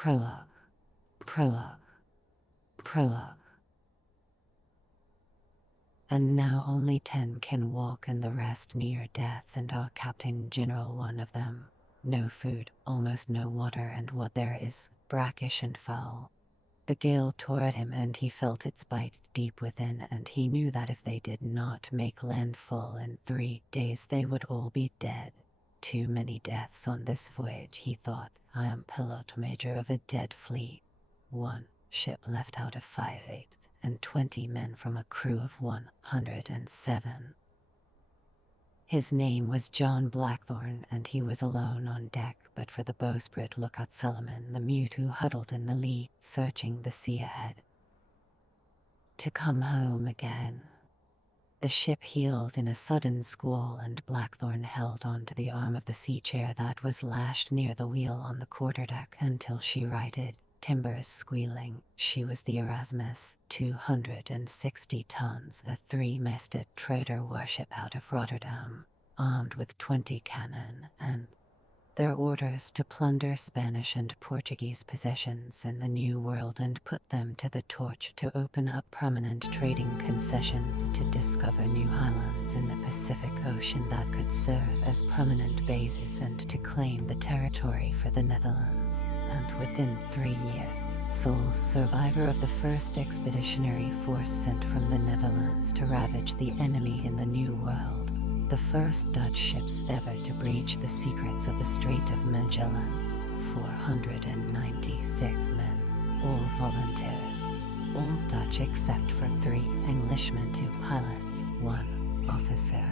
Prologue. Prologue. Prologue. And now only 10 can walk and the rest near death, and our Captain General one of them. No food, almost no water, and what there is, brackish and foul. The gale tore at him and he felt its bite deep within, and he knew that if they did not make landfall in 3 days they would all be dead. Too many deaths on this voyage, he thought. I am pilot major of a dead fleet. 1 ship left out of 58, and 20 men from a crew of 107. His name was John Blackthorne, and he was alone on deck but for the bowsprit lookout Solomon the mute, who huddled in the lee, searching the sea ahead. To come home again. The ship heeled in a sudden squall, and Blackthorne held on to the arm of the sea chair that was lashed near the wheel on the quarterdeck until she righted, timbers squealing. She was the Erasmus, 260 tons, a 3-masted trader warship out of Rotterdam, armed with 20 cannon, and their orders to plunder Spanish and Portuguese possessions in the New World and put them to the torch, to open up permanent trading concessions, to discover new islands in the Pacific Ocean that could serve as permanent bases, and to claim the territory for the Netherlands. And within 3 years, sole survivor of the first expeditionary force sent from the Netherlands to ravage the enemy in the New World, the first Dutch ships ever to breach the secrets of the Strait of Magellan, 496 men, all volunteers, all Dutch except for 3 Englishmen, 2 pilots, 1 officer.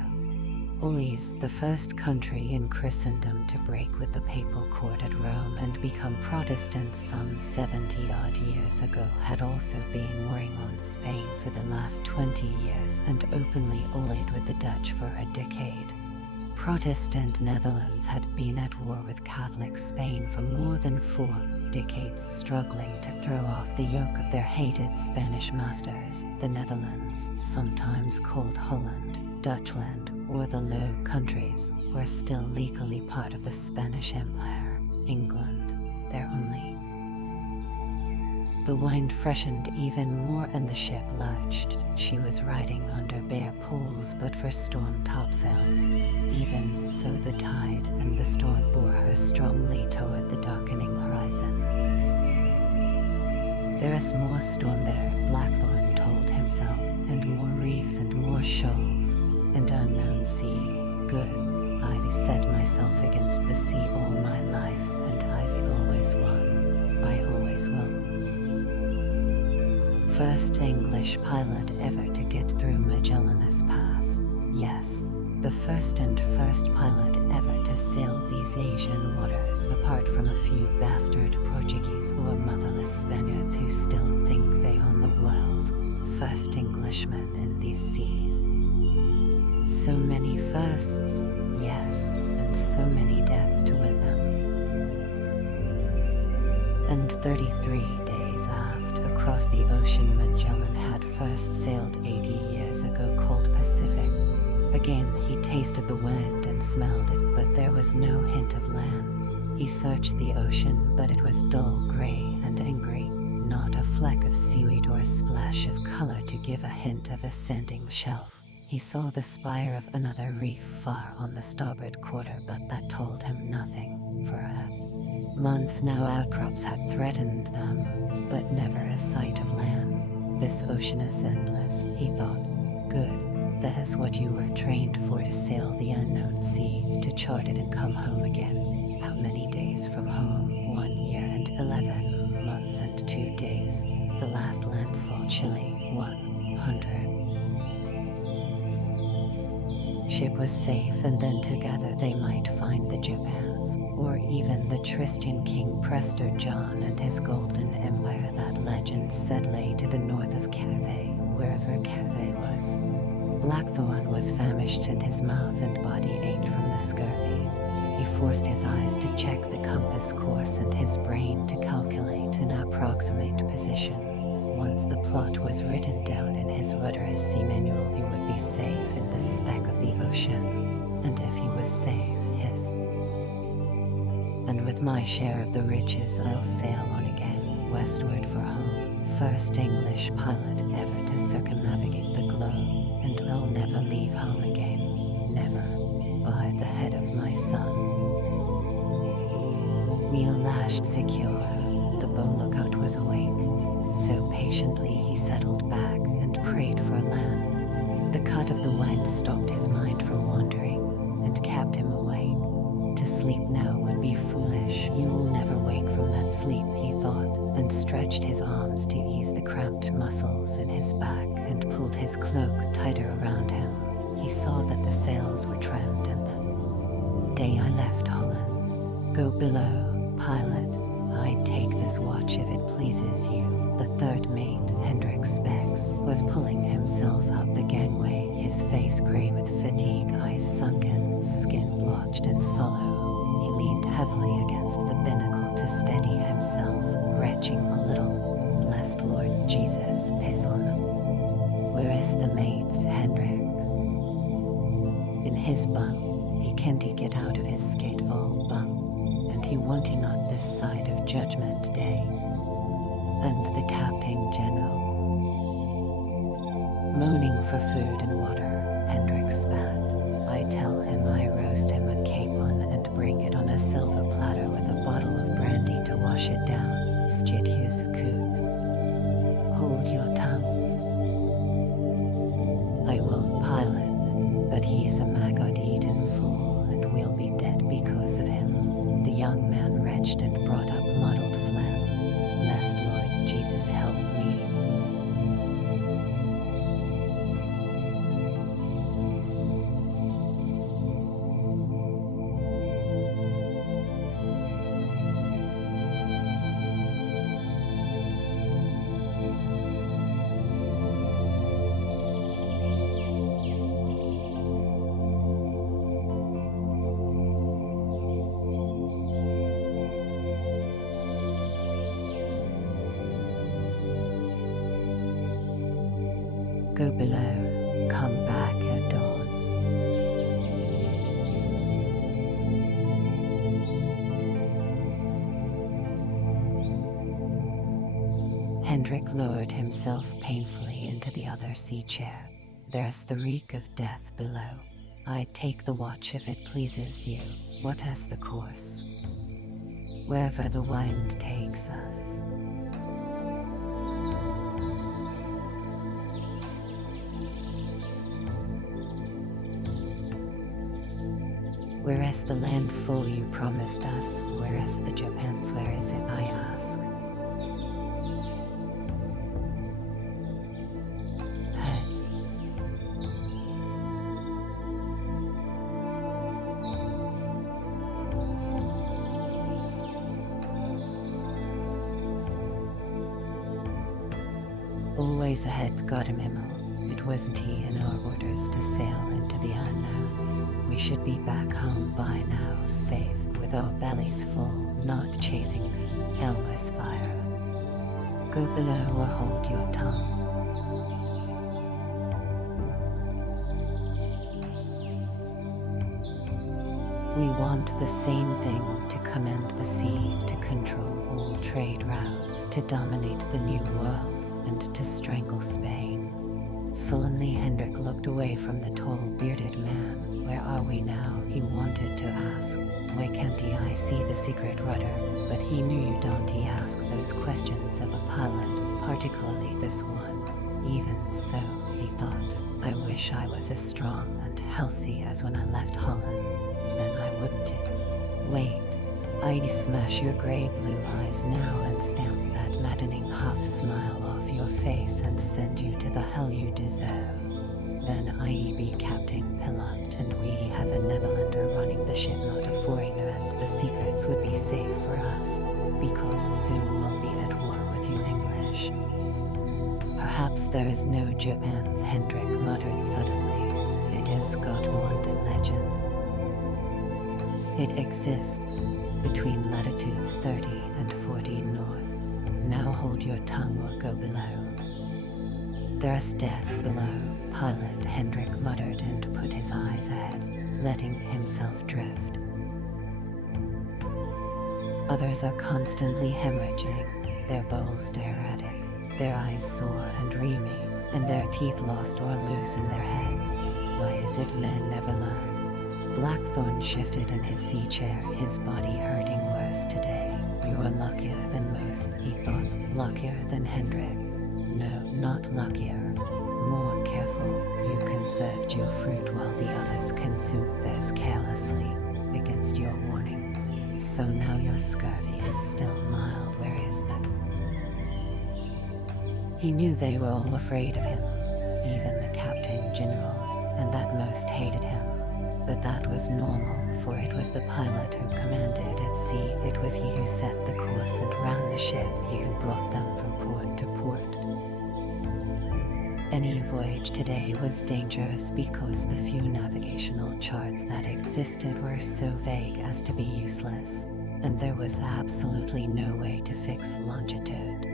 Ulysses, the first country in Christendom to break with the papal court at Rome and become Protestant some 70-odd years ago, had also been warring on Spain for the last 20 years and openly allied with the Dutch for a decade. Protestant Netherlands had been at war with Catholic Spain for more than 4 decades, struggling to throw off the yoke of their hated Spanish masters. The Netherlands, sometimes called Holland, Dutchland, or the Low Countries, were still legally part of the Spanish Empire. England, their only. The wind freshened even more and the ship lurched. She was riding under bare poles but for storm topsails. Even so, the tide and the storm bore her strongly toward the darkening horizon. There is more storm there, Blackthorne told himself, and more reefs and more shoals. And unknown sea. Good. I've set myself against the sea all my life, and I've always won. I always will. First English pilot ever to get through Magellan's Pass. Yes, the first pilot ever to sail these Asian waters, apart from a few bastard Portuguese or motherless Spaniards who still think they own the world. First Englishman in these seas. So many firsts, yes, and so many deaths to win them. And 33 days aft, across the ocean Magellan had first sailed 80 years ago, called Pacific. Again he tasted the wind and smelled it, but there was no hint of land. He searched the ocean, but it was dull gray and angry, not a fleck of seaweed or a splash of color to give a hint of a sanding shelf. He saw the spire of another reef far on the starboard quarter, but that told him nothing. For a month now outcrops had threatened them, but never a sight of land. This ocean is endless, he thought. Good, that is what you were trained for, to sail the unknown seas, to chart it and come home again. How many days from home? 1 year and 11 months and 2 days. The last landfall, Chile, 100. Ship was safe, and then together they might find the Japans, or even the Christian King Prester John and his golden empire that legend said lay to the north of Cathay, wherever Cathay was. Blackthorne was famished, and his mouth and body ached from the scurvy. He forced his eyes to check the compass course and his brain to calculate an approximate position. Once the plot was written down in his rudderless sea manual, he would be safe in the speck of the ocean. And if he was safe, his and with my share of the riches I'll sail on again, westward for home. First English pilot ever to circumnavigate the globe, and I'll never leave home again, never, by the head of my son. Wheel lashed secure, the bow lookout was awake, so patiently he settled back and prayed for land. The cut of the wind stopped his mind from wandering and kept him awake. To sleep now would be foolish. You'll never wake from that sleep, he thought, and stretched his arms to ease the cramped muscles in his back and pulled his cloak tighter around him. He saw that the sails were trimmed, and the day I left Holland. Go below, pilot. I take this watch if it pleases you. The third mate, Hendrik Specs, was pulling himself up the gangway, his face gray with fatigue, eyes sunken, skin blotched and sallow. He leaned heavily against the binnacle to steady himself, retching a little. Blessed Lord Jesus, piss on them. Where is the mate, Hendrik? In his bunk. He can't get out of his skateball bunk, and he won't not this side of Judgment Day. And the Captain General, moaning for food and water, Hendrik spat. I tell him I roast him a capon and bring it on a silver platter with a bottle of brandy to wash it down. Skid hughes coot. Hold your tongue. I will, pilot, but he is a maggot-eaten fool, and we'll be dead because of him. The young man retched and brought up muddled phlegm. Blessed Lord Jesus, help me. Go below, come back at dawn. Hendrik lowered himself painfully into the other sea chair. There's the reek of death below. I take the watch if it pleases you. What has the course? Wherever the wind takes us. Where is the land full you promised us? Where is the Japans? Where is it, I ask? Always ahead, Godemhimmel. It wasn't he in our orders to sail into the unknown. We should be back home by now, safe, with our bellies full, not chasing Elmer's fire. Go below or hold your tongue. We want the same thing, to command the sea, to control all trade routes, to dominate the new world, and to strangle Spain. Sullenly Hendrik looked away from the tall, bearded man. Where are we now? He wanted to ask. Why can't I see the secret rudder? But he knew you don't ask those questions of a pilot, particularly this one. Even so, he thought, I wish I was as strong and healthy as when I left Holland. Then I would too. Wait. I'd smash your grey-blue eyes now and stamp that maddening half-smile off your face and send you to the hell you deserve. Then I'd be Captain Pilot and we'd have a Netherlander running the ship, not a foreigner, and the secrets would be safe for us, because soon we'll be at war with you English. Perhaps there is no Japans, Hendrik muttered suddenly. It is God-wanted legend. It exists. Between latitudes 30 and 40 north. Now hold your tongue or go below. There's death below, pilot, Hendrik muttered and put his eyes ahead, letting himself drift. Others are constantly hemorrhaging, their bowels diuretic, their eyes sore and dreamy, and their teeth lost or loose in their heads. Why is it men never learn? Blackthorn shifted in his sea chair, his body hurting worse today. You are luckier than most, he thought. Luckier than Hendrik. No, not luckier. More careful. You conserved your fruit while the others consumed theirs carelessly, against your warnings. So now your scurvy is still mild. Where is that? He knew they were all afraid of him, even the Captain General, and that most hated him. But that was normal, for it was the pilot who commanded at sea. It was he who set the course and ran the ship, he who brought them from port to port. Any voyage today was dangerous because the few navigational charts that existed were so vague as to be useless, and there was absolutely no way to fix longitude.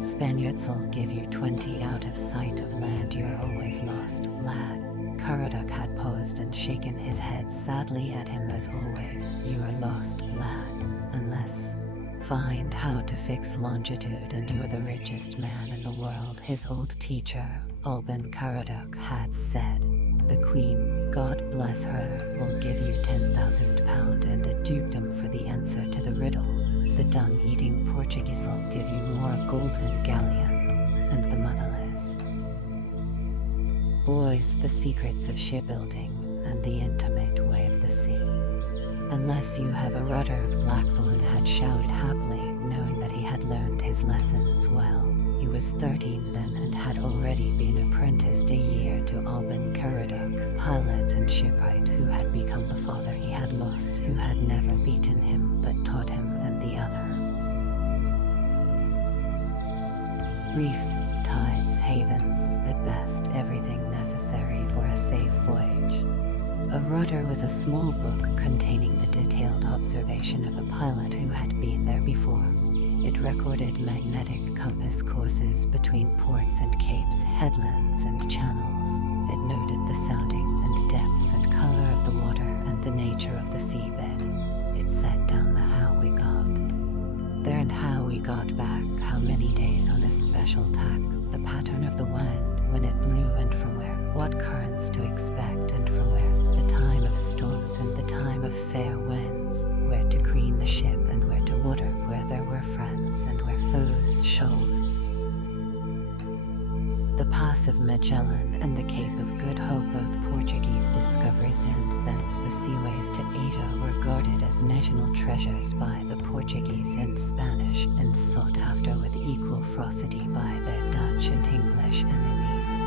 Spaniards'll give you 20 out of sight of land, you're always lost, lad. Caradog had paused and shaken his head sadly at him as always. You are lost, lad, unless find how to fix longitude and you're the richest man in the world, his old teacher, Alban Caradog, had said. The Queen, God bless her, will give you £10,000 and a dukedom for the answer to the riddle. The dung-eating Portuguese'll give you more golden galleon, and the motherless. Boys, the secrets of shipbuilding, and the intimate way of the sea. Unless you have a rudder, Blackthorn had shouted happily, knowing that he had learned his lessons well. He was 13 then and had already been apprenticed a year to Alban Caradog, pilot and shipwright, who had become the father he had lost, who had never beaten him but taught him and the other. Reefs, tides, havens, at best everything necessary for a safe voyage. A rudder was a small book containing the detailed observation of a pilot who had been there before. It recorded magnetic compass courses between ports and capes, headlands and channels. It noted the sounding and depths and color of the water and the nature of the seabed. It set down the how we got there and how we got back, how many days on a special tack, the pattern of the wind, when it blew and from where, what currents to expect and from where, the time of storms and the time of fair winds, where to careen the ship and where to water, where there were friends and where foes, shoals. The Pass of Magellan and the Cape of Good Hope, both Portuguese discoveries, and thence the seaways to Asia, were guarded as national treasures by the Portuguese and Spanish, and sought after with equal ferocity by their Dutch and English enemies.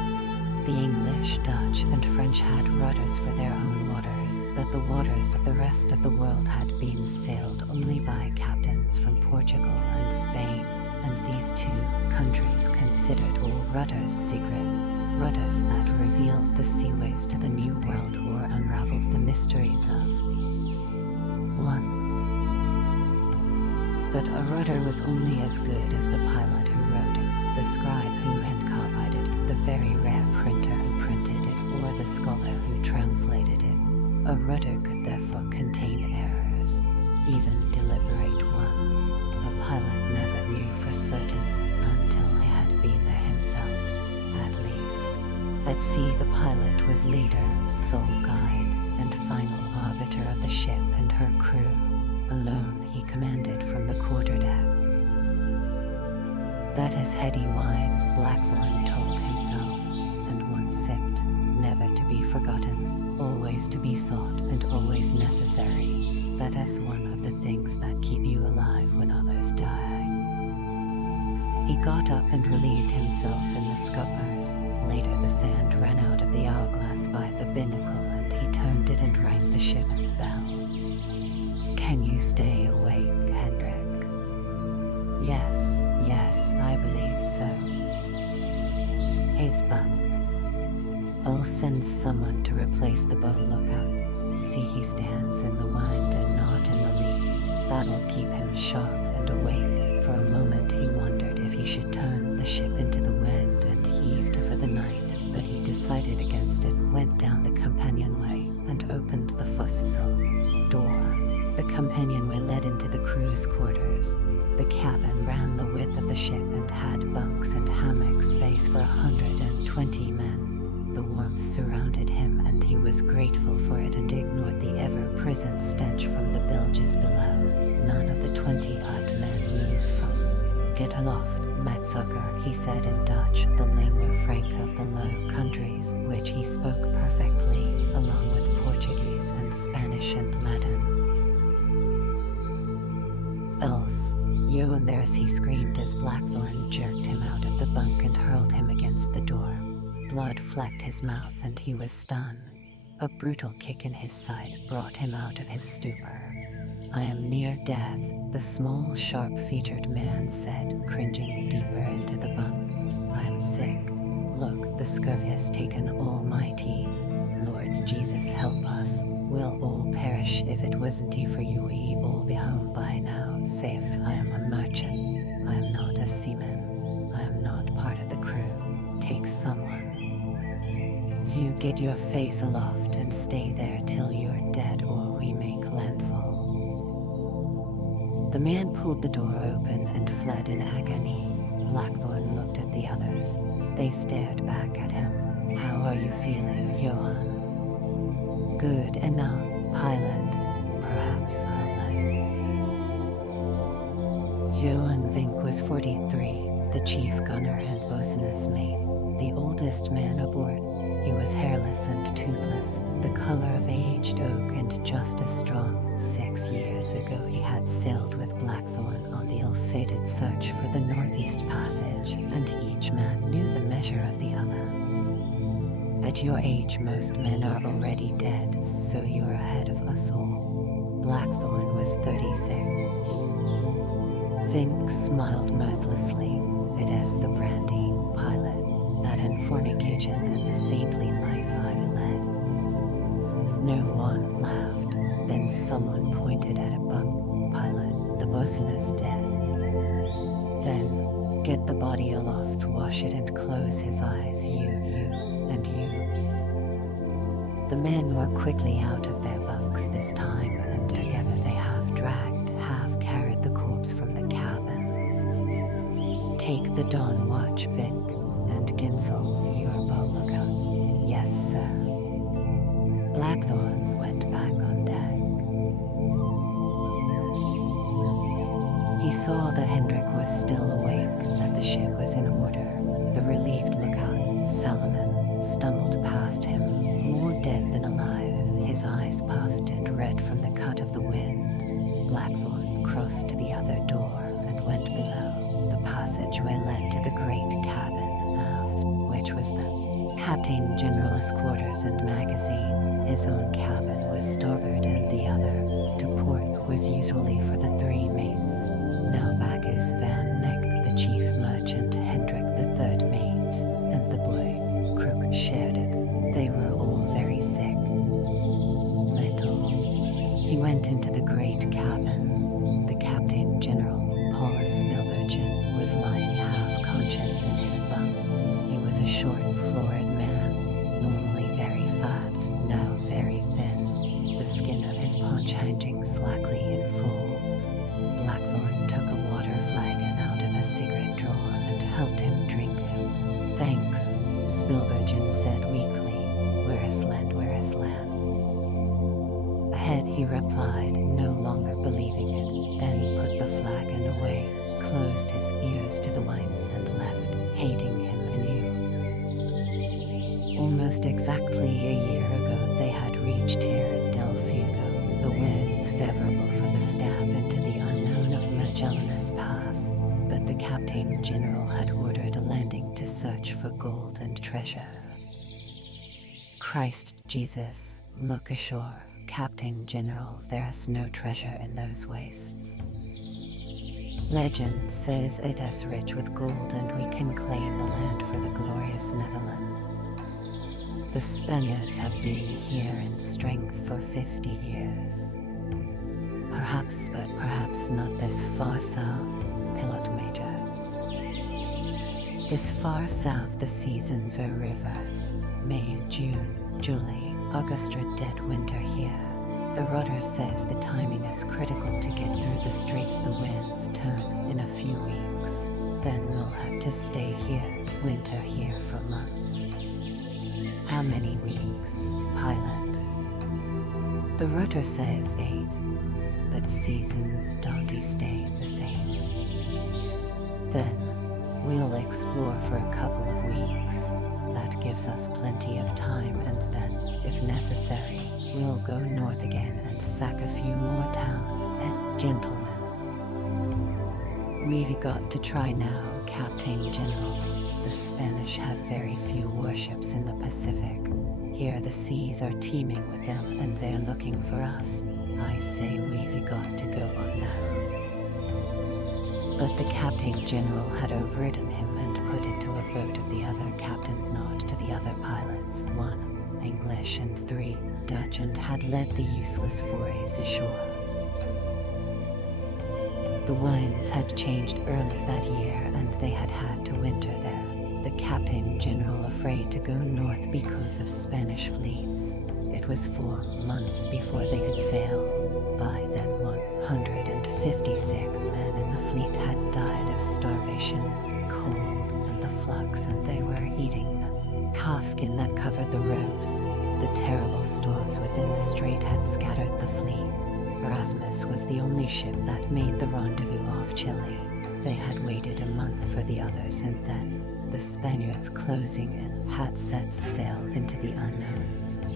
The English, Dutch, and French had rudders for their own waters, but the waters of the rest of the world had been sailed only by captains from Portugal and Spain, and these two countries considered all rudders secret, rudders that revealed the seaways to the New World or unraveled the mysteries of once. But a rudder was only as good as the pilot who wrote it, the scribe who hand-copied it, the very rare printer who printed it, or the scholar who translated it. A rudder could therefore contain errors, even deliberate ones. A pilot never knew for certain until he had been there himself, at least. At sea, the pilot was leader, sole guide, and final arbiter of the ship and her crew. Alone he commanded from the quarterdeck. That is heady wine, Blackthorn told himself, and once sipped, never to be forgotten, always to be sought and always necessary. That is one of the things that keep you alive when others die. He got up and relieved himself in the scuppers. Later the sand ran out of the hourglass by the binnacle and he turned it and rang the ship a spell. Can you stay awake, Hendrik? Yes, I believe so. His bunk. I'll send someone to replace the bow lookout. See, he stands in the wind and not in the lee. That'll keep him sharp and awake. For a moment he wondered if he should turn the ship into the wind and heaved for the night, but he decided against it, went down the companionway and opened the forecastle door. The companion were led into the crew's quarters. The cabin ran the width of the ship and had bunks and hammock space for 120 men. The warmth surrounded him and he was grateful for it and ignored the ever-present stench from the bilges below. None of the 20-odd men moved from. "Get aloft, Metsucker," he said in Dutch, the lingua franca of the Low Countries, which he spoke perfectly, along with Portuguese and Spanish and Latin. "Else, you and there's," he screamed as Blackthorn jerked him out of the bunk and hurled him against the door. Blood flecked his mouth and he was stunned. A brutal kick in his side brought him out of his stupor. "I am near death," the small, sharp-featured man said, cringing deeper into the bunk. "I am sick. Look, the scurvy has taken all my teeth. Lord Jesus, help us. We'll all perish if it wasn't for you. We all be home by now, safe. I am a merchant. I am not a seaman. I am not part of the crew. Take someone. You get your face aloft and stay there till you're dead or we make landfall." The man pulled the door open and fled in agony. Blackthorn looked at the others. They stared back at him. "How are you feeling, Johann?" "Good enough, pilot. Perhaps I'll let." Johann Vink was 43, the chief gunner and bosun's mate, the oldest man aboard. He was hairless and toothless, the color of aged oak and just as strong. 6 years ago he had sailed with Blackthorn on the ill-fated search for the Northeast Passage, and each man knew the measure of the other. "At your age most men are already dead, so you're ahead of us all." Blackthorn was 36. Vink smiled mirthlessly. "It is the brandy, pilot, that and fornication and the saintly life I've led." No one laughed. Then someone pointed at a bunk. "Pilot, the bosun is dead." "Then, get the body aloft, wash it and close his eyes, you, and you." The men were quickly out of their bunks this time, and together they half dragged, half carried the corpse from the cabin. "Take the dawn watch, Vink, and Ginsel, your bow lookout." "Yes, sir." Blackthorn went back on deck. He saw that Hendrik was still awake, that the ship was in order. The relieved lookout, Salomon, stumbled past him, more dead than alive, his eyes puffed and red from the cut of the wind. Blackthorn crossed to the other door and went below. The passageway led to the great cabin aft, which was the Captain General's quarters and magazine. His own cabin was starboard and the other, to port, was usually for the 3 mates. Now back is Van Neck, the chief merchant, Hendrik, the 3rd mate, and the boy, Crook, shared it. They were all very sick. Little. He went into the great cabin. The Captain General, Paulus Spilbergen, was lying half-conscious in his bunk. He was a short, florid man, normally very fat, now very thin, the skin of his paunch hanging slackly in folds. Blackthorn took a water flagon out of a cigarette drawer and helped him drink it. "Thanks," Spilbergen said weakly. "Where is land, where is land?" "Ahead," he replied, no longer believing it, then put the flagon away, closed his ears to the winds and left, hating him anew. Almost exactly a year ago they had reached here at Del Fuego, the winds favorable for the stab into the unknown of Magellanus Pass, but the Captain General had ordered a landing to search for gold and treasure. "Christ Jesus, look ashore, Captain General, there is no treasure in those wastes. Legend says it is rich with gold and we can claim the land for the glorious Netherlands. The Spaniards have been here in strength for 50 years. Perhaps, but perhaps not this far south, Pilot Major. This far south the seasons are reversed. May, June, July, August are dead winter here. The rudder says the timing is critical to get through the straits. The winds turn in a few weeks. Then we'll have to stay here, winter here for months. How many weeks, pilot? The rudder says 8, but seasons don't stay the same. Then we'll explore for a couple of weeks. That gives us plenty of time, and then, if necessary, we'll go north again and sack a few more towns. And gentlemen, we've got to try now, Captain General. The Spanish have very few warships in the Pacific. Here the seas are teeming with them, and they're looking for us. I say we've got to go on now. But the Captain General had overridden him and put it to a vote of the other captains, not to the other pilots, 1 English and 3 Dutch, and had led the useless forays ashore. The winds had changed early that year, and they had had to winter there. The Captain General afraid to go north because of Spanish fleets. It was 4 months before they could sail. By then 156 men in the fleet had died of starvation, cold, and the flux, and they were eating the calfskin that covered the ropes. The terrible storms within the strait had scattered the fleet. Erasmus was the only ship that made the rendezvous off Chile. They had waited a month for the others, and then, the Spaniards closing in, had set sail into the unknown.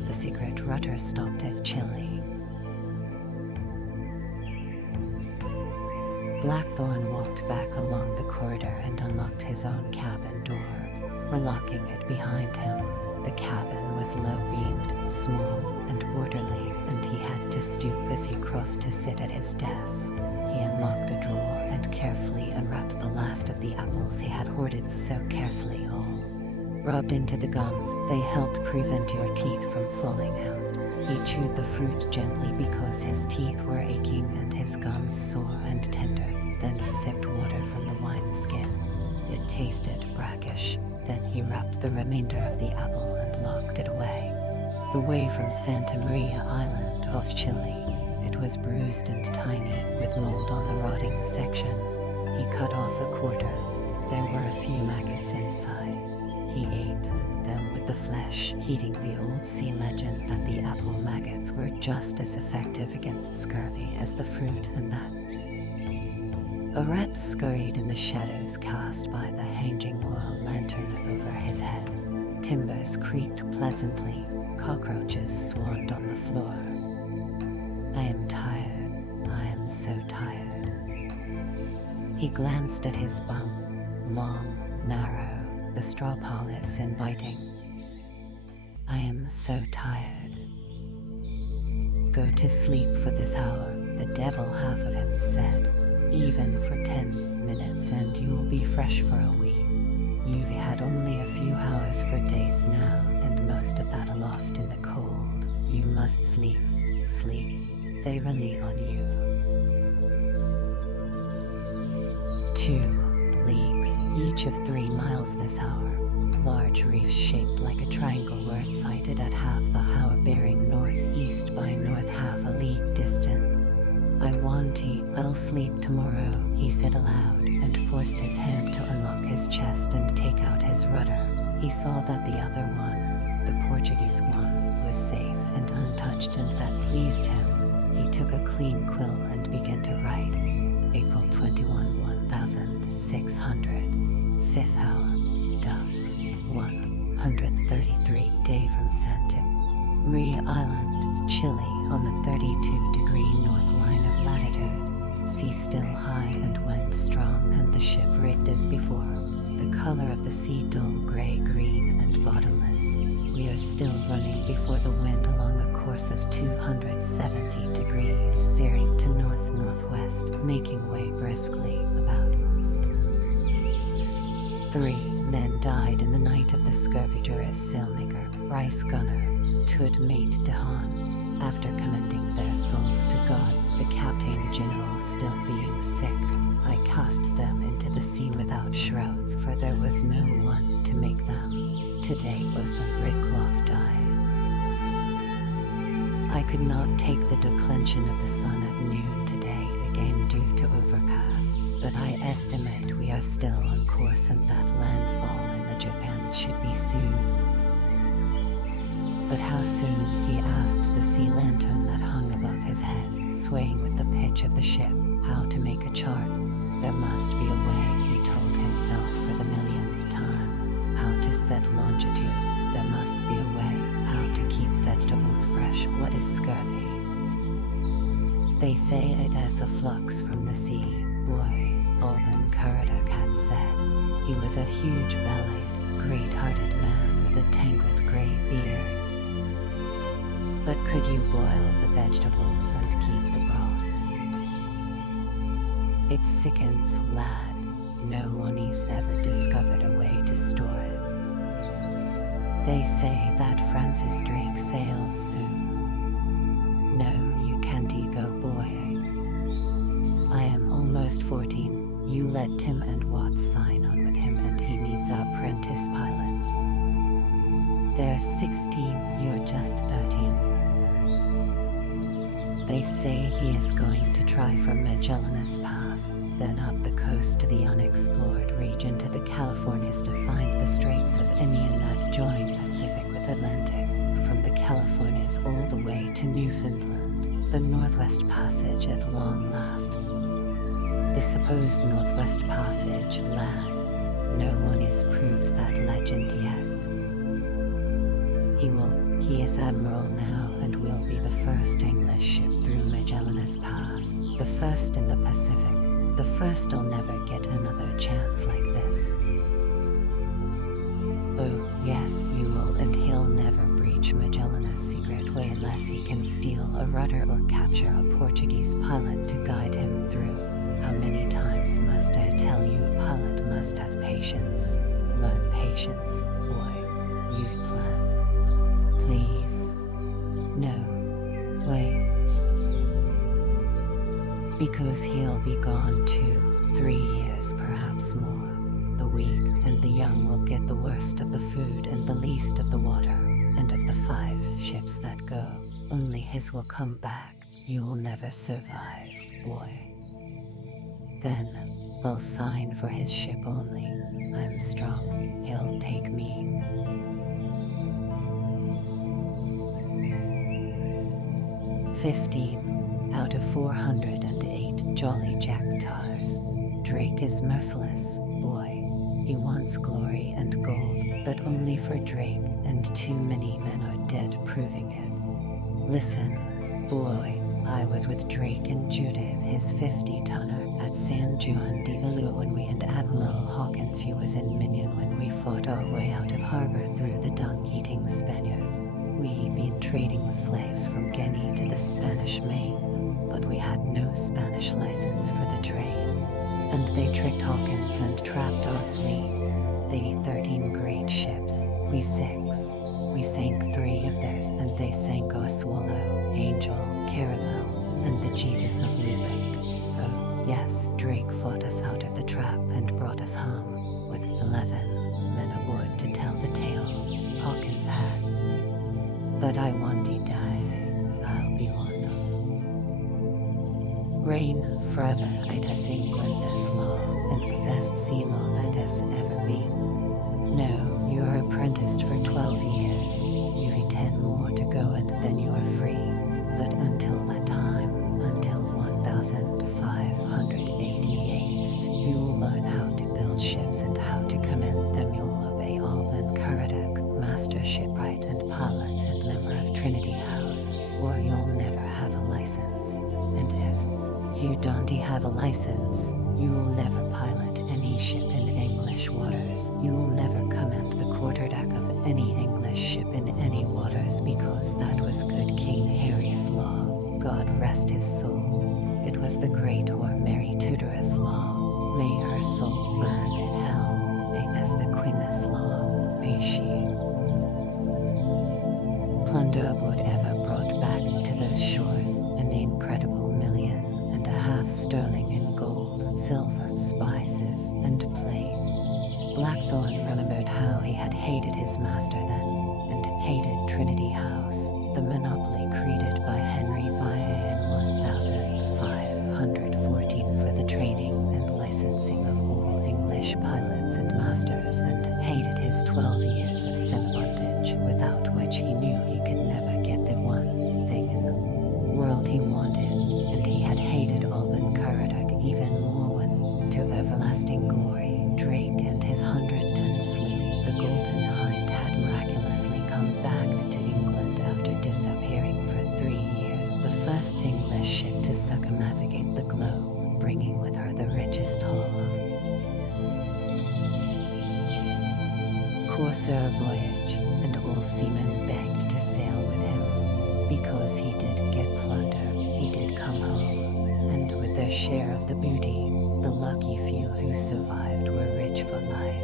The secret rudder stopped at Chile. Blackthorn walked back along the corridor and unlocked his own cabin door, relocking it behind him. The cabin was low-beamed, small, and orderly, and he had to stoop as he crossed to sit at his desk. He unlocked a drawer and carefully unwrapped the last of the apples he had hoarded so carefully, all rubbed into the gums. They helped prevent your teeth from falling out. He chewed the fruit gently because his teeth were aching and his gums sore and tender, then sipped water from the wineskin. It tasted brackish. Then he wrapped the remainder of the apple and locked it away. The way from Santa Maria Island off Chile. It was bruised and tiny, with mold on the rotting section. He cut off a quarter. There were a few maggots inside. He ate them with the flesh, heeding the old sea legend that the apple maggots were just as effective against scurvy as the fruit, and that a rat scurried in the shadows cast by the hanging oil lantern over his head. Timbers creaked pleasantly. Cockroaches swarmed on the floor. I am tired. I am so tired. He glanced at his bunk, long, narrow, the straw pall is inviting. I am so tired. Go to sleep for this hour, the devil half of him said. Even for 10 minutes and you'll be fresh for a week. You've had only a few hours for days now, and most of that aloft in the cold. You must sleep, sleep. They rely on you. 2 leagues, each of 3 miles this hour. Large reefs shaped like a triangle were sighted at half the hour, bearing northeast by north, half a league distant. I'll sleep tomorrow, he said aloud, and forced his hand to unlock his chest and take out his rudder. He saw that the other one, the Portuguese one, was safe and untouched, and that pleased him. He took a clean quill and began to write. April 21, 1600. 5th hour, dusk, 133 day from Santa Maria Island, Chile, on the 32-degree north line of latitude. Sea still high and wind strong, and the ship rigged as before. The color of the sea dull gray-green and bottomless. We are still running before the wind along a course of 270 degrees, veering to north-northwest, making way briskly, about 3 men died in the night of the Scourger as sailmaker, Rice gunner, Tud mate Dehan. After commending their souls to God, the Captain General still being sick, I cast them into the sea without shrouds, for there was no one to make them. Today Bosun Rickloff died. I could not take the declension of the sun at noon today, again due to overcast, but I estimate we are still on course and that landfall in the Japan should be soon. But how soon, he asked the sea lantern that hung above his head, swaying with the pitch of the ship, how to make a chart. There must be a way, he told himself for the millionth time. How to set longitude. There must be a way. How to keep vegetables fresh. What is scurvy? They say it is a flux from the sea. Boy, Alban Karadak had said. He was a huge-bellied, great-hearted man with a tangled gray beard. But could you boil the vegetables and keep the broth? It sickens, lad. No one's ever discovered a way to store it. They say that Francis Drake sails soon. No, you can't go, boy. I am almost 14. You let Tim and Watts sign on with him and he needs apprentice pilots. They're 16, you're just 13. They say he is going to try from Magellan's Pass, then up the coast to the unexplored region to the Californias to find the Straits of Anian that join Pacific with Atlantic, from the Californias all the way to Newfoundland, the Northwest Passage at long last. The supposed Northwest Passage, lad, no one has proved that legend yet. He is Admiral now and will be the first English ship through Magellan's Pass, the first in the Pacific, the first. I'll never get another chance like this. Oh, yes, you will, and he'll never breach Magellan's secret way unless he can steal a rudder or capture a Portuguese pilot to guide him through. How many times must I tell you a pilot must have patience? Learn patience, boy. You've planned. Please. No. Wait. Because he'll be gone 2, 3 years, perhaps more. The weak and the young will get the worst of the food and the least of the water, and of the 5 ships that go, only his will come back. You'll never survive, boy. Then, I'll sign for his ship only. I'm strong. He'll take me. 15 out of 408 Jolly Jack tars. Drake is merciless, boy. He wants glory and gold, but only for Drake, and too many men are dead proving it. Listen, boy, I was with Drake and Judith, his 50-tonner, at San Juan de Ulua when we and Admiral Hawkins, he was in Minion when we fought our way out of harbor through the dung-eating Spaniards. We'd been trading slaves from Guinea to the Spanish Main, but we had no Spanish license for the trade. And they tricked Hawkins and trapped our fleet. They 13 great ships, we 6. We sank 3 of theirs, and they sank our Swallow, Angel, Caravel, and the Jesus of Lubeck. Oh, yes, Drake fought us out of the trap and brought us home, with 11 men aboard to tell the tale. Hawkins had. But I want to die. I'll be one of. Reign forever, it has England's law, and the best sea law that has ever been. No, you are apprenticed for 12 years. You've 10 more to go and then you are free. But until that time, until 1588, you'll learn how to build ships and how to command them. You'll obey Alban Karadak, master shipwright and pilot and member of Trinity House, or you'll never have a license. And if you don't have a license, you'll never pilot any ship in English waters. You'll never command the quarterdeck of any English ship in any waters, because that was good King Harry's law. God rest his soul. It was the great whore Mary Tudor's law. May her soul burn in hell. May as the Queen's law. May she. Plunder aboard ever brought back to those shores an incredible 1.5 sterling in gold, silver, spices, and plate. Blackthorn remembered how he had hated his master then, and hated Trinity House. the monopoly created by Henry Via in 1514 for the training and licensing of all English pilots and masters, and hated his 12 years of semi-bondage, without which he knew he could never get the one thing in the world he wanted, and he had hated Alban Caradog even more when, to everlasting glory, Drake and his 100-ton sloop, the Golden Hind, had miraculously come back to England after disappearing for 3 years, the first English ship to circumnavigate the globe, bringing with her the richest haul of corsair voyage, and all seamen begged to sail with him, because he did get plunder, he did come home, and with their share of the booty, the lucky few who survived were rich for life.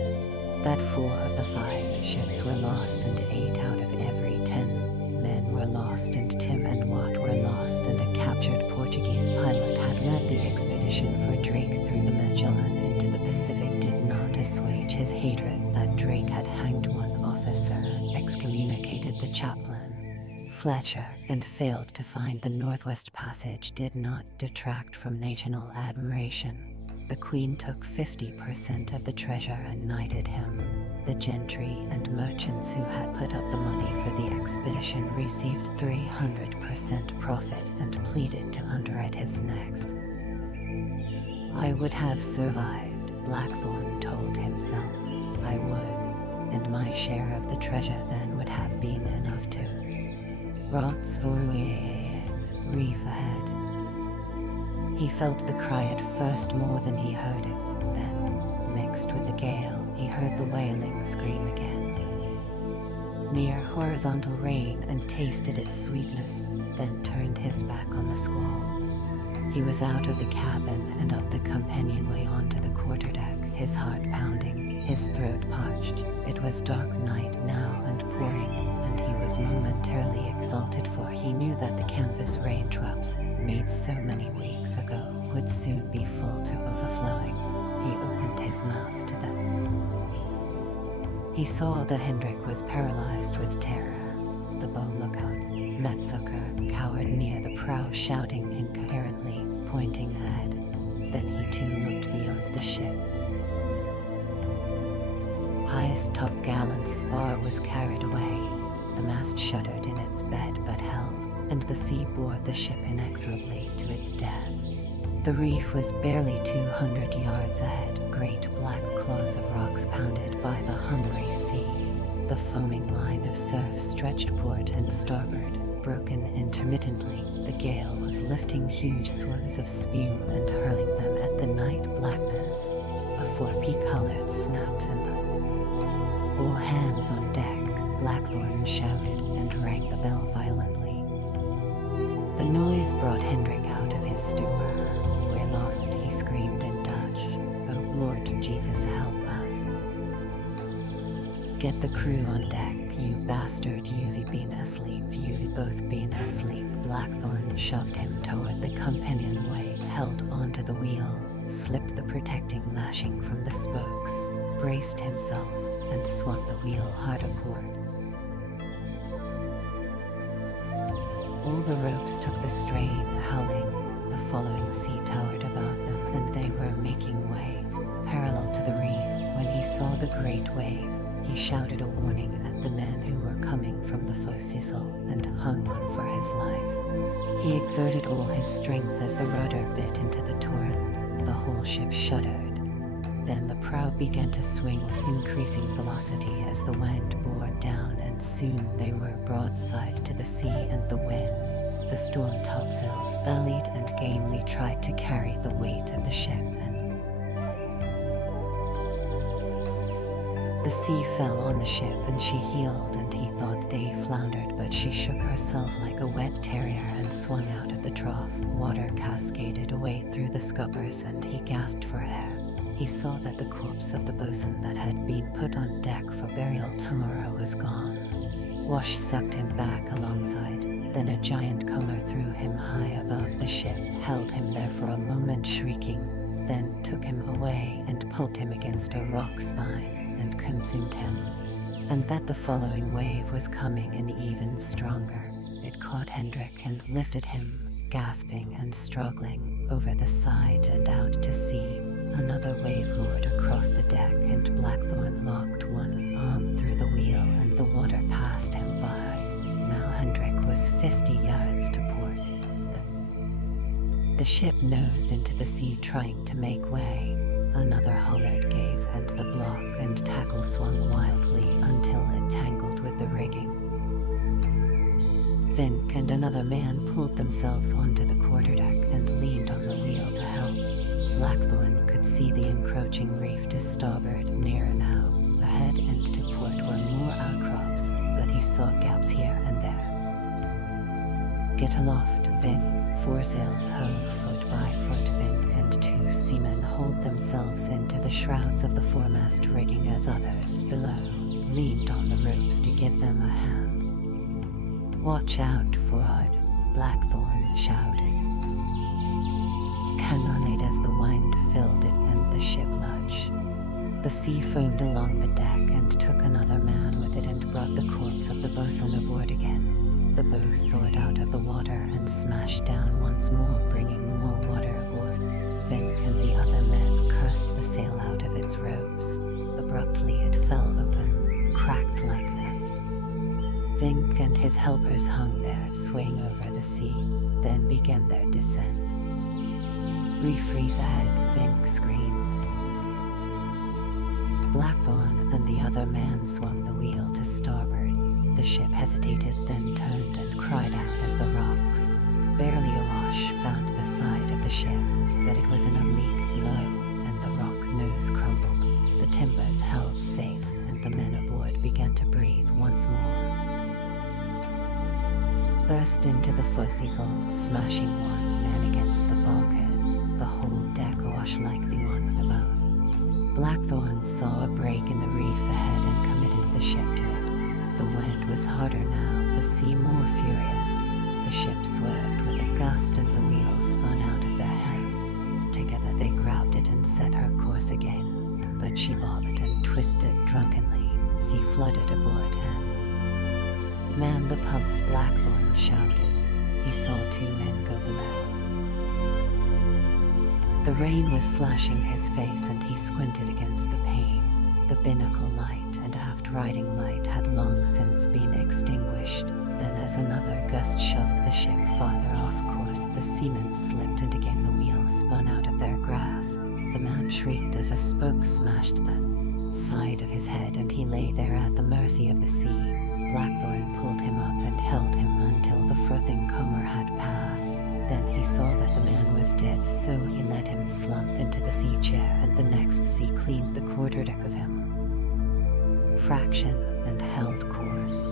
That 4 of the 5 ships were lost, and 8 out of every 10 men were lost, and Tim and Watt were lost, and a captured Portuguese pilot had led the expedition for Drake through the Magellan into the Pacific did not assuage his hatred that Drake had hanged one officer, excommunicated the chaplain, Fletcher, and failed to find the Northwest Passage did not detract from national admiration. The Queen took 50% of the treasure and knighted him. The gentry and merchants who had put up the money for the expedition received 300% profit and pleaded to underwrite his next. I would have survived, Blackthorne told himself. I would, and my share of the treasure then would have been enough to. Rotsvoye, reef ahead. He felt the cry at first more than he heard it, then, mixed with the gale, he heard the wailing scream again. Near horizontal rain, and tasted its sweetness, then turned his back on the squall. He was out of the cabin and up the companionway onto the quarterdeck, his heart pounding, his throat parched. It was dark night now and pouring, and he was momentarily exalted, for he knew that the canvas raindrops, made so many weeks ago, would soon be full to overflowing. He opened his mouth to them. He saw that Hendrik was paralyzed with terror. The bow lookout, Metzucker, cowered near the prow, shouting incoherently, pointing ahead. Then he too looked beyond the ship. Highest topgallant spar was carried away. The mast shuddered in its bed but held, and the sea bore the ship inexorably to its death. The reef was barely 200 yards ahead, great black claws of rocks pounded by the hungry sea. The foaming line of surf stretched port and starboard, broken intermittently. The gale was lifting huge swathes of spume and hurling them at the night blackness. A four-peak-colored snapped and the all hands on deck, Blackthorn shouted and rang the bell violently. The noise brought Hendrik out of his stupor. We're lost, he screamed in Dutch. Oh Lord Jesus, help us. Get the crew on deck, you bastard, you've been asleep, you've both been asleep. Blackthorn shoved him toward the companionway, held onto the wheel, slipped the protecting lashing from the spokes, braced himself, and swung the wheel hard aport. All the ropes took the strain, howling. The following sea towered above them, and they were making way, parallel to the reef. When he saw the great wave, he shouted a warning at the men who were coming from the forecastle, and hung on for his life. He exerted all his strength as the rudder bit into the torrent. The whole ship shuddered. Then the prow began to swing with increasing velocity as the wind bore down, and soon they were broadside to the sea and the wind. The storm topsails bellied and gamely tried to carry the weight of the ship, and the sea fell on the ship, and she heeled, and he thought they floundered, but she shook herself like a wet terrier and swung out of the trough. Water cascaded away through the scuppers, and he gasped for air. He saw that the corpse of the bosun that had been put on deck for burial tomorrow was gone. Wash sucked him back alongside, then a giant comber threw him high above the ship, held him there for a moment shrieking, then took him away and pulled him against a rock spine, and consumed him. And that the following wave was coming in even stronger. bowsprit caught Hendrik and lifted him, gasping and struggling, over the side and out to sea. Another wave roared across the deck and Blackthorn locked one arm through the wheel and the water passed him by. Now Hendrik was 50 yards to port. The ship nosed into the sea trying to make way. Another halyard gave and the block and tackle swung wildly until it tangled with the rigging. Vink and another man pulled themselves onto the quarterdeck and leaned on the wheel to help. Blackthorn could see the encroaching reef to starboard nearer now. Ahead and to port were more outcrops, but he saw gaps here and there. Get aloft, Vink. Foresails hove foot by foot. Vink and two seamen hauled themselves into the shrouds of the foremast rigging as others below leaned on the ropes to give them a hand. "Watch out, forward," Blackthorn shouted. Cannonade as the wind filled it and the ship lurched. The sea foamed along the deck and took another man with it and brought the corpse of the boatswain aboard again. The bow soared out of the water and smashed down once more, bringing more water aboard. Vink and the other men cursed the sail out of its ropes. Abruptly it fell open, cracked like that. Vink and his helpers hung there, swaying over the sea, then began their descent. "Reef ahead," Vink screamed. Blackthorn and the other man swung the wheel to starboard. The ship hesitated, then turned and cried out as the rocks, barely awash, found the side of the ship, but it was in a leak below, and the rock nose crumbled. The timbers held safe, and the men aboard began to breathe once more. Burst into the foresail, smashing one man against the bulkhead, the whole deck awash like the one above. Blackthorn saw a break in the reef ahead and committed the ship to it. The wind was harder now, the sea more furious. The ship swerved with a gust and the wheels spun out of their hands. Together they grabbed it and set her course again. But she bobbed and twisted drunkenly. Sea flooded aboard and... "Man the pumps," Blackthorn shouted. He saw two men go below. The rain was slashing his face and he squinted against the pane. The binnacle light and aft riding light had long since been extinguished. Then as another gust shoved the ship farther off course, the seamen slipped and again the wheels spun out of their grasp. The man shrieked as a spoke smashed the side of his head and he lay there at the mercy of the sea. Blackthorn pulled him up and held him until the frothing comber had passed. Then he saw that the man was dead, so he let him slump into the sea chair and the next sea cleaned the quarterdeck of him. Fraction and held course.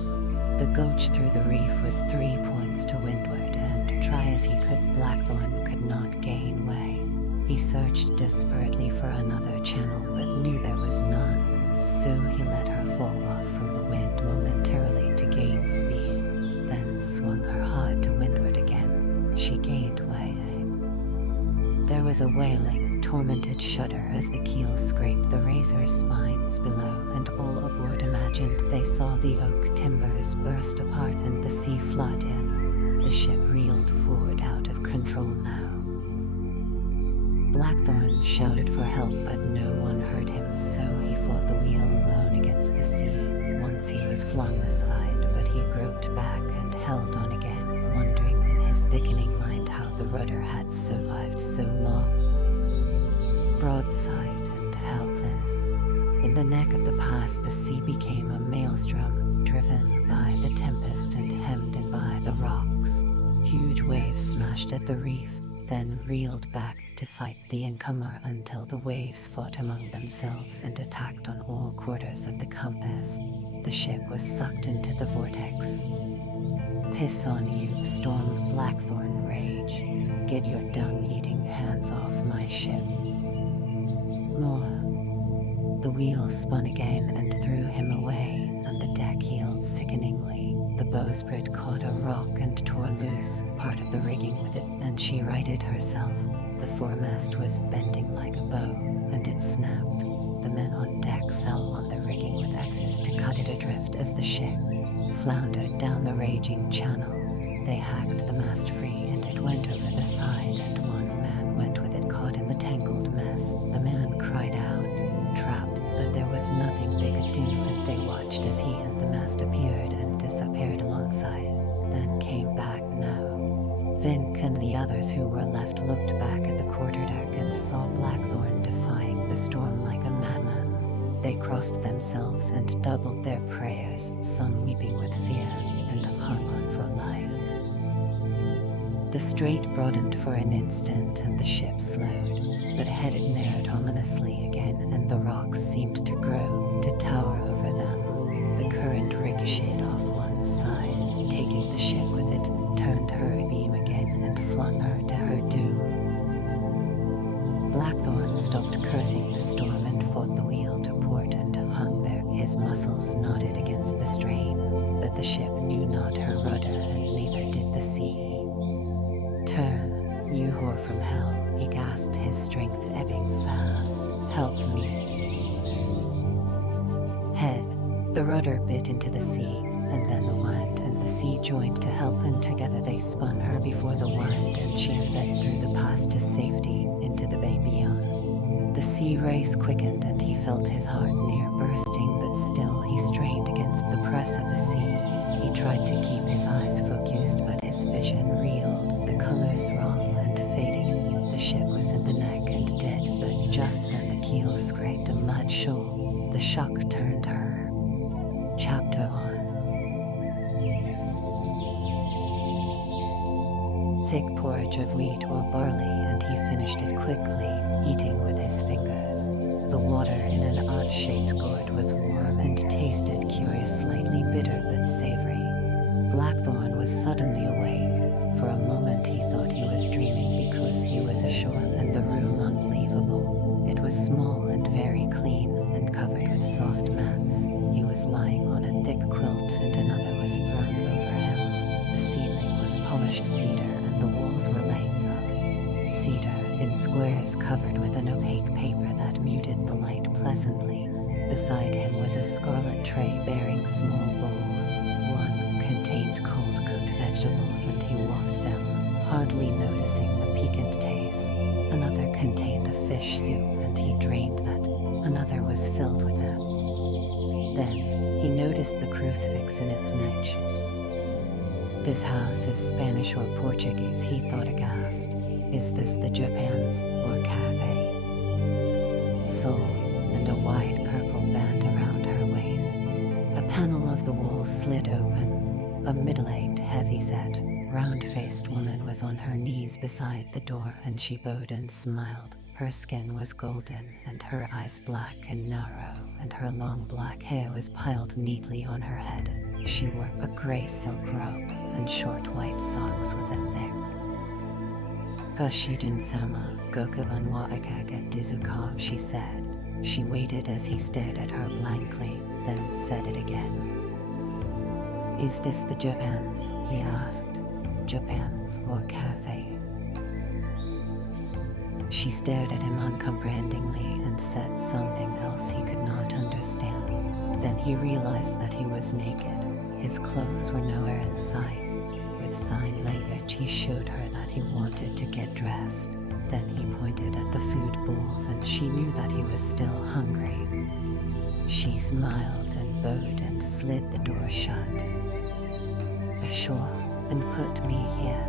The gulch through the reef was 3 points to windward, and try as he could, Blackthorn could not gain way. He searched desperately for another channel, but knew there was none, so he let her fall off from the wind momentarily to gain speed, then swung her hard to windward again. She gained way. There was a wailing, tormented shudder as the keel scraped the razor's spines below, and all aboard imagined they saw the oak timbers burst apart and the sea flood in. The ship reeled forward out of control now. Blackthorn shouted for help, but no one heard him, so he fought the wheel alone against the sea. Once he was flung aside, but he groped back and held on again, wondering in his thickening mind how the rudder had survived so long. Broadside and helpless. In the neck of the pass, the sea became a maelstrom, driven by the tempest and hemmed in by the rocks. Huge waves smashed at the reef, then reeled back to fight the incomer until the waves fought among themselves and attacked on all quarters of the compass. The ship was sucked into the vortex. "Piss on you," stormed Blackthorn rage. "Get your dung-eating hands off my ship." More. The wheel spun again and threw him away, and the deck heeled sickeningly. The bowsprit caught a rock and tore loose part of the rigging with it, and she righted herself. The foremast was bending like a bow, and it snapped. The men on deck fell on the rigging with axes to cut it adrift as the ship floundered down the raging channel. They hacked the mast free and it went over the side, and one man went with it caught in the tangled mess. The man cried out, "Trapped," but there was nothing they could do, and they watched as he and the mast appeared and disappeared alongside, then came back now. Vink and the others who were left looked back at the quarterdeck and saw Blackthorn defying the storm like a madman. They crossed themselves and doubled their prayers, some weeping with fear, and hung on for life. The strait broadened for an instant and the ship slowed, but headed narrowed ominously again, and the rocks seemed to grow, to tower over them. The current ricocheted off one side, taking the ship with it, turned her abeam again and flung her to her doom. Blackthorn stopped cursing the storm and fought the wheel to port and hung there, his muscles knotted against the strain, but the ship knew not her rudder and neither did the sea. "Turn, you whore from hell," he gasped, his strength ebbing fast. "Help me." Head, the rudder bit into the sea, and then the wind and the sea joined to help, and together they spun her before the wind, and she sped through the pass to safety, into the bay beyond. The sea race quickened, and he felt his heart near bursting, but still he strained against the press of the sea. He tried to keep his eyes focused, but his vision reeled, the colors wrong and fading. The ship was in the neck and dead, but just then the keel scraped a mud shoal. The shock turned her. Chapter 1. Thick porridge of wheat or barley, and he finished it quickly, eating with his fingers. The water in an odd-shaped gourd was warm and tasted curious, slightly bitter but savory. Blackthorn was suddenly awake. For a moment he thought he was dreaming because he was ashore and the room unbelievable. It was small and very clean and covered with soft mats. He was lying on a thick quilt and another was thrown over him. The ceiling was polished cedar and the walls were layers of cedar in squares covered with an opaque paper that muted the light pleasantly. Beside him was a scarlet tray bearing small bowls. One contained cold-cooked vegetables and he wafted them, hardly noticing the piquant taste. Another contained a fish soup and he drained that. Another was filled with it. Then he noticed the crucifix in its niche. "This house is Spanish or Portuguese," he thought aghast. "Is this the Japan's or cafe?" Soul, and a wide purple band around her waist. A panel of the wall slid open. A middle-aged, heavy-set, round-faced woman was on her knees beside the door, and she bowed and smiled. Her skin was golden, and her eyes black and narrow, and her long black hair was piled neatly on her head. She wore a gray silk robe and short white socks with a thick "Gashijin-sama, gokuban wa ikaga dizuka," she said. She waited as he stared at her blankly, then said it again. "Is this the Japan's?" he asked. "Japan's or cafe?" She stared at him uncomprehendingly and said something else he could not understand. Then he realized that he was naked. His clothes were nowhere in sight. With sign language, he showed her that he wanted to get dressed. Then he pointed at the food bowls and she knew that he was still hungry. She smiled and bowed and slid the door shut. "Ashore, and put me here."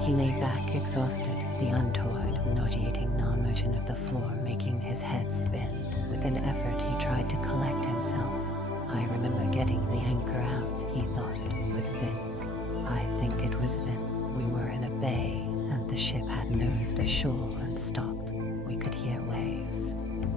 He lay back exhausted, the untoward, nauseating non-motion of the floor making his head spin. With an effort he tried to collect himself. "I remember getting the anchor out," he thought, "with Vink. I think it was Vink. We were in a bay, and the ship had nosed ashore and stopped. We could hear waves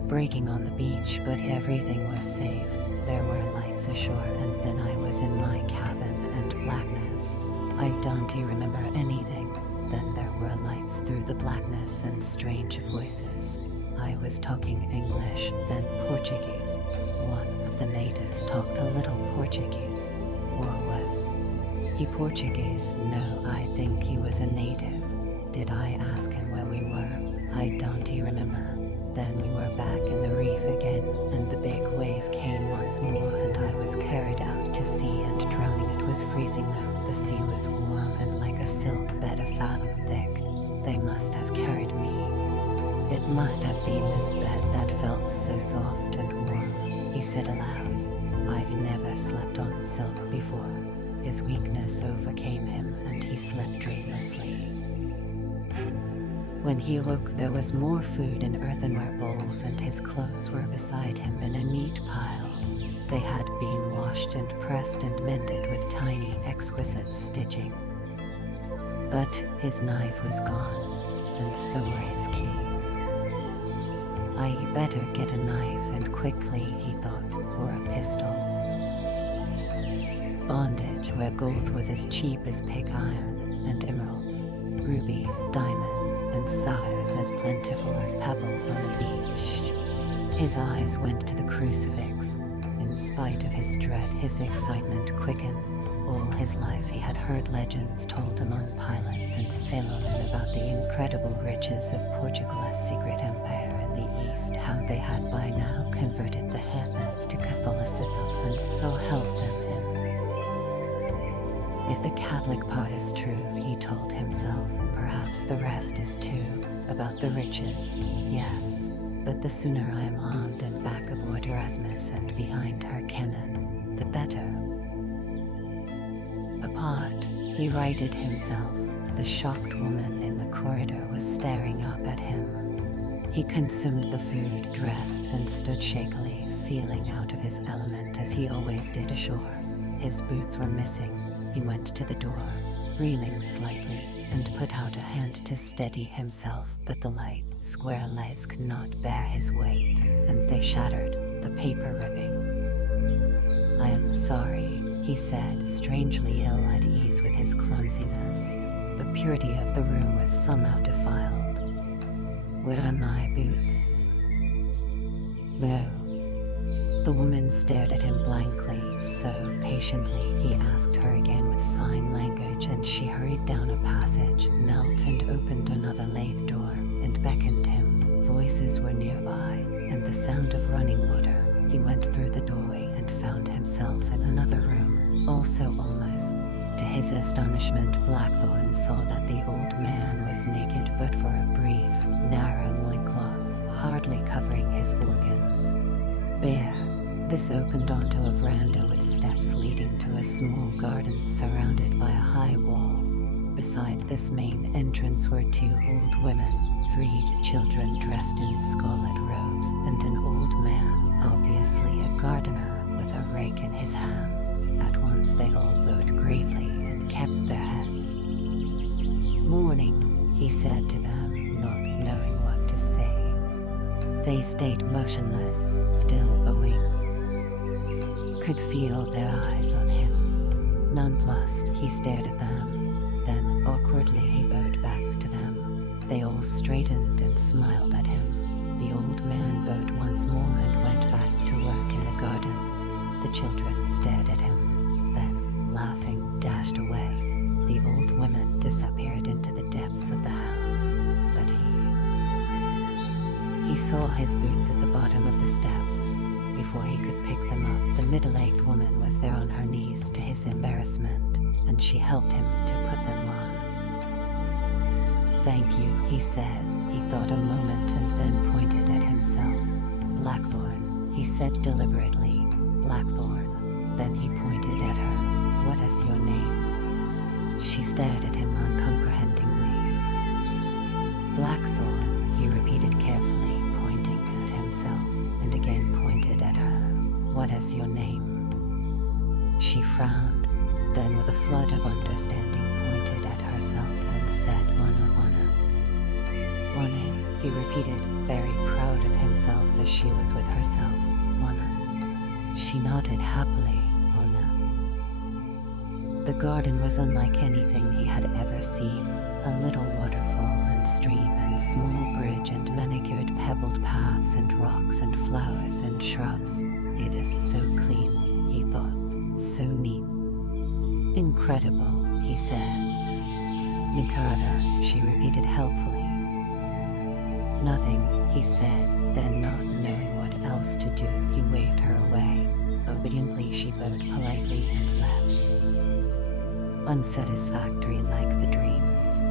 breaking on the beach, but everything was safe. There were lights ashore, and then I was in my cabin and blackness. I don't remember anything. Then there were lights through the blackness and strange voices. I was talking English, then Portuguese. One of the natives talked a little Portuguese. Or was he Portuguese? No, I think he was a native. Did I ask him where we were? I don't remember. Then we were back in the reef again, and the big wave came once more, and I was carried out to sea and drowning. It was freezing. No, The sea was warm and like a silk bed a fathom thick. They must have carried me. It must have been this bed that felt so soft and warm, he said aloud. I've never slept on silk before. His weakness overcame him and he slept dreamlessly. When he awoke, there was more food in earthenware bowls and his clothes were beside him in a neat pile. They had been washed and pressed and mended with tiny, exquisite stitching. But his knife was gone, and so were his keys. I better get a knife, and quickly, he thought, or a pistol. Bondage, where gold was as cheap as pig iron, and emeralds, rubies, diamonds, and sapphires as plentiful as pebbles on a beach. His eyes went to the crucifix. In spite of his dread, his excitement quickened. All his life he had heard legends told among pilots and sailormen about the incredible riches of Portugal's secret empire in the East, how they had by now converted the heathens to Catholicism and so held them in. If the Catholic part is true, he told himself, perhaps the rest is too. About the riches, yes, but the sooner I am armed and back aboard Erasmus and behind her cannon, the better. Apart, he righted himself. The shocked woman in the corridor was staring up at him. He consumed the food, dressed, and stood shakily, feeling out of his element as he always did ashore. His boots were missing. He went to the door, reeling slightly, and put out a hand to steady himself, but the light, square legs could not bear his weight, and they shattered, the paper ripping. I am sorry, he said, strangely ill at ease with his clumsiness. The purity of the room was somehow defiled. Where are my boots? No. The woman stared at him blankly, so patiently he asked her again with sign language, and she hurried down a passage, knelt and opened another lathe door, and beckoned him. Voices were nearby, and the sound of running water. He went through the doorway and found himself in another room, also almost. To his astonishment, Blackthorn saw that the old man was naked but for a brief, narrow loincloth, hardly covering his organs. Bare. This opened onto a veranda with steps leading to a small garden surrounded by a high wall. Beside this main entrance were two old women, 3 children dressed in scarlet robes, and an old man, obviously a gardener, with a rake in his hand. At once they all bowed gravely and kept their heads. "Morning," he said to them, not knowing what to say. They stayed motionless, still bowing. Could feel their eyes on him. Nonplussed, he stared at them. Then, awkwardly, he bowed back to them. They all straightened and smiled at him. The old man bowed once more and went back to work in the garden. The children stared at him, then, laughing, dashed away. The old women disappeared into the depths of the house, but he saw his boots at the bottom of the steps. Before he could pick them up, the middle-aged woman was there on her knees to his embarrassment, and she helped him to put them on. "Thank you," he said. He thought a moment and then pointed at himself. "Blackthorn," he said deliberately. "Blackthorn." Then he pointed at her. "What is your name?" She stared at him uncomprehendingly. "Blackthorn," he repeated carefully, pointing at himself, and again pointed at her. "What is your name?" She frowned, then with a flood of understanding pointed at herself and said, "Wana, Wana." "Wana," he repeated, very proud of himself as she was with herself. "Wana." She nodded happily. "Wana." The garden was unlike anything he had ever seen. A little waterfall and stream and small bridge and manicured pebbled paths and rocks and flowers and shrubs. It is so clean, he thought, so neat. "Incredible," he said. "Nicarada," she repeated helpfully. "Nothing," he said, then not knowing what else to do, he waved her away. Obediently she bowed politely and left. unsatisfactory like the dreams.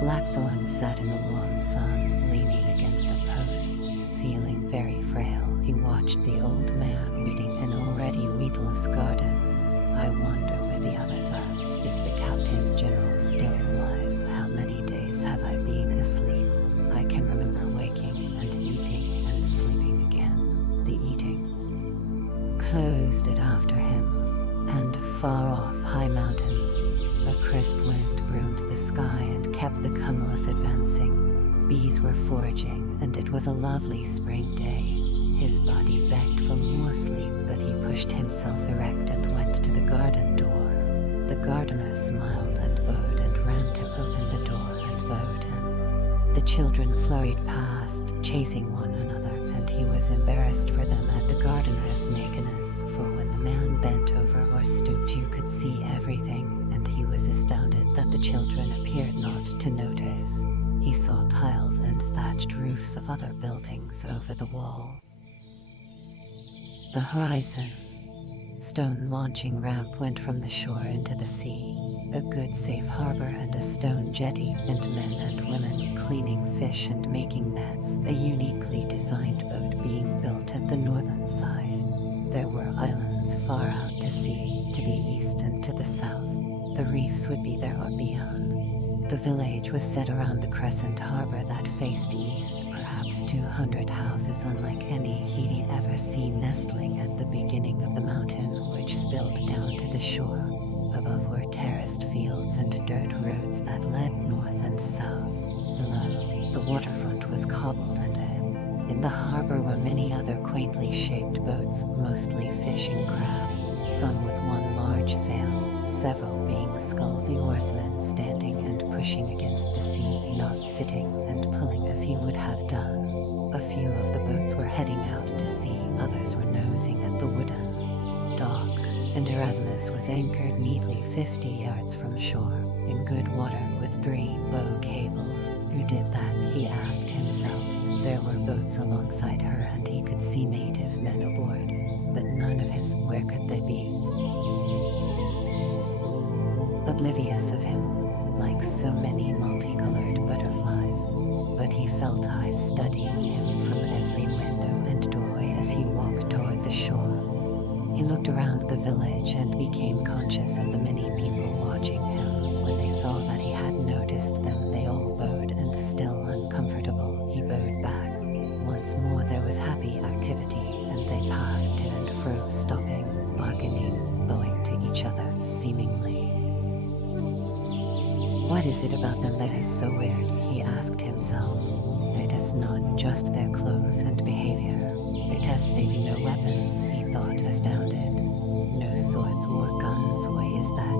Blackthorn sat in the warm sun, leaning against a post. Feeling very frail, he watched the old man weeding an already weedless garden. I wonder where the others are. Is the Captain General still alive? How many days have I been asleep? I can remember waking and eating and sleeping again. The eating closed it after him, and far off high mountains, a crisp wind broomed the sky and kept the cumulus advancing. Bees were foraging, and it was a lovely spring day. His body begged for more sleep, but he pushed himself erect and went to the garden door. The gardener smiled and bowed and ran to open the door and bowed him. The children flurried past, chasing one another, and he was embarrassed for them at the gardener's nakedness, for when the man bent over or stooped you could see everything, and he was astounded that the children appeared not to notice. He saw tiled and thatched roofs of other buildings over the wall. The horizon. Stone launching ramp went from the shore into the sea. A good safe harbor and a stone jetty, and men and women cleaning fish and making nets. A uniquely designed boat being built at the northern side. There were islands far out to sea, to the east and to the south. The reefs would be there or beyond. The village was set around the crescent harbor that faced east, perhaps 200 houses unlike any he'd ever seen nestling at the beginning of the mountain which spilled down to the shore. Above were terraced fields and dirt roads that led north and south. Below, the waterfront was cobbled and in the harbor were many other quaintly shaped boats, mostly fishing craft, some with one large sail, several being scull, the oarsmen standing and pushing against the sea, not sitting and pulling as he would have done. A few of the boats were heading out to sea, others were nosing at the wooden dock, and Erasmus was anchored neatly 50 yards from shore, in good water with 3 bow cables. Who did that, he asked himself. There were boats alongside her and he could see native men aboard, but none of his. Where could they be? Oblivious of him, like so many multicolored butterflies, but he felt eyes studying him from every window and doorway as he walked toward the shore. He looked around the village and became conscious of the many people watching him. When they saw that he had noticed them, they all bowed, and still uncomfortable, he bowed back. Once more there was happy activity, and they passed to and fro, stopping, bargaining, bowing to each other, seemingly. What is it about them that is so weird, he asked himself. It is not just their clothes and behavior. It has they've no weapons, he thought, astounded. No swords or guns, why is that?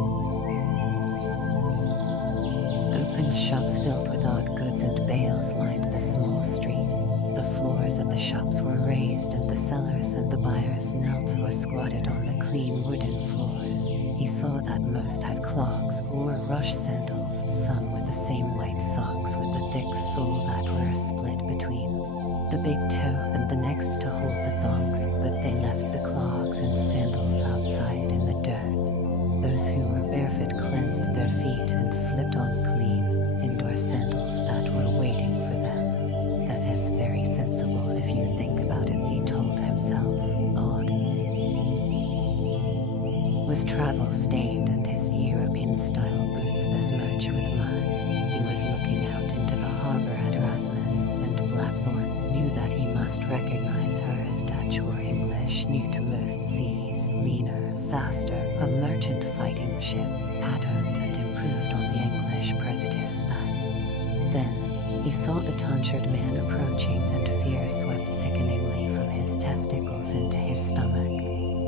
Open shops filled with odd goods and bales lined the small street. The floors of the shops were raised, and the sellers and the buyers knelt or squatted on the clean wooden floors. He saw that most had clogs or rush sandals, some with the same white socks with the thick sole that were split between the big toe and the next to hold the thongs, but they left the clogs and sandals outside in the dirt. Those who were barefoot cleansed their feet and slipped on clean, indoor sandals that were waiting for them. That is very sensible if you think about it, he told himself. Odd. Was travel stained and his European-style boots besmirched with mud? He was looking out into the harbor at Erasmus, and Blackthorn knew that he must recognize her as Dutch or English, new to most seas, leaner, faster, a merchant fighting ship, patterned and improved on the English privateers that. Then, he saw the tonsured man approaching, and fear swept sickeningly from his testicles into his stomach.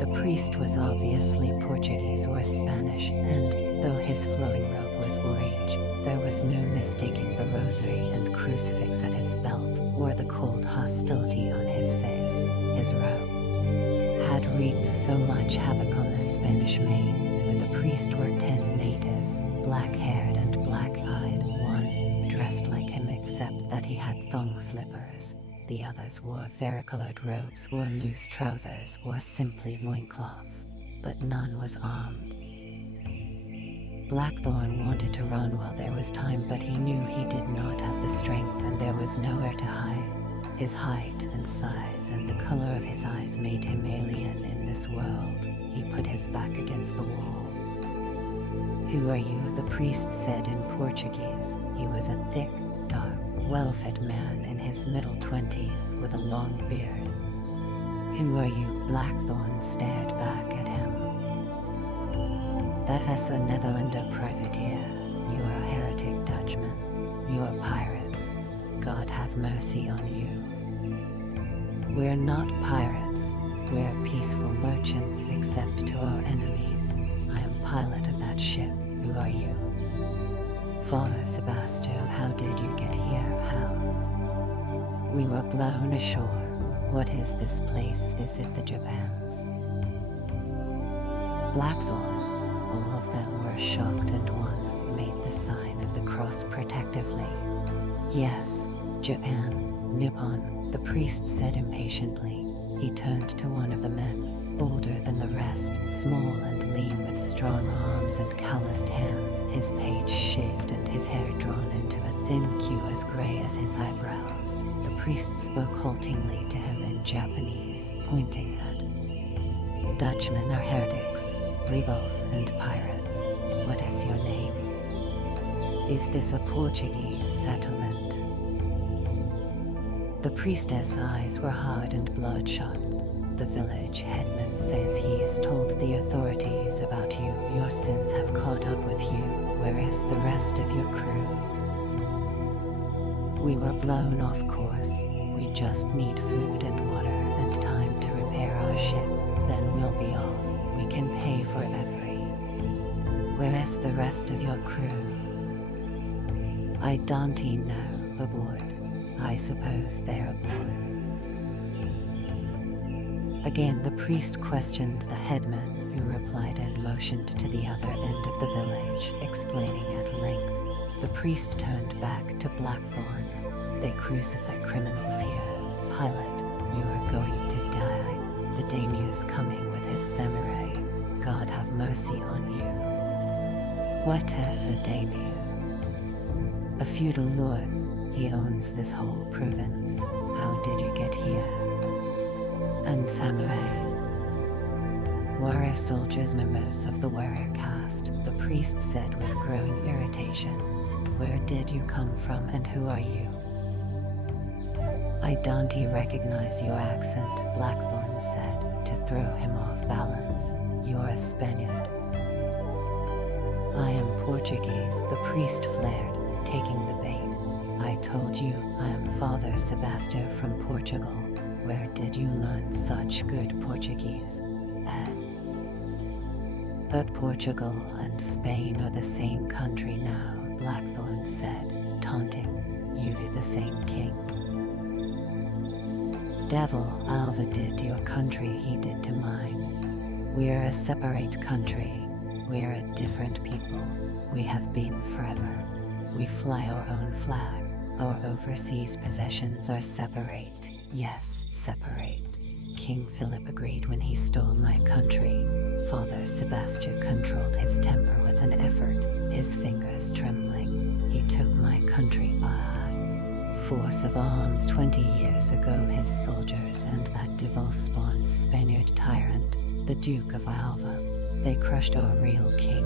The priest was obviously Portuguese or Spanish, and, though his flowing robe was orange, there was no mistaking the rosary and crucifix at his belt, or the cold hostility on his face. His robe had wreaked so much havoc on the Spanish main, where the priest were 10 natives, black-haired and black-eyed, one dressed like him except that he had thong slippers. The others wore varicolored robes or loose trousers or simply loincloths, but none was armed. Blackthorn wanted to run while there was time, but he knew he did not have the strength and there was nowhere to hide. His height and size and the color of his eyes made him alien in this world. He put his back against the wall. "Who are you?" the priest said in Portuguese. He was a thick, dark, well-fed man in his middle 20s with a long beard. "Who are you?" Blackthorn stared back at him. "That is a Netherlander privateer. You are a heretic Dutchman. You are pirates. God have mercy on you." "We're not pirates. We're peaceful merchants except to our enemies. I am pilot of that ship. Who are you?" "Father Sebastian, how did you get here? How?" "We were blown ashore. What is this place? Is it the Japan's?" Blackthorn, all of them were shocked and one made the sign of the cross protectively. "Yes, Japan, Nippon," the priest said impatiently. He turned to one of the men, older than the rest, small and lean with strong arms and calloused hands, his page shaved and his hair drawn into a thin queue as gray as his eyebrows. The priest spoke haltingly to him in Japanese, pointing at, "Dutchmen are heretics, rebels and pirates. What is your name? Is this a Portuguese settlement?" The priestess' eyes were hard and bloodshot. "The village headman says he has told the authorities about you. Your sins have caught up with you. Where is the rest of your crew?" "We were blown off course. We just need food and water and time to repair our ship. Then we'll be off. We can pay for every." "Where is the rest of your crew?" "I don't know. Aboard. I suppose they're aboard." Again the priest questioned the headman, who replied and motioned to the other end of the village, explaining at length. The priest turned back to Blackthorn. "They crucify criminals here. Pilot, you are going to die. The daimyo's coming with his samurai. God have mercy on you." "What is a daimyo?" "A feudal lord. He owns this whole province. How did you get here?" "And samurai?" "Warrior soldiers, members of the warrior caste," the priest said with growing irritation. "Where did you come from and who are you?" "I don't recognize your accent," Blackthorn said, to throw him off balance. "You're a Spaniard." "I am Portuguese," the priest flared, taking the bait. "I told you, I am Father Sebastian from Portugal. Where did you learn such good Portuguese?" "But Portugal and Spain are the same country now," Blackthorn said, taunting. "You've the same king." "Devil, Alva did your country, he did to mine. We're a separate country. We're a different people. We have been forever. We fly our own flag. Our overseas possessions are separate. Yes, separate. King Philip agreed when he stole my country." Father Sebastian controlled his temper with an effort, his fingers trembling. "He took my country by force of arms 20 years ago. His soldiers and that devil-spawned Spaniard tyrant, the Duke of Alva. They crushed our real king.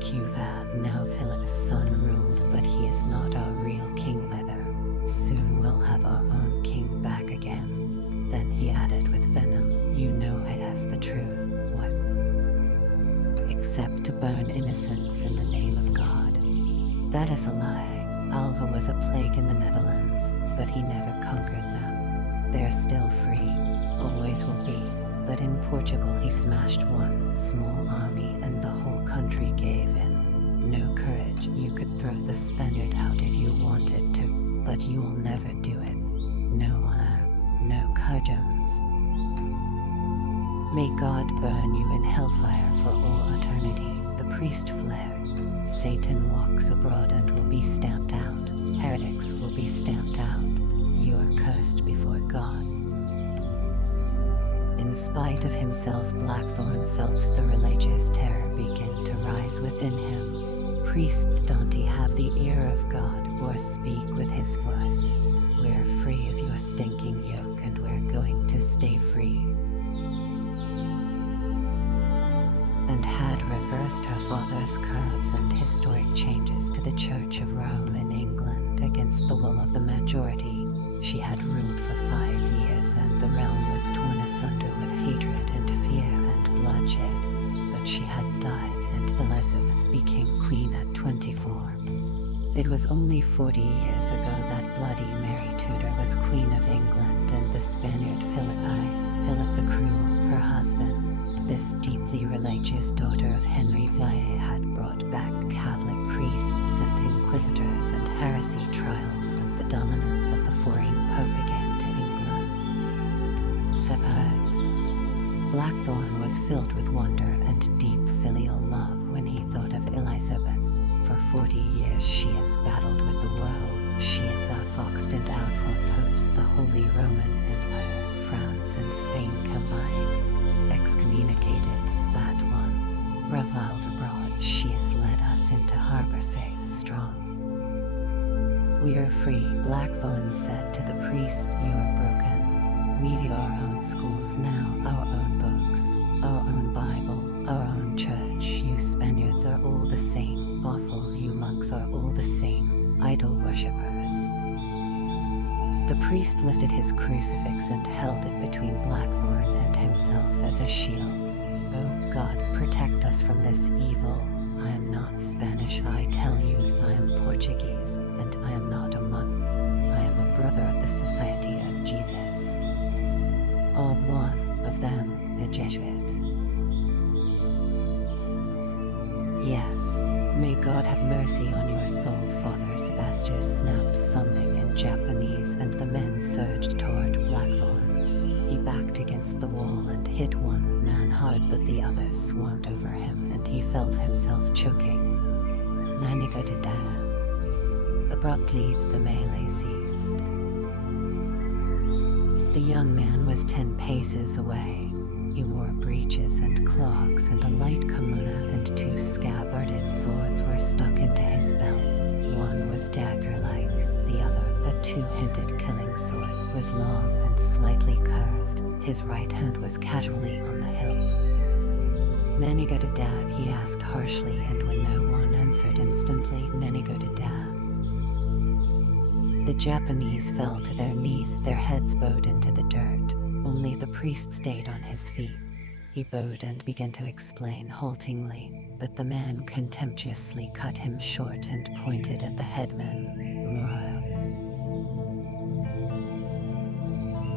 Qvab, now Philip's son rules, but he is not our real king either. Soon we'll have our own king back again." Then he added with venom, "You know it as the truth. What? Except to burn innocents in the name of God." "That is a lie. Alva was a plague in the Netherlands, but he never conquered them. They're still free, always will be. But in Portugal he smashed one small army and the whole country gave in. No courage. You could throw the Spaniard out if you wanted to, but you'll never do it. No honor, no cudgeons. May God burn you in hellfire for all eternity," the priest flared. "Satan walks abroad and will be stamped out. Heretics will be stamped out. You are cursed before God." In spite of himself, Blackthorn felt the religious terror begin to rise within him. priests don't have the ear of God or speak with his voice. We're free of your stinking yoke and we're going to stay free. And had reversed her father's curbs and historic changes to the Church of Rome in England against the will of the majority. She had ruled for 5 years and the realm was torn asunder with hatred and fear and bloodshed. But she had died and Elizabeth became queen at 24. It was only 40 years ago that Bloody Mary Tudor was Queen of England and the Spaniard Philip the Cruel, her husband, this deeply religious daughter of Henry VIII, had brought back Catholic priests and inquisitors and heresy trials, and the dominance of the foreign pope again to England. Superb. Blackthorn was filled with wonder and deep filial love when he thought of Elizabeth. For 40 years she has battled with the world. She has outfoxed and outfought popes, the Holy Roman Empire, France and Spain combined, excommunicated, spat one, reviled abroad. She has led us into harbor safe, strong. We are free, Blackthorn said to the priest. You are broken. We've our own schools now, our own books, our own Bible, our own church. You Spaniards are all the same. Awful, you monks are all the same, idol worshippers. The priest lifted his crucifix and held it between Blackthorn and himself as a shield. Oh God, protect us from this evil. I am not Spanish, I tell you. I am Portuguese, and I am not a monk. I am a brother of the Society of Jesus. All one of them, a Jesuit. Yes, may God have mercy on your soul, Father. Sebastian snapped something in Japanese and the men surged toward Blackthorn. He backed against the wall and hit one man hard, but the others swarmed over him and he felt himself choking. Nanigotida. Abruptly, the melee ceased. The young man was 10 paces away. He wore breeches and clogs, and a light kimono and 2 scabbarded swords were stuck into his belt. One was dagger-like, the other, a 2-handed killing sword, was long and slightly curved. His right hand was casually on the hilt. Nanigotida, he asked harshly, and when no one answered instantly, Nanigotida. The Japanese fell to their knees, their heads bowed into the dirt. Only the priest stayed on his feet. He bowed and began to explain haltingly, but the man contemptuously cut him short and pointed at the headman.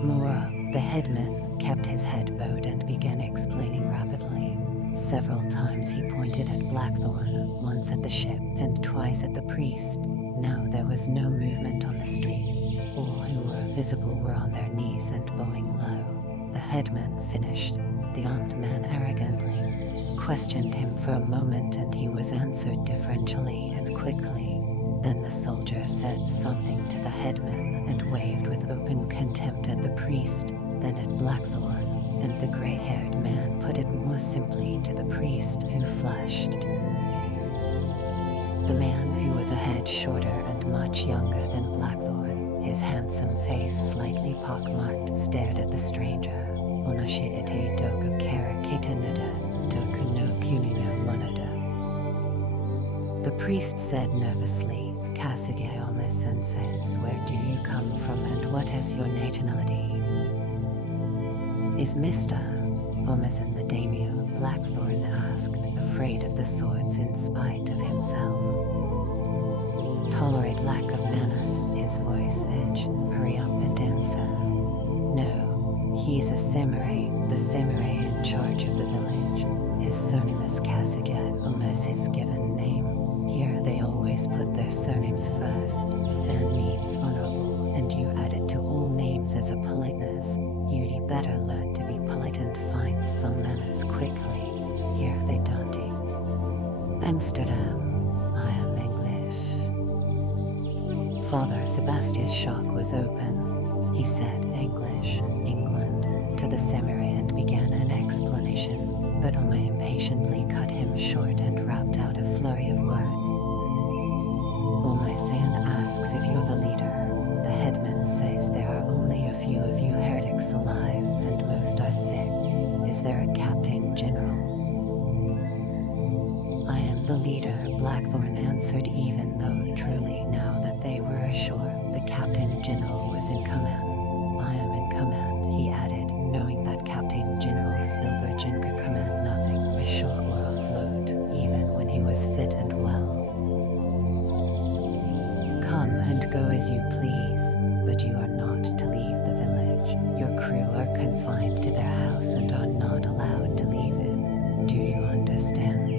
Mora, the headman, kept his head bowed and began explaining rapidly. Several times he pointed at Blackthorn, once at the ship and twice at the priest. Now there was no movement on the street. All who were visible were on their knees and bowing low. The headman finished. The armed man arrogantly questioned him for a moment, and he was answered differentially and quickly. Then the soldier said something to the headman and waved with open contempt at the priest, then at Blackthorn, and the gray-haired man put it more simply to the priest, who flushed. The man, who was a head shorter and much younger than Blackthorn, his handsome face slightly pockmarked, stared at the stranger. Onashi ite doku kara ketanada, doku no kuni no monoda. The priest said nervously, Kasuge Ome senseis, where do you come from and what is your nationality? Is Mr. Omezen the daimyo? Blackthorn asked, afraid of the swords in spite of himself. Tolerate lack of manners, his voice edged. Hurry up and answer. No, he's a samurai, the samurai in charge of the village. His surname is Kasuge, Ome's his given name. Here they always put their surnames first. San means honorable, and you add it to all names as a politeness. You'd better learn to be polite and find some manners quickly. Here they don't. Amsterdam, I am English. Father Sebastian's shock was open. He said English, England, to the samurai and began an explanation. but Oma impatiently cut him short and rapped out a flurry of words. Oma-san asks if you're the leader. The headman says there are only a few of you heretics alive, and most are sick. Is there a captain general? I am the leader, Blackthorn answered, even though truly now that they were ashore, the captain general was in command. I am in command, he added, knowing that Captain General Spilbergen could command nothing ashore or afloat, even when he was fit and well. Come and go as you please, but you are not to leave the village. Your crew are confined to their house and are not allowed to leave it. Do you understand?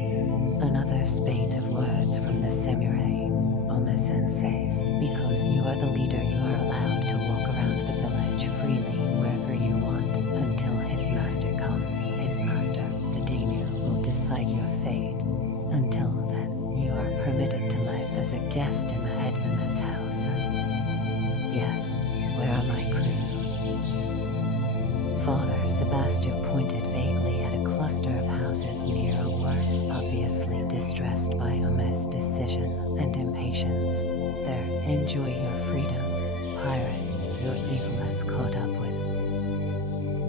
Another spate of words from the samurai. Oma-sen says, because you are the leader, you are allowed to walk around the village freely wherever you want until his master comes. His master, the daimyo, will decide your fate. Until then, you are permitted to live as a guest in the headman's house. Yes, where are my crew? Father Sebastian pointed vaguely at a cluster of houses near a wharf, obviously distressed by Oma's decision and impatience. There, enjoy your freedom, pirate, your evil has caught up with.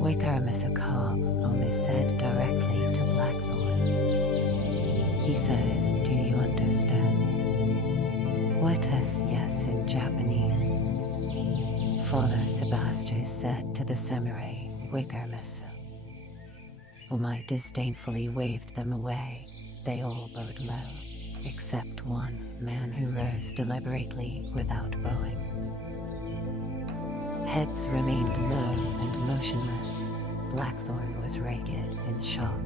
Wickermus a cob, Oma said directly to Blackthorn. He says, do you understand? What is yes in Japanese? Father Sebastian said to the samurai, Wickermus. Oma disdainfully waved them away. They all bowed low, except one man who rose deliberately without bowing. Heads remained low and motionless. Blackthorn was ragged in shock.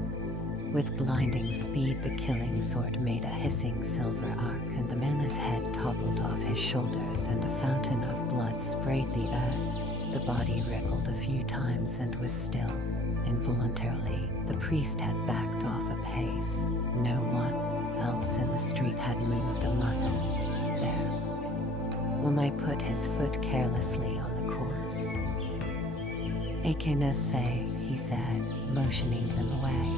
With blinding speed, the killing sword made a hissing silver arc, and the man's head toppled off his shoulders, and a fountain of blood sprayed the earth. The body rippled a few times and was still. Involuntarily, the priest had backed off a pace. No one else in the street had moved a muscle. There. Umai put his foot carelessly on the corpse. Ekenase, he said, motioning them away.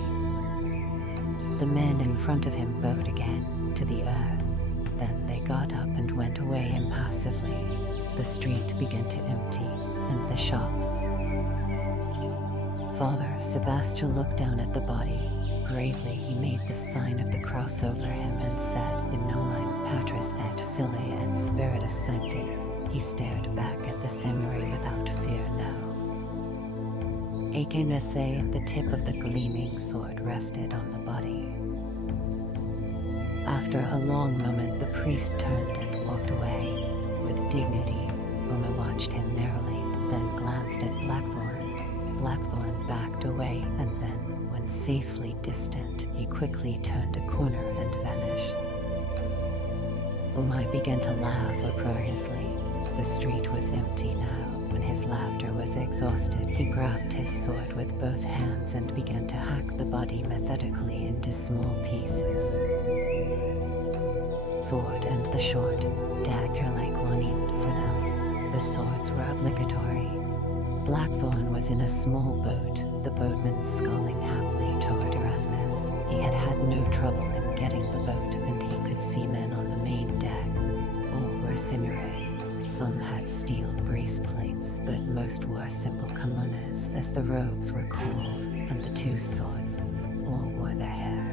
The men in front of him bowed again to the earth. Then they got up and went away impassively. The street began to empty, and the shops. Father Sebastian looked down at the body. Gravely, he made the sign of the cross over him and said, In nomine Patris et Filii et Spiritus Sancti. He stared back at the samurai without fear now. Ekenase, the tip of the gleaming sword rested on the body. After a long moment, the priest turned and walked away. With dignity, Oma watched him narrowly, then glanced at Blackthorn. Blackthorn backed away, and then, when safely distant, he quickly turned a corner and vanished. Umai began to laugh uproariously. The street was empty now. When his laughter was exhausted, he grasped his sword with both hands and began to hack the body methodically into small pieces. Sword and the short, dagger-like one end for them. The swords were obligatory. Blackthorn was in a small boat, the boatman sculling happily toward Erasmus. He had had no trouble in getting the boat, and he could see men on the main deck. All were samurai. Some had steel breastplates, but most wore simple kimonos, as the robes were cold, and the two swords all wore their hair.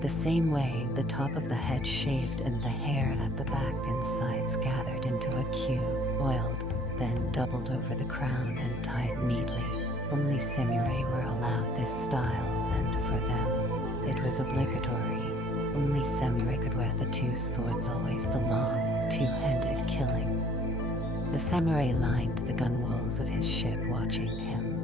The same way, the top of the head shaved and the hair at the back and sides gathered into a queue, oiled, then doubled over the crown and tied neatly. Only samurai were allowed this style, and for them, it was obligatory. Only samurai could wear the two swords, always the long, two-handed killing. The samurai lined the gunwales of his ship, watching him.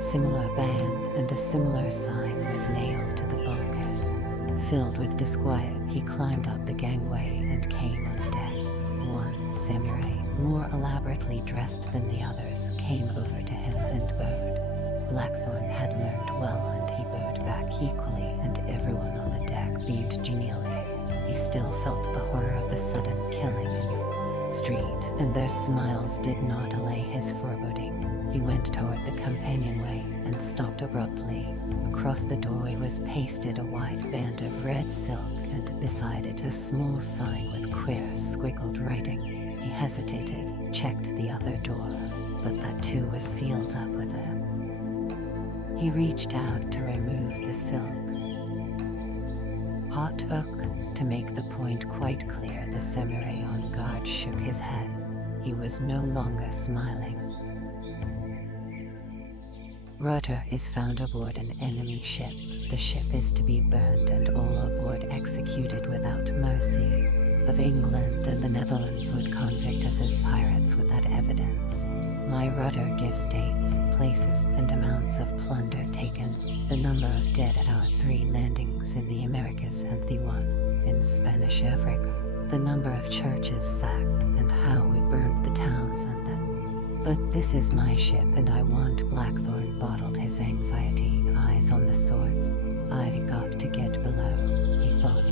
Similar band and a similar sign was nailed to the bulkhead. Filled with disquiet, he climbed up the gangway and came on deck. One samurai, more elaborately dressed than the others, came over to him and bowed. Blackthorn had learned well, and he bowed back equally, and everyone on the deck beamed genially. He still felt the horror of the sudden killing in the street, and their smiles did not allay his foreboding. He went toward the companionway and stopped abruptly. Across the doorway was pasted a wide band of red silk, and beside it a small sign with queer squiggled writing. He hesitated, checked the other door, but that too was sealed up with it. He reached out to remove the silk. Hot Oak, to make the point quite clear, the samurai on guard shook his head. He was no longer smiling. Rudder is found aboard an enemy ship. The ship is to be burned and all aboard executed without mercy. Of England and the Netherlands would convict us as pirates with that evidence. My rudder gives dates, places, and amounts of plunder taken, the number of dead at our 3 landings in the Americas and the 1 in Spanish Africa, the number of churches sacked, and how we burned the towns and them. But this is my ship, and I want Blackthorn bottled his anxiety, eyes on the swords. I've got to get below, he thought.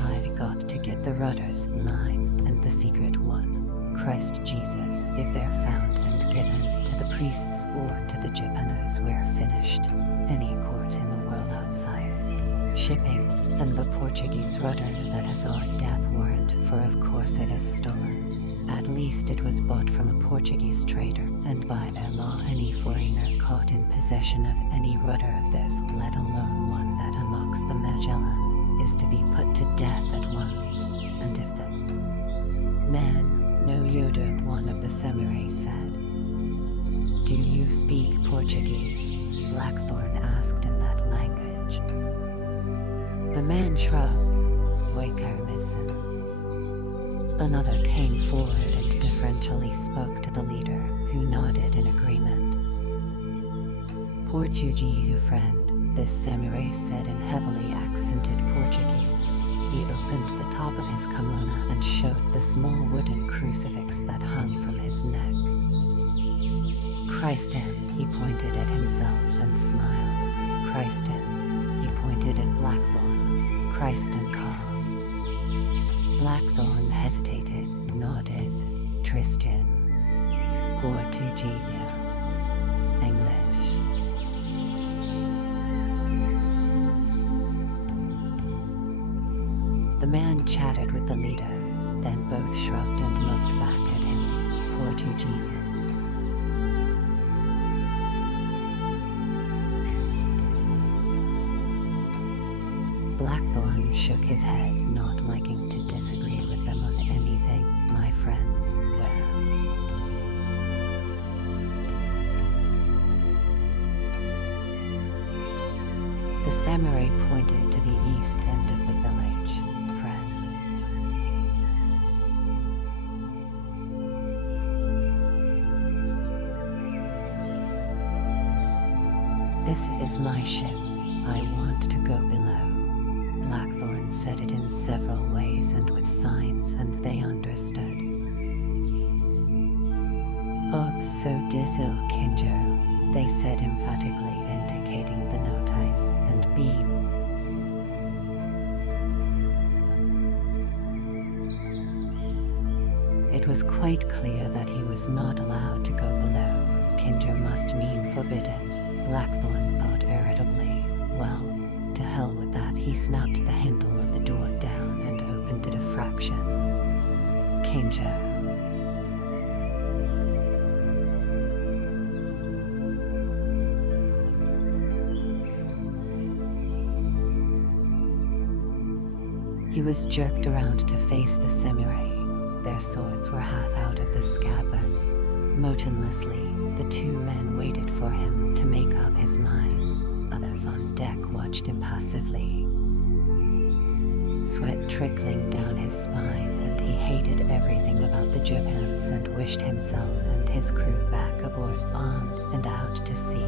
I've got to get the rudders, mine, and the secret one. Christ Jesus, if they're found and given to the priests or to the Japanese, we're finished. Any court in the world outside shipping, and the Portuguese rudder that has our death warrant, for of course it is stolen. At least it was bought from a Portuguese trader, and by their law any foreigner caught in possession of any rudder of theirs, let alone one that unlocks the Magellan, is to be put to death at once. And if the Nan no Yoda, one of the samurai said. Do you speak Portuguese? Blackthorn asked in that language. The man shrugged. Another came forward and deferentially spoke to the leader, who nodded in agreement. Portuguese, friend, this samurai said in heavily accented Portuguese. He opened the top of his kimono and showed the small wooden crucifix that hung from his neck. Christen, he pointed at himself and smiled. Christen, he pointed at Blackthorn. Christen Carl. Blackthorn hesitated, nodded. Tristan. Portuguese. English. The man chatted with the leader, then both shrugged and looked back at him. Portuguese. Blackthorn shook his head, not liking to disagree with them on anything. My friends, where? The samurai pointed to the east end of the village. Friends. This is my ship. I want to go below. Blackthorn said it in several ways and with signs, and they understood. So diso Kinjo, they said emphatically, indicating the notice and beam. It was quite clear that he was not allowed to go below. Kinjo must mean forbidden. Blackthorn thought irritably. Well, to hell with that. He snapped the handle of the door down and opened it a fraction. Kinjo. He was jerked around to face the samurai. Their swords were half out of the scabbards. Motionlessly, the 2 men waited for him to make up his mind. Others on deck watched impassively. Sweat trickling down his spine, and he hated everything about the Japans and wished himself and his crew back aboard, armed and out to sea.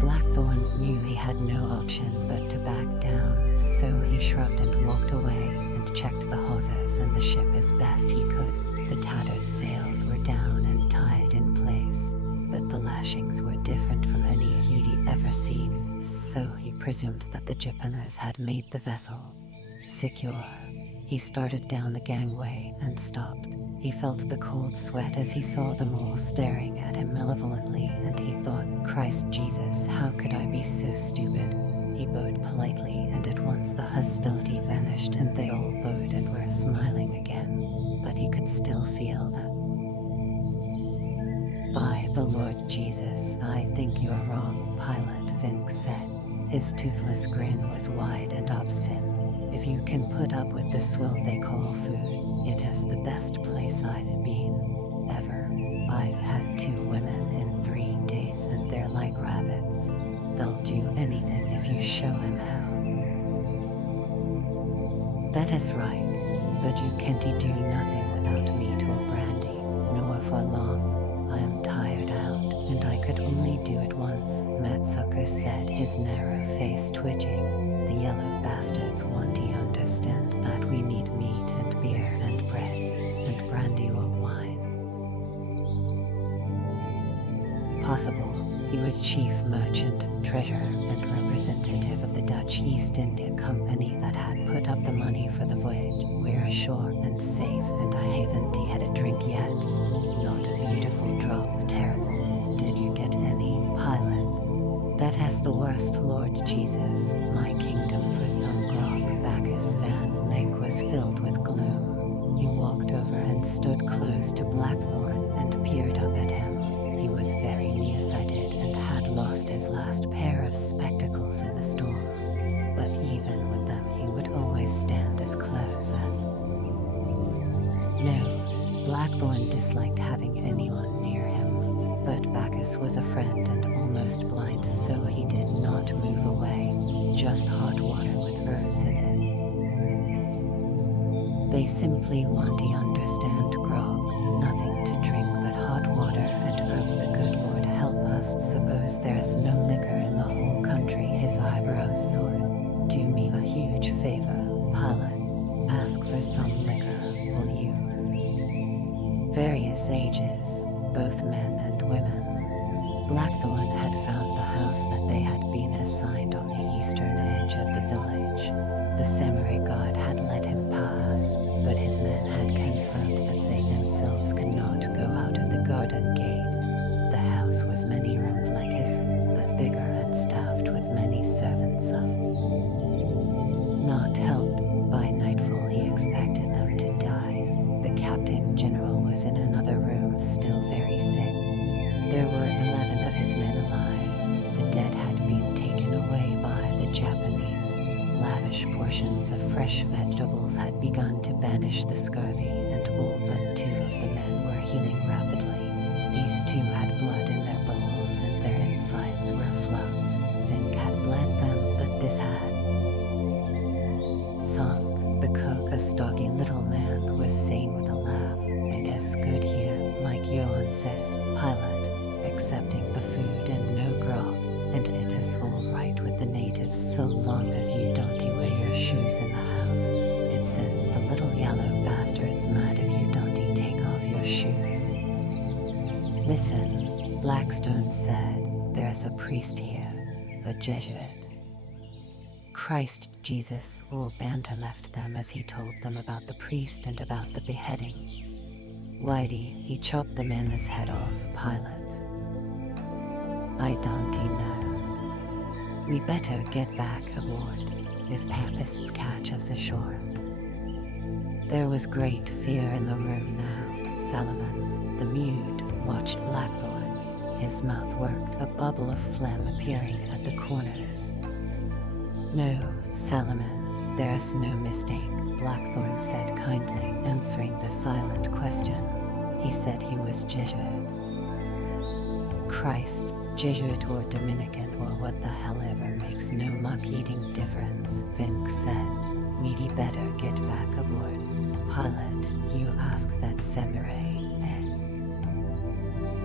Blackthorn knew he had no option but to back down, so he shrugged and walked away and checked the hawsers and the ship as best he could. The tattered sails were down and tied in place, but the lashings were different from any he'd ever seen, so he presumed that the Japanese had made the vessel secure. He started down the gangway and stopped. He felt the cold sweat as he saw them all staring at him malevolently, and he thought, Christ Jesus, how could I be so stupid? He bowed politely, and at once the hostility vanished and they all bowed and were smiling again. But he could still feel that. By the Lord Jesus, I think you're wrong, Pilate, Vinck said. His toothless grin was wide and obscene. If you can put up with the swill they call food, it is the best place I've been, ever. I've had 2 women in 3 days and they're like rabbits. They'll do anything if you show them how. That is right, but you can't do nothing without meat or brandy, nor for long. I am tired out, and I could only do it once, Matsuko said, his narrow face twitching. The yellow bastards want to understand that we need meat and beer and bread, and brandy or wine. Possible. He was chief merchant, treasurer, and representative of the Dutch East India Company that had put up the money for the voyage. We're ashore and safe, and I haven't had a drink yet. Not a beautiful drop, terrible. Did you get any, Pilate? That has the worst, Lord Jesus, my kingdom for some grog. Bacchus Van Eyck was filled with gloom. He walked over and stood close to Blackthorn and peered up at him. He was very nearsighted and had lost his last pair of spectacles in the storm. But even with them, he would always stand as close as... No, Blackthorn disliked having anyone near him, but Bacchus was a friend and almost blind, so he did not move away. Just hot water with herbs in it. They simply want to understand grog, nothing to drink but hot water and herbs. The good Lord help us, suppose there's no liquor in the whole country. His eyebrows soared. Do me a huge favor, Pilate. Ask for some liquor, will you? Various ages, both men and women. Blackthorn had found the house that they had been assigned on the eastern edge of the village. The samurai god had let him pass, but his men had confirmed that they themselves could not go out of the garden gate. The house was many roomed like his, but bigger and staffed with many servants of. Not helped, by nightfall he expected them to die. The captain general was in another room, still very sick. There were 11 of his men alive. The dead had been taken away by the Japanese. Lavish portions of fresh vegetables had begun to banish the scurvy, and all but 2 of the men were healing rapidly. These 2 had blood in their bowels and their insides were flounced. Vinck had bled them, but this had sunk. The cook, a stocky little man, was saying with a laugh, "It is good here, like Johann says, Pilate, accepting the food and no grog, and it is all right with the natives so long as you don't wear your shoes in the house. It sends the little yellow bastards mad if you don't take off your shoes." Listen, Blackstone said, there's a priest here, a Jesuit. Christ Jesus, all banter left them as he told them about the priest and about the beheading. Whitey, he chopped the man's head off, Pilate. I don't know. We better get back aboard, if papists catch us ashore. There was great fear in the room now. Salomon, the mute, watched Blackthorn. His mouth worked, a bubble of phlegm appearing at the corners. No, Salomon, there's no mistake, Blackthorn said kindly, answering the silent question. He said he was Jesuit. Christ, Jesuit or Dominican or what the hell ever makes no muck-eating difference, Vinck said. We'd better get back aboard. Pilate, you ask that samurai, eh?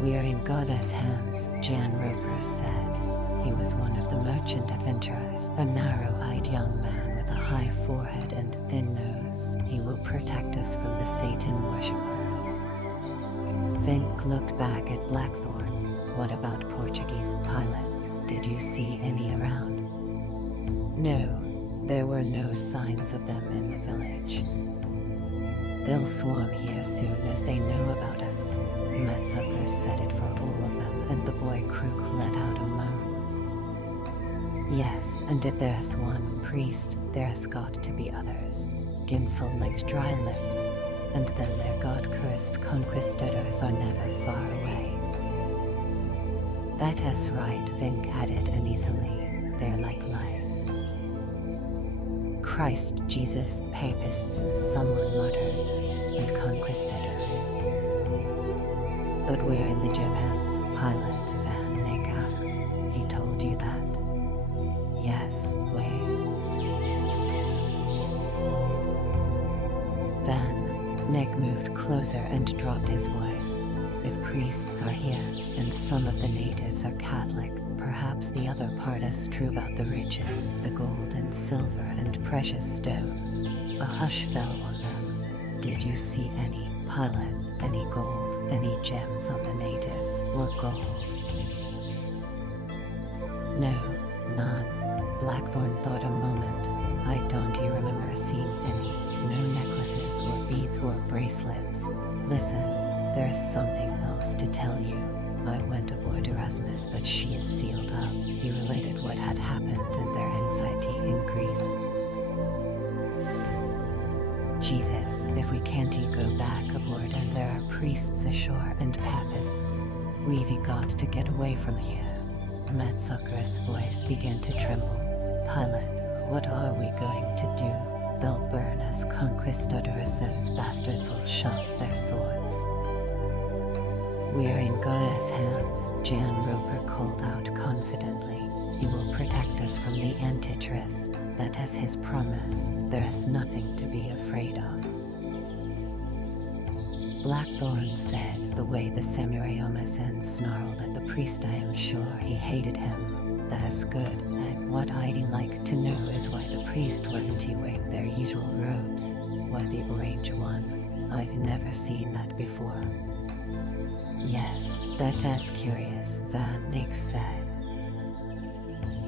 We're in God's hands, Jan Roper said. He was one of the merchant adventurers, a narrow-eyed young man with a high forehead and thin nose. He will protect us from the Satan worshippers. Vinck looked back at Blackthorn. What about Portuguese, Pilate? Did you see any around? No, there were no signs of them in the village. They'll swarm here soon as they know about us. Matsucker said it for all of them, and the boy Crook let out a moan. Yes, and if there's one priest, there's got to be others. Ginsel licked dry lips, and then their god-cursed conquistadors are never far away. That's right, Vink added uneasily. They're like lies. Christ Jesus, papists, someone muttered, and conquistadors. But we're in the Japans, Pilot Van Nick asked. He told you that? Yes, Van Nick moved closer and dropped his voice. If priests are here, and some of the natives are Catholic, perhaps the other part is true about the riches, the gold and silver and precious stones. A hush fell on them. Did you see any, Pilot, any gold, any gems on the natives, or gold? No, none. Blackthorn thought a moment. I don't remember seeing any. No necklaces or beads or bracelets. Listen, there's something else to tell you. I went aboard Erasmus, but she is sealed up. He related what had happened and their anxiety increased. Jesus, if we can't go back aboard and there are priests ashore and papists, we've got to get away from here. Matsucker's voice began to tremble. Pilot, what are we going to do? They'll burn us conquistadors, those bastards will shove their swords. We're in God's hands, Jan Roper called out confidently. He will protect us from the Antichrist. That is his promise. There is nothing to be afraid of. Blackthorn said, the way the Samurai-Oma-sen snarled at the priest, I am sure he hated him. That is good, and what I'd like to know is why the priest wasn't wearing their usual robes. Why the orange one? I've never seen that before. Yes, that's curious, Van Nick said.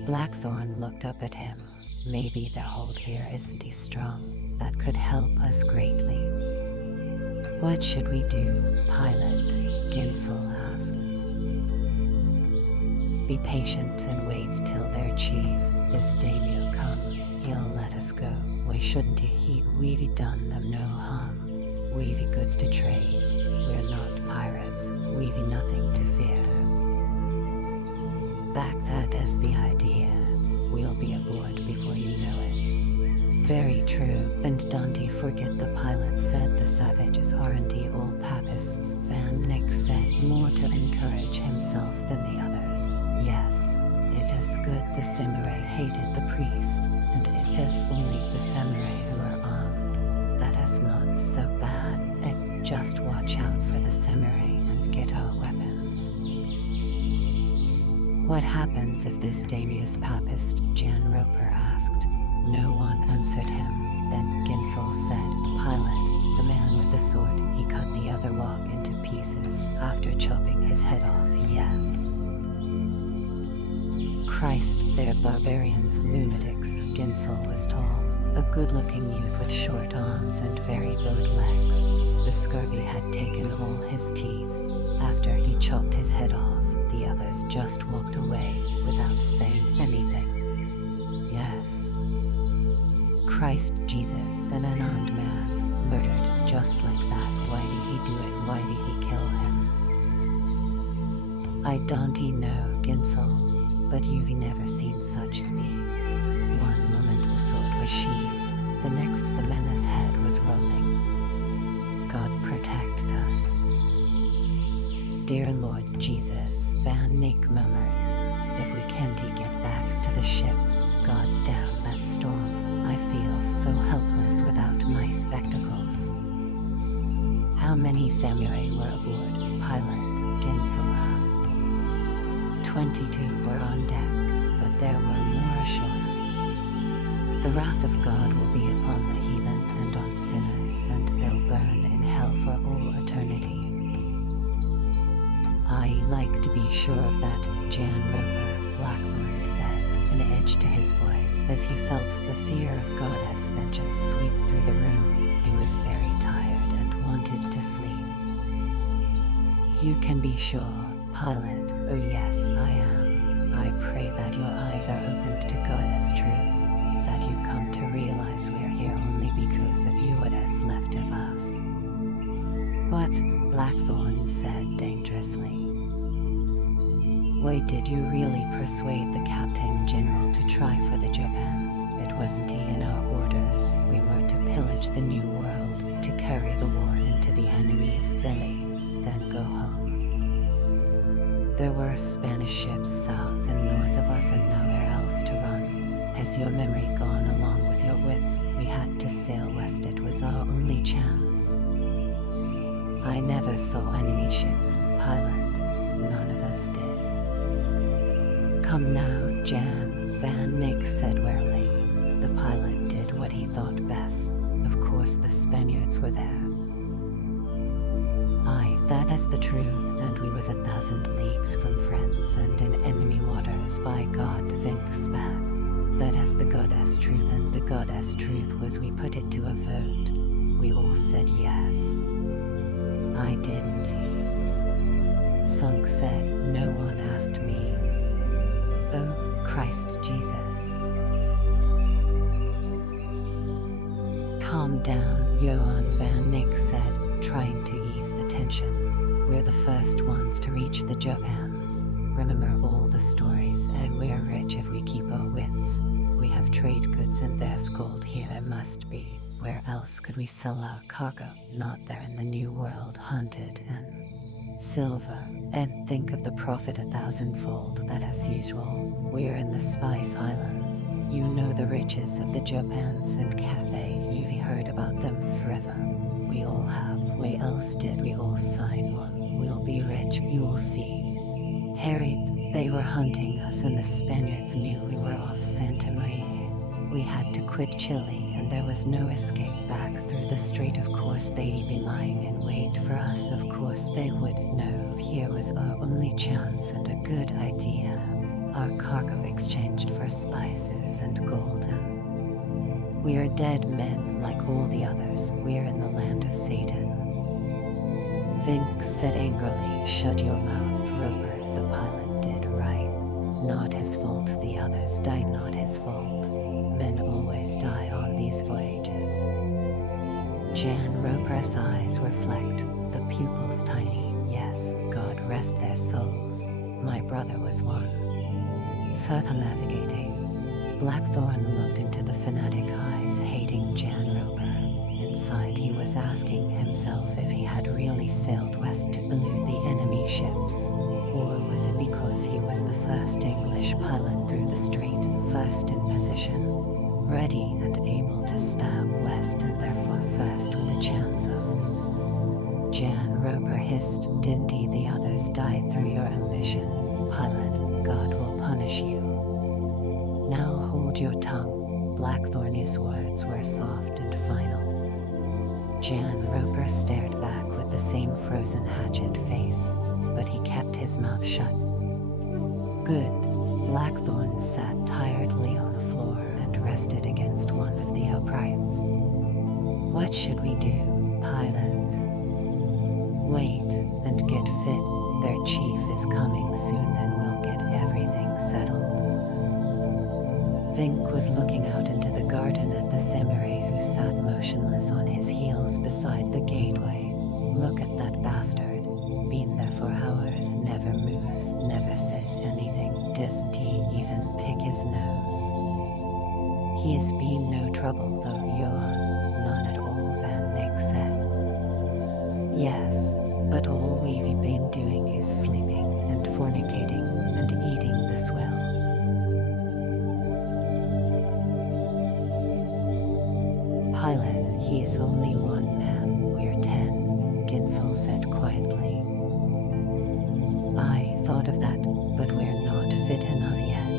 Blackthorn looked up at him. Maybe their hold here isn't strong. That could help us greatly. What should we do, Pilot? Ginsel asked. Be patient and wait till their chief, this daimyo, comes. He'll let us go. Why shouldn't he? We've done them no harm. We've goods to trade. We're not pirates. We've nothing to fear. Back that as the idea. We'll be aboard before you know it. Very true, and don't forget the pilot said the savages aren't all papists. Van Nick said, more to encourage himself than the others. Yes, it is good the samurai hated the priest, and it is only the samurai who are armed. That is not so bad, and just watch out for the samurai and get our weapons. What happens if this daimyo's papist? Jan Roper asked. No one answered him. Then Ginsel said, Pilot, the man with the sword, he cut the other walk into pieces after chopping his head off, yes. Christ, they're barbarians, lunatics. Ginsel was tall, a good-looking youth with short arms and very bowed legs. The scurvy had taken all his teeth. After he chopped his head off, the others just walked away without saying anything. Yes. Christ Jesus, an unarmed man, murdered just like that. Why did he do it? Why did he kill him? I don't know, Ginsel, but you've never seen such speed. One moment the sword was sheathed, the next the man's head was rolling. God protect us. Dear Lord Jesus, Van Nick murmured, if we can't get back to the ship, God damn that storm. I feel so helpless without my spectacles. How many samurai were aboard, Pilot? Ginsel asked. 22 were on deck, but there were more ashore. The wrath of God will be upon the heathen and on sinners, and they'll burn in hell for all eternity. I like to be sure of that, Jan Roper, Blackthorn said, an edge to his voice as he felt the fear of Goddess vengeance sweep through the room. He was very tired. wanted to sleep. You can be sure, pilot. Oh yes, I am. I pray that your eyes are opened to God's truth, that you come to realize we're here only because of you, what is left of us. What? Blackthorn said dangerously. Why did you really persuade the Captain General to try for the Japans? It wasn't in our orders. We were to pillage the New World, to carry the war into the enemy's belly, then go home. There were Spanish ships south and north of us and nowhere else to run. Has your memory gone along with your wits? We had to sail west, it was our only chance. I never saw enemy ships, pilot. None of us did. Come now, Jan, Van Nick said wearily. The pilot did what he thought best. Of course the Spaniards were there. Aye, that is the truth, and we was 1,000 leagues from friends and in enemy waters, by God, Vink spat. That is the goddess truth, and the goddess truth was we put it to a vote. We all said yes. I didn't. Sunk said, no one asked me. Oh, Christ Jesus. Calm down, Johan Van Nick said, trying to ease the tension. We're the first ones to reach the Japans. Remember all the stories, and we're rich if we keep our wits. We have trade goods and there's gold here, there must be. Where else could we sell our cargo? Not there in the New World, hunted and silver. And think of the profit 1,000-fold, that as usual. We're in the Spice Islands. You know the riches of the Japans and Cathay, you've heard about them forever. We all have, why else did we all sign one? We'll be rich, you'll see. Harry, they were hunting us and the Spaniards knew we were off Santa Maria. We had to quit Chile and there was no escape back through the strait. Of course they'd be lying in wait for us, of course they would know here was our only chance and a good idea. Our cargo exchanged for spices and gold, and we are dead men like all the others. We're in the land of Satan. Vink said angrily, shut your mouth, Roper. The pilot did right. Not his fault, the others died, not his fault. Men always die on these voyages. Jan Roper's eyes reflect, the pupils tiny. Yes, God rest their souls. My brother was one. Circumnavigating. Blackthorn looked into the fanatic eyes, hating Jan Roper. Inside he was asking himself if he had really sailed west to elude the enemy ships. Or was it because he was the first English pilot through the strait, first in position, ready and able to stab west and therefore first with a chance of... Jan Roper hissed, didn't the others die through your ambition? Pilot, God will punish you. Now hold your tongue. Blackthorn's words were soft and final. Jan Roper stared back with the same frozen hatchet face, but he kept his mouth shut. Good. Blackthorn sat tiredly on the floor and rested against one of the uprights. What should we do, pilot? Wait and get fit. Their chief is coming soon, then we'll get everything settled. Vink was looking out into the garden at the samurai who sat motionless on his heels beside the gateway. Look at that bastard. Been there for hours, never moves, never says anything. Doesn't he even pick his nose? He has been no trouble though, Johan. None at all, Van Nick said. Yes, but all we've been doing is sleeping and fornicating and eating the swell. Pilot, he is only one man, we're 10, Ginsel said quietly. I thought of that, but we're not fit enough yet.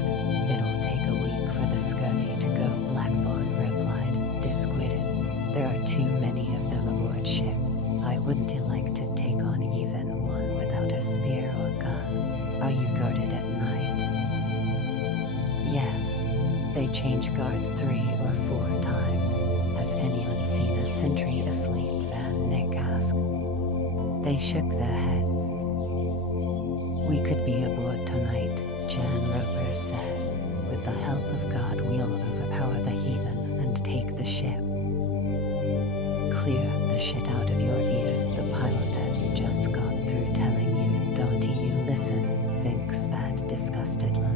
It'll take a week for the scurvy to go, Blackthorn replied, disquieted. There are too many of them aboard ship. I wouldn't like to take on even one without a spear or gun. Are you guarded at night? Yes. They change guard 3 or 4 times. Has anyone seen a sentry asleep, Van Nick asked. They shook their heads. We could be aboard tonight, Jan Roper said. With the help of God, we'll overpower the heathen and take the ship. Clear the shit out of your ears, the pilot has just got through telling you, don't you listen, Vink spat disgustedly.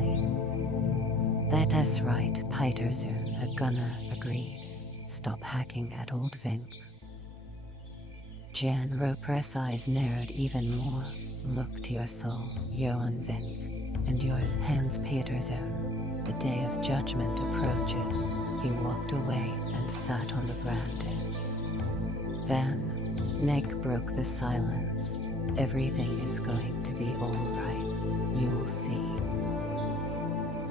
That's right, Peterzoon, a gunner, agreed. Stop hacking at old Vink. Jan Roper's eyes narrowed even more. Look to your soul, Johan Vink, and yours, Hans Peterzoon. The day of judgment approaches. He walked away and sat on the veranda. Van Neck broke the silence. Everything is going to be all right. You will see.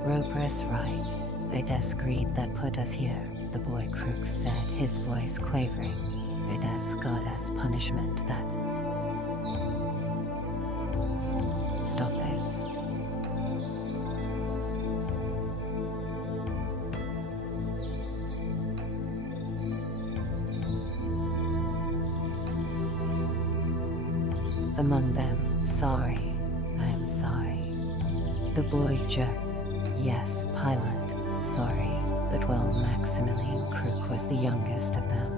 Roper's right. It has greed that put us here, the boy Crook said, his voice quavering. It has God as punishment that... Stop it. Among them, sorry, I'm sorry. The boy jerked. Yes, pilot, sorry, but well, Maximilian Crook was the youngest of them.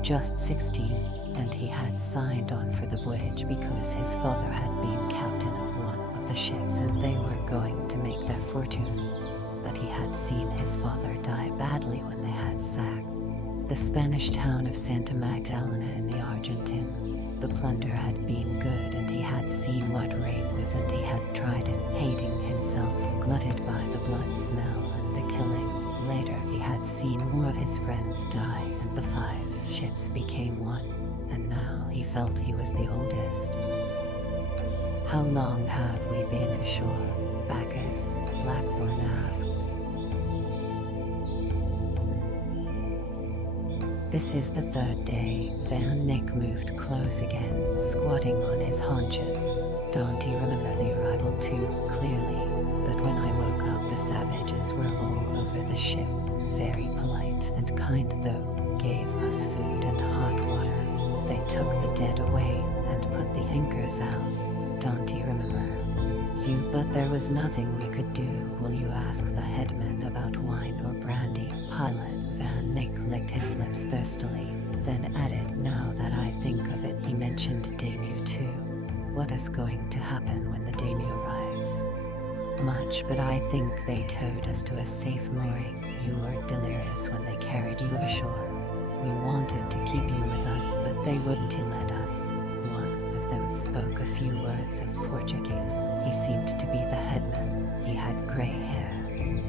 Just 16, and he had signed on for the voyage because his father had been captain of one of the ships and they were going to make their fortune. But he had seen his father die badly when they had sacked the Spanish town of Santa Magdalena in the Argentine. The plunder had been good and he had seen what rape was and he had tried it, hating himself, glutted by the blood smell and the killing. Later he had seen more of his friends die and the 5 ships became one, and now he felt he was the oldest. How long have we been ashore, Bacchus? Blackthorn asked. This is the 3rd day. Van Nick moved close again, squatting on his haunches. Don't you remember the arrival too clearly? But when I woke up, the savages were all over the ship, very polite and kind though. Gave us food and hot water. They took the dead away and put the anchors out. Don't you remember? But there was nothing we could do. Will you ask the headman about wine or brandy? Pilot Van Nick licked his lips thirstily, then added, now that I think of it, he mentioned Damu too. What is going to happen when the Damu arrives? Much, but I think they towed us to a safe mooring. You were delirious when they carried you ashore. We wanted to keep you with us, but they wouldn't let us. One of them spoke a few words of Portuguese. He seemed to be the headman. He had gray hair.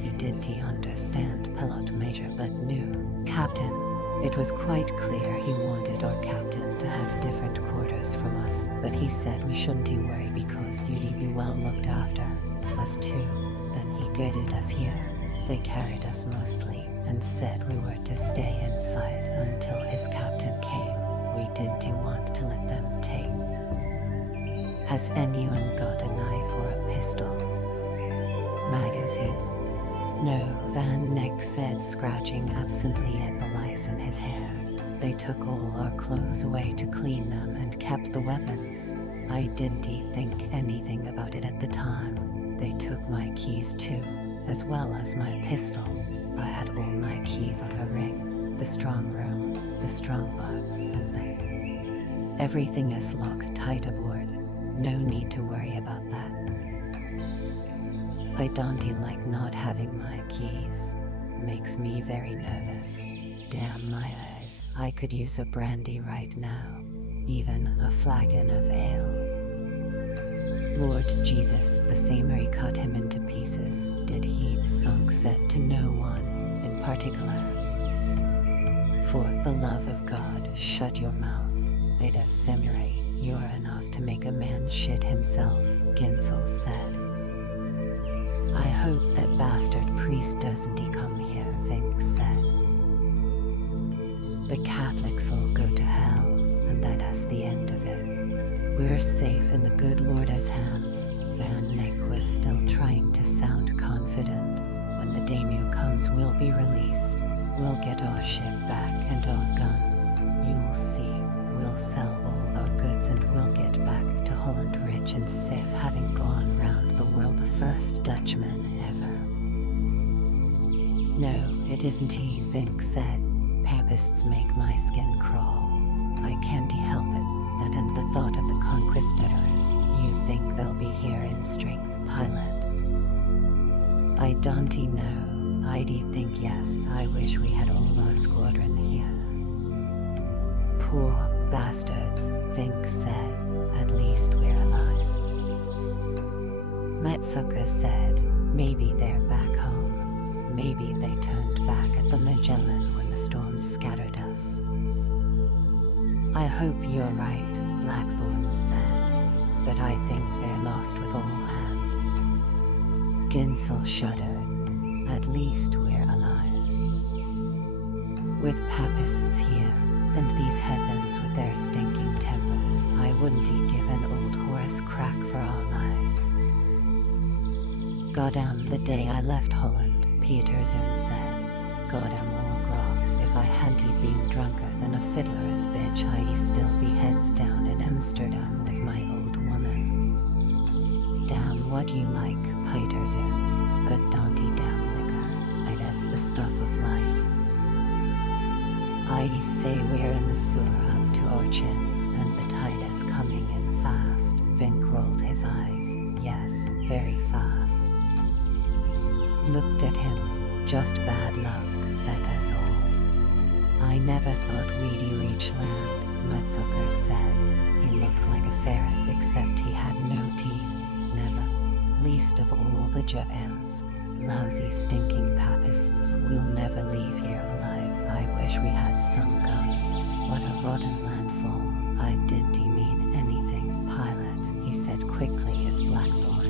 He didn't understand Pilot Major, but knew Captain. It was quite clear he wanted our captain to have different quarters from us, but he said we shouldn't worry because you'd be well looked after. Us too. Then he guided us here. They carried us mostly, and said we were to stay inside until his captain came. We didn't want to let them take. Has anyone got a knife or a pistol? Magazine? No, Van Neck said, scratching absently at the lice in his hair. They took all our clothes away to clean them and kept the weapons. I didn't think anything about it at the time. They took my keys too, as well as my pistol. I had all my keys on a ring, the strong room, the strong box, and the... Everything is locked tight aboard. No need to worry about that. I don't like not having my keys. Makes me very nervous. Damn my eyes, I could use a brandy right now. Even a flagon of ale. Lord Jesus, the Samurai cut him into pieces. Did he? Sunk said to no one in particular. For the love of God, shut your mouth. It is Samurai. You're enough to make a man shit himself, Ginsel said. I hope that bastard priest doesn't come here, Vink said. The Catholics will go to hell, and that is the end of it. We're safe in the good Lord's hands. Van Nick was still trying to sound confident. When the Daimyo comes, we'll be released. We'll get our ship back and our guns. You'll see. we'll sell all our goods and we'll get back to Holland rich and safe, having gone round the world, the first Dutchman ever. No, it isn't he, Vink said. Papists make my skin crawl. I can't help it, that and the thought of the conquistadors. You think they'll be here in strength, pilot? I don't know. I'd think yes. I wish we had all our squadron here. Poor bastards, Vink said. At least we're alive. Metsuka said, maybe they're back home. Maybe they turned back at the Magellan when the storms scattered us. I hope you're right, Blackthorn said, but I think they're lost with all hands. Ginsel shuddered. At least we're alive. With papists here, and these heathens with their stinking tempers, I wouldn't give an old horse crack for our lives. Goddamn the day I left Holland, Petersen said. Goddamn all grog, if I hadn't been drunker than a fiddler's bitch, I'd still be heads down in Amsterdam with my old woman. Damn what you like, Petersen, but don't damn liquor, I'd the stuff of life. I'd say we're in the sewer up to our chins, and the tide is coming in fast. Vink rolled his eyes. Yes, very fast. Looked at him. Just bad luck, that is all. I never thought we'd reach land, Metzucker said. He looked like a ferret, except he had no teeth. Never. Least of all the Joans. Lousy stinking papists, we'll never leave here alive. I wish we had some guns. What a rotten landfall. I didn't mean anything, pilot, he said quickly as Blackthorn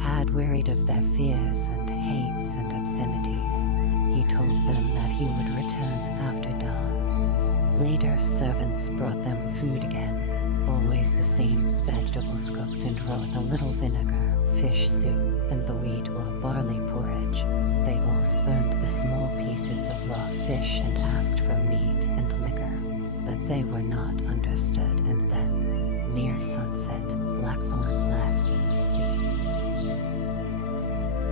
had wearied of their fears and hates and obscenities. He told them that he would return after dawn. Later, servants brought them food again. Always the same vegetables cooked and raw with a little vinegar, fish soup, and the wheat or barley porridge. They all spurned the small pieces of raw fish and asked for meat and liquor, but they were not understood. And then, near sunset, Blackthorn left.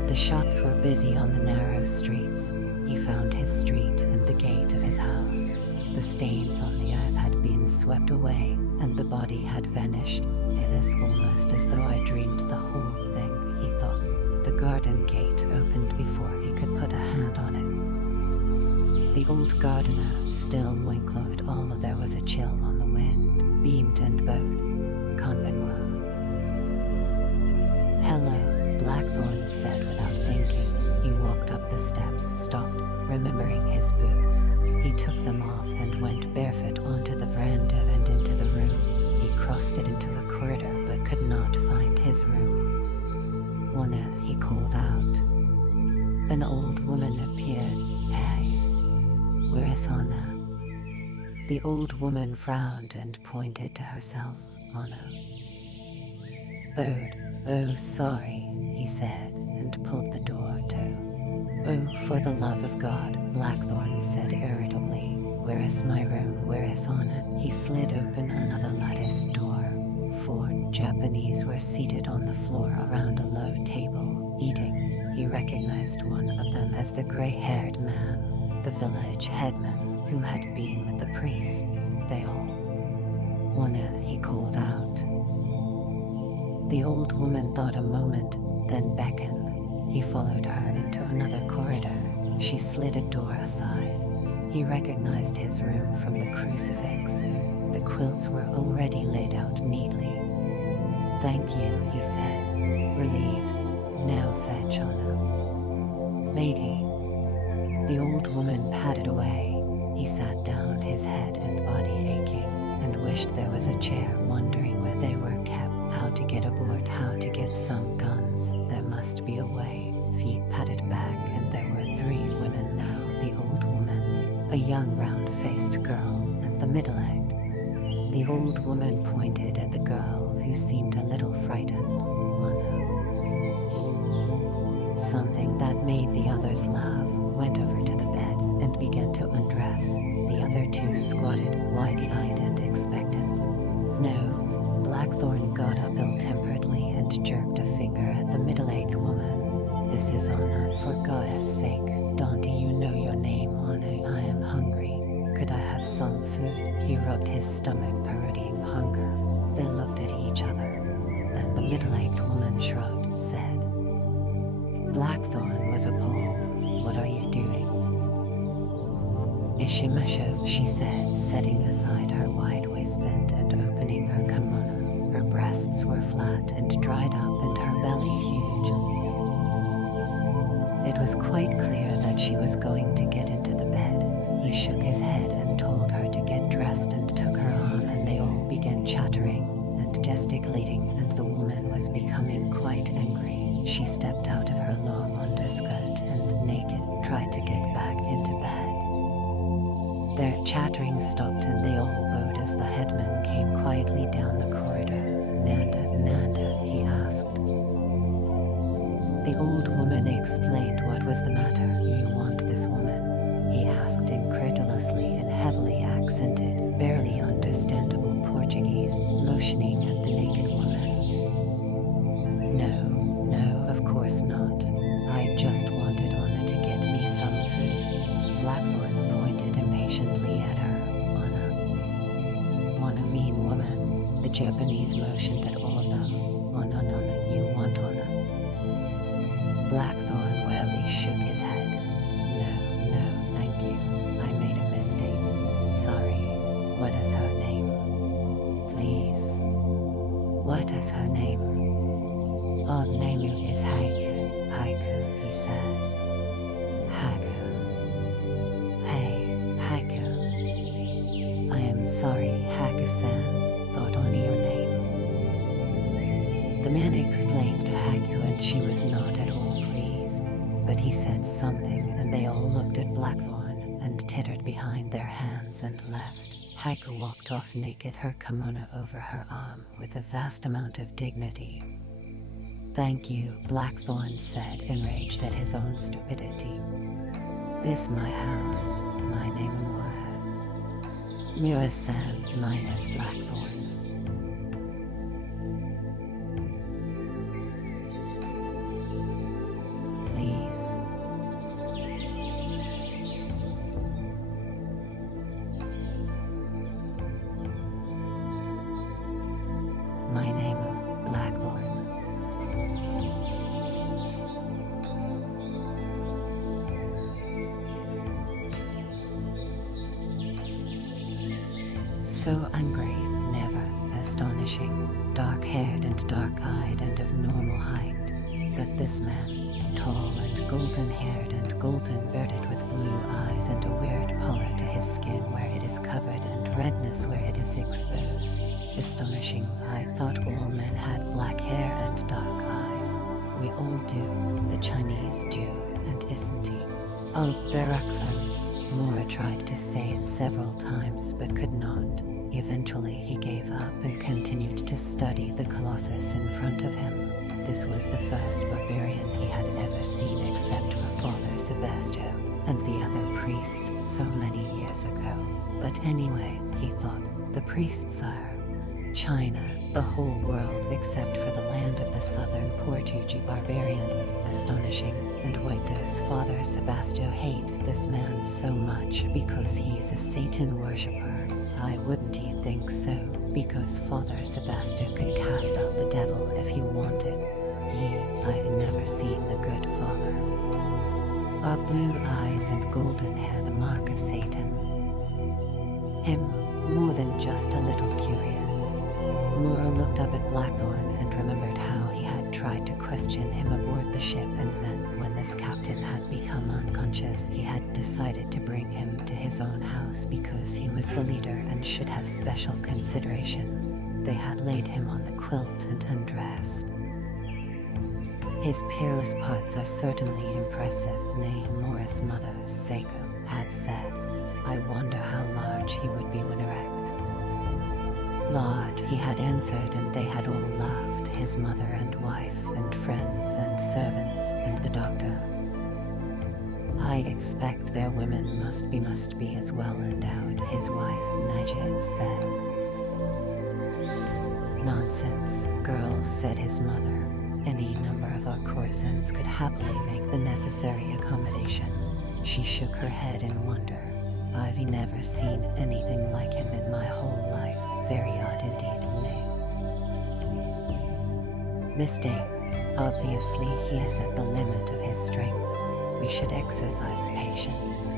The shops were busy on the narrow streets. He found his street and the gate of his house. The stains on the earth had been swept away, and the body had vanished. It is almost as though I dreamed the whole thing, he thought. The garden gate opened before he could put a hand on it. The old gardener, still loinclothed, although there was a chill on the wind, beamed and bowed. Convenwa. Hello, Blackthorn said without thinking. He walked up the steps, stopped, remembering his boots. He took them off and went barefoot onto the veranda and into the room. He crossed it into a corridor but could not find his room. Wanna, he called out. An old woman appeared. Hey, where is Anna? The old woman frowned and pointed to herself. Anna. Oh, sorry, he said, and pulled the door to. Oh, for the love of God, Blackthorn said irritably. Where is my room? Where is Anna? He slid open another lattice door. 4 Japanese were seated on the floor around a low table, eating. He recognized one of them as the gray-haired man, the village headman, who had been with the priest. They all. Wanna, he called out. The old woman thought a moment, then beckoned. He followed her into another corridor. She slid a door aside. He recognized his room from the crucifix. The quilts were already laid out neatly. Thank you, he said, relieved. Now fetch Anna. Lady. The old woman padded away. He sat down, his head and body aching, and wished there was a chair, wondering where they were kept. How to get aboard, how to get some guns. There must be a way. Feet padded back, and there were 3 women now. The old woman, a young round-faced girl, and the middle-aged. The old woman pointed at the girl, who seemed a little frightened. Something that made the others laugh, went over to the bed and began to undress. the other two squatted, wide-eyed and expectant. No, Blackthorn got up ill-temperedly and jerked a finger at the middle-aged woman. This is Anna, for God's sake. Don't you know your name, Anna? I am hungry. Could I have some food? He rubbed his stomach, parodying hunger. They looked at each other. Then the middle-aged woman shrugged, said, Blackthorn was appalled. What are you doing? Ishimasho, she said, setting aside her wide waistband and opening her kimono. Her breasts were flat and dried up and her belly huge. It was quite clear that she was going to get into the bed. He shook his head and told her to get dressed and took her arm, and they all began chattering and gesticulating, and the woman was becoming quite angry. She stepped out of her long underskirt and, naked, tried to get back into bed. Their chattering stopped and they all bowed as the headman came quietly down the corridor. Nanda, he asked. The old woman explained what was the matter. You want this woman? He asked incredulously in heavily accented, barely understandable Portuguese, motioning at the naked woman. No, of course not. I just wanted Anna to get me some food. Blackthorn pointed impatiently at her. Anna, mean woman. The Japanese motioned at all of them. Anna, you want Anna? Blackthorn wearily shook his head. No, thank you. I made a mistake. Sorry. What is her name? Please. What is her name? Our name is Haiku, he said. Haiku. Hey, Haiku. I am sorry, Haiku-san. Thought only your name. The man explained to Haiku and she was not at all pleased, but he said something and they all looked at Blackthorn and tittered behind their hands and left. Haiku walked off naked, her kimono over her arm, with a vast amount of dignity. Thank you, Blackthorn said, enraged at his own stupidity. This my house. My name is Mura-san, mine is Blackthorn. My name, Blackthorn. So angry, never astonishing, dark-haired and dark-eyed and of normal height. But this man, tall and golden-haired and golden-bearded with blue eyes and a weird pallor to his skin where it is covered and redness where it is exposed. Astonishing, I thought all men had black hair and dark eyes. We all do, the Chinese do, and isn't he? Oh, Barakvan. Mora tried to say it several times but could not. Eventually he gave up and continued to study the colossus in front of him. This was the first barbarian he had ever seen except for Father Sebastio and the other priest so many years ago. But anyway, he thought, the priests are China, the whole world except for the land of the southern Portuguese barbarians. Astonishing. And why does Father Sebastio hate this man so much? Because he's a Satan worshipper. I wouldn't he think so, because Father Sebastio could cast out the devil if he wanted. I've never seen the good Father. Are blue eyes and golden hair the mark of Satan? Him, more than just a little curious. Mora looked up at Blackthorn and remembered how he had tried to question him aboard the ship, and then, when this captain had become unconscious, he had decided to bring him to his own house because he was the leader and should have special consideration. They had laid him on the quilt and undressed. His peerless parts are certainly impressive, nay, Mora's mother, Seiko, had said. I wonder how large he would be when erect. Large, he had answered, and they had all laughed, his mother and wife, and friends and servants, and the doctor. I I expect their women must be as well endowed, his wife, Najid, said. Nonsense, girls, said his mother. Any number of our courtesans could happily make the necessary accommodation. She shook her head in wonder. I've never seen anything like him in my whole life. Very odd indeed, nay. Mistake. Obviously he is at the limit of his strength. We should exercise patience.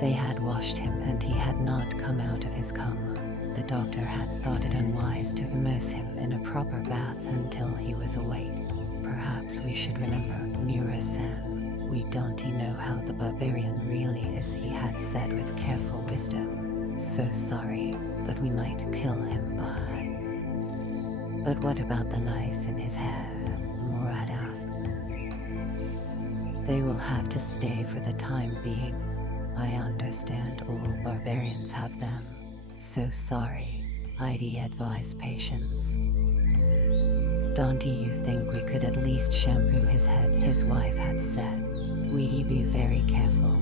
They had washed him and he had not come out of his coma. The doctor had thought it unwise to immerse him in a proper bath until he was awake. Perhaps we should remember Mura-san. We don't know how the barbarian really is, he had said with careful wisdom. So sorry, but we might kill him by. But what about the lice in his hair? Murad asked. They will have to stay for the time being. I understand all barbarians have them. So sorry. Heidi advised patience. Don't you think we could at least shampoo his head? His wife had said. We'd be very careful.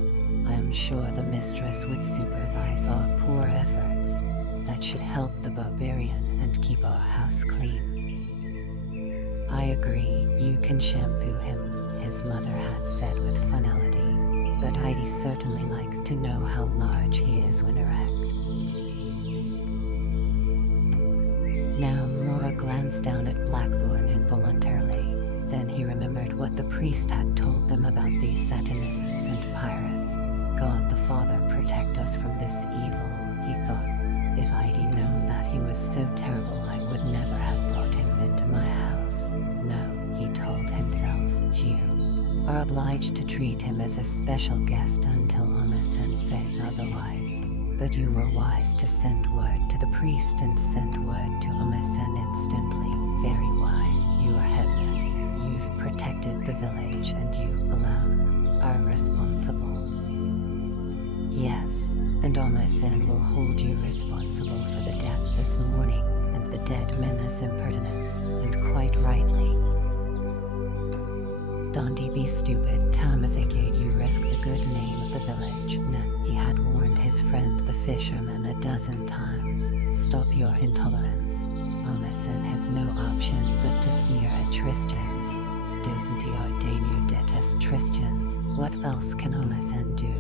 I am sure the mistress would supervise our poor efforts. That should help the barbarian and keep our house clean. I agree, you can shampoo him, his mother had said with finality. But Heidi certainly liked to know how large he is when erect. Now Mora glanced down at Blackthorn involuntarily. Then he remembered what the priest had told them about these Satanists and pirates. God the Father protect us from this evil, he thought. If I'd known that he was so terrible, I would never have brought him into my house. No, he told himself, you are obliged to treat him as a special guest until Omasen says otherwise. But you were wise to send word to the priest and send word to Omasen instantly. Very wise, you are headman. You've protected the village and you alone are responsible. Yes, and Omasen will hold you responsible for the death this morning and the dead men's impertinence, and quite rightly. Don't be stupid, Tamazaki, you risk the good name of the village. No, he had warned his friend the fisherman a dozen times. Stop your intolerance. Omasen has no option but to sneer at Christians. Doesn't he ordain you detest Christians? What else can Omasen do?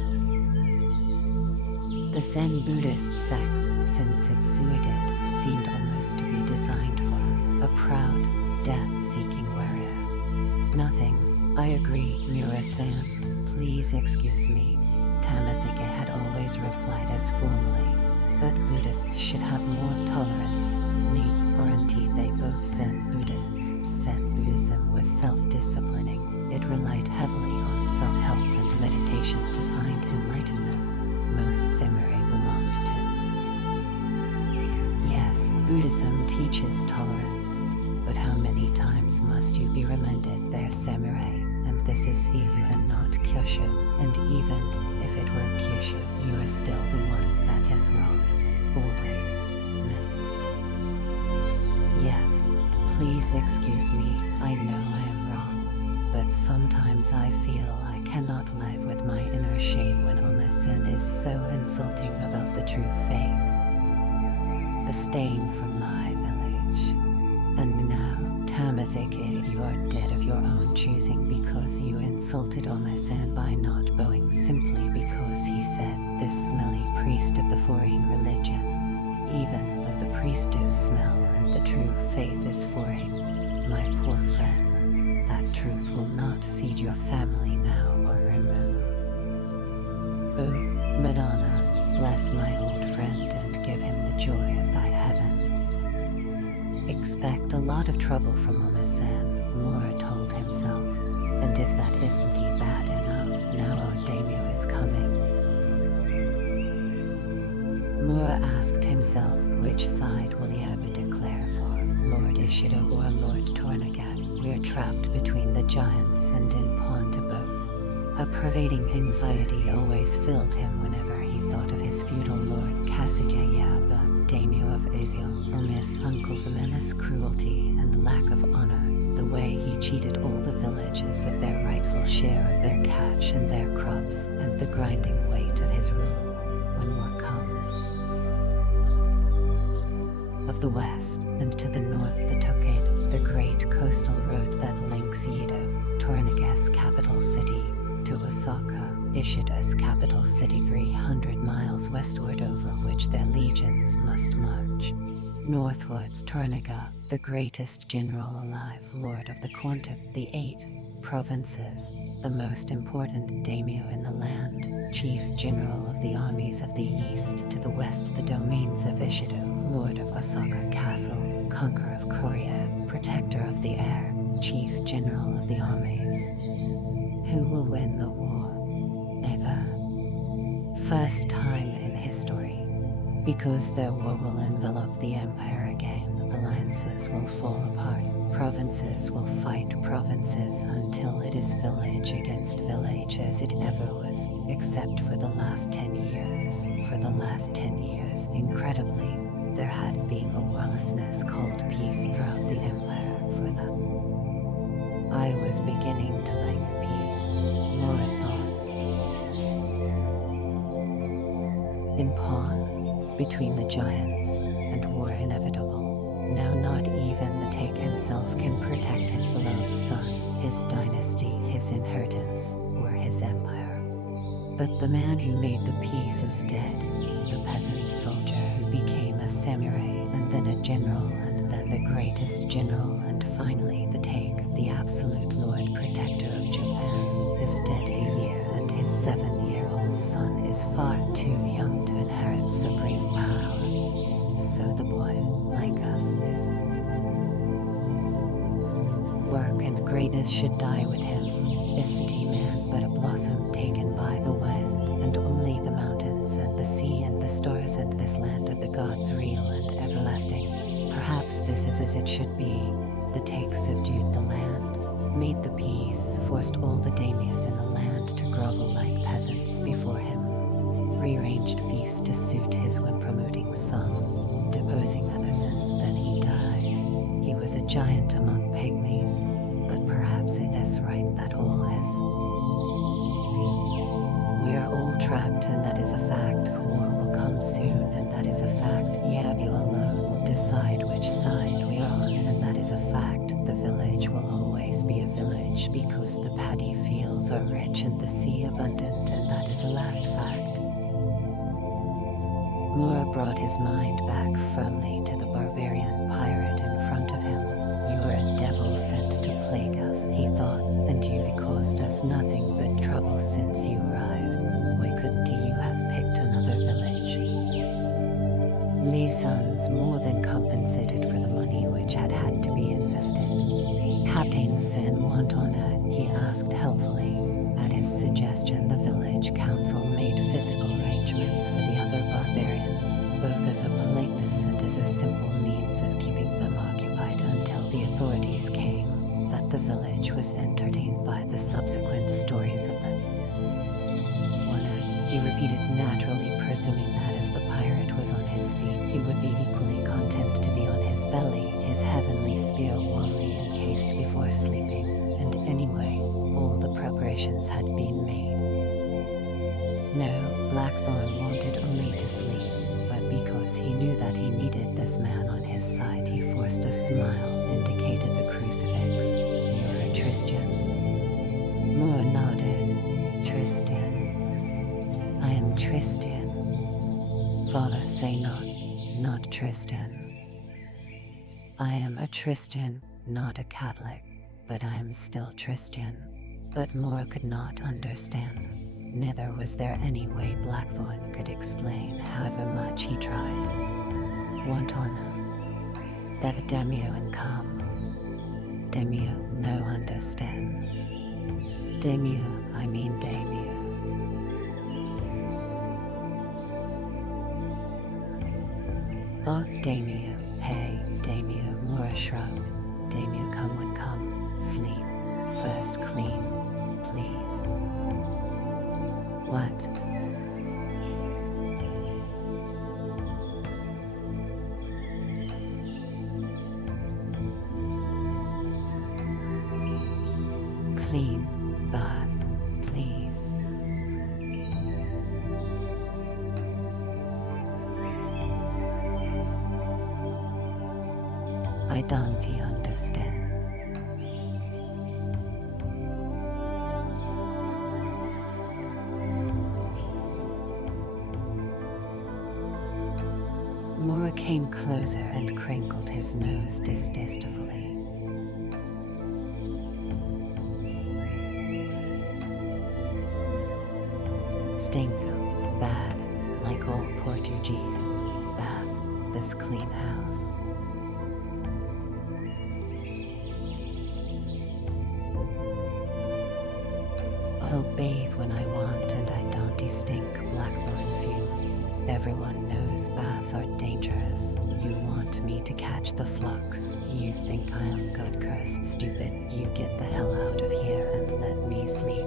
The Zen Buddhist sect, since it suited, seemed almost to be designed for a proud, death-seeking warrior. Nothing. I agree, Mura-san. Please excuse me. Tamazaki had always replied as formally. But Buddhists should have more tolerance. Aren't they both Zen Buddhists? Zen Buddhism was self-disciplining. It relied heavily on self-help and meditation to find enlightenment. Most samurai belonged to. Yes, Buddhism teaches tolerance. But how many times must you be reminded they're samurai, and this is Izu and not Kyushu, and even if it were Kyushu, you are still the one that is wrong. Always. No. Yes, please excuse me, I know I am wrong, but sometimes I feel I cannot live with my inner shame when Omasen is so insulting about the true faith. The stain from my village. And now, Tamazaki, you are dead of your own choosing because you insulted Omasen by not bowing simply because he said this smelly priest of the foreign religion. Even though the priest does smell and the true faith is foreign, my poor friend, that truth will not feed your family now or remove. Oh, Madonna, bless my old friend and give him the joy of thy heaven. Expect a lot of trouble from Omasen, Mora told himself. And if that isn't bad enough, now our daimyo is coming. Mora asked himself which side will he ever declare for, Lord Ishido or Lord Tornagat. We're trapped between the giants and in pawn to both. A pervading anxiety always filled him whenever he thought of his feudal lord Kasugeyaba, daimyo of Ezio, Omis uncle the menace cruelty and lack of honor. the way he cheated all the villagers of their rightful share of their catch and their crops, and the grinding weight of his rule when war comes. Of the west, and to the north the Tokade, the great coastal road that links Yedo, Toranage's capital city, to Osaka, Ishida's capital city 300 miles westward, over which their legions must march. Northwards Toranaga, the greatest general alive, lord of the quantum, the 8 provinces, the most important daimyo in the land, chief general of the armies of the east. To the west the domains of Ishido, lord of Osaka Castle, conqueror of Korea, protector of the air, chief general of the armies. Who will win the war? Never. First time in history. Because their war will envelop the empire again, alliances will fall apart, provinces will fight provinces until it is village against village as it ever was, except for the last 10 years. For the last 10 years, incredibly, there had been a lawlessness called peace throughout the empire. For them, I was beginning to like peace, more thought. In pawn, between the giants, and war inevitable. Now not even the Take himself can protect his beloved son, his dynasty, his inheritance, or his empire. But the man who made the peace is dead, the peasant soldier who became a samurai, and then a general, and then the greatest general, and finally the Take, the absolute lord protector of Japan, is dead a year, and his 7-year-old son is far too young to inherit supreme power. So the boy, like us, is. Work and greatness should die with him. Isn't he man but a blossom taken by the wind, and only the mountains and the sea and the stars and this land of the gods real and everlasting? Perhaps this is as it should be. The Take subdued the land, made the peace, forced all the daimyos in the land to grovel like peasants before him, rearranged feasts to suit his whim-promoting some, deposing others, and then he died. He was a giant among pygmies, but perhaps it is right that all is. We are all trapped, and that is a fact. War will come soon, and that is a fact. Yabu alone will decide which side we are on, and that is a fact. The village will always be a village, because the paddy fields are rich and the sea abundant, and that is a last fact. Moore brought his mind back firmly to the barbarian pirate in front of him. You were a devil sent to plague us, he thought, and you've caused us nothing but trouble since you arrived. Why couldn't you have picked another village? Lee Sun's more than compensated for the money which had to be invested. Captain Sen want honor, he asked helpfully. At his suggestion, the village council made physical arrangements for the other barbarians, both as a politeness and as a simple means of keeping them occupied until the authorities came. That the village was entertained by the subsequent stories of them. Honor, he repeated, naturally presuming that as the pirate was on his feet, he would be equally content to be on his belly, his heavenly spear warmly encased before sleeping, and anyway, all the preparations had been made. No, Blackthorn wanted only to sleep, but because he knew that he needed this man on his side, he forced a smile, indicated the crucifix. You're a Christian? Moore nodded. Tristan. I am Tristan. Father, say not Tristan. I am a Tristan, not a Catholic, but I am still Tristan. But Moore could not understand. Neither was there any way Blackthorn could explain, however much he tried. Want honor. That daimyo and come. Daimyo no understand. Daimyo, I mean daimyo. Oh, daimyo, hey, daimyo, Moore shrugged. Daimyo come would come, sleep, first clean, please. What? don't you understand? Moore came closer and crinkled his nose distastefully. Stinko, bad, like all Portuguese. Bath, this clean house. I'll bathe when I want and I don't stink, Blackthorn fumed. Everyone knows baths are dangerous. You want me to catch the flux. You think I am God-cursed stupid. You get the hell out of here and let me sleep.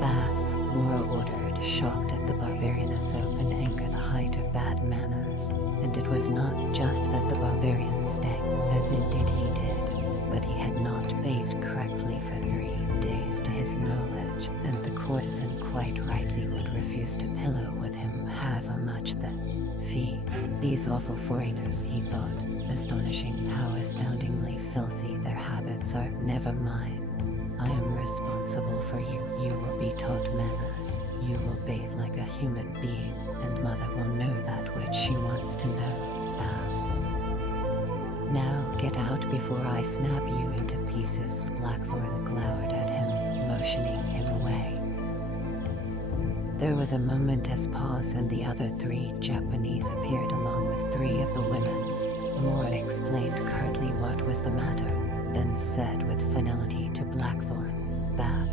Bath, Moore ordered, shocked at the barbarian's open anger, the height of bad manners. And it was not just that the barbarian stank, as indeed he did, but he had not bathed correctly for 3 days to his knowledge, and the courtesan quite rightly would refuse to pillow with him however much the fee. These awful foreigners, he thought, astonishing how astoundingly filthy their habits are. Never mind. I am responsible for you. You will be taught manners. You will bathe like a human being, and mother will know that which she wants to know. Bath. Now get out before I snap you into pieces. Blackthorn glowered at him, motioning him away. There was a momentous pause, and the other 3 Japanese appeared along with 3 of the women. Moore explained curtly what was the matter, then said with finality to Blackthorn, "Bath,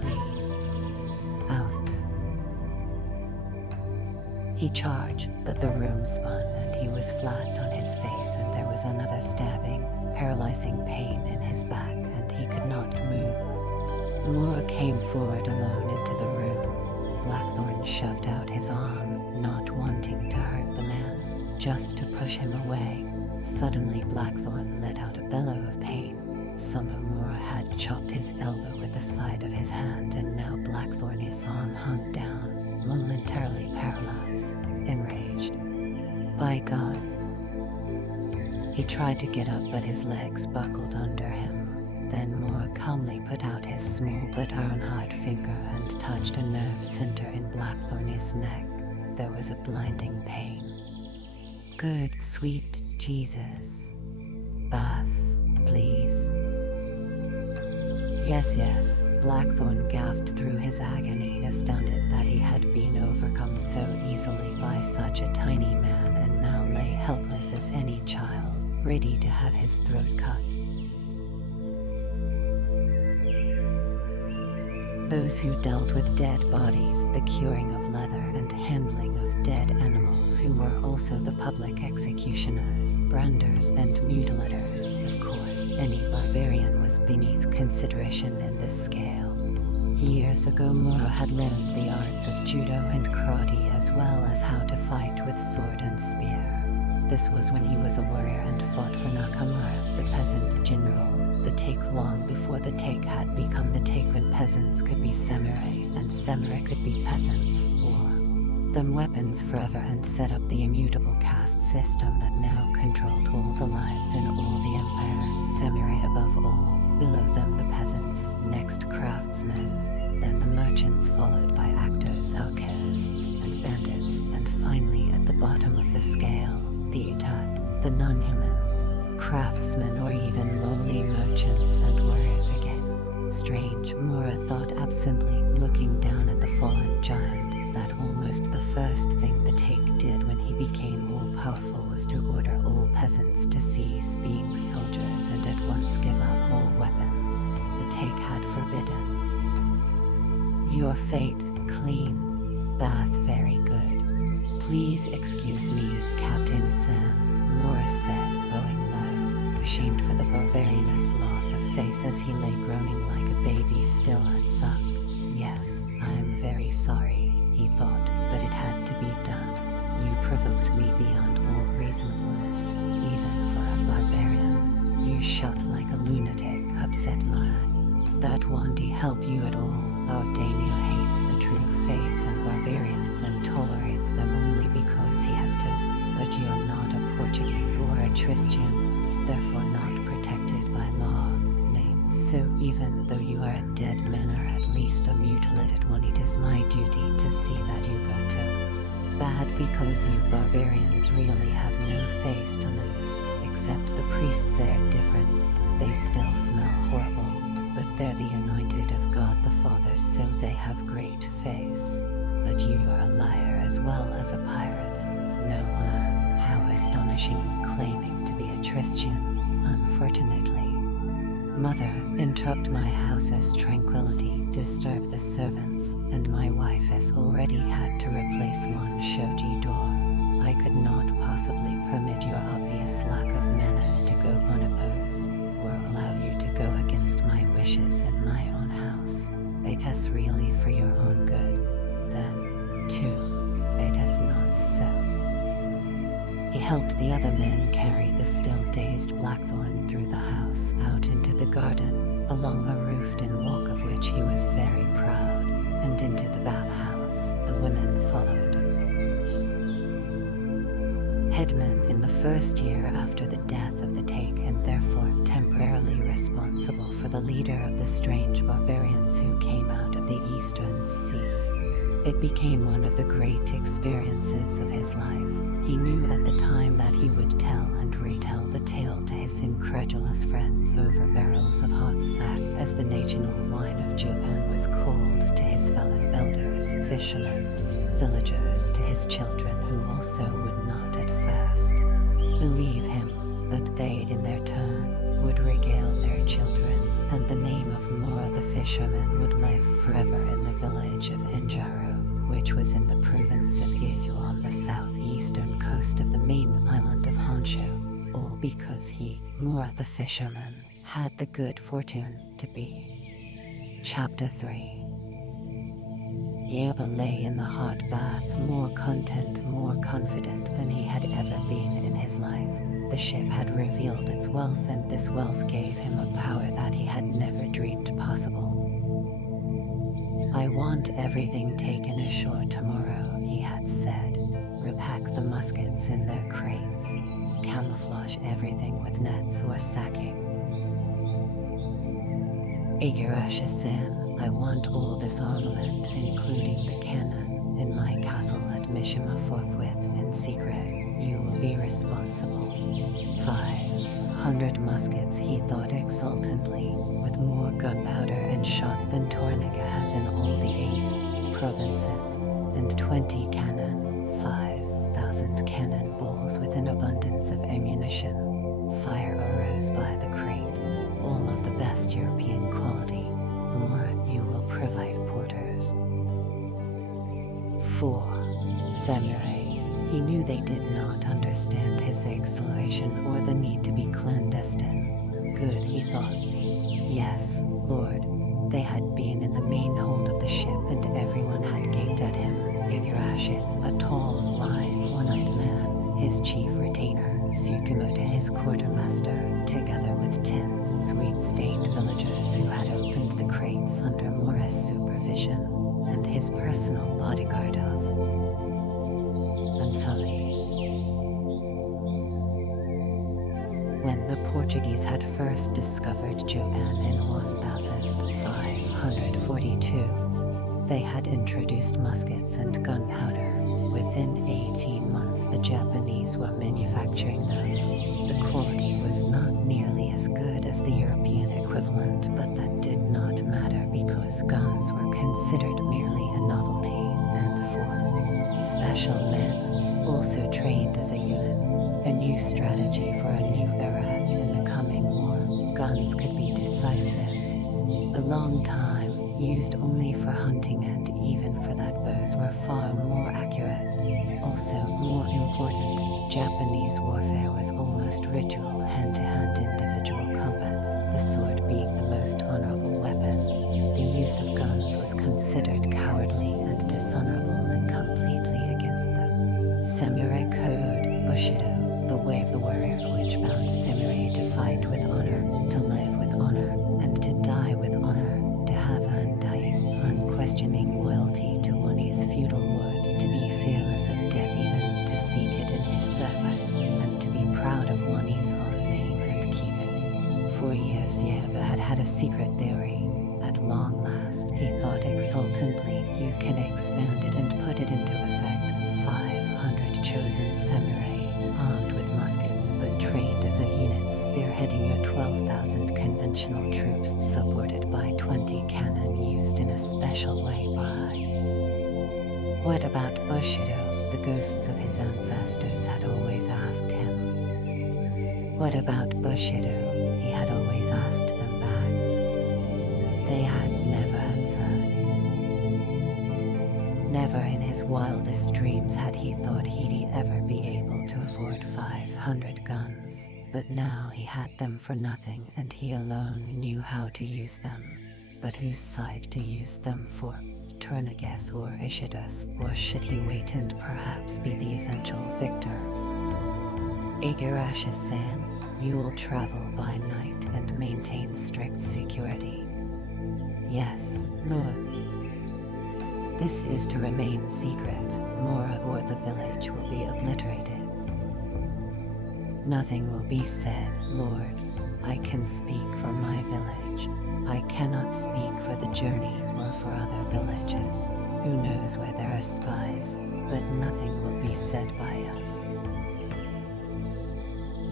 please. Out." He charged, but the room spun and he was flat on his face, and there was another stabbing, paralyzing pain in his back, and he could not move. Moore came forward alone into the room. Blackthorn shoved out his arm, not wanting to hurt the man, just to push him away. Suddenly Blackthorn let out a bellow of pain. Somehow Moore had chopped his elbow with the side of his hand, and now Blackthorn's arm hung down, momentarily paralyzed, enraged. By God. He tried to get up, but his legs buckled under him. Then Moore calmly put out his small but iron-hard finger and touched a nerve center in Blackthorn's neck. There was a blinding pain. Good, sweet Jesus. Bath, please. Yes, yes, Blackthorn gasped through his agony, astounded that he had been overcome so easily by such a tiny man, and now lay helpless as any child, ready to have his throat cut. Those who dealt with dead bodies, the curing of leather and handling of dead animals, who were also the public executioners, branders, and mutilators. Of course, any barbarian was beneath consideration in this scale. Years ago, Moore had learned the arts of judo and karate, as well as how to fight with sword and spear. This was when he was a warrior and fought for Nakamura, the peasant general. The take long before the take had become the take, when peasants could be samurai and samurai could be peasants, or them weapons forever, and set up the immutable caste system that now controlled all the lives in all the empire. Samurai above all, below them the peasants, next craftsmen, then the merchants, followed by actors, alchemists, and bandits, and finally at the bottom of the scale, the Etat, the non-humans, craftsmen, or even lowly merchants and warriors again. Strange, Moore thought absently, looking down at the fallen giant, that almost the first thing the take did when he became all-powerful was to order all peasants to cease being soldiers and at once give up all weapons. The take had forbidden. Your fate, clean. Bath, very good. Please excuse me, Captain Sam, Moore said, bowing low, ashamed for the barbarian's loss of face as he lay groaning like a baby still had sucked. Yes, I am very sorry, he thought, but it had to be done. You provoked me beyond all reasonableness, even for a barbarian. You shot like a lunatic, upset Moore. That won't help you at all. Our daimyo hates the true faith and barbarians and tolerates them only because he has to. but you're not a Portuguese or a Christian, therefore not protected by law. Nay, so even though you are a dead man or at least a mutilated one, it is my duty to see that you go to bad, because you barbarians really have no face to lose, except the priests. They're different. They still smell horrible, but they're the anointed of God the Father, so they have great face. But you are a liar as well as a pirate. No honor. How astonishing, claiming to be a Christian, unfortunately. Mother, interrupt my house's tranquility, disturb the servants, and my wife has already had to replace one shoji door. I could not possibly permit your obvious lack of manners to go unopposed, or allow you to go against my wishes in my own house. It is really for your own good. Then, too, it is not so. He helped the other men carry the still dazed Blackthorn through the house, out into the garden, along a roofed-in walk of which he was very proud, and into the bathhouse. The women followed. Headman in the first year after the death of the Take, and therefore temporarily responsible for the leader of the strange barbarians who came out of the Eastern Sea. It became one of the great experiences of his life. He knew at the time that he would tell and retell the tale to his incredulous friends over barrels of hot sack, as the national wine of Japan was called, to his fellow elders, fishermen, villagers, to his children, who also would not at first believe him, but they in their turn would regale their children, and the name of Mora the fisherman would live forever in the village of Injaro, which was in the province of Izu on the southeastern coast of the main island of Honshu, all because he, Mora the fisherman, had the good fortune to be. Chapter 3. Yeba lay in the hot bath, more content, more confident than he had ever been in his life. The ship had revealed its wealth, and this wealth gave him a power that he had never dreamed possible. I want everything taken ashore tomorrow, he had said. Repack the muskets in their crates. Camouflage everything with nets or sacking. Igarashi-san, I want all this armament, including the cannon, in my castle at Mishima forthwith, in secret. You will be responsible. 500 muskets, he thought exultantly, with more gunpowder and shot than Tornaga has in all the 8 provinces, and 20 cannon, 5,000 cannonballs with an abundance of ammunition. Fire arrows by the crate, all of the best European quality. More, you will provide porters. 4. Samurai. He knew they did not understand his exhilaration or the need to be clandestine. Good, he thought. Yes, Lord. They had been in the main hold of the ship, and everyone had gaped at him. Igarashi, a tall, lithe, one-eyed man, his chief retainer, Tsukumoto his quartermaster, together with 10 sweet-stained villagers who had opened the crates under Mora's supervision, and his personal bodyguard of Sully. When the Portuguese had first discovered Japan in 1542, they had introduced muskets and gunpowder. Within 18 months, the Japanese were manufacturing them. The quality was not nearly as good as the European equivalent, but that did not matter because guns were considered merely a novelty, and for special men, also trained as a unit, a new strategy for a new era in the coming war. Guns could be decisive. A long time, used only for hunting, and even for that bows were far more accurate. Also, more important, Japanese warfare was almost ritual, hand-to-hand individual combat, the sword being the most honorable weapon. The use of guns was considered cowardly and dishonorable and completely against them. Samurai Code, Bushido, the way of the warrior, which bound samurai to fight with honor, to live with honor, and to die with honor, to have undying, unquestioning loyalty to one's feudal lord, to be fearless of death, even to seek it in his set years Yeabu had had a secret theory. At long last, he thought exultantly, you can expand it and put it into effect. 500 chosen samurai, armed with muskets but trained as a unit, spearheading your 12,000 conventional troops, supported by 20 cannon used in a special way by... What about Bushido? The ghosts of his ancestors had always asked him. What about Bushido? He had always asked them back. They had never answered. Never in his wildest dreams had he thought he'd ever be able to afford 500 guns, but now he had them for nothing and he alone knew how to use them. But whose side to use them for? Tournegas or Ishidus, or should he wait and perhaps be the eventual victor? Igarashi-san, you will travel by night and maintain strict security. Yes, Lord. This is to remain secret. Mora or the village will be obliterated. Nothing will be said, Lord. I can speak for my village. I cannot speak for the journey or for other villages. Who knows where there are spies, but nothing will be said by us.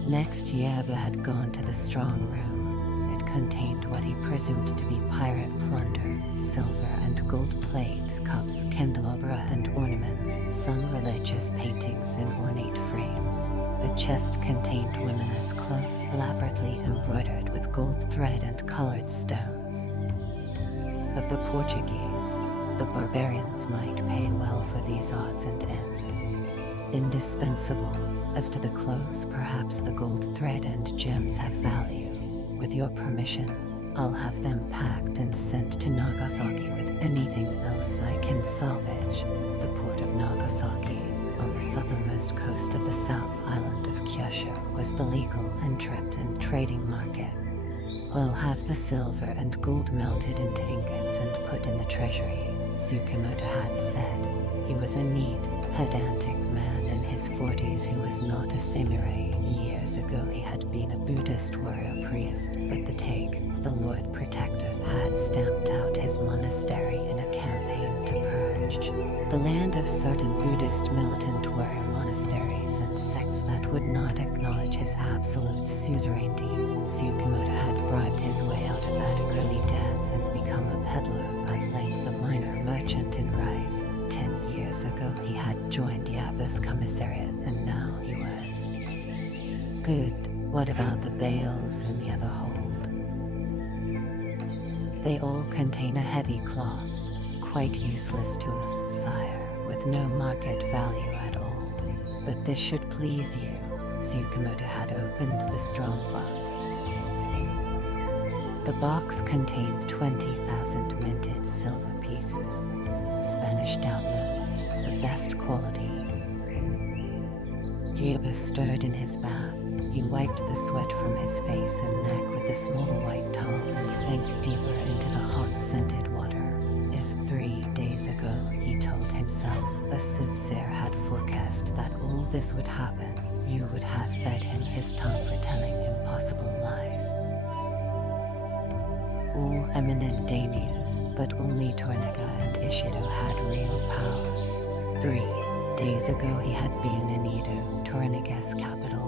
Next, Yeabu had gone to the strong room. It contained what he presumed to be pirate plunder, silver and gold plate, cups, candelabra and ornaments, some religious paintings in ornate frames. A chest contained women's clothes elaborately embroidered with gold thread and colored stones. Of the Portuguese, the barbarians might pay well for these odds and ends. Indispensable. As to the clothes, perhaps the gold thread and gems have value. With your permission, I'll have them packed and sent to Nagasaki with anything else I can salvage. The port of Nagasaki, on the southernmost coast of the South Island of Kyushu, was the legal and trading market. We'll have the silver and gold melted into ingots and put in the treasury, Tsukamoto had said. He was a neat, pedantic man in his 40s who was not a samurai. Years ago he had been a Buddhist warrior priest, but the Take, the Lord Protector, had stamped out his monastery in a campaign to purge the land of certain Buddhist militant warrior monasteries and sects that would not acknowledge his absolute suzerainty. Tsukamoto had bribed his way out of that early death and become a peddler, at length a minor merchant in Rise. 10 years ago he had joined Yaba's commissariat and now he was... Good. What about the bales in the other hold? They all contain a heavy cloth, quite useless to us, sire, with no market value at all. But this should please you. Tsukamoto had opened the strong box. The box contained 20,000 minted silver pieces, Spanish doubtless, the best quality. Yeabu stirred in his bath. He wiped the sweat from his face and neck with the small white towel and sank deeper into the hot scented water. If 3 days ago, he told himself, a soothsayer had forecast that all this would happen, you would have fed him his tongue for telling impossible lies. All eminent daimyos, but only Tornaga and Ishido had real power. 3 days ago he had been in Edo, Tornaga's capital.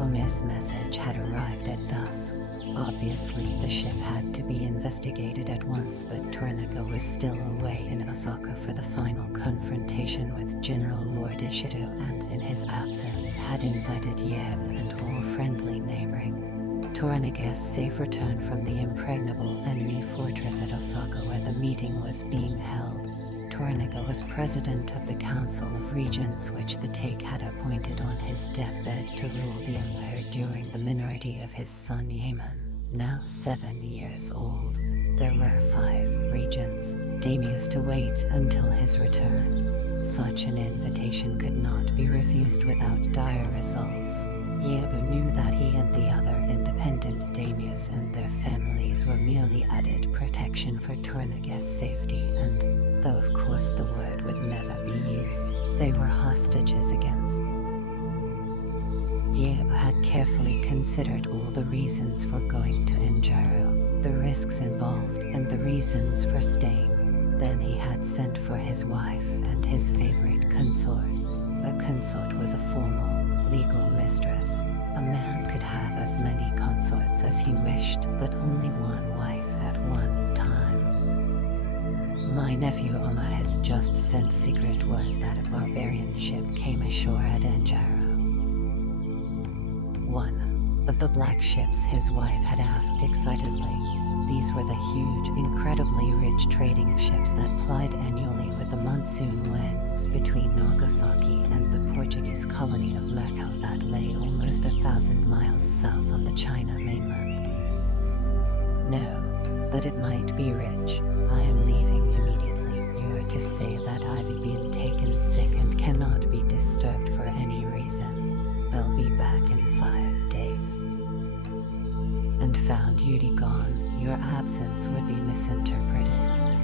Omi's message had arrived at dusk. Obviously, the ship had to be investigated at once, but Tornaga was still away in Osaka for the final confrontation with General Lord Ishido, and in his absence had invited Yeabu and all friendly neighboring. Tornaga's safe return from the impregnable enemy fortress at Osaka where the meeting was being held. Tornaga was president of the Council of Regents which the Take had appointed on his deathbed to rule the empire during the minority of his son Yaemon, now 7 years old. There were 5 regents, daimyos to wait until his return. Such an invitation could not be refused without dire results. Yeabu knew that he and the other independent daimyos and their families were merely added protection for Tornaga's safety, and, though of course the word would never be used, they were hostages against. Ye had carefully considered all the reasons for going to Enjaro, the risks involved, and the reasons for staying. Then he had sent for his wife and his favorite consort. A consort was a formal, legal mistress. A man could have as many consorts as he wished, but only one wife at one time. My nephew Oma has just sent secret word that a barbarian ship came ashore at Enjaro. One of the black ships his wife had asked excitedly. These were the huge, incredibly rich trading ships that plied annually with the monsoon winds between Nagasaki and the Portuguese colony of Macau that lay almost 1,000 miles south on the China mainland. No, but it might be rich. I am leaving immediately. You're to say that I've been taken sick and cannot be disturbed for any reason. I'll be back in 5 days. And found Yudi gone, your absence would be misinterpreted.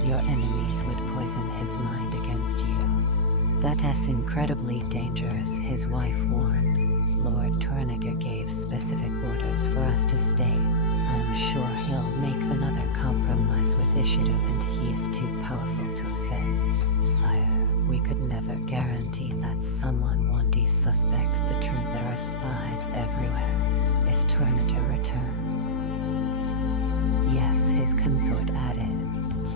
Your enemies would poison his mind against you. That's incredibly dangerous, his wife warned. Lord Torniger gave specific orders for us to stay. I'm sure he'll make another compromise with Ishido, and he's too powerful to offend. Sire, we could never guarantee that someone won't suspect the truth. There are spies everywhere. If Torniger returned. Yes, his consort added.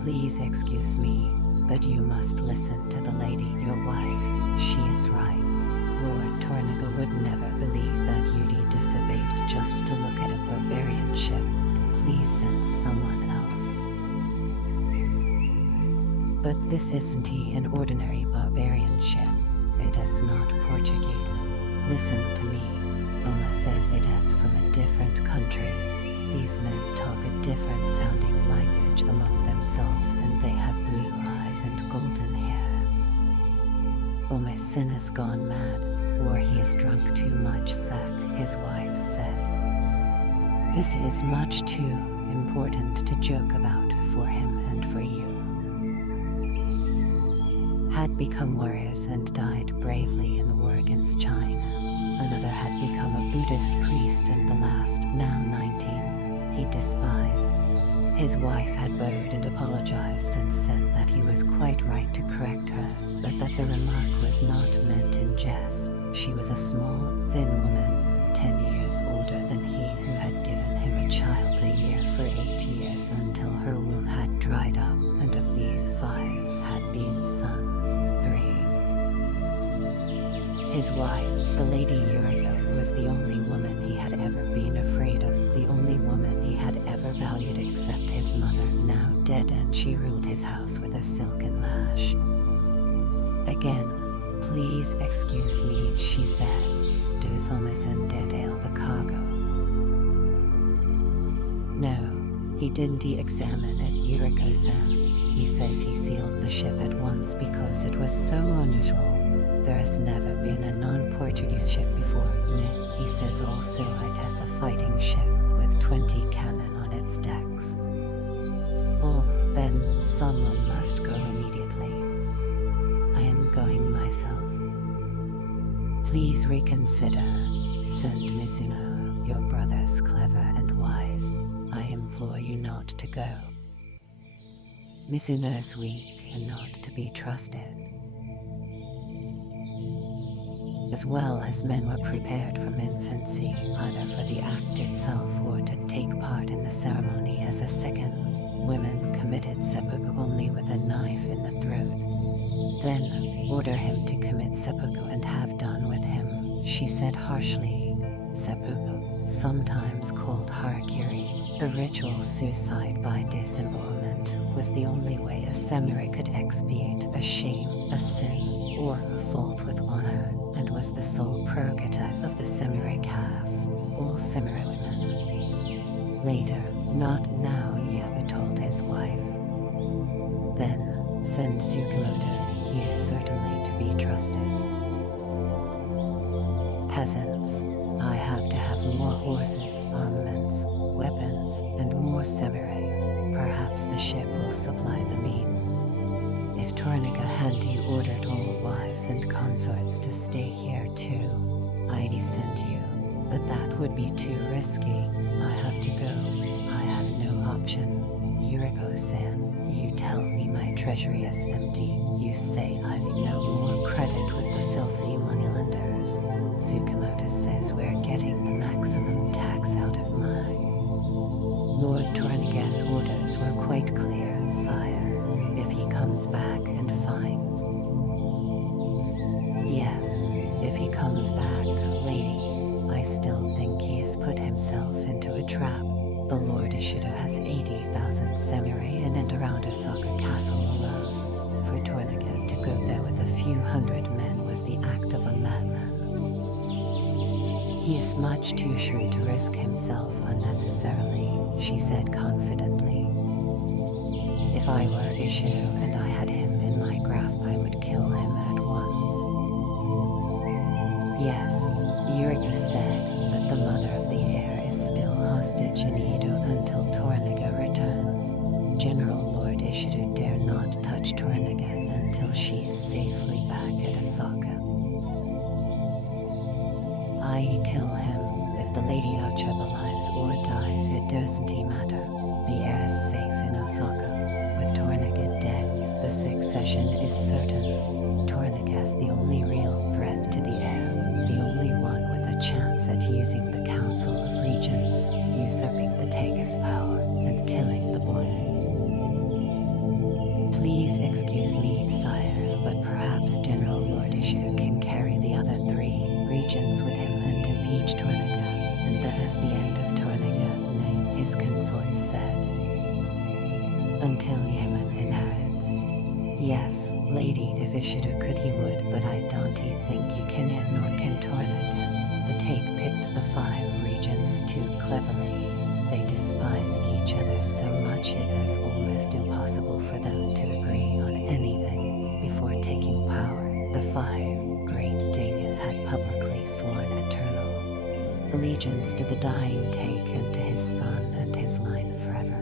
Please excuse me, but you must listen to the lady, your wife. She is right. Lord Torniger would never believe that Yudi disobeyed just to look at a barbarian ship. Please send someone else. But this isn't an ordinary barbarian ship. It is not Portuguese. Listen to me. Oma says it is from a different country. These men talk a different sounding language among themselves, and they have blue eyes and golden hair. Ome's sin has gone mad, or he has drunk too much sack, his wife said. This is much too important to joke about for him and for you. Had become warriors and died bravely in the war against China. Another had become a Buddhist priest, and the last, now 19, he despised. His wife had bowed and apologized and said that he was quite right to correct her, but that the remark was not meant in jest. She was a small, thin woman, 10 years older than he, who had given him a child a year for 8 years until her womb had dried up, and of these 5 had been sons, 3. His wife, the Lady Yuriko, was the only woman he had ever been afraid of, the only woman he had ever valued except his mother, now dead, and she ruled his house with a silken lash. Again, please excuse me, she said. Dos homens en detail the cargo. No, he didn't examine it, Yuriko-san. He says he sealed the ship at once because it was so unusual. There has never been a non-Portuguese ship before. He says also it has a fighting ship with 20 cannon on its decks. Oh, then someone must go immediately. I am going myself. Please reconsider. Send Mizuno. Your brother's clever and wise. I implore you not to go. Mizuno is weak and not to be trusted. As well as men were prepared from infancy, either for the act itself or to take part in the ceremony as a second. Women committed seppuku only with a knife in the throat. Then, order him to commit seppuku and have done with him, she said harshly. Seppuku, sometimes called harakiri, the ritual suicide by disembowelment, was the only way a samurai could expiate a shame, a sin, or a fault with honor, and was the sole prerogative of the samurai caste, all samurai women. Later, not now, Yabu told his wife. Then, send Tsukamoto, he is certainly to be trusted. Peasants, I have to have more horses, armaments, weapons, and more samurai. Perhaps the ship will supply the means. If Torniga hadn't ordered all wives and consorts to stay here too, I'd send you. but that would be too risky. I have to go. I have no option. Yuriko-san, you tell me my treasury is empty. You say I've no more credit with the filthy moneylenders. Tsukamoto says we're getting the maximum tax out of mine. Lord Tornigas' orders were quite clear, sire. If he comes back and finds... Yes, if he comes back, lady, I still think he has put himself into a trap. The Lord Ishido has 80,000 samurai in and around Osaka Castle alone. For Torniga to go there with a few hundred men was the act of a madman. He is much too shrewd to risk himself unnecessarily, she said confidently. If I were Ishido and I had him in my grasp, I would kill him at once. Yes, Yuriko said, but the mother of the heir is still hostage in Edo until Torniga returns. General Lord Ishido dare not touch Torniga until she is safely back at Osaka. I kill him. If the Lady Ocheba lives or dies, it doesn't matter. The heir is safe in Osaka. With Torniga dead, the succession is certain. Torniga is the only real threat to the heir, the only one with a chance at using the Council of Regents, usurping the Tagus power, and killing the boy. Please excuse me, sire, but perhaps General Lord Ishido can carry the other 3 regents with him and impeach Torniga, and that is the end of Torniga, nay, his consort said. Until Yemen inherits. Yes, Lady, if Ishido could he would, but I don't think he can nor can Torniga. The Take picked the 5 regents too cleverly. They despise each other so much it is almost impossible for them to agree on anything. Before taking power, the 5 great daemons had publicly sworn eternal allegiance to the dying Take and to his son and his line forever.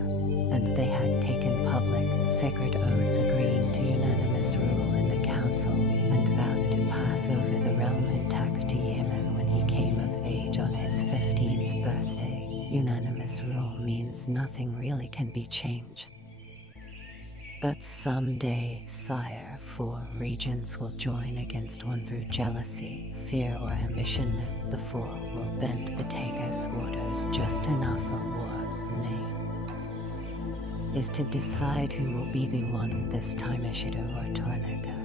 And they had taken public, sacred oaths agreeing to unanimous rule in the council, and vowed to pass over the realm intact to Yemen when he came of age on his 15th birthday. Unanimous rule means nothing really can be changed. But someday, sire, 4 regents will join against one through jealousy, fear, or ambition. The 4 will bend the Tagus orders just enough of war, nay, is to decide who will be the one this time, Ishido or Torniga.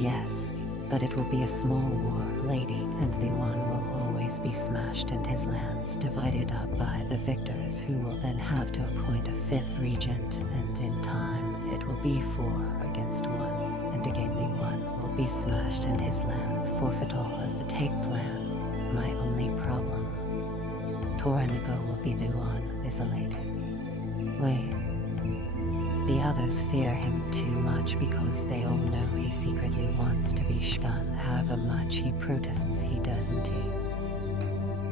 Yes, but it will be a small war, lady, and the one will always be smashed and his lands divided up by the victors, who will then have to appoint a 5th regent, and in time it will be 4 against 1, and again the one will be smashed and his lands forfeit all as the Take plan. My only problem, Torniga will be the one isolated. Wait. The others fear him too much because they all know he secretly wants to be Shogun. However much he protests, he doesn't.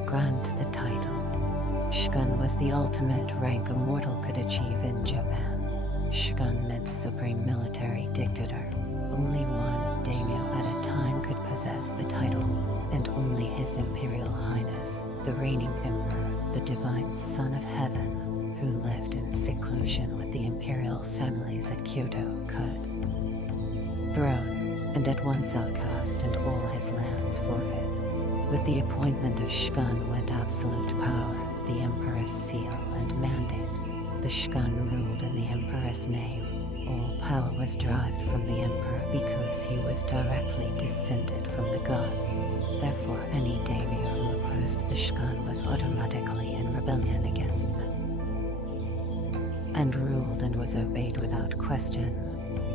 Grant the title. Shogun was the ultimate rank a mortal could achieve in Japan. Shogun meant supreme military dictator. Only one daimyo at a time could possess the title, and only His Imperial Highness, the reigning emperor, the divine son of heaven, who lived in seclusion with the imperial families at Kyoto, could. Throne, and at once outcast and all his lands forfeit. With the appointment of Shogun went absolute power, the emperor's seal and mandate. The Shogun ruled in the emperor's name. All power was derived from the emperor because he was directly descended from the gods. Therefore, any daimyo who opposed the Shogun was automatically in rebellion against them, and ruled and was obeyed without question.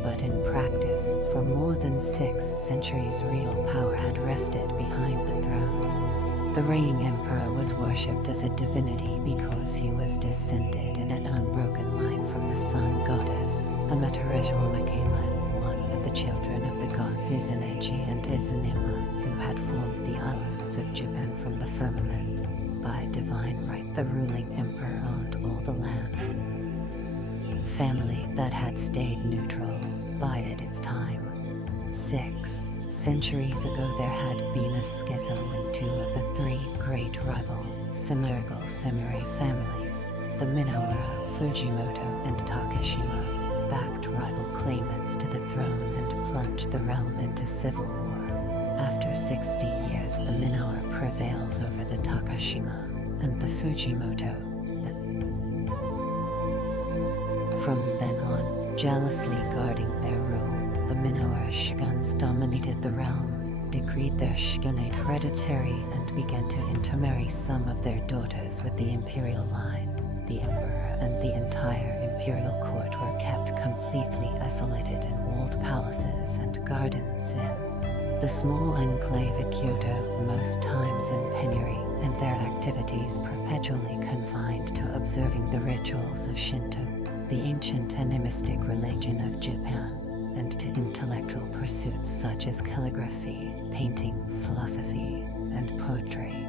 But in practice, for more than 6 centuries real power had rested behind the throne. The reigning emperor was worshipped as a divinity because he was descended in an unbroken line from the sun goddess, Amaterasu-Makema, one of the children of the gods Izuneji and Izunima, who had formed the islands of Japan from the firmament. By divine right, the ruling emperor owned all the land. Family that had stayed neutral bided its time. 6 centuries ago there had been a schism when two of the three great rival Semirgal samurai families, the Minawara, Fujimoto, and Takashima, backed rival claimants to the throne and plunged the realm into civil war. After 60 years, the Minawara prevailed over the Takashima and the Fujimoto. From then on, jealously guarding their rule, the Minawara shoguns dominated the realm, decreed their shogunate hereditary, and began to intermarry some of their daughters with the imperial line. The emperor and the entire imperial court were kept completely isolated in walled palaces and gardens in the small enclave at Kyoto, most times in penury, and their activities perpetually confined to observing the rituals of Shinto, the ancient animistic religion of Japan, and to intellectual pursuits such as calligraphy, painting, philosophy, and poetry.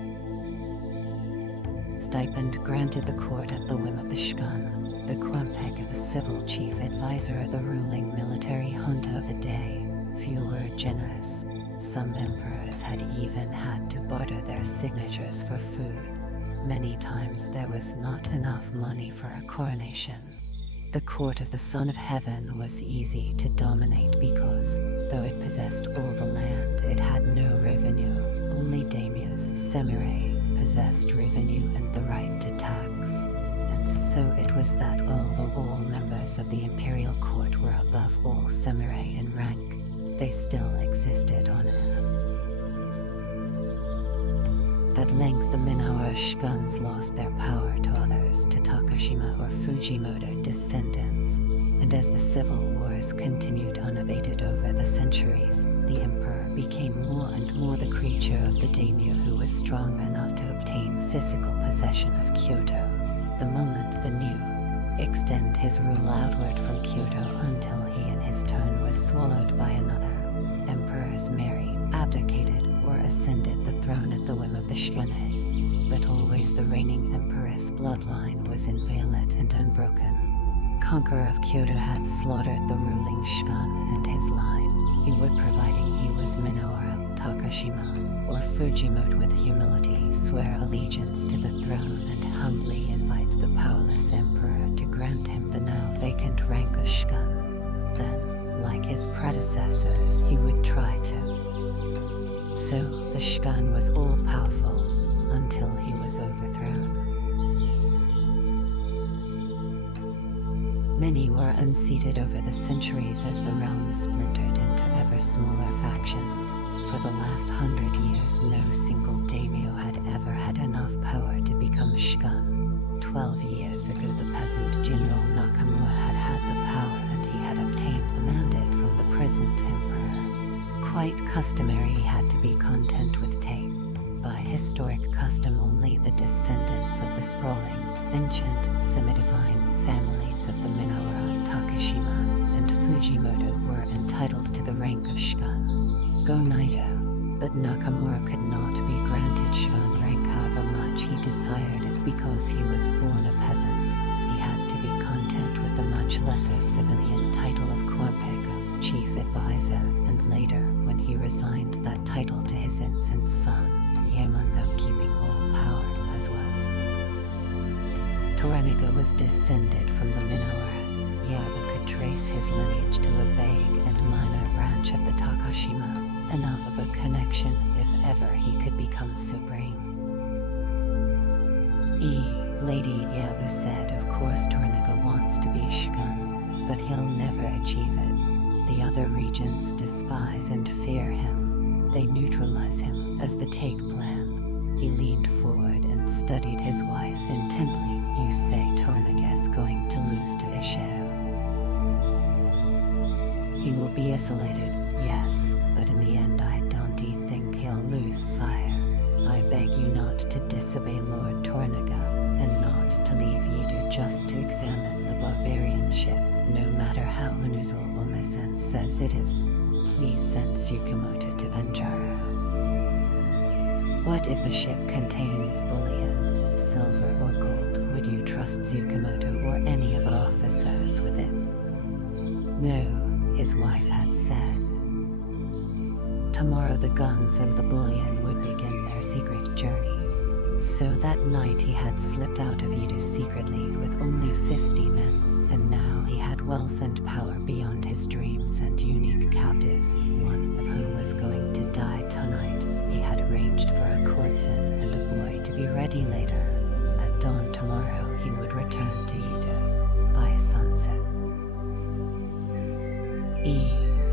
Stipend granted the court at the whim of the shogun, the Kwampeg, the civil chief advisor of the ruling military junta of the day. Few were generous. Some emperors had even had to barter their signatures for food. Many times there was not enough money for a coronation. The court of the Son of Heaven was easy to dominate because, though it possessed all the land, it had no revenue. Only daimyos, samurai, possessed revenue and the right to tax. And so it was that although all members of the imperial court were above all samurai in rank, they still existed on him. At length the Minawara shoguns lost their power to others, to Takashima or Fujimoto descendants, and as the civil wars continued unabated over the centuries, the emperor became more and more the creature of the daimyo who was strong enough to obtain physical possession of Kyoto. The moment the new extend his rule outward from Kyoto until he in his turn was swallowed by another. Emperors married, abdicated, or ascended the throne at the whim of the shogunate, but always the reigning empress bloodline was inviolate and unbroken. Conqueror of Kyoto had slaughtered the ruling shogun and his line. He would, providing he was Minawara, Takashima, or Fujimoto, with humility swear allegiance to the throne and humbly invite the powerless emperor to grant him the now vacant rank of shogun. Then, like his predecessors, he would try to. So, the shogun was all-powerful until he was overthrown. Many were unseated over the centuries as the realm splintered into ever smaller factions. For the last 100 years, no single daimyo had ever had enough power to become shogun. 12 years ago, the peasant general Nakamura had had the power, and he had obtained the mandate from the present emperor. Quite customary, he had to be content with take. By historic custom, only the descendants of the sprawling, ancient, semi-divine families of the Minawara, Takashima, and Fujimoto were entitled to the rank of shogun, Gonaido, but Nakamura could not be granted shogun rank however much he desired it because he was born a peasant. He had to be content with the much lesser civilian title of Kwampego, chief advisor, and later, when he resigned that title to his infant son, Yaemon, keeping all power, as was. Toranaga was descended from the Minawara. Yaba could trace his lineage to a vague and minor branch of the Takashima, enough of a connection if ever he could become supreme. Lady Yaba said, of course Toranaga wants to be shogun, but he'll never achieve it. The other regents despise and fear him. They neutralize him as the take plan. He leaned forward and studied his wife intently. You say Toranaga is going to lose to Ishe. He will be isolated, yes, but in the end I don't think he'll lose, sire. I beg you not to disobey Lord Toranaga, and not to leave Yidu just to examine the barbarian ship, no matter how unusual Omesen says it is. Please send Tsukumoto to Anjara. What if the ship contains bullion, silver or gold? Would you trust Tsukumoto or any of our officers with it? No, his wife had said. Tomorrow the guns and the bullion would begin their secret journey. So that night he had slipped out of Yidu secretly with only 50 men, and now he had wealth and power beyond his dreams and unique captives, one of whom was going to die tonight. He had arranged for a courtesan and a boy to be ready later. At dawn tomorrow he would return to Yidu by sunset.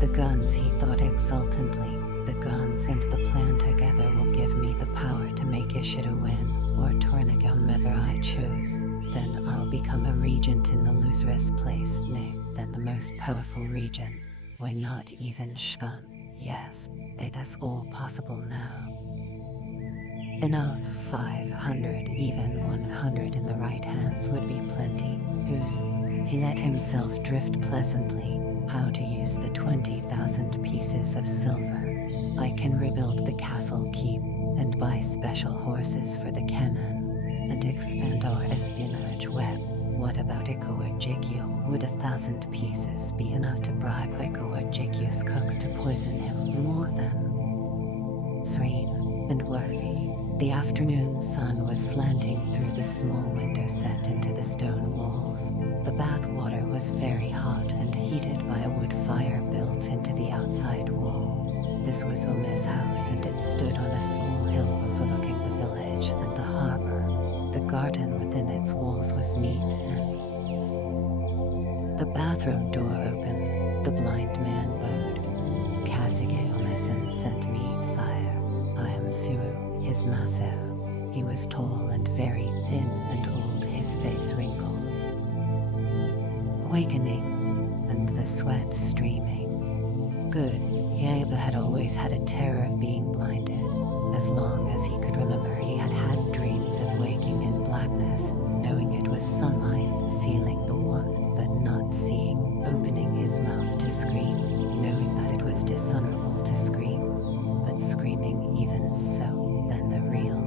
The guns, he thought exultantly. The guns and the plan together will give me the power to make Ishido win, or Tornag whomever I choose. Then I'll become a regent in the loserous place, nay, then the most powerful region. Why not even Shogun? Yes, it is all possible now. Enough, 500, even 100 in the right hands would be plenty. He let himself drift pleasantly. How to use the 20,000 pieces of silver. I can rebuild the castle keep, and buy special horses for the cannon, and expand our espionage web. What about Ikowa Jikyu? Would 1,000 pieces be enough to bribe Ikowa Jikyu's cooks to poison him? More than serene and worthy. The afternoon sun was slanting through the small window set into the stone walls. The bath water was very hot and heated by a wood fire built into the outside wall. This was Ome's house, and it stood on a small hill overlooking the village and the harbor. The garden within its walls was neat, and the bathroom door opened. The blind man bowed. Kasige Omesen sent me, sire. I am Suru, his master. He was tall and very thin and old, his face wrinkled. Awakening, and the sweat streaming. Good. Yaeba had always had a terror of being blinded. As long as he could remember, he had had dreams of waking in blackness, knowing it was sunlight, feeling the warmth, but not seeing, opening his mouth to scream, knowing that it was dishonorable to scream, but screaming even so, then the real.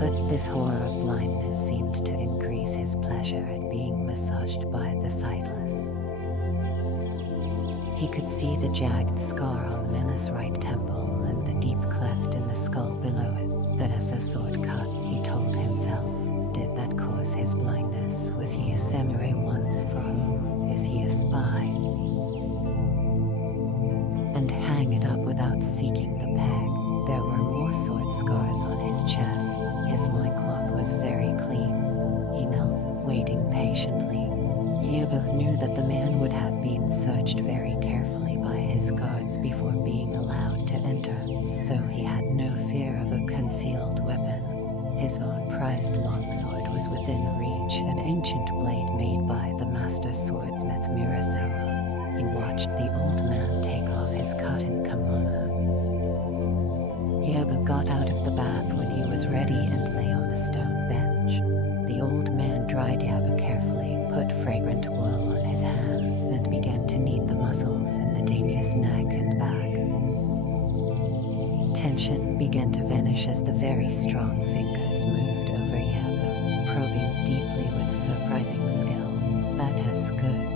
But this horror of blindness seemed to increase his pleasure at being massaged by the sightless. He could see the jagged scar on the man's right temple and the deep cleft in the skull below it. That as a sword cut, he told himself. Did that cause his blindness? Was he a samurai once? For whom? Is he a spy? And hang it up without seeking the peg. There were more sword scars on his chest. His loincloth was very clean. He knelt, waiting patiently. Yabu knew that the man would have been searched very carefully by his guards before being allowed to enter, so he had no fear of a concealed weapon. His own prized longsword was within reach, an ancient blade made by the master swordsmith Murasawa. He watched the old man take off his cotton kimono. Yabu got out of the bath when he was ready and lay on the stone bench. The old man dried Yabu carefully, put fragrant oil on his hands, and began to knead the muscles in the daimyo's neck and back. Tension began to vanish as the very strong fingers moved over Yabu, probing deeply with surprising skill. That is good,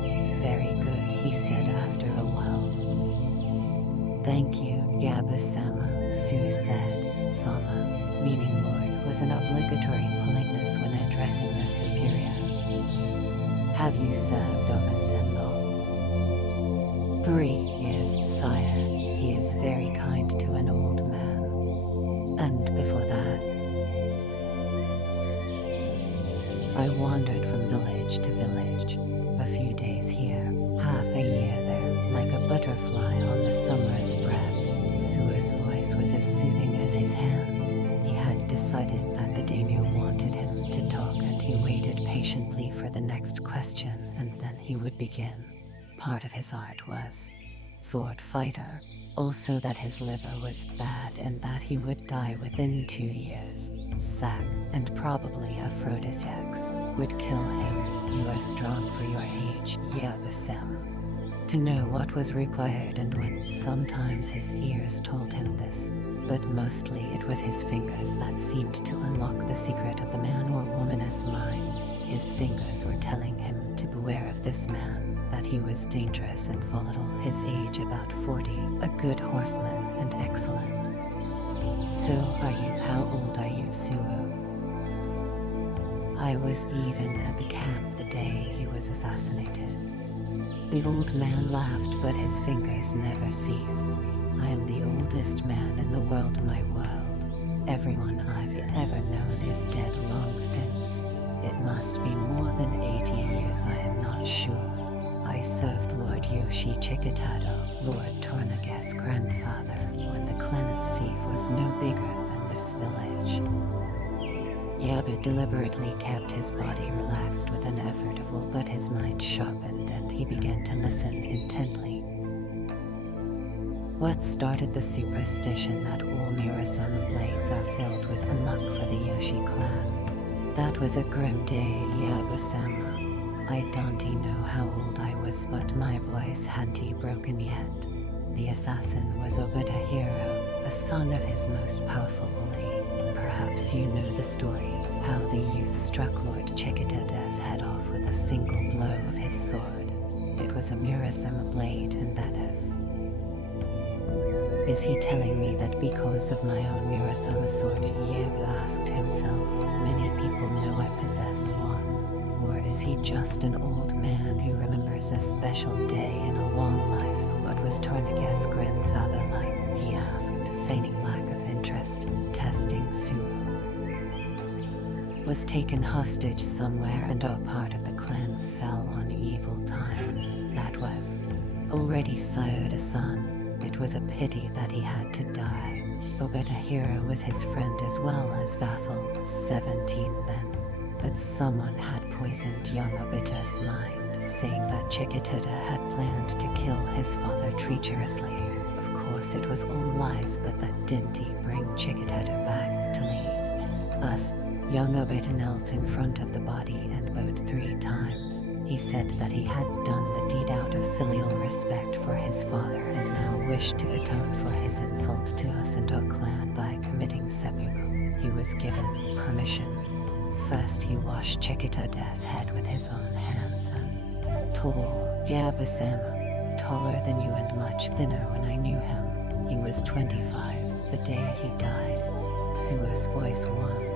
very good, he said after a while. Thank you, Yabu-sama, Su said. Sama, meaning lord, was an obligatory politeness when addressing a superior. Have you served Omesenno? 3 years, sire. He is very kind to an old man. And before that, I wandered from village to village. A few days here, half a year there, like a butterfly on the summer's breath. Suer's voice was as soothing as his hands. He had decided that the daimyo wanted him to talk, and he waited patiently for the next question, and then he would begin. Part of his art was sword fighter, also that his liver was bad and that he would die within 2 years. Sack, and probably aphrodisiacs, would kill him. You are strong for your age, Yabu-sama. To know what was required and when. Sometimes his ears told him this, but mostly it was his fingers that seemed to unlock the secret of the man or woman's mind. His fingers were telling him to beware of this man, that he was dangerous and volatile, his age about 40, a good horseman and excellent. So are you? How old are you, Suo? I was even at the camp the day he was assassinated. The old man laughed, but his fingers never ceased. I am the oldest man in the world, my world. Everyone I've ever known is dead long since. It must be more than 80 years, I am not sure. I served Lord Yoshi Chikatado, Lord Tornaga's grandfather, when the Clannis fief was no bigger than this village. Yabu deliberately kept his body relaxed with an effort of will, but his mind sharpened and he began to listen intently. What started the superstition that all Mirasama blades are filled with unluck for the Yoshi clan? That was a grim day, Yabu-sama. I don't know how old I was, but my voice hadn't broken yet. The assassin was Obedahiro, a son of his most powerful Oli. Perhaps you know the story, how the youth struck Lord Chikatada's head off with a single blow of his sword. It was a Mirasama blade, and that is he telling me that because of my own Mirasama sword? Yabu asked himself. Many people know I possess one. Or is he just an old man who remembers a special day in a long life? What was Tornaga's grandfather like? He asked, feigning lack of interest, testing Suo. Was taken hostage somewhere and our part of the clan fell on evil times. That was already sired a son. It was a pity that he had to die. Obedahiro was his friend as well as vassal, 17 then. But someone had poisoned young Obita's mind, saying that Chikatada had planned to kill his father treacherously. Of course it was all lies, but that didn't bring Chikatada back to leave us. Young Obita knelt in front of the body and bowed 3 times. He said that he had done the deed out of filial respect for his father and now wished to atone for his insult to us and our clan by committing seppuku. He was given permission. First he washed Chikatada's head with his own hands and tall, Yabu-sama, taller than you and much thinner when I knew him. He was 25, the day he died. Suo's voice warmed.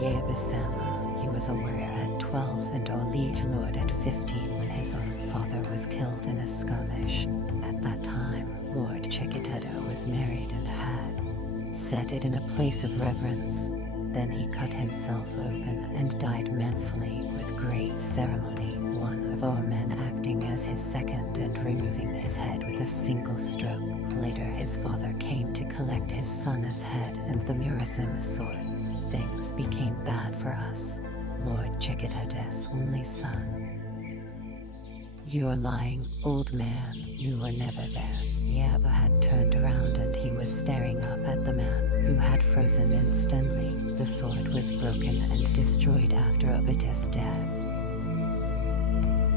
Yabu-sama, he was a warrior at 12 and our liege lord at 15 when his own father was killed in a skirmish. At that time, Lord Chikatada was married and had set it in a place of reverence. Then he cut himself open and died manfully with great ceremony, one of our men acting as his second and removing his head with a single stroke. Later his father came to collect his son's head and the Mirasama sword. Things became bad for us, Lord Chikatada's only son. You're lying, old man, you were never there. Yabu had turned around and he was staring up at the man, who had frozen instantly. The sword was broken and destroyed after Obita's death.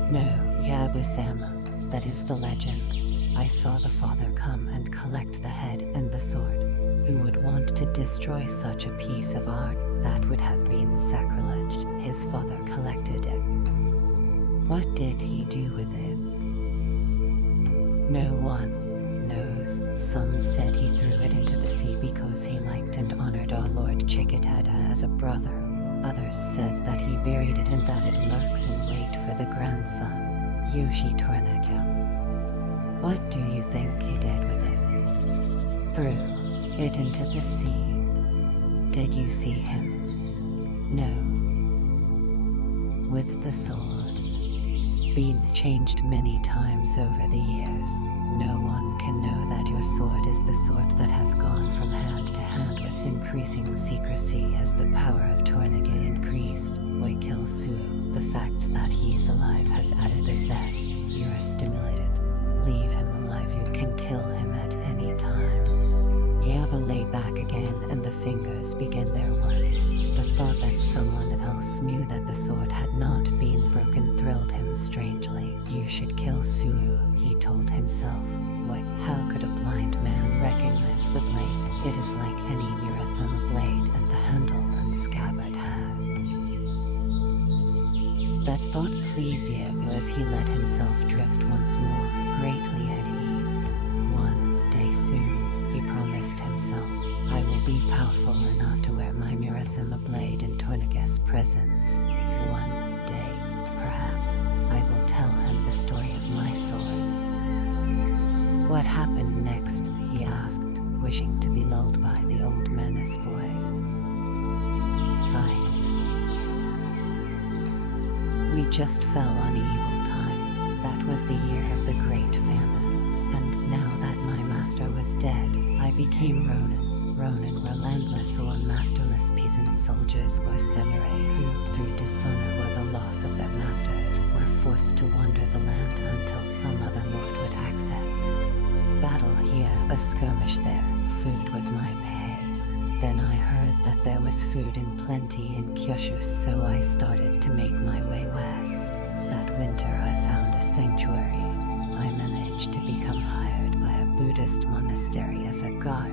No, Yabu-sama, that is the legend. I saw the father come and collect the head and the sword. Who would want to destroy such a piece of art? That would have been sacrilege. His father collected it. What did he do with it? No one knows. Some said he threw it into the sea because he liked and honored our Lord Chikatada as a brother. Others said that he buried it and that it lurks in wait for the grandson, Yoshi Tornaka. What do you think he did with it? Threw it into the sea. Did you see him? No. With the sword. Been changed many times over the years. No one can know that your sword is the sword that has gone from hand to hand with increasing secrecy as the power of Tornaga increased. Why kill Suo? The fact that he is alive has added a zest. You are stimulated. Leave him alive, you can kill him at any time. Yabu lay back again and the fingers began their work. The thought that someone else knew that the sword had not been broken thrilled him strangely. You should kill Suo, he told himself. What? How could a blind man recognize the blade? It is like any Mirasama blade and the handle and scabbard have That thought pleased Diego as he let himself drift once more, greatly at ease. One day soon, he promised himself, I will be powerful enough to wear my Murasima blade in Tornagus' presence. One day, perhaps, I will tell him the story of my sword. What happened next, he asked, wishing to be lulled by the old man's voice. Sight. We just fell on evil times. That was the year of the Great Famine. And now that my master was dead, I became Ronin. Ronin were landless or masterless peasant soldiers or samurai who, through dishonor or the loss of their masters, were forced to wander the land until some other lord would accept. Battle here, a skirmish there, food was my pay. Then I heard that there was food in plenty in Kyushu, so I started to make my way west. That winter I found a sanctuary. I managed to become hired by a Buddhist monastery as a guard.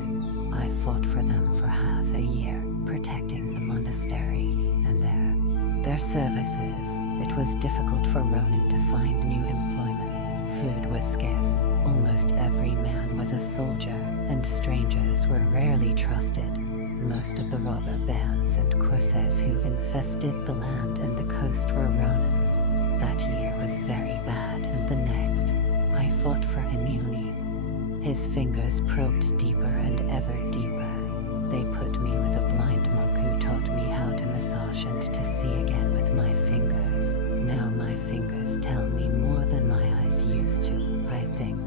I fought for them for half a year, protecting the monastery and their services. It was difficult for Ronin to find new employment. Food was scarce. Almost every man was a soldier, and strangers were rarely trusted. Most of the robber bands and corsairs who infested the land and the coast were Ronin. That year was very bad, and the next, I fought for immunity. His fingers probed deeper and ever deeper. They put me with a blind monk who taught me how to massage and to see again with my fingers. Now my fingers tell me more than my eyes used to, I think.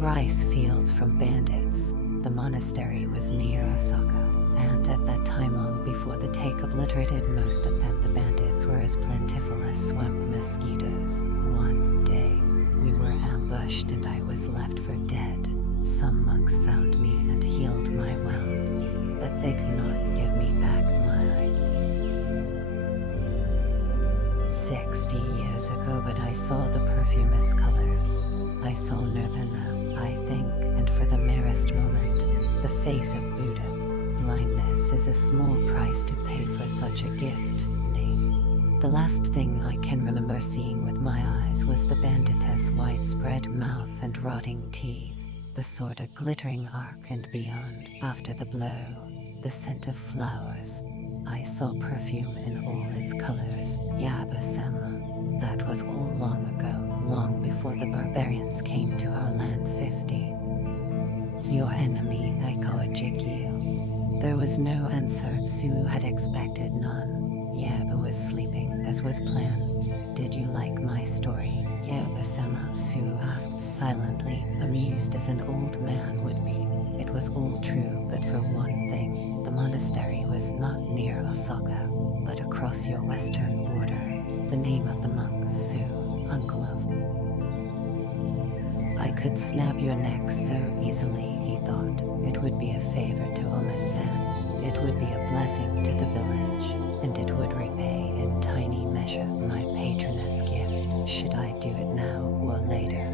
Rice fields from bandits. The monastery was near Osaka. And at that time, long before the take obliterated most of them, the bandits were as plentiful as swamp mosquitoes. One day, we were ambushed and I was left for dead. Some monks found me and healed my wound, but they could not give me back my 60 years ago, but I saw the perfumous colors. I saw Nirvana, I think, and for the merest moment, the face of Buddha. Blindness is a small price to pay for such a gift, knave. The last thing I can remember seeing with my eyes was the bandit's widespread mouth and rotting teeth, the sort of glittering arc and beyond. After the blow, the scent of flowers. I saw perfume in all its colors, Yabasama. That was all long ago, long before the barbarians came to our land 50. Your enemy, Ikaojikyu. There was no answer. Sue had expected none. Yaba was sleeping, as was planned. Did you like my story, Yaba-sama? Sue asked silently, amused as an old man would be. It was all true, but for one thing, the monastery was not near Osaka, but across your western border. The name of the monk, Sue, uncle of. I could snap your neck so easily, he thought. It would be a favor to Oma-san. It would be a blessing to the village, and it would repay in tiny measure my patroness gift. Should I do it now or later?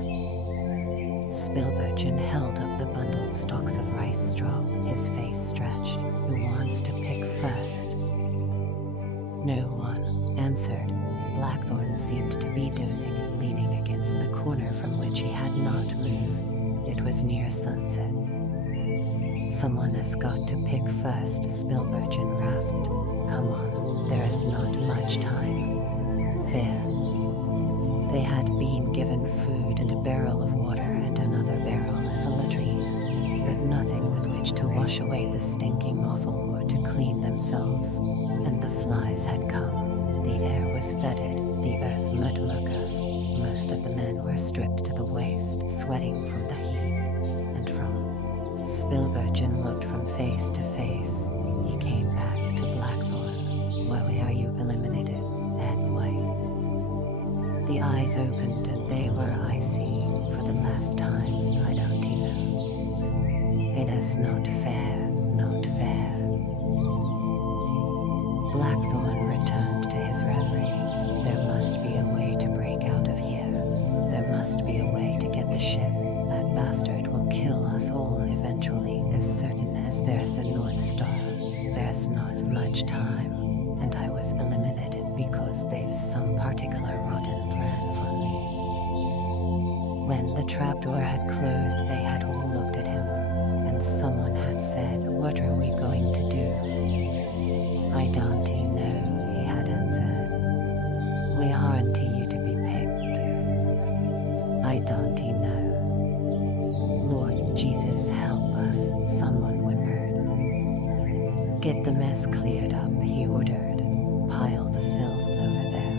Spilbergen held up the bundled stalks of rice straw, his face stretched. Who wants to pick first? No one answered. Blackthorn seemed to be dozing, leaning against the corner from which he had not moved. It was near sunset. Someone has got to pick first, Spilbergen rasped. Come on, there is not much time. Fair. They had been given food and a barrel of water and another barrel as a latrine, but nothing with which to wash away the stinking offal or to clean themselves. And the flies had come. The air was fetid, the earth mudmucus. Most of the men were stripped to the waist, sweating from the heat. And from Spilbergen looked from face to face. He came back to Blackthorn. Why are you eliminated? And white. The eyes opened and they were icy. For the last time, I don't know. It is not fair, not fair. Blackthorn returned to his reverie. There must be a way to break out of here. There must be a way to get the ship. That bastard will kill us all eventually, as certain as there's a North Star. There's not much time, and I was eliminated because they've some particular rotten plan for me. When the trapdoor had closed, they had all looked at him, and someone had said, "What are we going to do?" "I don't know," he had answered. "We aren't you to be picked." "I don't know." "Lord Jesus, help us," someone whimpered. "Get the mess cleared up," he ordered. "Pile the filth over there.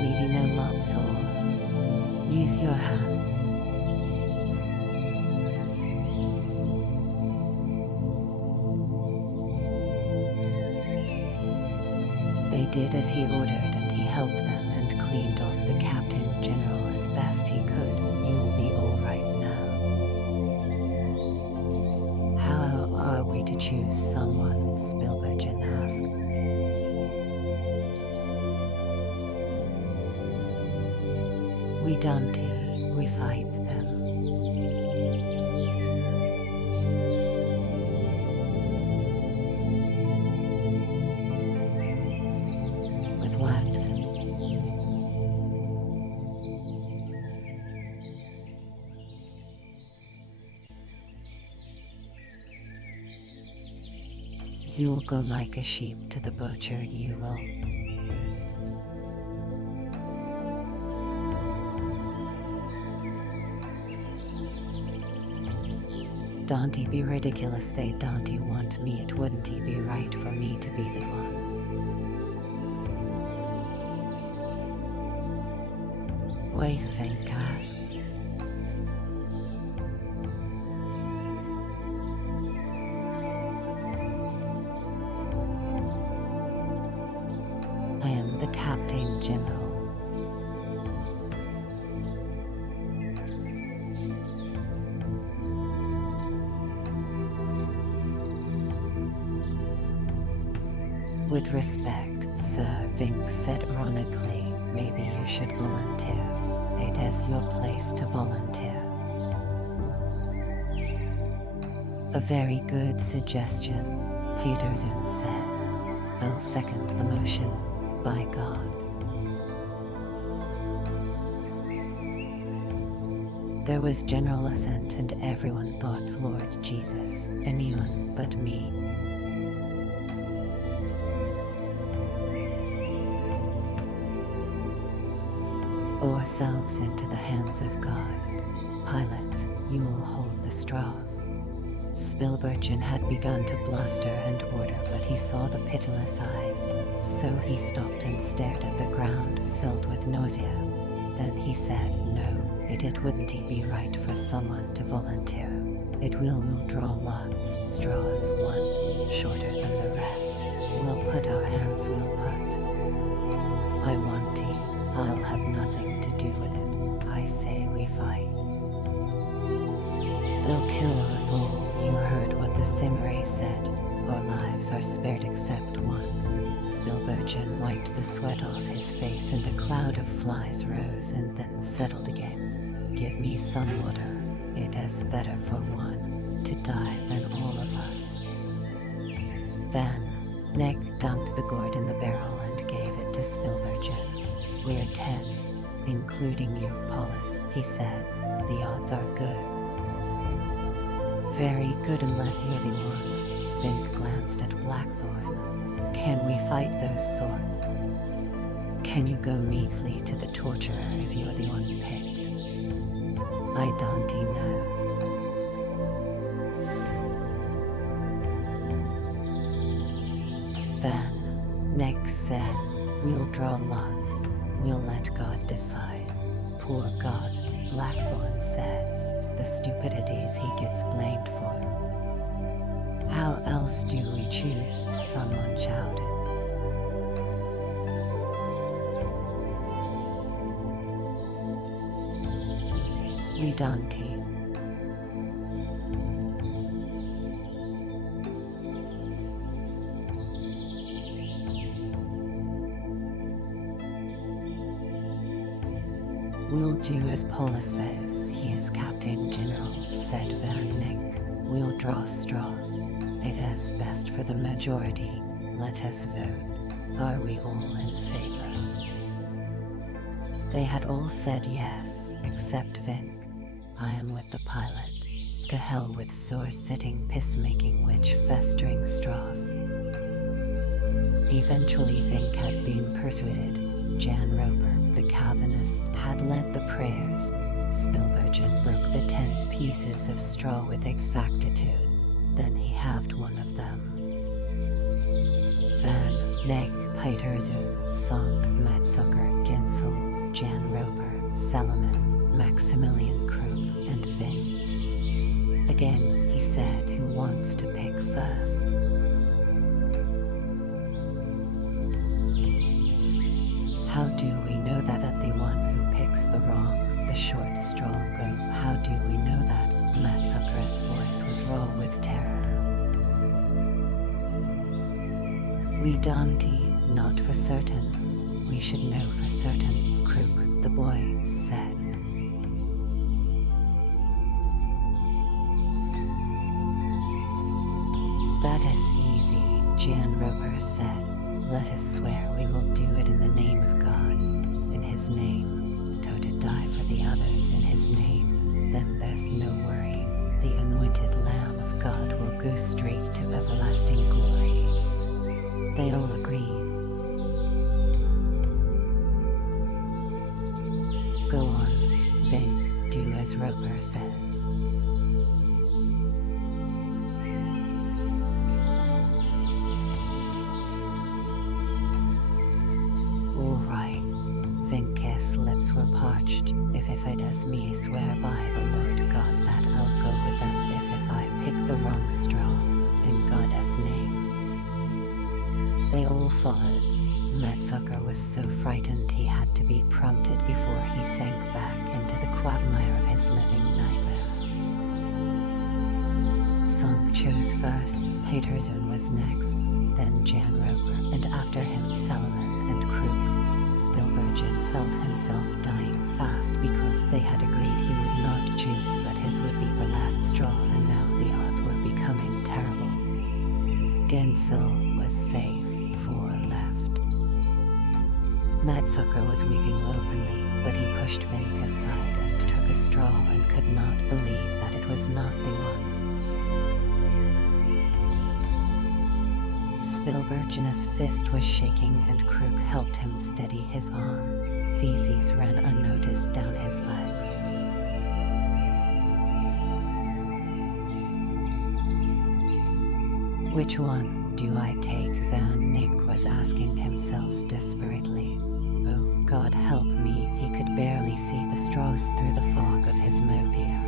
We've no mops or use your hands." They did as he ordered, and he helped them and cleaned off the Captain General as best he could. "You'll be all right now." "How are we to choose someone?" Spilbergen asked. "We don't, we fight them." "With what?" "You'll go like a sheep to the butcher, you will." "Don't be ridiculous, they don't want me, it wouldn't be right for me to be the one." "What you think?" asked. "I am the Captain General." "With respect, Sir," Vink said ironically, "maybe you should volunteer. It is your place to volunteer." "A very good suggestion," Peterson said. "I'll second the motion, by God." There was general assent, and everyone thought, "Lord Jesus, anyone but me." "Ourselves into the hands of God. Pilate, you will hold the straws." Spilbergen had begun to bluster and order, but he saw the pitiless eyes, so he stopped and stared at the ground, filled with nausea. Then he said, "No, it wouldn't be right for someone to volunteer. We'll draw lots, straws, one shorter than the rest. We'll put our hands, I want tea. I'll have nothing to do with it. I say we fight." "They'll kill us all." You heard what the Simray said. "Our lives are spared except one." Spilbergen wiped the sweat off his face, and a cloud of flies rose and then settled again. "Give me some water. It is better for one to die than all of us." Then, Nick dumped the gourd in the barrel and gave it to Spilbergen. "We're 10, including you, Paulus," he said. "The odds are good." "Very good unless you're the one." Vink glanced at Blackthorn. "Can we fight those swords? Can you go meekly to the torturer if you're the one picked?" "I don't know." Then, Nick said, "We'll draw lots. We'll let God decide." "Poor God," Blackthorn said. "The stupidities he gets blamed for." "How else do we choose?" someone shouted. "We don't." "We'll do as Paulus says. He is Captain General," said Van Nick. "We'll draw straws. It is best for the majority. Let us vote." Are we all in favor? They had all said yes, except Vink. I am with the pilot. To hell with sore-sitting, piss-making witch festering straws. Eventually Vink had been persuaded. Jan Roper, the Calvinist, had led the prayers. Spilbergen broke the 10 pieces of straw with exactitude. Then he halved one of them. Van, Neck, Peiterzoon, Sonk, Madsucker, Gensel, Jan Roper, Salaman, Maximilian Krug, and Vink. Again, he said, who wants to pick first? How do we know that the one who picks the wrong, the short straw go? How do we know that? Madsucker's voice was raw with terror. We don't, not for certain. We should know for certain, Krug, the boy, said. That is easy, Jan Roper said. Let us swear we will do it in the name of God. In his name. To die for the others in his name. Then there's no worry. The anointed Lamb of God will go straight to everlasting glory. They all agreed. Go on, Vink, do as Roper says. All right. Vink's lips were parched. If it is me, swear by the Lord God that I'll go with them if I pick the wrong straw, in God's name. They all followed. Madsucker was so frightened he had to be prompted before he sank back into the quagmire of his living nightmare. Sonk chose first, Peiterzoon was next, then Jan Roper, and after him Salaman and Krug. Spilbergen felt himself dying fast because they had agreed he would not choose but his would be the last straw, and now the odds were becoming terrible. Gensel was safe, 4 left. Madsucker was weeping openly, but he pushed Vink aside and took a straw and could not believe that it was not the one. Spilbergen's fist was shaking and Krug helped him steady his arm. Feces ran unnoticed down his legs. Which one do I take? Van Nick was asking himself desperately. Oh, God help me, he could barely see the straws through the fog of his mopia.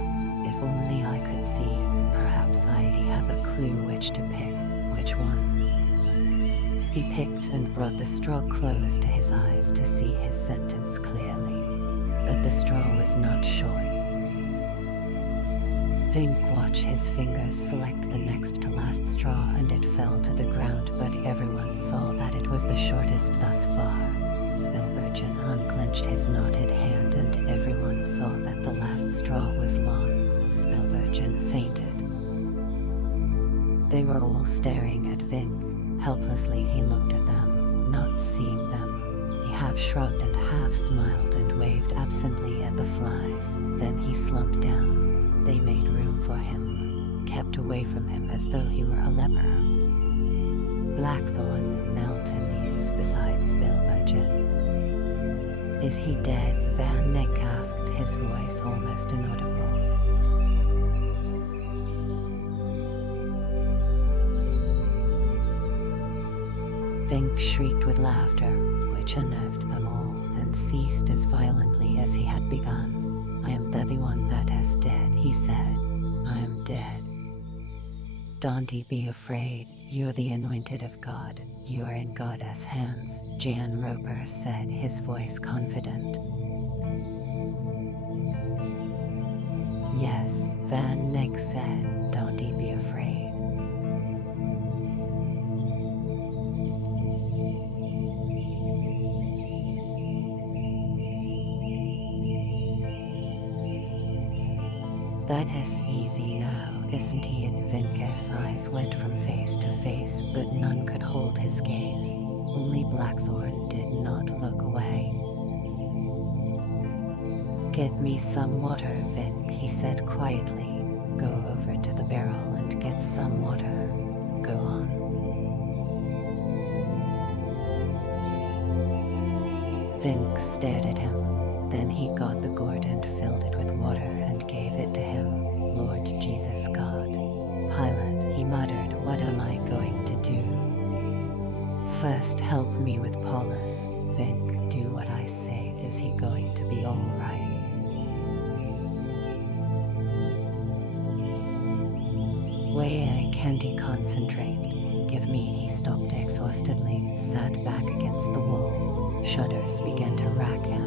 If only I could see, perhaps I'd have a clue which to pick. Which one? He picked and brought the straw close to his eyes to see his sentence clearly. But the straw was not short. Vink watched his fingers select the next to last straw and it fell to the ground, but everyone saw that it was the shortest thus far. Spilbergen unclenched his knotted hand and everyone saw that the last straw was long. Spilbergen fainted. They were all staring at Vink. Helplessly he looked at them, not seeing them. He half shrugged and half smiled and waved absently at the flies. Then he slumped down. They made room for him, kept away from him as though he were a leper. Blackthorn knelt in the ooze beside Spilbergen. Is he dead? Van Nick asked, his voice almost inaudible. Vink shrieked with laughter, which unnerved them all, and ceased as violently as he had begun. I am the one that is dead, he said. I am dead. Don't be afraid, you're the anointed of God. You are in God's hands, Jan Roper said, his voice confident. Yes, Van Nick said, don't be afraid. That is easy now, isn't it? Vink's eyes went from face to face, but none could hold his gaze. Only Blackthorn did not look away. "Get me some water, Vink," he said quietly. "Go over to the barrel and get some water. Go on." Vink stared at him. Then he got the gourd and filled it with water and gave it to him. "Lord Jesus God." "Pilate," he muttered, "what am I going to do?" "First help me with Paulus. Vink, do what I say. Is he going to be all right?" "Why can't he concentrate? Give me." He stopped exhaustedly, sat back against the wall. Shudders began to rack him.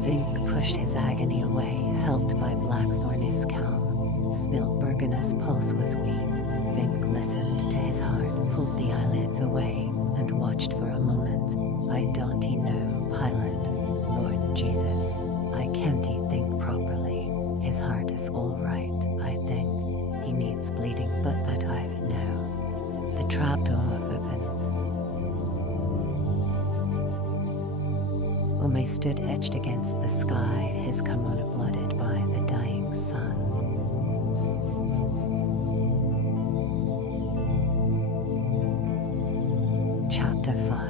Vink pushed his agony away, helped by Blackthorn's calm. Spilbergena's pulse was weak. Vink listened to his heart, pulled the eyelids away, and watched for a moment. "I don't know, Pilate. Lord Jesus, I can't think properly. His heart is all right, I think. He needs bleeding, but I know." The trapdoor opened. Ome stood etched against the sky, his kimono blooded by the dying sun. Chapter 5.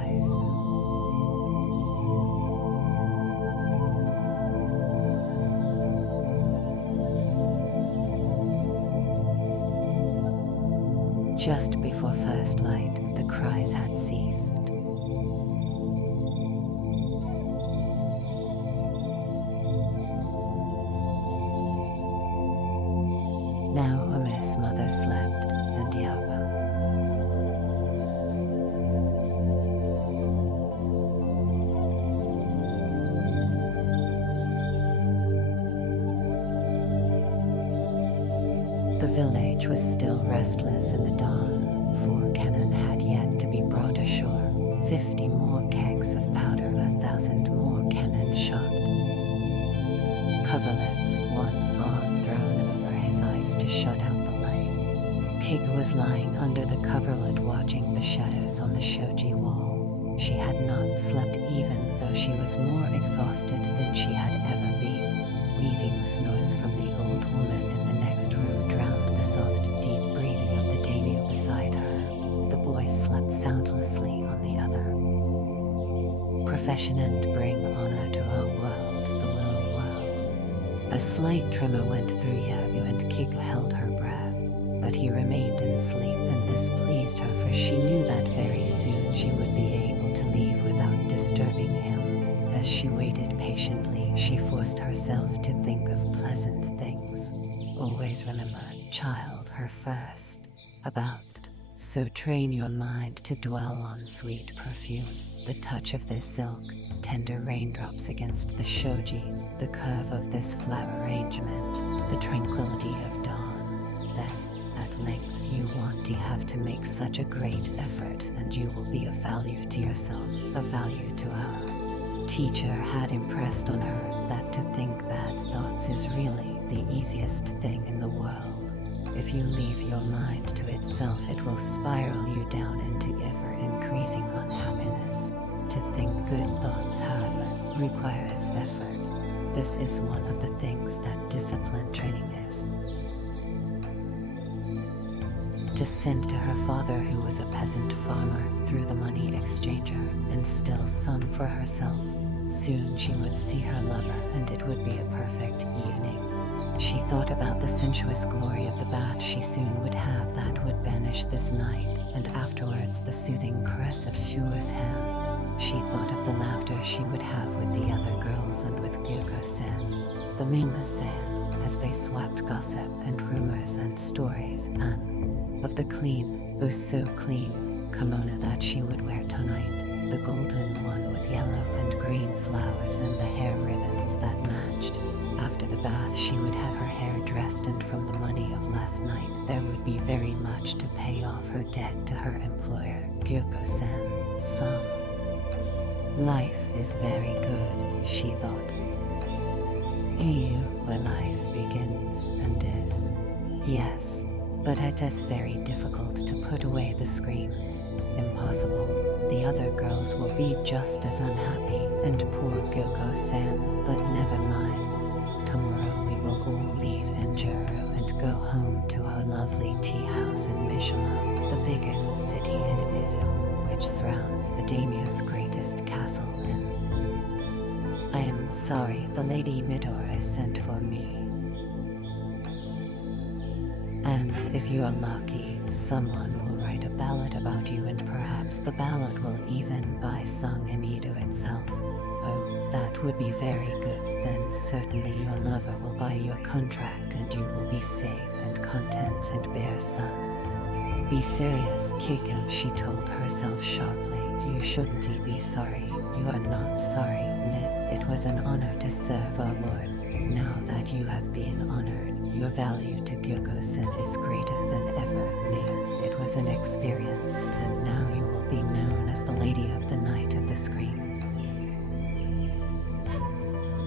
Just before first light, the cries had ceased. Now Ome's mother slept, and Yaba. The village was still restless in the dawn. 4 cannon had yet to be brought ashore. 50 more kegs of powder, 1,000 more cannon shot. Coverlets, one arm thrown over his eyes to shut out the light. Kig was lying under the coverlet watching the shadows on the shoji wall. She had not slept even though she was more exhausted than she had ever been. Wheezing snores from the old woman in the next room drowned the soft, deep breathing of the daimyo beside her. The boy slept soundlessly on the other. Profession and bring honor to our world, the will world. A slight tremor went through Yabu and Kika held her breath, but he remained in sleep, and this pleased her, for she knew that very soon she would be able to leave without disturbing him. As she waited patiently, she forced herself to think of pleasant things. Always remember, child, her first. About. So train your mind to dwell on sweet perfumes, the touch of this silk, tender raindrops against the shoji, the curve of this flower arrangement, the tranquility of dawn. Then, at length, you won't have to make such a great effort, and you will be of value to yourself, of value to our teacher had impressed on her that to think bad thoughts is really the easiest thing in the world. If you leave your mind to itself, it will spiral you down into ever-increasing unhappiness. To think good thoughts, however, requires effort. This is one of the things that discipline training is. To send to her father, who was a peasant farmer, through the money exchanger, and still some for herself. Soon she would see her lover, and it would be a perfect evening. She thought about the sensuous glory of the bath she soon would have that would banish this night, and afterwards the soothing caress of Shu's hands. She thought of the laughter she would have with the other girls and with Gyuko-san, the Mima-san, as they swapped gossip and rumors and stories, and of the clean, oh so clean, kimono that she would wear tonight. The golden one with yellow and green flowers and the hair ribbons that matched. After the bath, she would have her hair dressed, and from the money of last night, there would be very much to pay off her debt to her employer, Gyuko-san. Some. Life is very good, she thought. EU, where life begins and is. Yes, but it is very difficult to put away the screams. impossible. The other girls will be just as unhappy, and poor Gyoko-san, but never mind. Tomorrow we will all leave Anjuro and go home to our lovely tea house in Mishima, the biggest city in Izu, which surrounds the daimyo's greatest castle in. I am sorry the Lady Midori sent for me. And if you are lucky, someone will write a ballad about you, and perhaps the ballad will even be sung in Edo itself. Oh, that would be very good. Then certainly your lover will buy your contract and you will be safe and content and bear sons. Be serious, Kiko, she told herself sharply. You shouldn't be sorry. You are not sorry, Nip. It was an honor to serve our Lord. Now that you have been honored, your value to Gyoko-sen is greater than ever, Nip. It was an experience, and now you will be known as the Lady of the Night of the Screams.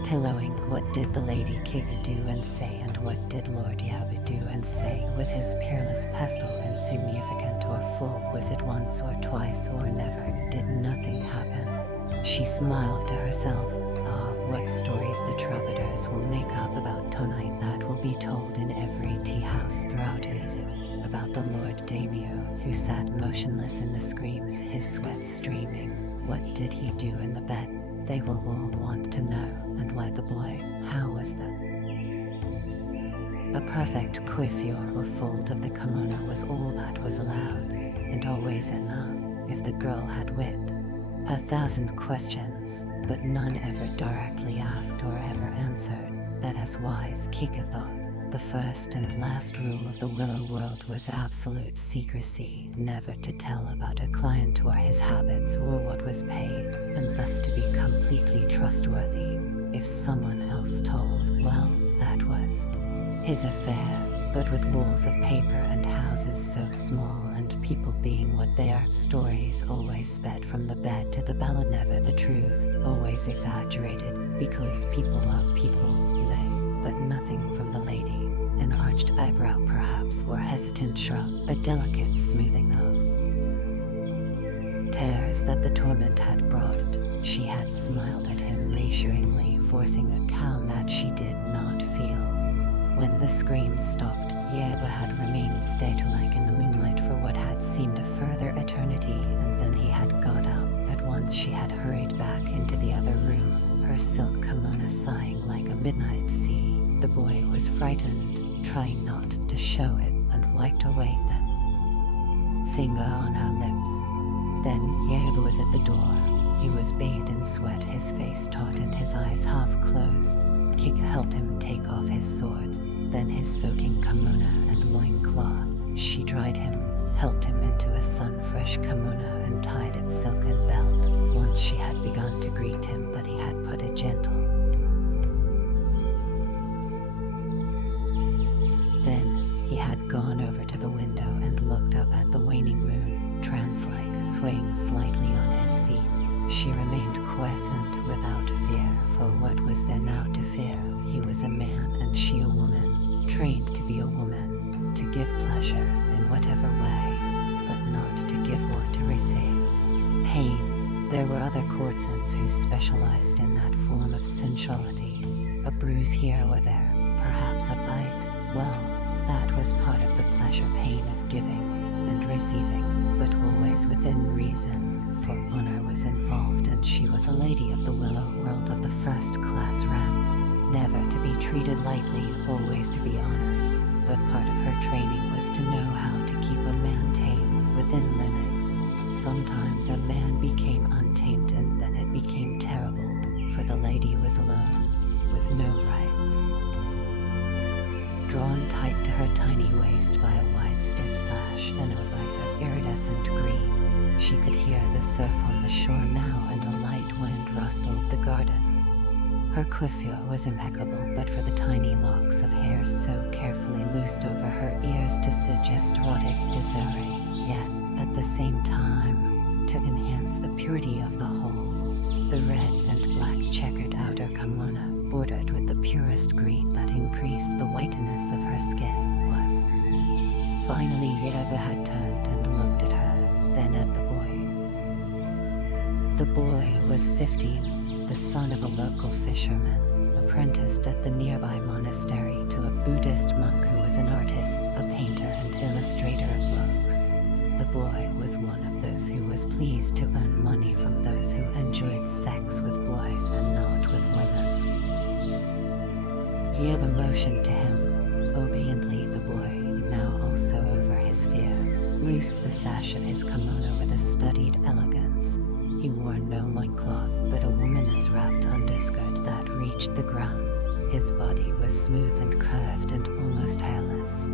Pillowing, what did the Lady Kiga do and say, and what did Lord Yabu do and say? Was his peerless pestle insignificant or full? Was it once or twice or never? Did nothing happen? She smiled to herself. Ah, what stories the troubadours will make up about tonight that will be told in every tea house throughout Izu. About the Lord Daimyo, who sat motionless in the screams, his sweat streaming. What did he do in the bed? They will all want to know. And why the boy? How was that? A perfect coiffure or fold of the kimono was all that was allowed, and always enough if the girl had wit. 1,000 questions, but none ever directly asked or ever answered. That as wise Kika thought. The first and last rule of the Willow World was absolute secrecy, never to tell about a client or his habits or what was paid, and thus to be completely trustworthy. If someone else told, well, that was his affair. But with walls of paper and houses so small and people being what they are, stories always sped from the bed to the ballad, never the truth, always exaggerated, because people are people, but nothing from the lady. An arched eyebrow perhaps, or hesitant shrug, a delicate smoothing of tears that the torment had brought. She had smiled at him reassuringly, forcing a calm that she did not feel. When the screams stopped, Yeba had remained statue-like in the moonlight for what had seemed a further eternity, and then he had got up. At once she had hurried back into the other room, her silk kimono sighing like a midnight sea. The boy was frightened, trying not to show it, and wiped away the finger on her lips. Then Yeba was at the door. He was bathed in sweat, his face taut and his eyes half closed. Kika helped him take off his swords, then his soaking kimono and loincloth. She dried him, helped him into a sun-fresh kimono and tied its silken belt. Once she had begun to greet him, but he had put a gentle. Then he had gone over to the window and looked up at the waning moon, trance-like, swaying slightly on his feet. She remained quiescent without fear, for what was there now to fear? He was a man and she a woman, trained to be a woman, to give pleasure in whatever way, but not to give or to receive pain. There were other courtesans who specialized in that form of sensuality. A bruise here or there, perhaps a bite. Well, that was part of the pleasure-pain of giving and receiving, but always within reason. For honor was involved, and she was a lady of the Willow World of the first-class rank, never to be treated lightly, always to be honored. But part of her training was to know how to keep a man tame, within limits. Sometimes a man became untamed, and then it became terrible, for the lady was alone, with no rights. Drawn tight to her tiny waist by a wide stiff sash and a light of iridescent green, she could hear the surf on the shore now, and a light wind rustled the garden. Her coiffure was impeccable, but for the tiny locks of hair so carefully loosed over her ears to suggest erotic disarray, yet, at the same time, to enhance the purity of the whole. The red and black checkered outer kimono, bordered with the purest green that increased the whiteness of her skin, was. Finally Yeba had turned and looked at her. then at the boy. The boy was 15, the son of a local fisherman, apprenticed at the nearby monastery to a Buddhist monk who was an artist, a painter and illustrator of books. The boy was one of those who was pleased to earn money from those who enjoyed sex with boys and not with women. Yeba motioned to him. Obediently the boy, now also over his fear, loosed the sash of his kimono with a studied elegance. He wore no loincloth, but a woman's wrapped underskirt that reached the ground. His body was smooth and curved and almost hairless.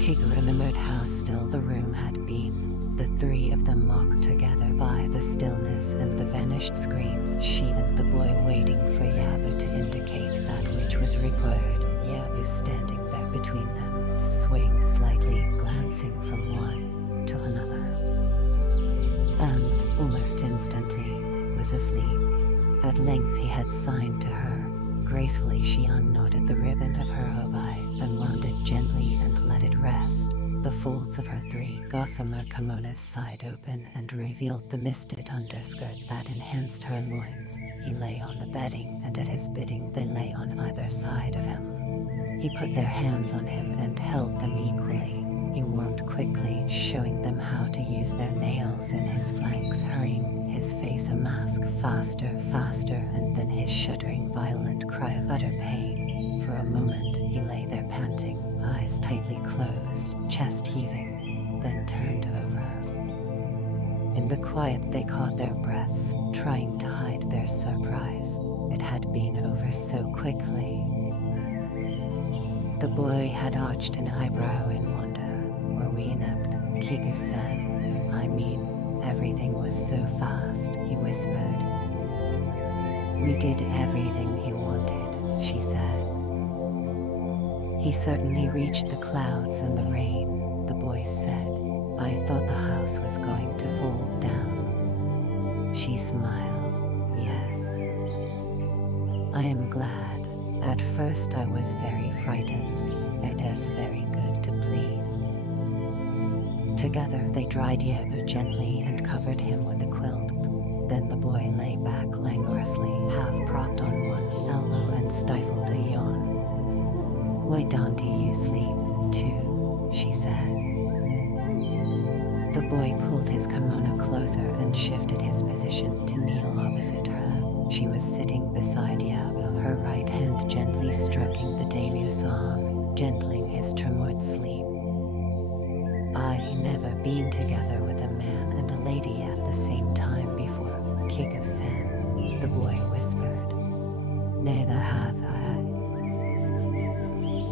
Kiga remembered how still the room had been, the three of them locked together by the stillness and the vanished screams, she and the boy waiting for Yabu to indicate that which was required. Yabu standing there between them, swaying slightly, glancing from one to another. And, almost instantly, was asleep. At length he had signed to her. Gracefully she unknotted the ribbon of her obai, unwound it gently and let it rest. The folds of her three gossamer kimonos sighed open and revealed the misted underskirt that enhanced her loins. He lay on the bedding, and at his bidding they lay on either side of him. He put their hands on him and held them equally. He warmed quickly, showing them how to use their nails in his flanks, hurrying his face a mask, faster, faster, and then his shuddering, violent cry of utter pain. For a moment he lay there panting, eyes tightly closed, chest heaving, then turned over. In the quiet they caught their breaths, trying to hide their surprise. It had been over so quickly. The boy had arched an eyebrow in wonder. Were we inept? Kiku-san. I mean, everything was so fast, he whispered. We did everything he wanted, she said. He certainly reached the clouds and the rain, the boy said. I thought the house was going to fall down. She smiled. Yes. I am glad. At first I was very frightened. It is very good to please. Together they dried Yebu gently and covered him with a quilt. Then the boy lay back languorously, half propped on one elbow, and stifled a yawn. Why don't you sleep, too? She said. The boy pulled his kimono closer and shifted his position to kneel opposite her. She was sitting beside Yabu, her right hand gently stroking the daimyo's arm, gentling his tremored sleep. I've never been together with a man and a lady at the same time before, Kiku-san, the boy whispered. Neither have I.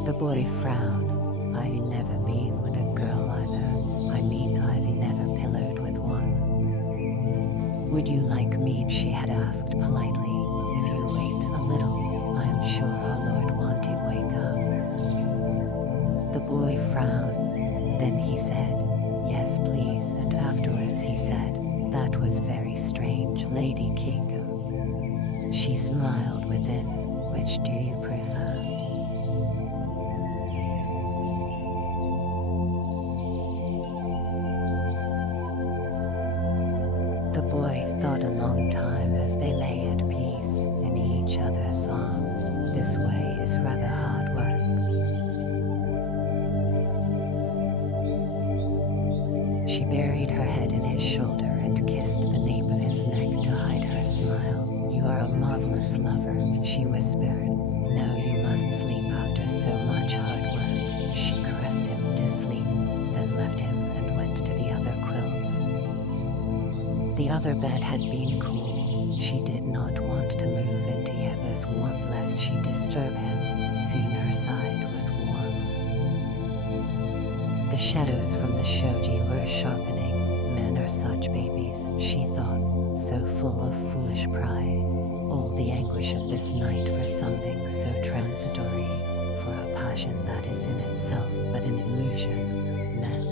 The boy frowned. I've never been with a girl either. I mean, I've never pillowed with one. Would you like me? She had asked politely. If you wait a little, I am sure our Lord want to wake up. The boy frowned. Then he said, yes, please, and afterwards he said, that was very strange, Lady Kiku. She smiled within. Which do you prefer? The boy thought a long time as they lay at peace in each other's arms. This way is rather hard work. She buried her head in his shoulder and kissed the nape of his neck to hide her smile. You are a marvelous lover, she whispered. Now you must sleep after so much hard work. She caressed him to sleep, then left him and went to the other quilts. The other bed had been cool. She did not want to move into Yeba's warmth lest she disturb him. Soon her side was warm. The shadows from the shoji were sharpening. Men are such babies, she thought, so full of foolish pride. All the anguish of this night for something so transitory, for a passion that is in itself but an illusion. Men.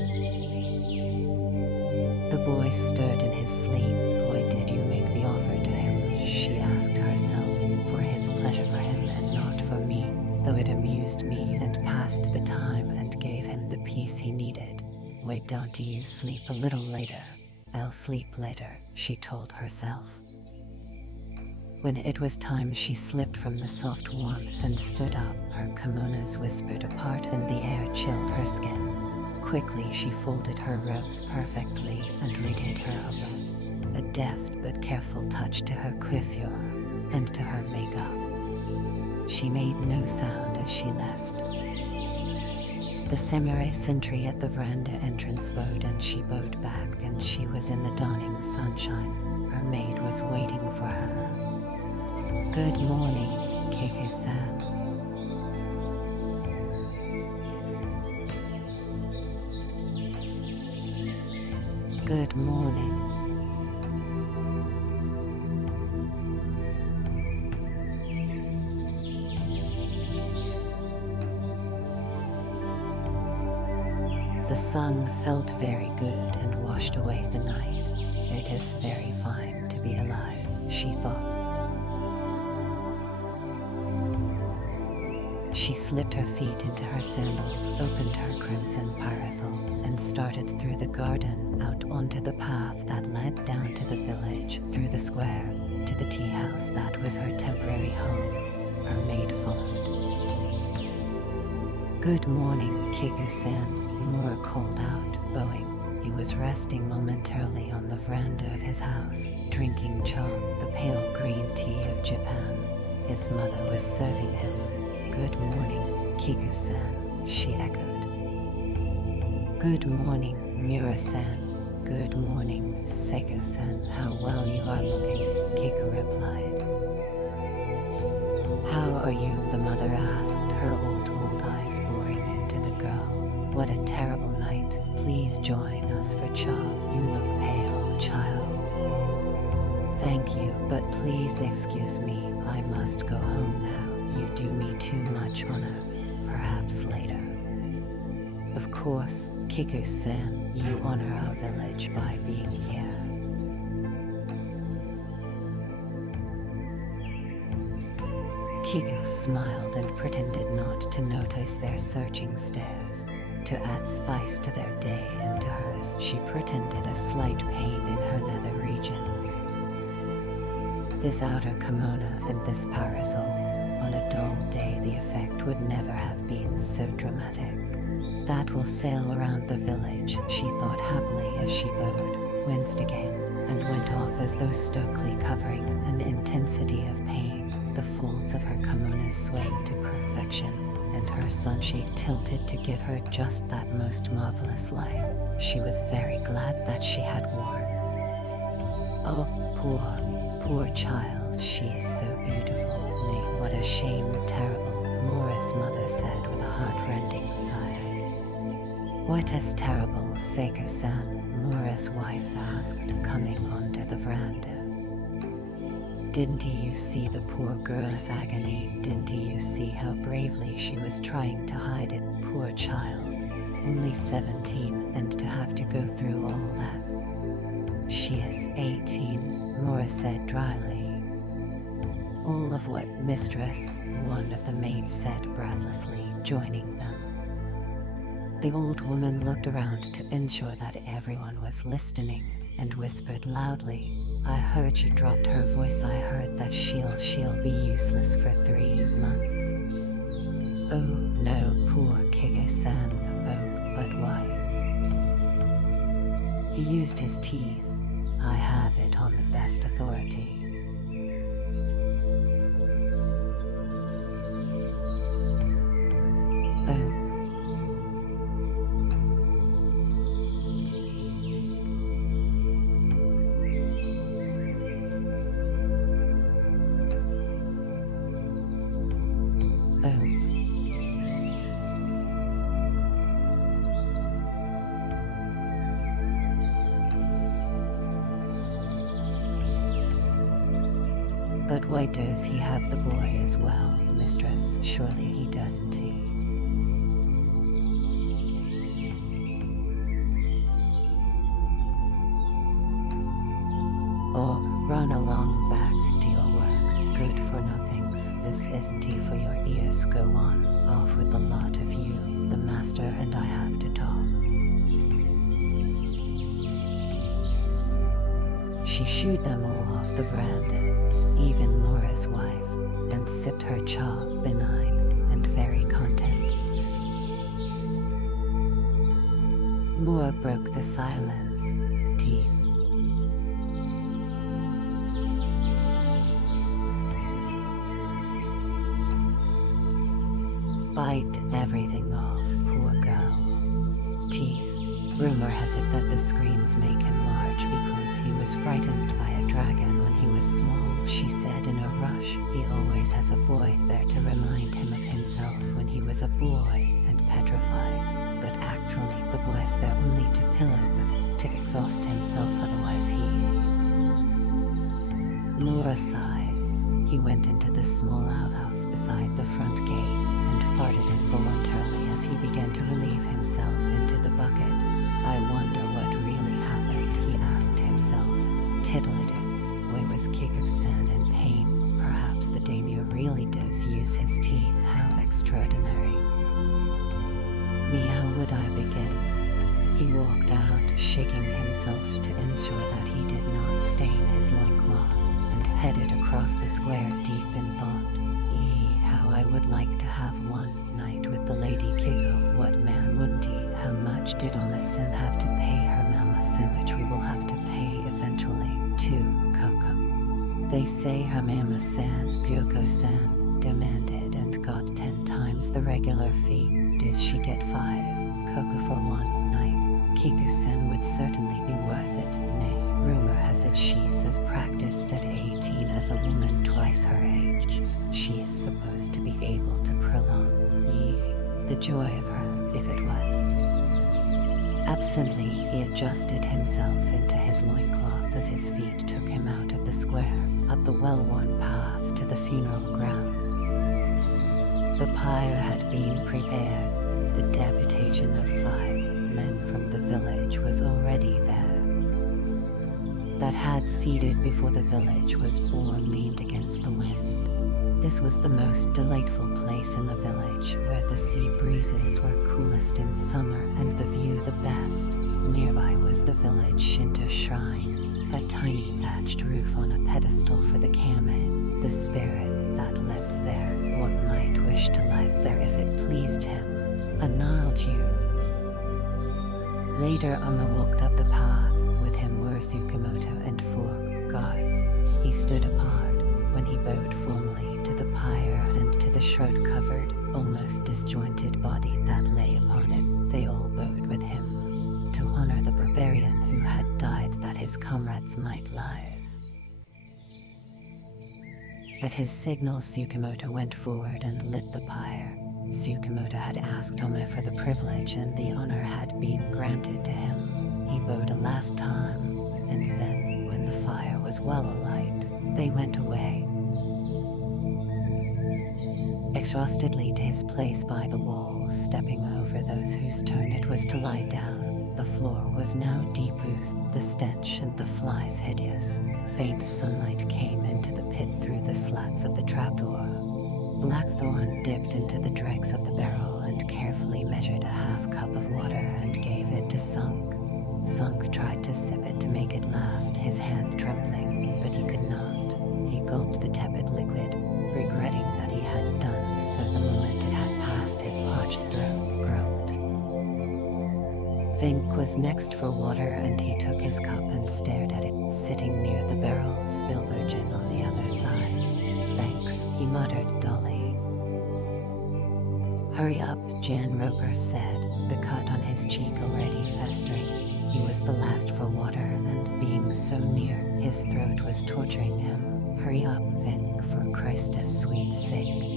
The boy stirred in his sleep. Why did you make the offer to him? She asked herself. For his pleasure for him and not for me, though it amused me and passed the time and gave him the peace he needed. Wait, don't you sleep a little later? I'll sleep later, she told herself. When it was time, she slipped from the soft warmth and stood up. Her kimonos whispered apart and the air chilled her skin. Quickly, she folded her robes perfectly and redid her oven, a deft but careful touch to her coiffure and to her makeup. She made no sound as she left. The samurai sentry at the veranda entrance bowed and she bowed back, and she was in the dawning sunshine. Her maid was waiting for her. Good morning, Keiko-san. Good morning. The sun felt very good and washed away the night. It is very fine to be alive, she thought. She slipped her feet into her sandals, opened her crimson parasol, and started through the garden out onto the path that led down to the village, through the square, to the tea house that was her temporary home. Her maid followed. Good morning, Kiku-san, Mura called out, bowing. He was resting momentarily on the veranda of his house, drinking cha, the pale green tea of Japan. His mother was serving him. Good morning, Kiku-san, she echoed. Good morning, Mura-san. Good morning, Seiko-san. How well you are looking, Kiku replied. How are you? The mother asked, her old eyes boring into the girl. What a terrible night. Please join us for cha. You look pale, child. Thank you, but please excuse me. I must go home now. You do me too much honor. Perhaps later. Of course, Kiku-san, you honor our village by being here. Kiku smiled and pretended not to notice their searching stares. To add spice to their day and to hers, she pretended a slight pain in her nether regions. This outer kimono and this parasol. On a dull day, the effect would never have been so dramatic. That will sail around the village, she thought happily as she bowed, winced again, and went off as though stoically covering an intensity of pain. The folds of her kimono swayed to perfection, and her sunshade tilted to give her just that most marvelous light. She was very glad that she had worn. Oh, poor child, she is so beautiful. Nay, what a shame, terrible, Mora's mother said with a heart-rending sigh. What is terrible, Seiko-san? Mora's wife asked, coming onto the veranda. Didn't you see the poor girl's agony? Didn't you see how bravely she was trying to hide it? Poor child. Only 17, and to have to go through all that. She is 18, Mora said dryly. All of what, mistress? One of the maids said breathlessly, joining them. The old woman looked around to ensure that everyone was listening, and whispered loudly, I heard you dropped her voice. I heard that she'll be useless for 3 months. Oh no, poor Kige-san. Oh, but why? He used his teeth. I have it on the best authority. Oh. But why does he have the boy as well, mistress? Surely he doesn't he? Oh, run along back to your work, good for nothings. This isn't he for your ears. Go on, off with the lot of you. The master and I have to talk. She shooed them all off the veranda, even Laura's wife, and sipped her cha, benign and very content. Moore broke the silence, teeth. Bite everything off, poor girl. Teeth. Rumor has it that the screams make him large because he was frightened by a dragon when he was small, she said in a rush. He always has a boy there to remind him of himself when he was a boy and petrified. But actually the boy's there only to pillow with, to exhaust himself, otherwise he'd... Laura sighed. He went into the small outhouse beside the front gate and farted involuntarily as he began to relieve himself into the bucket. I wonder what really happened, he asked himself. Tiddly-do. Why was Kiku-san in pain? Perhaps the daimyo really does use his teeth. How extraordinary. Me, how would I begin? He walked out, shaking himself to ensure that he did not stain his loincloth, and headed across the square deep in thought. How I would like to have one night with the Lady Kiku. What man wouldn't he? How much did Ona-san have to pay her mama-san, which we will have to pay eventually, too, Coco? They say her mama-san, Gyoko-san, demanded and got 10 times the regular fee. Did she get 5, Coco, for one night? Kiku-san would certainly be worth it, nay. Rumor has it she's as practiced at 18 as a woman twice her age. She is supposed to be able to prolong the joy of her, if it was. Absently, he adjusted himself into his loincloth as his feet took him out of the square, up the well-worn path to the funeral ground. The pyre had been prepared. The deputation of 5 men from the village was already there. That had seated before the village was born leaned against the wind. This was the most delightful place in the village, where the sea breezes were coolest in summer and the view the best. Nearby was the village Shinto shrine, a tiny thatched roof on a pedestal for the kame, the spirit that lived there. One might wish to live there if it pleased him. A gnarled yew. Later, Amma walked up the path. With him were Tsukamoto and 4 guards. He stood apart when he bowed formally to the pyre and to the shroud-covered, almost disjointed body that lay upon it. They all bowed with him, to honor the barbarian who had died that his comrades might live. At his signal, Tsukamoto went forward and lit the pyre. Tsukamoto had asked Ome for the privilege, and the honor had been granted to him. He bowed a last time, and then, when the fire was well alight, they went away. Exhaustedly to his place by the wall, stepping over those whose turn it was to lie down. The floor was now deep ooze, the stench and the flies hideous. Faint sunlight came into the pit through the slats of the trapdoor. Blackthorn dipped into the dregs of the barrel and carefully measured a half cup of water and gave it to Sunk. Sunk tried to sip it to make it last, his hand trembling, but he could not. He gulped the tepid liquid, regretting that he had done so the moment it had passed his parched throat, groped. Vink was next for water, and he took his cup and stared at it, sitting near the barrel, Spielbergen on the other side. Thanks, he muttered dully. Hurry up, Jan Roper said, the cut on his cheek already festering. He was the last for water, and being so near, his throat was torturing him. Hurry up, Vink, for Christus' sweet sake.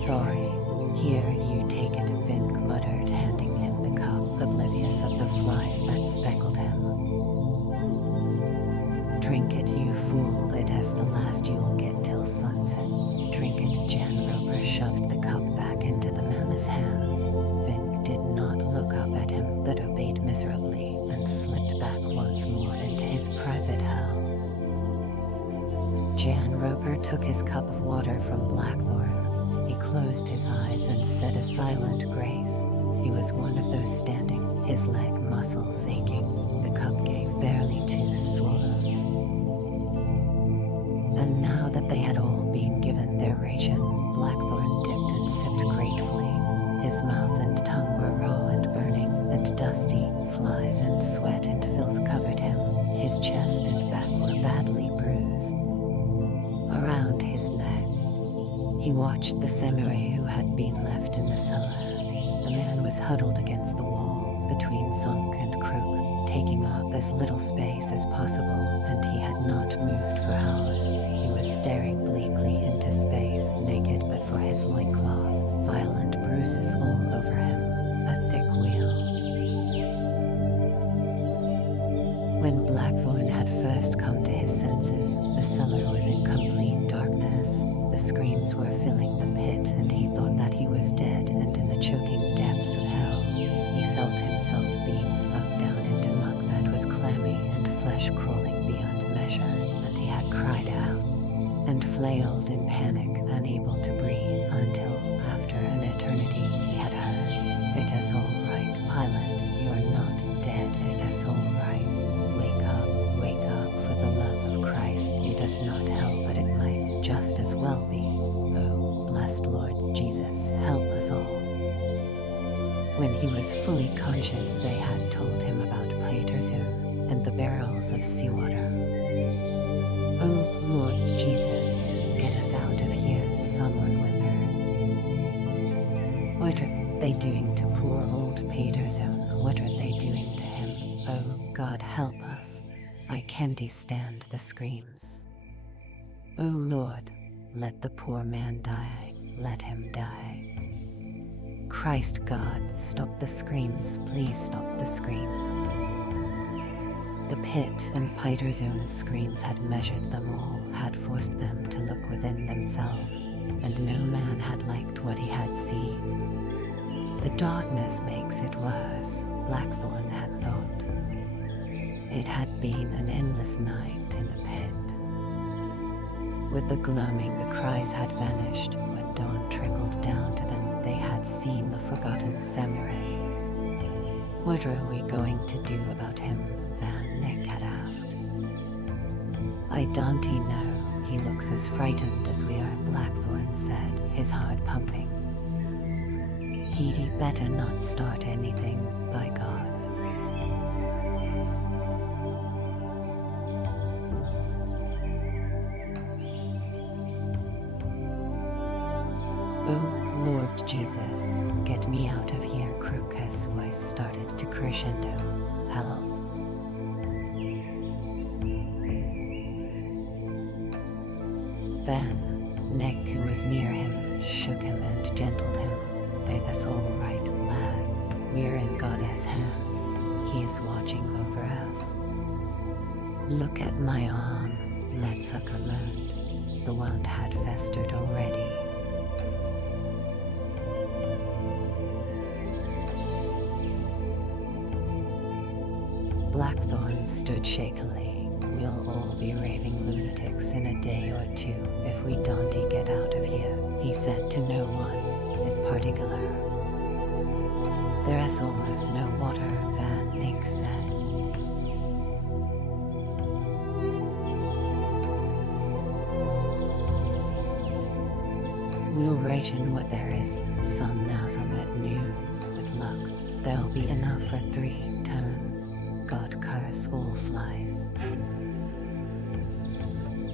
Sorry. Here, you take it, Vink muttered, handing him the cup, oblivious of the flies that speckled him. Drink it, you fool, it is the last you'll get till sunset. Drink it, Jan Roper shoved the cup back into the mama's hands. Vink did not look up at him, but obeyed miserably, and slipped back once more into his private hell. Jan Roper took his cup of water from Blackthorn. He closed his eyes and said a silent grace. He was one of those standing, his leg muscles aching. The cup gave barely 2 swallows. And now that they had all been given their ration, Blackthorn dipped and sipped gratefully. His mouth and tongue were raw and burning and dusty. Flies and sweat and filth covered him. His chest and back were badly bruised. Around his neck, he watched the samurai who had been left in the cellar. The man was huddled against the wall, between sunk and crook, taking up as little space as possible, and he had not moved for hours. He was staring bleakly into space, naked but for his loincloth, violent bruises all over him, a thick wheal. When Blackthorn had first come to his senses, the cellar was in complete darkness. The screams were filling the pit, and he thought that he was dead and in the choking depths of hell. He felt himself being sucked down into muck that was clammy and flesh crawling beyond measure, and he had cried out and flailed in panic, unable to breathe, until, after an eternity, he had heard, "It is all right, pilot, you're not dead, it is all right. Wake up, for the love of Christ, it is not hell, but it might just as well be. Oh, blessed Lord Jesus, help us all." When he was fully conscious, they had told him about Peterson and the barrels of seawater. "Oh, Lord Jesus, get us out of here," someone whimpered. "What are they doing to poor old Peterson? What are they doing to him? Oh, God help us. I can't stand the screams. Oh Lord, let the poor man die, let him die. Christ God, stop the screams, please stop the screams." The pit and Peterson's screams had measured them all, had forced them to look within themselves, and no man had liked what he had seen. The darkness makes it worse, Blackthorn had thought. It had been an endless night in the pit. With the gloaming, the cries had vanished. When dawn trickled down to them, they had seen the forgotten samurai. "What are we going to do about him?" Van Nick had asked. "I don't know. He looks as frightened as we are," Blackthorn said, his heart pumping. "He'd better not start anything, by God." "Oh, Lord Jesus, get me out of here," Kruka's voice started to crescendo. "Help." Van Nick, who was near him, shook him and gentled him. "It's all right, lad. We're in God's hands. He is watching over us. Look at my arm. Let's suck alone." The wound had festered already. Blackthorn stood shakily. "We'll all be raving lunatics in a day or two if we don't get out of here," he said to no one in particular. "There is almost no water," Van Nick said. "We'll ration what there is, some now, some at noon. With luck, there'll be enough for 3 tons. God curse all flies."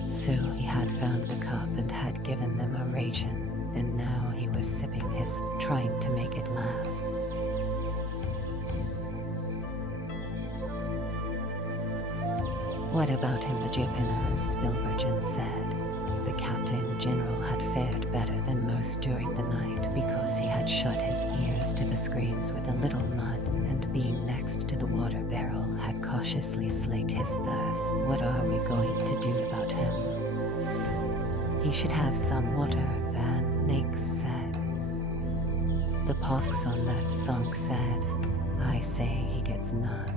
So he had found the cup and had given them a ration, and now he was sipping his, trying to make it last. "What about him?" the Jupiter Spilbergen said. The Captain General had fared better than most during the night because he had shut his ears to the screams with a little mud, and being next to the water barrel had cautiously slaked his thirst. "What are we going to do about him?" "He should have some water," Van Nick said. The pox on that song said, "I say he gets none."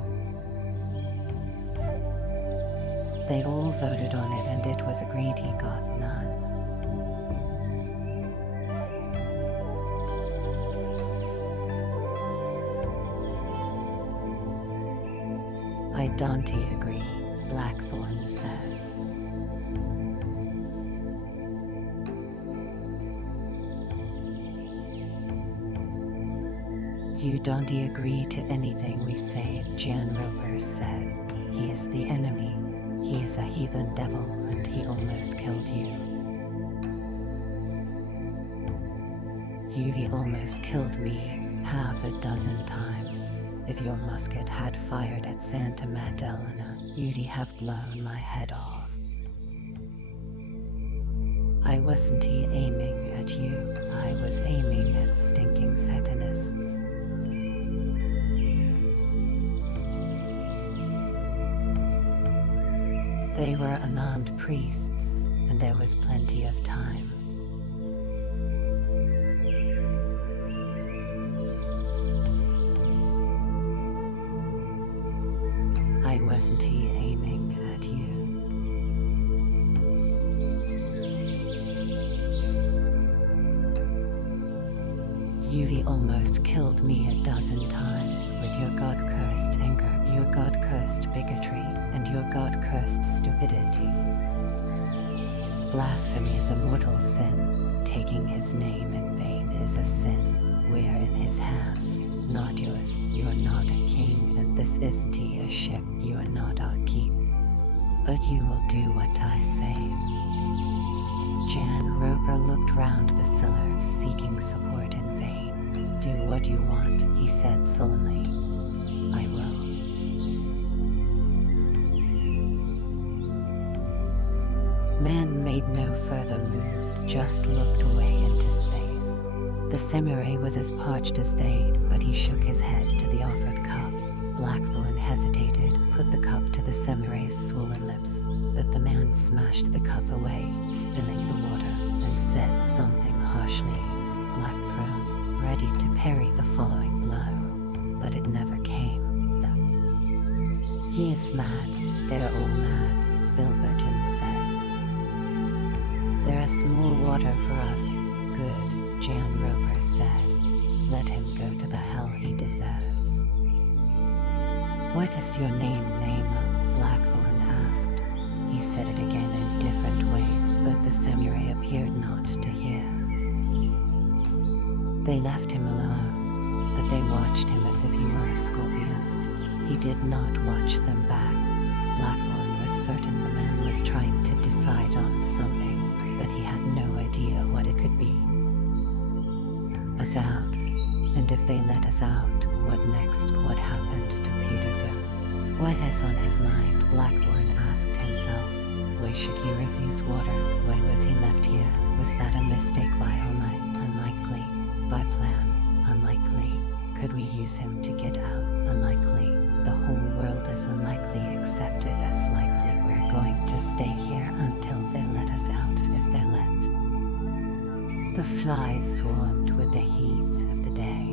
They all voted on it, and it was agreed he got none. I don't agree, Blackthorn said. You don't agree to anything we say, Jan Roper said. He is the enemy. He is a heathen devil, and he almost killed you. You've almost killed me half a dozen times. If your musket had fired at Santa Magdalena, you'd have blown my head off. I wasn't aiming at you, I was aiming at stinking Satanists. They were unarmed priests, and there was plenty of time. I wasn't aiming at you. You've almost killed me a dozen times with your God-cursed anger, your God-cursed bigotry, and your God-cursed stupidity. Blasphemy is a mortal sin. Taking his name in vain is a sin. We're in his hands, not yours. You're not a king, and this isn't a ship. You are not our keep. But you will do what I say. Jan Roper looked round the cellar, seeking support in vain. Do what you want, he said sullenly. I will. Man made no further move, just looked away into space. The samurai was as parched as they, but he shook his head to the offered cup. Blackthorn hesitated, put the cup to the samurai's swollen lips, but the man smashed the cup away, spilling the water, and said something harshly. Blackthorn, ready to parry the following blow, but it never came. He is mad. They're all mad, Spilbergen said. There is more water for us. Good, Jan Roper said. Let him go to the hell he deserves. What is your name, Naima? Blackthorn asked. He said it again in different ways, but the samurai appeared not to hear. They left him alone, but they watched him as if he were a scorpion. He did not watch them back. Blackthorn was certain the man was trying to decide on something, but he had no idea what it could be. Us out. And if they let us out, what next? What happened to Peterson? What is on his mind? Blackthorn asked himself. Why should he refuse water? Why was he left here? Was that a mistake by Almighty? Unlikely. By plan? Unlikely. Could we use him to get out? Unlikely. The whole world is unlikely, except it is likely we're going to stay here until they let us out, if they let. The flies swarmed with the heat of the day.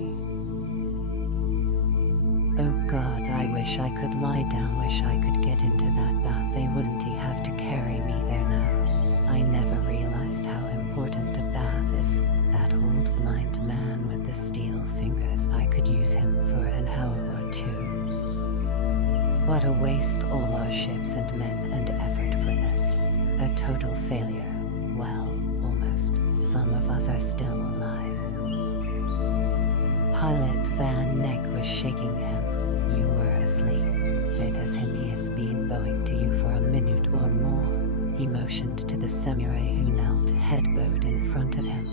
Oh God, I wish I could lie down, wish I could get into that bath. They wouldn't have to carry me there now. I never realized how important a bath is. That old blind man with the steel fingers, I could use him for an hour or two. What a waste, all our ships and men and effort for this. A total failure. Well, almost. Some of us are still alive. Pilot Van Neck was shaking him. You were asleep. It is him. He has been bowing to you for a minute or more. He motioned to the samurai who knelt head-bowed in front of him.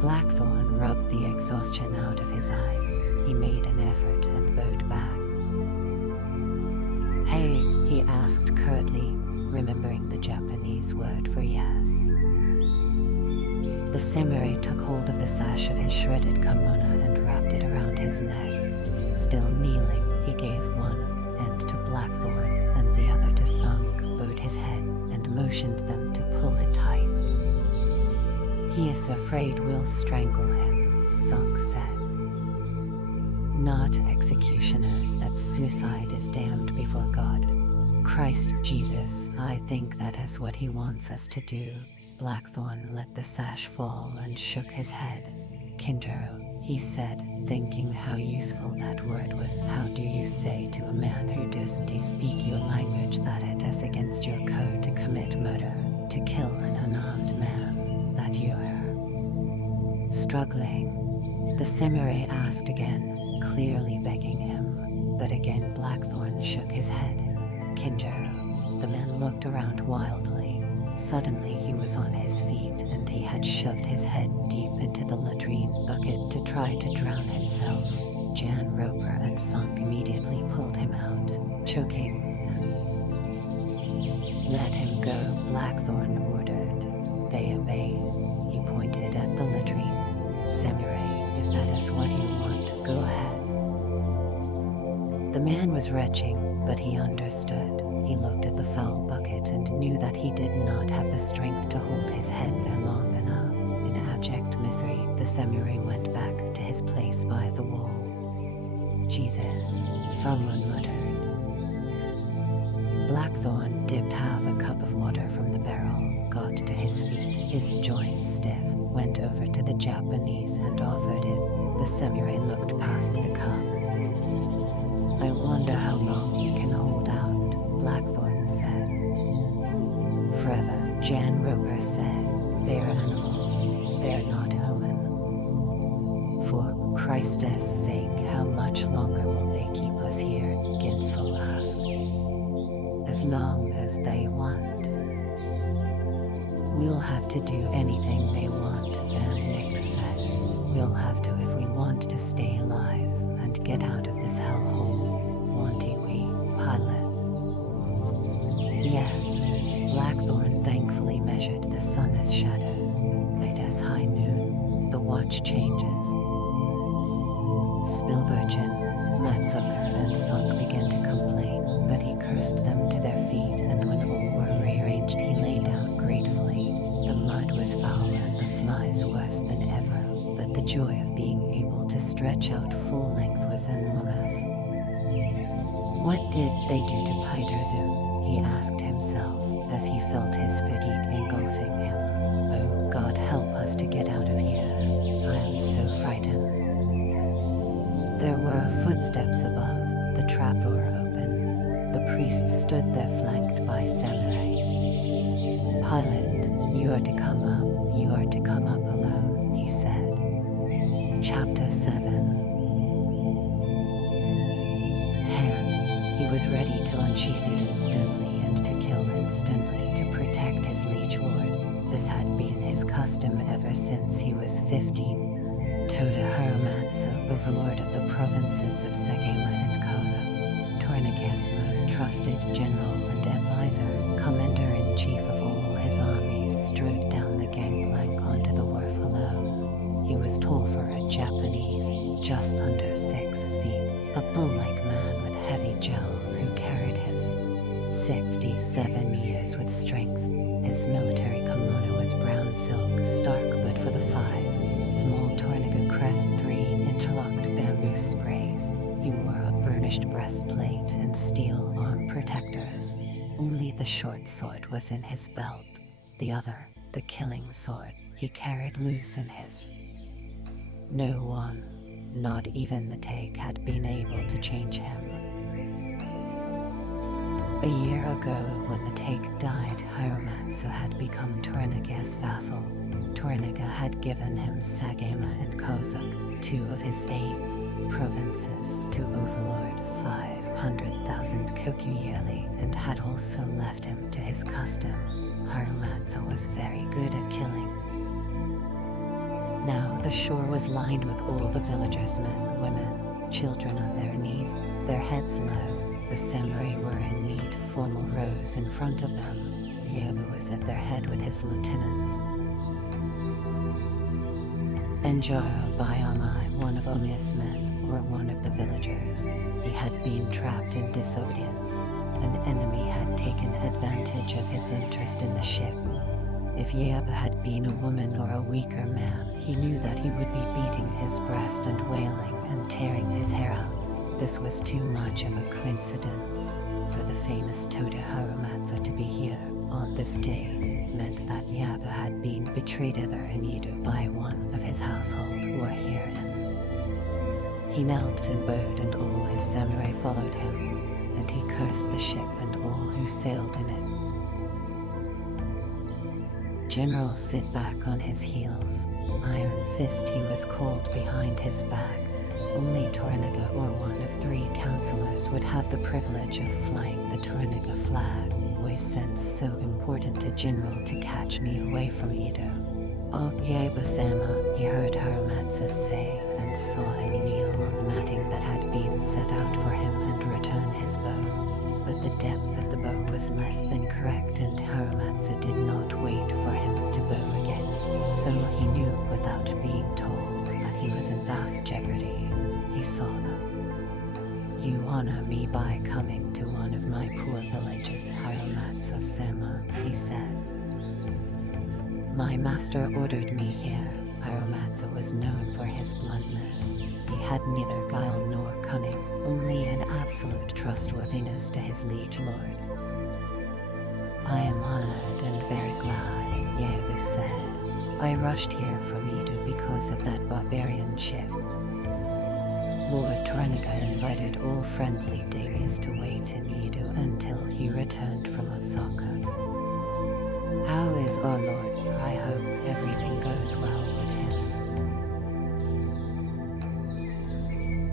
Blackthorn rubbed the exhaustion out of his eyes. He made an effort and bowed back. Hey, he asked curtly, remembering the Japanese word for yes. The samurai took hold of the sash of his shredded kimono and wrapped it around his neck. Still kneeling, he gave one end to Blackthorn and the other to Sunk, bowed his head, and motioned them to pull it tight. He is afraid we'll strangle him, Sunk said. Not executioners, that suicide is damned before God. Christ Jesus, I think that is what he wants us to do. Blackthorn let the sash fall and shook his head. Kinjiro, he he said, thinking how useful that word was. How do you say to a man who doesn't speak your language that it is against your code to commit murder, to kill an unarmed man, that you are struggling? The samurai asked again, clearly begging him, but again Blackthorn shook his head. Kinjiro. The man looked around wildly. Suddenly he was on his feet and he had shoved his head deep into the latrine bucket to try to drown himself. Jan Roper and Sunk immediately pulled him out, choking. Let him go, Blackthorn ordered. They obeyed. He pointed at the latrine. Samurai, if that is what you want, go ahead. The man was retching, but he understood. He looked at the foul bucket and knew that he did not have the strength to hold his head there long enough. In abject misery, the samurai went back to his place by the wall. Jesus, someone muttered. Blackthorn dipped half a cup of water from the barrel, got to his feet, his joints stiff, went over to the Japanese and offered it. The samurai looked past the cup. I wonder how long he can hold out, Blackthorn said. Forever, Jan Roper said. They are animals, they are not human. For Christ's sake, how much longer will they keep us here? Gitzel asked. As long as they want. We'll have to do anything they want, Van Nix said. We'll have to if we want to stay alive and get out of this hellhole. Won't we, pilot? Yes. Blackthorn thankfully measured the sun as shadows. It is high noon. The watch changes. Spilbergen, Matsucker, and Sunk began to complain, but he cursed them to their feet, and when all were rearranged he lay down gratefully. The mud was foul and the flies worse than ever, but the joy of being able to stretch out full length was enormous. What did they do to Peiterzu? He asked himself as he felt his fatigue engulfing him. Oh God, help us to get out of here. I am so frightened. There were footsteps above, the trapdoor open. The priest stood there flanked by samurai. Pilot, you are to come up, you are to come up alone, he said. Chapter 7. He was ready to unsheath it instantly and to kill instantly to protect his liege lord. This had been his custom ever since he was 15. Toda Haramatsu, overlord of the provinces of Sagema and Koga, Tornike's most trusted general and advisor, commander-in-chief of all his armies, strode down the gangplank onto the wharf alone. He was tall for a Japanese, just under 6 feet, a bull-like man with heavy jowls who carried his 67 years with strength. His military kimono was brown silk, stark but for the 5 small Torniga crests, 3 interlocked bamboo sprays. He wore a burnished breastplate and steel arm protectors. Only the short sword was in his belt. The other, the killing sword, he carried loose in his. No one, not even the Take, had been able to change him. A year ago, when the Take died, Hiramatsu had become Torniga's vassal. Torniga had given him Sagema and Kozuk, 2 of his 8 provinces, to overlord 500,000 koku yearly, and had also left him to his custom. Hiramatsu was very good at killing. Now the shore was lined with all the villagers, men, women, children on their knees, their heads low. The samurai were in neat formal rows in front of them. Yeba was at their head with his lieutenants. Enjaro Bayamai, one of Omiya's men, or one of the villagers. He had been trapped in disobedience. An enemy had taken advantage of his interest in the ship. If Yeba had been a woman or a weaker man, he knew that he would be beating his breast and wailing and tearing his hair out. This was too much of a coincidence. For the famous Toda Hiramatsu to be here on this day meant that Yaba had been betrayed either in Edo by one of his household or herein He knelt and bowed, and all his samurai followed him, and he cursed the ship and all who sailed in it. General sit back on his heels, Iron Fist he was called behind his back. Only Toranaga or one of 3 counselors would have the privilege of flying the Toranaga flag, always sense so important to General to catch me away from Edo. Oh, Yeba-sama, he heard Haramatsu say, and saw him kneel on the matting that had been set out for him and return his bow. But the depth of the bow was less than correct, and Haramatsu did not wait for him to bow again. So he knew without being told that he was in vast jeopardy. He saw them. You honor me by coming to one of my poor villages, Haramatsu-sama, he said. My master ordered me here. Haramatsu was known for his bluntness. He had neither guile nor cunning, only an absolute trustworthiness to his liege lord. I am honored and very glad, Yeba said. I rushed here from Edo because of that barbarian ship. Lord Toranaga invited all friendly daimyos to wait in Edo until he returned from Osaka. How is our lord? I hope everything goes well with him.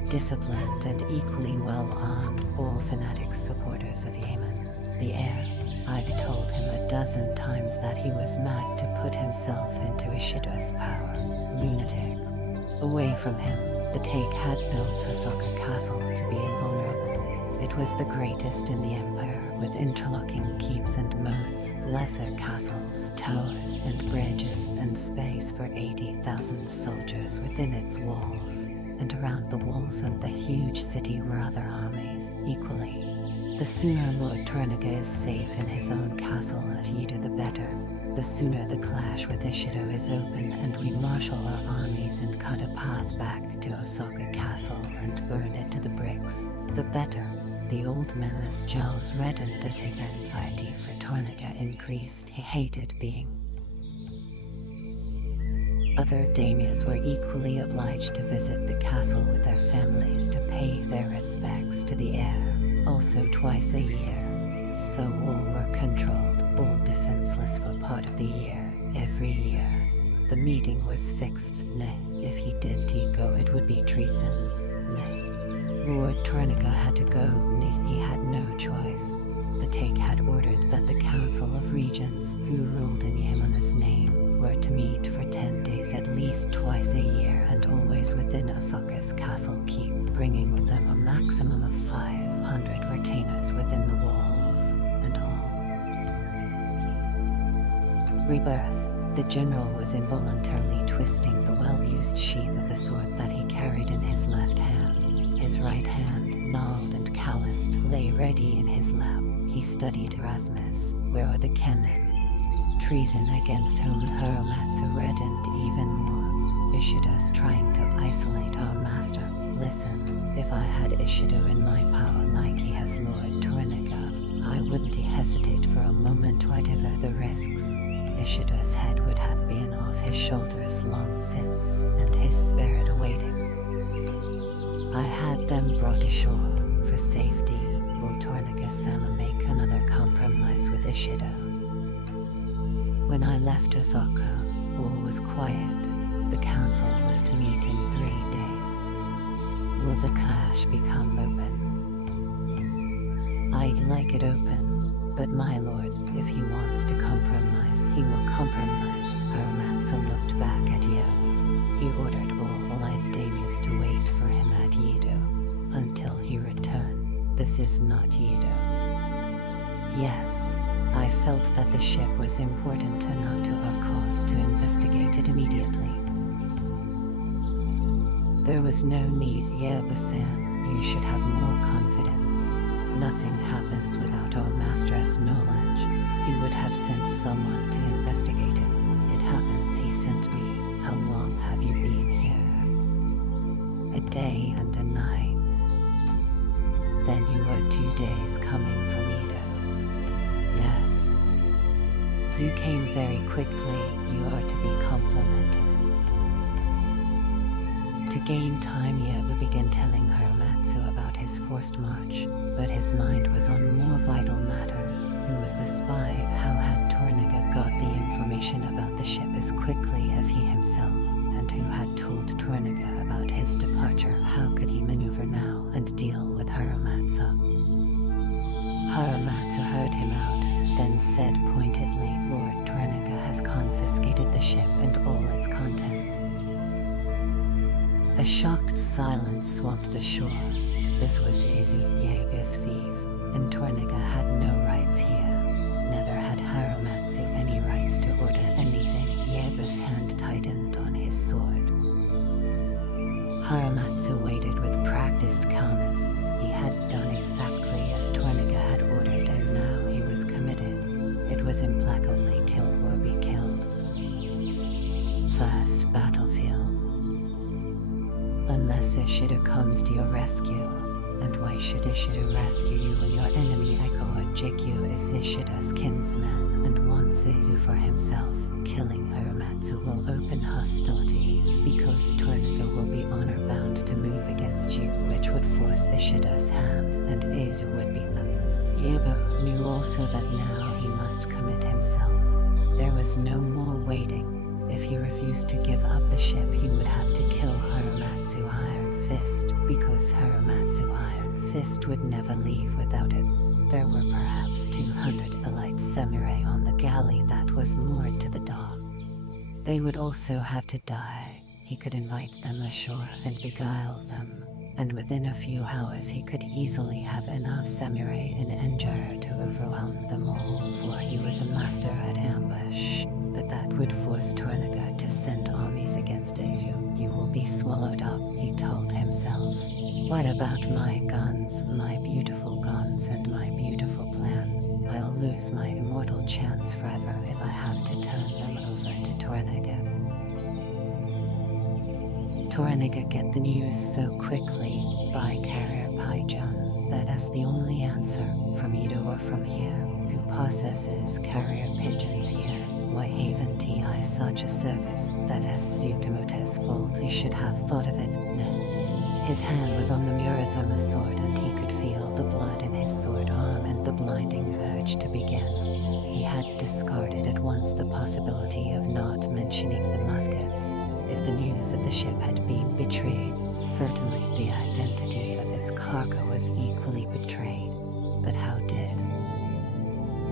Disciplined and equally well-armed, all fanatic supporters of Yemen. The heir. I've told him a dozen times that he was mad to put himself into Ishido's power. Lunatic. Away from him, the Take had built Osaka Castle to be invulnerable. It was the greatest in the empire, with interlocking keeps and moats, lesser castles, towers and bridges, and space for 80,000 soldiers within its walls. And around the walls of the huge city were other armies, equally. The sooner Lord Toranaga is safe in his own castle at Edo, the better. The sooner the clash with Ishido is open and we marshal our armies and cut a path back to Osaka Castle and burn it to the bricks, the better. The old man's jowls reddened as his anxiety for Toranaga increased. He hated being. Other daimyos were equally obliged to visit the castle with their families to pay their respects to the heir, also twice a year. So all were controlled, all defenseless for part of the year, every year. The meeting was fixed. Nay, if he did go, it would be treason. Nay. Lord Toranaga had to go. Nay, he had no choice. The Take had ordered that the Council of Regents, who ruled in Yemen's name, were to meet for 10 days at least twice a year and always within Osaka's castle keep, bringing with them a maximum of 500 retainers within the walls, and all. Rebirth. The general was involuntarily twisting the well-used sheath of the sword that he carried in his left hand. His right hand, gnarled and calloused, lay ready in his lap. He studied Erasmus. Where are the cannon? Treason against whom Haramatsu reddened even more. Ishido's trying to isolate our master. Listen, if I had Ishido in my power like he has Lord Toranaga, I wouldn't hesitate for a moment whatever the risks. Ishido's head would have been off his shoulders long since, and his spirit awaiting. I had them brought ashore for safety. Will Toranaga-sama make another compromise with Ishido? When I left Osaka, all was quiet. The council was to meet in 3 days. Will the clash become open? I'd like it open. But my lord, if he wants to compromise, he will compromise. Haramatsu looked back at Yedo. He ordered all allied daimyos to wait for him at Yedo until he returned. This is not Yedo. Yes, I felt that the ship was important enough to our cause to investigate it immediately. There was no need, Yeba-san. You should have more confidence. Nothing happens without our master's knowledge. He would have sent someone to investigate it. It happens he sent me. How long have you been here? A day and a night. Then you were 2 days coming from Edo. Yes. You came very quickly. You are to be complimented. To gain time, Yeba began telling Haramatsu about his forced march, but his mind was on more vital matters. Who was the spy? How had Torniga got the information about the ship as quickly as he himself? And who had told Torniga about his departure? How could he maneuver now and deal with Haramatsu? Haramatsu heard him out, then said pointedly, Lord Torniga has confiscated the ship and all its contents. A shocked silence swamped the shore. This was Izu Yega's fief, and Torniga had no rights here. Neither had Haramatsu any rights to order anything. Yeba's hand tightened on his sword. Haramatsu waited with practiced calmness. He had done exactly as Torniga had ordered, and now he was committed. It was implacably kill or be killed. First battlefield. Unless Ishida comes to your rescue. And why should Ishida rescue you when your enemy Eikoa Jikyu is Ishida's kinsman and wants Izu for himself? Killing Haramatsu will open hostilities because Torniga will be honor-bound to move against you, which would force Ishida's hand, and Izu would be them. Yeba knew also that now he must commit himself. There was no more waiting. If he refused to give up the ship, he would have to kill Haramatsu Iron Fist, because Haramatsu Iron Fist would never leave without it. There were perhaps 200 elite samurai on the galley that was moored to the dock. They would also have to die. He could invite them ashore and beguile them, and within a few hours he could easily have enough samurai in Enjara to overwhelm them all, for he was a master at ambush. But that would force Torniga to send armies against Asia. You will be swallowed up, he told himself. What about my guns, my beautiful guns, and my beautiful plan? I'll lose my immortal chance forever if I have to turn them over to Torniga. Torniga get the news so quickly by carrier Paijan that as the only answer from Edo or from here, who possesses carrier pigeons here. Why haven't I such a service? That as Tsukamoto's fault, he should have thought of it. No. His hand was on the Murasama sword, and he could feel the blood in his sword arm and the blinding urge to begin. He had discarded at once the possibility of not mentioning the muskets. If the news of the ship had been betrayed, certainly the identity of its cargo was equally betrayed. But how did?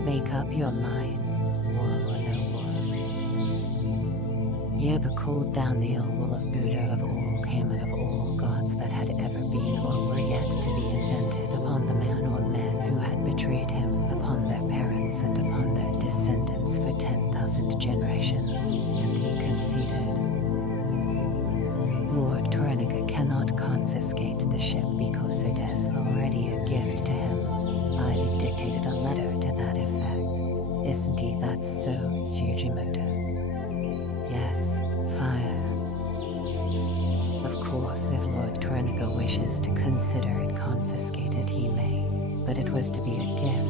Make up your mind. War or no war. Yeba cooled down the ill will of Buddha of all came and of all gods that had ever been or were yet to be invented upon the man or men who had betrayed him, upon their parents and upon their descendants for 10,000 generations, and he conceded. Lord Torniga cannot confiscate the ship because it is already a gift to him. I dictated a letter to that effect. Isn't he that so, Tsujimoto? Yes, sire. Of course, if Lord Torniga wishes to consider it confiscated, he may, but it was to be a gift.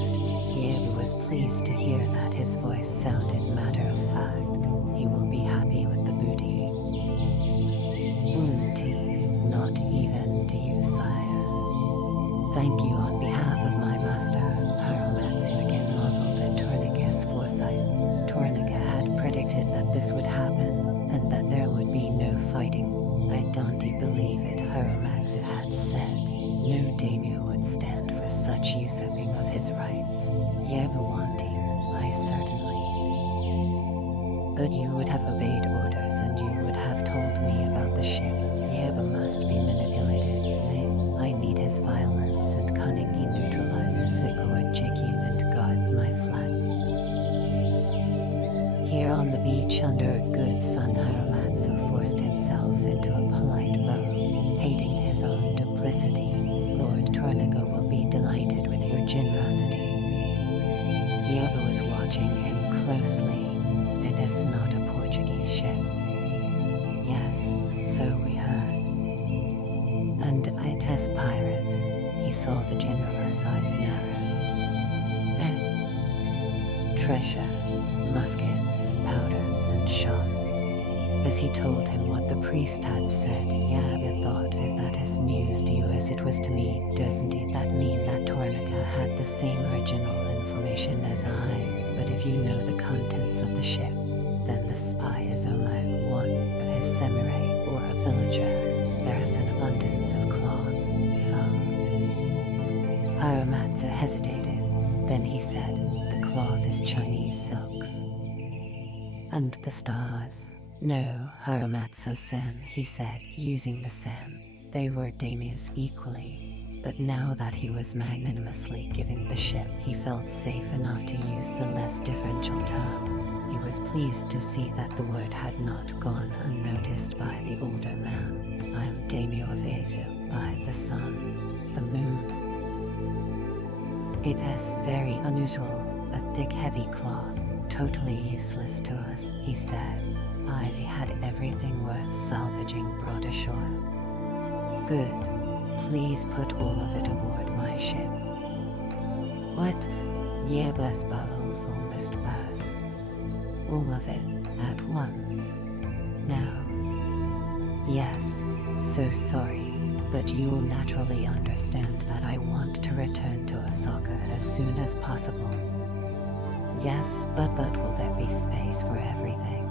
Yeba was pleased to hear that his voice sounded matter-of-fact. He will be happy with the booty. Unti, not even to you, sire. Thank you on behalf of my master. Haramatsu again marveled at Torniga's foresight. Torniga had predicted that this would happen, and that there would be no fighting. I don't believe it, Haramatsu had said. No daimyo would stand for such usurping of his rights. Yebawanti, I certainly. But you would have obeyed orders, and you would have told me about the ship. Yeba must be manipulated. I need his violence and cunning. He neutralizes Ikoa Jikyu and guards my flight. Here on the beach under a good sun, Haramatsu forced himself into a polite bow, hating his own duplicity. Lord Torniga will be delighted with your generosity. Yeba was watching him closely. It is not a Portuguese ship. Yes, so we heard. And it has pirate. He saw the general's eyes narrow. Treasure, muskets, powder, and shot. As he told him what the priest had said, Yabe thought, if that is news to you as it was to me, doesn't that mean that Tornaga had the same original information as I? But if you know the contents of the ship, then the spy is only one of his samurai or a villager. There is an abundance of cloth, some. Hiramatsu hesitated. Then he said, the cloth is Chinese silks. And the stars? No, Hiramatsu-sen, he said, using the sen. They were daimyos equally. But now that he was magnanimously giving the ship, he felt safe enough to use the less differential term. He was pleased to see that the word had not gone unnoticed by the older man. I am daimyo of Asia, by the sun, the moon. It is very unusual, a thick heavy cloth, totally useless to us, he said. Ivy had everything worth salvaging brought ashore. Good. Please put all of it aboard my ship. What? Yeba's bowels almost burst. All of it at once. Now. Yes, so sorry, but you'll naturally understand that I want to return to Osaka as soon as possible. Yes, but will there be space for everything?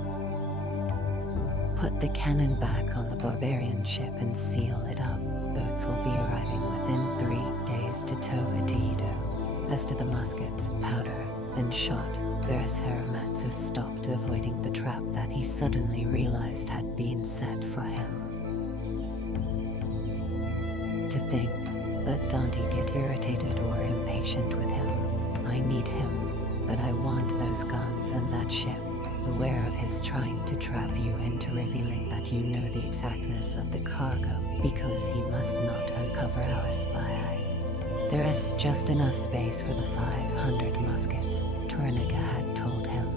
Put the cannon back on the barbarian ship and seal it up. Boats will be arriving within 3 days to tow it to Edo. As to the muskets, powder, and shot, Hiramatsu stopped, avoiding the trap that he suddenly realized had been set for him. To think, but don't get irritated or impatient with him. I need him, but I want those guns and that ship. Beware of his trying to trap you into revealing that you know the exactness of the cargo, because he must not uncover our spy. There is just enough space for the 500 muskets, Tornaga had told him,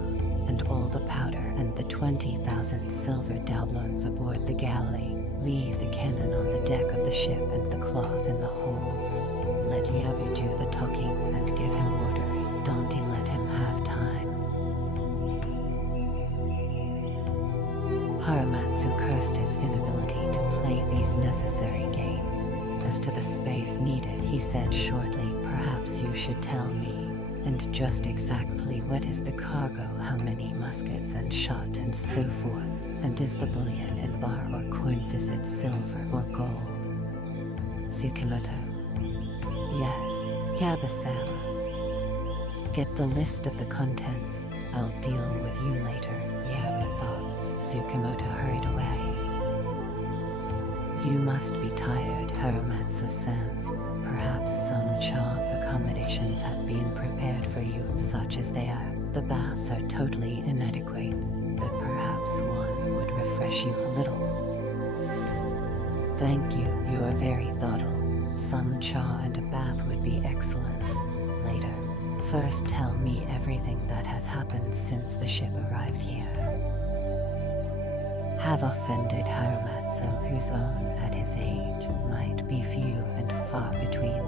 and all the powder and the 20,000 silver doubloons aboard the galley. Leave the cannon on the deck of the ship and the cloth in the holds. Let Yabu do the talking and give him orders. Don't let him have time. Hiramatsu cursed his inability to play these necessary games. As to the space needed, he said shortly, perhaps you should tell me. And just exactly what is the cargo, how many muskets and shot and so forth, and is the bullion in bar or coins, is it silver or gold? Tsukimoto. Yes, Yaba-sama. Get the list of the contents. I'll deal with you later, Yaba thought. Tsukimoto hurried away. You must be tired, Hiramatsu-san. Perhaps some job accommodations have been prepared for you, such as they are. The baths are totally inadequate, but perhaps one would refresh you a little. Thank you, you are very thoughtful. Some cha and a bath would be excellent. Later. First tell me everything that has happened since the ship arrived here. Have offended Hiramatsu, whose own, at his age, might be few and far between.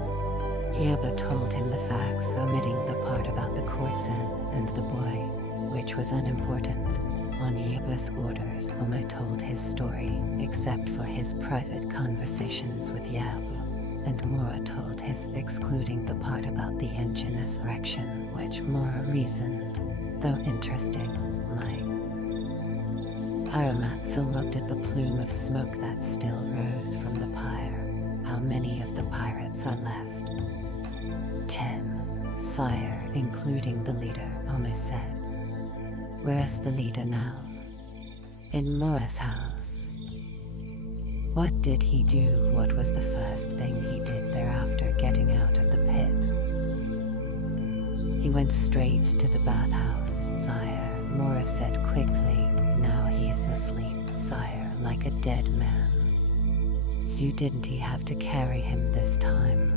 Yaba told him the facts, omitting the part about the courtesan and the boy, which was unimportant. On Yaba's orders, Oma told his story, except for his private conversations with Yabu, and Mora told his, excluding the part about the ingenious erection, which Mora reasoned, though interesting, might. Hiramatsu looked at the plume of smoke that still rose from the pyre. How many of the pirates are left? 10, sire, including the leader, Ome said. Where's the leader now? In Moa's house. What did he do? What was the first thing he did thereafter getting out of the pit? He went straight to the bathhouse, sire, Mora said quickly. Now he is asleep, sire, like a dead man. So didn't he have to carry him this time?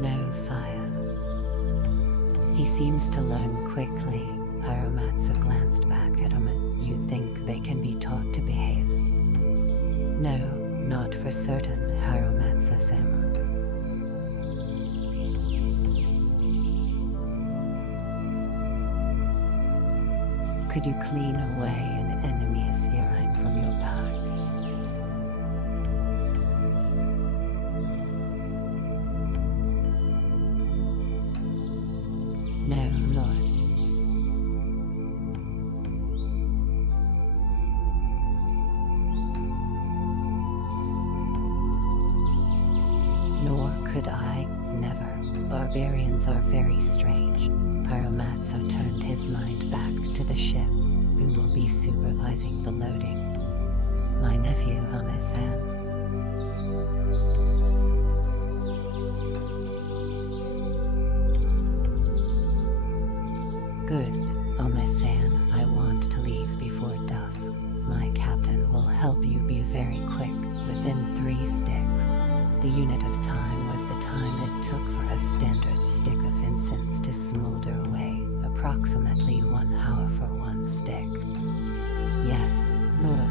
No, sire. He seems to learn quickly. Hiramatsu glanced back at him. You think they can be taught to behave? No, not for certain, Hiramatsu-sama. Could you clean away an enemy his earring from your back. No, Lord. Nor could I, never. Barbarians are very strange. Pyromancer turned his mind back to the ship, who will be supervising the loading. My nephew, Ame-san. Good, Ame-san, I want to leave before dusk. My captain will help you be very quick, within 3 sticks. The unit of time was the time it took for a standard stick of incense to smolder away, approximately 1 hour for 1 stick. Yes, Lord.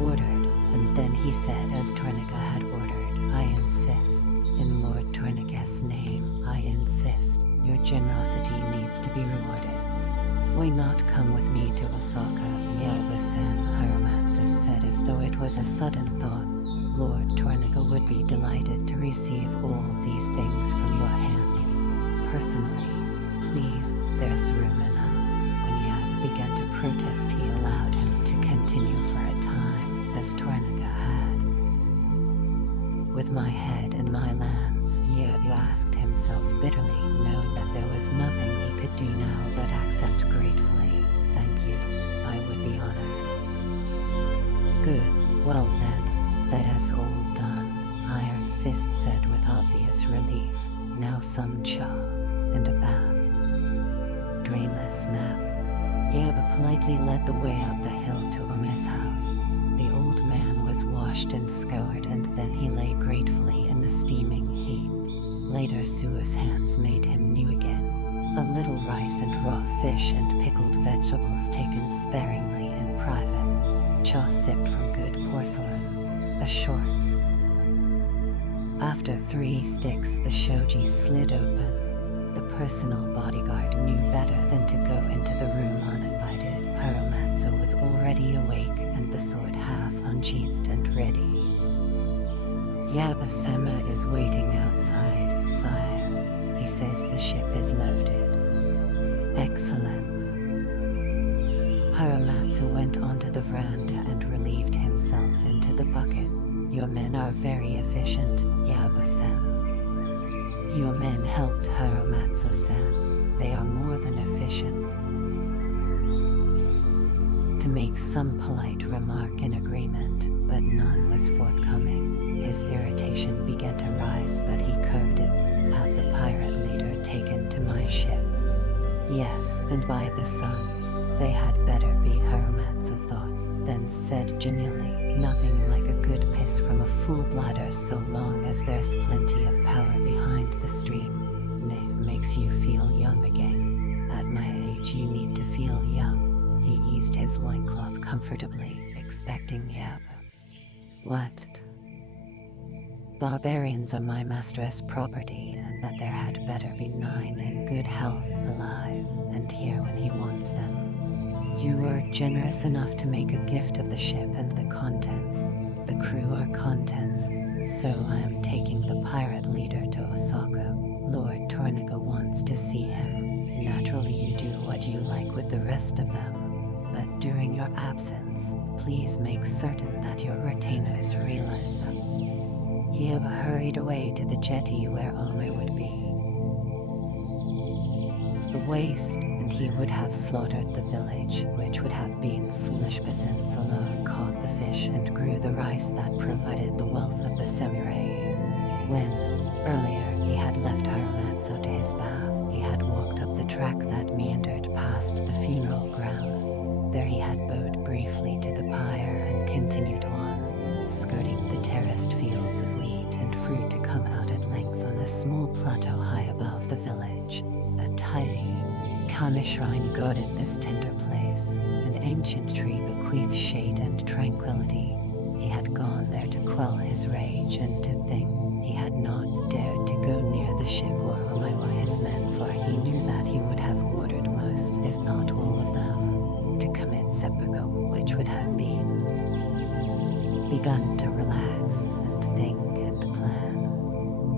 Ordered, and then he said as Tornica had ordered, I insist. In Lord Tornica's name, I insist. Your generosity needs to be rewarded. Why not come with me to Osaka? Yabu-san, Haramatsu said as though it was a sudden thought. Lord Tornica would be delighted to receive all these things from your hands. Personally, please, there's room enough. When Yabu began to protest, he allowed him to continue for a time, as Tornica had. With my head and my lands, Yabu asked himself bitterly, knowing that there was nothing he could do now but accept gratefully. Thank you, I would be honored. Good, well then. That is all done, Iron Fist said with obvious relief. Now some cha and a bath. Drainless nap. Yabu politely led the way up the hill to Ume's house. The old man was washed and scoured, and then he lay gratefully in the steaming heat. Later, Sua's hands made him new again. A little rice and raw fish and pickled vegetables taken sparingly in private. Cha sipped from good porcelain. A short. After 3 sticks, the shoji slid open. The personal bodyguard knew better than to go into the room uninvited. Haramatsu was already awake and the sword half unsheathed and ready. Yabu-sama is waiting outside, sire. He says the ship is loaded. Excellent. Haramatsu went onto the veranda and relieved himself into the bucket. Your men are very efficient, Yabu-san. Your men helped Haramatsu-san. They are more than efficient. To make some polite remark in agreement, but none was forthcoming. His irritation began to rise, but he curbed it. Have the pirate leader taken to my ship. Yes, and by the sun. They had better be, Haramatsu thought, then said genially, nothing like a good piss from a full bladder so long as there's plenty of power behind the stream. It makes you feel young again. At my age you need to feel young. He eased his loincloth comfortably, expecting Yabu. What? Barbarians are my master's property, and that there had better be 9 in good health alive, and here when he wants them. You were generous enough to make a gift of the ship and the contents. The crew are contents, so I am taking the pirate leader to Osaka. Lord Tornica wants to see him. Naturally you do what you like with the rest of them. But during your absence, please make certain that your retainers realize them. Yabu hurried away to the jetty where Ame would be. The waste, and he would have slaughtered the village, which would have been foolish, but since alone caught the fish and grew the rice that provided the wealth of the samurai. When, earlier, he had left Haramatsu to his bath, he had walked up the track that meandered past the funeral ground. There he had bowed briefly to the pyre and continued on, skirting the terraced fields of wheat and fruit to come out at length on a small plateau high above the village. A tidy kami shrine guarded this tender place. An ancient tree bequeathed shade and tranquility. He had gone there to quell his rage and to think he had not dared to go near the ship or Ame or his men, for he knew that he would have ordered most, if not all of them. to commit seppuku, which would have begun to relax and think and plan.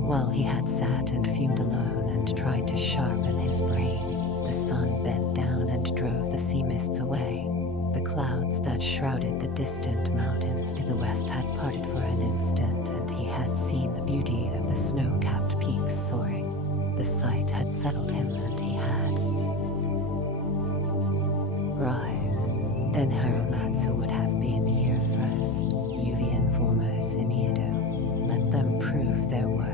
While he had sat and fumed alone and tried to sharpen his brain, the sun bent down and drove the sea mists away. The clouds that shrouded the distant mountains to the west had parted for an instant, and he had seen the beauty of the snow-capped peaks soaring. The sight had settled him, and he had arrived. Then Haramatsu would have been here first. Yuvi informers in Edo. Let them prove their worth.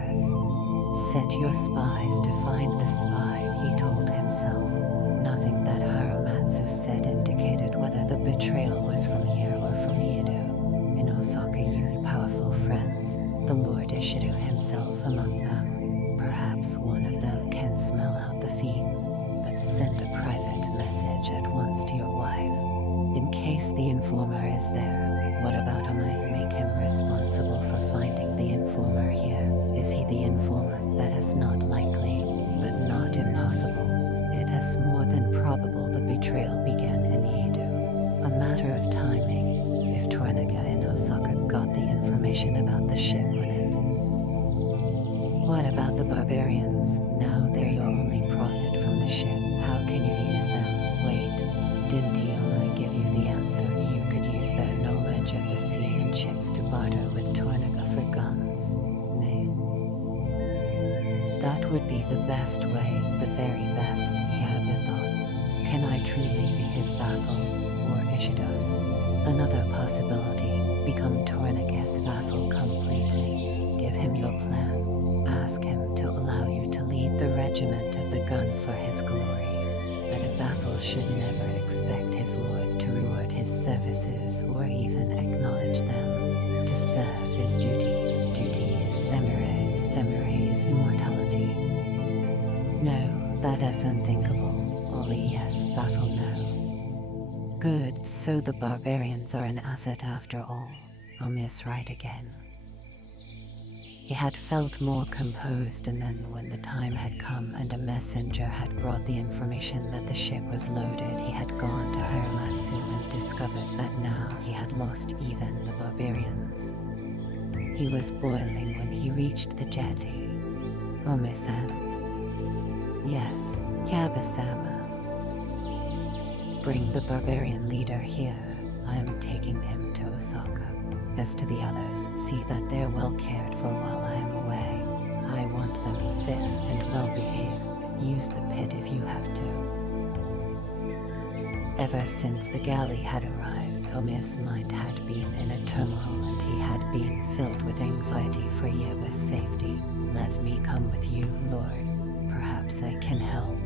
Set your spies to find the spy, he told himself. Nothing that Haramatsu said indicated whether the betrayal was from here or from Edo. In Osaka, Yuvi powerful friends, the Lord Ishido himself among them. Perhaps one of them can smell out the fiend, but send a private message at once to your wife. In case the informer is there, what about him? I make him responsible for finding the informer here. Is he the informer? That is not likely, but not impossible. It is more than probable the betrayal began in Edo. A matter of timing. If Toranaga in Osaka got the information about the ship on it. What about the barbarians? Now they're your only profit from the ship. How can you use them? Wait, didn't Iona give you the answer? You could use their knowledge of the sea and ships to barter with Toranaga for guns. Nay. That would be the best way, the very best, Yabe thought. Can I truly be his vassal, or Ishido's? Another possibility, become Toranaga's vassal completely. Give him your plan. Ask him to allow you to lead the regiment of the guns for his glory. But a vassal should never expect his lord to reward his services or even acknowledge them. To serve is duty. Duty is samurai. Samurai is immortality. No, that is unthinkable. Only yes, vassal no. Good, so the barbarians are an asset after all. Omis right again. He had felt more composed, and then when the time had come and a messenger had brought the information that the ship was loaded, he had gone to Haramatsu and discovered that now he had lost even the barbarians. He was boiling when he reached the jetty. Ome-san. Yes, Yabe-sama. Bring the barbarian leader here. I am taking him to Osaka. As to the others, see that they're well cared for while I am away. I want them fit and well behaved. Use the pit if you have to. Ever since the galley had arrived, Omi's mind had been in a turmoil, and he had been filled with anxiety for Yabe's safety. Let me come with you, Lord. Perhaps I can help.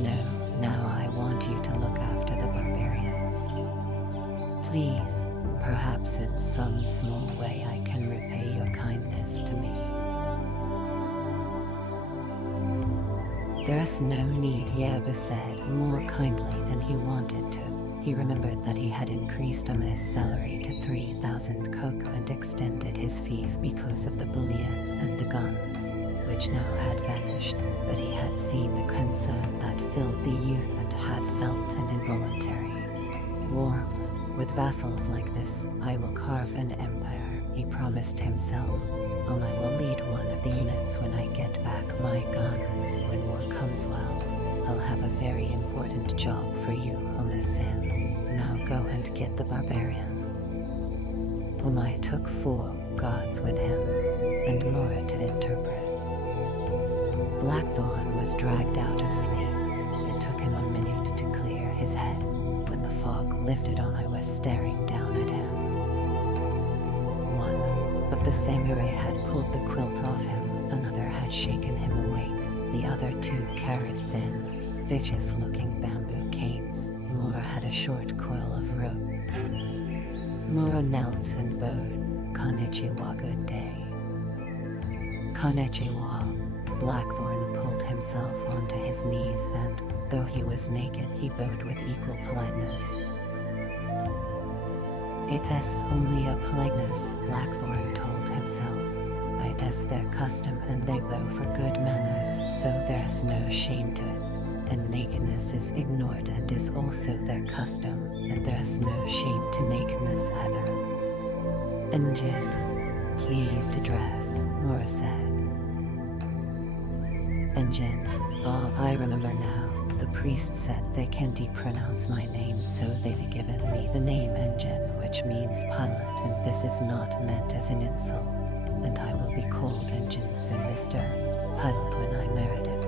No, now I want you to look after the barbarians. Please, perhaps in some small way I can repay your kindness to me. There's no need, Yabe said, more kindly than he wanted to. He remembered that he had increased Ome's salary to 3,000 koku and extended his fief because of the bullion and the guns, which now had vanished, but he had seen the concern that filled the youth and had felt an involuntary warmth. With vassals like this, I will carve an empire, he promised himself. I will lead one of the units when I get back my guns. When war comes, well, I'll have a very important job for you, Ome-san. Now go and get the barbarian. Omai took 4 gods with him, and Mora to interpret. Blackthorn was dragged out of sleep. It took him a minute to clear his head. When the fog lifted, Omai was staring down at him. One of the samurai had pulled the quilt off him, another had shaken him awake. The other 2 carried thin, vicious-looking bamboo canes. Mora had a short coil of rope. Mora knelt and bowed. Konnichiwa, good day. Konnichiwa. Blackthorn pulled himself onto his knees, and though he was naked, he bowed with equal politeness. It is only a politeness, Blackthorn told himself. It is their custom, and they bow for good manners, so there is no shame to it. and nakedness is ignored and is also their custom, and there's no shame to nakedness either. Engine, please to dress, Mora said. Engine, oh, I remember now. The priest said they can't pronounce my name, so they've given me the name Engine, which means pilot, and this is not meant as an insult. And I will be called Engine, said Mr. Pilot when I married it.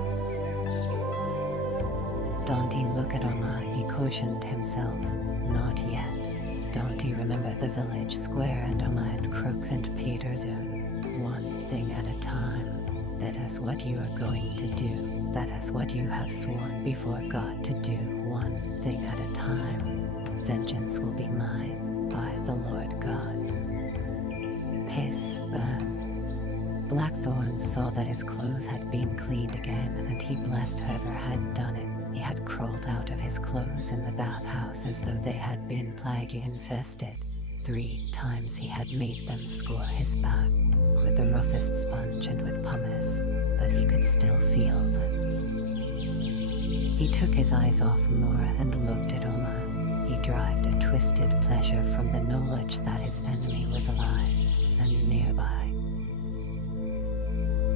Don't look at Oma, he cautioned himself. Not yet. Don't remember the village square and Oma and Croak and Petersoon. One thing at a time. That is what you are going to do. That is what you have sworn before God to do. One thing at a time. Vengeance will be mine, by the Lord God. Piss burn. Blackthorn saw that his clothes had been cleaned again, and he blessed whoever had done it. He had crawled out of his clothes in the bathhouse as though they had been plague infested. 3 times he had made them score his back with the roughest sponge and with pumice, but he could still feel them. He took his eyes off Mora and looked at Oma. He derived a twisted pleasure from the knowledge that his enemy was alive and nearby.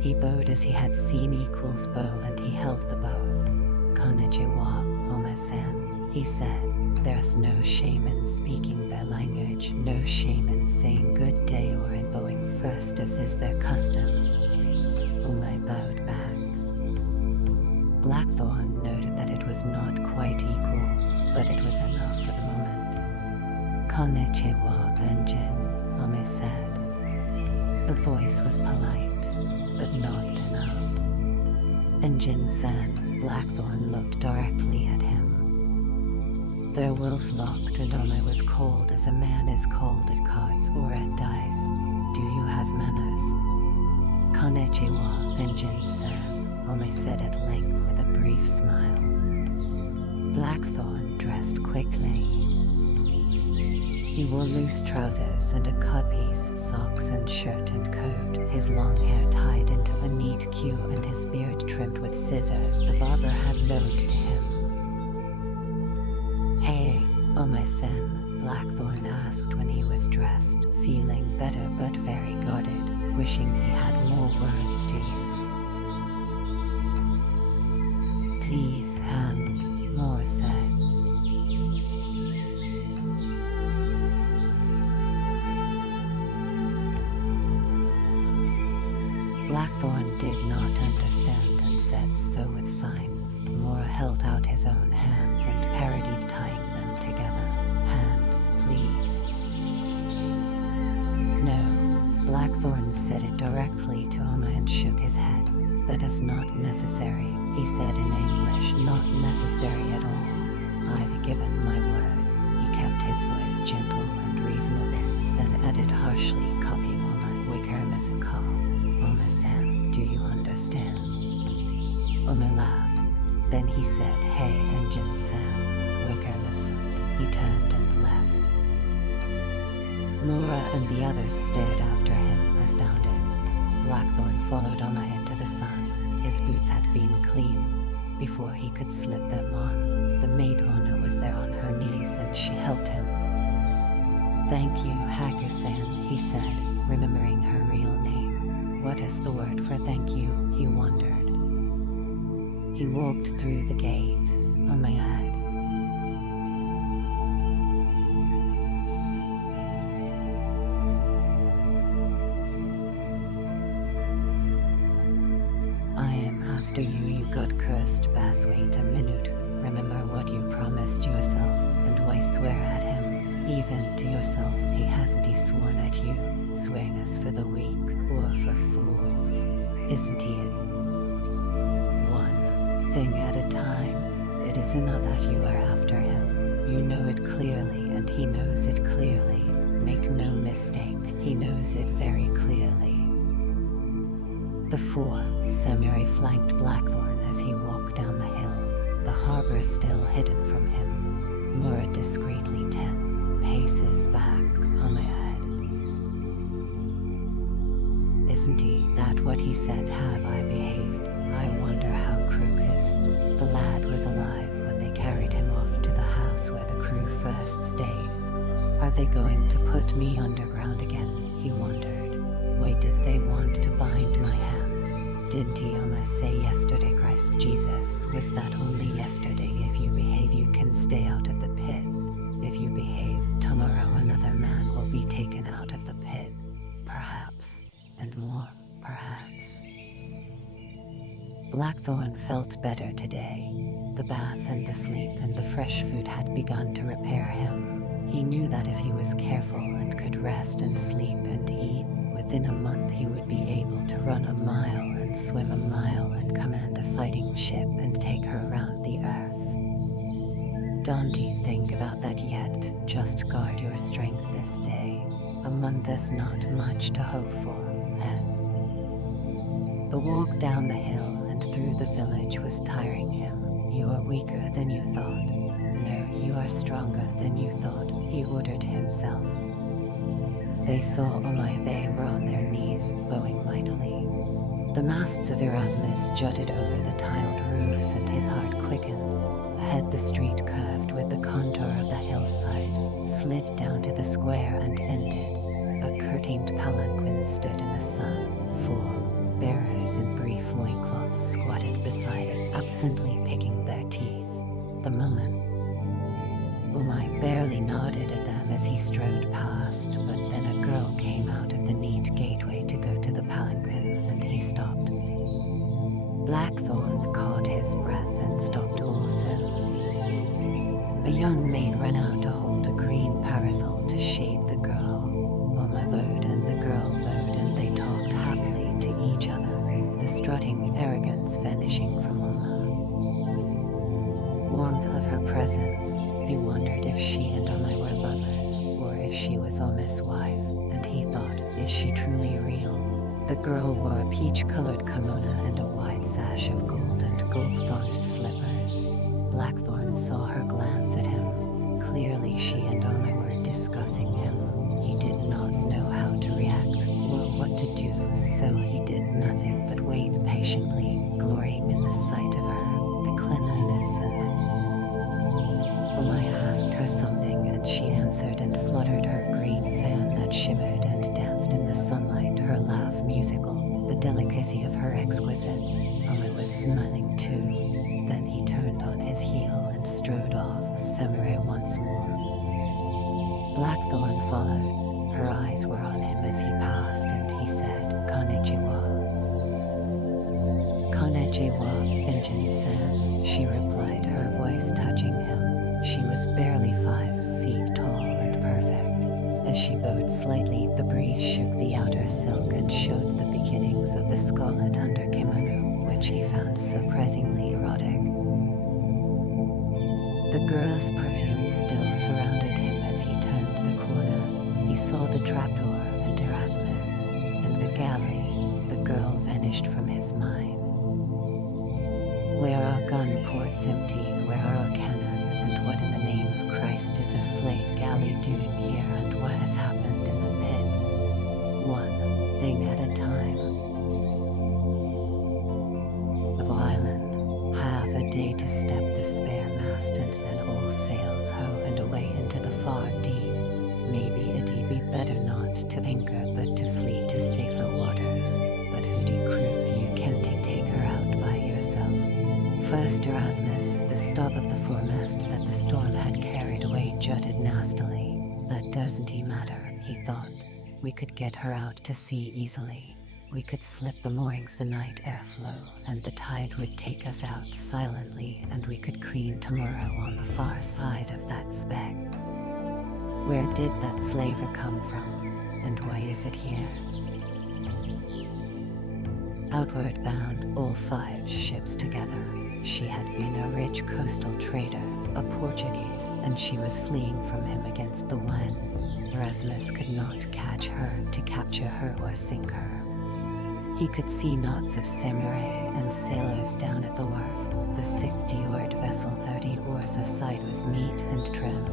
He bowed as he had seen Equal's bow, and he held the bow. Konnichiwa, Oma-san, he said. There's no shame in speaking their language, no shame in saying good day or in bowing first as is their custom. Oma bowed back. Blackthorn noted that it was not quite equal, but it was enough for the moment. Konnichiwa, Engine, Oma said. The voice was polite, but not enough. Engine-san, Blackthorn looked directly at him. Their wills locked, and Oma was cold as a man is cold at cards or at dice. Do you have manners? Konnichiwa, Engine-san, Oma said at length with a brief smile. Blackthorn dressed quickly. He wore loose trousers and a codpiece, socks and shirt and coat, his long hair tied into a neat queue and his beard trimmed with scissors the barber had loaned to him. Hey, Oma-san, Blackthorn asked when he was dressed, feeling better but very guarded, wishing he had more words to use. Please, hand, Mora said. Blackthorn did not understand and said so with signs. Mora held out his own hands and parodied tying them together. Hand, please. No, Blackthorn said it directly to Oma and shook his head. That is not necessary, he said in English, not necessary at all. I've given my word. He kept his voice gentle and reasonable, then added harshly, copying Oma, Wickermus call. Oma-san, do you understand? Oma laughed. Then he said, Hey, Engine-san, Wickermus. He turned and left. Mora and the others stared after him, astounded. Blackthorn followed Oma into the sun. His boots had been clean. Before he could slip them on, the maid owner was there on her knees and she helped him. Thank you, Haku-san, he said, remembering her real name. What is the word for thank you? He wondered. He walked through the gate. Oh my God. I am after you, you got cursed bass. Wait a minute. Remember what you promised yourself, and why swear at him? Even to yourself, he hasn't he sworn at you, swearing us for the weak or for fools, isn't he it? One thing at a time. It is enough that you are after him. You know it clearly, and he knows it clearly. Make no mistake, he knows it very clearly. The four, Samurai flanked Blackthorn as he walked down the hill, the harbor still hidden from him. Mora discreetly 10 paces back on my head. Isn't he that what he said? Have I behaved? I wonder how Crook is. The lad was alive when they carried him off to the house where the crew first stayed. Are they going to put me underground again? He wondered. Why did they want to bind my hands? Didn't he almost say yesterday, Christ Jesus? Was that only yesterday? If you behave, you can stay out of the pit. If you behave, tomorrow another man will be taken out of the pit. Perhaps, and more, perhaps. Blackthorn felt better today. The bath and the sleep and the fresh food had begun to repair him. He knew that if he was careful and could rest and sleep and eat, within a month he would be able to run a mile and swim a mile and command a fighting ship and take her around the earth. Don't you think about that yet? Just guard your strength this day. A month is not much to hope for, eh? The walk down the hill and through the village was tiring him. You are weaker than you thought. No, you are stronger than you thought, he ordered himself. They saw they were on their knees, bowing mightily. The masts of Erasmus jutted over the tiled roofs and his heart quickened. Ahead the street curved with the contour of the hillside, slid down to the square and ended. A curtained palanquin stood in the sun. 4 bearers in brief loincloths squatted beside it, absently picking their teeth. The moment Umai barely nodded at them as he strode past, but then a girl came out of the neat gateway to go to the palanquin, and he stopped. Blackthorn caught his breath and stopped also. A young maid ran out to hold a green parasol to shade the girl. Umai bowed and the girl bowed, and they talked happily to each other, the strutting arrogance vanishing from Umai. Warmth of her presence. He wondered if she and Umai were lovers, or if she was Umai's wife, and he thought, is she truly real? The girl wore a peach-colored kimono and a wide sash of gold and gold-thorned slippers. Blackthorn saw her glance at him. Clearly she and Umai were discussing him. He did not know how to react, or what to do, so he did nothing but wait patiently, glorying in the sight of her, the cleanliness and the Umai asked her something, and she answered and fluttered her green fan that shimmered and danced in the sunlight, her laugh musical, the delicacy of her exquisite. Umai was smiling too. Then he turned on his heel and strode off, samurai once more. Blackthorn followed. Her eyes were on him as he passed, and he said, "Konnichiwa." "Konnichiwa, Injin-san," she replied, her voice touching him. She was barely 5 feet tall and perfect. As she bowed slightly, the breeze shook the outer silk and showed the beginnings of the scarlet under kimono, which he found surprisingly erotic. The girl's perfume still surrounded him as he turned the corner. He saw the trapdoor and Erasmus, and the galley. The girl vanished from his mind. Where are gun ports empty? Where are our cannon? And what in the name of Christ is a slave galley doing here, and what has happened in the pit? One thing at a time. Of island, half a day to step the spare mast, and then all sails ho and away into the far deep. Maybe it'd be better not to anchor, but to flee to safer waters. But who do crew? You can't take her out by yourself. First Erasmus, the stub of the foremast that the storm had carried away jutted nastily. That doesn't matter, he thought. We could get her out to sea easily. We could slip the moorings the night airflow, and the tide would take us out silently, and we could clean tomorrow on the far side of that speck. Where did that slaver come from, and why is it here? Outward bound, all 5 ships together. She had been a rich coastal trader, a Portuguese, and she was fleeing from him against the wind. Erasmus could not catch her, to capture her or sink her. He could see knots of samurai and sailors down at the wharf. The 60-oared vessel, 30 oars aside, was neat and trim.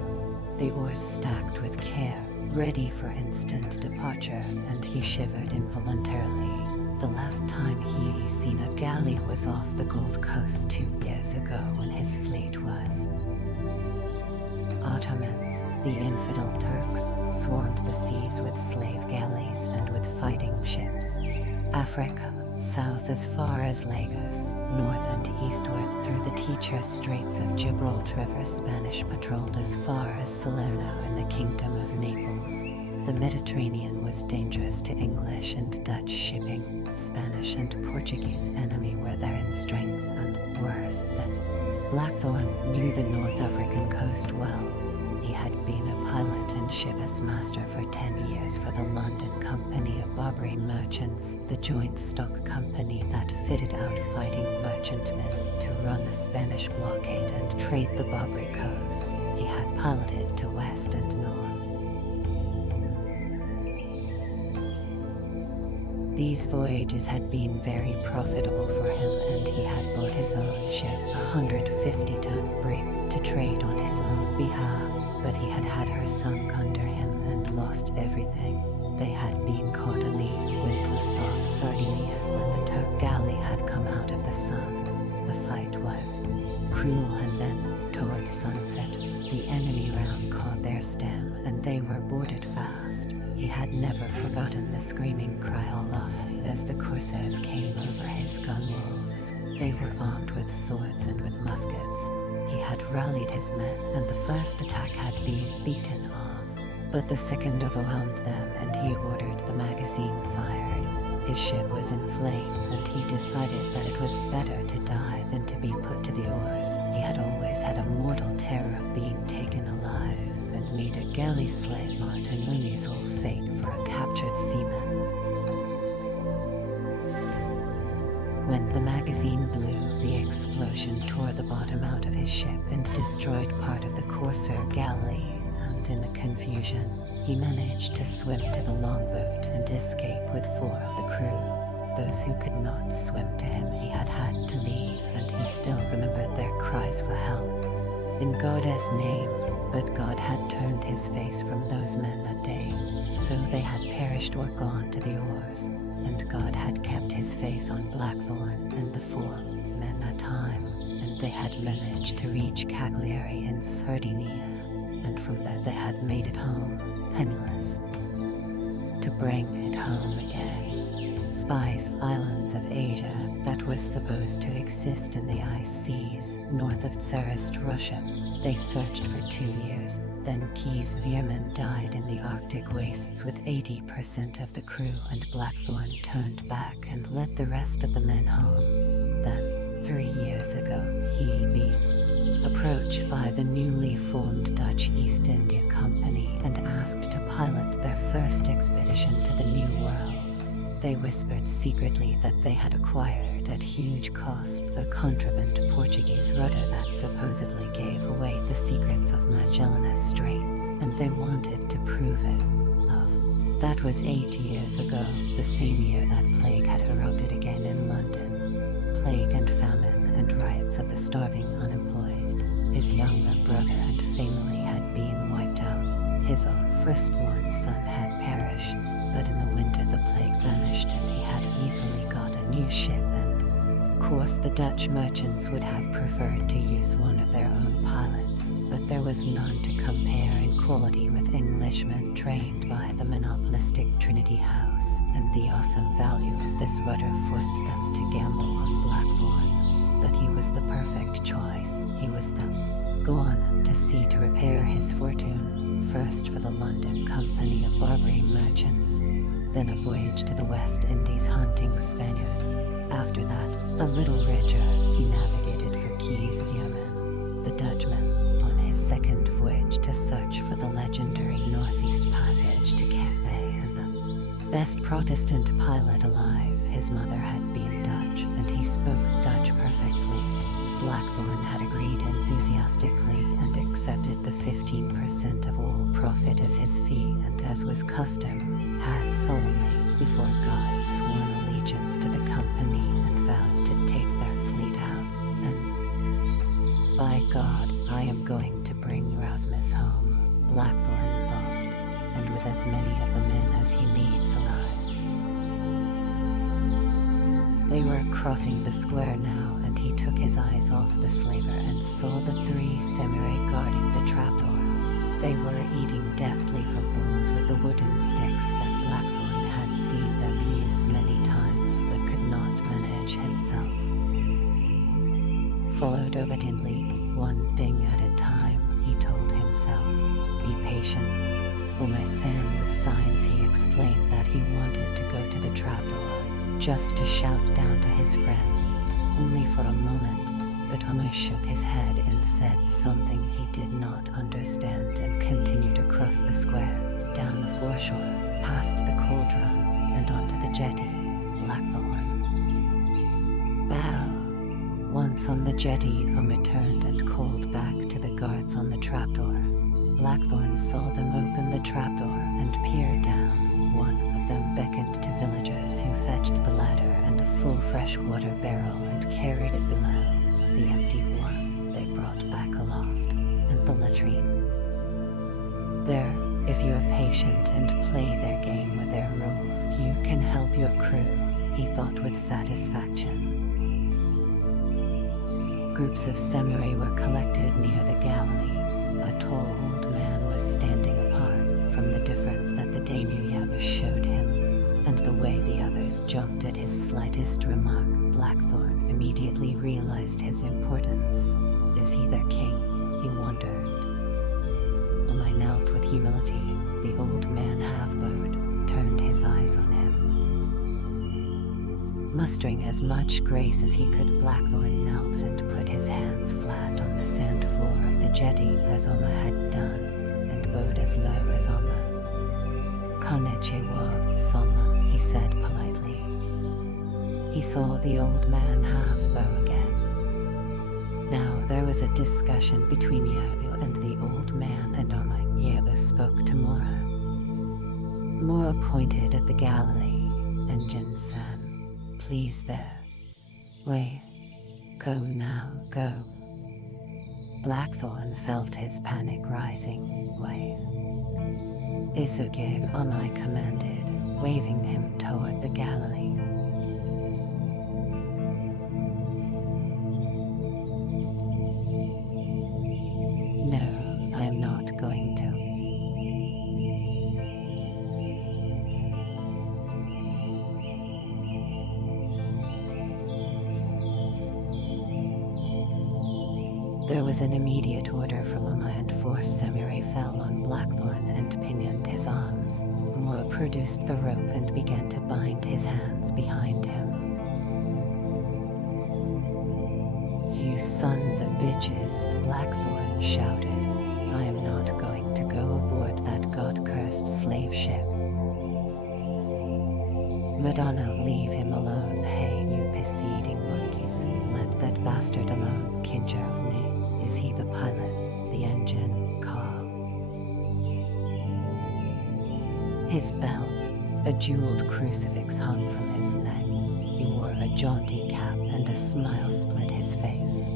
The oars stacked with care, ready for instant departure, and he shivered involuntarily. The last time he seen a galley was off the Gold Coast 2 years ago when his fleet was. Ottomans, the infidel Turks, swarmed the seas with slave galleys and with fighting ships. Africa, south as far as Lagos, north and eastward through the treacherous Straits of Gibraltar, Spanish patrolled as far as Salerno in the Kingdom of Naples. The Mediterranean was dangerous to English and Dutch shipping. Spanish and Portuguese enemy were there in strength and worse than. Blackthorn knew the North African coast well. He had been a pilot and ship's master for 10 years for the London Company of Barbary Merchants, the joint stock company that fitted out fighting merchantmen to run the Spanish blockade and trade the Barbary coast. He had piloted to west and north. These voyages had been very profitable for him, and he had bought his own ship, a 150-ton brig, to trade on his own behalf, but he had had her sunk under him and lost everything. They had been caught a lee windlass off Sardinia when the Turk galley had come out of the sun. The fight was cruel, and then, towards sunset, the enemy ram caught their stem and they were boarded fast. He had never forgotten the screaming cry Allah as the corsairs came over his gunwales. They were armed with swords and with muskets. He had rallied his men, and the first attack had been beaten off. But the second overwhelmed them, and he ordered the magazine fired. His ship was in flames, and he decided that it was better to die than to be put to the oars. He had always had a mortal terror of being taken alive, and made a galley slave not an unusual fate for a captured seaman. When the magazine blew, the explosion tore the bottom out of his ship and destroyed part of the corsair galley, and in the confusion, he managed to swim to the longboat and escape with 4 of the crew. Those who could not swim to him he had had to leave, and he still remembered their cries for help. In God's name, but God had turned his face from those men that day, so they had perished or gone to the oars. And God had kept his face on Blackthorn and the 4 men that time, and they had managed to reach Cagliari in Sardinia, and from there they had made it home, penniless. To bring it home again. Spice Islands of Asia that was supposed to exist in the ice seas north of Tsarist Russia. They searched for 2 years. Then Keyes Veerman died in the Arctic wastes with 80% of the crew, and Blackthorn turned back and led the rest of the men home. Then, 3 years ago, he been approached by the newly formed Dutch East India Company and asked to pilot their first expedition to the New World. They whispered secretly that they had acquired at huge cost a contraband Portuguese rudder that supposedly gave away the secrets of Magellan's Strait, and they wanted to prove it. That was 8 years ago, the same year that plague had erupted again in London. Plague and famine and riots of the starving unemployed. His younger brother and family had been wiped out. His own firstborn son had perished, but in the winter the plague vanished and he had easily got a new ship, and of course the Dutch merchants would have preferred to use one of their own pilots, but there was none to compare in quality with Englishmen trained by the monopolistic Trinity House, and the awesome value of this rudder forced them to gamble on Blackthorn. But he was the perfect choice. He was the gone to sea to repair his fortune. First for the London Company of Barbary Merchants, then a voyage to the West Indies hunting Spaniards. After that, a little richer, he navigated for Keyes Veerman, the Dutchman, on his second voyage to search for the legendary Northeast Passage to Cathay, and the best Protestant pilot alive. His mother had been Dutch, and he spoke Dutch perfectly. Blackthorn had agreed enthusiastically and accepted the 15% of all profit as his fee, and as was custom, had solemnly, before God, sworn allegiance to the company and vowed to take their fleet out. And, by God, I am going to bring Rasmus home, Blackthorn thought, and with as many of the men as he leaves alive. They were crossing the square now, and he took his eyes off the slaver and saw the 3 samurai guarding the trapdoor. They were eating deftly from bowls with the wooden sticks that Blackthorn had seen them use many times but could not manage himself. Followed obediently, one thing at a time, he told himself. Be patient. Almost with signs he explained that he wanted to go to the trapdoor, just to shout down to his friends, only for a moment, but almost shook his head and said something he did not understand and continued across the square, down the foreshore, past the cauldron, and onto the jetty, Blackthorn. Well, once on the jetty, Homer turned and called back to the guards on the trapdoor. Blackthorn saw them open the trapdoor and peer down. One of them beckoned to villagers who fetched the ladder and a full fresh water barrel and carried it below, the empty one they brought back aloft, and the latrine. There, if you are patient and play their game with their rules, you can help your crew, he thought with satisfaction. Groups of samurai were collected near the galley. A tall old man was standing apart from the difference that the daimyo showed him, and the way the others jumped at his slightest remark. Blackthorn immediately realized his importance. Is he their king? He wondered. Omai knelt with humility. The old man half-bowed, turned his eyes on him. Mustering as much grace as he could, Blackthorn knelt and put his hands flat on the sand floor of the jetty as Oma had done, and bowed as low as Oma. Konnichiwa, Soma, he said politely. He saw the old man half-bow again. Now there was a discussion between Yabu and the old man, and Oma. Yabu spoke to Mora. Mora pointed at the galley, and Jin-san. Please there. Wait. Go now, go. Blackthorn felt his panic rising. Wait. Isuke Amai commanded, waving him toward the galley. No, I am not going to. There was an immediate order from Oma, and 4 samurai fell on Blackthorn and pinioned his arms. Mora produced the rope and began to bind his hands behind him. You sons of bitches, Blackthorn shouted. I am not going to go aboard that god-cursed slave ship. Madonna, leave him alone. Hey, you piss-eating monkeys. Let that bastard alone, Kinjo. Is he the pilot, the engine, car? His belt, a jeweled crucifix hung from his neck. He wore a jaunty cap, and a smile split his face.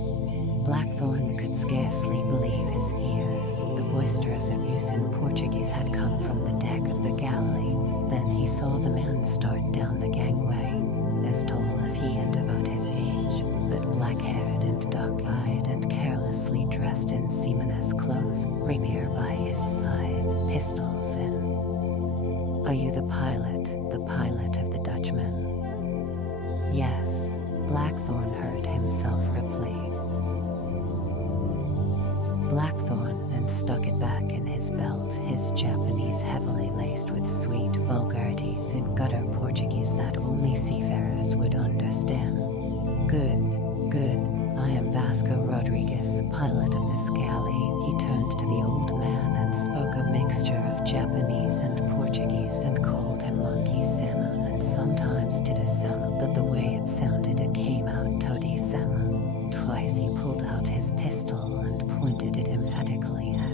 Blackthorn could scarcely believe his ears. The boisterous abuse in Portuguese had come from the deck of the galley. Then he saw the man start down the gangway, as tall as he and about his age, but black-haired and dark-eyed and carelessly dressed in seaman-esque clothes, rapier by his side, pistols in. Are you the pilot of the Dutchman? Yes, Blackthorn heard himself reply. Blackthorn, and stuck it back in his belt, his Japanese heavily laced with sweet vulgarities in gutter Portuguese that only seafarers would understand. Good, good. I am Vasco Rodriguez, pilot of this galley. He turned to the old man and spoke a mixture of Japanese and Portuguese and called him Monkey Sama, and sometimes did a sound, but the way it sounded it came out Todi Sama. Twice he pulled out his pistol and pointed it emphatically at.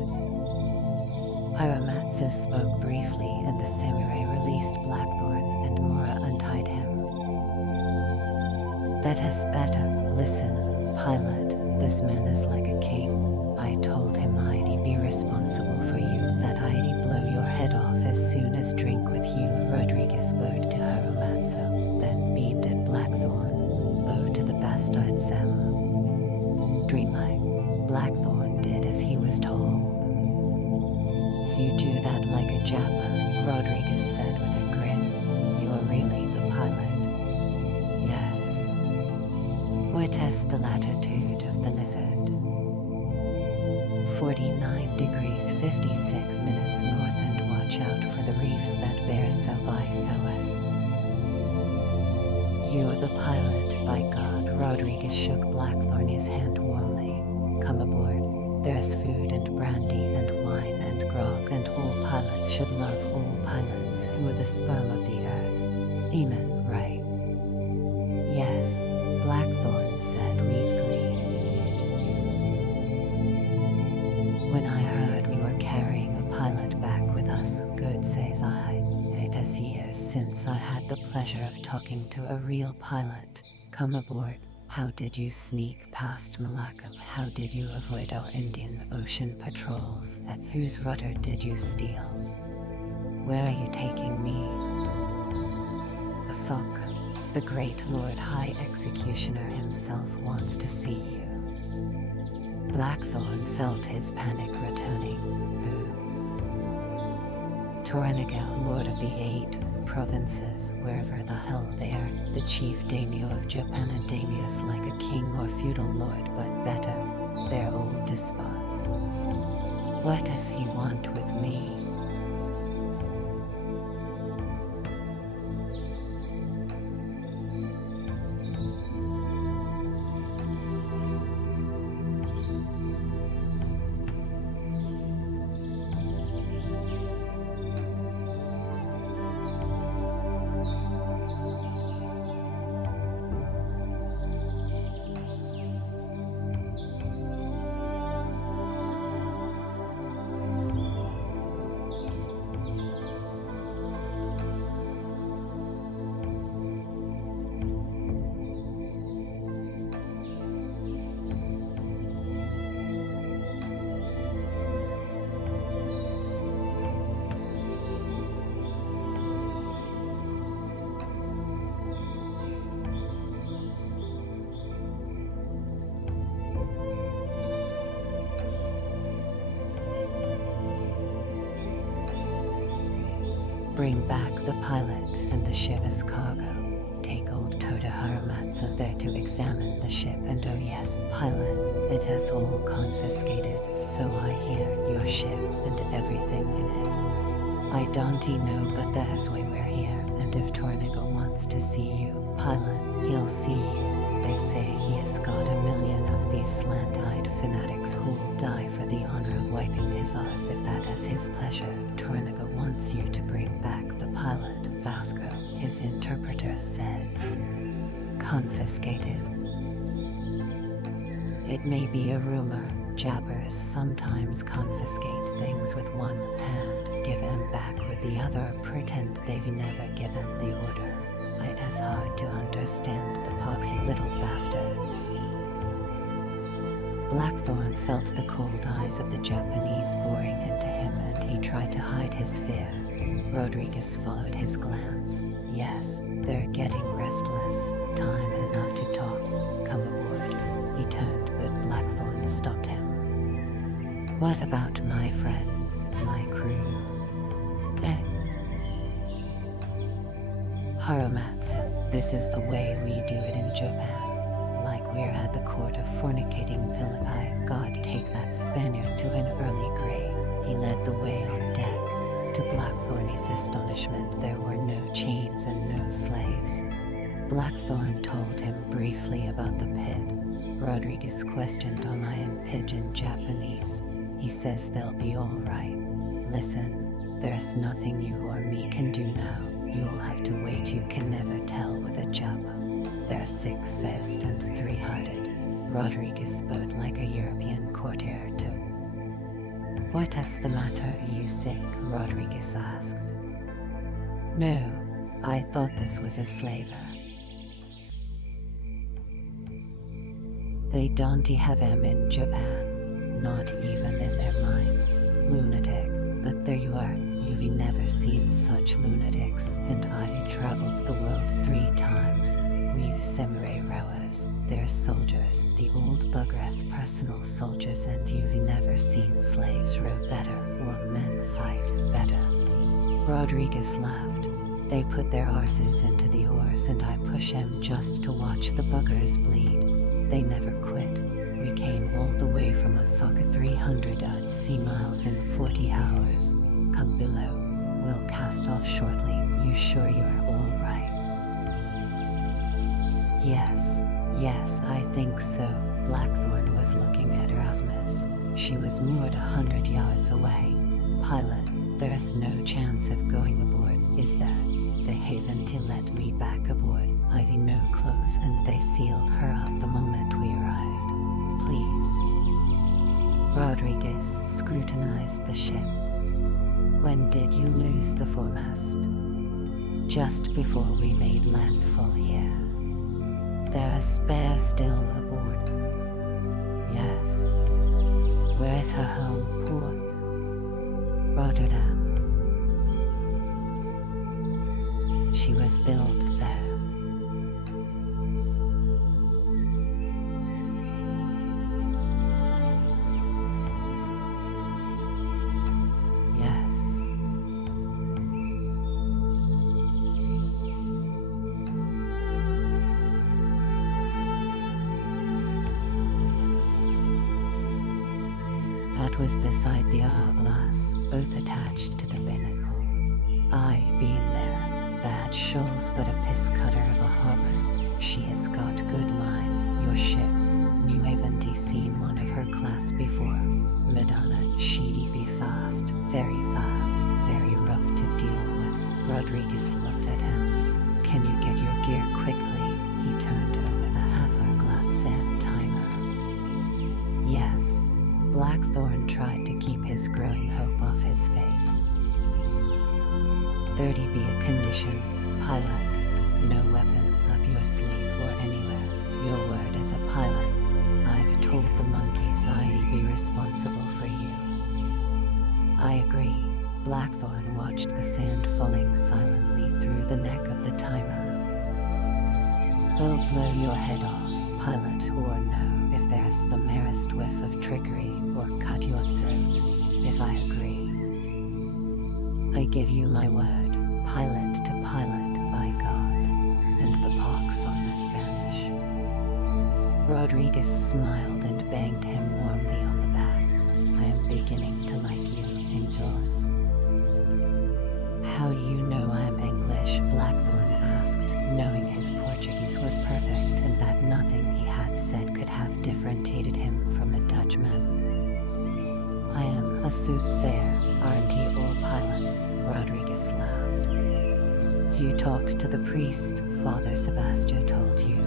Hiramatsu spoke briefly, and the samurai released Blackthorn, and Mora untied him. That is better. Listen, pilot, this man is like a king. I told him I'd be responsible for you, that I'd blow your head off as soon as drink with you. Rodriguez bowed to Hiramatsu, then beamed at Blackthorn. to the bastard Sem. Dreamlike, Blackthorn did as he was told. "So you do that like a Japa," Rodriguez said with a grin. "You are really the pilot." "Yes." "What is the latitude of the lizard?" 49 degrees 56 minutes north, and watch out for the reefs that bear so by southwest. "You're the pilot, by God." Rodriguez shook Blackthorn's hand warmly. "Come aboard. There's food and brandy and wine and grog, and all pilots should love all pilots who are the sperm of the earth. Amen, right?" "Yes," Blackthorn said weakly. "When I heard we were carrying a pilot back with us, good says I. It is years since I had the pleasure of talking to a real pilot. Come aboard. How did you sneak past Malacca? How did you avoid our Indian Ocean patrols? At whose rudder did you steal? Where are you taking me?" "Ahsoka, the great Lord High Executioner himself wants to see you." Blackthorn felt his panic returning. "Who?" "Toranagal, Lord of the 8 provinces, wherever the hell they are, the chief daimyo of Japan. A daimyo is like a king or feudal lord, but better. They're old despots." "What does he want with me?" "Bring back the pilot and the ship's cargo. Take old Toda Haramatsu there to examine the ship, and oh yes, pilot, it has all confiscated, so I hear, your ship and everything in it. I don't know, but that's why we're here, and if Tornaga wants to see you, pilot, he'll see you. They say he has got 1,000,000 of these slant-eyed fanatics who'll die for the honor of wiping his arse if that is his pleasure. Tornaga wants you to bring back the pilot, Vasco," his interpreter said. "Confiscated. It may be a rumor. Jabbers sometimes confiscate things with one hand, give them back with the other, pretend they've never given the order. It is hard to understand the poxy little bastards." Blackthorn felt the cold eyes of the Japanese boring into him, and he tried to hide his fear. Rodriguez followed his glance. "Yes, they're getting restless. Time enough to talk. Come aboard." He turned, but Blackthorn stopped him. "What about my friends, my crew?" "Haramatsu, this is the way we do it in Japan. Like we're at the court of fornicating Philippi. God take that Spaniard to an early grave." He led the way on deck. To Blackthorn's astonishment, there were no chains and no slaves. Blackthorn told him briefly about the pit. Rodriguez questioned Omai in pidgin Japanese. He says they'll be all right. "Listen, there's nothing you or me can do now. You'll have to wait. You can never tell with a Japa. They're sick-faced and three-hearted." Rodriguez spoke like a European courtier too. "What is the matter? You sick?" Rodriguez asked. "No, I thought this was a slaver." "They don't have him in Japan, not even in their minds. Lunatic. But there you are. You've never seen such lunatics, and I traveled the world 3 times. we've samurai rowers, they're soldiers, the old bugger's personal soldiers, and you've never seen slaves row better or men fight better. Rodriguez laughed. They put their arses into the oars and I push 'em just to watch the buggers bleed. They never quit. We came all the way from Osaka 300 sea miles in 40 hours. Come below. We'll cast off shortly. You sure you're all right? Yes, I think so. Blackthorn was looking at Erasmus. She was moored 100 yards away. Pilot, there's no chance of going aboard, is there? They haven't let me back aboard. I've no clothes and they sealed her up the moment we arrived. Please. Rodriguez scrutinized the ship. When did you lose the foremast? Just before we made landfall here. There are spare still aboard. Yes. Where is her home port? Rotterdam. She was built there. Yes. That was beside the hourglass, both attached to the binnacle. I been there. Bad shoals, but a piss cutter of a harbor. She has got good lines, your ship. You haven't seen one of her class before. Madonna, she'd be fast, very rough to deal with. Rodriguez looked at him. Can you get your gear quickly? He turned over the half-hourglass sand timer. Yes. Blackthorn tried to keep his growing hope off his face. 30 be a condition, pilot. No weapons up your sleeve or anywhere. Your word as a pilot. I've told the monkeys I'd be responsible for you. I agree. Blackthorn watched the sand falling silently through the neck of the timer. I'll blow your head off, pilot or no, if there's the merest whiff of trickery, or cut your throat, if I agree. I give you my word, pilot to pilot, by God, and the pox on the Spanish. Rodriguez smiled and banged him warmly on the back. I am beginning to like you, Angels. How do you know I'm English? Blackthorn asked, knowing his Portuguese was perfect and that nothing he had said could have differentiated him from a Dutchman. I am a soothsayer, aren't ye all pilots? Rodriguez laughed. You talked to the priest, Father Sebastian told you.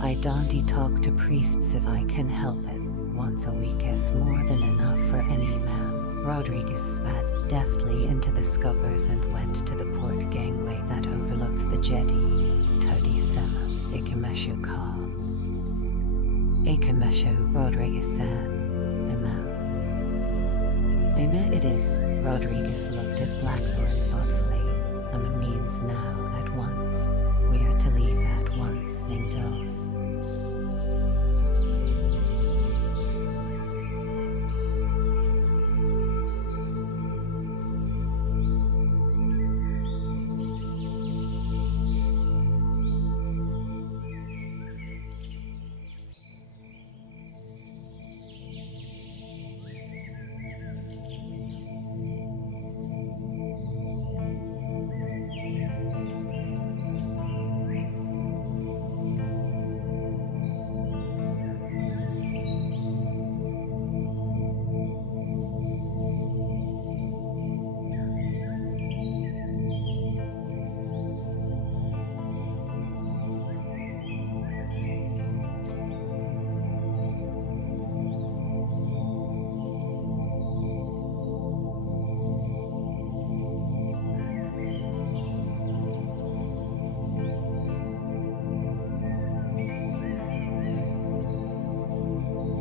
I don't talk to priests if I can help it. Once a week is more than enough for any man. Rodriguez spat deftly into the scuppers and went to the port gangway that overlooked the jetty. Todi Sema, Ikemeshu Ka. Ikemeshu, Rodriguez said. Ema it is. Rodriguez looked at Blackthorn thoughtfully. I'm a means now, at once. We are to leave at once, Angels.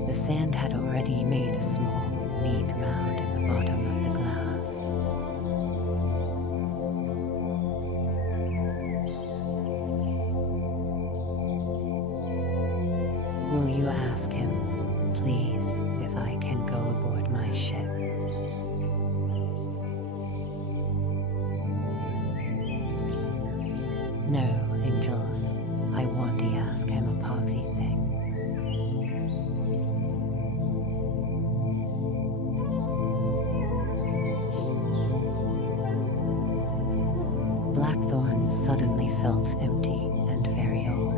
The sand had already made a small, neat mound in the bottom of the glass. Will you ask him, please, if I can go aboard my ship? No, Angels. I want to ask him a poxy thing. Blackthorn suddenly felt empty and very old.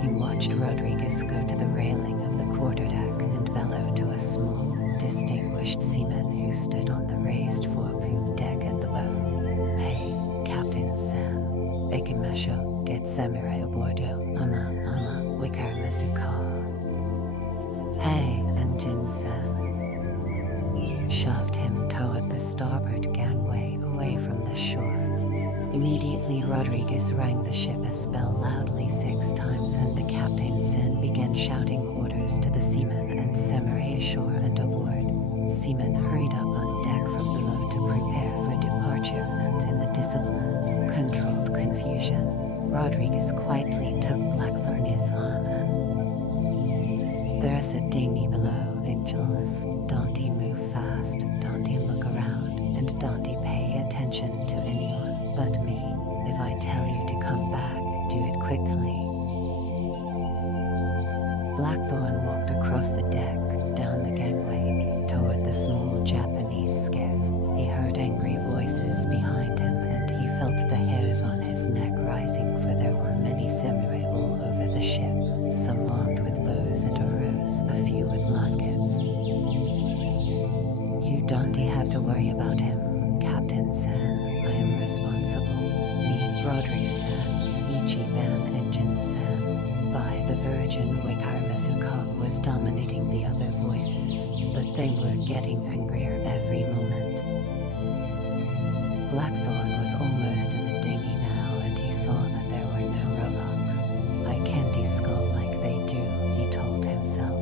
He watched Rodriguez go to the railing of the quarterdeck and bellow to a small, distinguished seaman who stood on the raised forepoop deck at the bow. Hey, Captain San. Ekimesho, get samurai abordo. Ama, wikarmasuka. Hey, Engine-san. Shoved him toward the starboard gangway away from the shore. Immediately, Rodriguez rang the ship's bell loudly 6 times, and the Captain-san began shouting orders to the seamen and samurai ashore and aboard. Seamen hurried up on deck from below to prepare for departure, and in the disciplined, controlled confusion, Rodriguez quietly took Blackthorn's arm and... There's a dinghy below, Angels. Don't move fast, don't look around, and don't pay attention to anyone but me. If I tell you to come back, do it quickly. Blackthorn walked across the deck, down the gangway, toward the small Japanese skiff. He heard angry voices behind him, and he felt the hairs on his neck rising, for there were many samurai all over the ship, some armed with bows and arrows, a few with muskets. You don't have to worry about him, Captain San. I am responsible. Me, Rodriguez-san, Ichiban Engine-san. By the Virgin, Wikarmasuka was dominating the other voices, but they were getting angrier every moment. Blackthorn was almost in the dinghy now, and he saw that there were no rowlocks. I can't scull like they do, he told himself.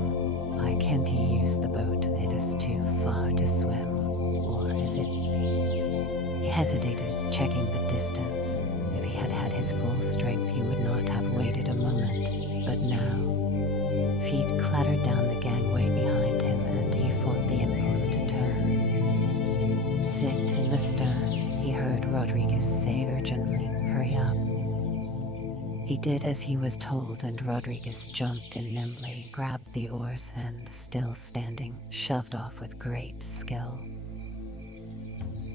I can't use the boat, it is too far to swim. Or is it? He hesitated, checking the distance. If he had had his full strength, he would not have waited a moment. But now, feet clattered down the gangway behind him, and he fought the impulse to turn. Sit in the stern, he heard Rodriguez say urgently. Hurry up. He did as he was told, and Rodriguez jumped in nimbly, grabbed the oars, and, still standing, shoved off with great skill.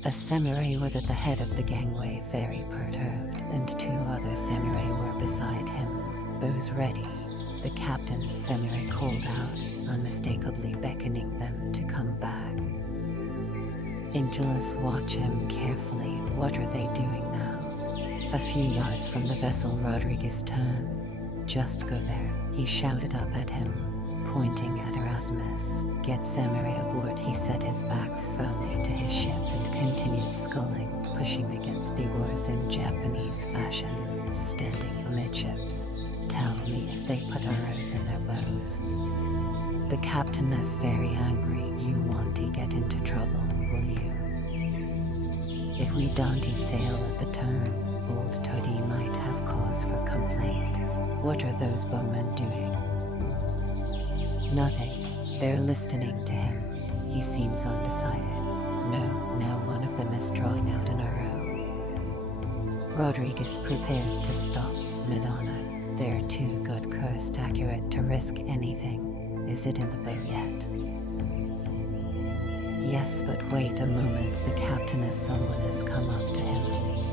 A samurai was at the head of the gangway, very perturbed, and 2 other samurai were beside him, bows ready. The captain's samurai called out, unmistakably beckoning them to come back. Angelus watched him carefully. What are they doing now? A few yards from the vessel, Rodriguez turned. Just go there, he shouted up at him, pointing at Erasmus. Get samurai aboard. He set his back firmly to his ship and continued sculling, pushing against the oars in Japanese fashion, standing amidships. Tell me if they put arrows in their bows. The captain is very angry. You want to get into trouble, will you? If we don't sail at the turn, old Toddy might have cause for complaint. What are those bowmen doing? Nothing. They're listening to him. He seems undecided. No, now one of them is drawing out an arrow. Rodriguez prepared to stop, mid-honor. They're too good cursed accurate to risk anything. Is it in the boat yet? Yes, but wait a moment. The captain as someone has come up to him.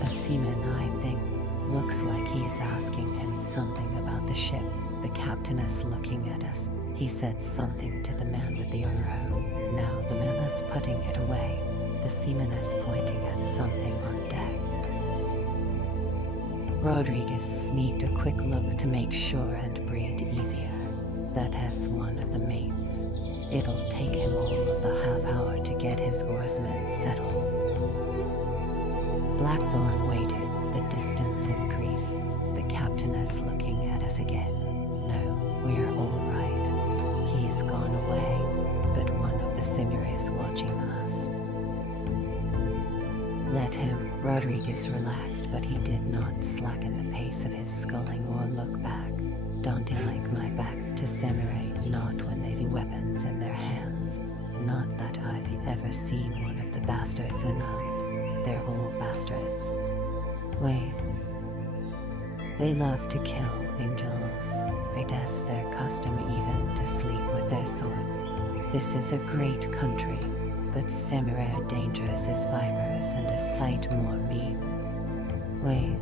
A seaman, I think. Looks like he's asking him something about the ship. The captain is looking at us. He said something to the man with the arrow. Now the man is putting it away. The seaman is pointing at something on deck. Rodriguez sneaked a quick look to make sure and breathed easier. That is one of the mates. It'll take him all of the half-hour to get his oarsmen settled. Blackthorn waited. The distance increased. The captain is looking at us again. No, we're all right. He's gone away, but one of the samurai is watching us. Let him. Rodriguez relaxed, but he did not slacken the pace of his sculling or look back. Dante-like my back to samurai, not when they've weapons in their hands. Not that I've ever seen one of the bastards or not. They're all bastards. Wait. They love to kill angels. I guess their custom even to sleep with their swords. This is a great country, but samurai are dangerous as vipers and a sight more mean. Wait.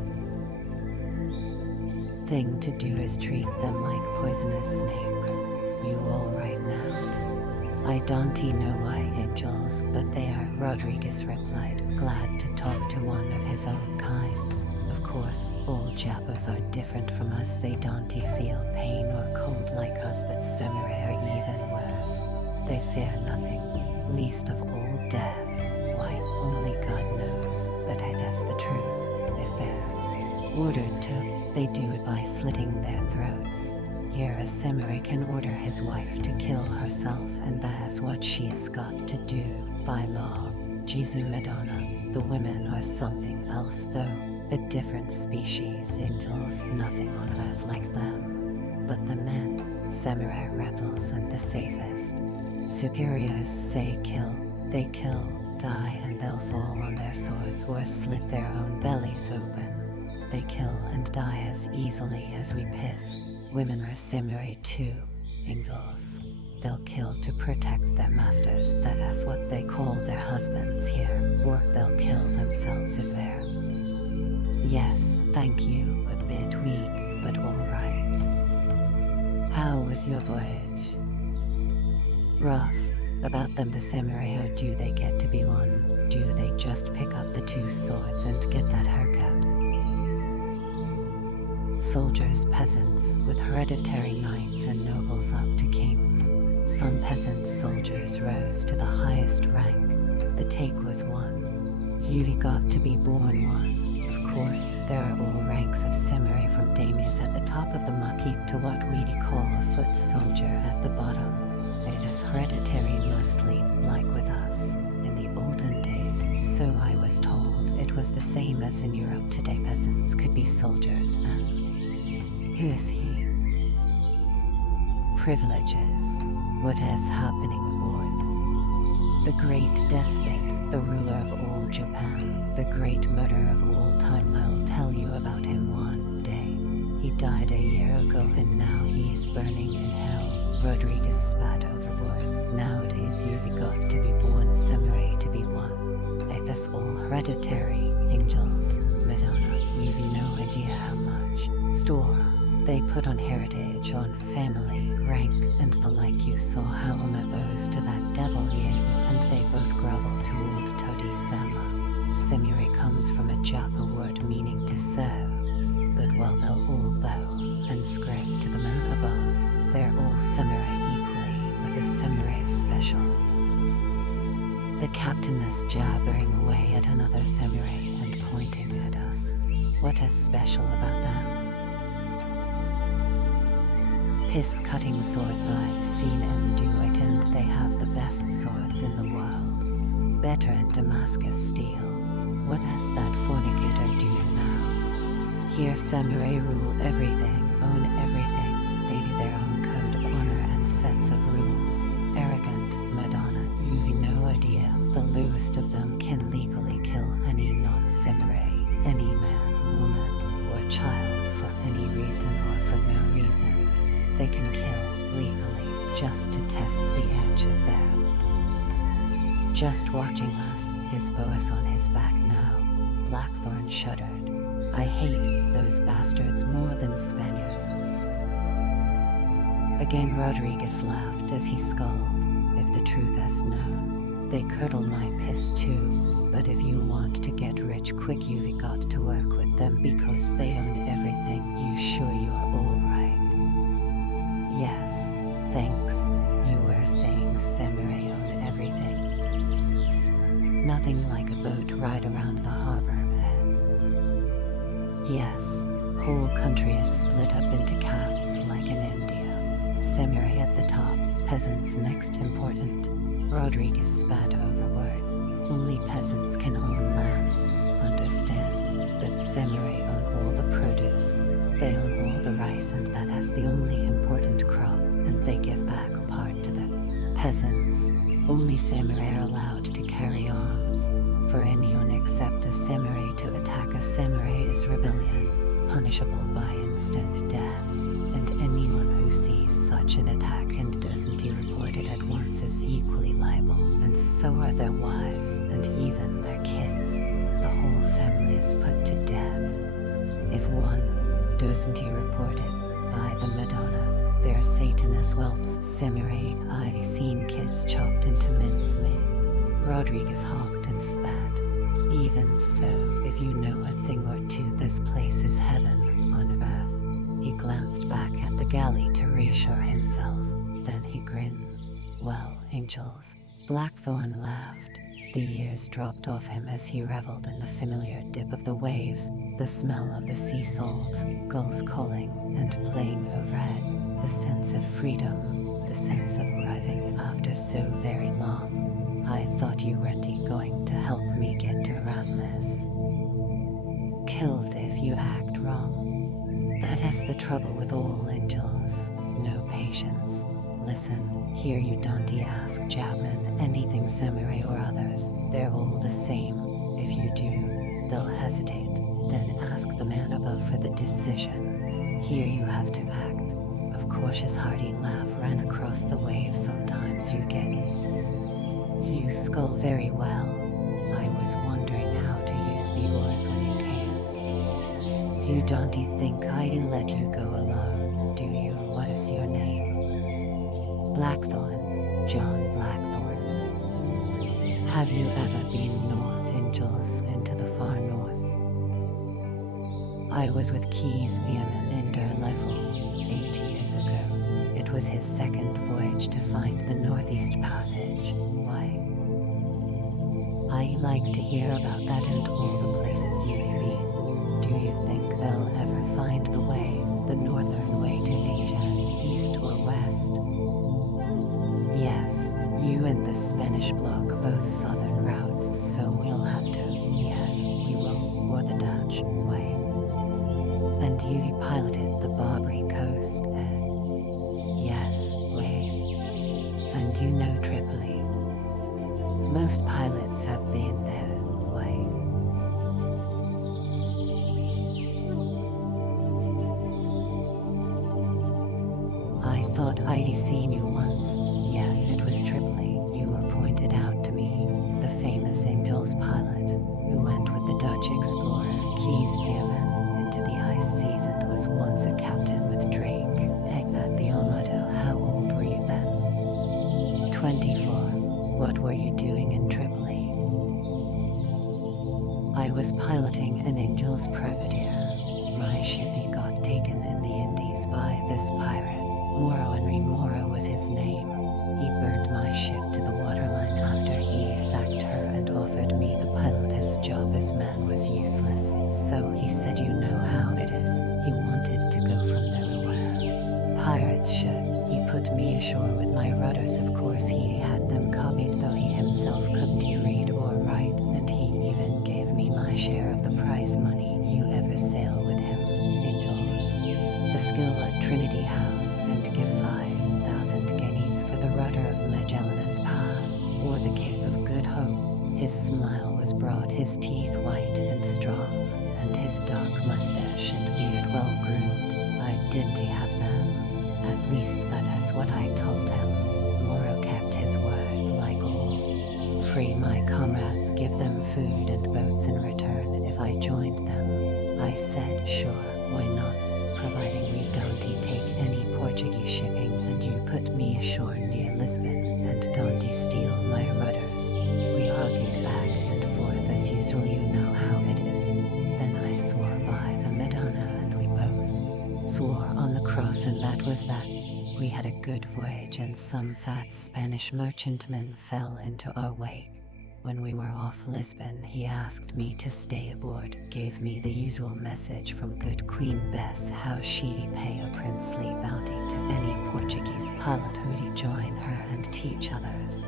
Thing to do is treat them like poisonous snakes. You all right now? I don't know why angels, but they are, Rodriguez replied, glad to talk to one of his own kind. Of course, all Japos are different from us. They don't feel pain or cold like us, but samurai are even worse. They fear nothing, least of all death. Why, only God knows, but that's the truth. If they're ordered to, they do it by slitting their throats. Here a samurai can order his wife to kill herself, and that is what she has got to do, by law. Jesus Madonna, the women are something else though. A different species, angels, nothing on earth like them. But the men, samurai rebels and the safest. Superiors say kill, they kill, die, and they'll fall on their swords or slit their own bellies open. They kill and die as easily as we piss. Women are samurai too, angels. They'll kill to protect their masters, that is what they call their husbands here, or they'll kill themselves if they're. Yes, thank you, a bit weak, but all right. How was your voyage? Rough. About them the samurai, how do they get to be one? Do they just pick up the two swords and get that haircut? Soldiers, peasants, with hereditary knights and nobles up to kings. Some peasant soldiers rose to the highest rank. The take was one. You've got to be born one. Of course, there are all ranks of samurai from daimios at the top of the muck to what we'd call a foot soldier at the bottom. It is hereditary mostly, like with us. In the olden days, so I was told, it was the same as in Europe today. Peasants could be soldiers and... Who is he? Privileges. What is happening aboard? The great despot, the ruler of all Japan, the great murderer of all times. I'll tell you about him one day. He died a year ago and now he is burning in hell. Rodriguez spat overboard. Nowadays you've got to be born samurai to be one. It is all hereditary, angels. Madonna, you've no idea how much store they put on heritage, on family, rank, and the like. You saw how Oma owes to that devil Yeba, and they both grovel to old Todi Sama. Samurai comes from a Japa word meaning to serve, but while they'll all bow and scrape to the man above, they're all samurai equally, with a samurai special. The captain is jabbering away at another samurai and pointing at us. What is special about them? Piss-cutting swords I've seen and do it, and they have the best swords in the world. Better in Damascus steel. What has that fornicator do now? Here samurai rule everything, own everything. They've their own code of honor and sets of rules. Arrogant, Madonna, you've no idea. The lowest of them can legally kill any non-samurai, any man, woman, or child for any reason or for no reason. They can kill, legally, just to test the edge of their... Just watching us, his bow is on his back now. Blackthorn shuddered. I hate those bastards more than Spaniards. Again Rodriguez laughed as he scolded. If the truth is known, they curdle my piss too. But if you want to get rich quick, you've got to work with them because they own everything. You sure you are all right? Yes, thanks. You were saying samurai own everything. Nothing like a boat ride around the harbor, eh? Yes, whole country is split up into castes like in India. Samurai at the top, peasants next important. Rodriguez spat overboard. Only peasants can own land, understand, but samurai own all the produce. They own all the rights. rice, and that has the only important crop, and they give back part to the peasants. Only samurai are allowed to carry arms. For anyone except a samurai to attack a samurai is rebellion, punishable by instant death. And anyone who sees such an attack and doesn't report it at once is equally liable, and so are their wives and even their kids. The whole family is put to death. If one doesn't report it by the Madonna, they're Satan as whelps. Samurai, I've seen kids chopped into mincemeat. Rodriguez hawked and spat. Even so, if you know a thing or two, this place is heaven on earth. He glanced back at the galley to reassure himself. Then he grinned. Well, angels. Blackthorn laughed. The years dropped off him as he reveled in the familiar dip of the waves, the smell of the sea salt, gulls calling and playing overhead, the sense of freedom, the sense of arriving after so very long. I thought you weren't going to help me get to Erasmus. Killed if you act wrong. That is the trouble with all angels. No patience. Listen, here you don't ask Chapman anything samurai or others. They're all the same. If you do, they'll hesitate. Then ask the man above for the decision. Here you have to act. Of course his hearty laugh ran across the waves. Sometimes you get... You scull very well. I was wondering how to use the oars when you came. You don't think I'd let you go alone, do you? What is your name? Blackthorn, John Blackthorn. Have you ever been north, angels, into the far north? I was with Keys Veerman in Der 8 years ago. It was his second voyage to find the Northeast Passage. Why? I like to hear about that and all the places you've been. Do you think they'll ever find the way, the northern way to Asia, east or west? Yes, you and the Spanish bloc both southern routes, so we'll have to. Yes, we will, or the Dutch way. And you piloted the Barbary coast, eh? Yes, way. And you know Tripoli. Most pilots have been there, way. I thought I'd seen you once. Yes, it was Tripoli. You were pointed out to me. The famous Angels pilot, who went with the Dutch explorer Kees Veerman into the ice seas and was once a captain with Drake. At the Armado. How old were you then? 24. What were you doing in Tripoli? I was piloting an Angel's privateer. My ship got taken in the Indies by this pirate. Moro Henry Moro was his name. He burned my ship to the waterline after he sacked her and offered me the pilot's job. This man was useless, so he said, you know how it is. He wanted to go from Delaware. Pirates should. He put me ashore with my rudders. Of course he had them copied, though he himself couldn't read or write, and he even gave me my share of the prize money. You ever sail with him, angels? The skill at Trinity House, and give 5,000 guineas for the rudder of Magellan's Pass, or the Cape of Good Hope. His smile was broad, his teeth white and strong, and his dark mustache and beard well groomed. I didn't have them. At least that is what I told him. Moro kept his word, like all. Free my comrades, give them food and boats in return if I joined them. I said, sure, why not? Providing we don't take any Portuguese shipping and you put me ashore near Lisbon and don't steal my rudders. We argued back and forth as usual, you know how it is. Then I swore by the Madonna and we both swore on the cross, and that was that. We had a good voyage and some fat Spanish merchantman fell into our wake. When we were off Lisbon, he asked me to stay aboard, gave me the usual message from good Queen Bess how she'd pay a princely bounty to any Portuguese pilot who'd join her and teach others.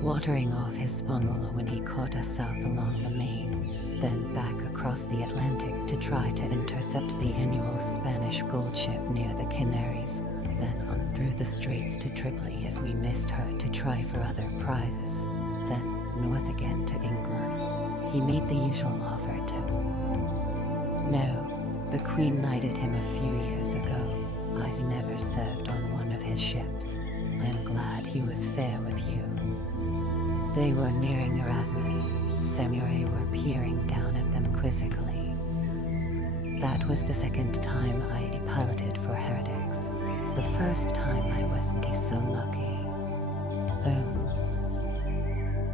Watering off his Hispaniola when he caught us south along the Main, then back across across the Atlantic to try to intercept the annual Spanish gold ship near the Canaries, then on through the straits to Tripoli if we missed her to try for other prizes, then north again to England. He made the usual offer to. No, the Queen knighted him a few years ago. I've never served on one of his ships. I'm glad he was fair with you. They were nearing Erasmus. Samurai were peering down at them quizzically. That was the second time I'd piloted for heretics. The first time I wasn't so lucky. Oh.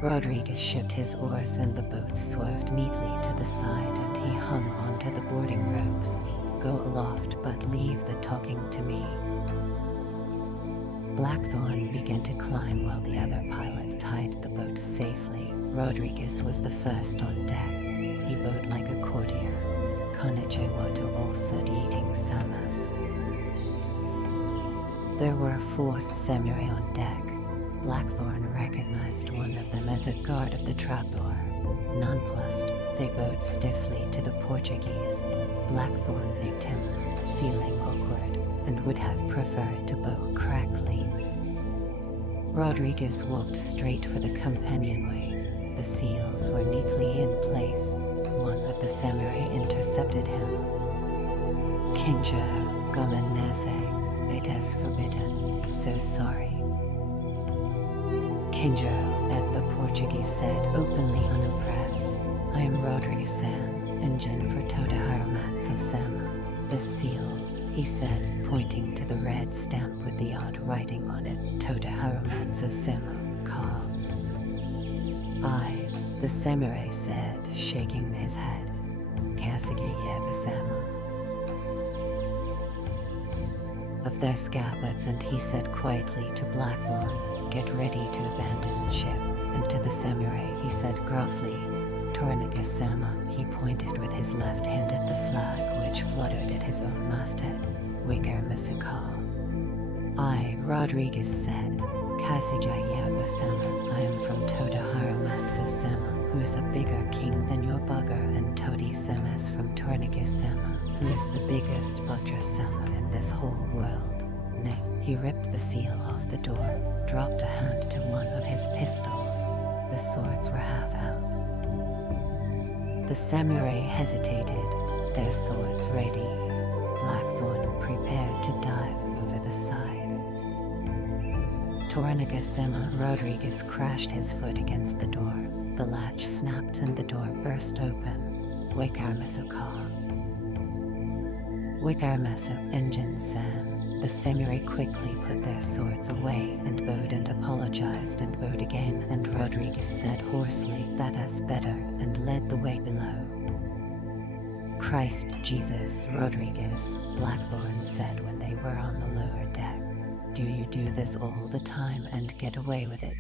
Rodriguez shipped his oars and the boat swerved neatly to the side and he hung onto the boarding ropes. Go aloft but leave the talking to me. Blackthorn began to climb while the other pilot tied the boat safely. Rodriguez was the first on deck. He bowed like a courtier. Konnichiwa to all eating samas. There were 4 samurai on deck. Blackthorn recognized one of them as a guard of the trapdoor. Nonplussed, they bowed stiffly to the Portuguese. Blackthorn picked him, feeling awkward, and would have preferred to bow crackly. Rodriguez walked straight for the companionway. The seals were neatly in place. One of the samurai intercepted him. Kinja, Gamanese, it is forbidden, so sorry. Kinjiro, the Portuguese said, openly unimpressed. I am Rodriguez-san, engine for Todoharu Sama. This seal, he said, pointing to the red stamp with the odd writing on it, Todoharu Sama, Ka. I, the samurai said, shaking his head. Kasagi Yabasama. Of their scabbards, and he said quietly to Blackthorn, get ready to abandon ship. And to the samurai he said gruffly, Tornaga-sama. He pointed with his left hand at the flag which fluttered at his own masthead. Wicker Musaka. I, Rodriguez said, Kasija Yabo-sama. I am from Todoharu Sama, who's a bigger king than your bugger, and Todi-sama's from Tornaga-sama, who's the biggest bugger-sama in this whole world. Nay, he ripped the seal off the door, dropped a hand to one of his pistols. The swords were half out. The samurai hesitated, their swords ready. Blackthorn prepared to dive over the side. Tornaga-sama Rodriguez crashed his foot against the door. The latch snapped and the door burst open. Wikarmasuka. Wikarmasu, engine-san. The samurai quickly put their swords away and bowed and apologized and bowed again, and Rodriguez said hoarsely, that is better, and led the way below. Christ Jesus, Rodriguez, Blackthorn said when they were on the lower deck. Do you do this all the time and get away with it?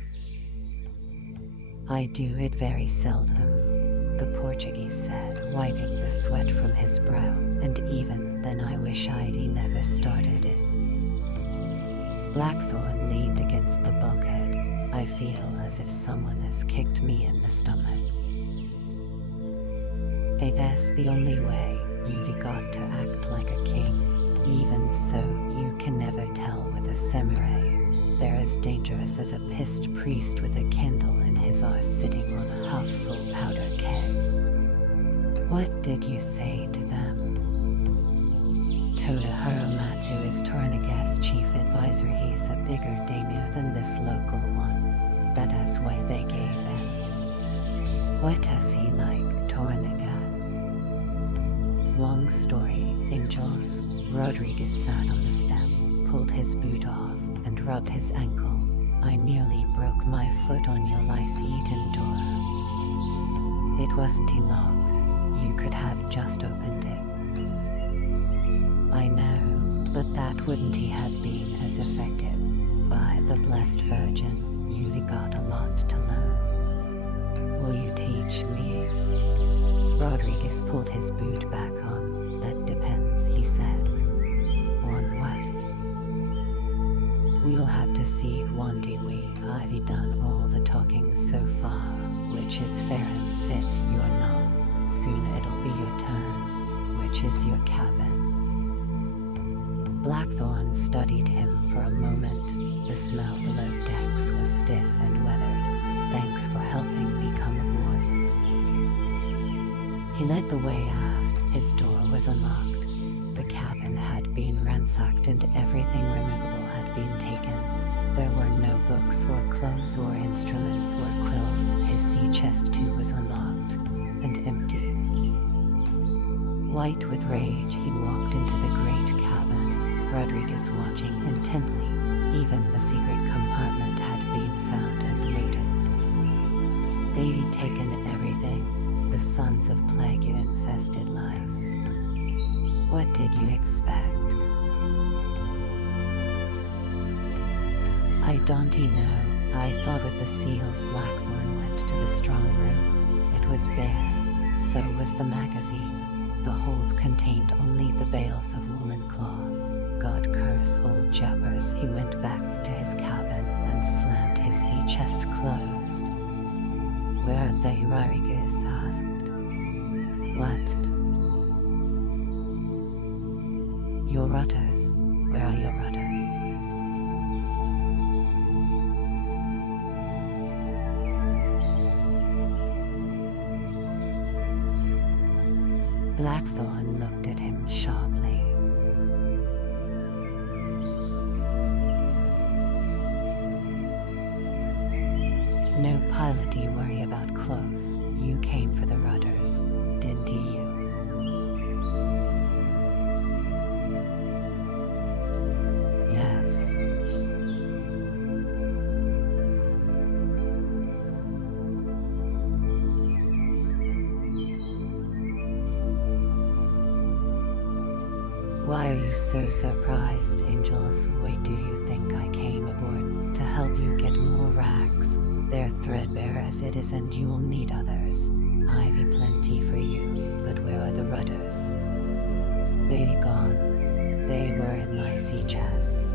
I do it very seldom, the Portuguese said, wiping the sweat from his brow, and even then I wish I'd never started it. Blackthorn leaned against the bulkhead. I feel as if someone has kicked me in the stomach. Hey, that's the only way. You've got to act like a king. Even so, you can never tell with a samurai. They're as dangerous as a pissed priest with a candle in his arse sitting on a half-full powder keg. What did you say to them? Todoharu Matsu is Tornaga's chief advisor. He's a bigger daimyo than this local one. That is why they gave in. What is he like, Tornaga? Long story, angels. Rodriguez sat on the step, pulled his boot off, and rubbed his ankle. I nearly broke my foot on your lice-eaten door. It wasn't locked. You could have just opened it. I know, but that wouldn't have been as effective. By the Blessed Virgin, you've got a lot to learn. Will you teach me? Rodriguez pulled his boot back on. That depends, he said. On what? We'll have to see, won't we? I've done all the talking so far, which is fair and fit, you're not. Soon it'll be your turn. Which is your cabin? Blackthorn studied him for a moment. The smell below decks was stiff and weathered. Thanks for helping me come aboard. He led the way aft. His door was unlocked. The cabin had been ransacked and everything removable had been taken. There were no books or clothes or instruments or quills. His sea chest too was unlocked and empty. White with rage, he walked into the great cabin, Rodriguez watching intently. Even the secret compartment had been found and looted. They'd taken everything, the sons of plague-infested lice. What did you expect? I don't know. I thought with the seals Blackthorn went to the strong room. It was bare, so was the magazine. The holds contained only the bales of woolen cloth. God curse old Jappers. He went back to his cabin and slammed his sea chest closed. Where are they? Rodriguez asked. What? Your rudders. Where are your rudders? Blackthorn looked at him sharply. No piloty worry about clothes. You came for the rudders, didn't you? Yes. Why are you so surprised, angels? Why do you think I came aboard? To help you get more rags. They're threadbare as it is and you'll need others. I've plenty for you, but where are the rudders? They gone. They were in my sea chest.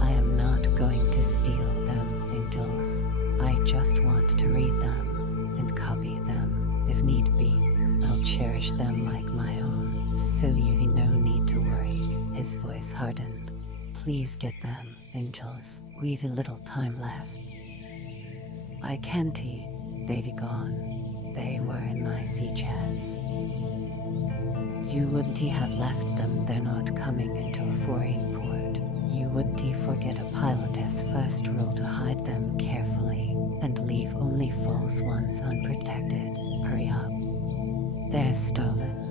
I am not going to steal them, angels. I just want to read them and copy them if need be. I'll cherish them like my own, so you've no need to worry. His voice hardened. Please get them, angels. We've a little time left. I can't. They've gone. They were in my sea chest. You wouldn't have left them. They're not coming into a foreign port. You wouldn't forget a pilot's first rule to hide them carefully and leave only false ones unprotected. Hurry up. They're stolen.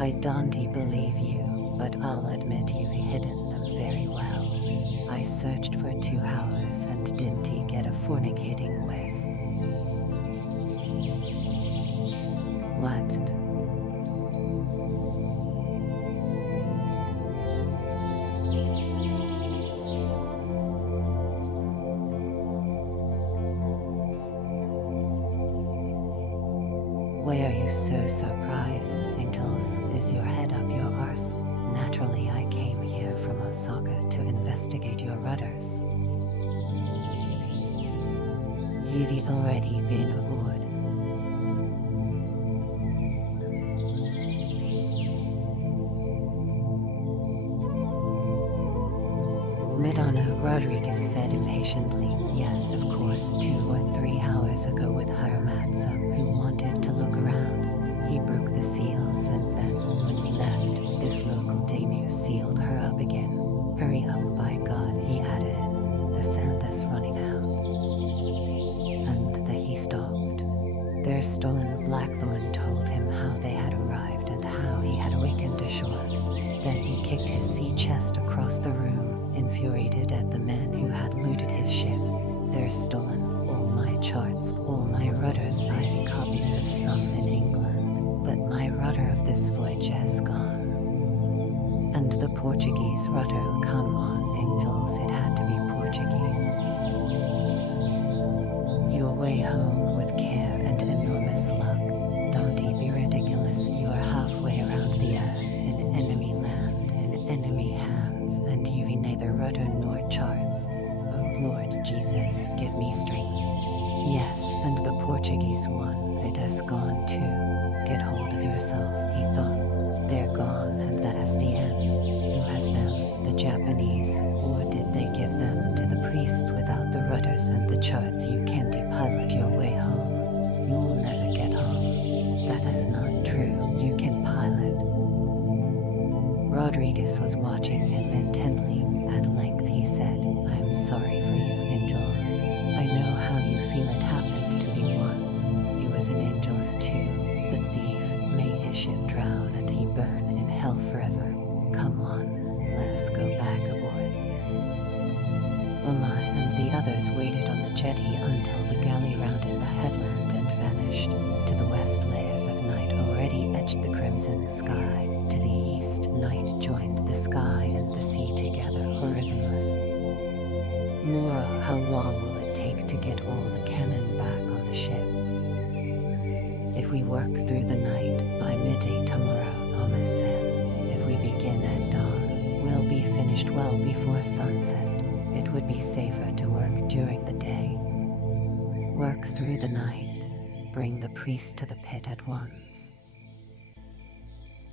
I don't believe you, but I'll admit you've hidden them very well. I searched for 2 hours and didn't get a fornicating whiff. What? Why are you so surprised, angels? Is your head up your arse? Naturally, I came here from Osaka to investigate your rudders. You've already been aboard. Madonna, Rodriguez said impatiently. Yes, of course, 2 or 3 hours ago with Haramatsu, who wanted to look around. He broke the seals and then, when we left, this local daimyo sealed her up again. Hurry up, by God, he added. The sand is running out. And he stopped. Their stolen Blackthorn told him how they had arrived and how he had awakened ashore. Then he kicked his sea chest across the room, infuriated at the men who had looted his ship. They're stolen. All my charts, all my rudders. I've copies of some in England, but my rudder of this voyage has gone. And the Portuguese rudder, come on, angels, it had to be Portuguese. Your way home with care and enormous luck. Don't be ridiculous, you're halfway around the charts, and you've neither rudder nor charts. Oh Lord Jesus, give me strength. Yes, and the Portuguese one, it has gone too. Get hold of yourself, he thought. They're gone, and that is the end. Who has them? The Japanese, or did they give them to the priest? Without the rudders and the charts you can't pilot your way home. You'll never get home. That is not true, you can pilot. Rodriguez was watching him intently. At length he said, I'm sorry for you, angels. I know how you feel. It happened to me once. He was an angel's too. The thief made his ship drown and he burned in hell forever. Come on, let us go back aboard. Omai and the others waited on the jetty until the galley rounded the headland and vanished. To the west, layers of night already edged the crimson sky. To the east, night joined the sky and the sea together, horizonless. Moral, how long will it take to get all the cannon back on the ship? If we work through the night, by midday tomorrow, Thomas said. If we begin at dawn, we'll be finished well before sunset. It would be safer to work during the day. Work through the night. Bring the priest to the pit at once.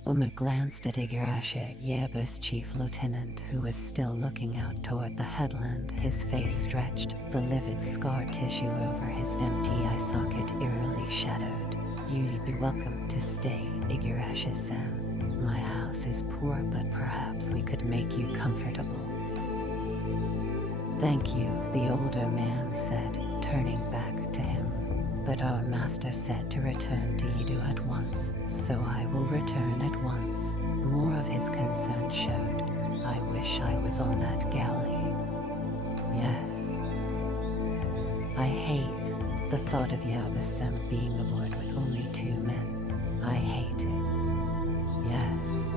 Uma glanced at Igarashi, Yaba's chief lieutenant, who was still looking out toward the headland, his face stretched, the livid scar tissue over his empty eye socket eerily shadowed. You'd be welcome to stay, Igarashi-san. My house is poor, but perhaps we could make you comfortable. Thank you, the older man said, turning back to him. But our master said to return to Yidu at once, so I will return at once. More of his concern showed. I wish I was on that galley. Yes. I hate the thought of Yaba-san being aboard with only 2 men. I hate it. Yes.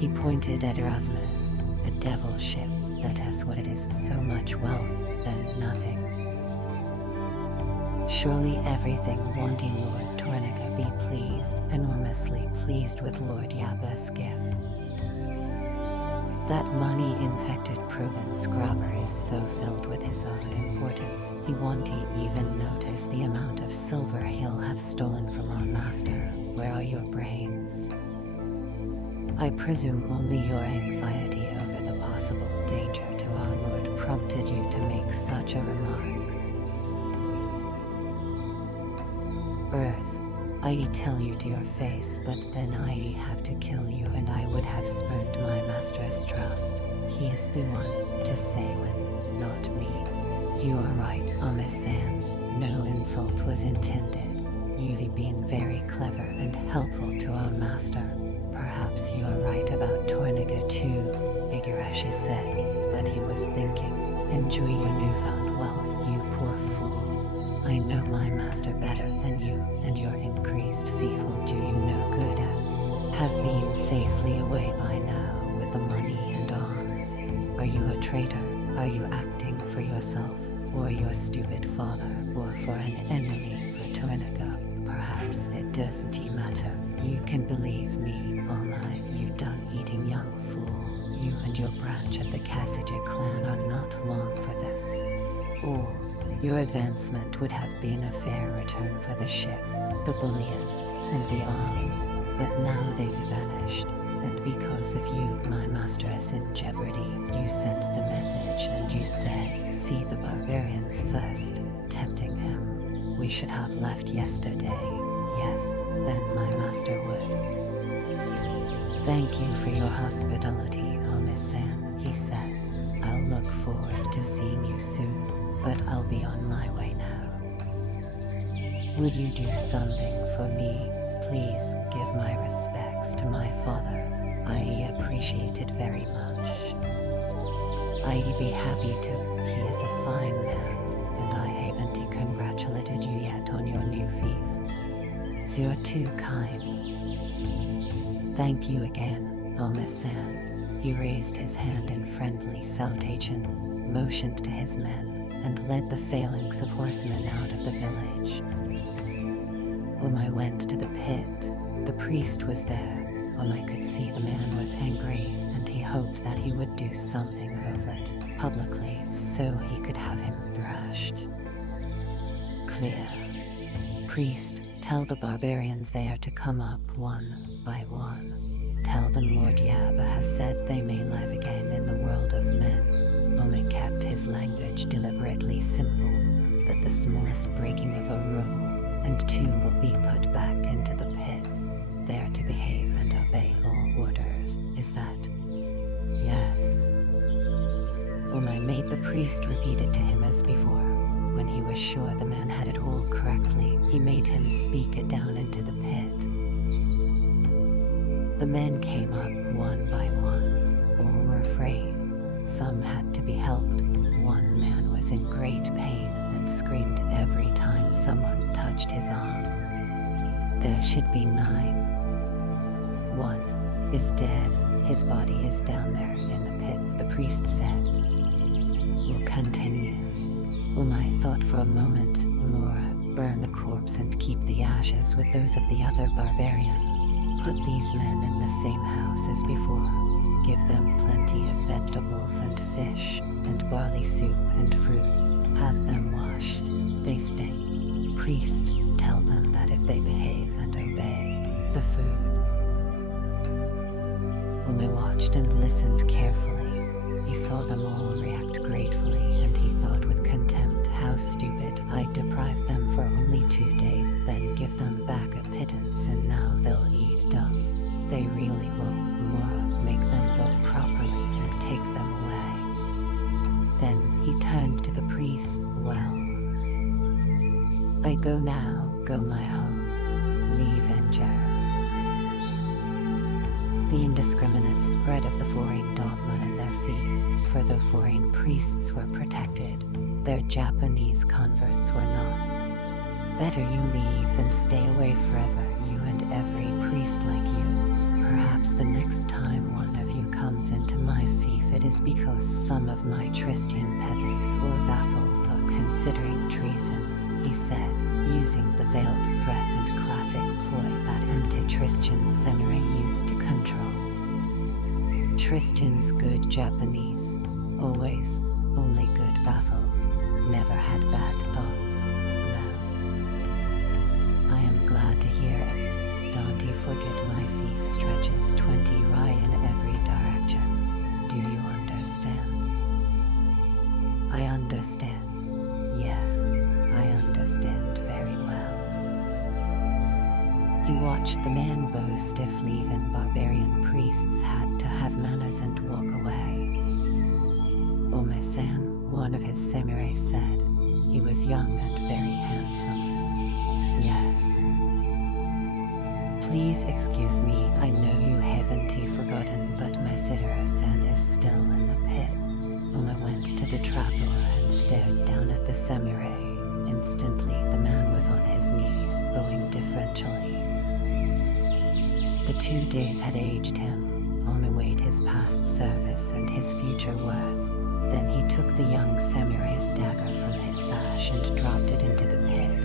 He pointed at Erasmus, a devil ship that has what it is, so much wealth, then nothing. Surely everything wanting Lord Torniga be pleased, enormously pleased with Lord Yaba's gift. That money-infected proven scrubber is so filled with his own importance, he won't even notice the amount of silver he'll have stolen from our master. Where are your brains? I presume only your anxiety over the possible danger to our Lord prompted you to make such a remark. Earth, I tell you to your face, but then I have to kill you, and I would have spurned my master's trust. He is the one to say when, not me. You are right, Ame-san. No insult was intended. You've been very clever and helpful to our master. Perhaps you are right about Torniga too, Igarashi said, but he was thinking, enjoy your newfound wealth, you poor fool. I know my master better than you, and your increased fief will do you no good. Have been safely away by now with the money and arms. Are you a traitor? Are you acting for yourself, or your stupid father, or for an enemy for Torniga? Perhaps it doesn't matter. You can believe me, Oma, you dung-eating young fool. You and your branch of the Kasija clan are not long for this. Or your advancement would have been a fair return for the ship, the bullion, and the arms, but now they've vanished, and because of you, my master is in jeopardy. You sent the message, and you said, see the barbarians first, tempting him. We should have left yesterday. Yes, then my master would. Thank you for your hospitality, Ame-san, he said. I'll look forward to seeing you soon. But I'll be on my way now. Would you do something for me? Please give my respects to my father. I appreciate it very much. I'd be happy to. He is a fine man, and I haven't congratulated you yet on your new fief. You're too kind. Thank you again, Ame-san. He raised his hand in friendly salutation, motioned to his men, and led the phalanx of horsemen out of the village. When I went to the pit, the priest was there, Ome could see the man was angry, and he hoped that he would do something overt, publicly, so he could have him thrashed. Clear. Priest, tell the barbarians they are to come up one by one. Tell them Lord Yaba has said they may live again in the world of men. Ome kept his language deliberately simple, that the smallest breaking of a rule, and two will be put back into the pit. They are to behave and obey all orders. Is that? Yes. Ome made the priest repeat it to him as before. When he was sure the man had it all correctly, he made him speak it down into the pit. The men came up one by one. All were afraid. Some had to be helped. One man was in great pain and screamed every time someone touched his arm. There should be 9. One is dead. His body is down there in the pit, the priest said. We'll continue. Ome thought for a moment. Mora, burn the corpse and keep the ashes with those of the other barbarian. Put these men in the same house as before. Give them plenty of vegetables and fish, and barley soup and fruit. Have them washed. They stink. Priest, tell them that if they behave and obey the food. Ome watched and listened carefully. He saw them all react gratefully, and he thought with contempt how stupid. I'd deprive them for only 2 days, then give them back a pittance, and now they'll eat dung. They really will. Mora, make them go properly and take them away. Then he turned to the priest. Well, I go now, go my home. Leave Enjer. The indiscriminate spread of the foreign dogma in their feasts, for the foreign priests were protected, their Japanese converts were not. Better you leave and stay away forever, you and every priest like you. Perhaps the next time one of you comes into my fief, it is because some of my Tristian peasants or vassals are considering treason, he said, using the veiled threat and classic ploy that anti-Tristian samurai used to control. Tristians good Japanese, always, only good vassals, never had bad thoughts, no. I am glad to hear it. Don't you forget my fief stretches 20 rai in every direction. Do you understand? I understand. Yes, I understand very well. He watched the man bow stiffly, even barbarian priests had to have manners and walk away. Ome-san, one of his samurai, said. He was young and very handsome. Yes. Please excuse me, I know you haven't forgotten, but my Sidero-san is still in the pit. Ome went to the trapdoor and stared down at the samurai. Instantly, the man was on his knees, bowing deferentially. The 2 days had aged him. Ome weighed his past service and his future worth. Then he took the young samurai's dagger from his sash and dropped it into the pit.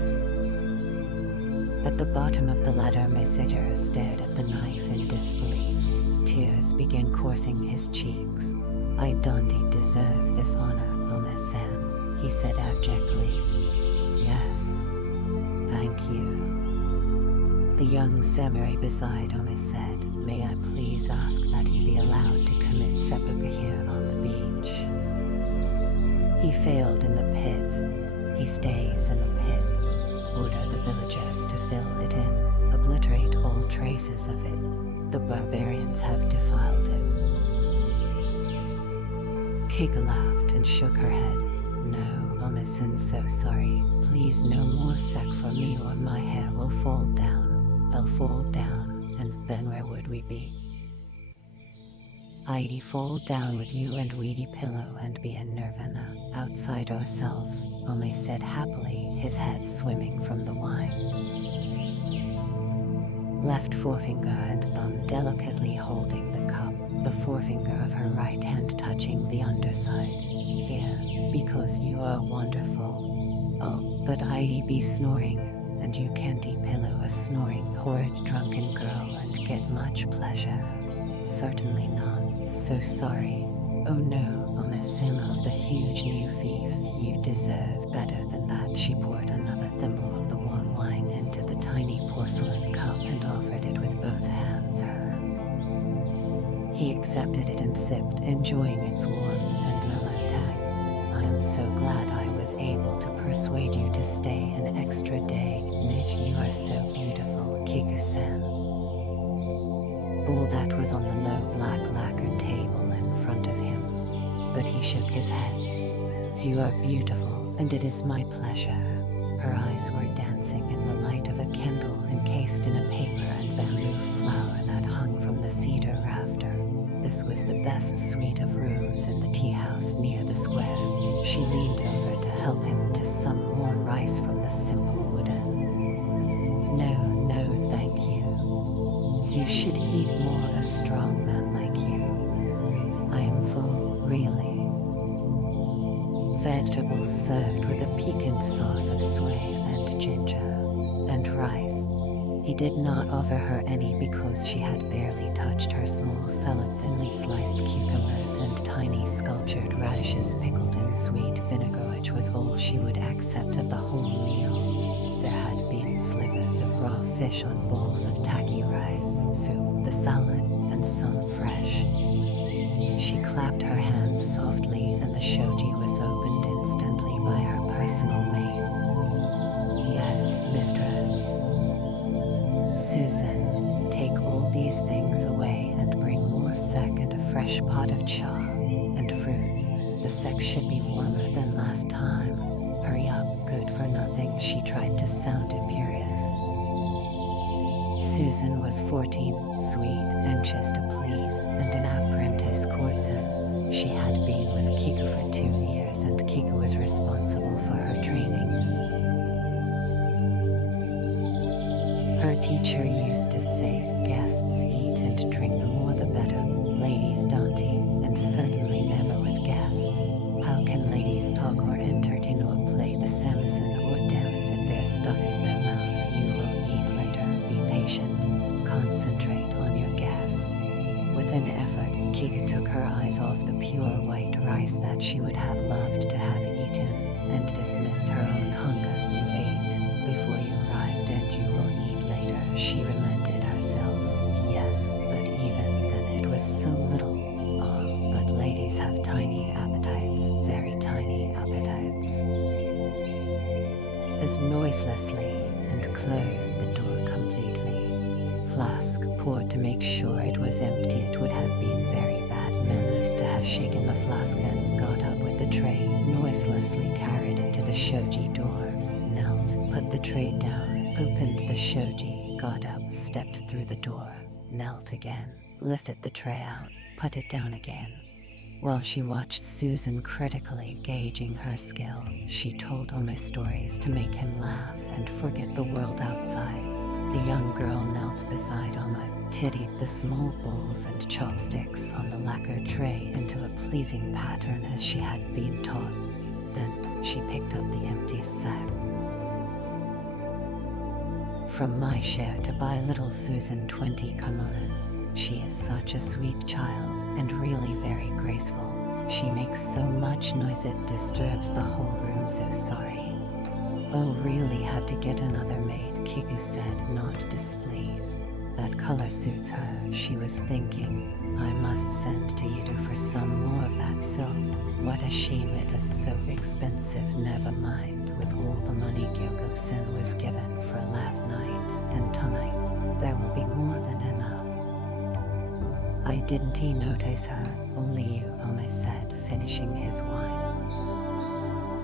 At the bottom of the ladder, Messenger stared at the knife in disbelief. Tears began coursing his cheeks. I don't deserve this honor, Ome-san, he said abjectly. Yes, thank you. The young samurai beside Ome said, may I please ask that he be allowed to commit seppuku here on the beach? He failed in the pit. He stays in the pit. Order the villagers to fill it in, obliterate all traces of it. The barbarians have defiled it. Kika laughed and shook her head. No, Ome-san, so sorry. Please no more sec for me or my hair will fall down. I'll fall down, and then where would we be? I'd fall down with you and weedy pillow and be in nirvana, outside ourselves, Ome said happily, his head swimming from the wine. Left forefinger and thumb delicately holding the cup, the forefinger of her right hand touching the underside. Here, because you are wonderful. Oh, but I'd be snoring. and you can de-pillow a snoring, horrid, drunken girl and get much pleasure. Certainly not. So sorry. Oh no, Miss him of the huge new fief, you deserve better than that. She poured another thimble of the warm wine into the tiny porcelain cup and offered it with both hands her. He accepted it and sipped, enjoying its warmth and mellow tang. I am so glad I was able to persuade you to stay an extra day. Nish, you are so beautiful, Kiku-san. All that was on the low black lacquered table in front of him, but he shook his head. You are beautiful, and it is my pleasure. Her eyes were dancing in the light of a candle encased in a paper and bamboo flower that hung from the cedar rafter. This was the best suite of rooms in the tea house near the square. She leaned over to help him to some more rice from the simple wooden. No, thank you. You should eat more, a strong man like you. I am full, really. Vegetables served with a piquant sauce of soy and ginger, and rice. He did not offer her any because she had barely touched her small salad, thinly sliced cucumbers and tiny sculptured radishes pickled in sweet vinegar, which was all she would accept of the whole meal. There had been slivers of raw fish on bowls of tacky rice, soup, the salad, and some fresh. She clapped her hands softly and the shoji was opened instantly by her personal maid. Yes, mistress. Susan, take all these things away and bring more sek and a fresh pot of cha and fruit. The sek should be warmer than last time. Hurry up, good for nothing. She tried to sound imperious. Susan was 14, sweet, anxious to please, and an apprentice courtesan. She had been with Kiku for 2 years, and Kiku was responsible for her training. Her teacher used to say, guests eat and drink, the more the better. Ladies don't eat, and certainly never with guests. How can ladies talk or entertain or play the samisen or dance if they're stuffing their mouths? You will eat later. Be patient. Concentrate on your guess. With an effort, Kiku took her eyes off the pure white rice that she would have loved to have eaten, and dismissed her own hunger. You ate before you arrived, and you will eat later, she reminded herself. Yes, but even then it was so little. Ah, but ladies have tiny appetites, very tiny appetites. As noiselessly, and closed the door completely. Flask poured to make sure it was empty. It would have been very bad manners to have shaken the flask, then got up with the tray, noiselessly carried it to the shoji door, knelt, put the tray down, opened the shoji, got up, stepped through the door, knelt again, lifted the tray out, put it down again. While she watched Susan critically gauging her skill, she told Ome stories to make him laugh and forget the world outside. The young girl knelt beside Ome, tittied the small bowls and chopsticks on the lacquer tray into a pleasing pattern as she had been taught. Then she picked up the empty sack. From my share to buy little Susan 20 kimonos. She is such a sweet child, and really very graceful. She makes so much noise it disturbs the whole room, so sorry. I'll really have to get another maid, Kiku said, not displeased. That color suits her, she was thinking. I must send to Yudo for some more of that silk. What a shame it is so expensive. Never mind, with all the money Gyoko-sen was given for last night and tonight, there will be more than enough. I didn't notice her, only you, Ome said, finishing his wine.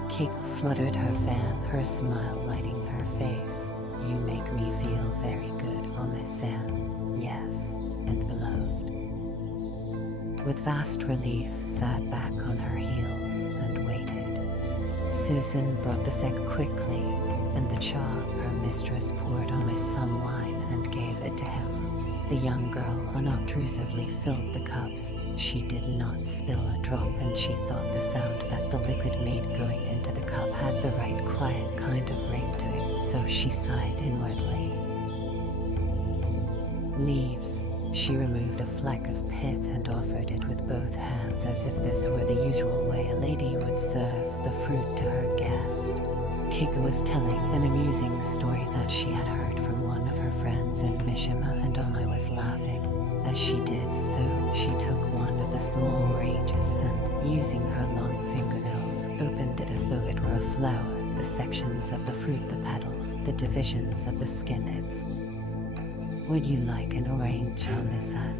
Kiku fluttered her fan, her smile lighting her face. You make me feel very good, Ome-san. Yes, and beloved. With vast relief, sat back on her heels and waited. Susan brought the sek quickly, and the cha, her mistress poured Ome some wine and gave it to him. The young girl unobtrusively filled the cups. She did not spill a drop, and she thought the sound that the liquid made going into the cup had the right quiet kind of ring to it, so she sighed inwardly. Leaves. She removed a fleck of pith and offered it with both hands as if this were the usual way a lady would serve the fruit to her guest. Kika was telling an amusing story that she had heard from one of her friends in Mishima, and Omai was laughing. As she did so, she took one of the small oranges and, using her long fingernails, opened it as though it were a flower, the sections of the fruit, the petals, the divisions of the skin. It's... Would you like an orange, Ome-san?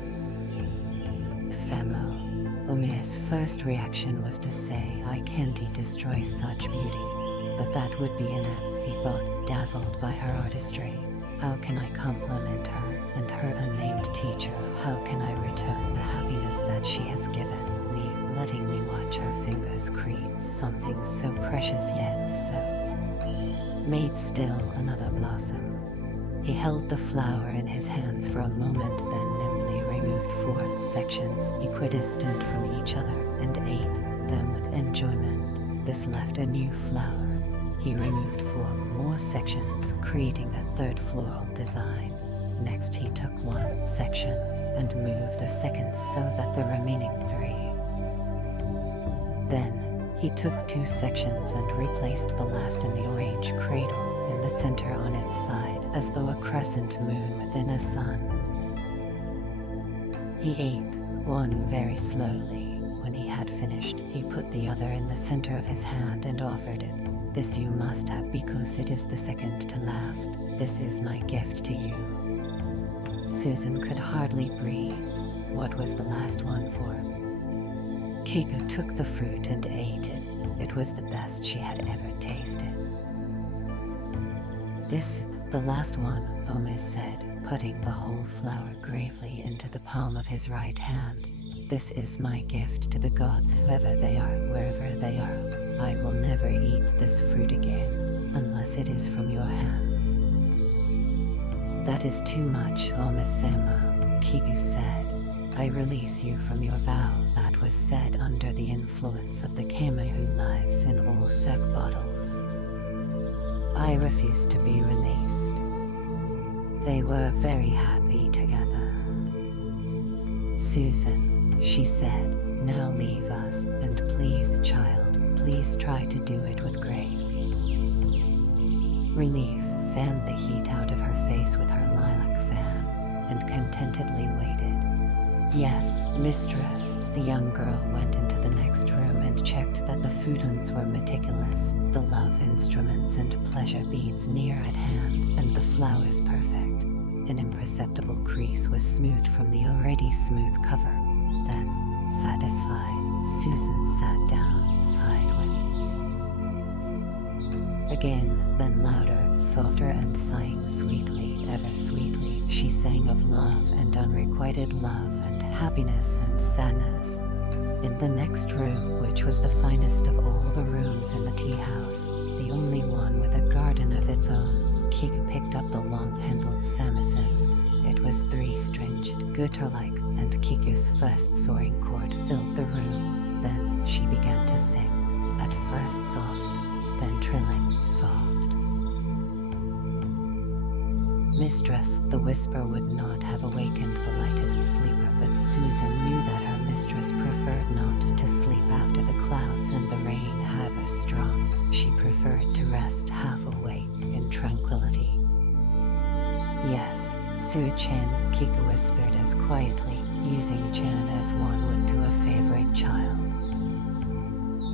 Femo. Ome's first reaction was to say, I can't destroy such beauty. But that would be inept, he thought, dazzled by her artistry. How can I compliment her and her unnamed teacher? How can I return the happiness that she has given me, letting me watch her fingers create something so precious yet so... Made still another blossom. He held the flower in his hands for a moment, then nimbly removed 4 sections equidistant from each other and ate them with enjoyment. This left a new flower. He removed 4 more sections, creating a 3rd floral design. Next he took 1 section and moved a second so that the remaining 3. Then he took 2 sections and replaced the last in the orange cradle in the center on its side, as though a crescent moon within a sun. He ate one very slowly. When he had finished, he put the other in the center of his hand and offered it. This you must have because it is the second to last. This is my gift to you. Susan could hardly breathe. What was the last one for? Kika took the fruit and ate it. It was the best she had ever tasted. This, the last one, Ome said, putting the whole flower gravely into the palm of his right hand. This is my gift to the gods, whoever they are, wherever they are. I will never eat this fruit again, unless it is from your hands. That is too much, Ome-sama, Kiku said. I release you from your vow that was said under the influence of the kame who lives in all sek bottles. I refuse to be released. They were very happy together. Susan, she said, now leave us, and please, child, please try to do it with grace. Relief fanned the heat out of her face with her lilac fan, and contentedly waited. Yes, mistress. The young girl went into the next room and checked that the futons were meticulous, the love instruments and pleasure beads near at hand, and the flowers perfect. An imperceptible crease was smoothed from the already smooth cover. Then, satisfied, Susan sat down, sighed with... Again, then louder, softer, and sighing sweetly, ever sweetly, she sang of love and unrequited love and happiness and sadness. In the next room, which was the finest of all the rooms in the tea house, the only one with a garden of its own, Kika picked up the long-handled samisen. It was 3-stringed, guitar-like, and Kiku's first soaring chord filled the room. Then she began to sing, at first soft, then trilling, soft. Mistress, the whisper would not have awakened the lightest sleeper, but Susan knew that her mistress preferred not to sleep after the clouds and the rain, however strong. She preferred to rest half awake in tranquility. Yes, Su-chin, Kika whispered as quietly, using Chan as one would to a favorite child.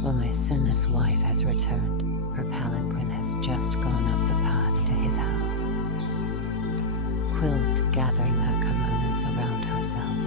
Ome-san's wife has returned. Her palanquin has just gone up the path to his house. Quilt gathering her kimonos around herself,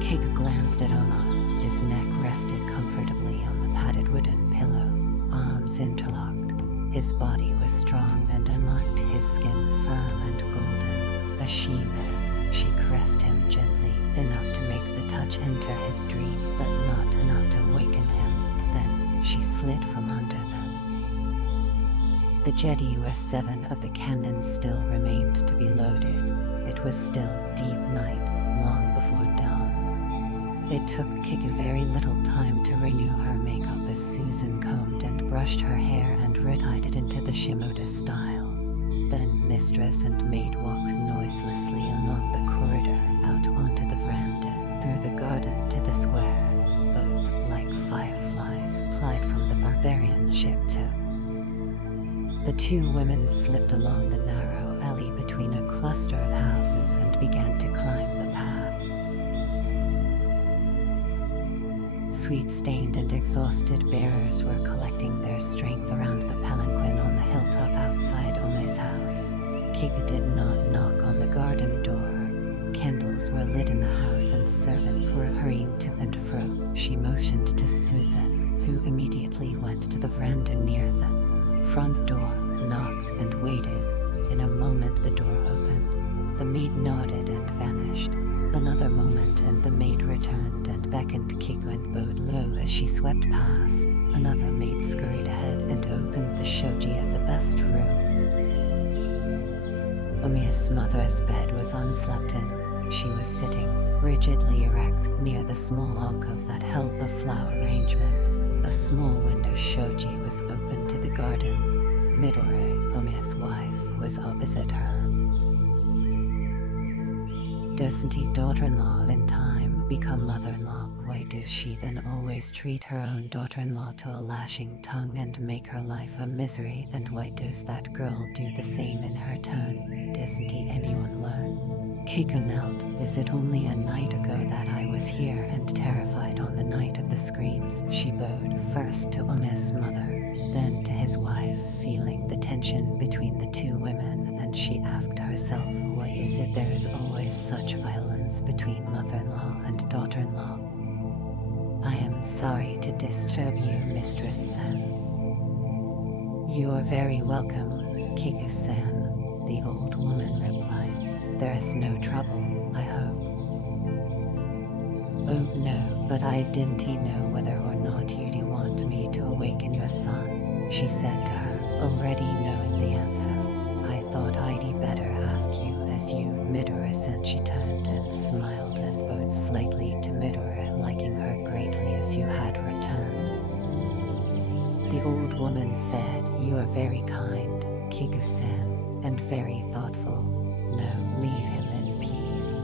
Kika glanced at Oma. His neck rested comfortably on the padded wooden pillow, arms interlocked. His body was strong and unmarked, his skin firm and golden. A sheen there. She caressed him gently, enough to make the touch enter his dream, but not enough to awaken him. Then she slid from under them. The jetty where 7 of the cannons still remained to be loaded. It was still deep night. before dawn. It took Kiku very little time to renew her makeup as Susan combed and brushed her hair and retied it into the Shimoda style. Then mistress and maid walked noiselessly along the corridor, out onto the veranda, through the garden to the square. Boats like fireflies plied from the barbarian ship too. The two women slipped along the narrow alley between a cluster of houses and began to climb the path. Sweet-stained and exhausted bearers were collecting their strength around the palanquin on the hilltop outside Ome's house. Kiku did not knock on the garden door. Candles were lit in the house and servants were hurrying to and fro. She motioned to Susan, who immediately went to the veranda near the front door, knocked and waited. In a moment the door opened. The maid nodded and vanished. Another moment and the maid returned and beckoned Kiku and bowed low as she swept past. Another maid scurried ahead and opened the shoji of the best room. Omiya's mother's bed was unslept in. She was sitting, rigidly erect, near the small alcove that held the flower arrangement. A small window shoji was open to the garden. Midori, Omiya's wife, was opposite her. Doesn't he daughter-in-law in time become mother-in-law? Why does she then always treat her own daughter-in-law to a lashing tongue and make her life a misery? And why does that girl do the same in her turn? Doesn't anyone learn? Kiku knelt. Is it only a night ago that I was here and terrified on the night of the screams? She bowed first to Ome's mother, then to his wife, feeling the tension between the two women, and she asked herself, why is it there is always such violence between mother-in-law and daughter-in-law? I am sorry to disturb you, Mistress-san. You are very welcome, Kiku-san, the old woman replied. There is no trouble, I hope. Oh no, but I didn't know whether or not you'd want me to awaken your son, she said to her, already knowing the answer. I thought I'd better ask you as you, Midori-san. She turned and smiled and bowed slightly to Midori, liking her greatly as you had returned. The old woman said, you are very kind, Kiku-san, and very thoughtful. No, leave him in peace.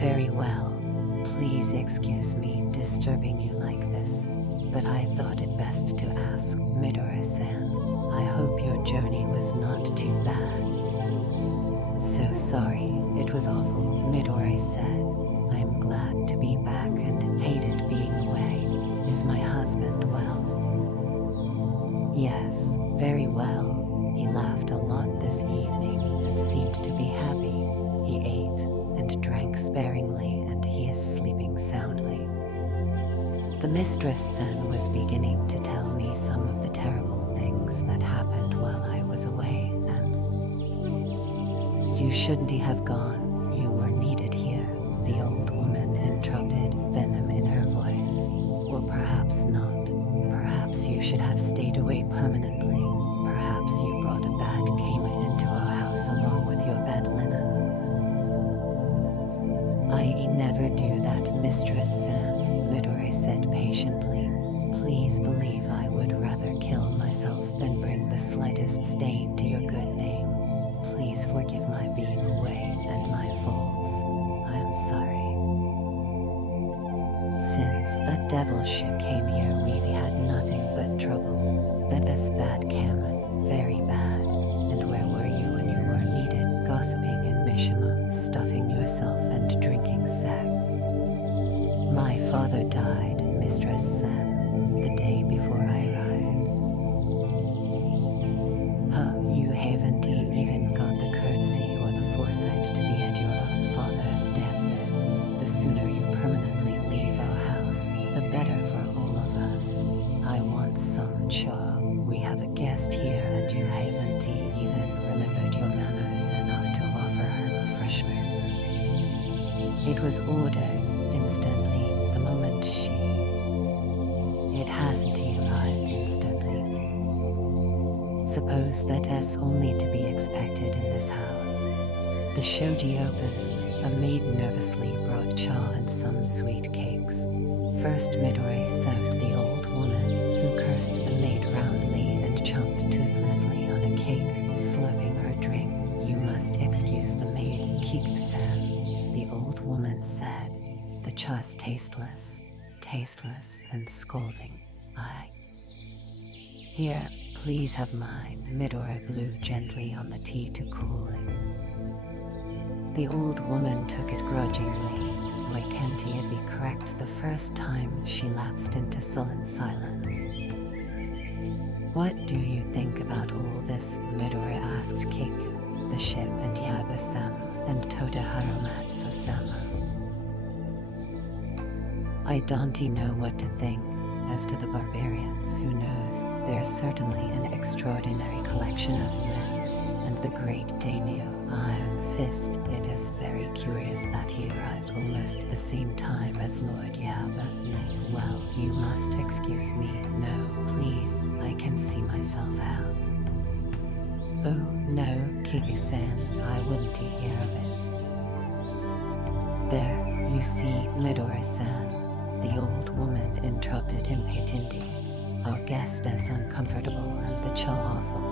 Very well. Please excuse me disturbing you like this, but I thought it best to ask, Midori-san. I hope your journey was not too bad. So sorry, it was awful, Midori said. I am glad to be back and hated being away. Is my husband well? Yes, very well. He laughed a lot this evening and seemed to be happy. He ate and drank sparingly and he is sleeping soundly. The mistress-san was beginning to tell me some of the terrible things that happened while I was away, and you shouldn't have gone. You were needed here, the old woman interrupted, venom in her voice. Or perhaps not. Perhaps you should have stayed away permanently. Perhaps you brought a bad karma into our house along with your bed linen. I never do that, Mistress-san, Midori said patiently. Please believe I would rather kill myself than bring the slightest stain to your good name. Please forgive my being away and my faults. I am sorry. Since that devil ship came here, we've had nothing but trouble. That is bad karma, very bad. And where were you when you were needed? Gossiping in Mishima, stuffing yourself and drinking sack. My father died, Mistress-san, the day before I arrived. You haven't even got the courtesy or the foresight to be at your own father's deathbed. The sooner you permanently leave our house, the better for all of us. I want some cha. We have a guest here and you haven't even remembered your manners enough to offer her refreshment. It was ordered instantly the moment she... It hasn't arrived instantly. Suppose that is only to be expected in this house. The shoji opened. A A maid nervously brought cha and some sweet cakes. First Midori served the old woman, who cursed the maid roundly and chomped toothlessly on a cake, slurping her drink. "You must excuse the maid, Kiku-san," the old woman said. "The cha's tasteless and scalding. Here, please have mine." Midori blew gently on the tea to cool it. The old woman took it grudgingly. Why can't it be correct the first time? She lapsed into sullen silence. "What do you think about all this?" Midori asked Kiku, the ship, and Yabu-sama, and Todaharu Matsu-sama. "I don't know what to think. As to the barbarians, who knows? They're certainly an extraordinary collection of men. And the great daimyo, Iron Fist, it is very curious that he arrived almost the same time as Lord Yabu. Well, you must excuse me." "No, please, I can see myself out." "Oh, no, Kiku-san, I wouldn't hear of it." "There, you see, Midori-san," the old woman interrupted impatiently. "Our guest is uncomfortable and the cha awful."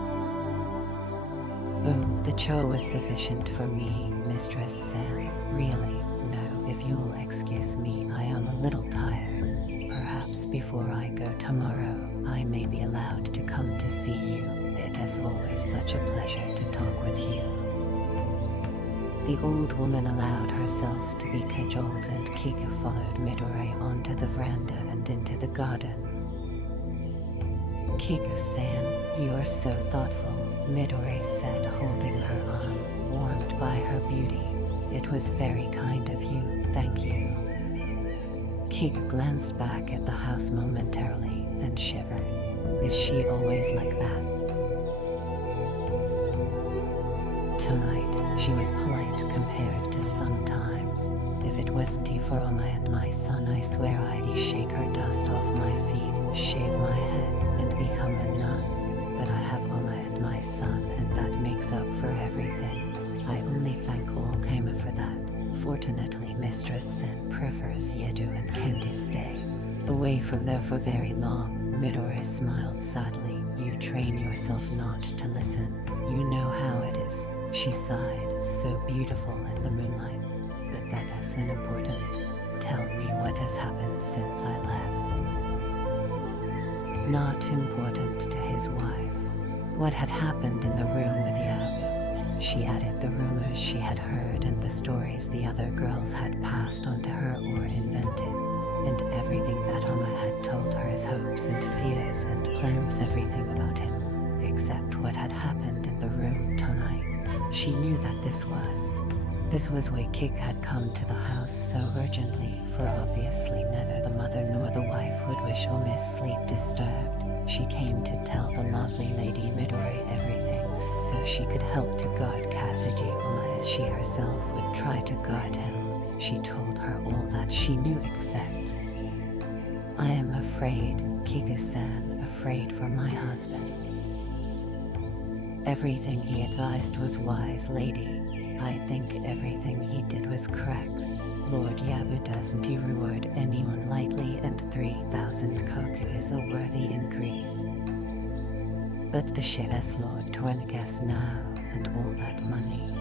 "Oh, the cha was sufficient for me, Mistress San. Really, no, if you'll excuse me, I am a little tired. Perhaps before I go tomorrow, I may be allowed to come to see you. It is always such a pleasure to talk with you." The old woman allowed herself to be cajoled, and Kiku followed Midori onto the veranda and into the garden. "Kiku-san, you are so thoughtful," Midori said, holding her arm, warmed by her beauty. "It was very kind of you, thank you." Kiku glanced back at the house momentarily and shivered. Is she always like that? Tonight, she was polite compared to sometimes. If it wasn't for Oma and my son, I swear I'd shake her dust off my feet, shave my head, and become a nun. But I have Oma and my son, and that makes up for everything. I only thank all Kama for that. Fortunately, Mistress Sen prefers Yedu and can to stay away from there for very long. Midori smiled sadly. "You train yourself not to listen. You know how it is." She sighed. "So beautiful in the moonlight. But that isn't important. Tell me what has happened since I left." Not important to his wife. What had happened in the room with Yabu? She added the rumors she had heard and the stories the other girls had passed on to her or invented. And everything that Oma had told her, his hopes and fears and plans, everything about him. Except what had happened in the room tonight. She knew that this was why Kik had come to the house so urgently, for obviously neither the mother nor the wife would wish Oma's sleep disturbed. She came to tell the lovely Lady Midori everything, so she could help to guard Kasuji Oma as she herself would try to guard him. She told her all that she knew except, "I am afraid, Kiku-san, afraid for my husband." Everything he advised was wise, lady. I think everything he did was correct. Lord Yabu doesn't reward anyone lightly, and 3,000 koku is a worthy increase. But the ship as Lord Tornagas now, and all that money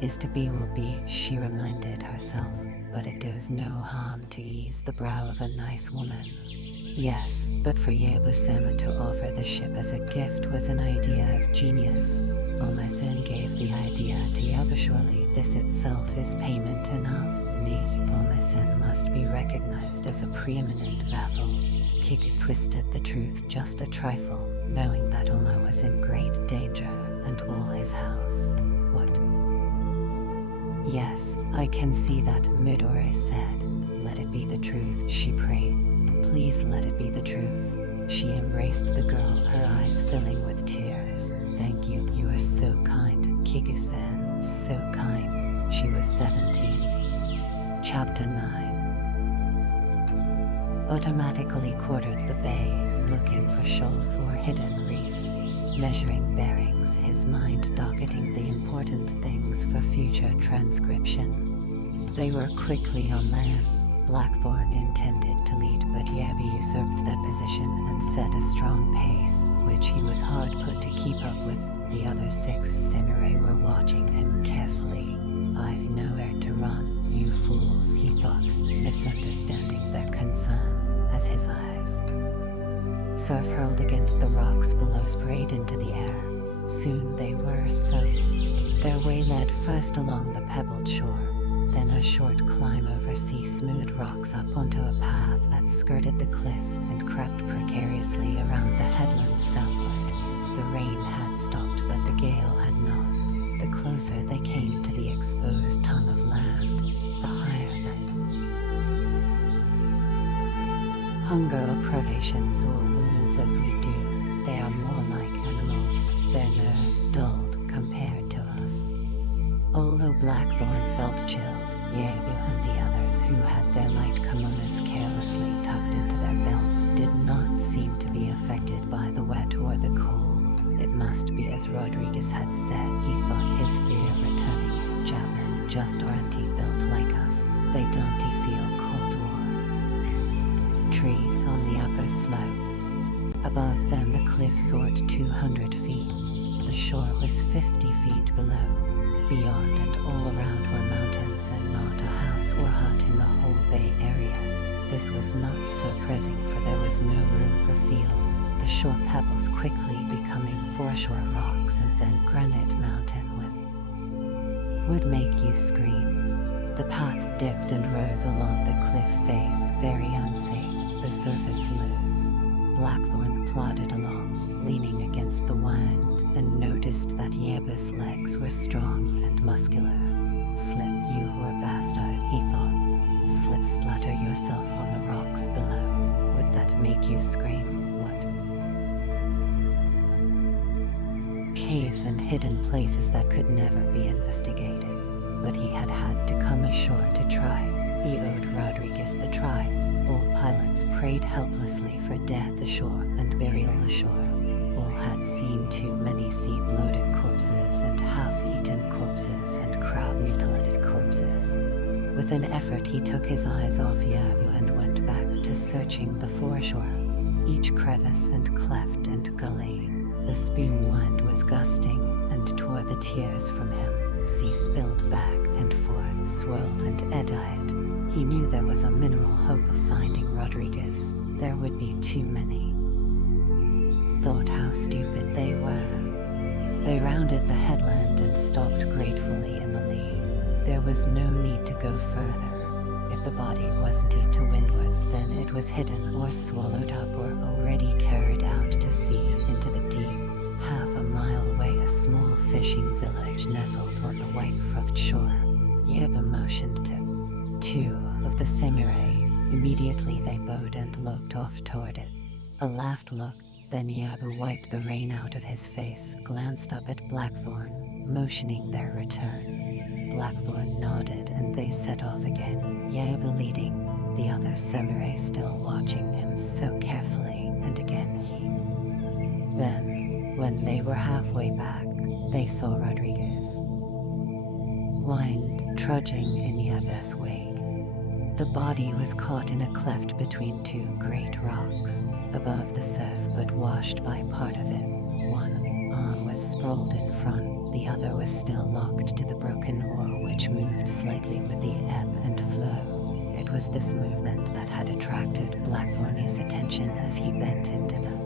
is to be will be, she reminded herself, but it does no harm to ease the brow of a nice woman. Yes, but for Yabu-sama to offer the ship as a gift was an idea of genius. Oma-san gave the idea to Yabu. Surely this itself is payment enough. Oma-san must be recognized as a preeminent vassal. Kiku twisted the truth just a trifle, knowing that Oma was in great danger, and all his house. What? "Yes, I can see that," Midori said. "Let it be the truth," she prayed. "Please let it be the truth." She embraced the girl, her eyes filling with tears. "Thank you, you are so kind, Kiku-san, so kind." She was 17. Chapter 9. Automatically quartered the bay, looking for shoals or hidden reefs. measuring bearings, his mind docketing the important things for future transcription. They were quickly on land. Blackthorn intended to lead, but Yabu usurped that position and set a strong pace, which he was hard put to keep up with. The other 6 samurai were watching him carefully. "I've nowhere to run, you fools," he thought, misunderstanding their concern as his eyes. Surf hurled against the rocks below sprayed into the air. Soon they were soaked. Their way led first along the pebbled shore, then a short climb over sea-smooth rocks up onto a path that skirted the cliff and crept precariously around the headland southward. The rain had stopped, but the gale had not. The closer they came to the exposed tongue of land, the higher the hunger or privations or wounds as we do. They are more like animals, their nerves dulled compared to us. Although Blackthorn felt chilled, Yabu and the others, who had their light kimonos carelessly tucked into their belts, did not seem to be affected by the wet or the cold. It must be as Rodriguez had said. He thought his fear returning. Japmen just aren't built like us. They don't feel Cold War. Trees on the upper slopes. Above them the cliff soared 200 feet. The shore was 50 feet below. Beyond and all around were mountains and not a house or hut in the whole bay area. This was not surprising, for there was no room for fields, the shore pebbles quickly becoming foreshore rocks and then granite mountain would make you scream. The path dipped and rose along the cliff face, very unsafe, the surface loose. Blackthorn plodded along, leaning against the wind, and noticed that Yabu's legs were strong and muscular. "Slip, you whore bastard," he thought. "Slip splatter yourself on the rocks below. Would that make you scream? What?" Caves and hidden places that could never be investigated. But he had had to come ashore to try. He owed Rodriguez the try. All pilots prayed helplessly for death ashore and burial ashore. All had seen too many sea-bloated corpses and half-eaten corpses and crab-mutilated corpses. With an effort he took his eyes off Yabu and went back to searching the foreshore. Each crevice and cleft and gully. The spume wind was gusting and tore the tears from him. Sea spilled back and forth, swirled and eddied. He knew there was a minimal hope of finding Rodriguez. There would be too many. Thought how stupid they were. They rounded the headland and stopped gratefully in the lee. There was no need to go further. If the body wasn't to windward, then it was hidden or swallowed up or already carried out to sea into the deep. Half a mile away, a small fishing village nestled on the white-frothed shore. Yabu motioned to 2 of the samurai. Immediately they bowed and looked off toward it. A last look. Then Yabu wiped the rain out of his face, glanced up at Blackthorn, motioning their return. Blackthorn nodded and they set off again, Yabu leading, the other samurai still watching him so carefully, and again he. Then, when they were halfway back, they saw Rodriguez. Wind trudging in Yabu's wake. The body was caught in a cleft between 2 great rocks, above the surf but washed by part of it. One arm was sprawled in front, the other was still locked to the broken oar, which moved slightly with the ebb and flow. It was this movement that had attracted Blackthorn's attention as he bent into them.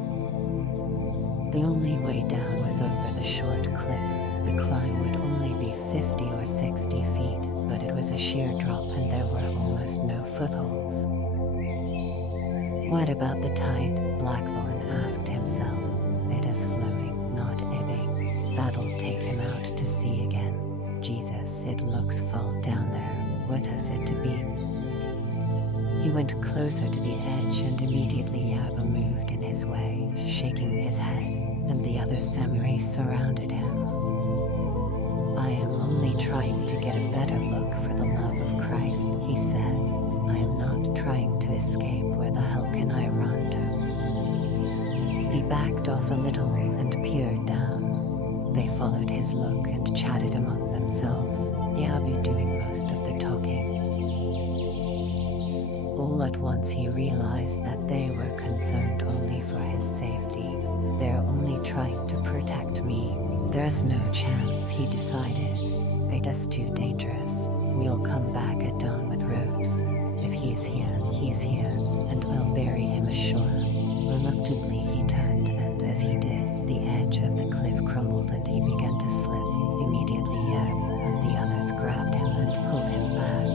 The only way down was over the short cliff. The climb would only be 50 or 60 feet, but it was a sheer drop and there were almost no footholds. What about the tide? Blackthorn asked himself. It is flowing, not ebbing. That'll take him out to sea again. Jesus, it looks full down there. What is it to be? He went closer to the edge and immediately Yabu moved in his way, shaking his head, and the other samurai surrounded him. "I am only trying to get a better look for the love of Christ," he said. "I am not trying to escape. Where the hell can I run to?" He backed off a little and peered down. They followed his look and chatted among themselves, Yabu doing most of the talking. All at once he realized that they were concerned only for his safety. They're only trying to protect me. There's no chance, he decided. It is too dangerous. We'll come back at dawn with ropes. If he's here, and I'll bury him ashore. Reluctantly he turned, and as he did, the edge of the cliff crumbled and he began to slip. Immediately Yeb and the others grabbed him and pulled him back.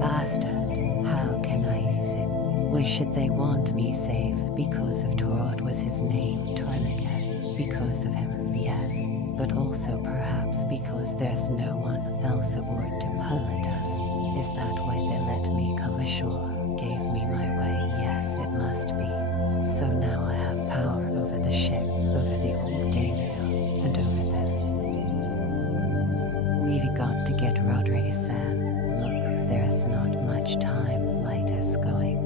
Bastard, how can I use it? Why should they want me safe? Because of Torod was his name, Tourniquet. Because of him, yes. But also perhaps because there's no one else aboard to pilot us. Is that why they let me come ashore? Gave me my way? Yes, it must be. So now I have power over the ship, over the old daimyo, and over this. We've got to get Rodriguez-san. Look, there's not much time, light is going.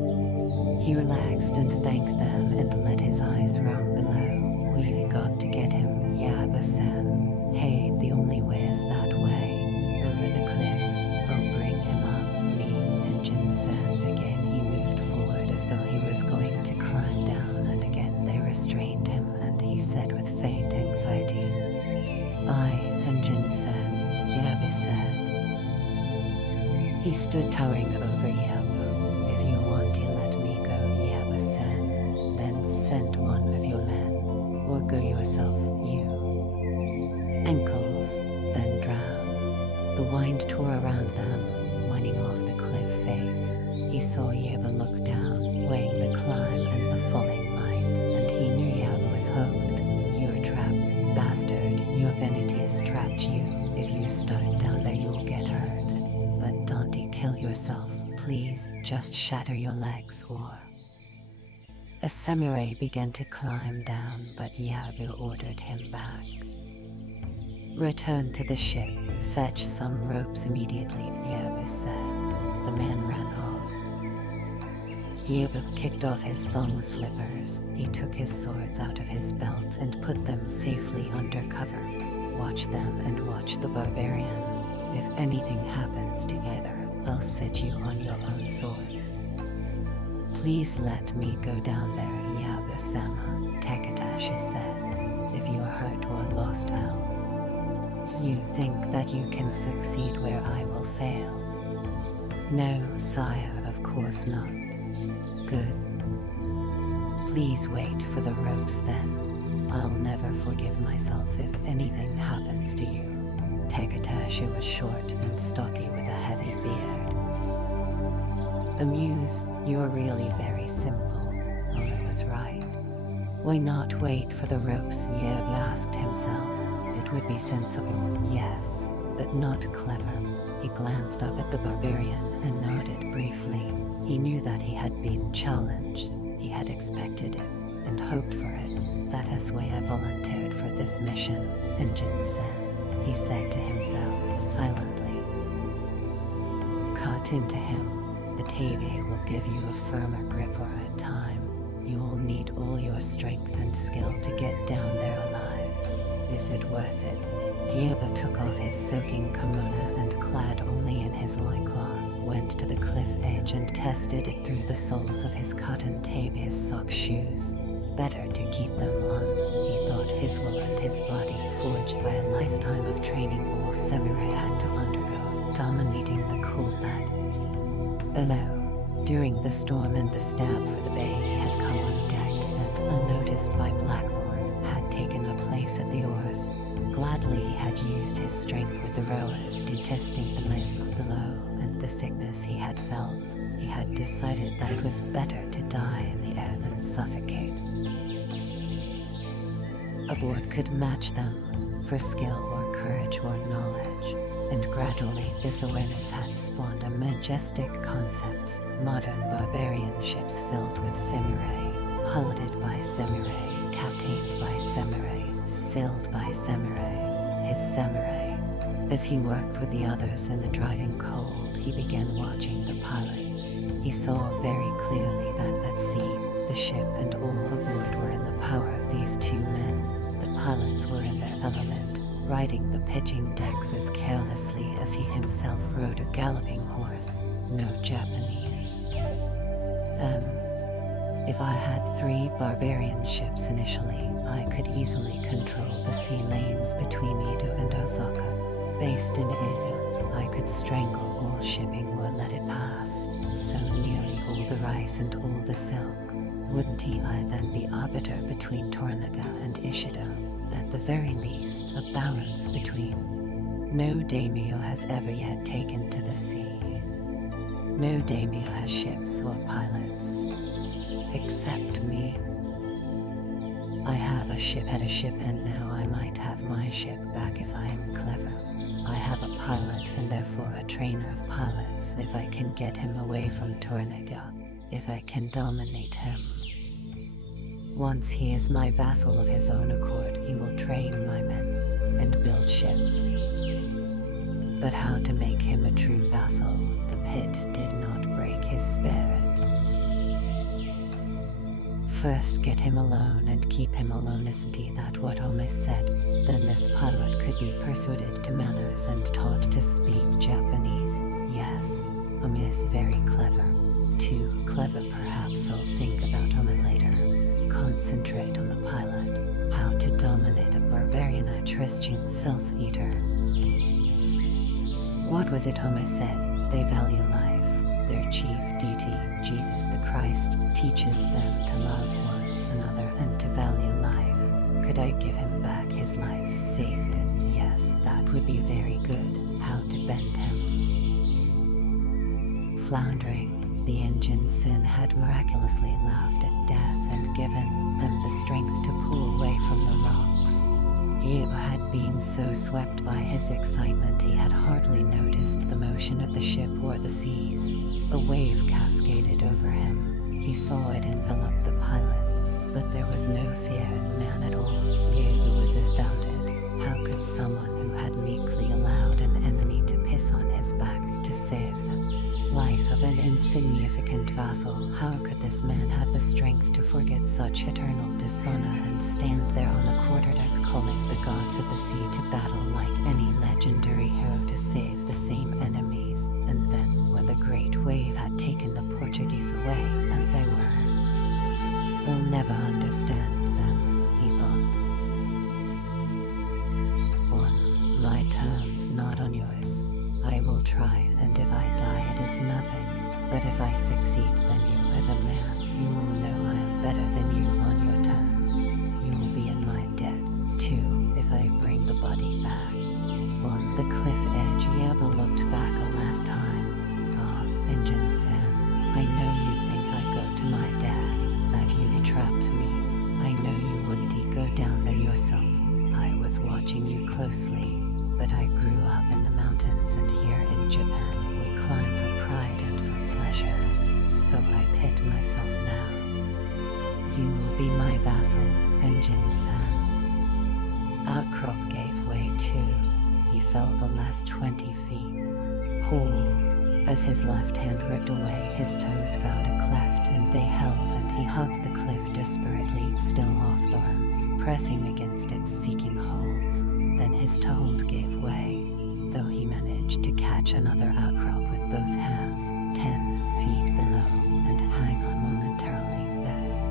He relaxed and thanked them and let his eyes roam below. We've got to get him. Yaba-san. Hey, the only way is that way. Over the cliff. I'll bring him up. Me, Engine-san. Again he moved forward as though he was going to climb down, and again they restrained him, and he said with faint anxiety, I, Engine-san. Yaba said. He stood towering over Yaba. If you want to let me go, Yaba-san, then send one of your men. Or go yourself, you. Ankles, then drown. The wind tore around them, winding off the cliff face. He saw Yeba look down, weighing the climb and the falling light, and he knew Yeba was hooked. You're trapped, bastard. Your vanity has trapped you. If you start down there, you'll get hurt. But don't kill yourself, please. Just shatter your legs or... A samurai began to climb down, but Yabu ordered him back. Return to the ship. Fetch some ropes immediately, Yabu said. The man ran off. Yabu kicked off his thong slippers. He took his swords out of his belt and put them safely under cover. Watch them and watch the barbarian. If anything happens to either, I'll set you on your own swords. Please let me go down there, Yaba-sama, Takatashi said. If you're hurt or lost, you think that you can succeed where I will fail? No, sire, of course not. Good. Please wait for the ropes then. I'll never forgive myself if anything happens to you. Takatashi was short and stocky with a heavy beard. Amuse, you're really very simple. Owner was right. Why not wait for the ropes? Yeb asked himself. It would be sensible, yes, but not clever. He glanced up at the barbarian and nodded briefly. He knew that he had been challenged. He had expected it and hoped for it. That is why I volunteered for this mission, Engine-san, he said to himself silently. Cut into him. The Tebe will give you a firmer grip for a time. You will need all your strength and skill to get down there alive. Is it worth it? Yeba took off his soaking kimono and, clad only in his loincloth, went to the cliff edge and tested it through the soles of his cotton Tebe sock shoes. Better to keep them on, he thought. His will and his body, forged by a lifetime of training all samurai had to undergo, dominating the cool that below. During the storm and the stab for the bay, he had come on deck and, unnoticed by Blackthorn, had taken a place at the oars. Gladly he had used his strength with the rowers, detesting the miasma below and the sickness he had felt. He had decided that it was better to die in the air than suffocate. A board could match them for skill or courage or knowledge, and gradually this awareness had spawned a majestic concept. Modern barbarian ships filled with samurai, piloted by samurai, captained by samurai, sailed by samurai, his samurai. As he worked with the others in the driving cold, he began watching the pilots. He saw very clearly that at sea, The ship and all aboard were in the power of these two men. The pilots were in their element, riding the pitching decks as carelessly as he himself rode a galloping horse. No Japanese. If I had 3 barbarian ships initially, I could easily control the sea lanes between Edo and Osaka. Based in Asia, I could strangle all shipping or let it pass. So nearly all the rice and all the silk. Wouldn't I then be arbiter between Toranaga and Ishida? At the very least, a balance between. No daimyo has ever yet taken to the sea. No daimyo has ships or pilots. Except me. I have a ship at a ship, and now I might have my ship back if I am clever. I have a pilot and therefore a trainer of pilots if I can get him away from Toranaga, if I can dominate him. Once he is my vassal of his own accord, he will train my men and build ships. But how to make him a true vassal, the pit did not break his spirit. First get him alone and keep him alone, isn't he that what Ome said? Then this pilot could be persuaded to manners and taught to speak Japanese. Yes, Ome is very clever. Too clever perhaps. I'll think about Ome later. Concentrate on the pilot. How to dominate a barbarian Tristian filth eater. What was it Ome said? They value life. Their chief deity, Jesus the Christ, teaches them to love one another and to value life. Could I give him back his life, save it? Yes, that would be very good. How to bend him? Floundering, the engine sin had miraculously laughed at death and given them the strength to pull away from the rocks. Eva had been so swept by his excitement he had hardly noticed the motion of the ship or the seas. A wave cascaded over him. He saw it envelop the pilot, but there was no fear in the man at all. Eva was astounded. How could someone who had meekly allowed an enemy to piss on his back to save them? Life of an insignificant vassal, how could this man have the strength to forget such eternal dishonor and stand there on the quarterdeck calling the gods of the sea to battle like any legendary hero to save the same enemies? And then, when the great wave had taken the Portuguese away, and they were... They'll never understand them, he thought. On my terms, not on yours. I will try, and if I die it is nothing. But if I succeed, then you, as a man, you will know I am better than you on your terms. You will be in my debt, too, if I bring the body back. On the cliff edge, Yaba looked back a last time. Ah, Engine San, I know you think I go to my death, that you trapped me. I know you wouldn't go down there yourself. I was watching you closely. But I grew up in the mountains, and here in Japan we climb for pride and for pleasure. So I pit myself now. You will be my vassal, Engine-san. Outcrop gave way too. He fell the last 20 feet. Whole. As his left hand ripped away, his toes found a cleft, and they held, and he hugged the cliff desperately, still off balance, pressing against it, seeking holds. Then his toehold gave way, though he managed to catch another outcrop with both hands, 10 feet below, and hang on momentarily. This.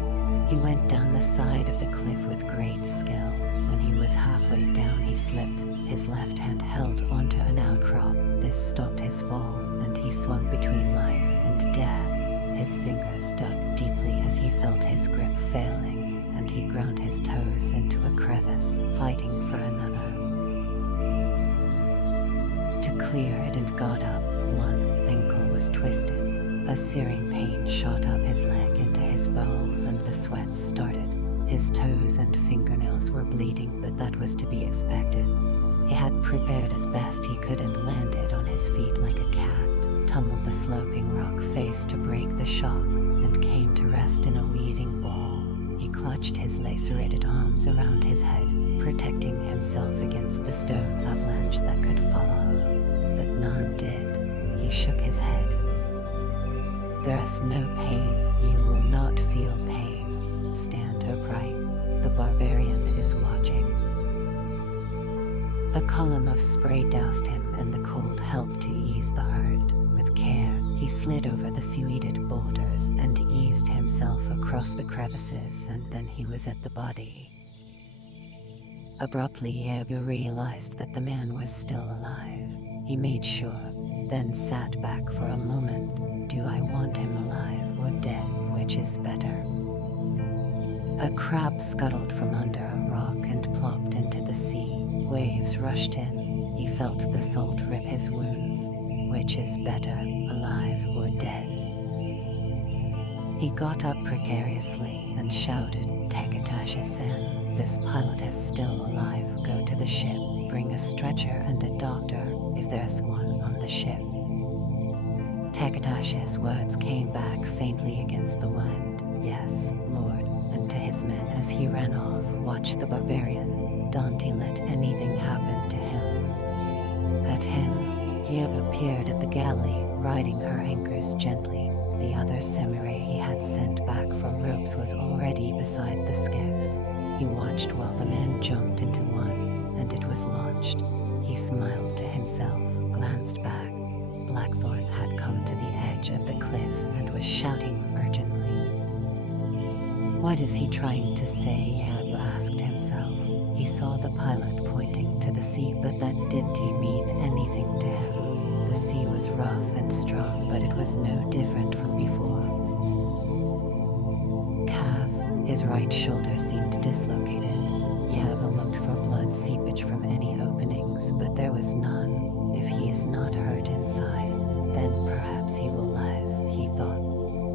He went down the side of the cliff with great skill. When he was halfway down, he slipped. His left hand held onto an outcrop. This stopped his fall, and he swung between life and death. His fingers dug deeply as he felt his grip failing, and he ground his toes into a crevice, fighting for another. To clear it and got up, one ankle was twisted. A searing pain shot up his leg into his bowels, and the sweat started. His toes and fingernails were bleeding, but that was to be expected. He had prepared as best he could and landed on his feet like a cat, tumbled the sloping rock face to break the shock, and came to rest in a wheezing ball. He clutched his lacerated arms around his head, protecting himself against the stone avalanche that could follow. But none did. He shook his head. There is no pain, you will not feel pain. Stand upright, the barbarian is watching. A column of spray doused him, and the cold helped to ease the hurt. With care, he slid over the seaweeded boulders and eased himself across the crevices, and then he was at the body. Abruptly, Yabu realized that the man was still alive. He made sure, then sat back for a moment. Do I want him alive or dead? Which is better? A crab scuttled from under a rock and plopped into the sea. Waves rushed in. He felt the salt rip his wounds. Which is better, alive or dead? He got up precariously and shouted, "Takatashi-san, this pilot is still alive. Go to the ship, bring a stretcher and a doctor, if there's one on the ship." Takatashi's words came back faintly against the wind. "Yes, Lord," and to his men as he ran off, "Watch the barbarian. Don't let anything happen to him." At him, Yeb appeared at the galley, riding her anchors gently. The other samurai he had sent back for ropes was already beside the skiffs. He watched while the man jumped into one, and it was launched. He smiled to himself, glanced back. Blackthorn had come to the edge of the cliff and was shouting urgently. What is he trying to say? Yeb asked himself. He saw the pilot pointing to the sea, but that didn't mean anything to him. The sea was rough and strong, but it was no different from before. Calf, his right shoulder seemed dislocated. Yeb looked for blood seepage from any openings, but there was none. If he is not hurt inside, then perhaps he will live, he thought.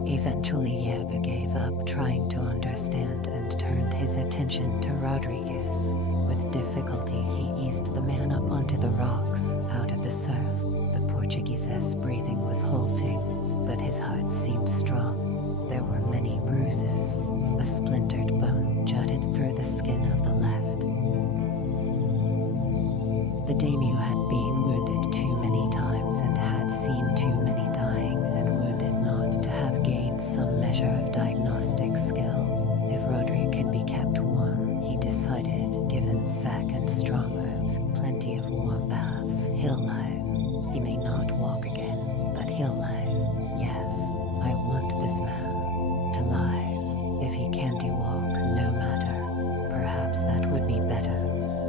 Eventually Yeb gave up trying to understand and turned his attention to Rodriguez. With difficulty he eased the man up onto the rocks, out of the surf. The Portuguese's breathing was halting, but his heart seemed strong. There were many bruises. A splintered bone jutted through the skin of the left. The daimyo had been wounded too many times and had seen too many dying and wounded not to have gained some measure of diagnostic skill. If Rodri can be kept warm, he decided, given sack and strong herbs, plenty of warm baths, he'll live. He may not walk again, but he'll live. Yes, I want this man to live. If he can't walk, no matter. Perhaps that would be better.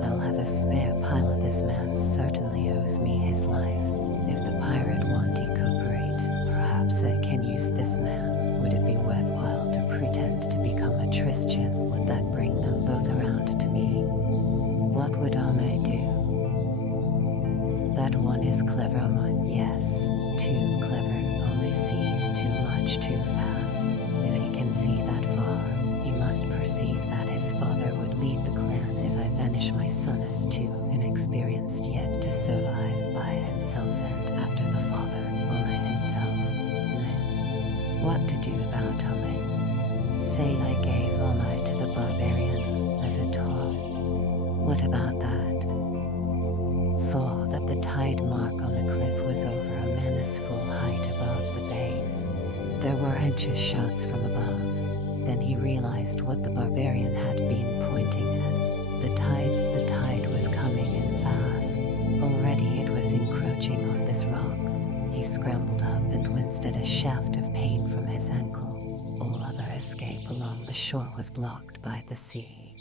I'll have a spare pilot. This man certainly owes me his life. If the pirate won't recuperate, perhaps I can use this man. Would it be worthwhile to pretend to become a Christian? Would that bring them both around to me? What would Ame do? That one is clever, Ame. Yes, too clever. Ame sees too much too fast. If he can see that far, he must perceive that his father would lead the clan if I vanish. My son is too inexperienced yet to survive by himself, and after the father, Ame himself. No. What to do about Ame? Say I gave Ame to the barbarian as a toy. What about that? Saw that the tide mark on the cliff was over a menaceful height above the base. There were anxious shouts from above. Then he realized what the barbarian had been pointing at. The tide was coming in fast. Already it was encroaching on this rock. He scrambled up and winced at a shaft of pain from his ankle. All other escape along the shore was blocked by the sea.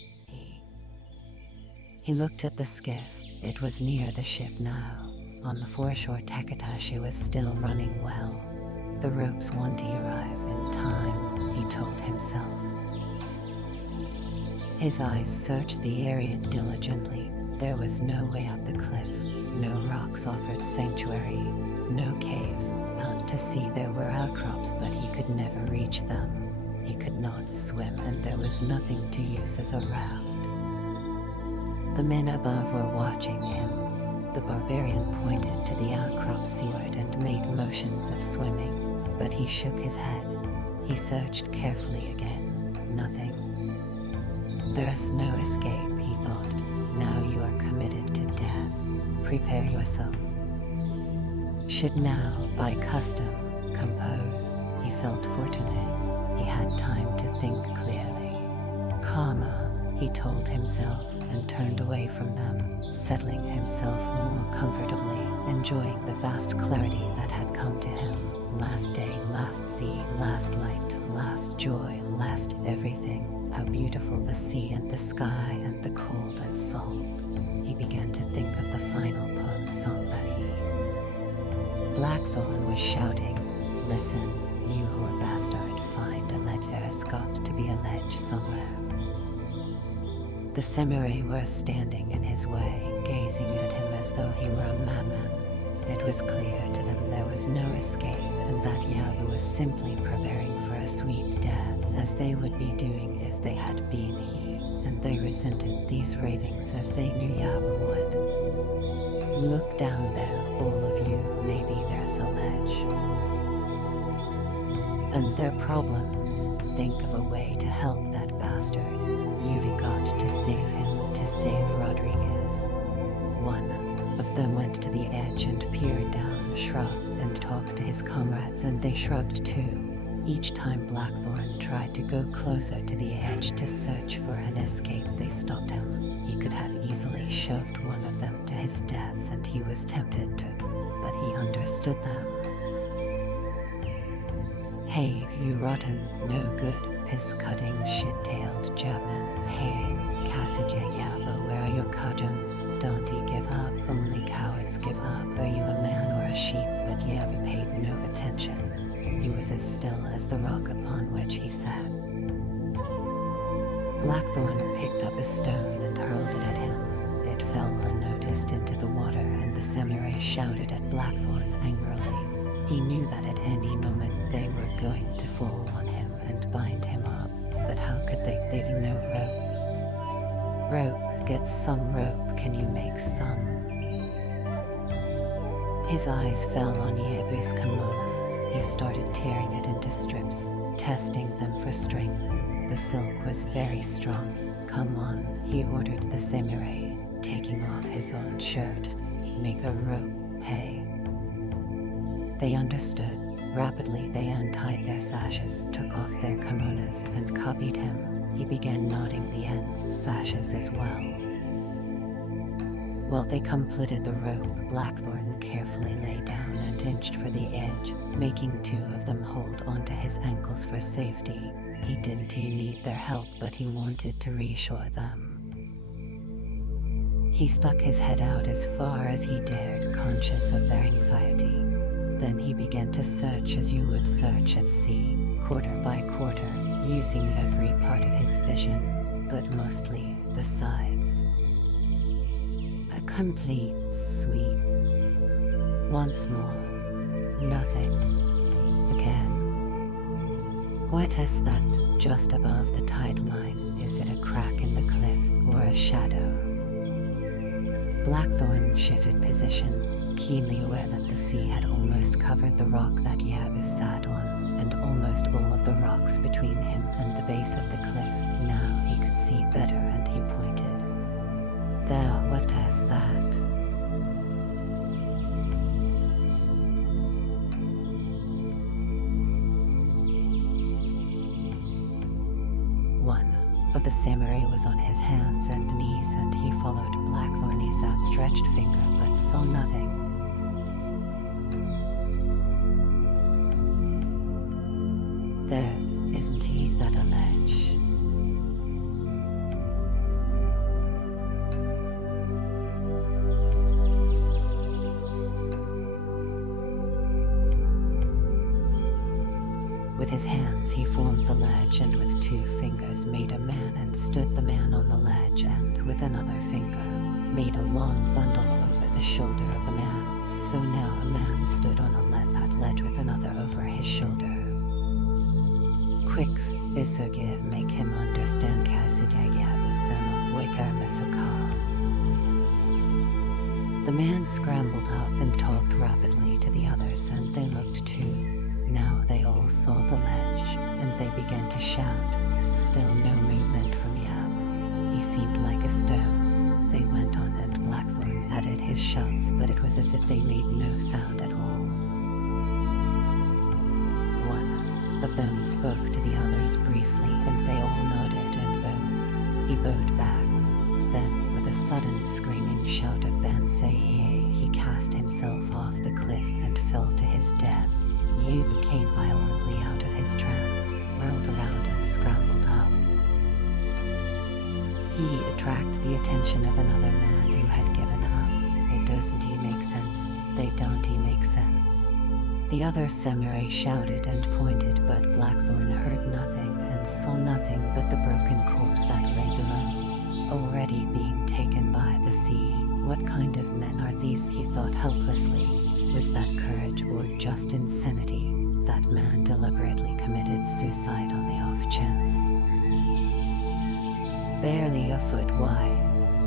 He looked at the skiff. It was near the ship now. On the foreshore, Takatashi was still running well. The ropes won't arrive in time, he told himself. His eyes searched the area diligently. There was no way up the cliff. No rocks offered sanctuary. No caves. Out to sea there were outcrops, but he could never reach them. He could not swim, and there was nothing to use as a raft. The men above were watching him. The barbarian pointed to the outcrop seaward and made motions of swimming, but he shook his head. He searched carefully again. Nothing. There is no escape, he thought. Now you are committed to death. Prepare yourself. Should now, by custom, compose. He felt fortunate. He had time to think clearly. Karma, he told himself, and turned away from them, settling himself more comfortably, enjoying the vast clarity that had come to him. Last day, last sea, last light, last joy, last everything. How beautiful the sea and the sky and the cold and salt. He began to think of the final poem song that he... Blackthorn was shouting, "Listen, you whore bastard, find a ledge, there's got to be a ledge somewhere." The samurai were standing in his way, gazing at him as though he were a madman. It was clear to them there was no escape, and that Yabu was simply preparing for a sweet death, as they would be doing if they had been he, and they resented these ravings as they knew Yabu would. Look down there, all of you, maybe there's a ledge. And their problems, think of a way to help that bastard. You've got to save him, to save Rodriguez. One of them went to the edge and peered down, shrugged, and talked to his comrades, and they shrugged too. Each time Blackthorn tried to go closer to the edge to search for an escape, they stopped him. He could have easily shoved one of them to his death, and he was tempted to, but he understood them. "Hey, you rotten, no good, piss-cutting, shit-tailed German. Hey, Cassidy Yabo, where are your cudgeons? Don't he give up? Only cowards give up. Are you a man or a sheep?" But Yabu paid no attention. He was as still as the rock upon which he sat. Blackthorn picked up a stone and hurled it at him. It fell unnoticed into the water, and the samurai shouted at Blackthorn angrily. He knew that at any moment they were going to fall on him and bind him up, but how could they? They've no rope. Rope, get some rope, can you make some? His eyes fell on Yabu's kimono. He started tearing it into strips, testing them for strength. The silk was very strong. "Come on," he ordered the samurai, taking off his own shirt. "Make a rope, hey." They understood. Rapidly they untied their sashes, took off their kimonos, and copied him. He began knotting the ends, sashes as well. While they completed the rope, Blackthorn carefully lay down and inched for the edge, making two of them hold onto his ankles for safety. He didn't need their help, but he wanted to reassure them. He stuck his head out as far as he dared, conscious of their anxiety. Then he began to search as you would search at sea, quarter by quarter, using every part of his vision, but mostly the sides. A complete sweep. Once more. Nothing. Again. What is that just above the tide line? Is it a crack in the cliff or a shadow? Blackthorn shifted position, keenly aware that the sea had almost covered the rock that Yabu sat on, and almost all of the rocks between him and the base of the cliff. Now he could see better, and he pointed. "There, what is that?" One of the samurai was on his hands and knees, and he followed Blackthorn's outstretched finger, but saw nothing. "There, isn't he that a ledge?" With his hands he formed the ledge, and with two fingers made a man and stood the man on the ledge, and with another finger made a long bundle over the shoulder of the man. So now a man stood on that ledge with another over his shoulder. "Quick, Isuge, make him understand Kasijayabasana Wikarmasaka." The man scrambled up and talked rapidly to the others, and they looked too. Now they all saw the ledge, and they began to shout. Still no movement from Yabu. He seemed like a stone. They went on, and Blackthorn added his shouts, but it was as if they made no sound at all. One. of them spoke to the others briefly, and they all nodded and bowed. He bowed back. Then, with a sudden screaming shout of Bansei, he cast himself off the cliff and fell to his death. Yabu came violently out of his trance, whirled around and scrambled up. He attracted the attention of another man who had given up. It doesn't make sense. They don't make sense. The other samurai shouted and pointed, but Blackthorn heard nothing and saw nothing but the broken corpse that lay below, already being taken by the sea. What kind of men are these, he thought helplessly. Was that courage or just insanity? That man deliberately committed suicide on the off chance. Barely a foot wide.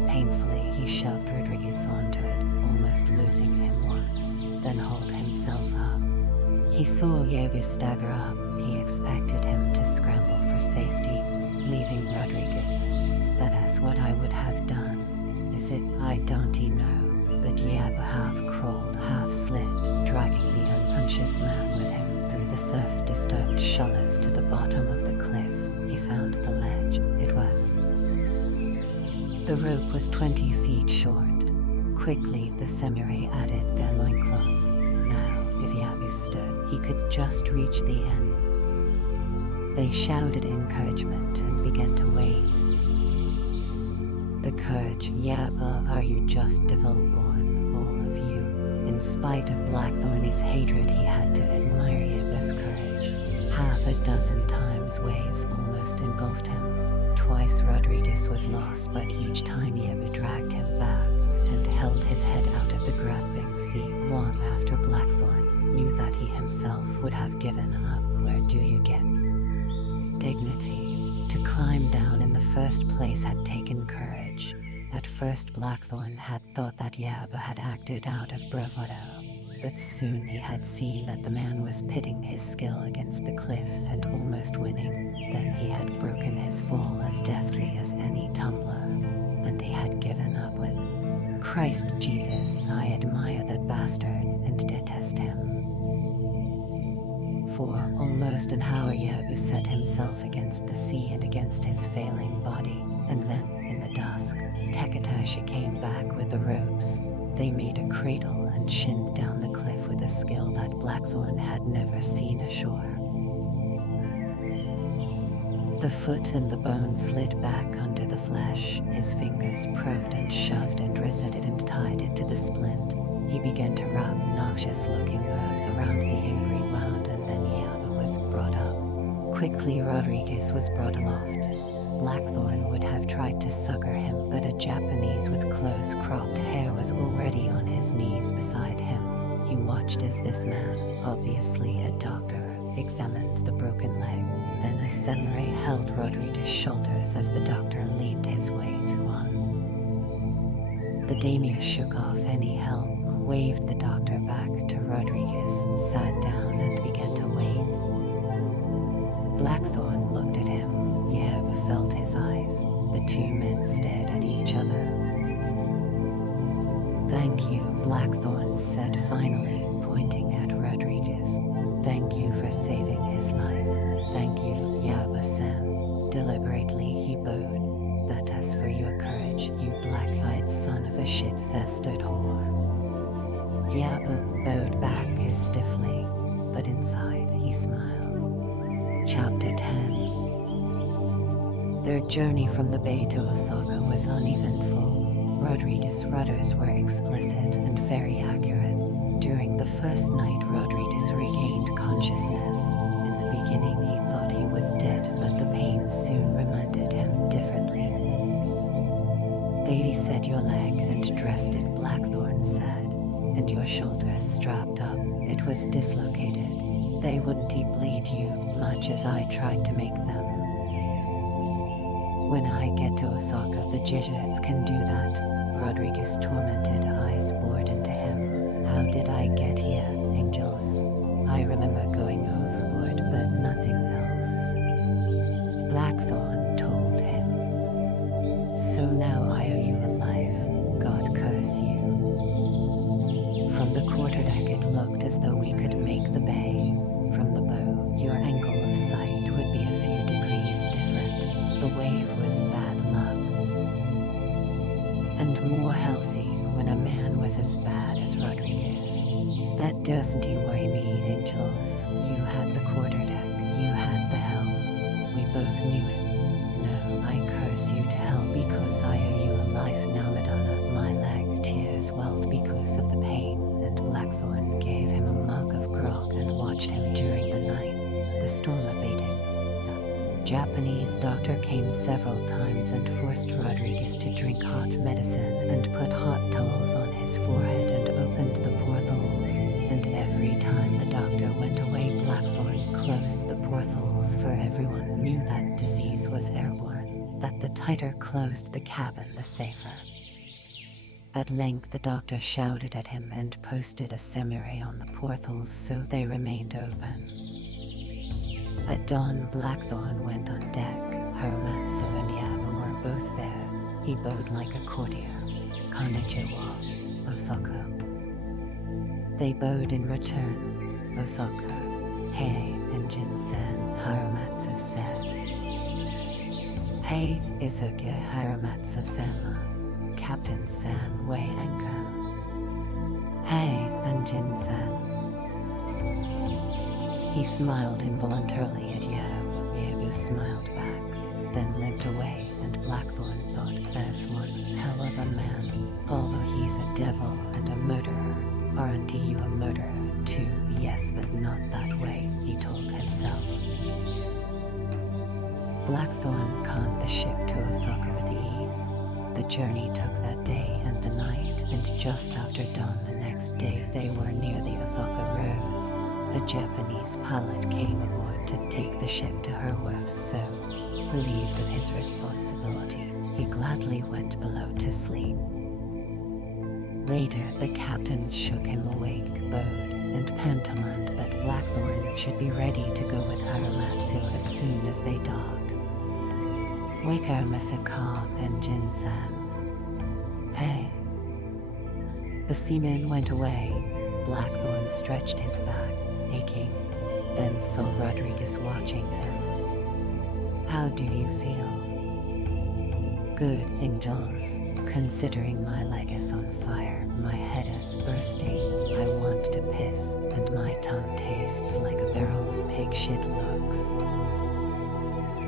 Painfully, he shoved Rodriguez onto it, almost losing him once, then hauled himself up. He saw Yabu stagger up. He expected him to scramble for safety, leaving Rodriguez. That's what I would have done. Is it? I don't know. But Yabu half crawled, half slid, dragging the unconscious man with him through the surf-disturbed shallows to the bottom of the cliff. He found the ledge. The rope was 20 feet short. Quickly, the samurai added their loincloth. Now, if Yabu stood, he could just reach the end. They shouted encouragement and began to wade. The courage, Yabu, are you just devil-born, all of you? In spite of Blackthorn's hatred, he had to admire Yabu's courage. Half a dozen times waves almost engulfed him. Twice Rodriguez was lost, but each time Yabu dragged him back and held his head out of the grasping sea. Long after Blackthorn knew that he himself would have given up. Where do you get dignity? To climb down in the first place had taken courage. At first Blackthorn had thought that Yabu had acted out of bravado, but soon he had seen that the man was pitting his skill against the cliff and almost winning. Then he had broken his fall as deftly as any tumbler, and he had given up with, Christ Jesus, I admire that bastard and detest him. For almost an hour Yabu set himself against the sea and against his failing body, and then, in the dusk, Takatashi came back with the ropes. They made a cradle and shinned down the cliff with a skill that Blackthorn had never seen ashore. The foot and the bone slid back under the flesh. His fingers probed and shoved and resetted and tied it to the splint. He began to rub noxious-looking herbs around the angry wound, and then Yabu was brought up. Quickly Rodriguez was brought aloft. Blackthorn would have tried to succor him, but a Japanese with close-cropped hair was already on his knees beside him. He watched as this man, obviously a doctor, examined the broken leg. Then a samurai held Rodriguez's shoulders as the doctor leaned his weight on. The daimyo shook off any help, waved the doctor back to Rodriguez, sat down and began to wait. Blackthorn looked at him. Yabu felt his eyes. The two men stared at each other. Thank you, Blackthorn said finally, pointing at Rodriguez. Thank you for saving his life. Thank you, Yabu-san. Deliberately he bowed. That as for your courage, you black-eyed son of a shit-festered whore. Yabu bowed back stiffly, but inside he smiled. Chapter 10. Their journey from the bay to Osaka was uneventful. Rodriguez's rudders were explicit and very accurate. During the first night, Rodriguez regained consciousness. In the beginning, he thought he was dead, but the pain soon reminded him differently. They set your leg and dressed it, Blackthorn said, and your shoulders strapped up. It was dislocated. They wouldn't bleed you, much as I tried to make them. When I get to Osaka, the Jesuits can do that. Rodriguez's tormented eyes bored into him. How did I get here, angels? I remember going overboard, but nothing else. Blackthorn told him. So now I owe you a life. God curse you. From the quarterdeck it looked as though we could make the bay. From the bow, your angle of mustn't you worry me, Angels. You had the quarterdeck, you had the helm. We both knew it. No, I curse you to hell because I owe you a life now, Madonna. My leg, tears welled because of the pain, and Blackthorn gave him a mug of grog and watched him during the night. The storm abated. The Japanese doctor came several times and forced Rodriguez to drink hot medicine and put hot towels on his forehead and opened the portholes. And every time the doctor went away, Blackthorn closed the portholes, for everyone knew that disease was airborne, that the tighter closed the cabin, the safer. At length the doctor shouted at him and posted a samurai on the portholes so they remained open. At dawn, Blackthorn went on deck. Haramatsu and Yaba were both there. He bowed like a courtier. Konnichiwa, Osaka. They bowed in return. Osaka. Hey, Enjin-san, Haramatsu said. Hey, Izuki Haramatsu-sama. Captain San weigh anchor. Hey, Enjin-san. He smiled involuntarily at Yabu. Yabu smiled back, then limped away, and Blackthorn thought, there's one hell of a man. Although he's a devil and a murderer, aren't you a murderer too? Yes, but not that way, he told himself. Blackthorn conned the ship to Osaka with ease. The journey took that day and the night, and just after dawn the next day they were near the Osaka roads. A Japanese pilot came aboard to take the ship to her wharf, so, relieved of his responsibility, he gladly went below to sleep. Later, the captain shook him awake, bowed, and pantomimed that Blackthorn should be ready to go with Haramatsu as soon as they docked. Wake Masaka and Jin-san. Hey. The seaman went away. Blackthorn stretched his back, aching, then saw Rodriguez watching him. How do you feel? Good, Angels. Considering my leg is on fire, my head is bursting, I want to piss, and my tongue tastes like a barrel of pig shit looks.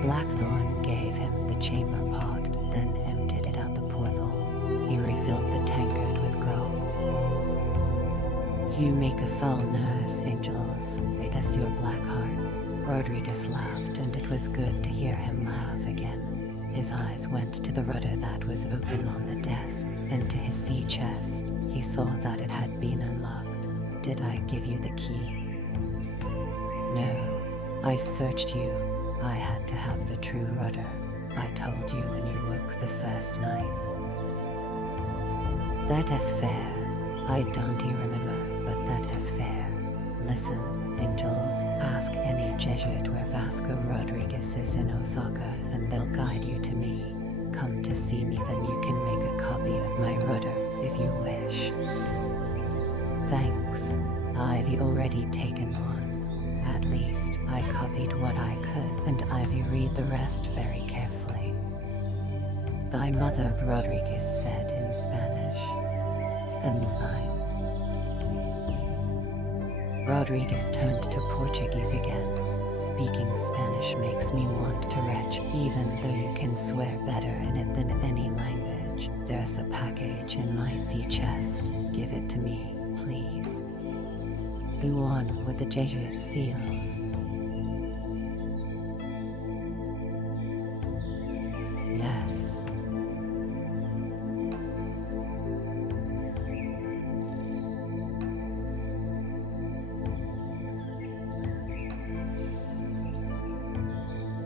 Blackthorn gave him the chamber pot, then emptied it out the porthole. He refilled the tankard with grog. You make a foul nurse, Angels. It is your black heart. Rodriguez laughed, and it was good to hear him laugh again. His eyes went to the rudder that was open on the desk, and to his sea chest. He saw that it had been unlocked. Did I give you the key? No. I searched you. I had to have the true rudder. I told you when you woke the first night. That is fair. I don't remember, but that is fair. Listen, Angels, ask any Jesuit where Vasco Rodriguez is in Osaka, and they'll guide you to me. Come to see me, then you can make a copy of my rudder, if you wish. Thanks. I've already taken one. At least, I copied what I could, and Ivy read the rest very carefully. Thy mother, Rodriguez said in Spanish. And thine. Rodriguez turned to Portuguese again. Speaking Spanish makes me want to retch, even though you can swear better in it than any language. There's a package in my sea chest. Give it to me, please. The one with the Jesuit seals. Yes.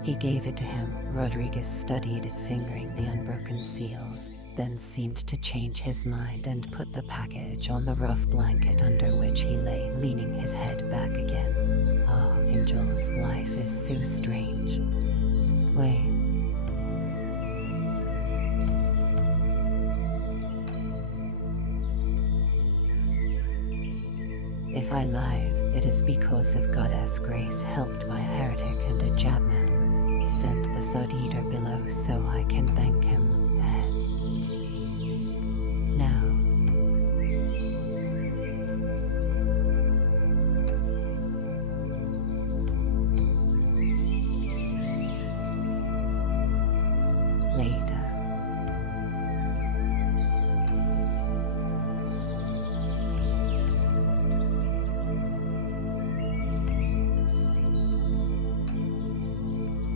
He gave it to him. Rodriguez studied it, fingering the unbroken seals, then seemed to change his mind and put the package on the rough blanket under which he lay, leaning his head back again. Ah, Angel's life is so strange. Wait. If I live, it is because of Goddess Grace, helped by a heretic and a Jabman. Sent the Sod Eater below so I can thank him. Now.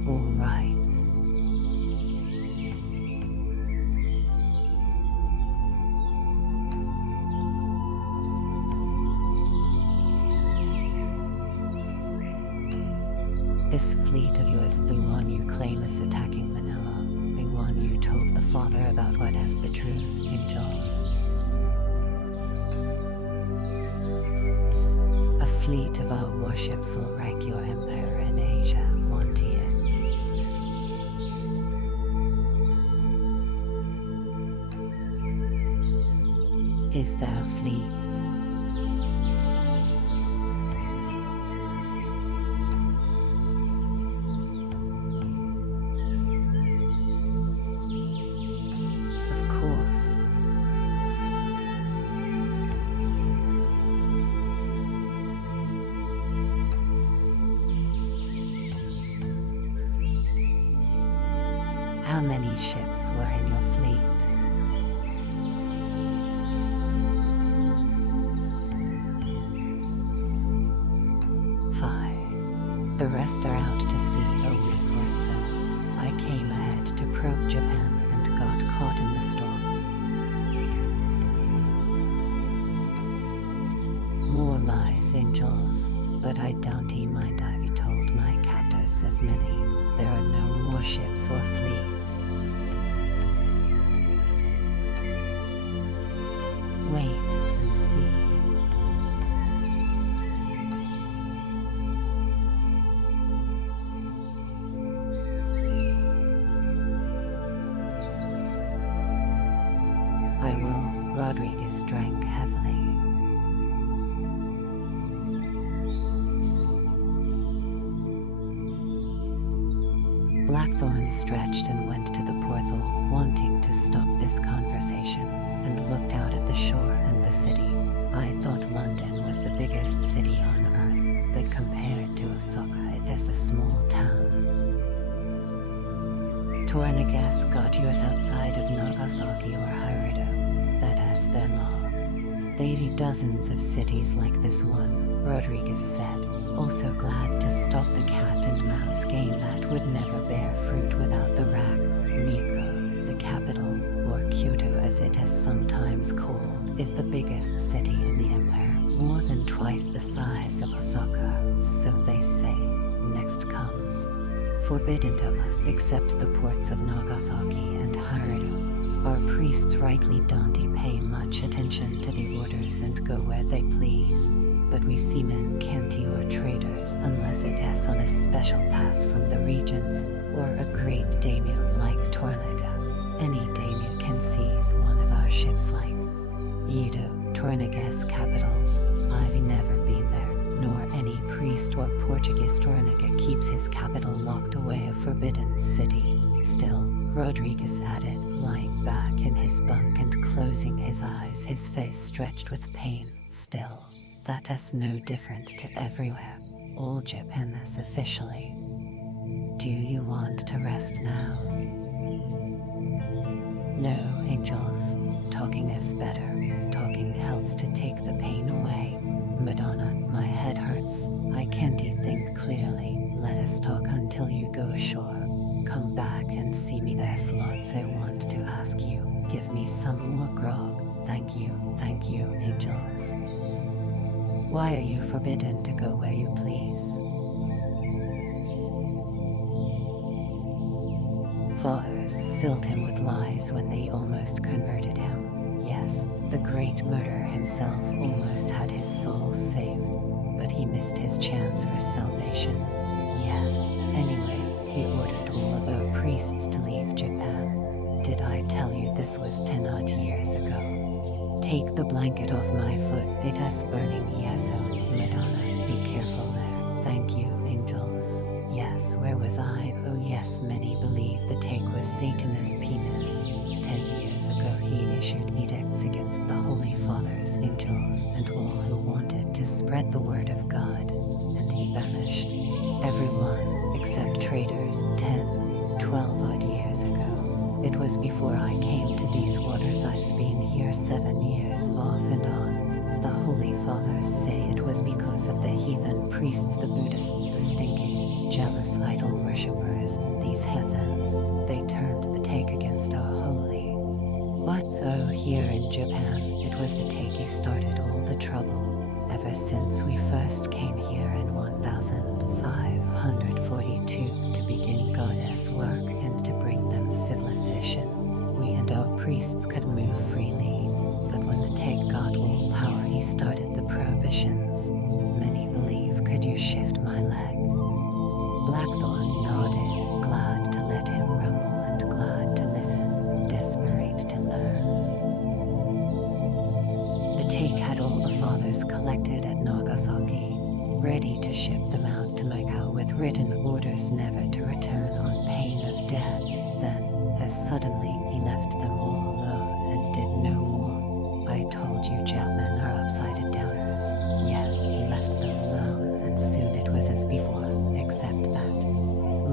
All right. This fleet of yours, the one you claim is attacking Manila, the one you told the father about what is the truth in Jaws. A fleet of our warships will wreck your empire in Asia, want it. Is there a fleet? Of course. How many ships were in your fleet? The rest are out to sea a week or so. I came ahead to probe Japan and got caught in the storm. More lies in Jaws, but I don't mind I've told my captors as many. There are no more ships or fleets. Wait and see. Rodriguez drank heavily. Blackthorn stretched and went to the portal, wanting to stop this conversation, and looked out at the shore and the city. I thought London was the biggest city on Earth, but compared to Osaka, it is a small town. Tornagas got yours outside of Nagasaki or Hirado. That is their law. They've dozens of cities like this one, Rodriguez said, also glad to stop the cat and mouse game that would never bear fruit without the rack. Miko, the capital, or Kyoto as it is sometimes called, is the biggest city in the empire, more than twice the size of Osaka, so they say. Next comes forbidden to us except the ports of Nagasaki and Hirado. Our priests rightly don't pay much attention to the orders and go where they please, but we seamen can't or traders unless it is on a special pass from the regents, or a great daimyo like Tornaga. Any daimyo can seize one of our ships like Edo, Tornaga's capital. I've never been there, nor any priest or Portuguese. Tornaga keeps his capital locked away, a forbidden city. Still, Rodriguez added, lying back in his bunk and closing his eyes, his face stretched with pain. Still, that is no different to everywhere. All Japan is officially. Do you want to rest now? No, angels. Talking is better. Talking helps to take the pain away. Madonna, my head hurts. I can't think clearly. Let us talk until you go ashore. Come back and see me. There's lots I want to ask you. Give me some more grog. Thank you, angels. Why are you forbidden to go where you please? Fathers filled him with lies when they almost converted him. Yes, the great murderer himself almost had his soul saved, but he missed his chance for salvation. Yes, anyway, he ordered all of our priests to leave Japan. Did I tell you this was 10 odd years ago? Take the blanket off my foot, it is burning. Yes, oh, Madonna, be careful there. Thank you, angels. Yes, where was I? Oh yes, many believe the take was Satan's penis. 10 years ago he issued edicts against the Holy Fathers, angels, and all who wanted to spread the word of God, and he banished everyone except traders 10, 12 odd years ago. It was before I came to these waters. I've been here 7 years off and on. The Holy Fathers say it was because of the heathen priests, the Buddhists, the stinking jealous idol worshippers, these heathens, they turned the take against our holy. What though here in Japan, it was the takey started all the trouble. Ever since we first came here in 1542 to begin goddess work and to bring them civilization, we and our priests could move freely. But when the take got all power, he started the prohibitions. Many believe, could you shift my leg? Blackthorn nodded, glad to let him rumble and glad to listen, desperate to learn. The take had all the fathers collected at Nagasaki, ready to ship them out to Macau with written orders never to return on pain of death. Then, as suddenly, he left them all alone and did no more. I told you Japmen are upside downers. Yes, he left them alone, and soon it was as before, except that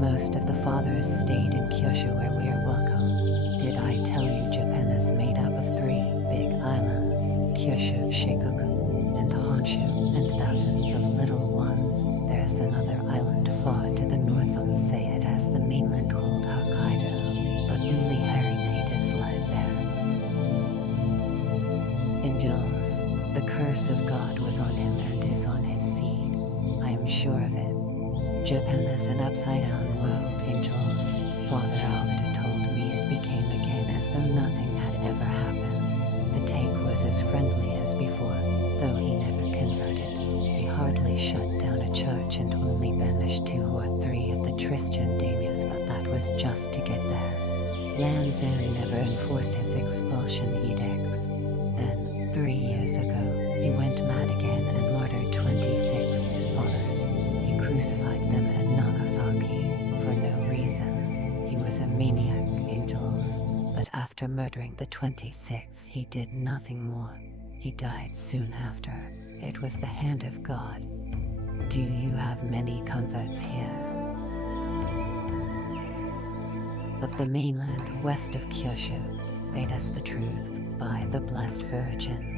most of the fathers stayed in Kyushu where we are welcome. Did I tell you Japan is made up of 3 big islands, Kyushu, Shikoku, and Honshu, and thousands of little ones? There's another island far to the north. Some say it has the mainland called Hokkaido, but only hairy natives live there. In Jules, the curse of God was on him and is on his seed. I am sure of it. Japan is an upside-down world, angels. Father Alvida told me it became again as though nothing had ever happened. The take was as friendly as before, though he never converted. He hardly shut down a church and only banished 2 or 3 of the Christian daimyos, but that was just to get there. Lanzan never enforced his expulsion edicts. Then, 3 years ago, he went mad again and murdered 26 fathers. He crucified them at Nagasaki for no reason. He was a maniac, angels, but after murdering the 26, he did nothing more. He died soon after. It was the hand of God. Do you have many converts here? Of the mainland west of Kyushu, made us the truth by the Blessed Virgin.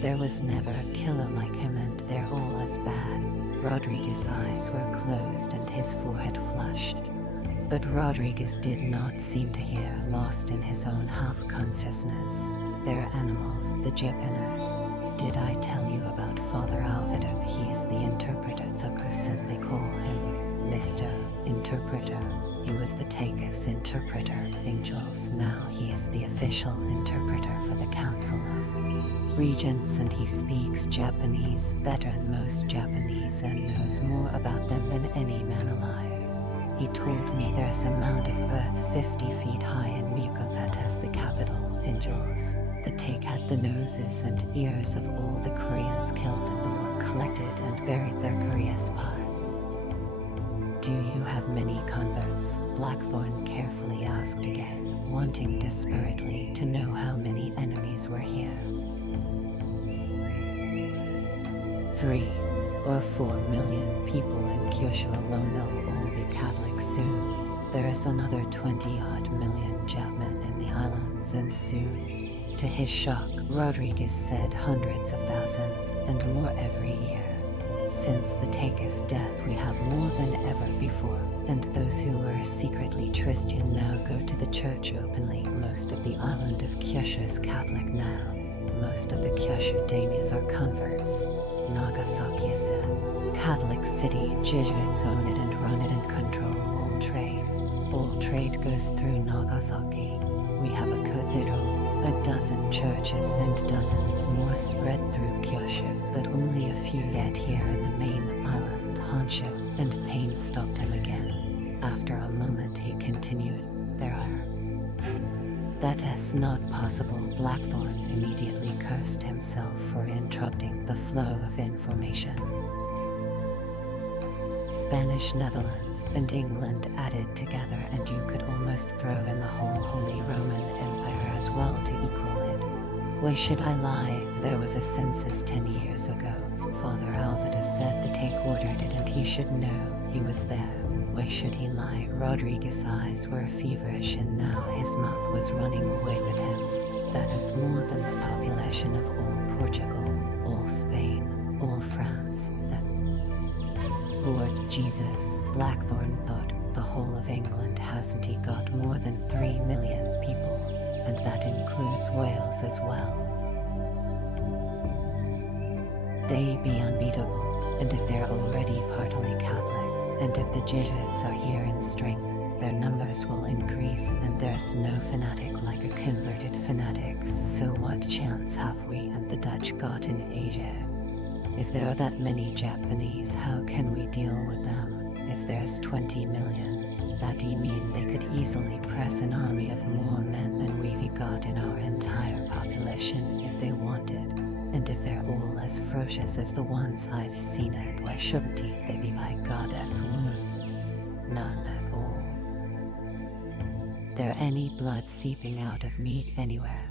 There was never a killer like him, and they're all as bad. Rodriguez's eyes were closed and his forehead flushed. But Rodriguez did not seem to hear, lost in his own half-consciousness. They're animals, the Japaners. Did I tell you about Father Alvida? He is the interpreter, Zakusen they call him. Mr. Interpreter. He was the Take's interpreter, angels. Now he is the official interpreter for the Council of Regents, and he speaks Japanese better than most Japanese and knows more about them than any man alive. He told me there's a mound of earth 50 feet high in Miko that has the capital, angels. The Take had the noses and ears of all the Koreans killed in the war collected and buried their Korea spy. Do you have many converts? Blackthorn carefully asked again, wanting desperately to know how many enemies were here. 3 or 4 million people in Kyushu alone. They'll all be Catholic soon. There is another 20-odd million Japmen in the islands, and soon. To his shock, Rodriguez said hundreds of thousands, and more every year. Since the Take's death, we have more than ever before, and those who were secretly Christian now go to the church openly. Most of the island of Kyushu is Catholic now. Most of the Kyushu daimyos are converts. Nagasaki is a Catholic city. Jesuits own it and run it and control all trade. All trade goes through Nagasaki. We have a cathedral, a dozen churches, and dozens more spread through Kyushu, but only a few yet here in the main island, Honshu, and pain stopped him again. After a moment he continued, there are. That is not possible. Blackthorn immediately cursed himself for interrupting the flow of information. Spanish, Netherlands, and England added together, and you could almost throw in the whole Holy Roman Empire as well to equal it. Why should I lie? There was a census 10 years ago. Father Alvida said the Take ordered it, and he should know. He was there. Why should he lie? Rodriguez's eyes were feverish, and now his mouth was running away with him. That is more than the population of all Portugal, all Spain, all France. Lord Jesus, Blackthorn thought, the whole of England hasn't he got more than 3 million people, and that includes Wales as well. They be unbeatable, and if they're already partly Catholic, and if the Jesuits are here in strength, their numbers will increase, and there's no fanatic like a converted fanatic, so what chance have we and the Dutch got in Asia? If there are that many Japanese, how can we deal with them? If there's 20 million, that'd mean they could easily press an army of more men than we've got in our entire population if they wanted. And if they're all as ferocious as the ones I've seen, and why shouldn't they be by goddess wounds? None at all. There any blood seeping out of me anywhere?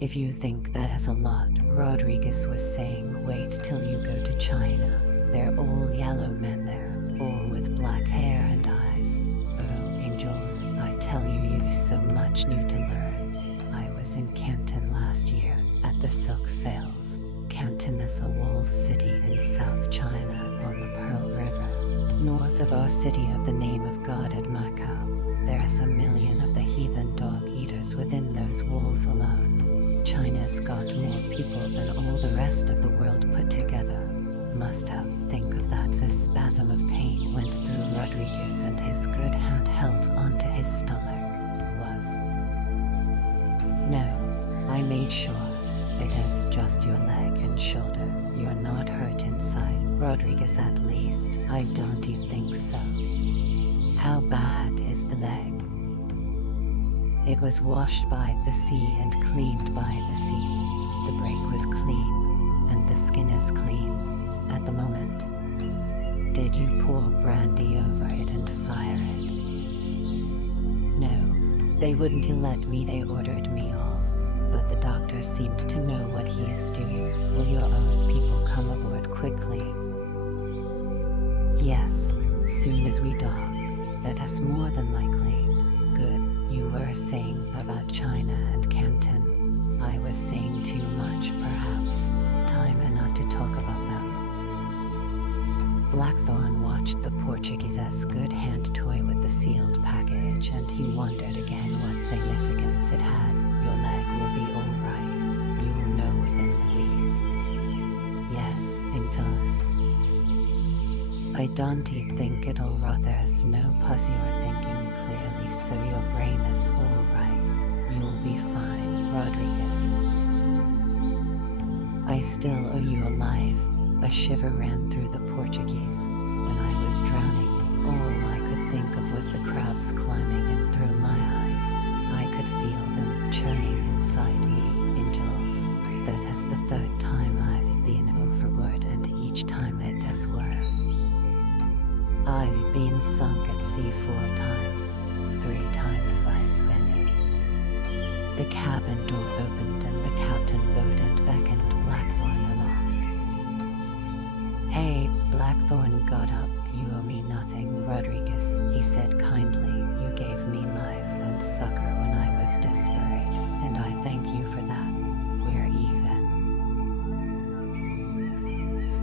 If you think that has a lot, Rodriguez was saying, wait till you go to China. They're all yellow men there, all with black hair and eyes. Oh, angels, I tell you, you've so much new to learn. I was in Canton last year, at the silk sales. Canton is a walled city in South China, on the Pearl River, north of our city of the name of God at Macau. There's 1 million of the heathen dog-eaters within those walls alone. China's got more people than all the rest of the world put together. Must have. Think of that. The spasm of pain went through Rodriguez, and his good hand held onto his stomach. Was. No, I made sure. It is just your leg and shoulder. You're not hurt inside. Rodriguez, at least. I don't think so. How bad is the leg? It was washed by the sea and cleaned by the sea. The break was clean, and the skin is clean at the moment. Did you pour brandy over it and fire it? No, they wouldn't let me. They ordered me off, but the doctor seemed to know what he is doing. Will your own people come aboard quickly? Yes, soon as we dock. That is more than likely. Good. You were saying about China and Canton. I was saying too much, perhaps. Time enough to talk about them. Blackthorn watched the Portuguese's good hand toy with the sealed package, and he wondered again what significance it had. Your leg will be all right. You will know within the week. Yes, in Phyllis. I don't think it'll rot. There's no pus. You're thinking clearly, so your brain is all right. You'll be fine, Rodriguez. I still owe you a life. A shiver ran through the Portuguese. When I was drowning, all I could think of was the crabs climbing in through my eyes. I could feel them churning inside me, angels. That is the 3rd time I've been overboard, and each time it is worse. I've been sunk at sea 4 times, 3 times by Spaniards. The cabin door opened and the captain bowed and beckoned Blackthorn aloft. Hey, Blackthorn got up. You owe me nothing, Rodriguez, he said kindly. You gave me life and succor when I was desperate, and I thank you for that. We're even.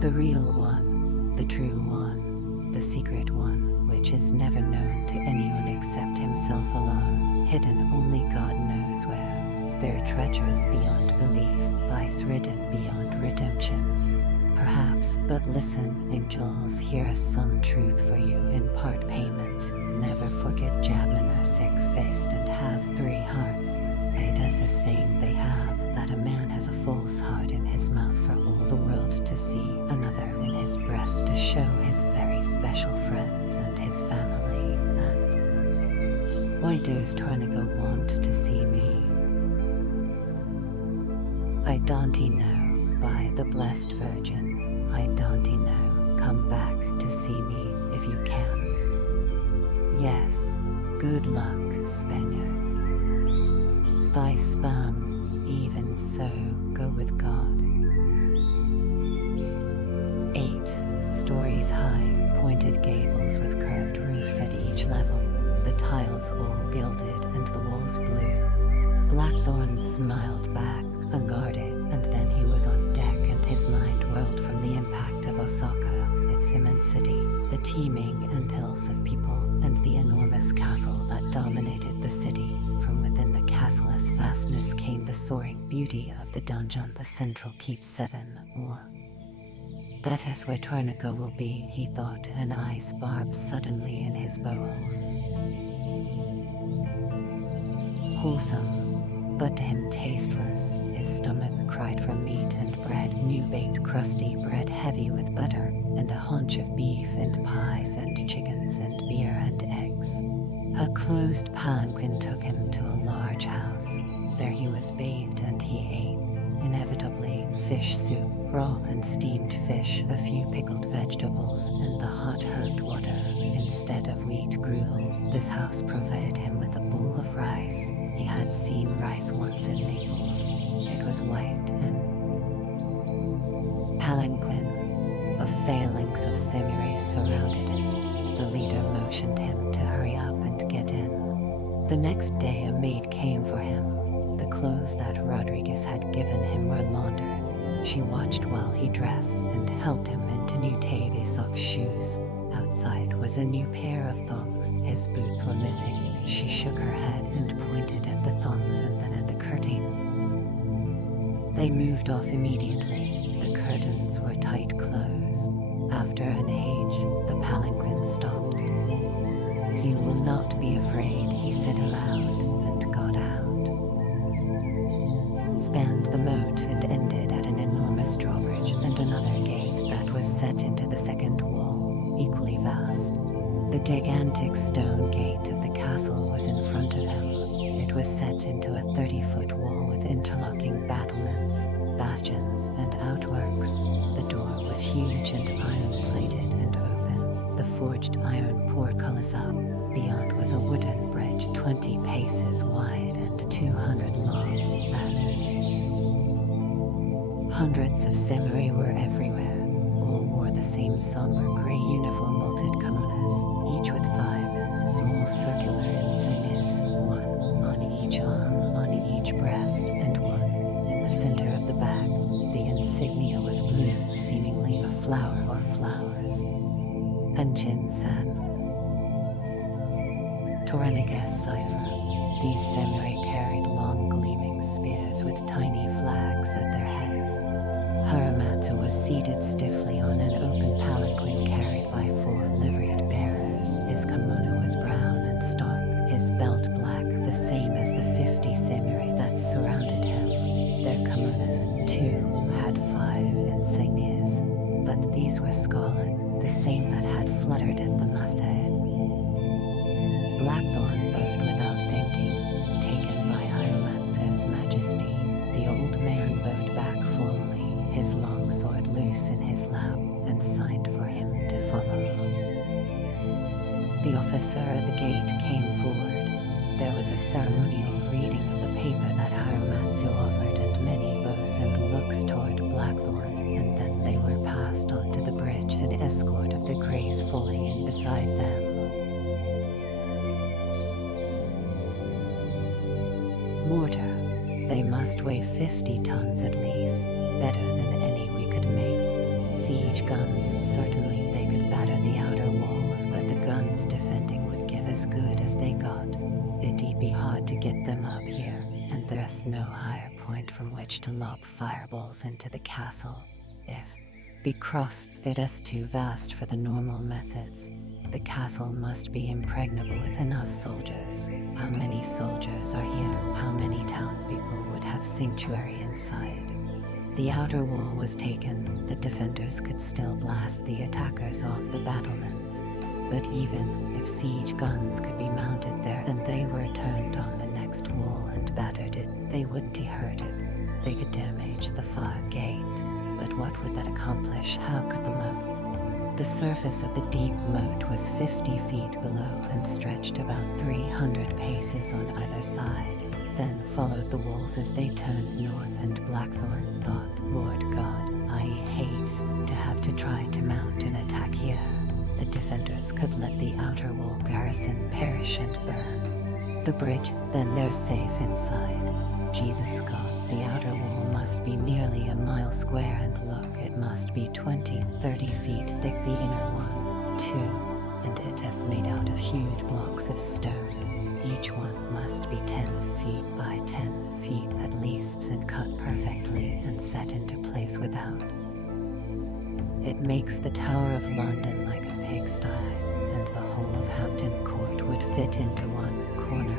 The real one, the true one, the secret one, which is never known to anyone except himself alone, hidden only God knows where. They're treacherous beyond belief, vice-ridden beyond redemption. Perhaps, but listen, angels, here is some truth for you in part payment. Never forget Jabman are 6-faced and have 3 hearts. It is a saying they have, that a man has a false heart in his mouth for all the world to see, another in his breast to show his very special friends and his family, and why does Tornigo want to see me? I don't know, by the blessed Virgin, I don't know, come back to see me if you can. Yes, good luck, Spaniard. Thy sperm, even so, go with God. 8 stories high, pointed gables with curved roofs at each level, the tiles all gilded and the walls blue. Blackthorn smiled back, unguarded, and then he was on deck and his mind whirled from the impact of Osaka. It its immensity, the teeming and hills of people, and the enormous castle that dominated the city. From within the castle's vastness came the soaring beauty of the dungeon, the central keep 7, or that is where Tornica will be, he thought, an ice barb suddenly in his bowels. Wholesome, but to him tasteless. His stomach cried for meat and bread, new baked crusty bread heavy with butter, and a haunch of beef and pies and chickens and beer and eggs. A closed palanquin took him to a large house. There he was bathed and he ate. Inevitably, fish soup, raw and steamed fish, a few pickled vegetables, and the hot herbed water. Instead of wheat gruel, this house provided him with a bowl of rice. He had seen rice once in Naples. It was white and palanquin of phalanx of samurais surrounded him. The leader motioned him to hurry up and get in. The next day a maid came for him. The clothes that Rodriguez had given him were laundered. She watched while he dressed and helped him into new Tebe sock shoes. Outside was a new pair of thongs. His boots were missing. She shook her head and pointed at the thongs and then at the curtain. They moved off immediately. The curtains were tight closed. After an age, the palanquin stopped. "You will not be afraid," he said aloud, and got out. Spanned the moat and ended at an enormous drawbridge and another gate that was set into the second wall, equally vast. The gigantic stone gate of the castle was in front of him. It was set into a 30-foot wall with interlocking battlements, bastions, and outworks. The door was huge and iron-plated and open. The forged iron portcullis up. Beyond was a wooden bridge 20 paces wide and 200 long. Hundreds of samurai were everywhere. All wore the same somber gray uniform belted kimonos, each with 5 small circular insignias, 1 on each arm, on each breast, and 1 in the center of the back. The insignia was blue, seemingly a flower or flowers. Anjin-san. Toranigas cipher. These samurai carried long gleaming spears with tiny flags at their heads. Haramatsu was seated stiffly on an open palanquin carried by 4 liveried bearers. His kimono was brown and stark, his belt black, the same as the 50 samurai that surrounded him. Their kimonos, too, had 5 insignias, but these were scarlet, the same that had fluttered at the masthead. Blackthorn bowed without thinking, taken by Haramatsu's majesty. The old man bowed back formally, his long sword loose in his lap, and signed for him to follow. The officer at the gate came forward. There was a ceremonial reading of the paper that Haramatsu offered, and many bows and looks toward Blackthorn, and then they were passed onto the bridge, an escort of the Greys falling in beside them. Mortar. They must weigh 50 tons at least, better than any we could make. Siege guns, certainly they could batter the outer walls, but the guns defending would give as good as they got. It'd be hard to get them up here, and there's no higher point from which to lob fireballs into the castle. If be crossed, it is too vast for the normal methods. The castle must be impregnable with enough soldiers. How many soldiers are here? How many townspeople would have sanctuary inside? The outer wall was taken. The defenders could still blast the attackers off the battlements. But even if siege guns could be mounted there and they were turned on the next wall and battered it, they wouldn't hurt it. They could damage the far gate. But what would that accomplish? How could the moat? The surface of the deep moat was 50 feet below and stretched about 300 paces on either side, then followed the walls as they turned north, and Blackthorn thought, Lord God, I hate to have to try to mount an attack here. The defenders could let the outer wall garrison perish and burn. The bridge, then they're safe inside. Jesus God, the outer wall must be nearly a mile square, and look, it must be 20-30 feet thick, the inner one, too, and it is made out of huge blocks of stone. Each one must be 10 feet by 10 feet at least, and cut perfectly and set into place without. It makes the Tower of London like a pigsty, and the whole of Hampton Court would fit into one corner.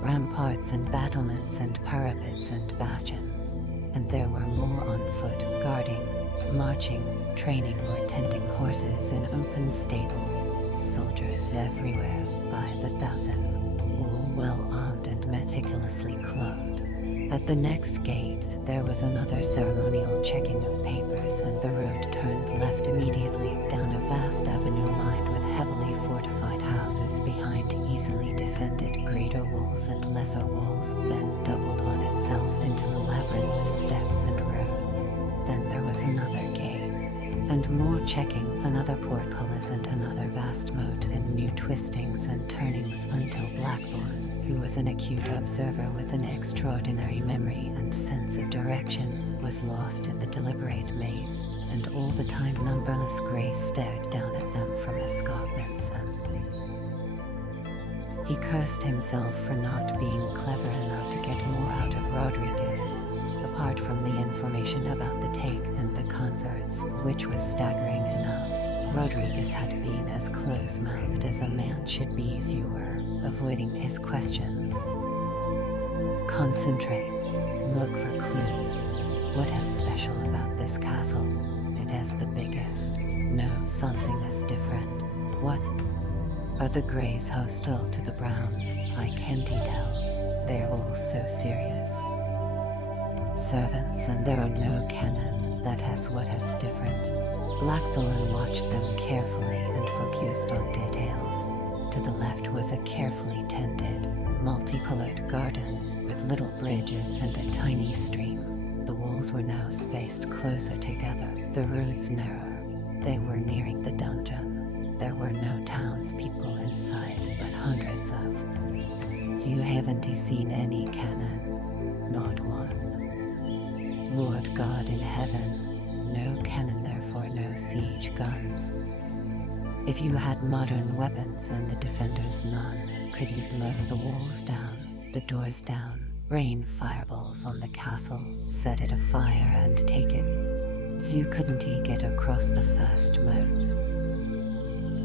Ramparts and battlements and parapets and bastions, and there were more on foot, guarding, marching, training or tending horses in open stables, soldiers everywhere by the thousand, all well armed and meticulously clothed. At the next gate, there was another ceremonial checking of papers, and the road turned left immediately down a vast avenue lined with heavily fortified houses behind easily defended greater walls and lesser walls, then doubled on itself into a labyrinth of steps and roads. Then there was another gate, and more checking, another portcullis and another vast moat, and new twistings and turnings until Blackthorn, who was an acute observer with an extraordinary memory and sense of direction, was lost in the deliberate maze, and all the time numberless greys stared down at them from escarpments, and he cursed himself for not being clever enough to get more out of Rodriguez, apart from the information about the take and the converts, which was staggering enough. Rodriguez had been as close-mouthed as a man should be, as you were, avoiding his questions. Concentrate. Look for clues. What is special about this castle? It is the biggest. No, something is different. What? Are the Greys hostile to the Browns? I can't tell. They're all so serious. Servants, and there are no cannon. That is what is different. Blackthorn watched them carefully and focused on details. To the left was a carefully tended, multicolored garden with little bridges and a tiny stream. The walls were now spaced closer together, the roads narrow. They were nearing the dungeon. There were no townspeople inside, but hundreds of. You haven't seen any cannon? Not one. Lord God in heaven, no cannon, therefore no siege guns. If you had modern weapons and the defenders none, could you blow the walls down, the doors down, rain fireballs on the castle, set it afire and take it? You couldn't get across the first moat.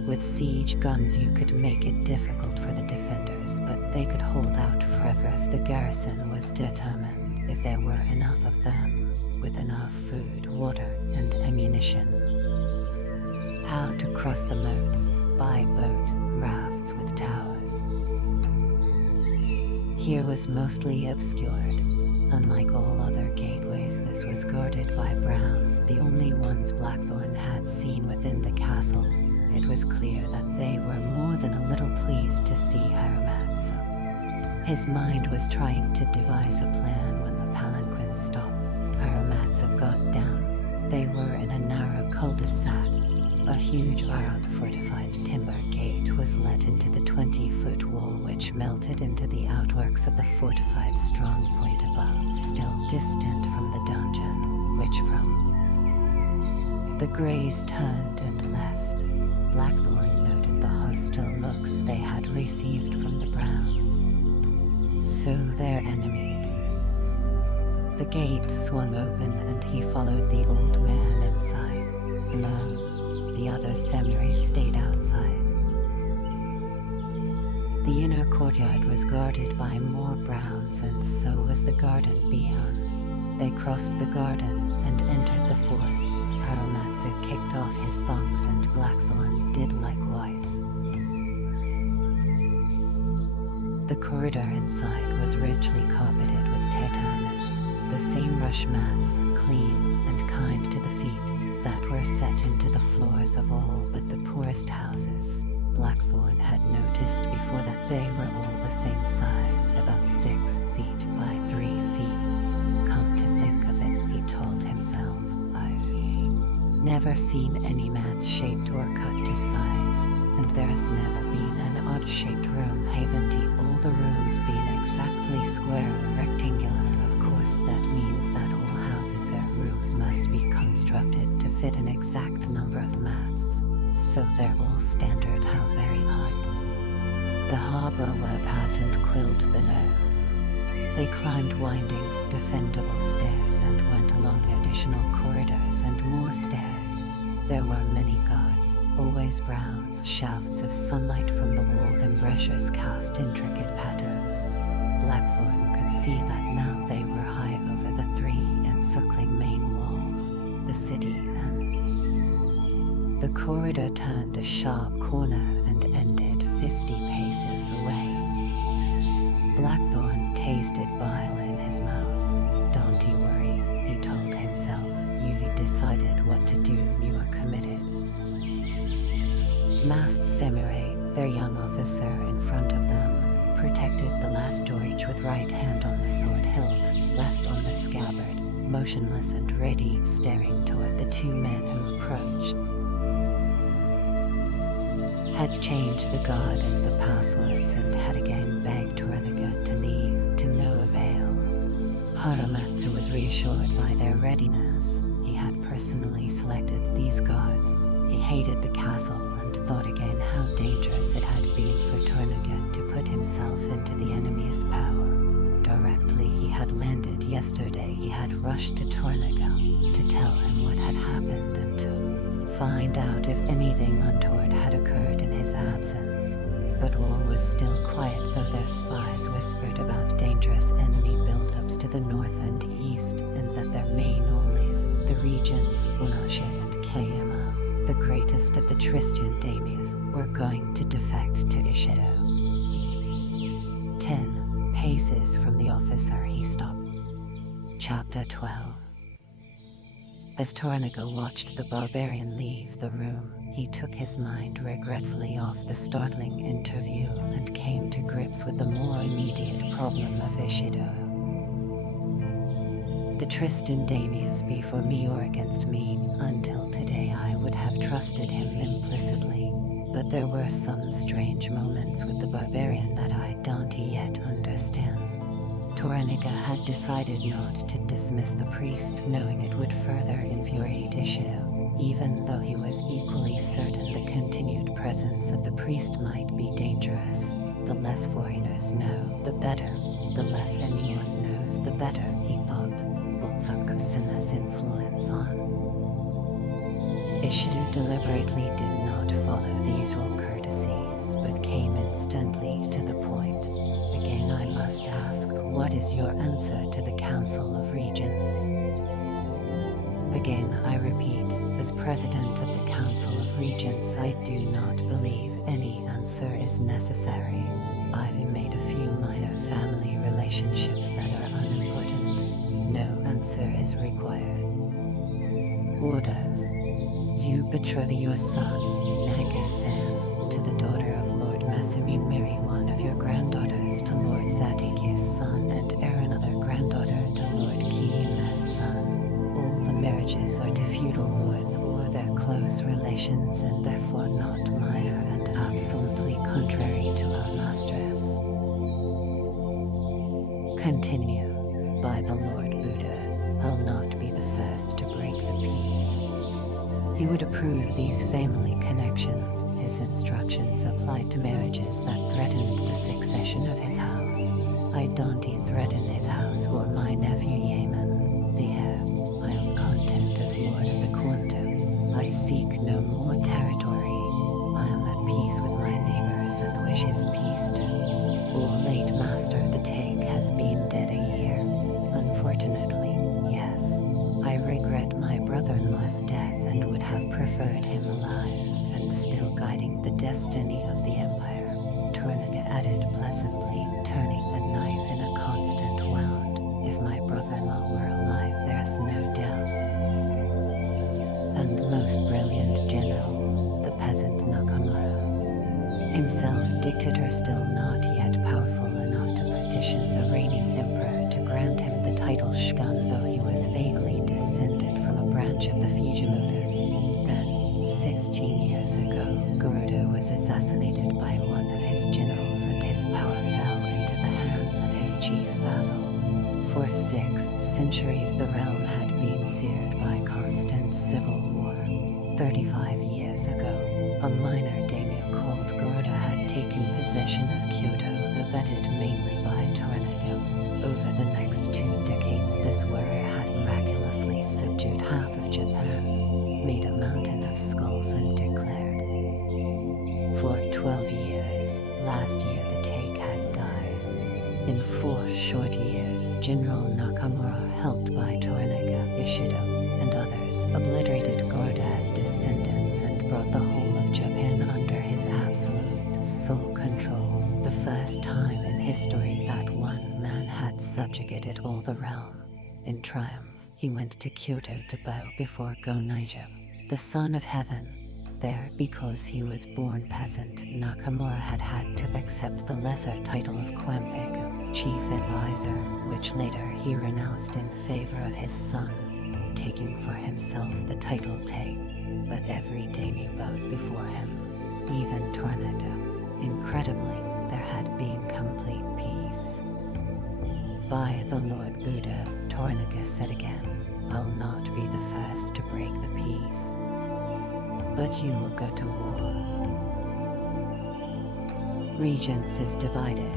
With siege guns you could make it difficult for the defenders, but they could hold out forever if the garrison was determined, if there were enough of them, with enough food, water, and ammunition. How to cross the moats, by boat, rafts with towers. Here was mostly obscured. Unlike all other gateways, this was guarded by Browns, the only ones Blackthorn had seen within the castle. It was clear that they were more than a little pleased to see Haramatsu. His mind was trying to devise a plan when the palanquin stopped. Haramatsu got down. They were in a narrow cul-de-sac. A huge iron-fortified timber gate was let into the 20-foot wall, which melted into the outworks of the fortified strong point above, still distant from the dungeon, which from. The Greys turned and left. Blackthorn noted the hostile looks they had received from the Browns. So their enemies. The gate swung open and he followed the old man inside. Alone, the other samurai stayed outside. The inner courtyard was guarded by more Browns, and so was the garden beyond. They crossed the garden and entered the fort. Haramatsu kicked off his thongs and Blackthorn did likewise. The corridor inside was richly carpeted with tatamis, the same rush mats, clean and kind to the feet, that were set into the floors of all but the poorest houses. Blackthorn had noticed before that they were all the same size, about 6 feet by 3 feet. Come to think of it, he told himself, I've never seen any mats shaped or cut to size, and there has never been an odd-shaped room, haven't all the rooms been exactly square or rectangular, of course. course, that means that all houses or roofs must be constructed to fit an exact number of masts, so they're all standard. How very odd. The harbor were patterned quilt below. They climbed winding, defendable stairs and went along additional corridors and more stairs. There were many guards, always browns, shafts of sunlight from the wall embrasures cast intricate patterns. Blackthorn could see that now they were high over the three encircling main walls, the city, and the corridor turned a sharp corner and ended 50 paces away. Blackthorn tasted bile in his mouth. Don't you worry, he told himself. You've decided what to do, you are committed. Masked samurai, their young officer in front of them, protected the last George with right hand on the sword hilt, left on the scabbard, motionless and ready, staring toward the two men who approached. Had changed the guard and the passwords and had again begged Toranaga to leave, to no avail. Haramatsu was reassured by their readiness. He had personally selected these guards. He hated the castle and thought again how dangerous it had been for Toranaga to put himself into the enemy's power. Directly he had landed yesterday, he had rushed to Toranaga to tell him what had happened and to find out if anything untoward had occurred in his absence. But all was still quiet, though their spies whispered about dangerous enemy buildups to the north and east, and that their main allies, the regents Unashe and Kayama, the greatest of the Tristan daimyos, were going to defect to Ishido. 10 paces from the officer, he stopped. Chapter 12. As Toranaga watched the barbarian leave the room, he took his mind regretfully off the startling interview and came to grips with the more immediate problem of Ishido. The Tristan daimyos be for me or against me. Until today I would have trusted him implicitly, but there were some strange moments with the barbarian that I don't yet understand. Toranaga had decided not to dismiss the priest, knowing it would further infuriate Ishido, even though he was equally certain the continued presence of the priest might be dangerous. The less foreigners know, the better. The less anyone knows, the better, he thought. Bultsuko Sinna's influence on. Ishido deliberately did not follow the usual courtesies, but came instantly to the point. Again I must ask, what is your answer to the Council of Regents? Again I repeat, as President of the Council of Regents, I do not believe any answer is necessary. I've made a few minor family relationships that are unimportant. No answer is required. Orders. You betroth your son, Naga-san, to the daughter of Lord Masumi. Marry one of your granddaughters to Lord Zatiki's son and heir another granddaughter to Lord Kiima's son. All the marriages are to feudal lords or their close relations, and therefore not minor and absolutely contrary to our mistress. Continue. By the Lord Buddha, I'll not be the first to break the peace. He would approve these family connections. His instructions applied to marriages that threatened the succession of his house. I don't threaten his house or my nephew Yaman, the heir. I am content as Lord of the Quantum. I seek no more territory. I am at peace with my neighbors and wish his peace too. O late master, the Take has been dead a year. Unfortunately, yes. I regret my brother-in-law's death and would have preferred him alive and still guiding the destiny of the Empire. Toranaga added pleasantly, turning a knife in a constant wound. If my brother-in-law were alive, there's no doubt. And most brilliant general, the peasant Nakamura. Himself dictator, still not yet powerful enough to petition the reigning emperor to grant him the title Shogun, though he was vaguely descended from a branch of the Fujimuras. Then, 16 years ago, Garuda was assassinated by one of his generals and his power fell into the hands of his chief vassal. For 6 centuries the realm had been seared by constant civil war. 35 years ago, a minor daimyo called Garuda had taken possession of Kyoto, abetted mainly by Tornado. Over the next 2 decades this warrior had miraculously subdued half of Japan, made a mountain of skulls and declared. For 12 years, last year the take had died. In 4 short years, General Nakamura, helped by Toranaga, Ishido, and others, obliterated Garuda's descendants and brought the whole of Japan under his absolute sole control. The first time in history that one man had subjugated all the realm. In triumph, he went to Kyoto to bow before Go-Naija, the son of heaven. There, because he was born peasant, Nakamura had had to accept the lesser title of Kwampeiku, chief advisor, which later he renounced in favor of his son, taking for himself the title Tei. But every daimyo bowed before him, even Tornado. Incredibly, there had been complete peace. By the Lord Buddha, Toranaga said again, I'll not be the first to break the peace. But you will go to war. Regents is divided.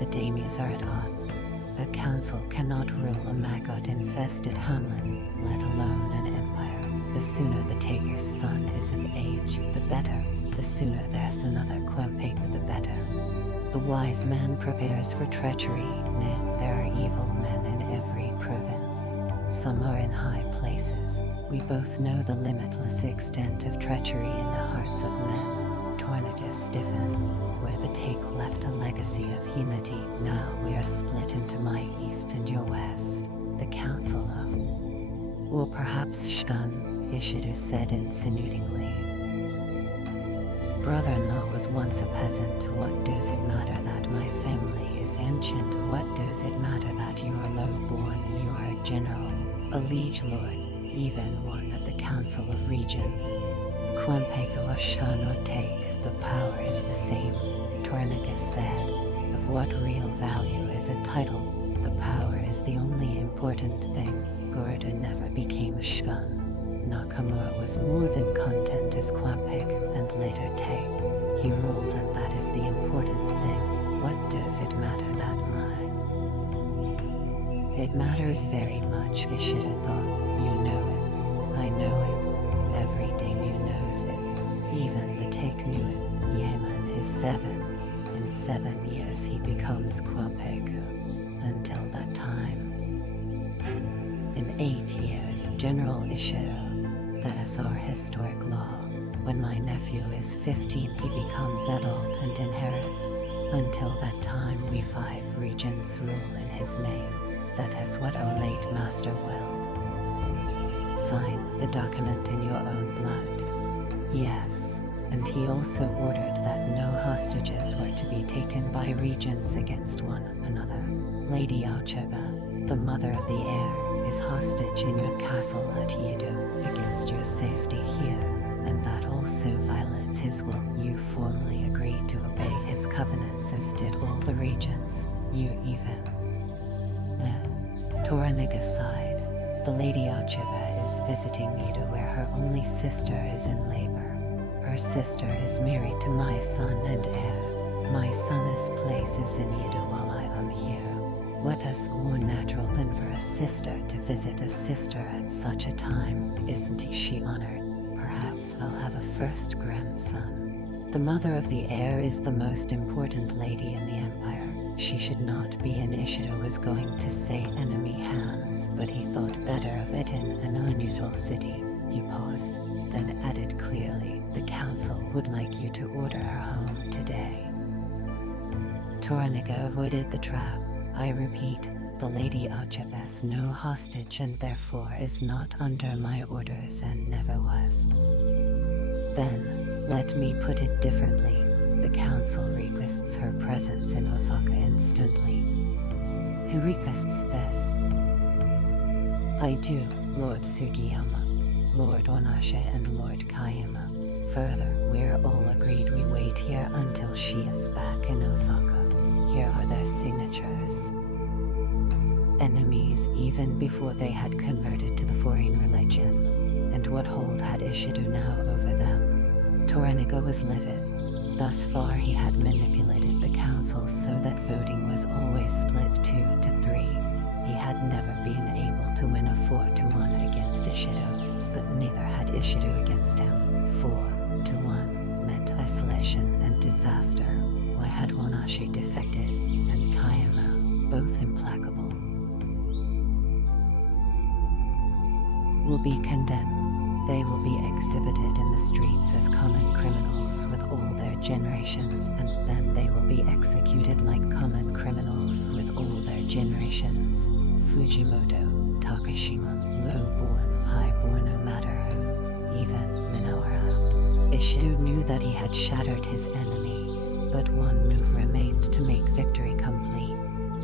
The daimyos are at odds. A council cannot rule a maggot-infested hamlet, let alone an empire. The sooner the taker's son is of age, the better. The sooner there's another Kwampeiku, the better. A wise man prepares for treachery. Nay, there are evil men in every province. Some are in high places. We both know the limitless extent of treachery in the hearts of men. Tornado stiffened. Where the take left a legacy of unity, now we are split into my east and your west. The council of... Or perhaps Shogun, Ishido said insinuatingly. Brother-in-law was once a peasant. What does it matter that my family is ancient? What does it matter that you are low-born? You are a general, a liege lord, even one of the Council of Regents. Kwampeiku or Shun or take, the power is the same. Toranaga said, of what real value is a title? The power is the only important thing. Garuda never became Shogun. Nakamura was more than content as Kwampeiku and later Tei. He ruled, and that is the important thing. What does it matter that my... It matters very much, Ishido thought. You know it. I know it. Every daimyo knows it. Even the take knew it. Yaman is 7. In 7 years he becomes Kwampeiku. Until that time. In 8 years, General Ishido. That is our historic law. When my nephew is 15 he becomes adult and inherits. Until that time we 5 regents rule in his name. That is what our late master willed. Sign the document in your own blood. Yes, and he also ordered that no hostages were to be taken by regents against one another. Lady Aocheba, the mother of the heir, is hostage in your castle at Yedo against your safety here, and that also violates his will. You formally agreed to obey his covenants as did all the regents. You even... Toranaga sighed. The Lady Aocheba is visiting Yedo where her only sister is in labor. Her sister is married to my son and heir. My son's place is in Yedo while I am here. What is more natural than for a sister to visit a sister at such a time? Isn't she honored? Perhaps I'll have a first grandson. The mother of the heir is the most important lady in the empire. She should not be an Ishido was going to say enemy hands, but he thought better of it in an unusual city. He paused, then added clearly, the council would like you to order her home today. Toranaga avoided the trap. I repeat, the Lady Aocheba is no hostage and therefore is not under my orders and never was. Then, let me put it differently. The council requests her presence in Osaka instantly. Who requests this? I do, Lord Sugiyama, Lord Onashe and Lord Kayama. Further, we're all agreed we wait here until she is back in Osaka. Here are their signatures. enemies even before they had converted to the foreign religion. And what hold had Ishido now over them? Toranaga was livid. Thus far he had manipulated the council so that voting was always split 2 to 3. He had never been able to win a 4-1 against Ishido, but neither had Ishido against him. 4-1 meant isolation and disaster. Why had Wanashi defected, and Kayama, both implacable, will be condemned? They will be exhibited in the streets as common criminals with all their generations, and then they will be executed like common criminals with all their generations. Fujimoto, Takashima, low-born, high-born, no matter who, even Minoru. Ishido knew that he had shattered his enemy, but one move remained to make victory complete.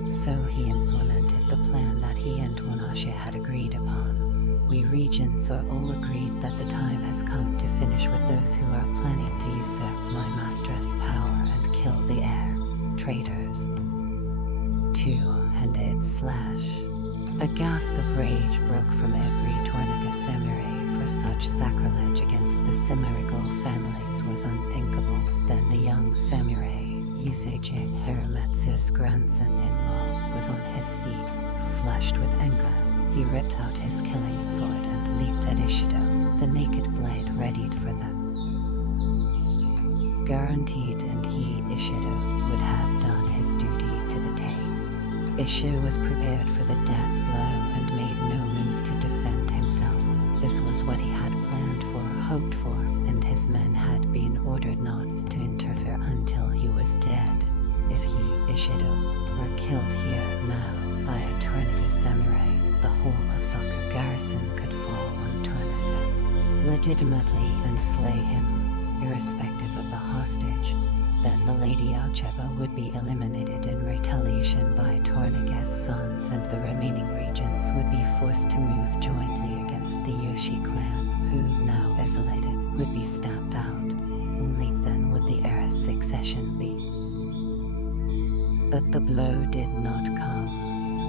So he implemented the plan that he and Wanashi had agreed upon. We regents are all agreed that the time has come to finish with those who are planning to usurp my master's power and kill the heir. Traitors. 2-handed slash. A gasp of rage broke from every Toranaga samurai, for such sacrilege against the Semirigol families was unthinkable. Then the young samurai, Yuseiji Hiramatsu's grandson-in-law, was on his feet, flushed with anger. He ripped out his killing sword and leaped at Ishido, the naked blade readied for them. Guaranteed, and he, Ishido, would have done his duty to the day. Ishido was prepared for the death blow and made no move to defend himself. This was what he had planned for, hoped for, and his men had been ordered not to interfere until he was dead. If he, Ishido, were killed here now by a Toranaga samurai, the whole Osaka garrison could fall on Toranaga, legitimately, and slay him, irrespective of the hostage. Then the Lady Aocheba would be eliminated in retaliation by Toranaga's sons, and the remaining regents would be forced to move jointly against the Yoshi clan, who, now isolated, would be stamped out. Only then would the heir's succession be. But the blow did not come.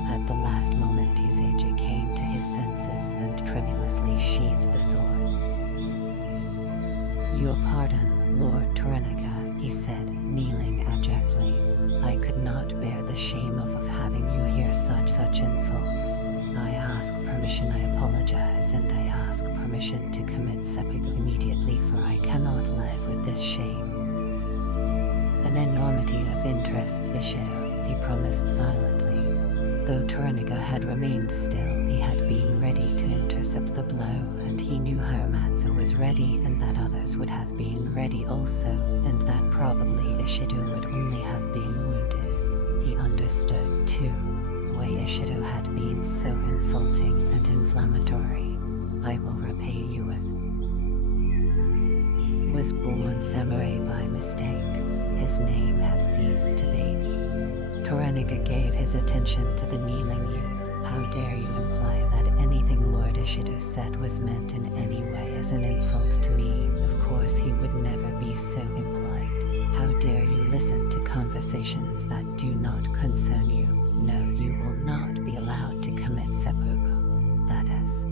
At the last moment, Yuseiji came to his senses and tremulously sheathed the sword. Your pardon, Lord Toranaga, he said, kneeling abjectly. I could not bear the shame of having you hear such insults. I ask permission, I apologize, and I ask permission to commit seppuku immediately, for I cannot live with this shame. An enormity of interest, Ishido, he promised silently. Though Toranaga had remained still, he had been ready to intercept the blow, and he knew Hiramatsu was ready, and that others would have been ready also, and that probably Ishido would only have been wounded. He understood, too, why Ishido had been so insulting and inflammatory. I will repay you with. Was born samurai by mistake. His name has ceased to be. Toranaga gave his attention to the kneeling youth. How dare you imply that anything Lord Ishido said was meant in any way as an insult to me? Of course he would never be so impolite. How dare you listen to conversations that do not concern you? No, you will not be allowed to commit seppuku. That is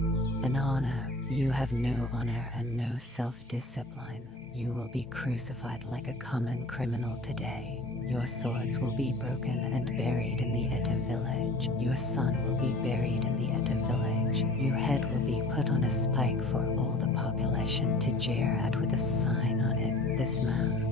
an honor. You have no honor and no self-discipline. You will be crucified like a common criminal today. Your swords will be broken and buried in the Eta village. Your son will be buried in the Eta village. Your head will be put on a spike for all the population to jeer at with a sign on it, this man.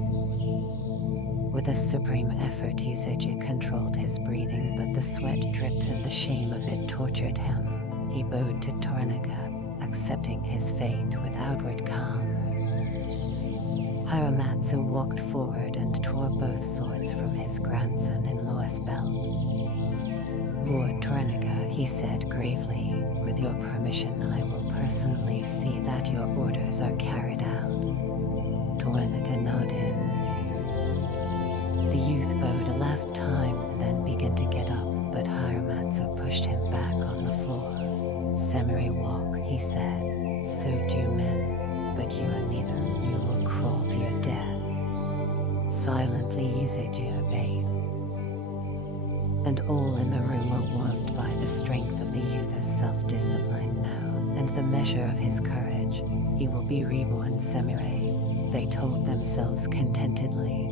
With a supreme effort, Yuseiji controlled his breathing, but the sweat dripped and the shame of it tortured him. He bowed to Toranaga, accepting his fate with outward calm. Hiramatsu walked forward and tore both swords from his grandson-in-law's belt. Lord Toranaga, he said gravely, with your permission I will personally see that your orders are carried out. Toranaga nodded. The youth bowed a last time and then began to get up, but Hiramatsu pushed him back on the floor. Samurai walk, he said. So do men, but you are neither. You will crawl to your death. Silently, Yuseiji obeyed. and all in the room were warmed by the strength of the youth's self-discipline now, and the measure of his courage. He will be reborn samurai, they told themselves contentedly.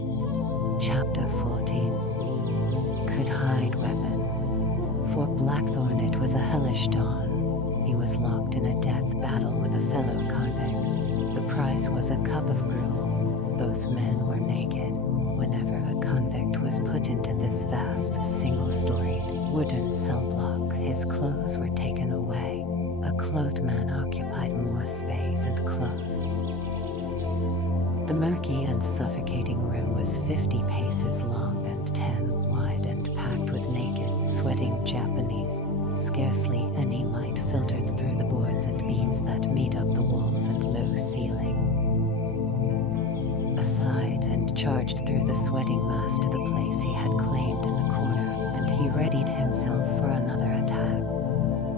Chapter 14. Could hide weapons. For Blackthorn it was a hellish dawn. He was locked in a death battle with a fellow convict. The prize was a cup of gruel. Both men were naked. Whenever a convict was put into this vast, single-storied, wooden cell block, his clothes were taken away. A clothed man occupied more space and clothes. The murky and suffocating room was 50 paces long and 10 wide and packed with naked, sweating Japanese. Scarcely any light filtered through the boards and beams that made up the walls and low ceiling. Aside and charged through the sweating mass to the place he had claimed in the corner, and he readied himself for another attack.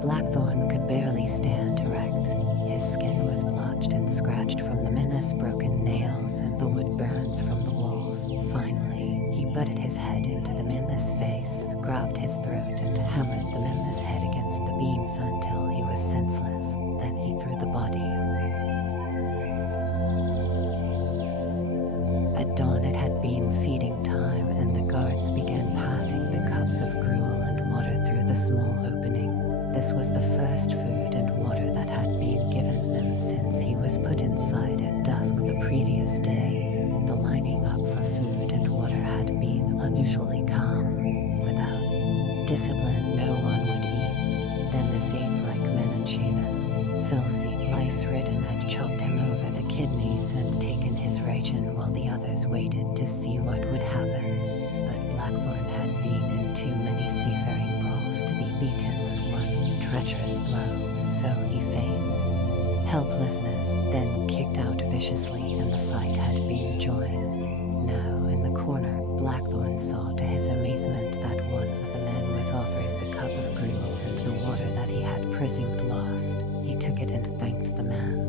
Blackthorn could barely stand erect. His skin was blotched and scratched from the menace broken nails and the wood burns from the walls. Finally, he butted his head into the menace's face, grabbed his throat, and hammered the menace's head against the beams until he was senseless. Then he threw the body. At dawn it had been feeding time, and the guards began passing the cups of gruel and water through the small opening. This was the first food and water that had been given them since he was put inside at dusk the previous day. The lining up for food and water had been unusually calm. Without discipline, no one would eat. Then this ape-like men unshaven, filthy, lice-ridden had chopped him over the kidneys and taken his ration while the others waited to see what would happen. But Blackthorn had been in too many seafaring brawls to be beaten with one treacherous blow, so he feigned helplessness, then kicked out viciously, and the fight had been joined. Now, in the corner, Blackthorn saw to his amazement that one of the men was offering the cup of gruel and the water that he had presumed lost. He took it and thanked the man.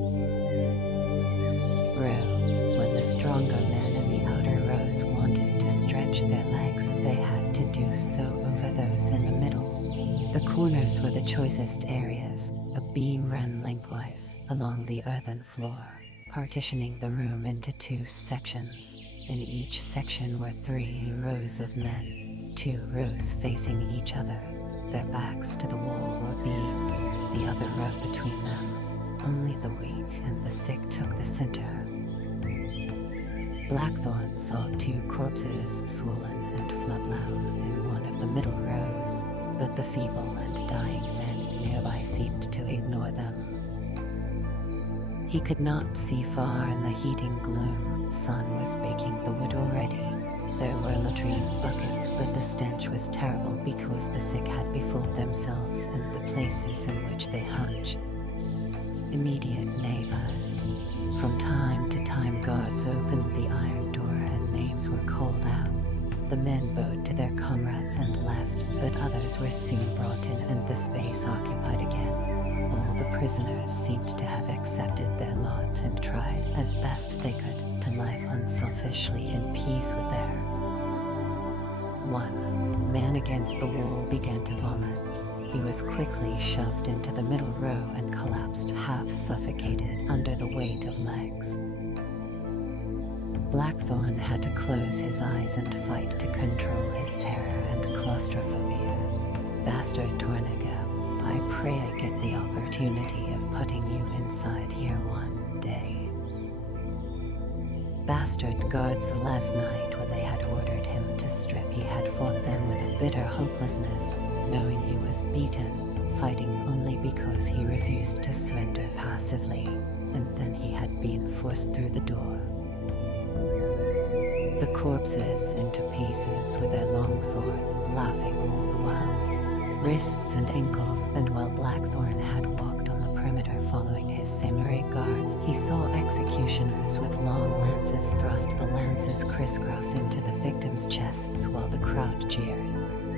When the stronger men in the outer rows wanted to stretch their legs, they had to do so over those in the middle. The corners were the choicest areas. A beam ran lengthwise along the earthen floor, partitioning the room into 2 sections. In each section were 3 rows of men, 2 rows facing each other. Their backs to the wall were beamed, the other row between them. Only the weak and the sick took the center. Blackthorn saw 2 corpses, swollen and floodbound, in one of the middle rows, but the feeble and dying men nearby seemed to ignore them. He could not see far in the heating gloom. Sun was baking the wood already. There were latrine buckets, but the stench was terrible because the sick had befooled themselves in the places in which they hunched. Immediate neighbors. From time to time guards opened the iron door and names were called out. The men bowed to their comrades and left, but others were soon brought in and the space occupied again. All the prisoners seemed to have accepted their lot and tried, as best they could, to live unselfishly in peace with their. One man against the wall began to vomit. He was quickly shoved into the middle row and collapsed half suffocated under the weight of legs. Blackthorn had to close his eyes and fight to control his terror and claustrophobia. Bastard Tornagab, I pray I get the opportunity of putting you inside here one day. Bastard guards last night when they had ordered him to strip, he had fought them with a bitter hopelessness, knowing he was beaten, fighting only because he refused to surrender passively, and then he had been forced through the door. The corpses into pieces with their long swords, laughing all the while. Wrists and ankles, and while Blackthorn had walked on the perimeter following his samurai guards, he saw executioners with long lances thrust the lances crisscross into the victims' chests while the crowd jeered.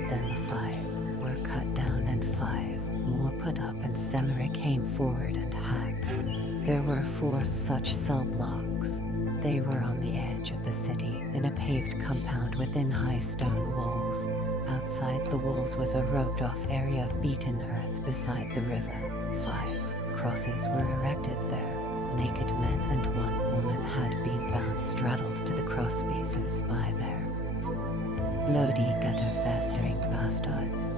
Then the 5 were cut down and 5 more put up, and samurai came forward and hacked. There were 4 such cell blocks. They were on the edge edge of the city, in a paved compound within high stone walls. Outside the walls was a roped-off area of beaten earth beside the river. 5 crosses were erected there. Naked men and one woman had been bound straddled to the cross pieces by their bloody gutter-festering bastards.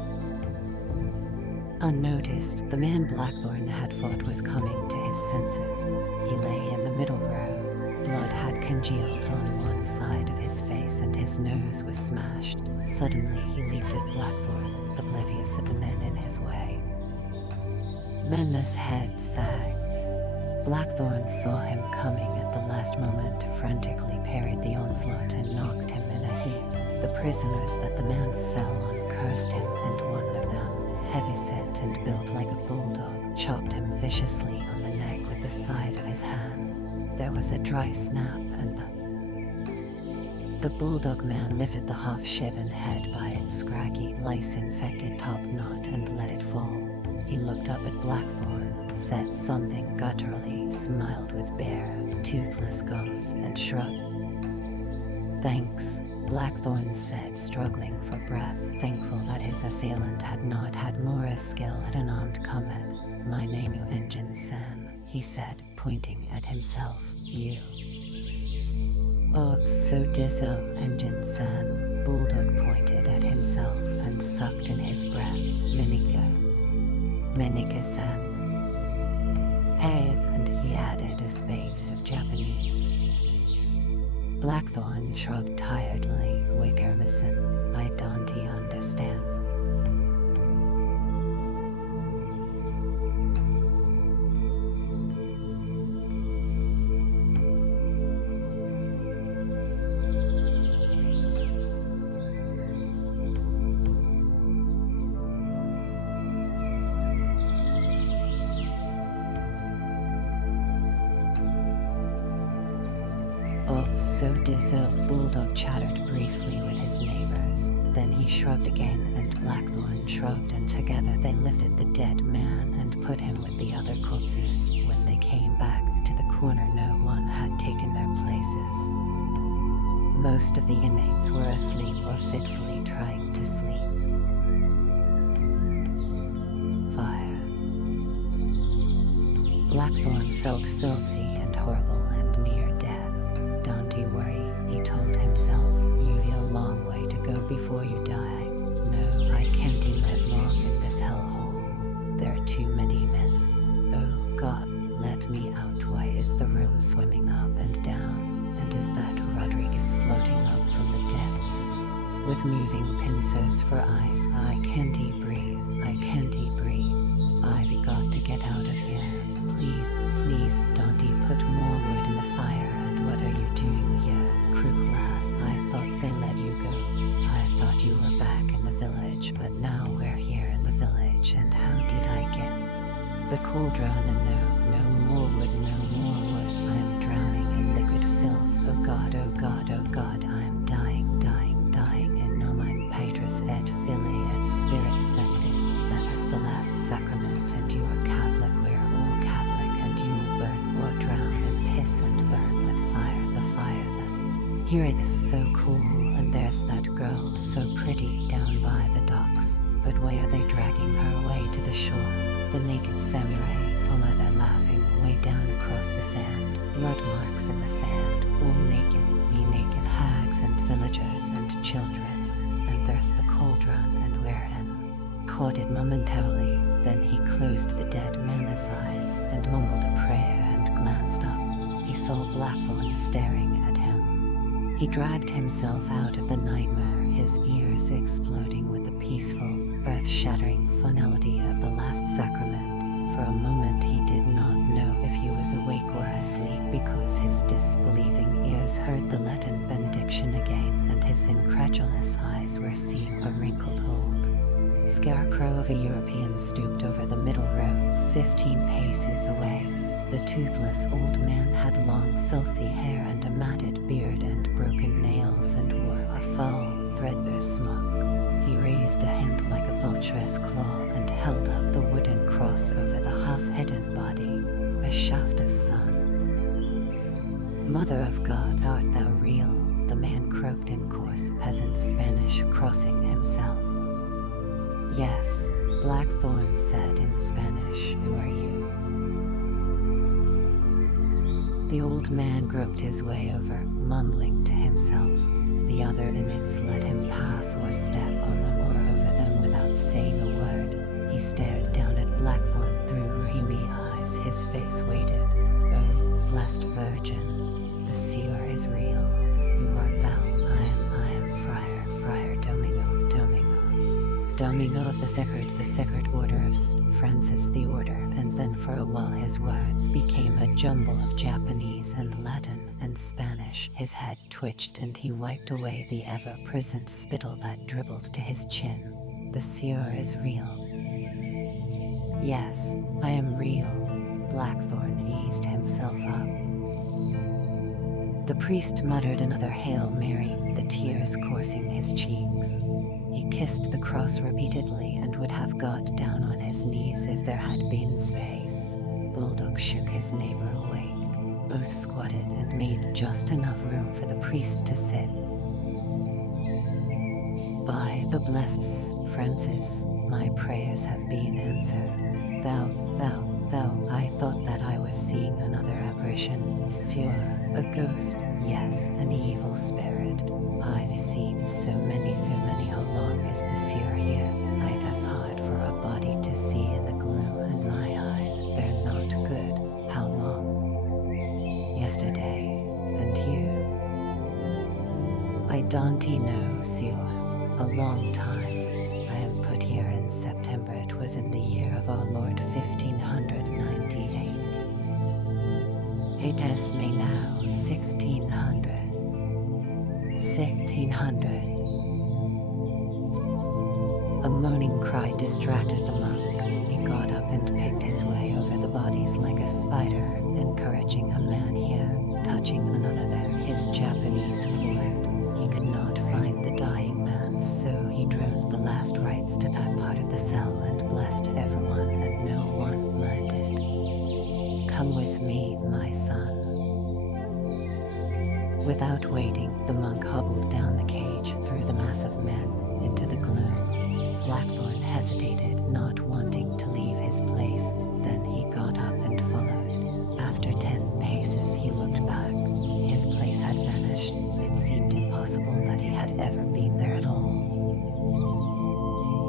Unnoticed, the man Blackthorn had fought was coming to his senses. He lay in the middle row. Blood had congealed on one side of his face and his nose was smashed. Suddenly he leaped at Blackthorn, oblivious of the men in his way. Menla's head sagged. Blackthorn saw him coming at the last moment, frantically parried the onslaught and knocked him in a heap. The prisoners that the man fell on cursed him, and one of them, heavy-set and built like a bulldog, chopped him viciously on the neck with the side of his hand. There was a dry snap, and the bulldog man lifted the half-shaven head by its scraggy, lice-infected top knot and let it fall. He looked up at Blackthorn, said something gutturally, smiled with bare, toothless gums, and shrugged. "Thanks," Blackthorn said, struggling for breath, thankful that his assailant had not had more skill at unarmed combat. "My name is Engine-san," he said, pointing at himself. "You." "Oh, so diso, Engine-san." Bulldog pointed at himself and sucked in his breath. Menika-san. "Hey," and he added a spate of Japanese. Blackthorn shrugged tiredly. "Wickermason, I don't understand." "Oh, so diso," Bulldog chattered briefly with his neighbors. Then he shrugged again, and Blackthorn shrugged, and together they lifted the dead man and put him with the other corpses. When they came back to the corner, no one had taken their places. Most of the inmates were asleep or fitfully trying to sleep. Fire. Blackthorn felt filthy and horrible and near death. "Don't you worry," he told himself. "You've a long way to go before you die. No, I can't live long in this hellhole. There are too many men. Oh God, let me out. Why is the room swimming up and down? And is that Rodriguez floating up from the depths? With moving pincers for eyes, I can't breathe. I can't breathe. I've got to get out of here. Please, please, don't put more wood in the fire. What are you doing here, crook lad? I thought they let you go. I thought you were back in the village, but now we're here in the village, and how did I get the cauldron? And no more wood, no more wood. I am drowning in liquid filth. Oh God, oh God, oh God, I am dying, in nomen Patris et Filii et Spiritus Sancti. That is the last sacrament, and you are Catholic, we're all Catholic, and you will burn or drown and piss and burn with fire, the fire then. Here it is so cool, and there's that girl, so pretty, down by the docks. But why are they dragging her away to the shore? The naked samurai, they're laughing, way down across the sand. Blood marks in the sand, all naked, me naked hags and villagers and children. And there's the cauldron, and we're in. Caught it momentarily, then he closed the dead man's eyes and mumbled a prayer and glanced up. He saw Blackthorn staring at him. He dragged himself out of the nightmare, his ears exploding with the peaceful, earth-shattering finality of the Last Sacrament. For a moment he did not know if he was awake or asleep, because his disbelieving ears heard the Latin benediction again, and his incredulous eyes were seeing a wrinkled hold. Scarecrow of a European stooped over the middle row, 15 paces away. The toothless old man had long, filthy hair and a matted beard and broken nails, and wore a foul, threadbare smock. He raised a hand like a vulture's claw and held up the wooden cross over the half-hidden body, a shaft of sun. Mother of God, art thou real? The man croaked in coarse peasant Spanish, crossing himself. Yes, Blackthorn said in Spanish, who are you? The old man groped his way over, mumbling to himself. The other inmates let him pass or step on them or over them without saying a word. He stared down at Blackthorn through rheumy eyes, his face waited. Oh, blessed Virgin, the seer is real. Who art thou? I am Friar Domingo of the Sacred Order of Francis the Order, and then for a while his words became a jumble of Japanese and Latin and Spanish. His head twitched and he wiped away the ever-present spittle that dribbled to his chin. The seer is real. Yes, I am real. Blackthorn eased himself up. The priest muttered another Hail Mary, the tears coursing his cheeks. He kissed the cross repeatedly and would have got down on his knees if there had been space. Bulldog shook his neighbor awake. Both squatted and made just enough room for the priest to sit. By the blessed Francis, my prayers have been answered. Thou, I thought that I was seeing another apparition. Sure, a ghost, yes, an evil spirit. I've seen so many. How long is the seer here? It's hard for a body to see in the gloom, and my eyes, they're not good. How long? Yesterday. And you? I don't know, seer. A long time. I am put here in September. It was in the year of our Lord 1598. It is me now, 1600. A moaning cry distracted the monk. He got up and picked his way over the bodies like a spider, encouraging a man here, touching another there. His Japanese fluent. He could not find the dying man, so he droned the last rites to that part of the cell and blessed everyone, and no one minded. Come with me, my son. Without waiting, the monk hobbled down the cage through the mass of men into the gloom. Blackthorn hesitated, not wanting to leave his place. Then he got up and followed. After 10 paces, he looked back. His place had vanished. It seemed impossible that he had ever been there at all.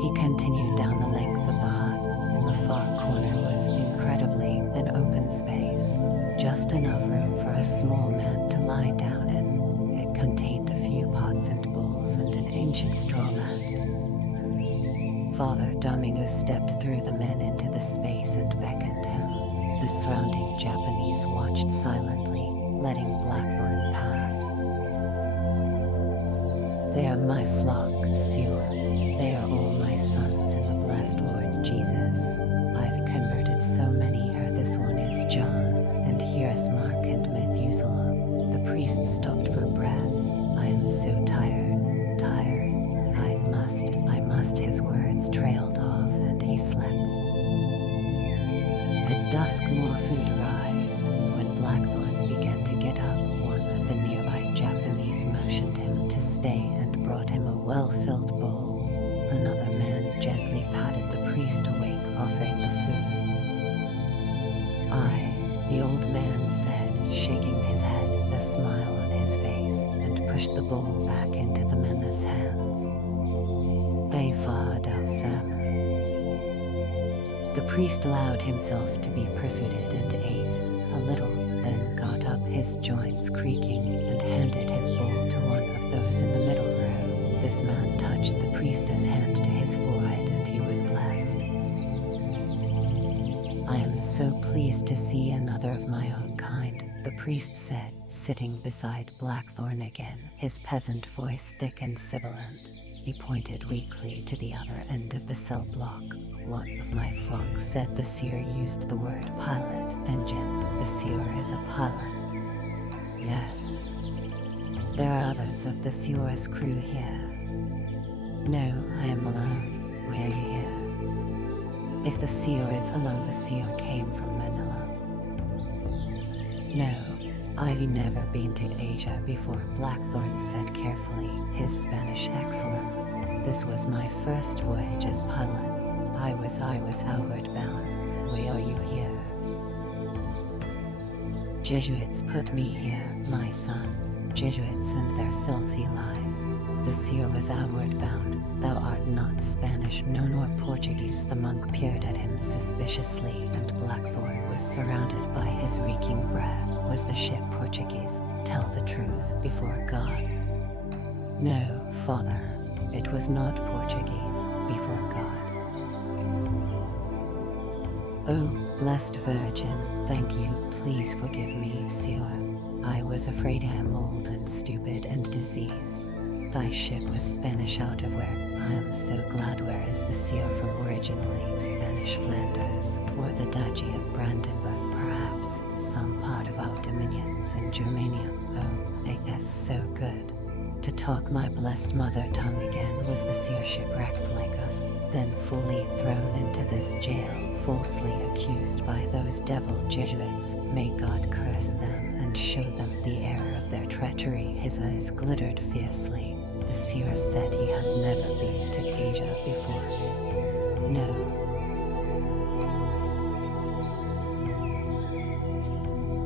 He continued down the length of the hut. In the far corner was, incredibly, an open space. Just enough room for a small man to lie down in. It contained a few pots and bowls and an ancient straw mat. Father Domingo stepped through the men into the space and beckoned him. The surrounding Japanese watched silently, letting Blackthorn pass. They are my flock, seer. They are all my sons in the blessed Lord Jesus. I've converted so many here. This one is John, and here is Mark and Methuselah. The priest stopped for breath. I am so tired. I must. His words trailed off, and he slept. At dusk, more food arrived. When Blackthorn began to get up, one of the nearby Japanese motioned him to stay and brought him a well-filled bowl. Another man gently patted the priest awake, offering the food. The old man said, shaking his head, a smile on his face, and pushed the bowl back into the man's hands. The priest allowed himself to be persuaded and ate a little, then got up, his joints creaking, and handed his bowl to one of those in the middle row. This man touched the priest's hand to his forehead, and he was blessed. I am so pleased to see another of my own kind, the priest said, sitting beside Blackthorn again, his peasant voice thick and sibilant. He pointed weakly to the other end of the cell block. One of my flock said. The seer used the word pilot, engine. The seer is a pilot. Yes. There are others of the seer's crew here. No, I am alone. Why are you here? If the seer is alone, the seer came from Manila. No, I've never been to Asia before, Blackthorn said carefully, his Spanish excellent. This was my first voyage as pilot. I was outward bound. Why are you here? Jesuits put me here, my son. Jesuits and their filthy lies. The seer was outward bound. Thou art not Spanish, no nor Portuguese. The monk peered at him suspiciously, and Blackthorn was surrounded by his reeking breath. Was the ship Portuguese? Tell the truth before God. No, father, it was not Portuguese before God. Oh, blessed Virgin, thank you, please forgive me, seer. I was afraid I am old and stupid and diseased. Thy ship was Spanish out of where? I am so glad. Where is the seer from originally? Spanish Flanders, or the Duchy of Brandenburg, perhaps some part of our dominions in Germania. Oh, it is so good to talk my blessed mother tongue again. Was the seer shipwrecked like us, then fully thrown into this jail, falsely accused by those devil Jesuits? May God curse them and show them the error of their treachery. His eyes glittered fiercely. The seer said he has never been to Asia before. No.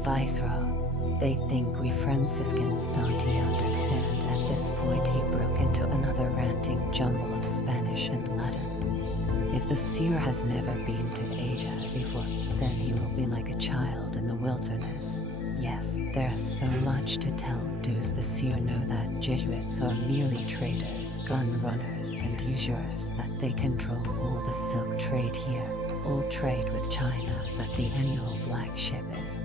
Viceroy, they think we Franciscans don't understand. At this point he broke into another ranting jumble of Spanish and Latin. If the seer has never been to Asia before, then he will be like a child in the wilderness. Yes, there's so much to tell. Does the seer know that Jesuits are merely traders, gun runners, and usurers, that they control all the silk trade here, all trade with China, that the annual black ship is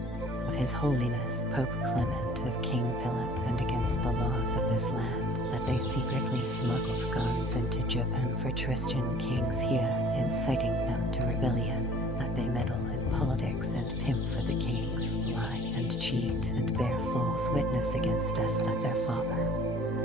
of His Holiness Pope Clement of King Philip, and against the laws of this land, that they secretly smuggled guns into Japan for Christian kings here, inciting them to rebellion, that they meddle in politics and pimp for the kings, lie and cheat and bear false witness against us, that their father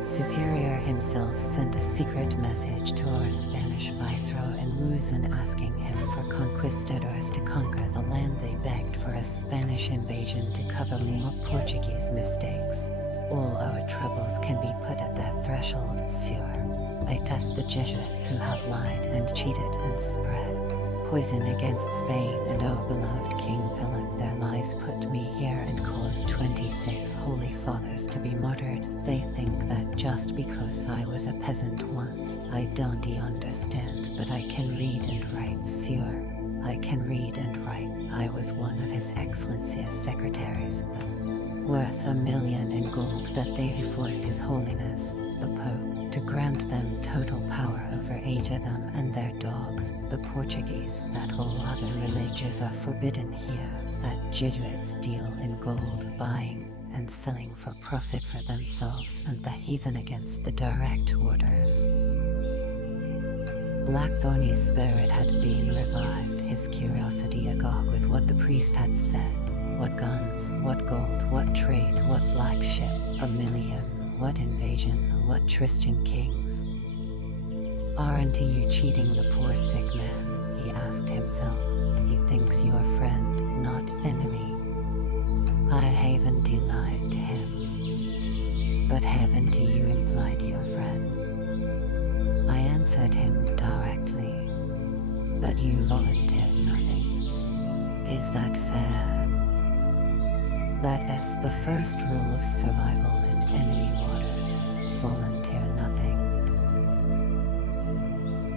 Superior himself sent a secret message to our Spanish viceroy in Luzon asking him for conquistadors to conquer the land. They begged for a Spanish invasion to cover more Portuguese mistakes. All our troubles can be put at their threshold, Sieur. I test the Jesuits who have lied and cheated and spread poison against Spain and our beloved King Philip. Their lies put me here and caused 26 holy fathers to be martyred. They think that just because I was a peasant once, I don't understand, but I can read and write, Sieur. I can read and write. I was one of His Excellency's secretaries, worth $1 million in gold, that they forced His Holiness, the Pope, to grant them total power over Asia, them and their dogs, the Portuguese, that all other religions are forbidden here, that Jesuits deal in gold, buying and selling for profit for themselves and the heathen against the direct orders. Blackthorny's spirit had been revived, his curiosity agog with what the priest had said. What guns, what gold, what trade, what black ship, $1 million, what invasion, what Christian kings. Aren't you cheating the poor sick man? He asked himself. He thinks you are friend, not enemy. I haven't lied to him. But haven't you implied your friend? I answered him directly. But you volunteered nothing. Is that fair? That is the first rule of survival in enemy waters. Volunteer nothing.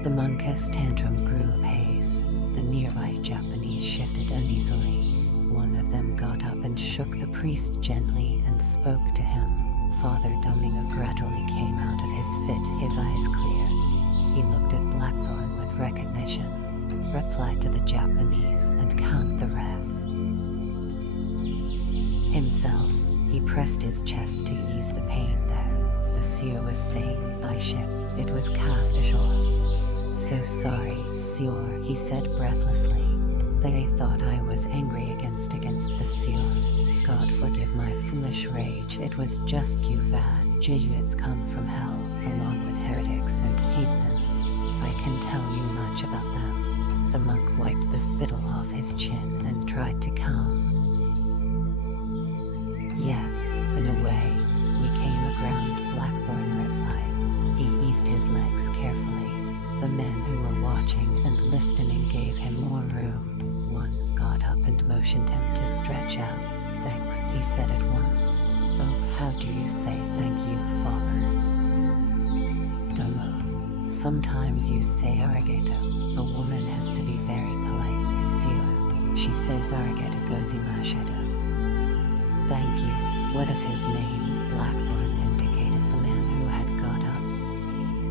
The monk's tantrum grew apace. The nearby Japanese shifted uneasily. One of them got up and shook the priest gently and spoke to him. Father Domingo gradually came out of his fit, his eyes clear. He looked at Blackthorn with recognition, replied to the Japanese, and count the rest. Himself, he pressed his chest to ease the pain there. The seer was saying, thy ship, it was cast ashore. So sorry, Sieur, he said breathlessly. They thought I was angry against the Sieur. God forgive my foolish rage, it was just you bad Jesuits come from hell, along with heretics and heathens. I can tell you much about them. The monk wiped the spittle off his chin and tried to calm. Yes, in a way, we came aground, Blackthorn replied. He eased his legs carefully. The men who were watching and listening gave him more room. One got up and motioned him to stretch out. Thanks, he said at once. Oh, how do you say thank you, Father? Domo. Sometimes you say arigato. A woman has to be very polite. Sior. She says arigato gozimashita. Thank you. What is his name? Blackthorn indicated the man who had got up.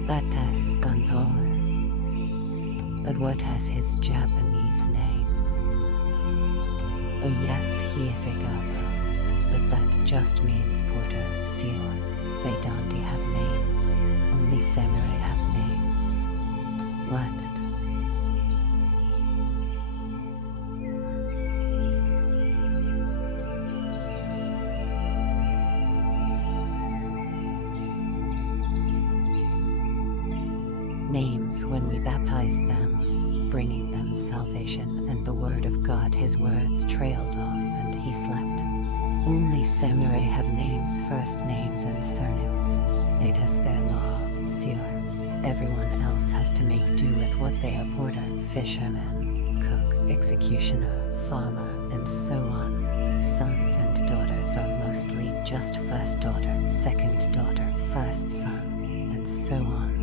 That is Gonzalez. But what is his Japanese name? Oh yes, he is a Gabo. But that just means porter, Sior. They don't have names. Only samurai have names. What? Names when we baptize them, bringing them salvation and the word of God. His words trailed off and he slept. Only samurai have names, first names and surnames. It is their law, Sior. Everyone else has to make do with what they are: porter, fisherman, cook, executioner, farmer, and so on. Sons and daughters are mostly just first daughter, second daughter, first son, and so on.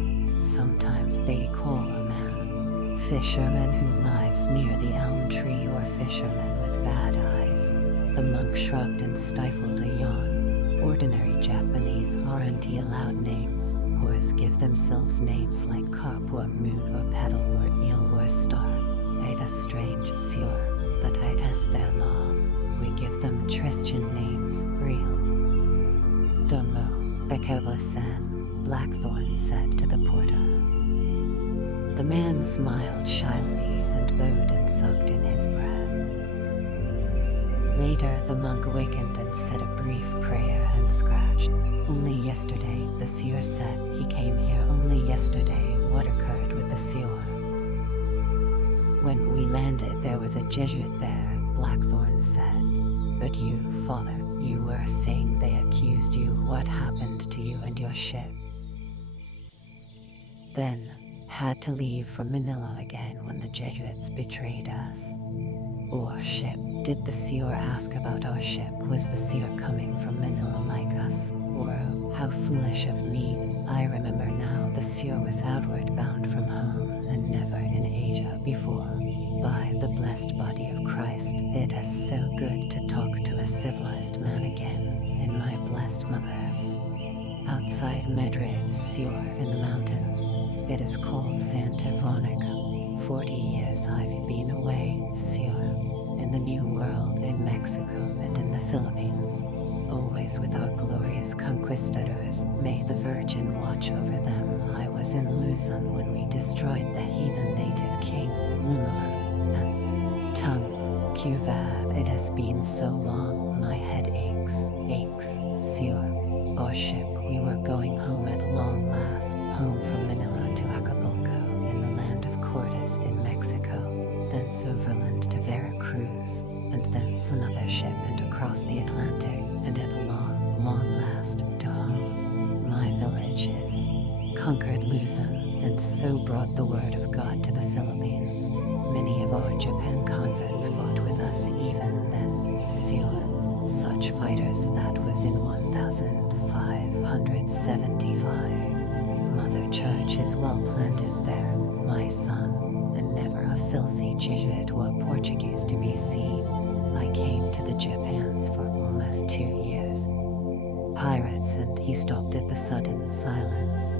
Sometimes they call a man fisherman who lives near the elm tree, or fisherman with bad eyes. The monk shrugged and stifled a yawn. Ordinary Japanese aren't allowed names. Whores give themselves names like carp or moon or petal or eel or star. It is strange, Sior, but it is their law. We give them Christian names, real. Domo, Akeba-san, Blackthorn said to the porter. The man smiled shyly and bowed and sucked in his breath. Later, the monk awakened and said a brief prayer and scratched. Only yesterday, the Sior said. He came here only yesterday. What occurred with the Sior? When we landed, there was a Jesuit there, Blackthorn said. But you, Father, you were saying they accused you. What happened to you and your ship? Then, had to leave for Manila again when the Jesuits betrayed us. Or ship? Did the Sior ask about our ship? Was the Sior coming from Manila like us? Or, how foolish of me. I remember now, the Sior was outward bound from home, and never in Asia before. By the blessed body of Christ, it is so good to talk to a civilized man again, in my blessed mother's. Outside Madrid, Sior, in the mountains. It is called Santa Veronica. 40 years I've been away, Sior. In the New World, in Mexico, and in the Philippines. Always with our glorious conquistadors. May the Virgin watch over them. I was in Luzon when we destroyed the heathen native king, Lumala. And tongue, Cuva, it has been so long, my head aches, Sior. Our ship, we were going home at long last, home from Manila to Acapulco, in the land of Cortes in Mexico. Thence overland to Veracruz, and thence another ship and across the Atlantic, and at long last, to home. My village is conquered Luzon, and so brought the word of God to the Philippines. Many of our Japan converts fought with us even then, Sior. Such fighters, that was in 1575. Mother Church is well planted there, my son. And never a filthy Jesuit or Portuguese to be seen. I came to the Japans for almost 2 years. Pirates, and he stopped at the sudden silence.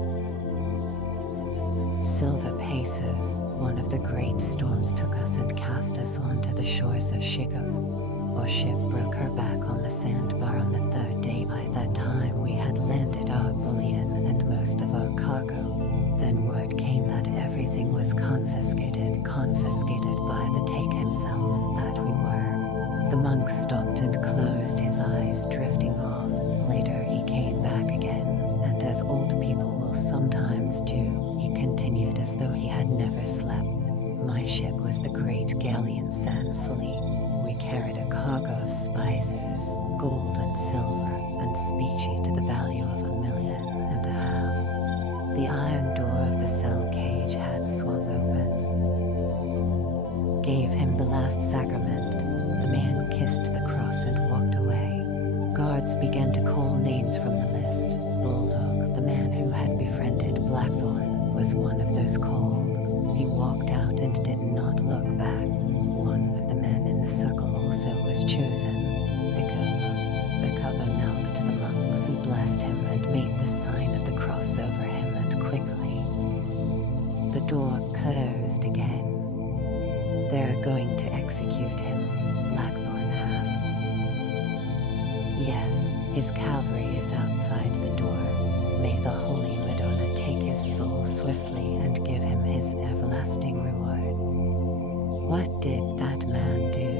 Silver Pacers, one of the great storms took us and cast us onto the shores of Shogun. Our ship broke her back on the sandbar on the 3rd day. By that time we had landed our bullion and most of our cargo. Then word came that everything was confiscated by the take himself, that we were. The monk stopped and closed his eyes, drifting off. Later he came back again, and as old people will sometimes do, he continued as though he had never slept. My ship was the great galleon San Felipe. We carried a cargo of spices, gold and silver, and specie to the value of $1.5 million. The iron door of the cell cage had swung open. Gave him the last sacrament. The man kissed the cross and walked away. Guards began to call names from the list. Bulldog, the man who had befriended Blackthorn, was one of those called. He walked out and did not look back. One of the men in the circle also was chosen. Bikova knelt to the monk, who blessed him and made the sign of the cross over him, and quickly the door closed again. "They're going to execute him?" Blackthorn asked. "Yes, his cavalry is outside the door. May the Holy Madonna take his soul swiftly and give him his everlasting reward." What did that man do?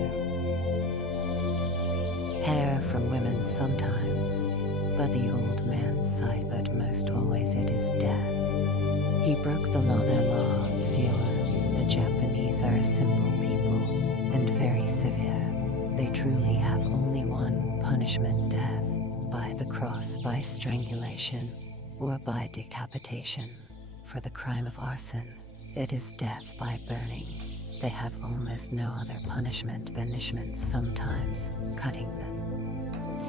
Hair from women sometimes, but the old man sighed, but most always it is death. He broke the law, their law, Sior. The Japanese are a simple people, and very severe. They truly have only one punishment: death, by the cross, by strangulation, or by decapitation. For the crime of arson, it is death by burning. They have almost no other punishment, sometimes cutting them.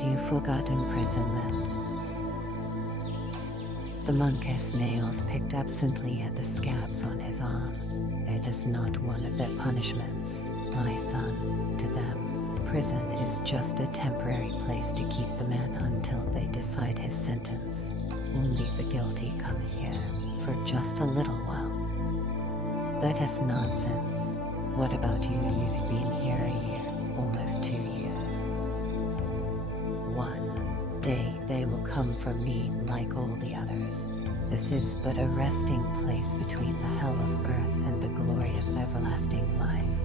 You forgot imprisonment. The monk's nails picked absently at the scabs on his arm. It is not one of their punishments, my son. To them, prison is just a temporary place to keep the man until they decide his sentence. Only the guilty come here for just a little while. That is nonsense. What about you? You've been here a year, almost 2 years. One day they will come for me like all the others. This is but a resting place between the hell of earth and the glory of everlasting life.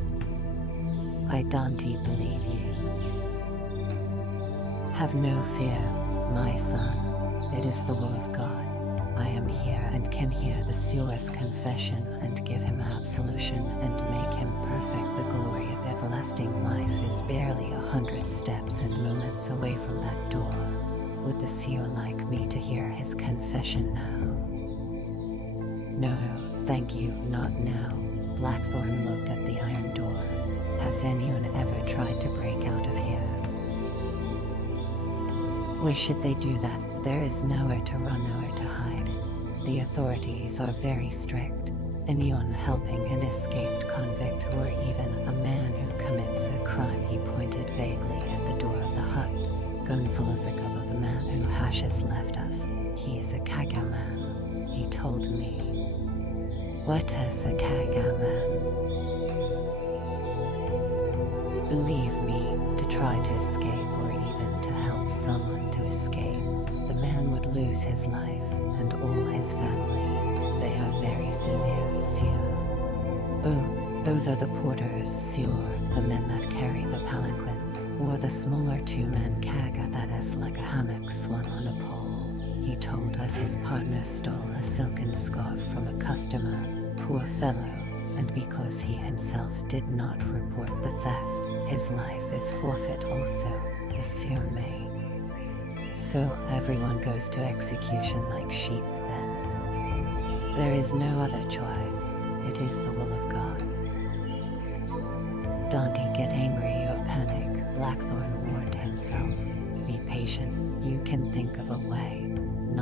I don't believe you. Have no fear, my son. It is the will of God. I am here and can hear the Sior's confession and give him absolution and make him perfect. The glory of everlasting life is barely 100 steps and moments away from that door. Would the Sior like me to hear his confession now? No, thank you, not now. Blackthorn looked at the iron door. Has anyone ever tried to break out of here? Why should they do that? There is nowhere to run, nowhere to hide. The authorities are very strict. Anyone helping an escaped convict, or even a man who commits a crime. He pointed vaguely at the door of the hut. Gonzalezakub, of the man who has left us. He is a Kagaman, he told me. What is a Kagaman? Believe me, to try to escape or even to help someone to escape, the man would lose his life and all his family. They are very severe, Sior. Oh, those are the porters, Sior, the men that carry the palanquins, or the smaller 2-man kaga that is like a hammock swung on a pole. He told us his partner stole a silken scarf from a customer, poor fellow, and because he himself did not report the theft, his life is forfeit also, the Sior made. So everyone goes to execution like sheep then. There is no other choice. It is the will of God. Don't get angry or panic, Blackthorn warned himself. Be patient, you can think of a way.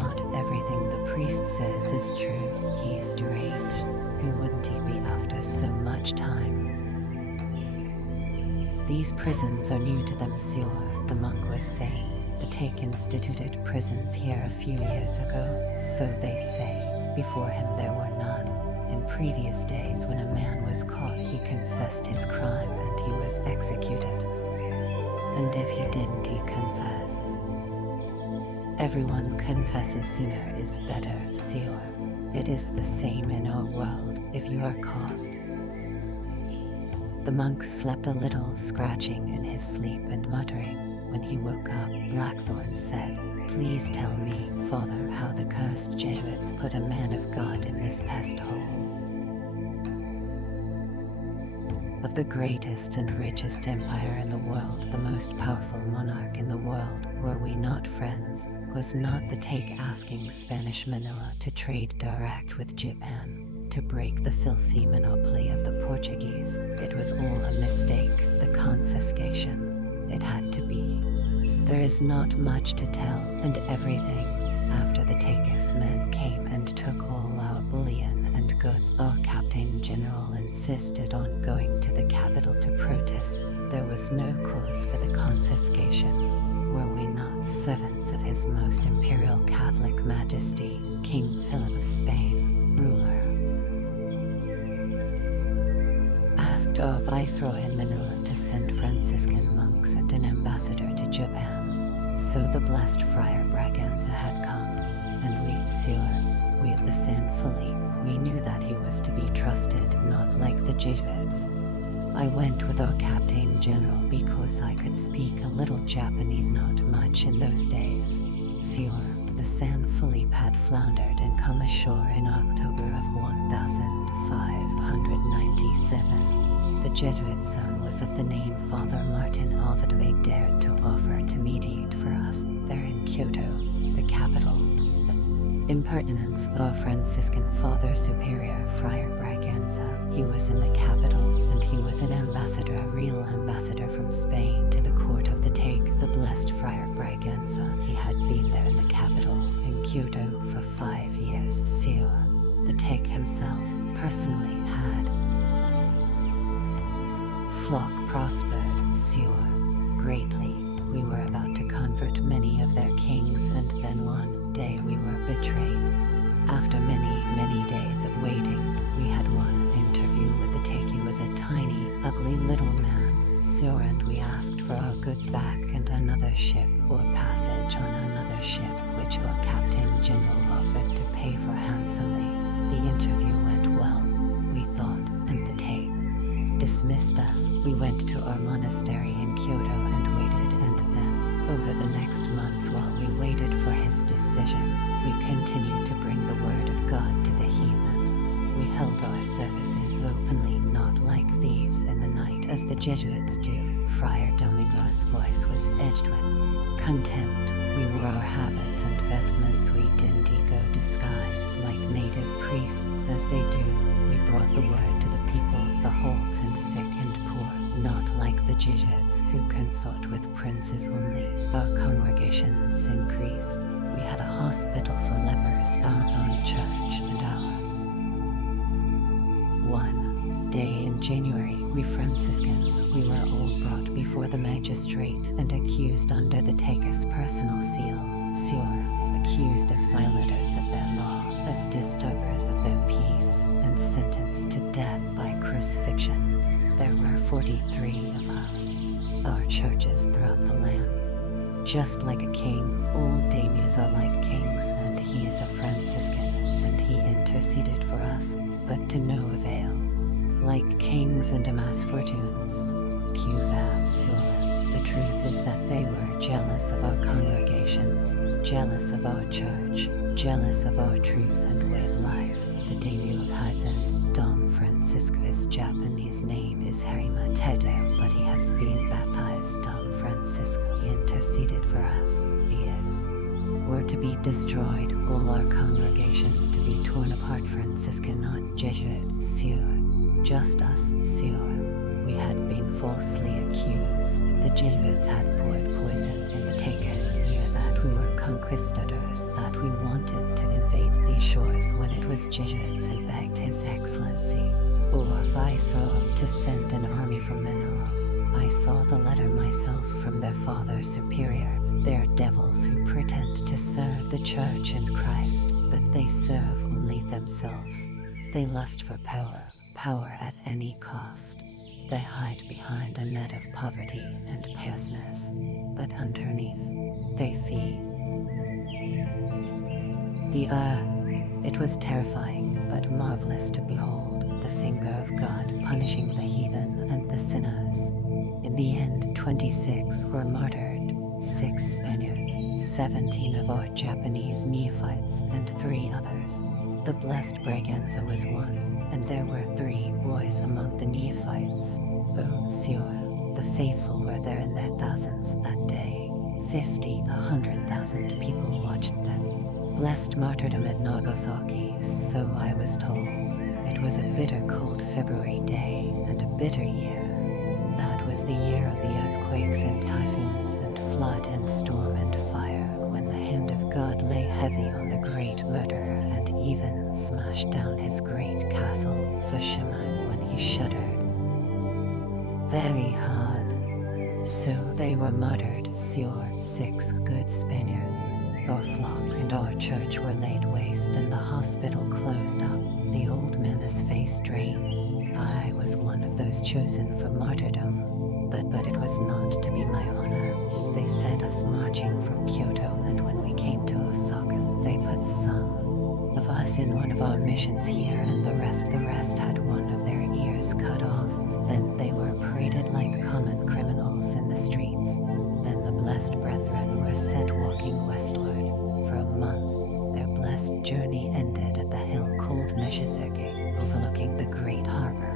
Not everything the priest says is true. He is deranged. Who wouldn't he be after so much time? These prisons are new to them, Sior, the monk was saying. The Take instituted prisons here a few years ago, so they say. Before him there were none. In previous days, when a man was caught, he confessed his crime and he was executed. And if he didn't, he confess. Everyone confesses sooner is better, Sior. It is the same in our world, if you are caught. The monk slept a little, scratching in his sleep and muttering. When he woke up, Blackthorn said, "Please tell me, Father, how the cursed Jesuits put a man of God in this pest hole." of the greatest and richest empire in the world, the most powerful monarch in the world, were we not friends? Was not the take asking Spanish Manila to trade direct with Japan, to break the filthy monopoly of the Portuguese? It was all a mistake, the confiscation. It had to be. There is not much to tell, and everything. After the Tagus men came and took all our bullion and goods, our Captain General insisted on going to the capital to protest. There was no cause for the confiscation. Were we not servants of His Most Imperial Catholic Majesty, King Philip of Spain, ruler? Asked our Viceroy in Manila to send Franciscan monks and an ambassador to Japan. So the blessed Friar Braganza had come, and we, Sieur, we of the San Felipe, we knew that he was to be trusted, not like the Jesuits. I went with our Captain General because I could speak a little Japanese, not much in those days. Sieur, the San Felipe had floundered and come ashore in October of 1597. The Jesuit son was of the name Father Martin Ovid. They dared to offer to mediate for us there in Kyoto, the capital. The impertinence of our Franciscan Father Superior Friar Braganza. He was in the capital, and he was an ambassador, a real ambassador from Spain to the court of the Take. The blessed Friar Braganza, he had been there in the capital, in Kyoto, for 5 years. Sieur, the Take himself, personally had. Flock prospered, Sieur, greatly. We were about to convert many of their kings, and then one day we were betrayed. After many days of waiting, we had one interview with the Take. He was a tiny, ugly little man, Sieur, and we asked for our goods back and another ship or passage on another ship, which our Captain General offered to pay for handsomely. The interview went well, we thought, and the Take dismissed us. We went to our monastery in Kyoto and waited, and then, over the next months while we waited for his decision, we continued to bring the word of God to the heathen. We held our services openly, not like thieves in the night as the Jesuits do. Friar Domingo's voice was edged with contempt. We wore our habits and vestments. We didn't go disguised like native priests as they do. We brought the word to the people, the halt and sick and poor, not like the Jesuits who consort with princes only. Our congregations increased. We had a hospital for lepers, our own church, and one day in January, we Franciscans, we were all brought before the magistrate and accused under the Tagus personal seal, Sieur, accused as violators of their law, as disturbers of their peace, and sentenced to death by crucifixion. There were 43 of us, our churches throughout the land. Just like a king, all daimyos are like kings, and he is a Franciscan, and he interceded for us, but to no avail. Like kings and amass fortunes, Sieur. The truth is that they were jealous of our congregations, jealous of our church, jealous of our truth and way of life. The daimyo of Haizen, Dom Francisco, his Japanese name is Harima Tedeo, but he has been baptized Dom Francisco. He interceded for us. He is. Were to be destroyed, all our congregations to be torn apart. Franciscan, not Jesuit, Sieur. Just us, Sieur. We had been falsely accused. The Jesuits had poured poison in the Tagus year that we were conquistadors, that we wanted to invade these shores when it was Jesuits who begged His Excellency, or Viceroy, to send an army from Manila. I saw the letter myself from their Father Superior. They are devils who pretend to serve the Church and Christ, but they serve only themselves. They lust for power at any cost. They hide behind a net of poverty and piousness, but underneath, they feed. The earth, it was terrifying but marvelous to behold, the finger of God punishing the heathen and the sinners. In the end, 26 were martyred, 6 Spaniards, 17 of our Japanese neophytes, and 3 others. The blessed Braganza was one, and there were 3 boys among the neophytes. Oh, sure, the faithful were there in their thousands that day. 50, 100,000 people watched them. Blessed martyrdom at Nagasaki, so I was told. It was a bitter cold February day and a bitter year. That was the year of the earthquakes and typhoons and flood and storm and fire, when the hand of God lay heavy on the great murderer and even smashed down his great castle for Shogun when he shuddered. Very hard. So they were murdered, sure, 6 good Spaniards. Our flock and our church were laid waste and the hospital closed up, the old man's face drained. I was one of those chosen for martyrdom, but it was not to be my honor. They set us marching from Kyoto, and when we came to Osaka, they put some of us in one of our missions here, and the rest had one of their ears cut off. Then they were paraded like common criminals in the streets. Then the blessed brethren were set walking westward. For a month, their blessed journey ended at the hill called Nishizaki, overlooking the great harbor.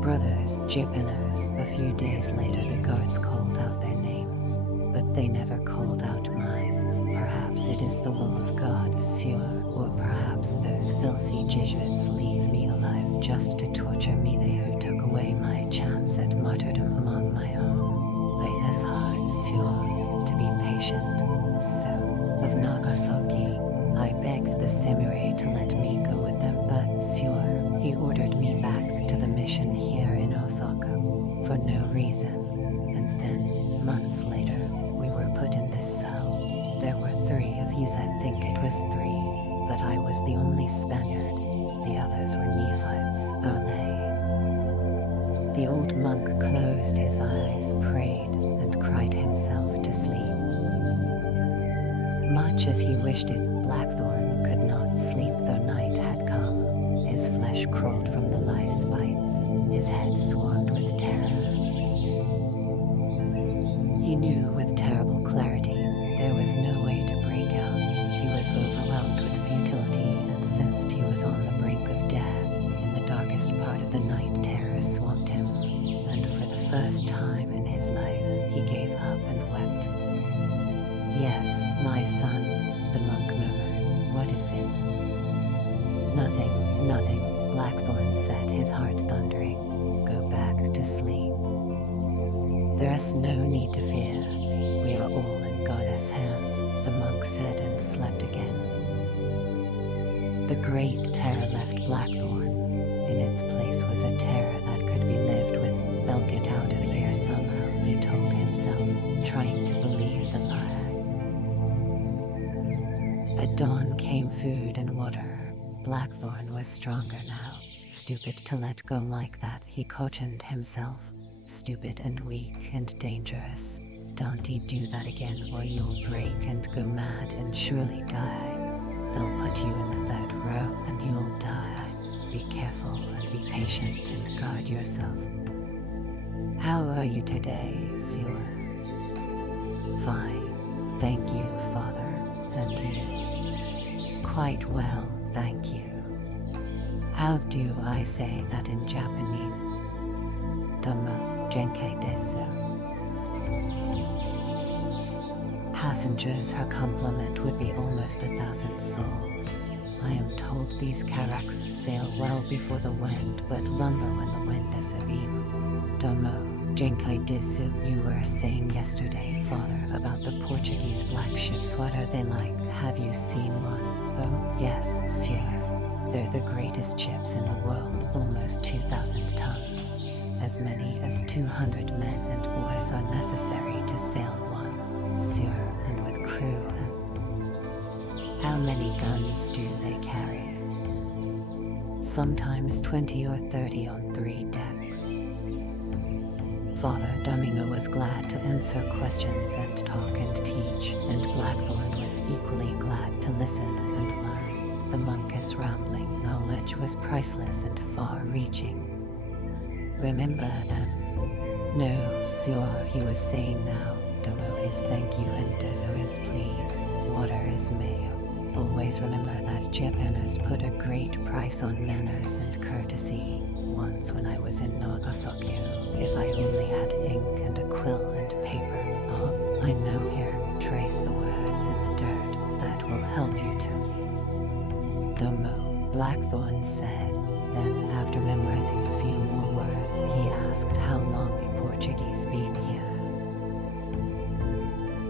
Brothers, Japanese, a few days later the guards called out their names, but they never called out mine. Perhaps it is the will of God, sure, or perhaps those filthy Jesuits leave me alive just to torture me, they who took away my chance at martyrdom among my own. I is hard, sure, to be patient. So, of Nagasaki, I begged the samurai to let me go with them, but sure, he ordered me back to the mission here in Osaka for no reason. And then, months later, we were put in this cell. There were 3 of us, I think it was 3, but I was the only Spaniard. The others were Nephites, Olay. The old monk closed his eyes, prayed, and cried himself to sleep. Much as he wished it, Blackthorn could not sleep though night had come. His flesh crawled from the life's bites, his head swarmed with terror. He knew with terrible clarity there was no way to break out. He was overwhelmed with futility and sensed he was on the brink of death. In the darkest part of the night, terror swamped him, and for the first time in his life, he gave up and wept. Yes, my son, the monk murmured. What is it? Nothing, nothing, Blackthorn said, his heart thundering. Go back to sleep. There is no need to fear. We are all in God's hands, the monk said, and slept again. The great terror left Blackthorn. In its place was a terror that could be lived with. I'll get out of here somehow, he told himself, trying to believe the lie. At dawn came food and water. Blackthorn was stronger now. Stupid to let go like that, he cautioned himself. Stupid and weak and dangerous. Don't you do that again or you'll break and go mad and surely die. They'll put you in the 3rd row and you'll die. Be careful and be patient and guard yourself. How are you today, Siwa? Fine, thank you, Father, and you? Quite well, thank you. How do I say that in Japanese? Domo, Genkei desu. Passengers, her complement would be almost 1,000 souls. I am told these carracks sail well before the wind, but lumber when the wind is abeam. Domo, Genkei desu. You were saying yesterday, Father, about the Portuguese black ships. What are they like? Have you seen one? Oh, yes, sire. They're the greatest ships in the world, almost 2,000 tons. As many as 200 men and boys are necessary to sail one, sire, and with crew and... How many guns do they carry? Sometimes 20 or 30 on 3 decks. Father Domingo was glad to answer questions and talk and teach, and Blackthorn was equally glad to listen and learn. The monk's rambling knowledge was priceless and far-reaching. Remember them? No, sure, he was saying now. Domo is thank you and dozo is please. Water is mayo. Always remember that Japanese put a great price on manners and courtesy. Once when I was in Nagasaki, if I only had ink and a quill and paper. Oh, I know here. Trace the words in the dirt. That will help you to. Domo, Blackthorn said. Then, after memorizing a few more words, he asked how long the Portuguese been here.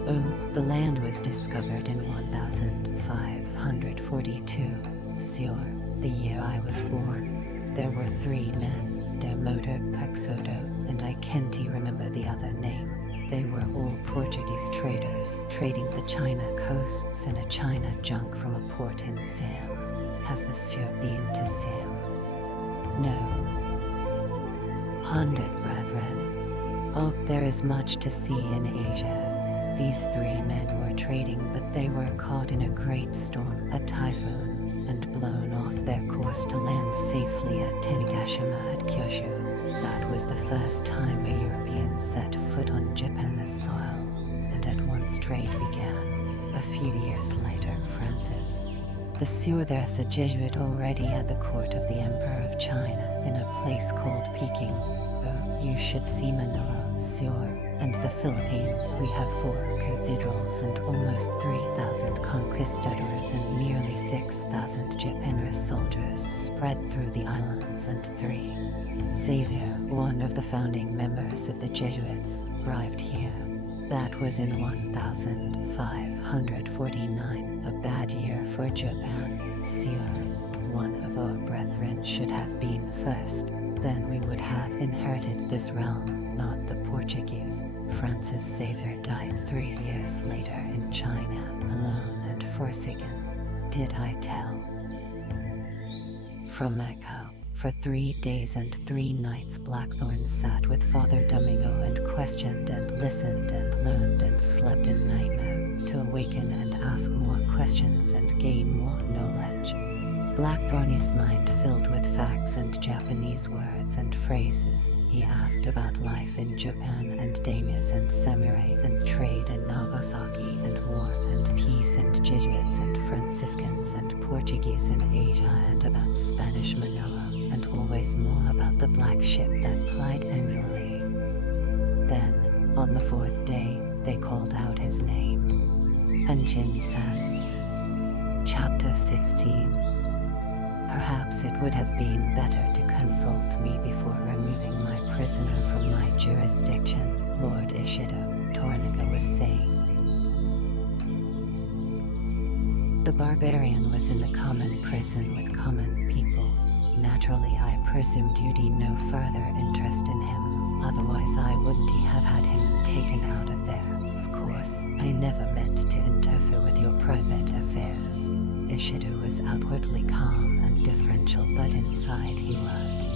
Oh, the land was discovered in 1542, Sure, the year I was born. There were 3 men, Demoter, Pexodo, and I can't remember the other name. They were all Portuguese traders, trading the China coasts in a China junk from a port in Sam. Has the Sure been to Sam? No. Hundred brethren. Oh, there is much to see in Asia. These 3 men were trading, but they were caught in a great storm, a typhoon, and blown off their course to land safely at Tanegashima at Kyushu. That was the first time a European set foot on Japan's soil, and at once trade began. A few years later, Francis. The Sure, there's a Jesuit already at the court of the Emperor of China in a place called Peking. Oh, you should see Manila, Sure, and the Philippines. We have 4 cathedrals and almost 3,000 conquistadors and nearly 6,000 Japanese soldiers spread through the islands, and 3. Xavier, one of the founding members of the Jesuits, arrived here. That was in 1549, a bad year for Japan. Sure, one of our brethren should have been first. Then we would have inherited this realm, not the Portuguese. Francis Xavier died 3 years later in China, alone and forsaken. Did I tell? From Macau. For 3 days and 3 nights Blackthorn sat with Father Domingo and questioned and listened and learned and slept in nightmare, to awaken and ask more questions and gain more knowledge. Blackthorn's mind filled with facts and Japanese words and phrases. He asked about life in Japan and daimyos and samurai and trade in Nagasaki and war and peace and Jesuits and Franciscans and Portuguese in Asia and about Spanish Manila, and always more about the black ship that plied annually. Then, on the 4th day, they called out his name. Anjin-san. Chapter 16. Perhaps it would have been better to consult me before removing my prisoner from my jurisdiction, Lord Ishido, Tornaga was saying. The barbarian was in the common prison with common people. Naturally, I presumed you'd no further interest in him, otherwise I wouldn't have had him taken out of there. Of course, I never meant to interfere with your private affairs. Ishido was outwardly calm and deferential, but inside he was.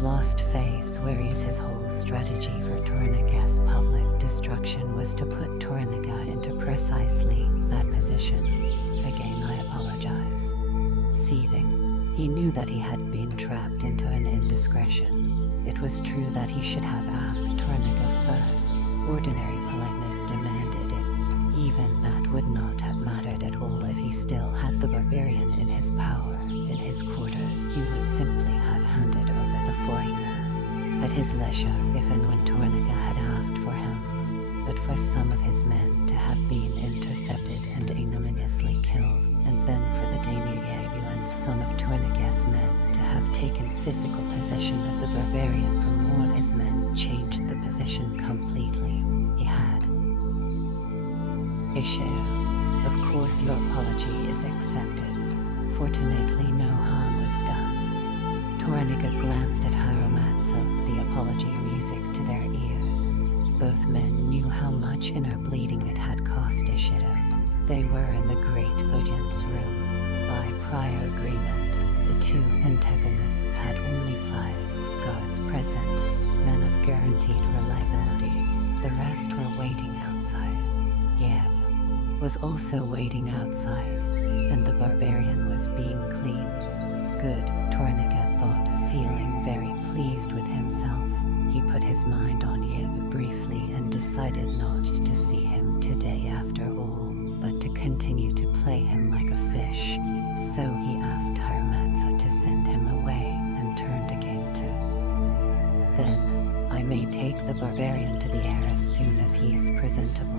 Lost face, whereas his whole strategy for Tornaga's public destruction was to put Tornaga into precisely that position. Again, I apologize. Seething. He knew that he had been trapped into an indiscretion. It was true that he should have asked Tornaga first. Ordinary politeness demanded it. Even that would not have mattered at all if he still had the barbarian in his power. In his quarters, he would simply have handed over the foreigner at his leisure if and when Tornaga had asked for him. But for some of his men to have been intercepted and ignominiously killed, and then for the daimyo Yagu and some of Tornaga's men to have taken physical possession of the barbarian from more of his men changed the position completely. He had. Ishido, of course your apology is accepted. Fortunately, no harm was done. Tornaga glanced at Hiramatsu, the apology music to their ears. Both men knew how much inner bleeding it had cost Ishido. They were in the great audience room. By prior agreement, the 2 antagonists had only 5 guards present, men of guaranteed reliability. The rest were waiting outside. Yev was also waiting outside, and the barbarian was being clean. Good, Tornaga thought, feeling very pleased with himself. He put his mind on Yev briefly and decided not to see him today after all, but to continue to play him like a fish. So he asked Hiramatsu to send him away and turned again to. Then, I may take the barbarian to the air as soon as he is presentable.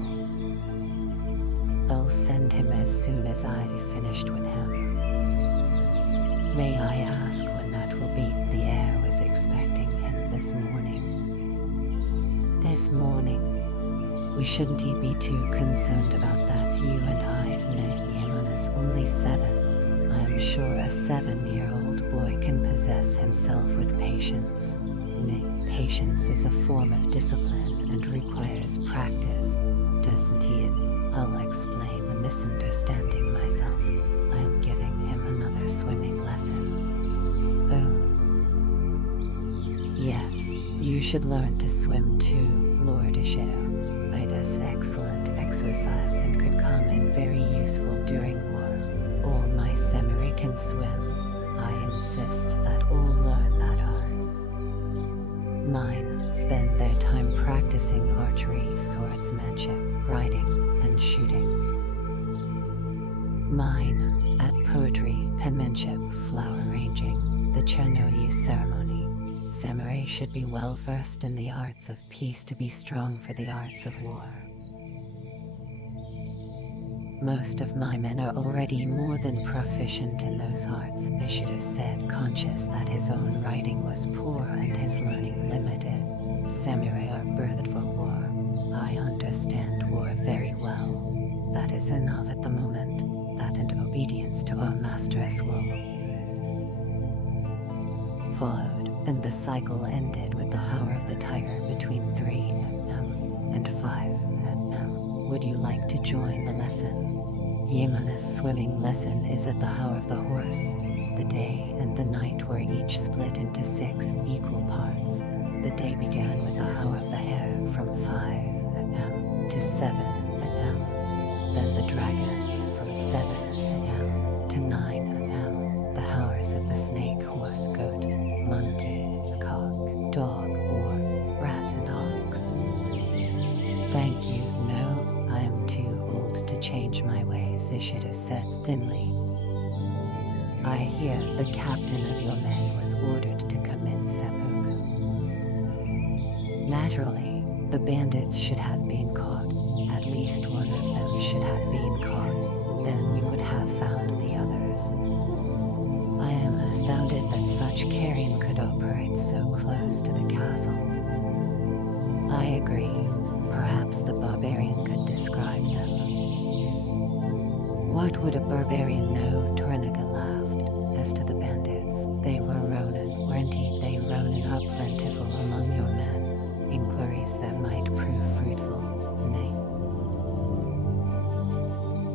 I'll send him as soon as I've finished with him. May I ask when that will be? The air was expecting him this morning. This morning? We shouldn't be too concerned about that, you and I. No, Yamana's only 7. I am sure a 7-year-old boy can possess himself with patience. Nay, patience is a form of discipline and requires practice, doesn't it? I'll explain the misunderstanding myself. I am giving him another swimming lesson. Oh. Yes, you should learn to swim too, Lord Ishido. It is excellent exercise and could come in very useful during war. All my samurai can swim. I insist that all learn that art. Mine spend their time practicing archery, swordsmanship, riding, and shooting. Mine at poetry, penmanship, flower arranging, the Chernobyl ceremony. Samurai should be well versed in the arts of peace to be strong for the arts of war. Most of my men are already more than proficient in those arts, Ishido said, conscious that his own writing was poor and his learning limited. Samurai are birthed for war. I understand war very well. That is enough at the moment. That and obedience to our master's will. Followed. And the cycle ended with the hour of the tiger between 3 a.m. and 5 a.m. Would you like to join the lesson? Yamana's swimming lesson is at the hour of the horse. The day and the night were each split into 6 equal parts. The day began with the hour of the hare from 5 a.m. to 7 a.m. Then the dragon from 7 a.m. to 9 a.m. The hours of the snake, horse, goat, monkey, cock, dog, boar, rat, and ox. Thank you, no, I am too old to change my ways, Ishido said thinly. I hear the captain of your men was ordered to commit seppuku. Naturally, the bandits should have been caught. At least one of them should have been caught. Then we would have found the others. I am astounded that such carrion could operate so close to the castle. I agree. Perhaps the barbarian could describe them. What would a barbarian know? Toranaga laughed. As to the bandits, they were Ronin, weren't they? Ronin are plentiful among your men. Inquiries that might prove fruitful. Nay.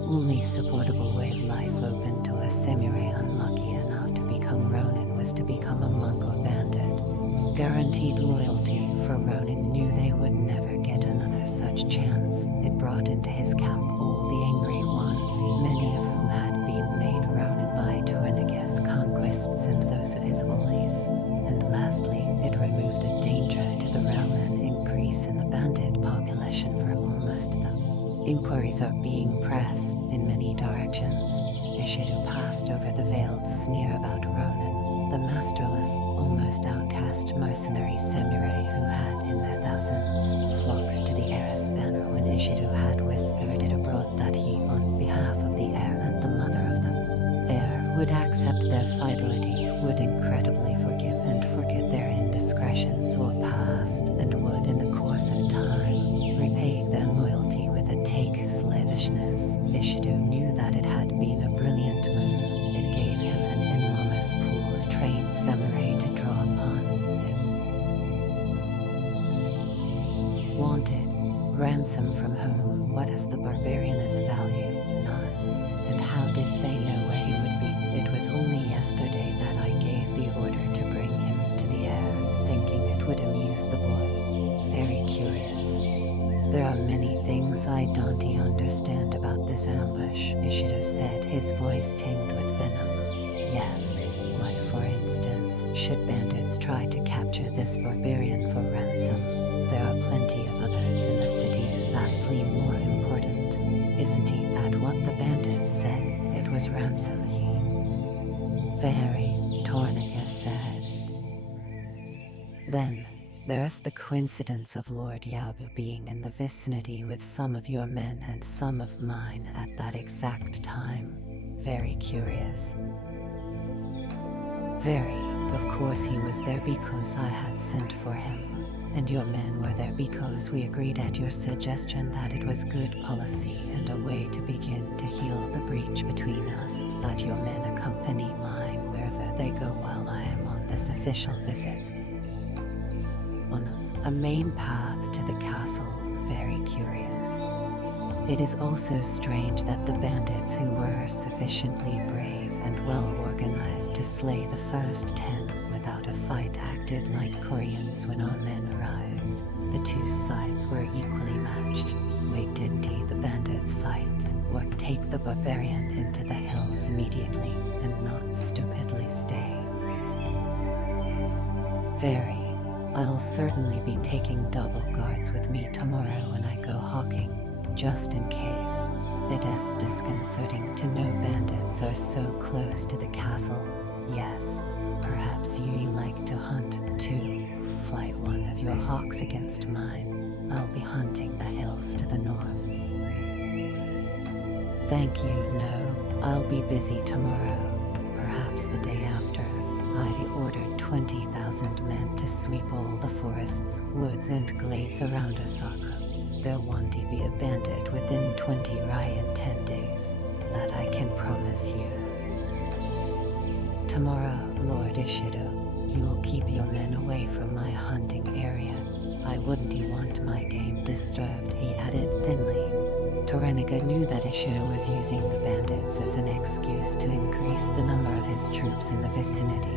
Only supportable way of life open to a samurai unlucky enough to become Ronin was to become a monk or bandit. Guaranteed loyalty, for Ronin knew they would never get another such chance. It brought into his camp all the angry ones, many of whom had been made Ronin by Toranaga's conquests and those of his allies. And lastly, it removed a danger to the realm and increase in the bandit population for almost them. Inquiries are being pressed in many directions. Ishido passed over the veiled sneer about Ronin, the masterless, almost outcast mercenary samurai who had, in their thousands, flocked to the heiress banner when Ishido had whispered it abroad that he, on behalf of the heir and the mother of them, heir, would accept their fidelity, would incredibly forgive and forget their indiscretions or past, and would, in the course of time, repay their loyalty with a slavishness. Ishido knew that it had been a brilliant move. It gave him an enormous pool of trained samurai to draw upon. Wanted. Ransom from whom? What is the barbarian's value? None. And how did they know where he would be? It was only yesterday that I gave the order to bring him to the air, thinking it would amuse the boy. Very curious. There are many things I don't understand about this ambush, Ishido said, his voice tinged with venom. Yes, why, for instance, should bandits try to capture this barbarian for ransom? There are plenty of others in the city, vastly more important. Isn't it that what the bandits said? It was ransom, he. Very, Toranaga said. Then, There's the coincidence of Lord Yabu being in the vicinity with some of your men and some of mine at that exact time. Very curious. Very. Of course he was there because I had sent for him. And your men were there because we agreed at your suggestion that it was good policy and a way to begin to heal the breach between us, that your men accompany mine wherever they go while I am on this official visit. On a main path to the castle, very curious. It is also strange that the bandits who were sufficiently brave and well organized to slay the first 10 without a fight acted like Koreans when our men arrived. The two sides were equally matched. Wait, didn't the bandits fight, or take the barbarian into the hills immediately and not stupidly stay? Very. I'll certainly be taking double guards with me tomorrow when I go hawking, just in case. It is disconcerting to know bandits are so close to the castle. Yes, perhaps you like to hunt too. Fly one of your hawks against mine. I'll be hunting the hills to the north. Thank you, no, I'll be busy tomorrow. Perhaps the day after. I've ordered 20,000 men to sweep all the forests, woods and glades around Osaka. There won't be a bandit within 20 rai in 10 days. That I can promise you. Tomorrow, Lord Ishido, you'll keep your men away from my hunting area. I wouldn't want my game disturbed, he added thinly. Toranaga knew that Ishido was using the bandits as an excuse to increase the number of his troops in the vicinity.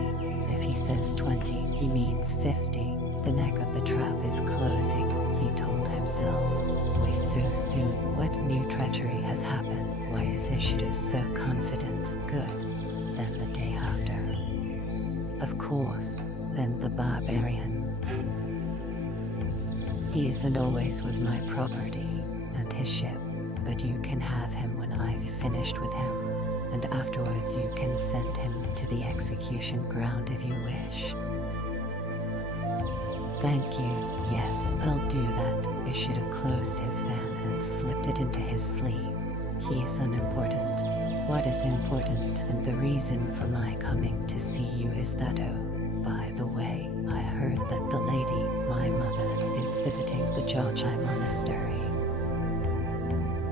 If he says 20, he means 50. The neck of the trap is closing, he told himself. Why so soon? What new treachery has happened? Why is Ishido so confident? Good. Then the day after. Of course, then the barbarian. He is and always was my property, and his ship, but you can have him when I've finished with him, and afterwards you can send him to the execution ground if you wish. Thank you, yes, I'll do that. Ishido closed his fan and slipped it into his sleeve. He is unimportant. What is important and the reason for my coming to see you is that, oh, by the way, I heard that the lady, my mother, is visiting the Jochai Monastery.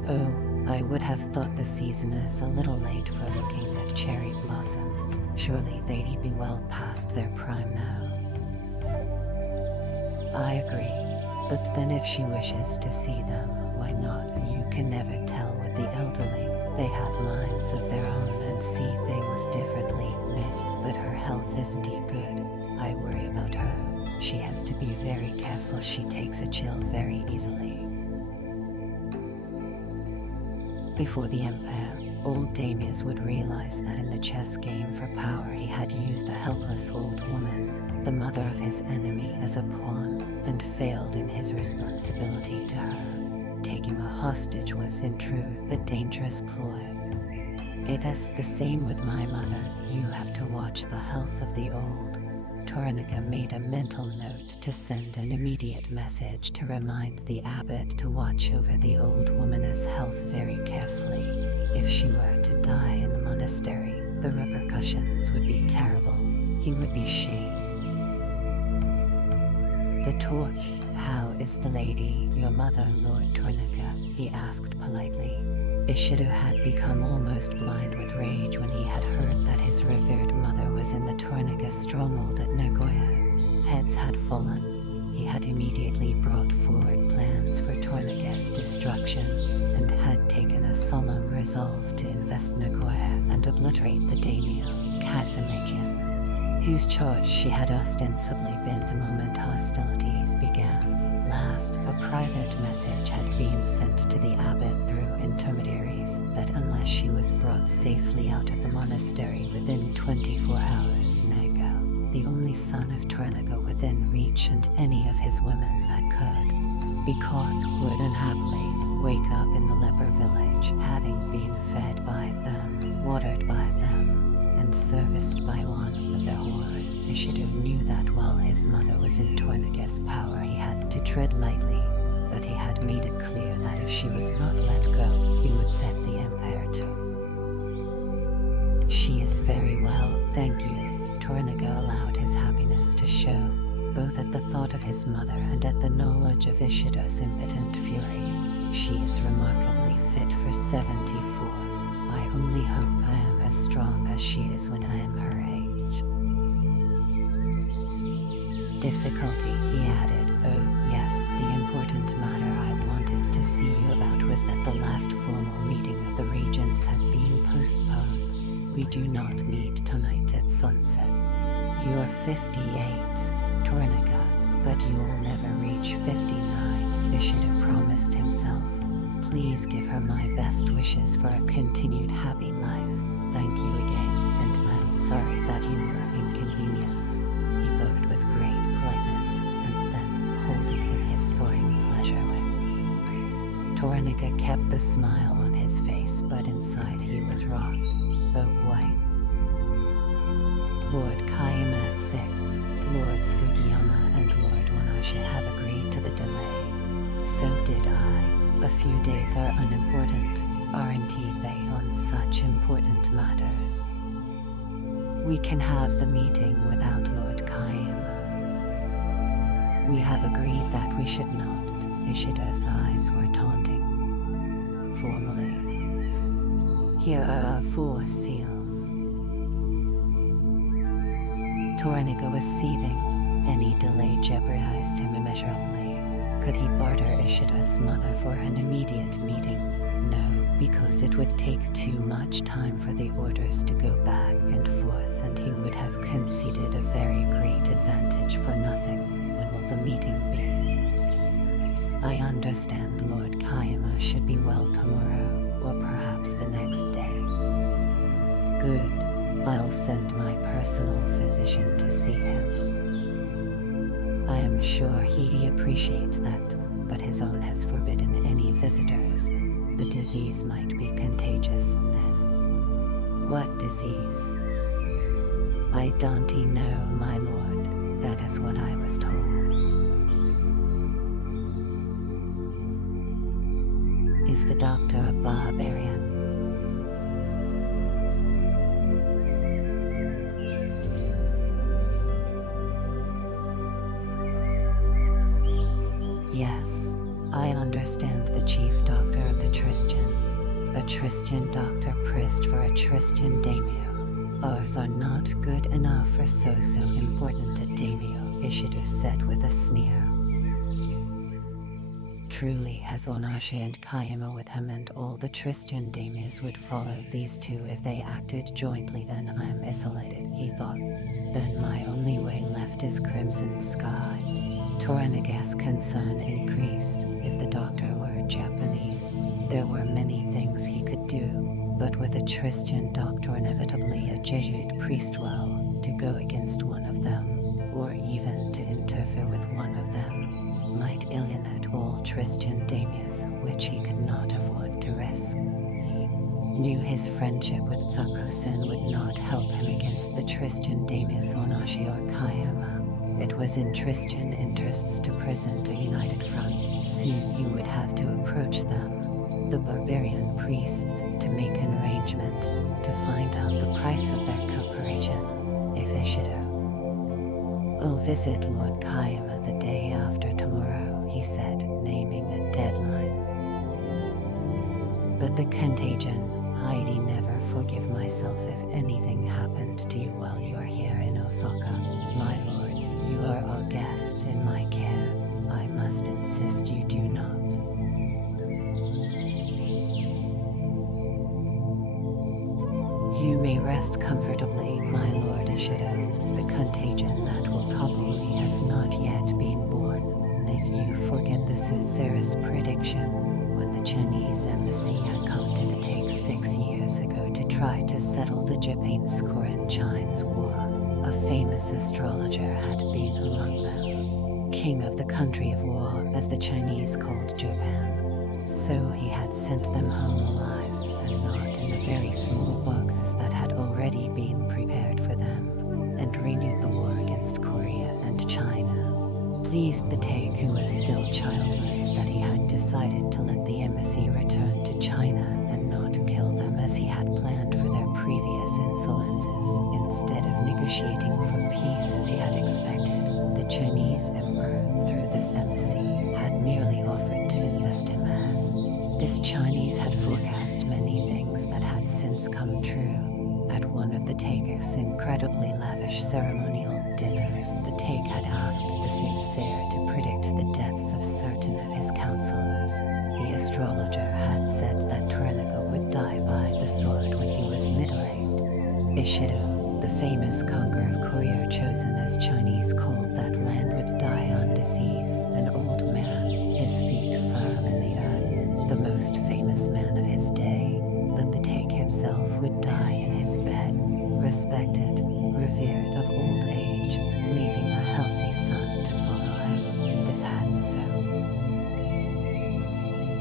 Oh, I would have thought the season is a little late for looking at cherry blossoms. Surely they'd be well past their prime now. I agree. But then if she wishes to see them, why not? You can never tell with the elderly. They have minds of their own and see things differently. But her health isn't good. I worry about her. She has to be very careful. She takes a chill very easily. Before the Empire, old Damius would realize that in the chess game for power he had used a helpless old woman, the mother of his enemy, as a pawn, and failed in his responsibility to her. Taking a hostage was in truth a dangerous ploy. It is the same with my mother. You have to watch the health of the old. Toranaga made a mental note to send an immediate message to remind the abbot to watch over the old woman's health very carefully. If she were to die in the monastery, the repercussions would be terrible. He would be shamed. The torch, how is the lady, your mother, Lord Toranaga? He asked politely. Ishido had become almost blind with rage when he had heard that his revered mother was in the Toranaga stronghold at Nagoya. Heads had fallen. He had immediately brought forward plans for Tornaga's destruction, and had taken a solemn resolve to invest Nagoya and obliterate the daimyo, Kazumaki, whose charge she had ostensibly been the moment hostilities began. Last, a private message had been sent to the abbot through intermediaries that unless she was brought safely out of the monastery within 24 hours, Nago, the only son of Toranaga within reach and any of his women that could be caught, would unhappily wake up in the leper village, having been fed by them, watered by them, and and serviced by one of the horrors. Ishido knew that while his mother was in Tornaga's power, he had to tread lightly, but he had made it clear that if she was not let go, he would set the empire to. She is very well, thank you. Tornaga allowed his happiness to show, both at the thought of his mother and at the knowledge of Ishido's impotent fury. She is remarkably fit for 74. I only hope I am as strong as she is when I am her age. Difficulty, he added. Oh, yes, the important matter I wanted to see you about was that the last formal meeting of the regents has been postponed. We do not meet tonight at sunset. You're 58, Tornaga, but you'll never reach 59, Ishido promised himself. Please give her my best wishes for a continued happy life. Thank you again, and I'm sorry that you were inconvenienced. He bowed with great politeness, and then, holding in his soaring pleasure with. Tornaga kept the smile on his face, but inside he was wroth. Oh, why? Lord Kayama is sick. Lord Sugiyama and Lord Onashi have agreed to the delay. So did I. A few days are unimportant, aren't they, on such important matters? We can have the meeting without Lord Kayama. We have agreed that we should not. Ishido's eyes were taunting. Formally. Here are our 4 seals. Tornaga was seething. Any delay jeopardized him immeasurably. Could he barter Ishido's mother for an immediate meeting? No, because it would take too much time for the orders to go back and forth, and he would have conceded a very great advantage for nothing. When will the meeting be? I understand Lord Kayama should be well tomorrow, or perhaps the next day. Good. I'll send my personal physician to see him. I am sure he'd appreciate that, but his own has forbidden any visitors. The disease might be contagious then. What disease? I don't know, my lord. That is what I was told. Is the doctor a barbarian? Yes, I understand the chief doctor of the Tristians. A Tristian doctor pressed for a Tristian daimyo. Ours are not good enough for so important a daimyo, Ishido said with a sneer. Truly has Onashi and Kayama with him, and all the Tristian daimyos would follow these two if they acted jointly. Then I am isolated, he thought. Then my only way left is Crimson Sky. Tornaga's concern increased. If the doctor were Japanese, there were many things he could do, but with a Tristian doctor, inevitably a Jesuit priest, well, to go against one of them, or even to interfere with one of them, might alienate all Tristian daimyos, which he could not afford to risk. He knew his friendship with Tsuko-sen would not help him against the Tristian daimyos Onashi or Kayama. It was in Tristian interests to present a united front. Soon he would have to approach them, the barbarian priests, to make an arrangement, to find out the price of their cooperation, if Ishido. I'll visit Lord Kayama the day after tomorrow, he said, naming a deadline. But the contagion, I'd never forgive myself if anything happened to you while you are here in Osaka, my lord. You are our guest in my care. I must insist you do not. You may rest comfortably, my lord Ishido. The contagion that will topple me has not yet been born. And if you forget the soothsayer's prediction, when the Chinese embassy had come to the take 6 years ago to try to settle the Japan-Korean-Chinese war, a famous astrologer had been among them. King of the country of war, as the Chinese called Japan. So he had sent them home alive, and not in the very small boxes that had already been prepared. pleased the Taig, who was still childless, that he had decided to let the embassy return to China and not kill them as he had planned for their previous insolences. Instead of negotiating for peace as he had expected, the Chinese emperor, through this embassy, had merely offered to invest him as. This Chinese had forecast many things that had since come true. At one of the Taig's incredibly lavish ceremonial dinners, the Taig had asked the soothsayer to predict the deaths of certain of his counselors. The astrologer had said that Toranaga would die by the sword when he was middle-aged. Ishido, the famous conqueror of Korea chosen as Chinese, called that land would die on disease. An old man, his feet firm in the earth, the most famous man of his day. But the Taig himself would die in his bed, respected, revered of old age, leaving a healthy son to follow him. This had so.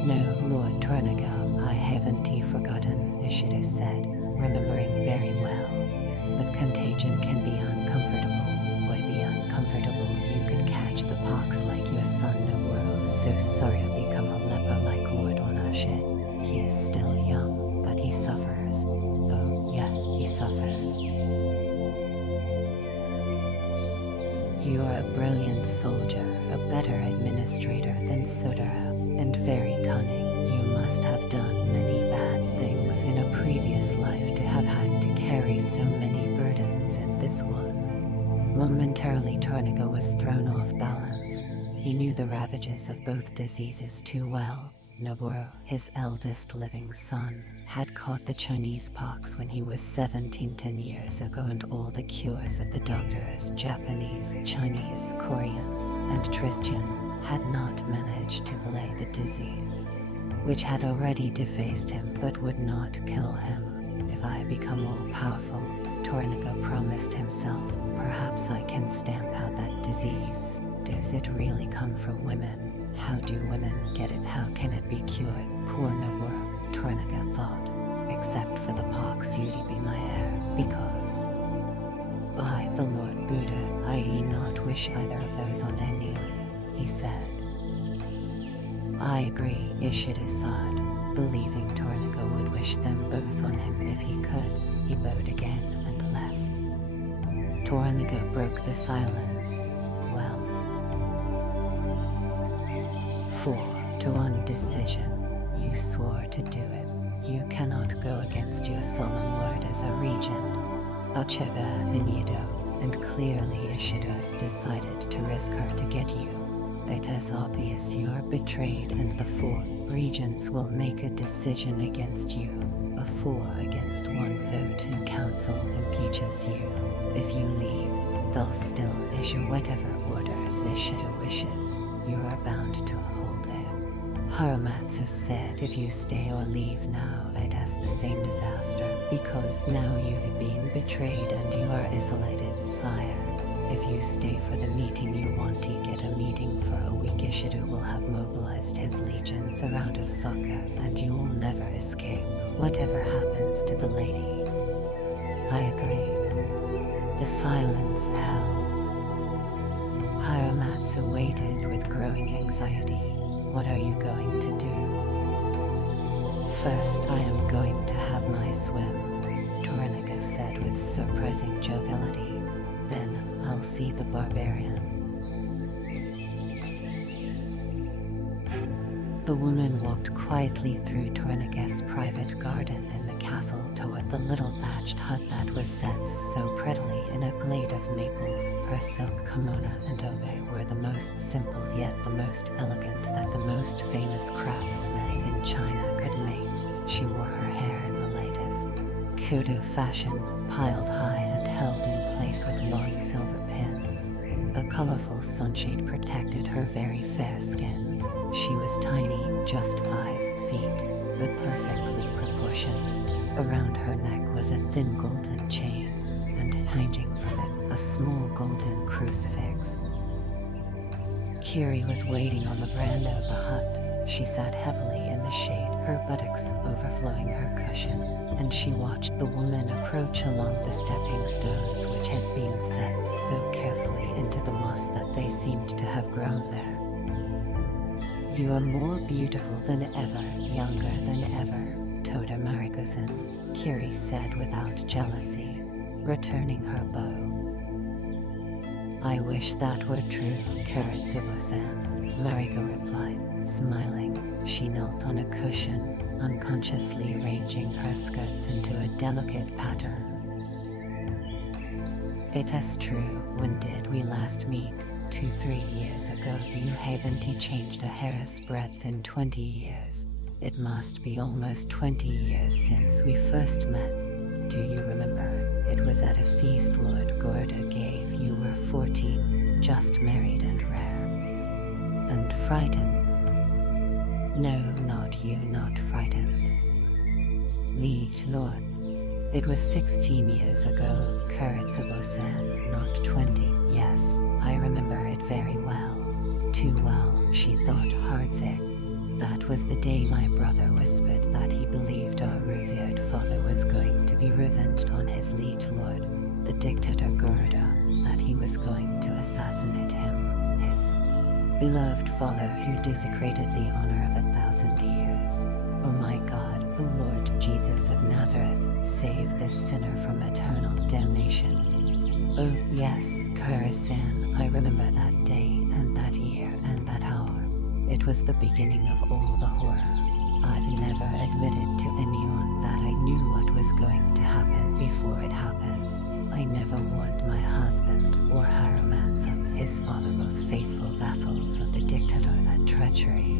No, Lord Toranaga, I haven't forgotten, Ishido said, remembering very well. But contagion can be uncomfortable. Why be uncomfortable? You could catch the pox like your son Noboru. So sorry to become a leper like Lord Onashe. He is still young, but he suffers. Oh, yes, he suffers. You are a brilliant soldier, a better administrator than Sodara, and very cunning. You must have done many bad things in a previous life to have had to carry so many burdens in this one. Momentarily, Toranaga was thrown off balance. He knew the ravages of both diseases too well. Noboru, his eldest living son, had caught the Chinese pox when he was 17 10 years ago, and all the cures of the doctors, Japanese, Chinese, Korean, and Christian, had not managed to allay the disease, which had already defaced him but would not kill him. If I become all-powerful, Toranaga promised himself, perhaps I can stamp out that disease. Does it really come from women? How do women get it? How can it be cured? Poor Noboru, Toranaga thought. Except for the pox, you'd be my heir, because... By the Lord Buddha, I do not wish either of those on any, he said. I agree, Ishido sighed, believing Toranaga would wish them both on him if he could. He bowed again and left. Toranaga broke the silence. Well. 4-1 decision. You swore to do it. You cannot go against your solemn word as a regent. Ocheba Vinido, and clearly Ishido's decided to risk her to get you. It is obvious you are betrayed, and the 4 regents will make a decision against you. A 4 against 1 vote in council impeaches you. If you leave, they'll still issue whatever orders Ishido wishes. You are bound to hold it. Haramatsu said if you stay or leave now, it has the same disaster, because now you've been betrayed and you are isolated, sire. If you stay for the meeting you want to get a meeting for a week, Ishido will have mobilized his legions around Osaka, and you'll never escape, whatever happens to the lady. I agree. The silence held. Hiramatsu waited with growing anxiety. What are you going to do? First, I am going to have my swim, Toranaga said with surprising joviality. Then, I'll see the barbarian. The woman walked quietly through Toranaga's private garden in the castle toward the little thatched hut that was set so prettily in a glade of maples. Her silk kimono and obe were the most simple yet the most elegant that the most famous craftsmen in China could make. She wore her hair in the latest kudo fashion, piled high and held in place with long silver pins. A colorful sunshade protected her very fair skin. She was tiny, just 5 feet, but perfectly proportioned. Around her neck was a thin golden chain, and hanging from it, a small golden crucifix. Kiri was waiting on the veranda of the hut. She sat heavily in the the shade, her buttocks overflowing her cushion, and she watched the woman approach along the stepping stones which had been set so carefully into the moss that they seemed to have grown there. "You are more beautiful than ever, younger than ever, Toda Mariko-san," Kiri said without jealousy, returning her bow. "I wish that were true, Kuretsubo-san," Mariko replied, smiling. She knelt on a cushion, unconsciously arranging her skirts into a delicate pattern. "It is true, when did we last meet? 2-3 years ago. You haven't changed a hair's breadth in 20 years. It must be almost 20 years since we first met. Do you remember? It was at a feast Lord Gorda gave. You were 14, just married and rare. And frightened." "No, not you, not frightened. Liege Lord. It was 16 years ago, Kuretsubo-san, not 20. Yes, I remember it very well. Too well," she thought, heartsick. "That was the day my brother whispered that he believed our revered father was going to be revenged on his liege lord, the dictator Gorda, that he was going to assassinate him, his beloved father who desecrated the honor of 1,000 years. Oh my God, O Lord Jesus of Nazareth, save this sinner from eternal damnation." "Oh yes, Kura-san, I remember that day and that year and that hour. It was the beginning of all the horror. I've never admitted to anyone that I knew what was going to happen before it happened. I never warned my husband or Hieromancer, his father, both faithful vassals of the dictator, that treachery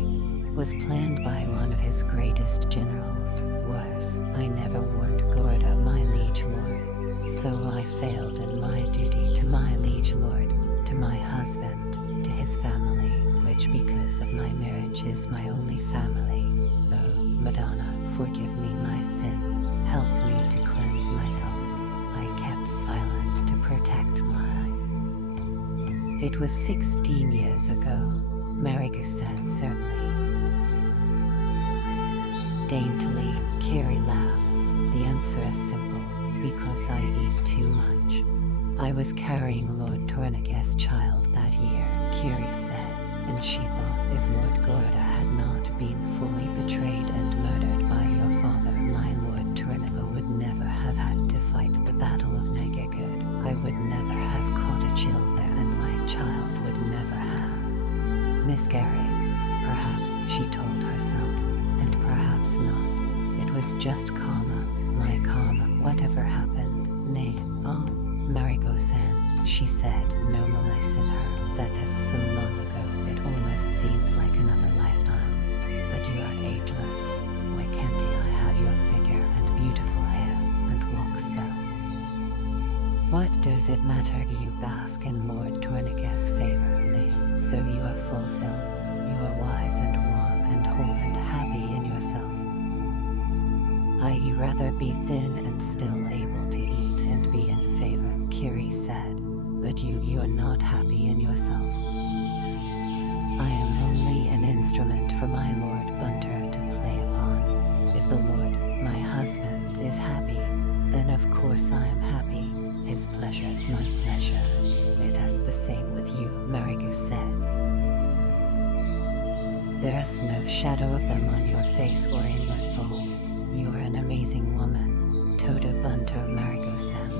was planned by one of his greatest generals. Worse, I never warned Gorda, my liege lord. So I failed in my duty to my liege lord, to my husband, to his family, which because of my marriage is my only family. Oh, Madonna, forgive me my sin. Help me to cleanse myself. I kept silent to protect my... It was 16 years ago, Mariko said certainly. Daintily, Kiri laughed. The answer is simple, because I eat too much. I was carrying Lord Tornica's child that year, Kiri said, and she thought if Lord Gorda had not been fully betrayed and murdered by your father, my Lord Tornica would never have had to fight the Battle of Negekud. I would never have caught a chill there, and my child would never have miscarried. Perhaps, she told herself, and perhaps not. It was just karma, my karma, whatever happened. Nay, oh, Mariko-san, she said, normalizing her. That is so long ago, it almost seems like another lifetime. But you are ageless. Why can't I have your figure and beautiful hair and walk so? What does it matter? You bask in Lord Tornica's favor, nay, so you are fulfilled. You are wise and warm and whole and happy in yourself. I'd rather be thin and still able to eat and be in favor, Kiri said. But you are not happy in yourself. I am only an instrument for my Lord Bunter to play upon. If the Lord, my husband, is happy, then of course I am happy. His pleasure is my pleasure. It is the same with you, Mariko said. There is no shadow of them on your face or in your soul. You are an amazing woman, Toda Bunter Mariko-san.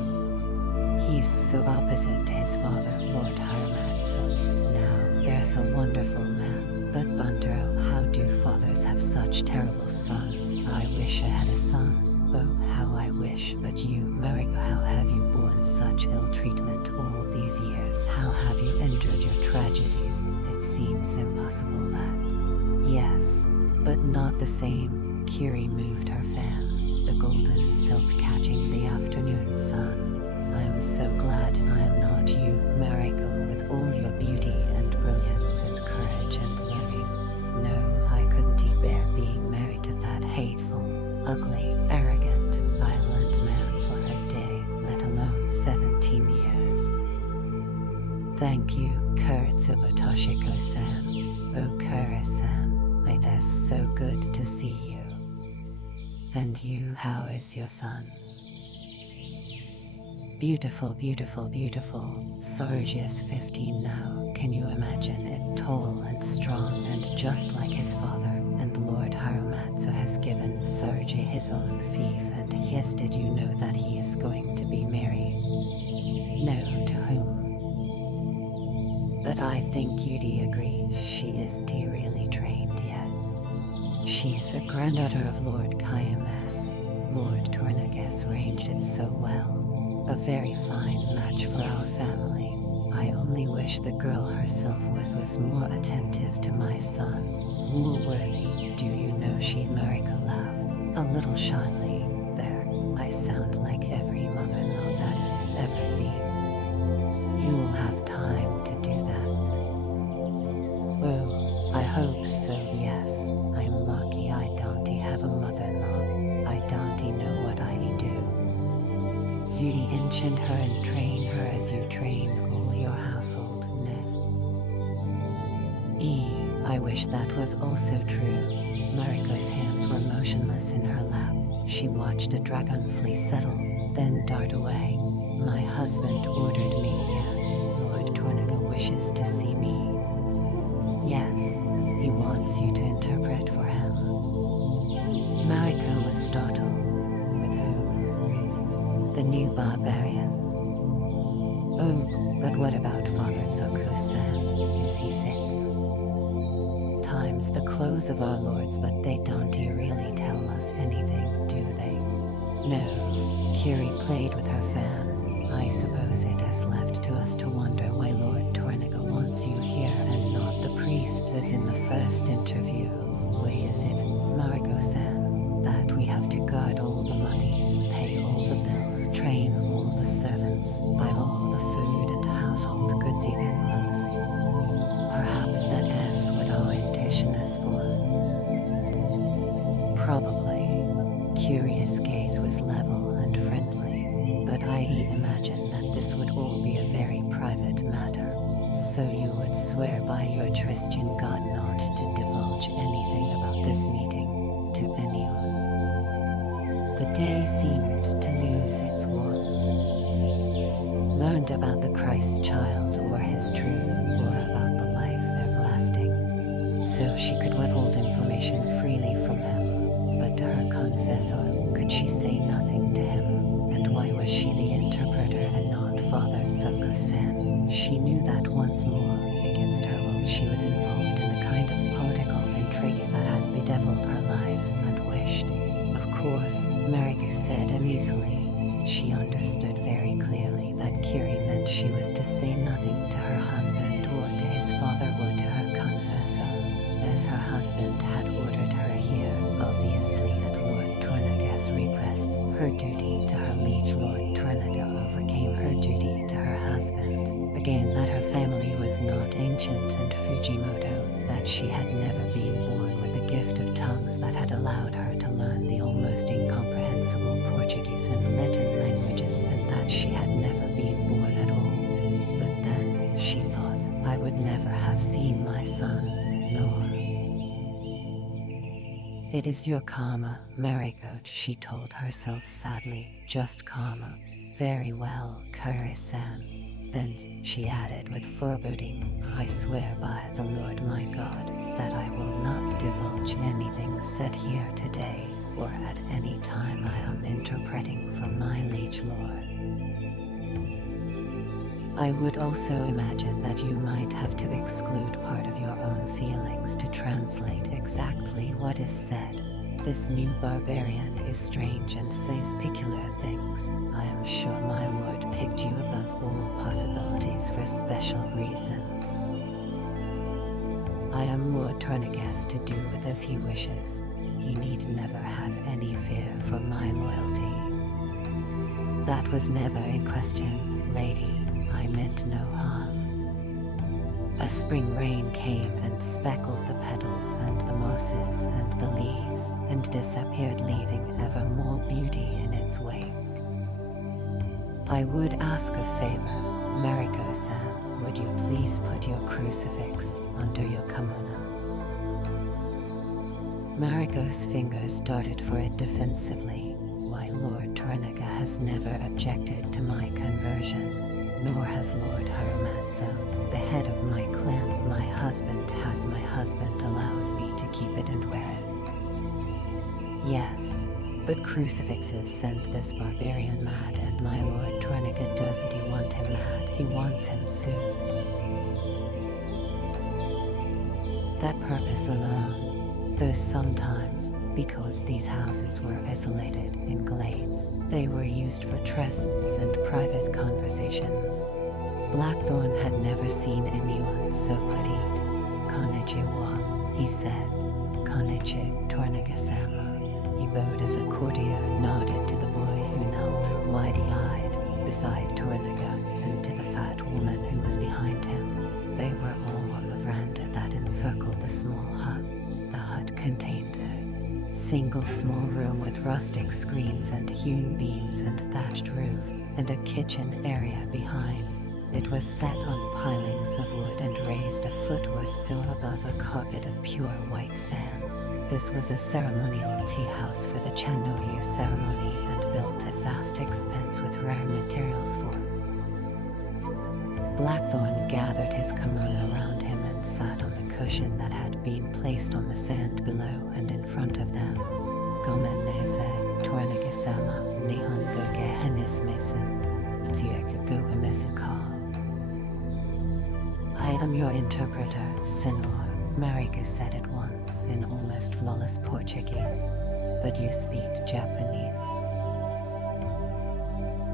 He is so opposite to his father, Lord Hieromancer. Now, there's a wonderful man, but Buntero, how do fathers have such terrible sons? I wish I had a son. Oh, how I wish. But you, Mariko, how have you borne such ill treatment all these years? How have you endured your tragedies? It seems impossible that... Yes, but not the same. Kiri moved her fan, the golden silk catching the afternoon sun. I am so glad I am not you, Mariko, with all your beauty and brilliance and courage and learning. No, I couldn't bear being married to that hateful, ugly, arrogant, violent man for a day, let alone 17 years. Thank you, Kuretsubo Toshiko-san. Oh, Kura-san, It is so good to see you. And you, how is your son? Beautiful, beautiful, beautiful. Sarge is 15 now. Can you imagine it? Tall and strong and just like his father. And Lord Haramatsu has given Sarge his own fief. And yes, did you know that he is going to be married? No, to whom? But I think you'd agree, she isn't really trained yet. She is a granddaughter of Lord Kyamas. Lord Tornagas arranged it so well. A very fine match for our family. I only wish the girl herself was more attentive to my son. More worthy. Do you know she? Marika laughed, a little shyly. There, I sound like every mother-in-law that has ever been. You'll have time to do that. Oh, I hope so, yes. I'm lucky I don't have a mother-in-law. I don't know what I do. Duty enchant her and train her as you train all your household, Nev. I wish that was also true. Mariko's hands were motionless in her lap. She watched a dragonfly settle, then dart away. My husband ordered me here. Lord Tornaga wishes to see me. Yes, he wants you to interpret for him. Mariko was startled. With whom? The new barbarian. Oh, but what about Father Zoku-san? Is he sick? Times the clothes of our lords, but they don't really tell us anything, do they? No. Kiri played with her fan. I suppose it is left to us to wonder why Lord Tornaga wants you here and not the priest as in the first interview. Why is it, Mariko-san, that we have to guard all the monies, pay all the bills, train all the servants, buy all the food and household goods even most? Perhaps that is what our intention is for. Probably. Curious gaze was level and friendly, but I imagine that this would all be a very private matter. So you would swear by your Christian God not to divulge anything about this meeting to anyone. The day seemed to lose its warmth. Learned about the Christ child or his truth or about the life everlasting. So she could withhold information freely from him. But to her confessor, could she say nothing to him? And why was she the interpreter and not Father Zoku-san? She knew that once more, against her will, she was involved in the kind of political intrigue that had bedeviled her life and wished. Of course, Mariko said uneasily. She understood very clearly that Kiri meant she was to say nothing to her husband or to his father or to her confessor, as her husband had ordered her here, obviously at Lord Tornaga's request. Her duty to her liege Lord Tornaga overcame her duty to her husband. Again, that her family was not ancient and Fujimoto, that she had never been born with the gift of tongues that had allowed her to learn the almost incomprehensible Portuguese and Latin languages, and that she had never been born at all. But then, she thought, I would never have seen my son, nor... It is your karma, Mariko, she told herself sadly, just karma. Very well, Kuri-san. Then she added with foreboding, I swear by the Lord my God that I will not divulge anything said here today or at any time I am interpreting for my liege lord. I would also imagine that you might have to exclude part of your own feelings to translate exactly what is said. This new barbarian is strange and says peculiar things. I am sure my lord picked you above all possibilities for special reasons. I am Lord Tornagas to do with as he wishes. He need never have any fear for my loyalty. That was never in question, lady. I meant no harm. A spring rain came and speckled the petals and the mosses and the leaves, and disappeared, leaving ever more beauty in its wake. I would ask a favor, Mariko-san, would you please put your crucifix under your kimono? Mariko's fingers darted for it defensively, while Lord Tornaga has never objected to my conversion, nor has Lord Haramatsu, the head of my clan. My husband allows me to keep it and wear it. Yes, but crucifixes sent this barbarian mad, and my Lord Tornaga doesn't want him mad, he wants him soon. That purpose alone, though sometimes, because these houses were isolated in glades, they were used for trysts and private conversations. Blackthorn had never seen anyone so petite. Konnichiwa, he said. Konnichi, Tornaga-sama. He bowed as a courtier nodded to the boy who knelt, wide-eyed, beside Tornaga, and to the fat woman who was behind him. They were all on the veranda that encircled the small hut. The hut contained a single small room with rustic screens and hewn beams and thatched roof, and a kitchen area behind. It was set on pilings of wood and raised a foot or so above a carpet of pure white sand. This was a ceremonial tea house for the Channoyu ceremony, and built at vast expense with rare materials for. Blackthorn gathered his kimono around him and sat on the cushion that had been placed on the sand below and in front of them. Gomen neze, Tornaga-sama, Nihon goge henismesen, Tsueka go emesaka. I am your interpreter, Senor, Mariko said at once in almost flawless Portuguese. But you speak Japanese.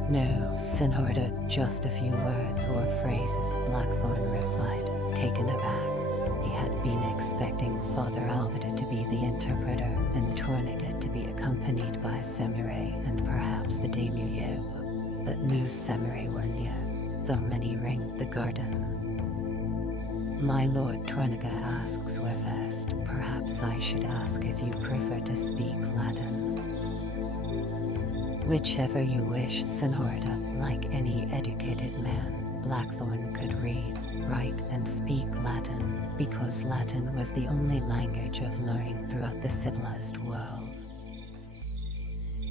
No, Senorita, just a few words or phrases, Blackthorn replied, taken aback. He had been expecting Father Alvida to be the interpreter, and Tornaga to be accompanied by Samurai and perhaps the daimyo, but no samurai were near, though many ringed the garden. My Lord Tornaga asks where first. Perhaps I should ask if you prefer to speak Latin. Whichever you wish, Senorita. Like any educated man, Blackthorn could read, write, and speak Latin, because Latin was the only language of learning throughout the civilized world.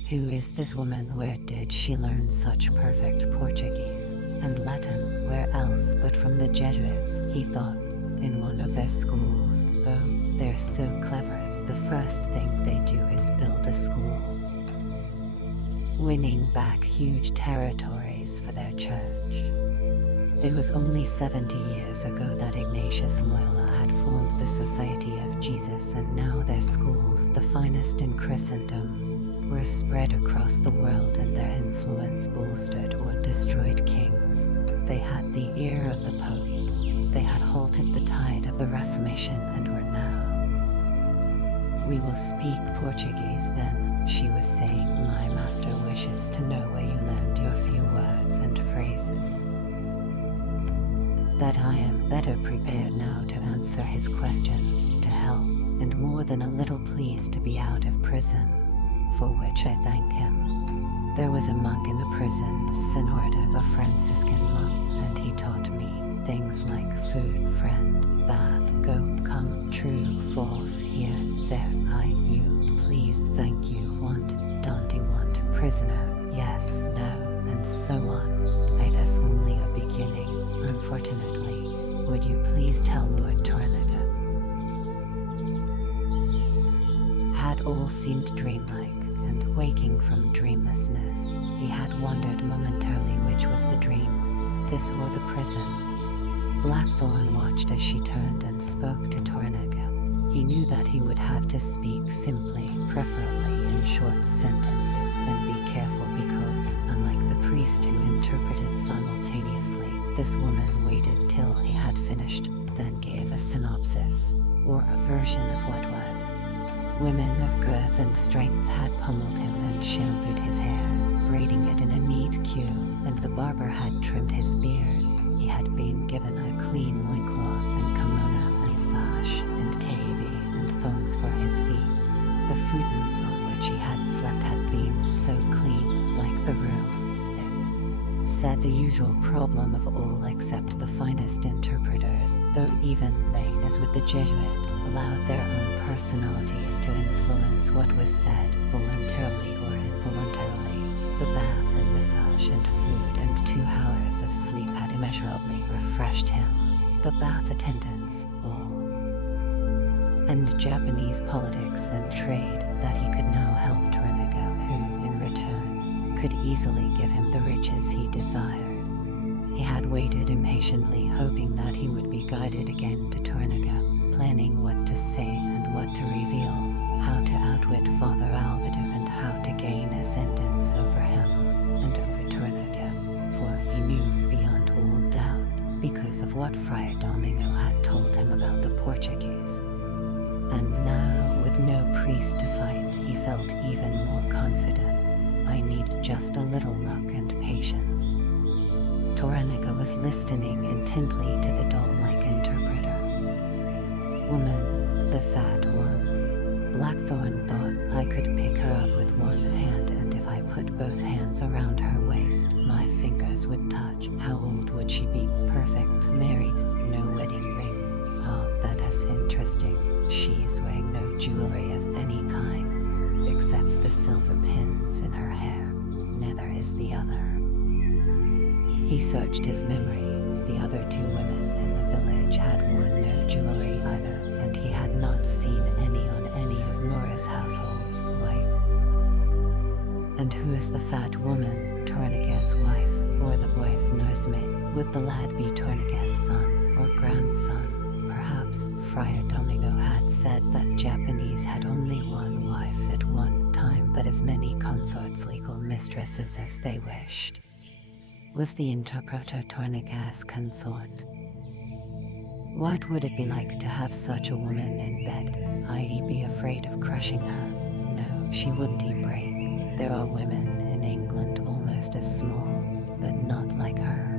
Who is this woman? Where did she learn such perfect Portuguese? And Latin, where else but from the Jesuits, he thought, in one of their schools. Oh, they're so clever, the first thing they do is build a school. Winning back huge territories for their church. It was only 70 years ago that Ignatius Loyola had formed the Society of Jesus, and now their schools, the finest in Christendom, were spread across the world, and their influence bolstered or destroyed kings. They had the ear of the Pope. They had halted the tide of the Reformation and were now. We will speak Portuguese then, she was saying. My master wishes to know where you learned your few words and phrases. That I am better prepared now to answer his questions, to help, and more than a little pleased to be out of prison, for which I thank him. There was a monk in the prison, Senorita, a Franciscan monk, and he taught me things like food, friend, bath, go, come, true, false, here, there, I, you, please, thank you, want, don't you want, prisoner, yes, no, and so on. It is only a beginning, unfortunately. Would you please tell Lord Tornaga? Had all seemed dreamlike, and waking from dreamlessness, he had wondered momentarily which was the dream, this or the prison. Blackthorn watched as she turned and spoke to Tornaga. He knew that he would have to speak simply, preferably in short sentences, and be careful because, unlike the priest who interpreted simultaneously, this woman waited till he had finished, then gave a synopsis, or a version of what was. Women of girth and strength had pummeled him and shampooed his hair, braiding it in a neat queue, and the barber had trimmed his beard. He had been given a clean loincloth and kimono and sash and keibi and thongs for his feet. The futons on which he had slept had been so clean, like the room. It said the usual problem of all except the finest interpreters, though even they, as with the Jesuit, allowed their own personalities to influence what was said, voluntarily or involuntarily. The bath and massage and food and 2 hours of sleep had immeasurably refreshed him. The bath attendants, all. And Japanese politics and trade that he could now help Toranaga, who, in return, could easily give him the riches he desired. He had waited impatiently, hoping that he would be guided again to Toranaga, planning what to say and what to reveal, how to outwit Father Alvito and how to gain ascendance over him and over Toranaga, for he knew beyond all doubt, because of what Friar Domingo had told him about the Portuguese. And now, with no priest to fight, he felt even more confident. I need just a little luck and patience. Toranaga was listening intently to the doll-like interpreter. Woman, the fat one. Blackthorn thought I could pick her up with one hand, and if I put both hands around her waist, my fingers would touch. How old would she be? Perfect, married, no wedding ring. Oh, that is interesting. She is wearing no jewelry of any kind, except the silver pins in her hair. Neither is the other. He searched his memory. The other 2 women in the village had worn no jewelry either, and he had not seen any on any of Nora's household. Why? And who is the fat woman? Toranaga's wife, or the boy's nursemaid? Would the lad be Toranaga's son or grandson? Perhaps Friar Domingo had said that Japanese had only one wife at one time, but as many consorts, legal mistresses as they wished. Was the interpreter Toranaga's consort? What would it be like to have such a woman in bed? I be afraid of crushing her. No, she wouldn't break. There are women in England almost as small, but not like her.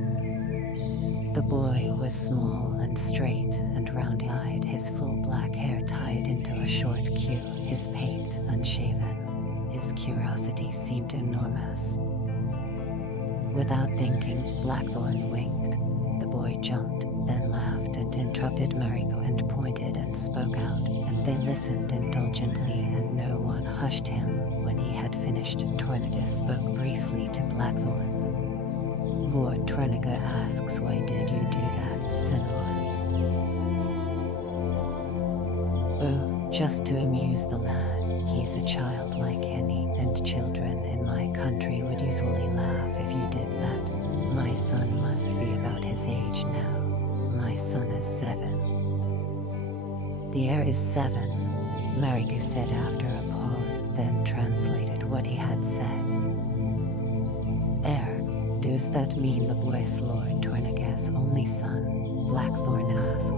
The boy was small and straight and round-eyed, his full black hair tied into a short queue, his pate unshaven. His curiosity seemed enormous. Without thinking, Blackthorn winked. The boy jumped, then laughed and interrupted Marigo and pointed and spoke out, and they listened indulgently, and no one hushed him. When he had finished, Toranaga spoke briefly to Blackthorn. Lord Toranaga asks, why did you do that, Senor? Oh, just to amuse the lad. He's a child like any, and children in my country would usually laugh if you did that. My son must be about his age now. My son is 7. The heir is 7, Marigo said after a pause, then translated what he had said. Heir, does that mean the boy's Lord Tornaga's only son? Blackthorn asked.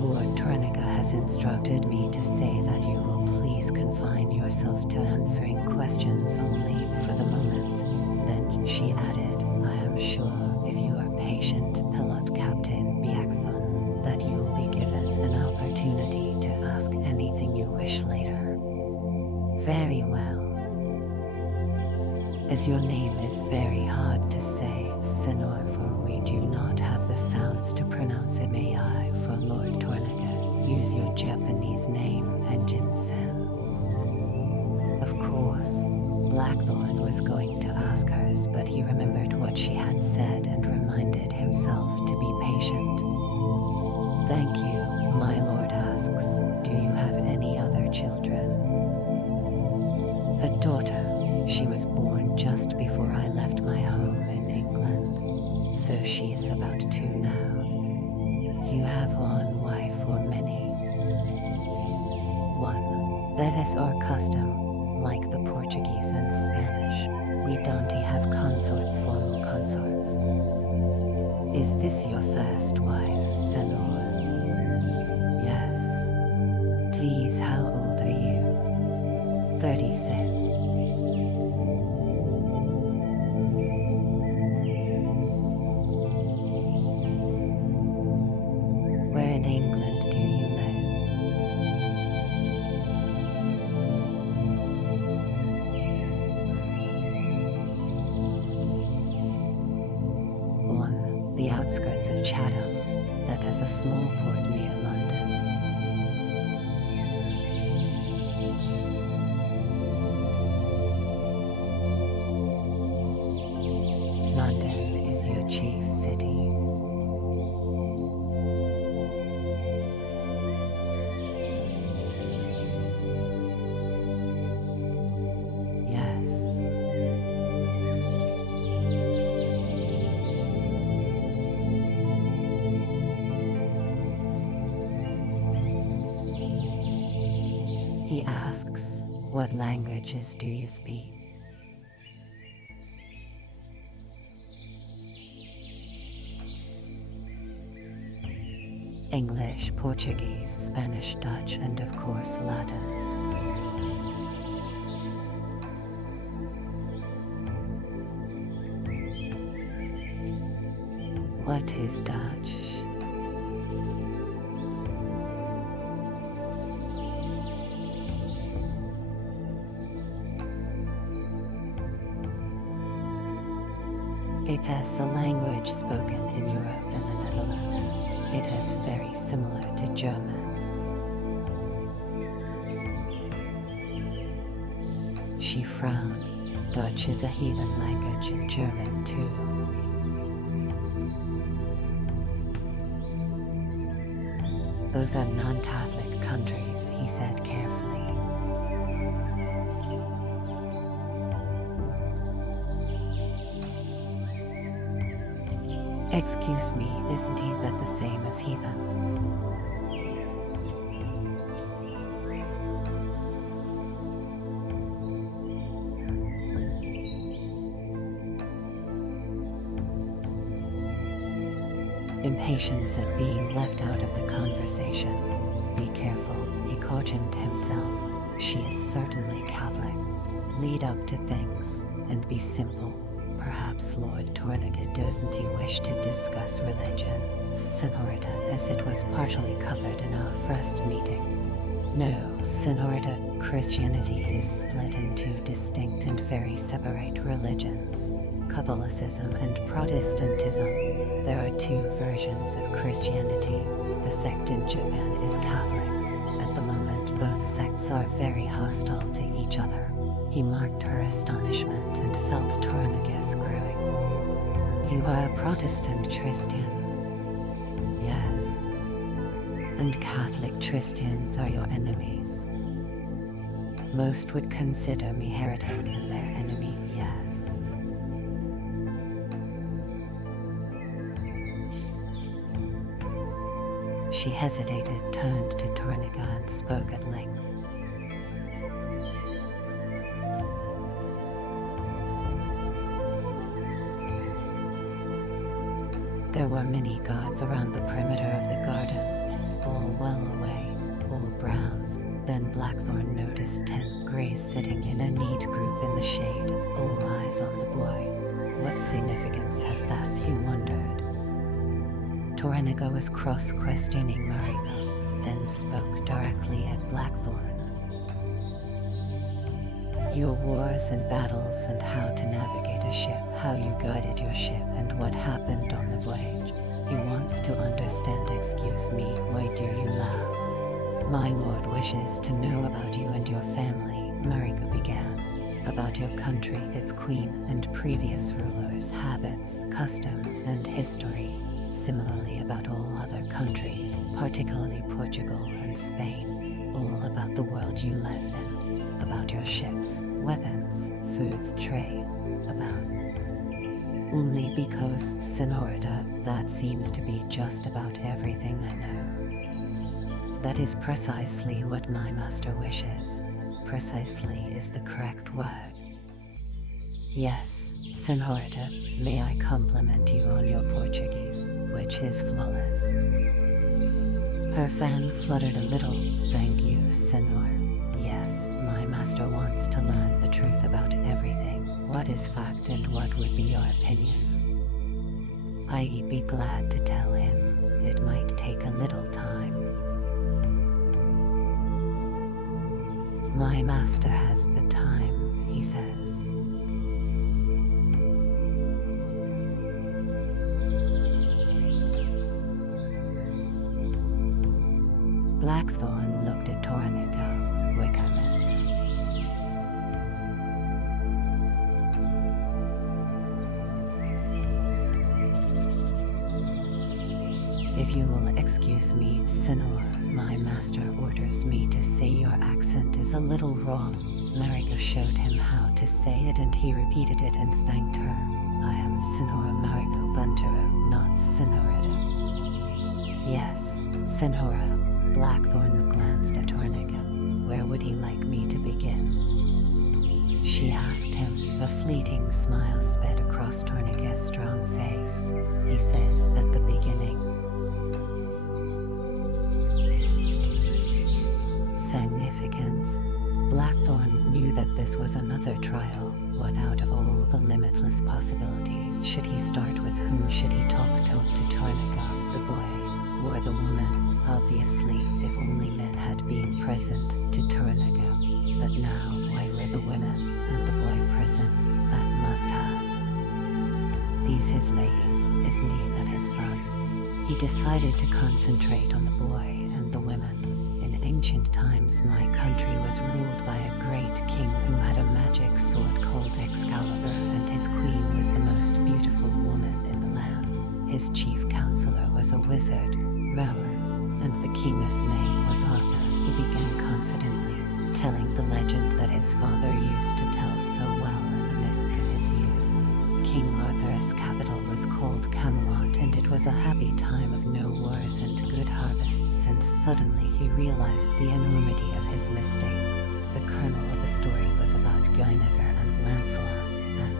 Lord Toranaga has instructed me to say that you will please confine yourself to answering questions only for the moment. Then she added, I am sure if you are patient, Pilot Captain Biakthon, that you will be given an opportunity to ask anything you wish later. Very well. As your name is very hard to say, Senor, for we do not have the sounds to pronounce it, may I, for Lord Toranaga, use your Japanese name, Enjin-sen? Of course. Blackthorn was going to ask hers, but he remembered what she had said and reminded himself to be patient. Thank you, my lord asks, do you have any other children? A daughter. She was born just before I left my home in England, so she is about 2 now. Do you have one wife or many? 1. That is our custom, like the Portuguese and Spanish. We don't have consorts, formal consorts. Is this your first wife, Senor? Yes. Please, how old are you? 36. Where in England do you live? On the outskirts of Chatham. that has a small port near London. London is your chief city. Yes. He asks, "What languages do you speak?" English, Portuguese, Spanish, Dutch, and of course Latin. What is Dutch? It is a language spoken in Europe and the Netherlands. It is very similar to German. She frowned. Dutch is a heathen language, German too. Both are non-Catholic countries, he said carefully. Excuse me, isn't he that the same as heathen? Impatience at being left out of the conversation. Be careful, he cautioned himself. She is certainly Catholic. Lead up to things, and be simple. Perhaps Lord Torniga doesn't he wish to discuss religion, Senorita, as it was partially covered in our first meeting. No, Senorita, Christianity is split into distinct and very separate religions. Catholicism and Protestantism. There are two versions of Christianity. The sect in Japan is Catholic. At the moment, both sects are very hostile to each other. He marked her astonishment and felt Tornigas growing. You are a Protestant Christian. Yes. And Catholic Christians are your enemies. Most would consider me heretic and their enemy, yes. She hesitated, turned to Torniga and spoke at length. There were many gods around the perimeter of the garden, all well away, all browns. Then Blackthorn noticed 10 greys sitting in a neat group in the shade, all eyes on the boy. What significance has that, he wondered. Torniga was cross-questioning Mariko, then spoke directly at Blackthorn. Your wars and battles and how to navigate a ship, how you guided your ship and what happened on the voyage. He wants to understand. Excuse me, why do you laugh? My lord wishes to know about you and your family, Mariko began. About your country, its queen and previous rulers, habits, customs, and history. Similarly about all other countries, particularly Portugal and Spain. All about the world you live in. About your ships, weapons, foods, trade. About. Only because, Senorita, that seems to be just about everything I know. That is precisely what my master wishes. Precisely is the correct word. Yes, Senorita, may I compliment you on your Portuguese, which is flawless. Her fan fluttered a little. Thank you, Senor. Yes, my master wants to learn the truth about everything. What is fact and what would be your opinion? I'd be glad to tell him. It might take a little time. My master has the time, he says. Blackthorn looked at Tornica, wickedness. If you will excuse me, Senor, my master orders me to say your accent is a little wrong. Mariko showed him how to say it and he repeated it and thanked her. I am Senora Mariko Buntero, not Senorita. Yes, Senora. Blackthorn glanced at Tornica. Where would he like me to begin? She asked him. A fleeting smile sped across Tornica's strong face. He says at the beginning. Significance. Blackthorn knew that this was another trial. What out of all the limitless possibilities should he start with? Whom should he talk to Tornica, the boy, or the woman? Obviously, if only men had been present to Tornica. But now, why were the women and the boy present? That must have. These his ladies, isn't he that his son? He decided to concentrate on the boy and the women. In ancient times, my country was ruled by a great king who had a magic sword called Excalibur, and his queen was the most beautiful woman in the land. His chief counselor was a wizard, Merlin, and the king's name was Arthur. He began confidently, telling the legend that his father used to tell so well in the mists of his youth. King Arthur's capital was called Camelot, and it was a happy time of no wars and good harvests, and suddenly he realized the enormity of his mistake. The kernel of the story was about Guinevere and Lancelot, an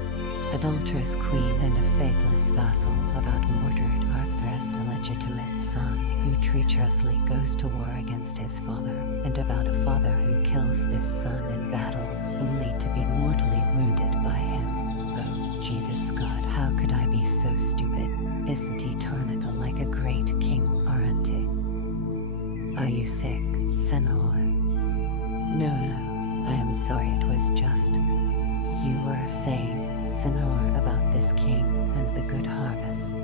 adulterous queen and a faithless vassal, about Mordred, Arthur's illegitimate son, who treacherously goes to war against his father, and about a father who kills this son in battle, only to be mortally wounded by him. Oh, Jesus God, how could I be so stupid? Isn't he Tornica like a great king, aren't he? Are you sick, Senor? No, I am sorry, it was just... You were saying, Senor, about this king and the good harvest.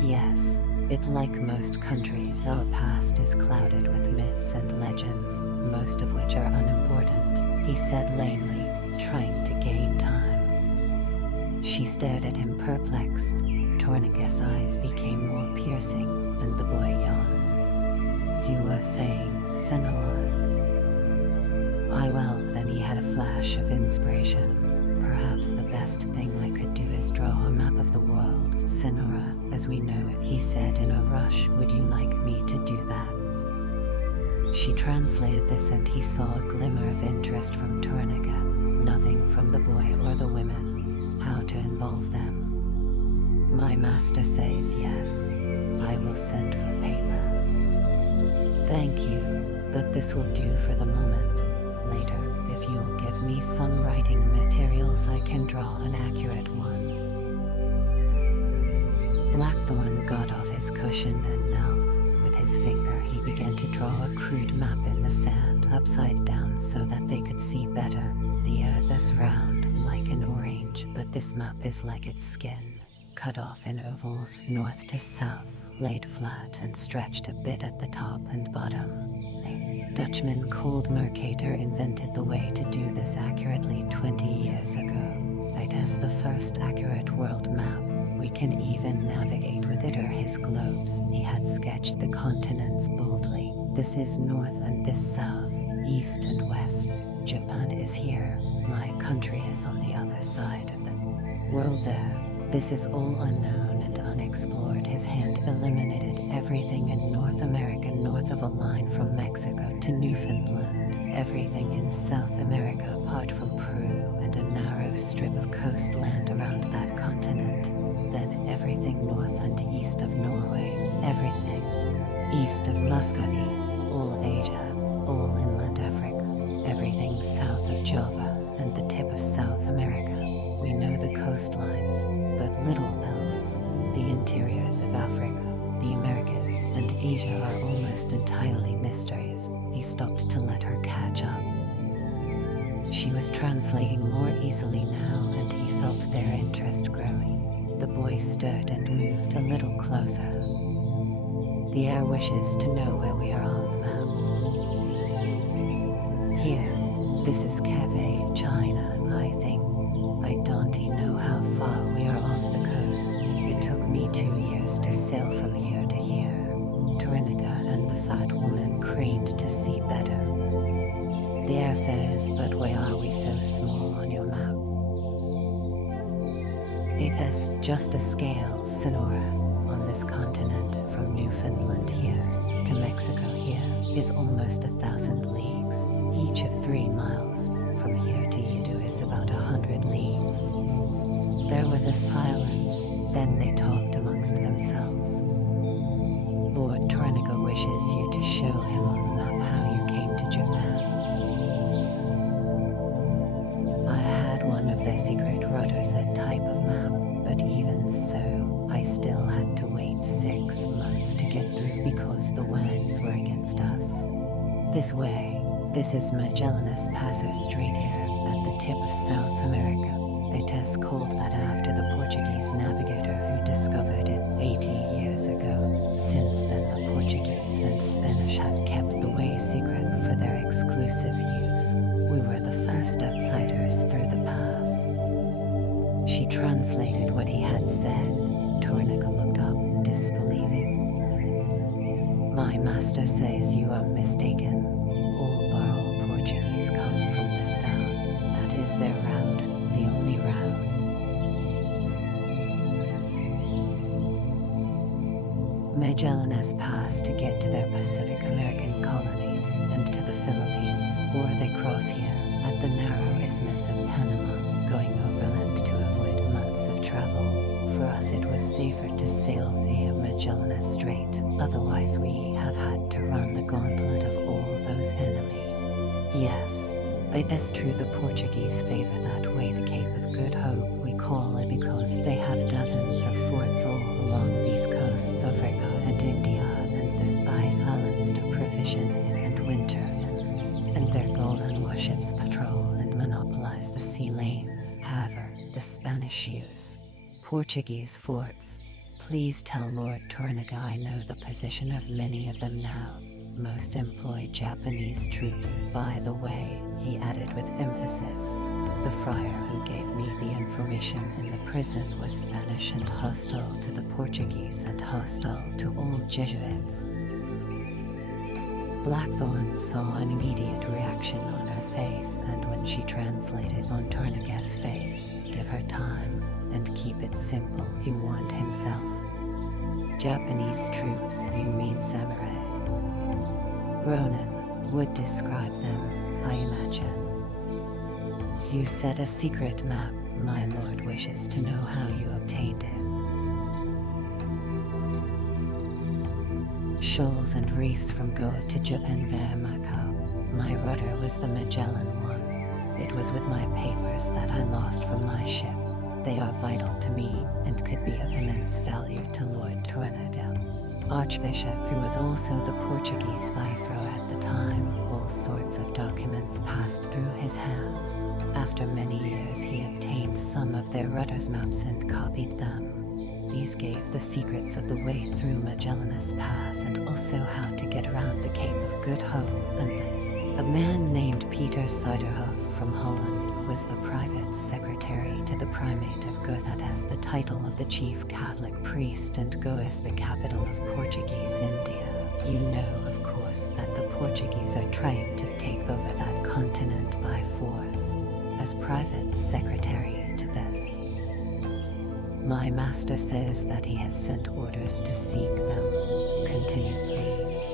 Yes, like most countries, our past is clouded with myths and legends, most of which are unimportant, he said lamely, trying to gain time. She stared at him perplexed. Tornica's eyes became more piercing, and the boy yawned. You were saying, Senor. Well, then he had a flash of inspiration. Perhaps the best thing I could do is draw a map of the world, Senora, as we know it, he said in a rush. Would you like me to do that? She translated this and he saw a glimmer of interest from Tornica, nothing from the boy or the women. How to involve them? My master says yes. I will send for paper. Thank you, but this will do for the moment. Later, if you'll give me some writing materials, I can draw an accurate one. Blackthorn got off his cushion and knelt. With his finger, he began to draw a crude map in the sand, upside down so that they could see better. The earth is round, like an orange, but this map is like its skin, cut off in ovals, north to south, laid flat and stretched a bit at the top and bottom. Dutchman Cold Mercator invented the way to do this accurately 20 years ago. It has the first accurate world map. We can even navigate with it or his globes. He had sketched the continents boldly. This is north and this south, east and west. Japan is here. My country is on the other side of the world there. This is all unknown and unexplored. His hand eliminated everything in North America north of a line from Mexico to Newfoundland, everything in South America apart from Peru and a narrow strip of coastland around that continent, then everything north and east of Norway, everything east of Muscovy, all Asia, all inland Africa, everything south of Java and the tip of South America. We know the coastlines, but little else. The interiors of Africa, the Americas, and Asia are almost entirely mysteries. He stopped to let her catch up. She was translating more easily now, and he felt their interest growing. The boy stood and moved a little closer. The air wishes to know where we are on the map. Here, this is Cathay, China, I think. I don't know how far we are off the coast. It took me 2 years to sail from here to here. Torinaga and the fat woman craned to see better. The air says, but why are we so small on your map? It is just a scale, Sonora, on this continent from Newfoundland here to Mexico here is almost 1,000 leagues, each of 3 miles. From here to Yidu is about 100 leagues. There was a silence, then they talked amongst themselves. Lord Torinaga wishes you to show him on the map how you came to Japan. I had one of their secret rudders, a type of map, but even so, I still had to wait 6 months to get through because the winds were against us. This way, this is Magellan's Passer Strait here, at the tip of South America. It is called that after the Portuguese navigator who discovered it 80 years ago. Since then the Portuguese and Spanish have kept the way secret for their exclusive use. We were the first outsiders through the pass. She translated what he had said. Torinaga looked up, disbelieving. My master says you are mistaken. All Barrel Portuguese come from the south. That is their route, the only route. Magellan's Pass to get to their Pacific American colonies and to the Philippines, or they cross here at the narrow Isthmus of Panama, going overland to avoid months of travel. For us it was safer to sail via Magellan's Strait, otherwise we have had to run the gauntlet of all those enemies. Yes, it is true the Portuguese favor that way the Cape of Good Hope we call it because they have dozens of forts all along these coasts of Africa and India and the Spice Islands to provision in and winter in, and their golden warships patrol and monopolize the sea lanes. However, the Spanish use Portuguese forts. Please tell Lord Torinaga I know the position of many of them now. Most employ Japanese troops. By the way, he added with emphasis, the friar who gave me the information in the prison was Spanish and hostile to the Portuguese and hostile to all Jesuits. Blackthorn saw an immediate reaction on her face, and when she translated on Tornaga's face, give her time and keep it simple, he warned himself. Japanese troops, you mean samurai? Ronan would describe them, I imagine. You said a secret map. My lord wishes to know how you obtained it. Shoals and reefs from Goa to Japan via Macau. My rudder was the Magellan one. It was with my papers that I lost from my ship. They are vital to me and could be of immense value to Lord Torinaga. Archbishop, who was also the Portuguese viceroy at the time, all sorts of documents passed through his hands. After many years he obtained some of their rudder's maps and copied them. These gave the secrets of the way through Magellan's Pass and also how to get around the Cape of Good Hope. And then, a man named Peter Zuiderhof from Holland was the private secretary to the primate of Goa that has the title of the chief Catholic priest, and Goa is the capital of Portuguese India. You know, of course, that the Portuguese are trying to take over that continent by force. As private secretary to this, my master says that he has sent orders to seek them. Continue, please.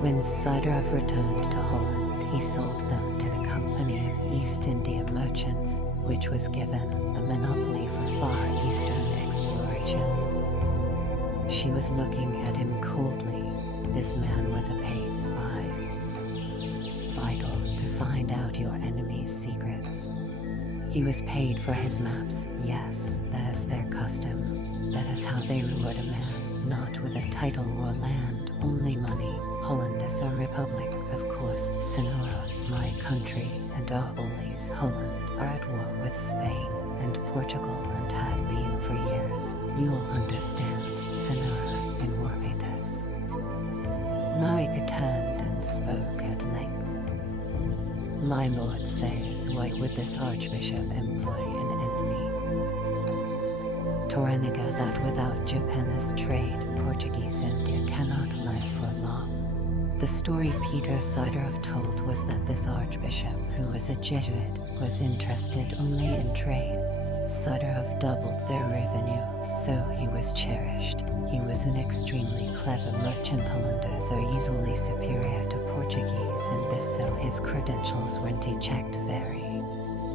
When Zuiderhof returned to Holland, he sold them to the Company of East India Merchants, which was given the monopoly for Far Eastern exploration. She was looking at him coldly. This man was a paid spy. Vital to find out your enemy's secrets. He was paid for his maps. Yes, that is their custom. That is how they reward a man, not with a title or land, only money. Holland is a republic, of course. Sonora, my country, and our allies, Holland, are at war with Spain and Portugal and have been for years. You'll understand, Sonora, in war Marika turned and spoke at length. My lord says, why would this archbishop employ an enemy? Toraniga that without Japanese trade, Portuguese India cannot live for long. The story Peter Siderov told was that this archbishop, who was a Jesuit, was interested only in trade. Siderov doubled their revenue, so he was cherished. He was an extremely clever merchant. Hollanders are usually superior to Portuguese in this, so his credentials weren't checked very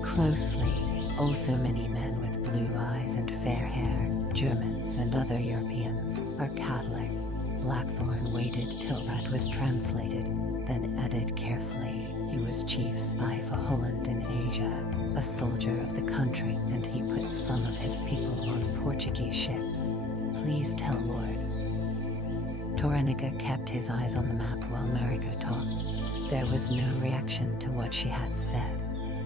closely. Also many men with blue eyes and fair hair, Germans and other Europeans, are Catholic. Blackthorn waited till that was translated, then added carefully, he was chief spy for Holland in Asia, a soldier of the country, and he put some of his people on Portuguese ships. Please tell Lord. Toraniga kept his eyes on the map while Marika talked. There was no reaction to what she had said.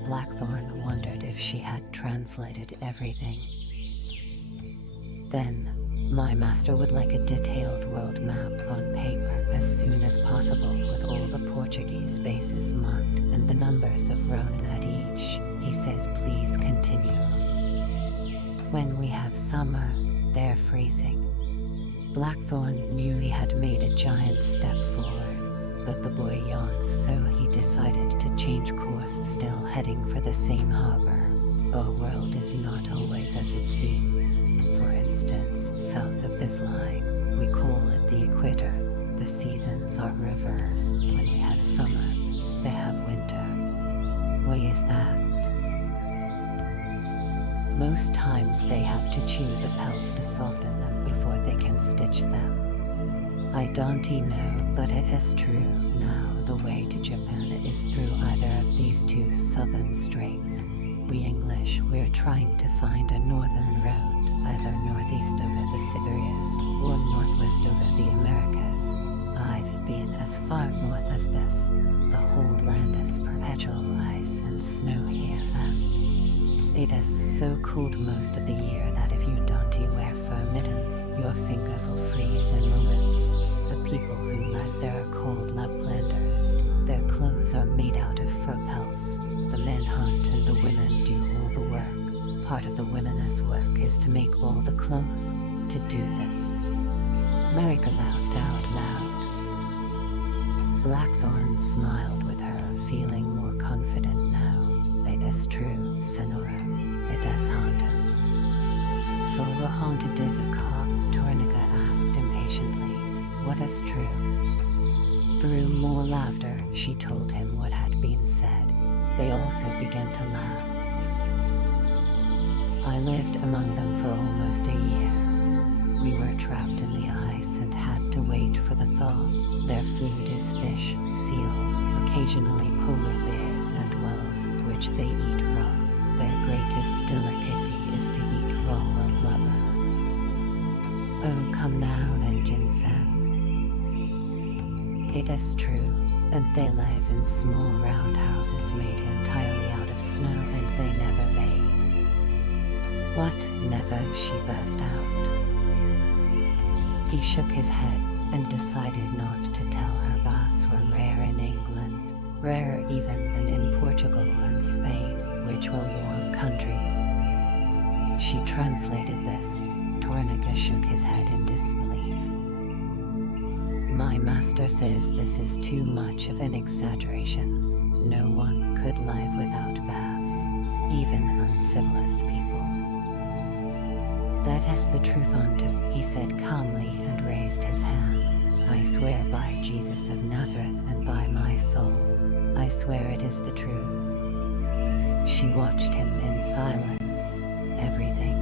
Blackthorn wondered if she had translated everything. Then, my master would like a detailed world map on paper as soon as possible with all the Portuguese bases marked and the numbers of Ronin at each. He says please continue. When we have summer, they're freezing. Blackthorn knew he had made a giant step forward, but the boy yawned, so he decided to change course, still heading for the same harbor. Our world is not always as it seems. For instance, south of this line, we call it the equator. The seasons are reversed. When we have summer, they have winter. Why is that? Most times they have to chew the pelts to soften them before they can stitch them. I don't know, but it is true. Now the way to Japan is through either of these two southern straits. We English, we're trying to find a northern road, either northeast over the Siberias or northwest over the Americas. I've been as far north as this. The whole land is perpetual ice and snow here, and it is so cold most of the year that if you don't wear fur mittens, your fingers will freeze in moments. The people who live there are called Laplanders. Their clothes are made out of fur pelts. The men hunt and the women do all the work. Part of the women's work is to make all the clothes. To do this, Marika laughed out loud. Blackthorn smiled with her, feeling more confident now. It is true, Senora. It is haunted. So the haunted is a cop? Toraniga asked impatiently. What is true? Through more laughter, she told him what had been said. They also began to laugh. I lived among them for almost a year. We were trapped in the ice and had to wait for the thaw. Their food is fish, seals, occasionally polar bears and whales, which they eat raw. Their greatest delicacy is to eat raw blubber. Oh, come now, Engine-san. It is true, and they live in small round houses made entirely out of snow, and they never bathe. What, never? She burst out. He shook his head and decided not to tell her baths were rare in England, rarer even than in Portugal and Spain, which were warm countries. She translated this. Toraniga shook his head in disbelief. My master says this is too much of an exaggeration. No one could live without baths, even uncivilized people. That is the truth, Onto, he said calmly and raised his hand. I swear by Jesus of Nazareth and by my soul, I swear it is the truth. She watched him in silence. Everything.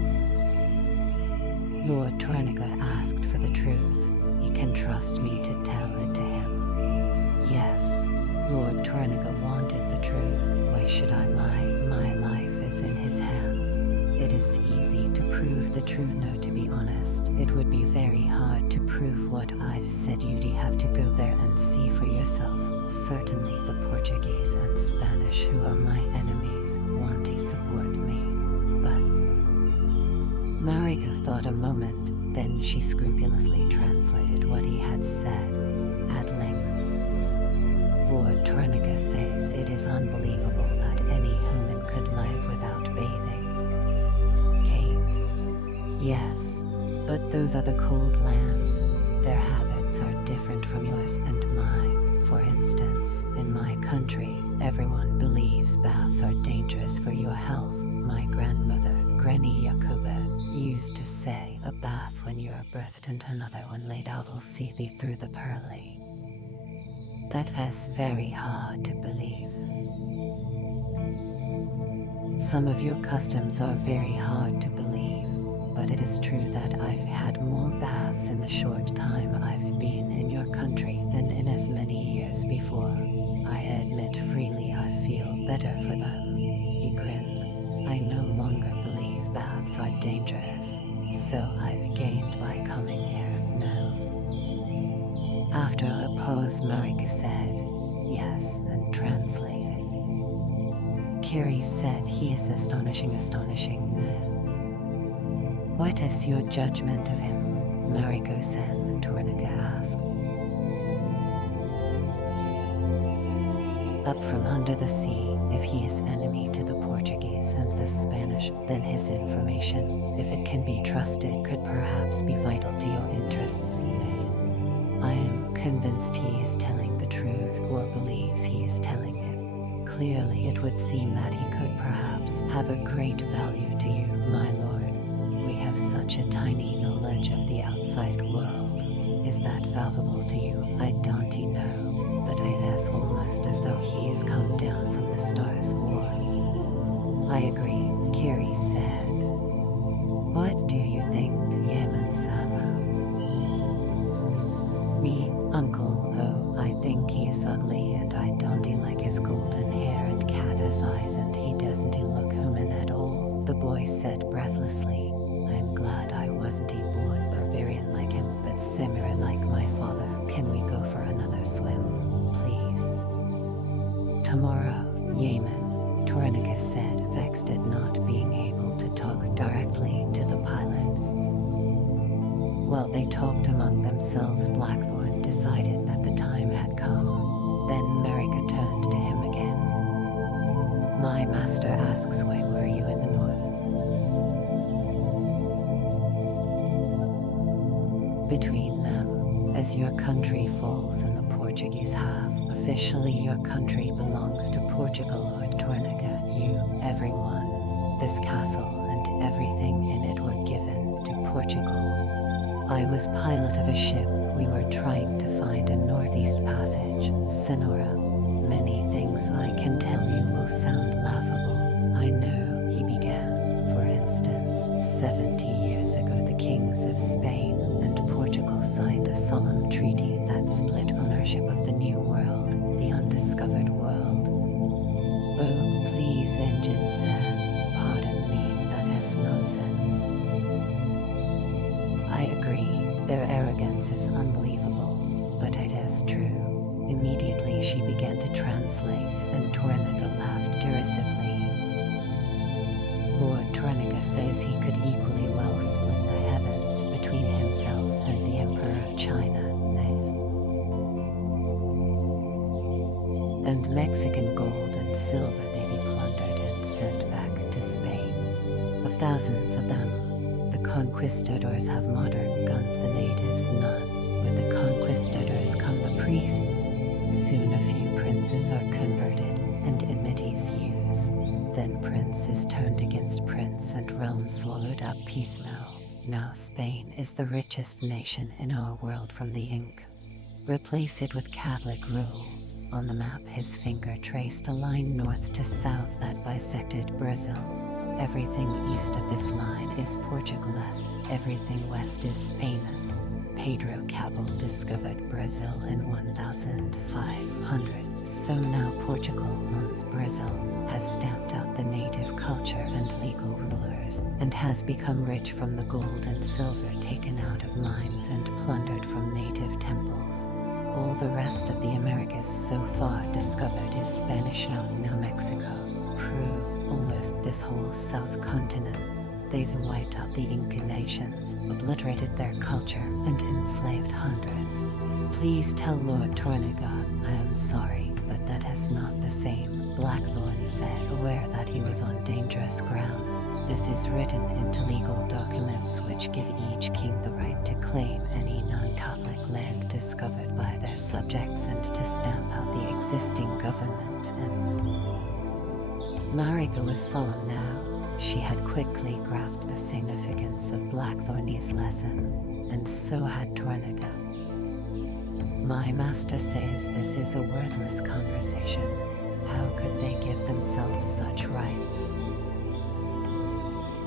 Lord Toraniga asked for the truth. He can trust me to tell it to him. Yes, Lord Toraniga wanted the truth. Why should I lie? My life is in his hands. It is easy to prove the truth. No, to be honest, it would be very hard to prove what I've said. You'd have to go there and see for yourself. Certainly the Portuguese and Spanish, who are my enemies, want to support me. But Marika thought a moment, then she scrupulously translated what he had said. at length. Lord Tornica says it is unbelievable that any human could live without bathing. Gates. Yes, but those are the cold lands. Their habits are different from yours and mine. For instance, in my country, everyone believes baths are dangerous for your health. My grandmother, Granny Yakuba, used to say, a bath when you are birthed and another when laid out will see thee through the pearly. That is very hard to believe. Some of your customs are very hard to believe, but it is true that I've had more baths in the short time I've been in your country than in as many years before. I admit freely I feel better for them. He grinned. I no longer believe baths are dangerous, so I've gained by coming here now. After a pause, Marika said, yes, and translated. Kiri said, he is astonishing now. What is your judgment of him? Mariko-sen, Tornica asked. Up from under the sea, if he is enemy to the Portuguese and the Spanish, then his information, if it can be trusted, could perhaps be vital to your interests. I am convinced he is telling the truth, or believes he is telling it. Clearly, it would seem that he could perhaps have a great value to you, my lord. We have such a tiny knowledge of the outside world. Is that valuable to you? I don't know, but it is almost as though he has come down from the stars' war. I agree, Kiri said. What do you think, Yaman-sama? Me, uncle, oh, I think he is ugly and I don't like his golden hair and caddis eyes and he doesn't look human at all, the boy said breathlessly. I'm glad I wasn't born barbarian like him, but similar like my father. Can we go for another swim, please? Tomorrow, Yaman, Tornica said, vexed at not being able to talk directly to the pilot. While they talked among themselves, Blackthorn decided that the time had come. Then Marika turned to him again. My master asks, why were you in the north? Between them, as your country falls in the Portuguese half, officially your country belongs to Portugal, Lord Tornica. You, everyone, this castle and everything in it were given to Portugal. I was pilot of a ship. We were trying to find a northeast passage. Senora, many things I can tell you will sound laughable. I know, he began. For instance, 70 years ago the kings of Spain and Portugal signed a solemn treaty that split ownership of the New World, the undiscovered world. Oh, please, engine said. Pardon me, that is nonsense. I agree, their arrogance is unbelievable, but it is true. Immediately she began to translate, and Tornica laughed derisively. Lord Tornica says he could equally well split the heavens between himself and the Emperor of China, and Mexican gold and silver they be plundered and sent back to Spain. Of thousands of them, the conquistadors have modern guns, the natives none. With the conquistadors come the priests. Soon a few princes are converted and enmities used. Then prince is turned against prince and realm swallowed up piecemeal. Now Spain is the richest nation in our world from the ink. Replace it with Catholic rule. On the map his finger traced a line north to south that bisected Brazil. Everything east of this line is Portugalese, everything west is Spain's. Pedro Cabral discovered Brazil in 1500, so now Portugal owns Brazil, has stamped out the native culture and legal rulers, and has become rich from the gold and silver taken out of mines and plundered from native temples. All the rest of the Americas so far discovered is Spanish-owned. Now Mexico, Peru, almost this whole south continent. They've wiped out the Inca nations, obliterated their culture, and enslaved hundreds. Please tell Lord Tornaga, I am sorry, but that is not the same, Blackthorn said, aware that he was on dangerous ground. This is written into legal documents which give each king the right to claim any non-Catholic land discovered by their subjects and to stamp out the existing government and... Marika was solemn now. She had quickly grasped the significance of Blackthorny's lesson, and so had Tornaga. My master says this is a worthless conversation. How could they give themselves such rights?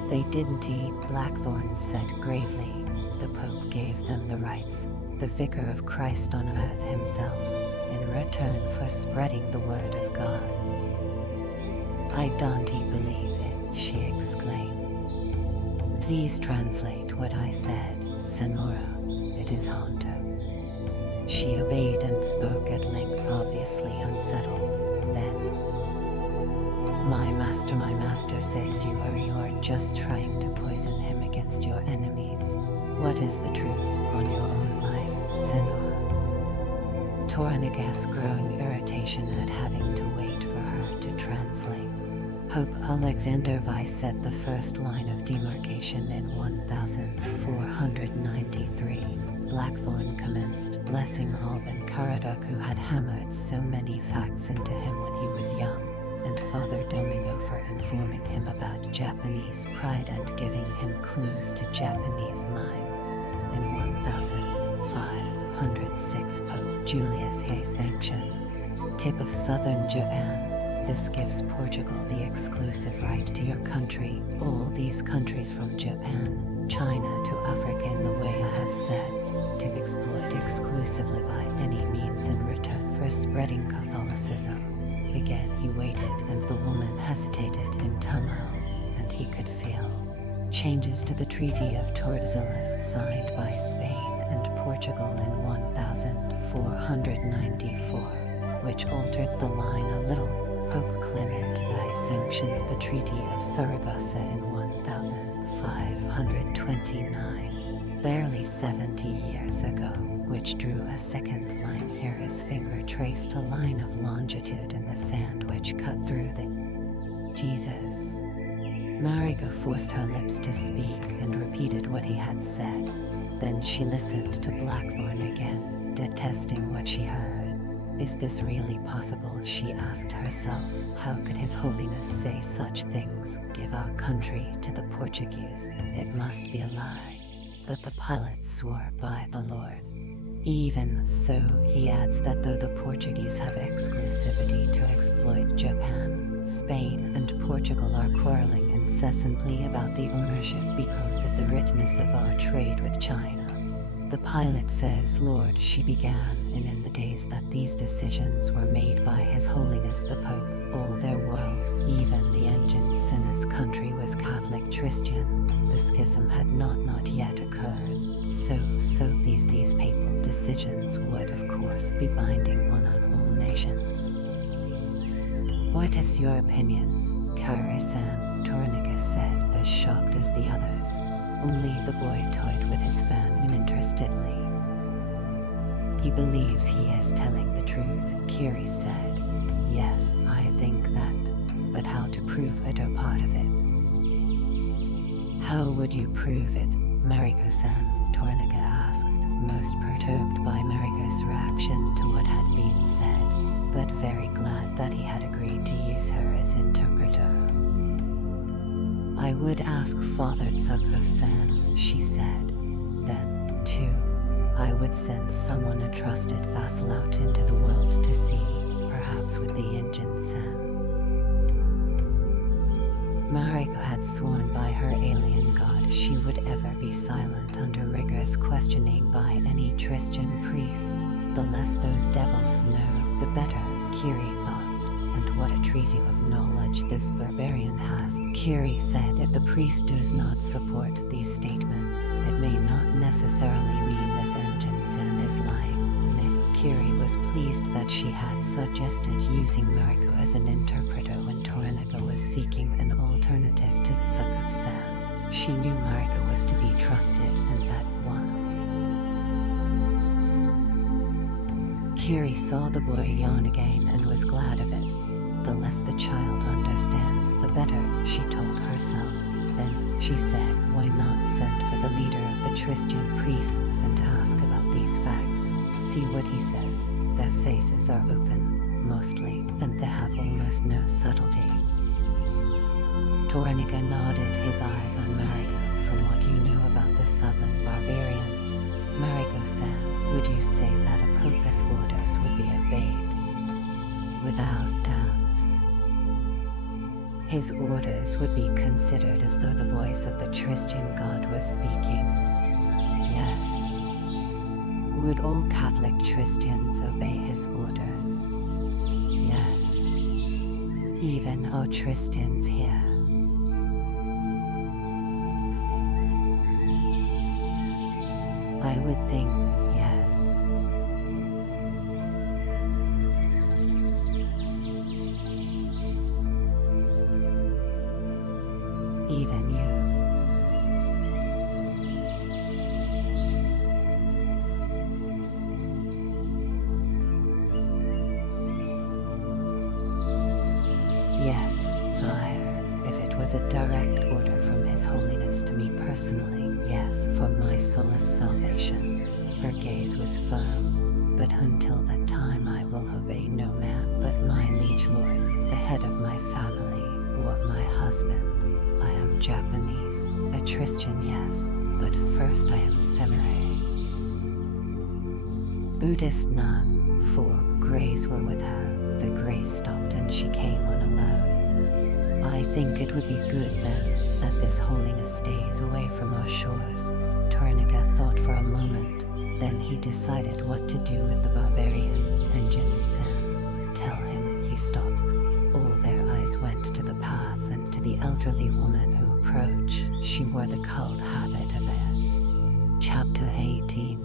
They didn't eat, Blackthorn said gravely. The Pope gave them the rights, the Vicar of Christ on earth himself, in return for spreading the word of God. I don't believe it, she exclaimed. Please translate what I said, Senora. It is Honto. She obeyed and spoke at length, obviously unsettled. Then, my master says you are just trying to poison him against your enemies. What is the truth on your own life, Senora? Tornaga's growing irritation at having to wait for her to translate. Pope Alexander V set the first line of demarcation in 1493. Blackthorn commenced blessing Alban Caradoc, who had hammered so many facts into him when he was young, and Father Domingo for informing him about Japanese pride and giving him clues to Japanese mines. In 1506, Pope Julius VIII sanctioned tip of southern Japan. This gives Portugal the exclusive right to your country, all these countries from Japan, China to Africa in the way I have said, to exploit exclusively by any means in return for spreading Catholicism. Again he waited, and the woman hesitated in turmoil, and he could feel changes to the Treaty of Tordesillas signed by Spain and Portugal in 1494, which altered the line a little. Pope Clement V sanctioned the Treaty of Saragossa in 1529, barely 70 years ago, which drew a second line here. His finger traced a line of longitude in the sand which cut through the... Jesus. Marika forced her lips to speak and repeated what he had said. Then she listened to Blackthorn again, detesting what she heard. Is this really possible? She asked herself. How could His Holiness say such things, give our country to the Portuguese? It must be a lie. But the pilot swore by the Lord. Even so, he adds that though the Portuguese have exclusivity to exploit Japan, Spain and Portugal are quarreling incessantly about the ownership because of the richness of our trade with China. The pilot says, Lord, she began, and in the days that these decisions were made by His Holiness the Pope, all their world, even the engine's in his country was Catholic Christian. The schism had not yet occurred. So these papal decisions would of course be binding on all nations. What is your opinion? Kari-san, Tornaga said, as shocked as the others. Only the boy toyed with his fan uninterestedly. He believes he is telling the truth, Kiri said. Yes, I think that. But how to prove it or part of it? How would you prove it, Mariko-san? Tornaga asked, most perturbed by Mariko's reaction to what had been said, but very glad that he had agreed to use her as interpreter. I would ask Father Tsuko-san, she said. Then, too, I would send someone, a trusted vassal, out into the world to see, perhaps with the Injin-san. Mariko had sworn by her alien god she would ever be silent under rigorous questioning by any Christian priest. The less those devils know, the better, Kiri thought. And what a treasure of knowledge this barbarian has, Kiri said. If the priest does not support these statements, it may not necessarily mean this Anjin-san is lying. Kiri was pleased that she had suggested using Mariko as an interpreter when Toranaga was seeking an alternative to Tsuko-san. She knew Marika was to be trusted, and that once Kiri saw the boy yawn again and was glad of it. The less the child understands, the better, she told herself. Then, she said, why not send for the leader of the Christian priests and ask about these facts? See what he says. Their faces are open, mostly, and they have almost no subtlety. Tornica nodded, his eyes on Mariko. From what you know about the southern barbarians, Mariko-san, would you say that a Pope's orders would be obeyed? Without doubt. His orders would be considered as though the voice of the Christian God was speaking. Yes. Would all Catholic Christians obey his orders? Yes. Even all Christians here. I would think, yes. Even you. Yes, sire, if it was a direct order from His Holiness to me personally, yes, for my soul's salvation. Her gaze was firm, but until that time I will obey no man but my liege lord, the head of my family, or my husband. I am Japanese, a Christian, yes, but first I am samurai. Buddhist nun, 4 Greys were with her. The Greys stopped and she came on alone. I think it would be good then, that this holiness stays away from our shores. Tornica thought for a moment, then he decided what to do with the barbarian, and Jin-san. Tell him, he stopped. All their eyes went to the path and to the elderly woman who approached. She wore the cult habit of it. Chapter 18.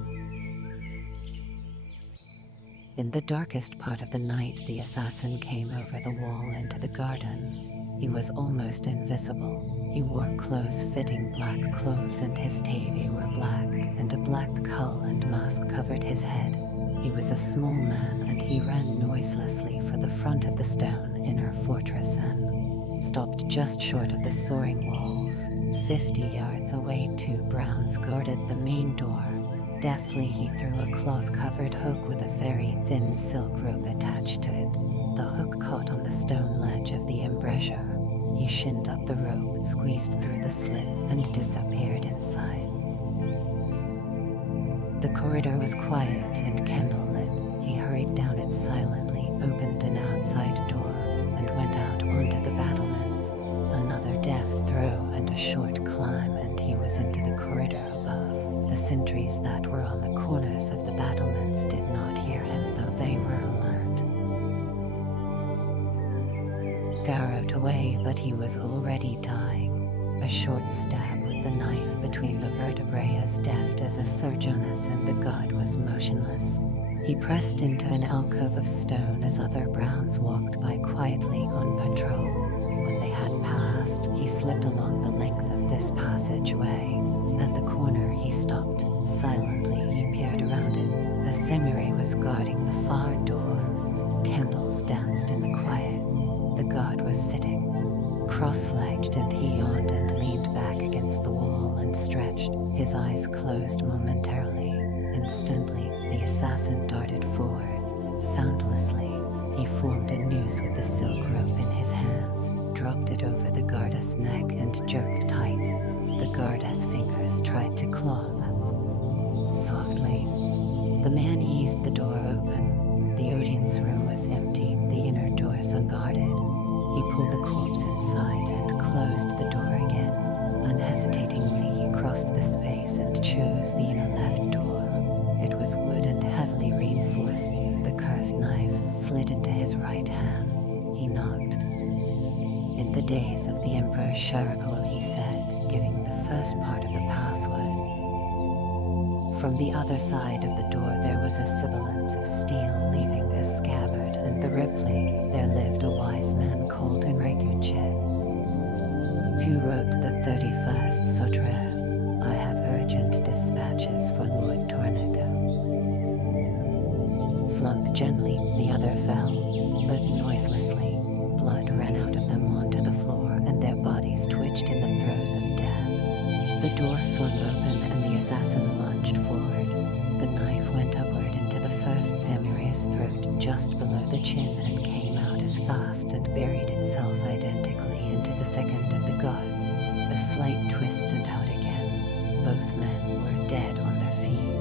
In the darkest part of the night, the assassin came over the wall into the garden. He was almost invisible. He wore close-fitting black clothes and his tabi were black, and a black cowl and mask covered his head. He was a small man and he ran noiselessly for the front of the stone inner fortress and stopped just short of the soaring walls. 50 yards away, 2 Browns guarded the main door. Deftly he threw a cloth-covered hook with a very thin silk rope attached to it. The hook caught on the stone ledge of the embrasure. He shinned up the rope, squeezed through the slit, and disappeared inside. The corridor was quiet and candlelit. He hurried down it silently, opened an outside door, and went out onto the battlements. Another deft throw and a short climb, and he was into the corridor above. The sentries that were on the corners of the battlements did not hear him, though they were alert. Garrowed away, but he was already dying. A short stab with the knife between the vertebrae, as deft as a surgeoness, and the god was motionless. He pressed into an alcove of stone as other Browns walked by quietly on patrol. When they had passed, he slipped along the length of this passageway. At the corner he stopped. Silently he peered around it. A samurai was guarding the far door. Candles danced in the quiet. The god was sitting, cross-legged, and he yawned and leaned back against the wall and stretched. His eyes closed momentarily. Instantly, the assassin darted forward. Soundlessly, he formed a noose with the silk rope in his hands, dropped it over the guard's neck and jerked tight. The guard's fingers tried to claw them. Softly, the man eased the door open. The audience room was empty, the inner doors unguarded. He pulled the corpse inside and closed the door again. Unhesitatingly, he crossed the space and chose the inner left door. It was wood and heavily reinforced. The curved knife slid into his right hand. He knocked. In the days of the Emperor Shogun, he said, giving the first part of the password. From the other side of the door there was a sibilance of steel leaving a scabbard, and the Ripley, there lived a wise man called Enrikuche. Who wrote the 31st Sutra? I have urgent dispatches for Lord Tornaga. Slumped gently, the other fell, but noiselessly. Blood ran out of them onto the floor, and their bodies twitched in the throes of death. The door swung open, and the assassin lunged forward. The knife went upward into the first samurai's throat, just below the chin, and came out as fast and buried itself identically into the second of the gods. A slight twist and out again. Both men were dead on their feet.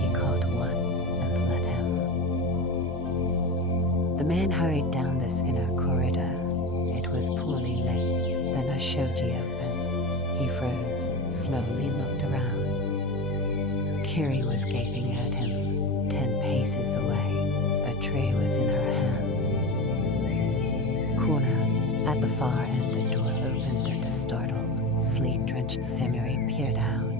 He caught one and let him. The man hurried down this inner corridor. It was poorly lit. Then a shoji opened. He froze, slowly looked around. Kiri was gaping at him, 10 paces away. A tray was in her hands. Corner, at the far end, a door opened and a startled, sleep-drenched samurai peered out.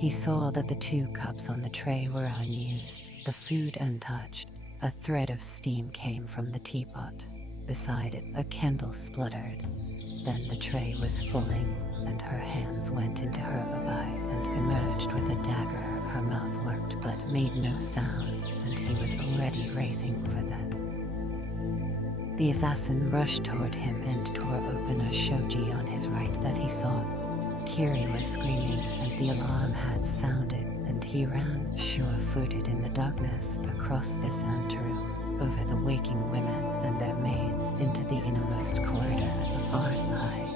He saw that the 2 cups on the tray were unused, the food untouched. A thread of steam came from the teapot. Beside it, a candle spluttered. Then the tray was fulling, and her hands went into her abai and emerged with a dagger. Her mouth worked but made no sound, and he was already racing for them. The assassin rushed toward him and tore open a shoji on his right that he saw. Kiri was screaming, and the alarm had sounded, and he ran, sure-footed in the darkness, across this anteroom, over the waking women and their maids, into the innermost corridor at the far side.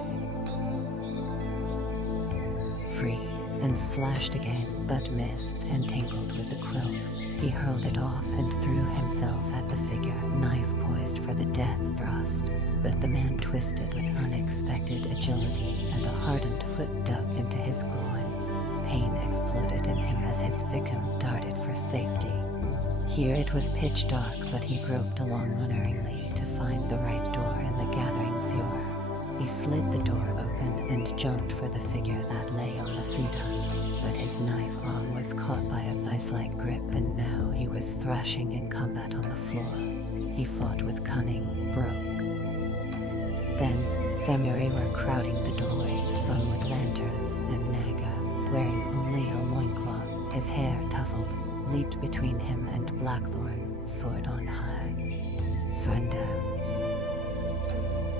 Free, and slashed again, but missed and tingled with the quilt. He hurled it off and threw himself at the figure, knife poised for the death thrust. But the man twisted with unexpected agility, and a hardened foot dug into his groin. Pain exploded in him as his victim darted for safety. Here it was pitch dark, but he groped along unerringly to find the right door in the gathering furor. He slid the door open and jumped for the figure that lay on the futon, but his knife arm was caught by a vice-like grip, and now he was thrashing in combat on the floor. He fought with cunning, broke. Then, samurai were crowding the doorway, some with lanterns, and Naga, wearing only a loincloth, his hair tousled, leaped between him and Blackthorn, sword on high. Surrender.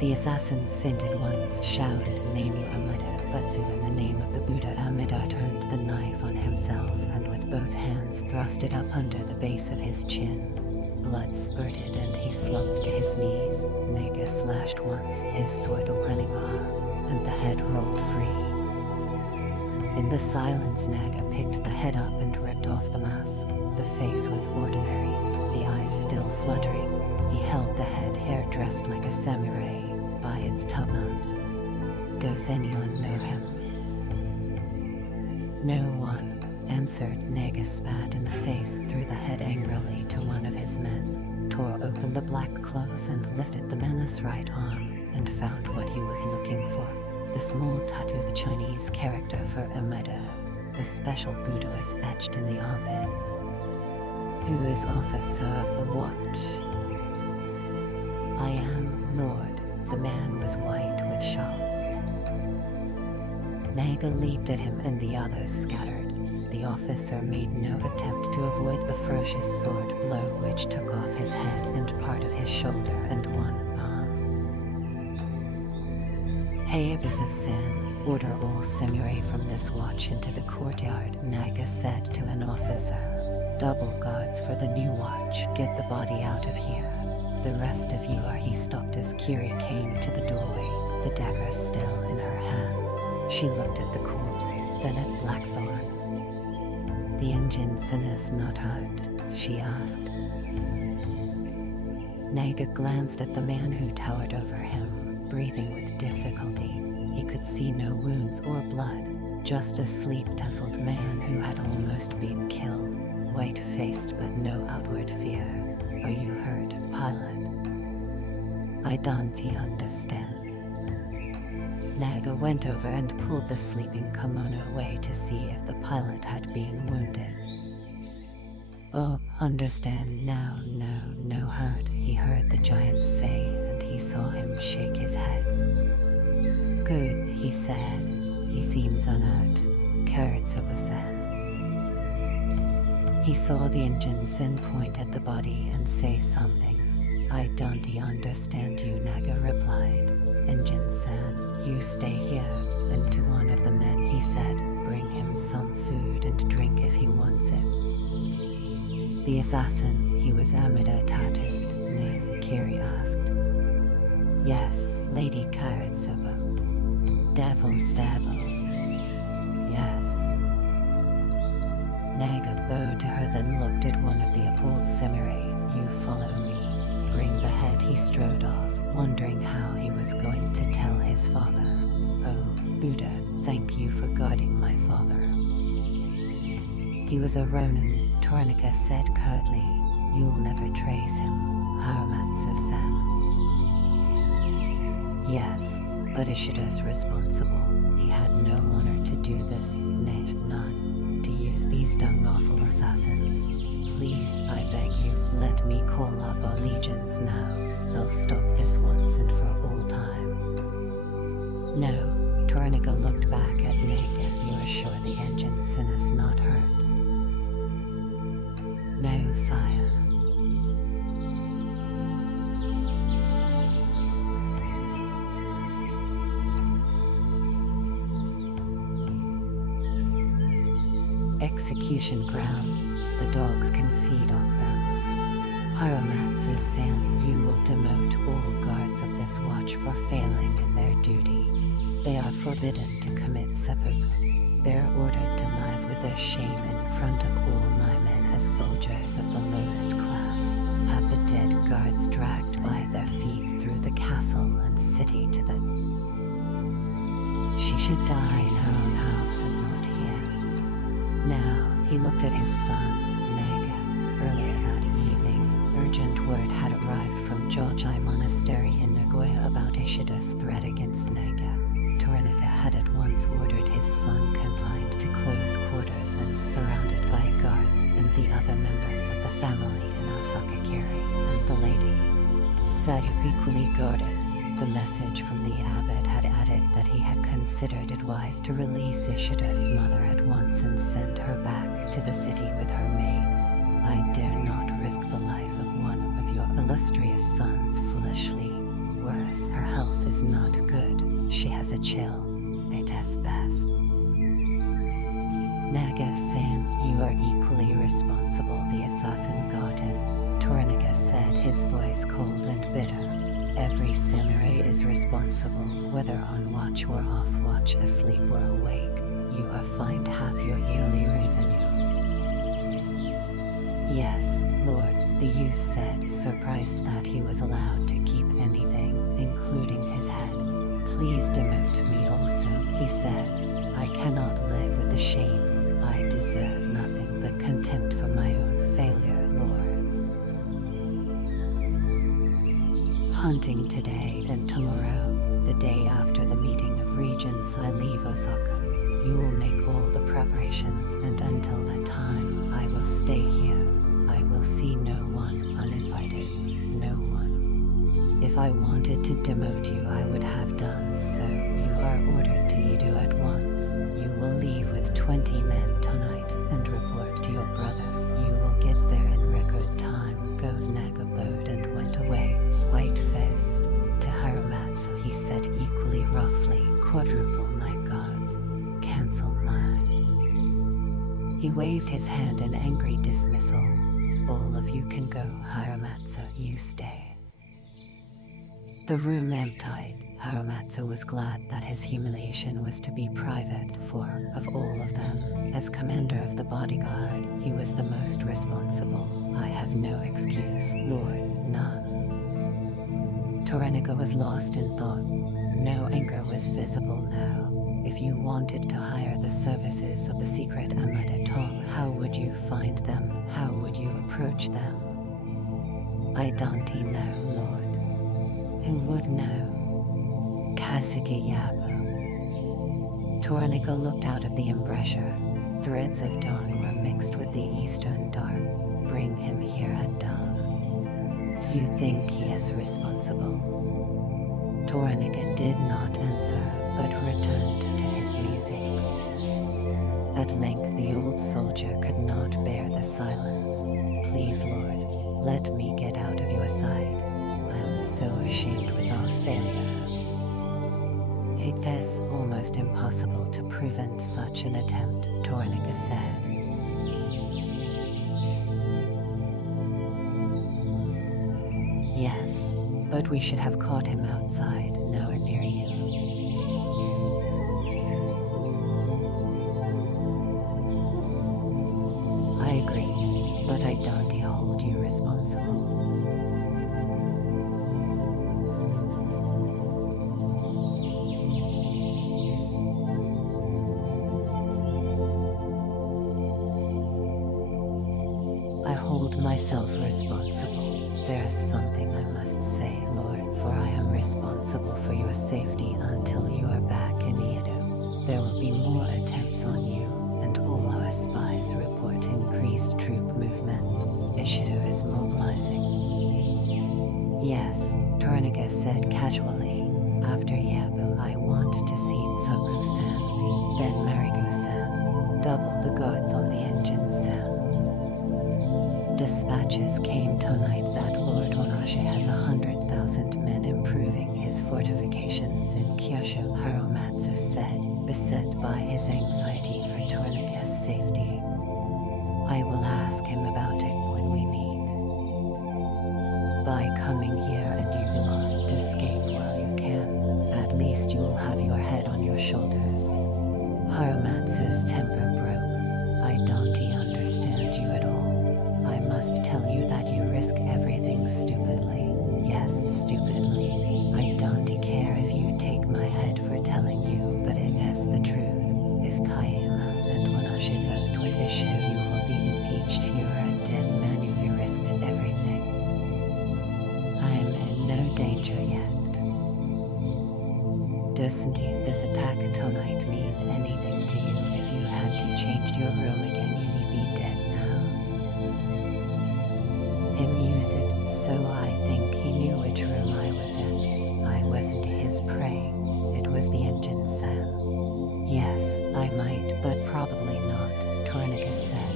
The assassin fainted once, shouted, "Name you Amida," but in the name of the Buddha, Amida turned the knife on himself and with both hands thrust it up under the base of his chin. Blood spurted and he slumped to his knees. Naga slashed once, his sword whirling off, and the head rolled free. In the silence, Naga picked the head up and ripped off the mask. The face was ordinary, the eyes still fluttering. He held the head, hair dressed like a samurai, by its topknot. Does anyone know him? No one, answered. Naga spat in the face, threw the head angrily to one of his men, tore open the black clothes and lifted the man's right arm, and found what he was looking for. The small tattoo, the Chinese character for Amida. The special Buddha was etched in the armpit. Who is officer of the watch? I am, Lord. The man was white with shock. Naga leaped at him and the others scattered. The officer made no attempt to avoid the ferocious sword blow which took off his head and part of his shoulder and one arm. Hayabusa-san, order all samurai from this watch into the courtyard, Naga said to an officer. Double guards for the new watch, get the body out of here. The rest of you are. He stopped as Kiri came to the doorway, the dagger still in her hand. She looked at the corpse, then at Blackthorn. The engine sinners not hurt, she asked. Naga glanced at the man who towered over him, breathing with difficulty. He could see no wounds or blood, just a sleep-tousled man who had almost been killed, white-faced but no outward fear. Are you hurt, pilot? I don't understand. Naga went over and pulled the sleeping kimono away to see if the pilot had been wounded. Oh, understand now, no hurt, he heard the giant say, and he saw him shake his head. Good, he said. He seems unhurt. Karatsuba-san. He saw the engine-sen point at the body and say something. I don't understand you, Naga replied. Engine-san, you stay here. And to one of the men he said, bring him some food and drink if he wants it. The assassin, he was Amida tattooed, ne? Kiri asked. Yes, Lady Karatsuba. Devils. Yes. Naga bowed to her, then looked at one of the appalled samurai. You follow me. Bring the head. He strode off, wondering how he was going to tell his father. Oh, Buddha, thank you for guarding my father. He was a Ronin, Tornica said curtly. You'll never trace him, Haramatsu-san. Yes, but Ishida's responsible. He had no honor to do this, none. To use these dung-awful assassins. Please, I beg you, let me call up our legions now. I'll stop this once and for all time. No, Tornica looked back at Naga. You are sure the engine-sen is not hurt? No, sire. Execution ground. The dogs can feed off them. Haramatsu-san, you will demote all guards of this watch for failing in their duty. They are forbidden to commit seppuku. They're ordered to live with their shame in front of all my men as soldiers of the lowest class. Have the dead guards dragged by their feet through the castle and city to the... She should die in her own house and not here. Now, he looked at his son, Naga. Earlier that evening, urgent word had arrived from Jojai Monastery in Nagoya about Ishida's threat against Naga. Tornica had at once ordered his son confined to close quarters and surrounded by guards and the other members of the family in Asakakiri, and the lady said equally guarded. The message from the abbot had added that he had considered it wise to release Ishida's mother at once and send her back to the city with her maids. I dare not risk the life of one of your illustrious sons foolishly. Worse, her health is not good. She has a chill. It is best. Naga-san, you are equally responsible, the assassin Goten. Tornica said, his voice cold and bitter. Every samurai is responsible, whether on watch or off watch, asleep or awake. You are fined half your yearly revenue. Yes, Lord, the youth said, surprised that he was allowed to keep anything, including his head. Please demote me also, he said. I cannot live with the shame. I deserve nothing but contempt for my own failure, Lord. Hunting today, then tomorrow, the day after the meeting of regents, I leave Osaka. You will make all the preparations, and until that time, I will stay here. I will see no one uninvited, no one. If I wanted to demote you, I would have done so. You are ordered to Edo at once. You will leave with 20 men tonight, and report to your brother. You will get there in record time. Naga bowed and went away, white-faced. To Haramatsu he said equally roughly, quadruple my gods, cancel mine. He waved his hand in angry dismissal. All of you can go, Haramatsu, you stay. The room emptied. Haramatsu was glad that his humiliation was to be private, for, of all of them, as commander of the bodyguard, he was the most responsible. I have no excuse, Lord, none. Torrenica was lost in thought. No anger was visible now. If you wanted to hire the services of the secret Amida Tong, how would you find them? How would you approach them? I don't know, Lord. Who would know? Kasuke Yabo. Torrenica looked out of the embrasure. Threads of dawn were mixed with the eastern dark. Bring him here at dawn. You think he is responsible? Toraniga did not answer, but returned to his musings. At length the old soldier could not bear the silence. Please, Lord, let me get out of your sight. I am so ashamed with our failure. It is almost impossible to prevent such an attempt, Toraniga said. Yes, but we should have caught him outside, nowhere near you. I agree, but I don't hold you responsible. I hold myself responsible. There is something I must say, Lord, for I am responsible for your safety until you are back in Yedo. There will be more attempts on you, and all our spies report increased troop movement. Ishido is mobilizing. Yes, Toraniga said casually. After Yabo, I want to see Tsuku-san, then Marigo-san. Double the guards on the engine-san. Dispatches came tonight that Lord Onashe has 100,000 men improving his fortifications in Kyushu, Harumatsu said, beset by his anxiety for Toraniga's safety. I will ask him about it when we meet. By coming here and you must escape while you can. At least you will have your head on your shoulders. Harumatsu's temper broke. I don't understand you at all. I must tell you that you risk everything stupidly. Yes, stupidly. I don't care if you take my head for telling you, but it is the truth. If Kayama and Onashe vote with Ishido, you will be impeached. You are a dead man. You risked everything. I am in no danger yet. Doesn't this attack tonight mean anything to you? If you had to change your room again, you'd be dead now. Him use it, so I think he knew which room I was in. I wasn't his prey. It was the engine-san. Yes, I might, but probably not, Toraniga said.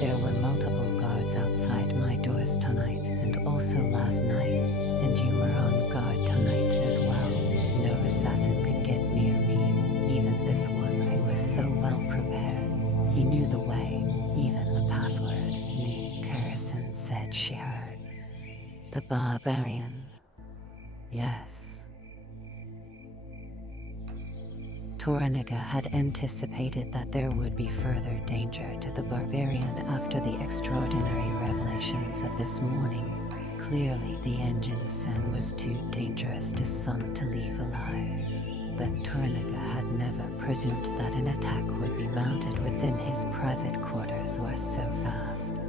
There were multiple guards outside my doors tonight, and also last night, and you were on guard tonight as well. No assassin could get near me, even this one who was so well prepared. He knew the way, even the password. Curison said she heard. The barbarian. Yes. Toraniga had anticipated that there would be further danger to the barbarian after the extraordinary revelations of this morning. Clearly, the engine-sen was too dangerous to some to leave alive. But Toraniga had never presumed that an attack would be mounted within his private quarters or so fast.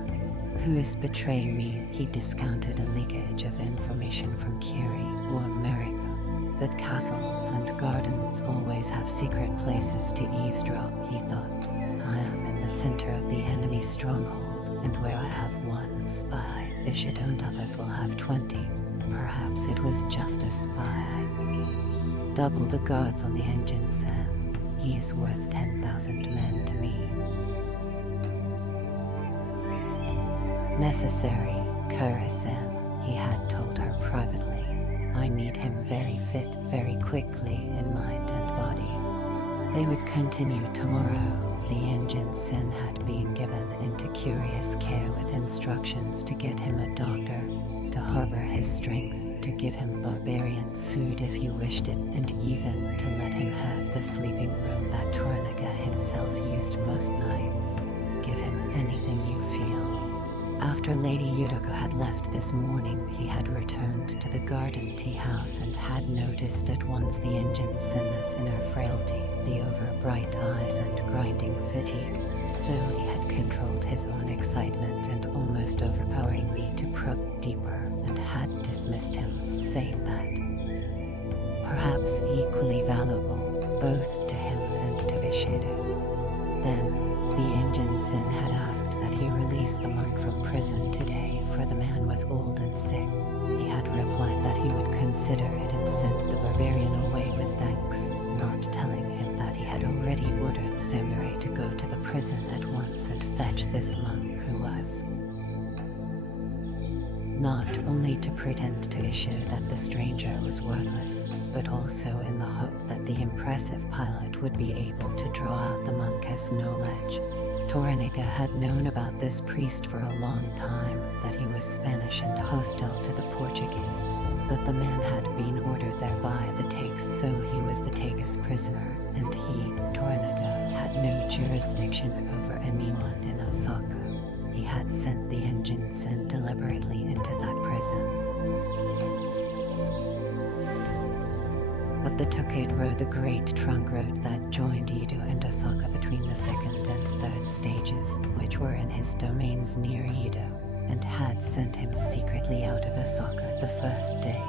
Who is betraying me? He discounted a leakage of information from Kiri or America. But castles and gardens always have secret places to eavesdrop, he thought. I am in the center of the enemy's stronghold, and where I have one spy, Ishido and others will have 20. Perhaps it was just a spy. Double the guards on the engine-sen. He is worth 10,000 men to me. Necessary, Kura-san, he had told her privately. I need him very fit, very quickly in mind and body. They would continue tomorrow. The engine-sen had been given into curious care with instructions to get him a doctor, to harbor his strength, to give him barbarian food if he wished it, and even to let him have the sleeping room that Toraniga himself used most nights. Give him anything you feel. After Lady Yuriko had left this morning, he had returned to the garden tea house and had noticed at once the engine's thinness in her frailty, the over-bright eyes and grinding fatigue. So he had controlled his own excitement and almost overpowering need to probe deeper, and had dismissed him, saying that perhaps equally valuable, both to him and to Ishido. Then, the engine-sin had asked that he release the monk from prison today, for the man was old and sick. he had replied that he would consider it and send the barbarian away with thanks, not telling him that he had already ordered samurai to go to the prison at once and fetch this monk who was not only to pretend to issue that the stranger was worthless, but also in the hope that the impressive pilot would be able to draw out the monk's knowledge. Torrenica had known about this priest for a long time, that he was Spanish and hostile to the Portuguese, but the man had been ordered there by the Takes, so he was the Takes prisoner, and he, Torrenica, had no jurisdiction over anyone in Osaka. He had sent the engines and deliberately into that prison. Of the Tokaido Road, the great trunk road that joined Edo and Osaka between the second and third stages, which were in his domains near Edo, and had sent him secretly out of Osaka the first day.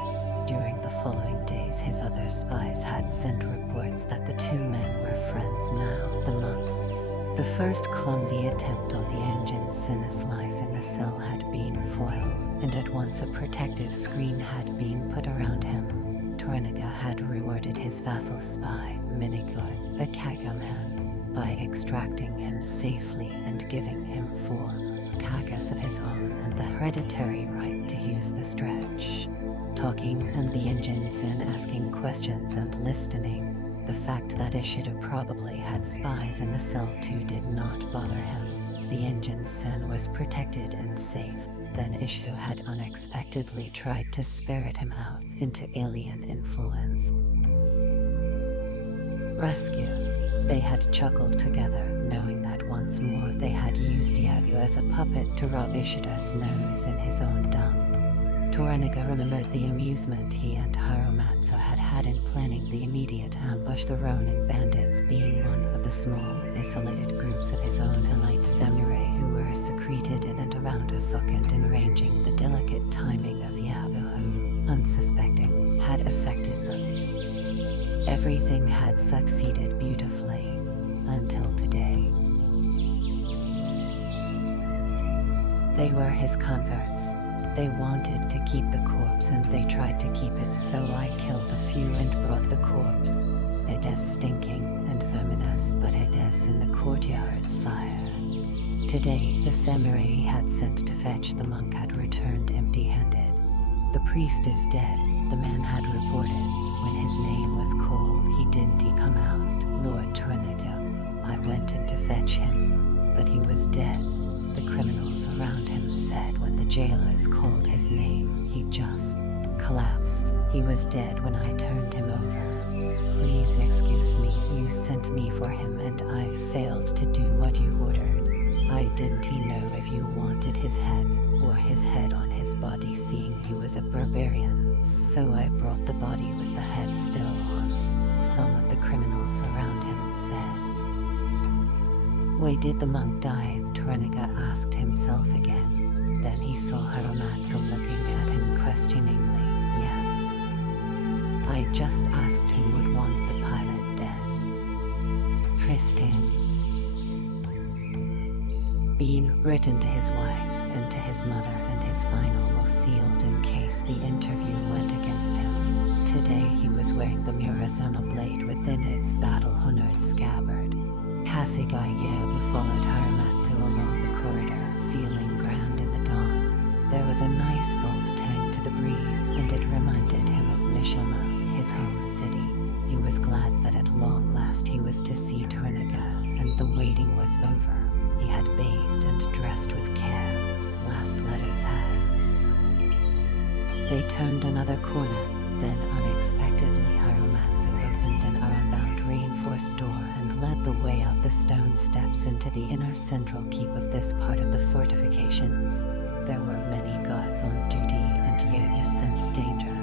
During the following days, his other spies had sent reports that the two men were friends now. The monk, the first clumsy attempt on the engine's sinister life in the cell had been foiled, and at once a protective screen had been put around him. Torrenica had rewarded his vassal spy, Minigor, a Kaga man, by extracting him safely and giving him 4 Kagas of his own and the hereditary right to use the stretch. Talking and the engine asking questions and listening. The fact that Ishido probably had spies in the cell too did not bother him. The engine was protected and safe. Then Ishido had unexpectedly tried to spirit him out into alien influence. Rescue. They had chuckled together, knowing that once more they had used Yagu as a puppet to rub Ishido's nose in his own dung. Torrenica remembered the amusement he and Harumatsu had had in planning the immediate ambush, the Ronin bandits being one of the small, isolated groups of his own elite samurai who were secreted in and around Osaka and arranging the delicate timing of Yabu who, unsuspecting, had affected them. Everything had succeeded beautifully, until today. They were his converts. They wanted to keep the corpse and they tried to keep it, so I killed a few and brought the corpse. It is stinking and verminous, but it is in the courtyard, sire. Today, the samurai he had sent to fetch the monk had returned empty-handed. The priest is dead, the man had reported. When his name was called, he didn't come out. Lord Torrenica, I went in to fetch him, but he was dead. The criminals around him said when the jailers called his name, he just collapsed. He was dead when I turned him over. Please excuse me, you sent me for him and I failed to do what you ordered. I didn't know if you wanted his head, or his head on his body, seeing he was a barbarian, so I brought the body with the head still on. Some of the criminals around him said. Why did the monk die? Torrenica asked himself again. Then he saw Harumatsu looking at him questioningly. Yes. I just asked who would want the pilot dead. Christians. Being written to his wife and to his mother, and his final will sealed in case the interview went against him. Today he was wearing the Murasama blade within its battle-honored scabbard. Kasugai Yabu followed Harumatsu along the corridor, feeling grand in the dawn. There was a nice salt tang to the breeze, and it reminded him of Mishima, his home city. He was glad that at long last he was to see Torrenica, and the waiting was over. He had bathed and dressed with care. Last letters had. They turned another corner, then unexpectedly Harumatsu opened an iron-bound reinforced door and led the way up the stone steps into the inner central keep of this part of the fortifications. There were many guards on duty, and Yabu sensed danger.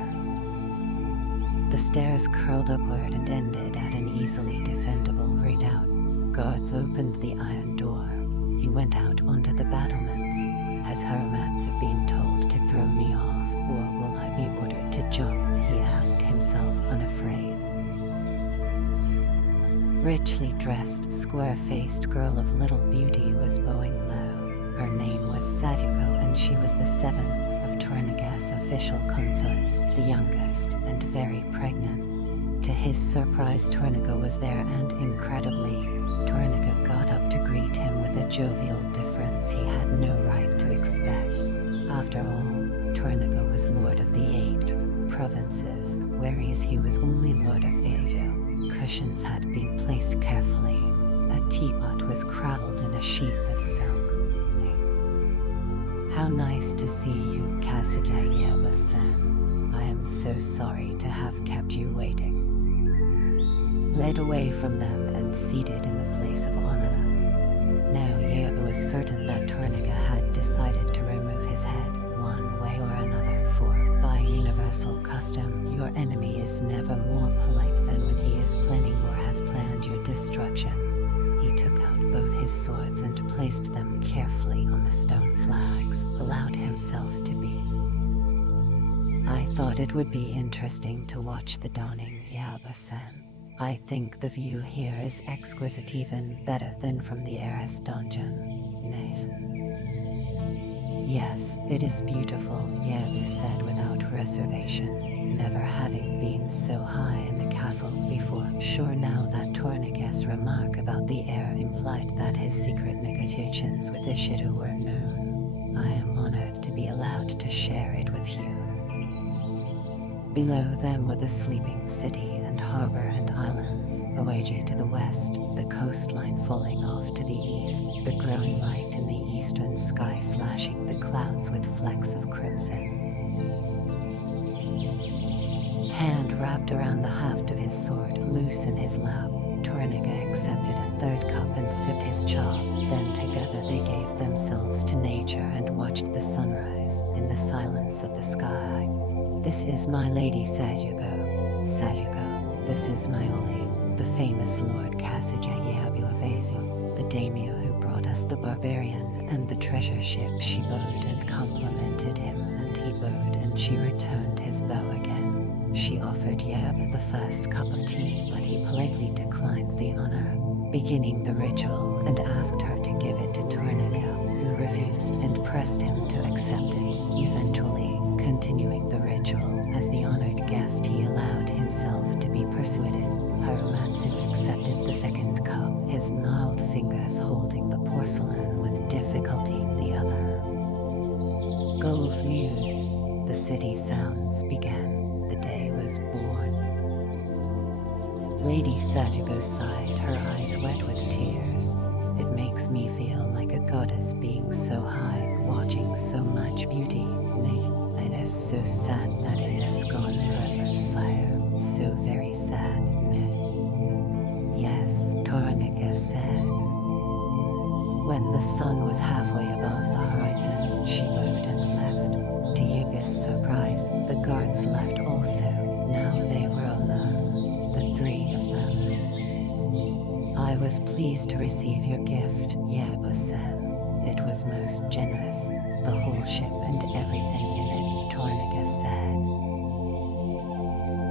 The stairs curled upward and ended at an easily defendable redoubt. Guards opened the iron door. He went out onto the battlements. Has Harumatsu been told to throw me off, or will I be ordered to jump? He asked himself, unafraid. Richly dressed, square-faced girl of little beauty was bowing low. Her name was Satyuko, and she was the 7th of Torniga's official consorts, the youngest and very pregnant. To his surprise, Torniga was there, and incredibly, Torniga got up to greet him with a jovial deference he had no right to expect. After all, Torniga was lord of the 8 provinces, whereas he was only lord of Asia. Cushions had been placed carefully. A teapot was cradled in a sheath of silk. How nice to see you, Kasujaya-san. I am so sorry to have kept you waiting. Led away from them and seated in the place of honor. Now Yeba was certain that Torniga had decided to remove his head one way or another, for, by universal custom, your enemy is never more polite than when he is planning or has planned your destruction. He took out both his swords and placed them carefully on the stone flags, allowed himself to be. I thought it would be interesting to watch the dawning, Yaba-san. I think the view here is exquisite, even better than from the Heiress dungeon. Nay. Yes, it is beautiful, Yabu said without reservation, never having been so high in the castle before. Sure, now that Torniga's remark about the air implied that his secret negotiations with Ishido were known. I am honored to be allowed to share it with you. Below them were the sleeping city and harbor and islands, Owaji to the west, the coastline falling off to the east, the growing light in the eastern sky slashing the clouds with flecks of crimson. Hand wrapped around the haft of his sword, loose in his lap, Torniga accepted a third cup and sipped his cha. Then together they gave themselves to nature and watched the sunrise in the silence of the sky. This is my lady Sajugo. Sajugo, this is my Oli, the famous Lord Kasuja-Yabu of Asia, the daimyo who brought us the barbarian and the treasure ship. She bowed and complimented him, and he bowed and she returned his bow again. She offered Yab the first cup of tea, but he politely declined the honor, beginning the ritual, and asked her to give it to Torniga, who refused and pressed him to accept it. Eventually, continuing the ritual, as the honored guest, he allowed himself to be persuaded. Harumatsu accepted the second cup, his gnarled fingers holding the porcelain with difficulty the other. Gulls mewed. The city sounds began. The day was born. Lady Sajugo sighed, her eyes wet with tears. It makes me feel like a goddess being so high, watching so much beauty. Nay, it is so sad that it has gone forever, sire. So very sad. Nay. Yes, Torniga said. When the sun was halfway above the horizon, she bowed and left. To Yuga's surprise, the guards left also. Now they were alone, the 3 of them. I was pleased to receive your gift, Yaba-san. It was most generous, the whole ship and everything in it, Torniga said.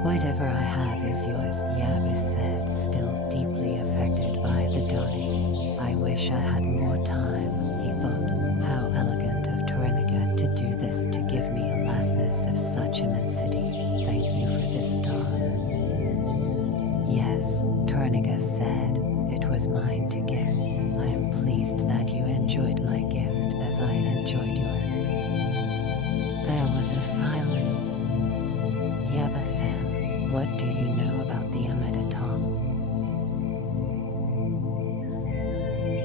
Whatever I have is yours, Yabu said, still deeply affected by the dawning. I wish I had more time, he thought. How elegant of Torniga to do this, to give me a lastness of such immensity. Thank you for this dawn. Yes, Torniga said, it was mine to give. I am pleased that you enjoyed my gift as I enjoyed yours. There was a silence. Yaba-san, what do you know about the Amida Tong?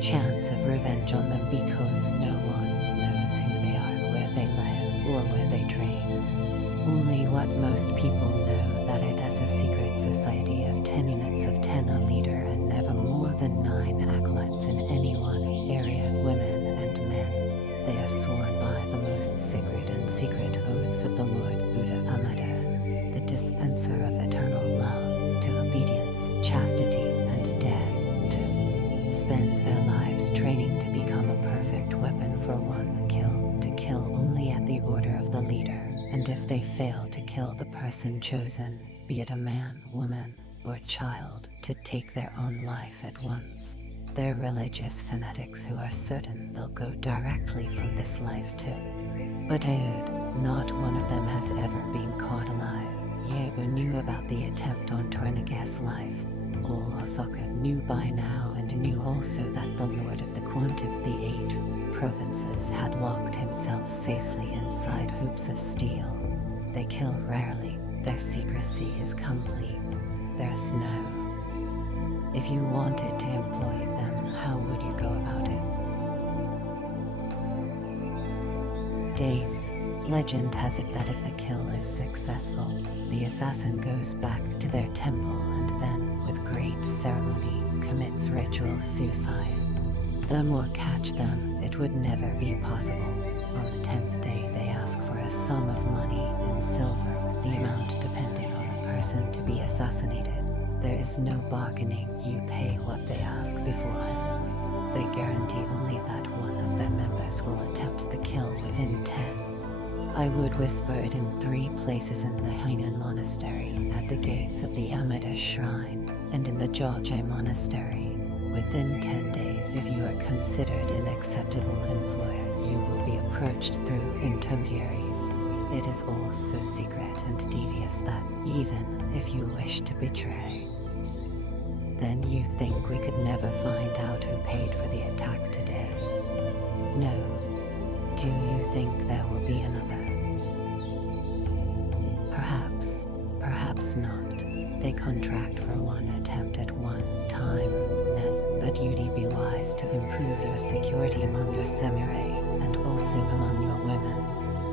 Chance of revenge on them, because no one knows who they are, where they live, or where they train. Only what most people know, that it has a secret society of 10 units of 10, a leader, and never more than 9 acolytes in any one area, women and men. They are sworn by the most sacred and secret oaths of the Lord Buddha Amida, the dispenser of eternal love, to obedience, chastity, and death, to spend their lives training to become a perfect weapon for one kill, to kill only at the order of the leader, and if they fail to kill the person chosen, be it a man, woman, or child, to take their own life at once. They're religious fanatics who are certain they'll go directly from this life to But Aod, not one of them has ever been caught alive. Yebu knew about the attempt on Tornaga's life. All Osaka knew by now, and knew also that the Lord of the Quant of the 8 provinces had locked himself safely inside hoops of steel. They kill rarely, their secrecy is complete. There's no... If you wanted to employ them, how would you go about it? Days. Legend has it that if the kill is successful, the assassin goes back to their temple and then, with great ceremony, commits ritual suicide. The more catch them, it would never be possible. On the 10th day they ask for a sum of money in silver, the amount depending on the person to be assassinated. There is no bargaining, you pay what they ask beforehand. They guarantee only that one of their members will attempt the kill within 10. I would whisper it in 3 places: in the Hainan Monastery, at the gates of the Amida Shrine, and in the Jojai Monastery. Within 10 days, if you are considered an acceptable employer, you will be approached through intermediaries. It is all so secret and devious that, even if you wish to betray, then you think we could never find out who paid for the attack today? No. Do you think there will be another? Perhaps, perhaps not. They contract for one attempt at one time, but you'd be wise to improve your security among your samurai, and also among your women.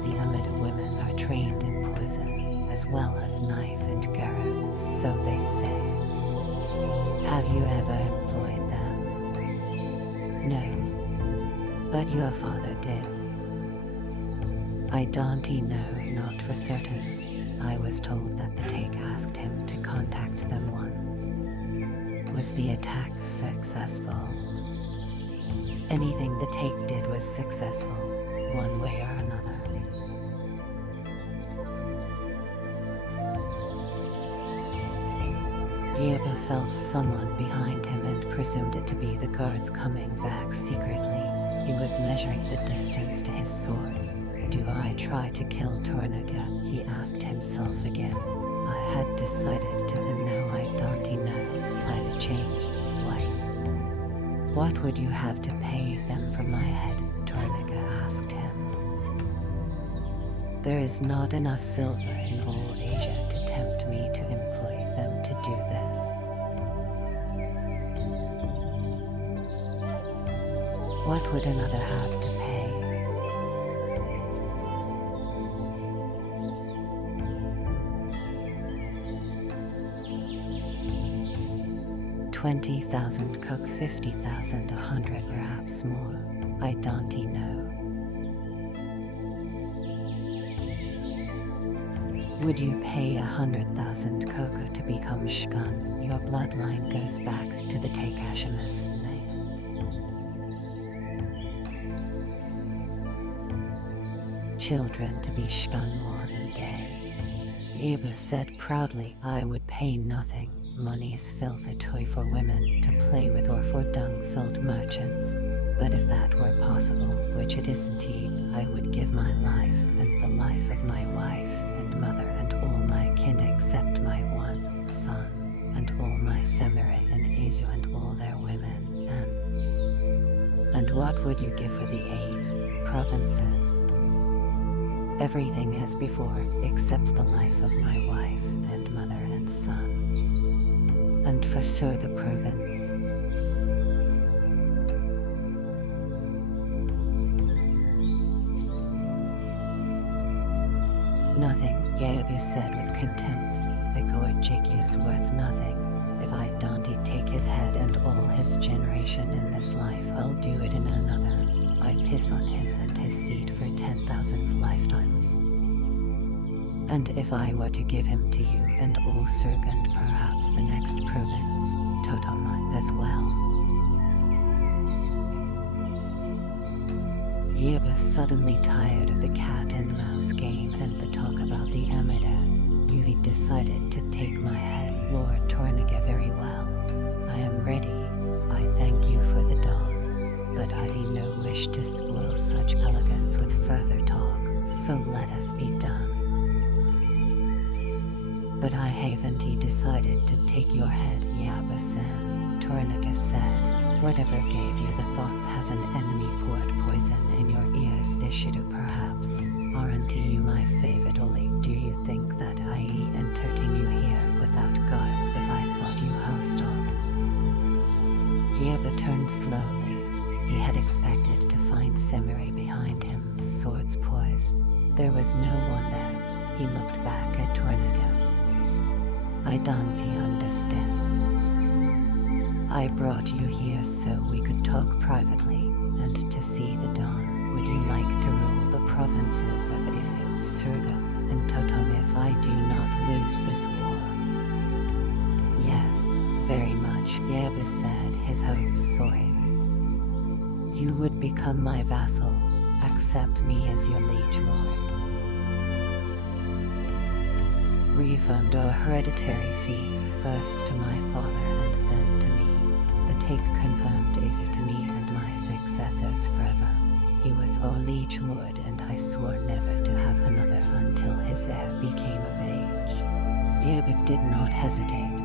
The Amida women are trained in poison, as well as knife and garrote, so they say. Have you ever employed them? No. But your father did. I don't know, not for certain. I was told that the Take asked him to contact them once. Was the attack successful? Anything the Take did was successful, one way or another. Yeba felt someone behind him and presumed it to be the guards coming back secretly. He was measuring the distance to his swords. Do I try to kill Tornaga? He asked himself again. I had decided to, and now I don't know. I've changed. Why? What would you have to pay them for my head? Tornaga asked him. There is not enough silver in all Asia to tempt me to employ them to do this. What would another have to pay? 20,000 cook, 50,000, 100, perhaps more. I don't know. Would you pay 100,000 cocoa to become Shogun? Your bloodline goes back to the Taikashimas. Children to be Shogun one day. Ibu said proudly, I would pay nothing. Money is filth, a toy for women to play with or for dung-filled merchants. But if that were possible, which it isn't, I would give my life and the life of my wife and mother and all my kin except my one son, and all my samurai in Asia and all their women, and what would you give for the 8 provinces? Everything as before, except the life of my wife and mother and son. And for sure the province. Nothing, Yabu said with contempt. The Gorjigu's worth nothing. If I don't take his head and all his generation in this life, I'll do it in another. I piss on him and his seed for 10,000 lifetimes. And if I were to give him to you and all Surg and perhaps the next province, Totoma as well. Yeba suddenly tired of the cat and mouse game and the talk about the Amida. You've decided to take my head, Lord Tornaga, very well. I am ready. I thank you for the dog, but I've no wish to spoil such elegance with further talk. so let us be done. But I haven't decided to take your head, Yabasan, Tornica said. Whatever gave you the thought has an enemy poured poison in your ears, Ishido perhaps. Aren't you my favorite Oli? Do you think that I entertain you here without guards if I thought you hostile? Yaba turned slowly. He had expected to find Semire behind him, swords poised. There was no one there. He looked back at Tornica. I don't understand. I brought you here so we could talk privately and to see the dawn. Would you like to rule the provinces of Izu, Surga, and Totem if I do not lose this war? Yes, very much, Yaba said, his hopes soaring. You would become my vassal, accept me as your liege lord. Refund our hereditary fee, first to my father and then to me. The take confirmed Izu to me and my successors forever. He was our liege lord and I swore never to have another until his heir became of age. Yabik did not hesitate.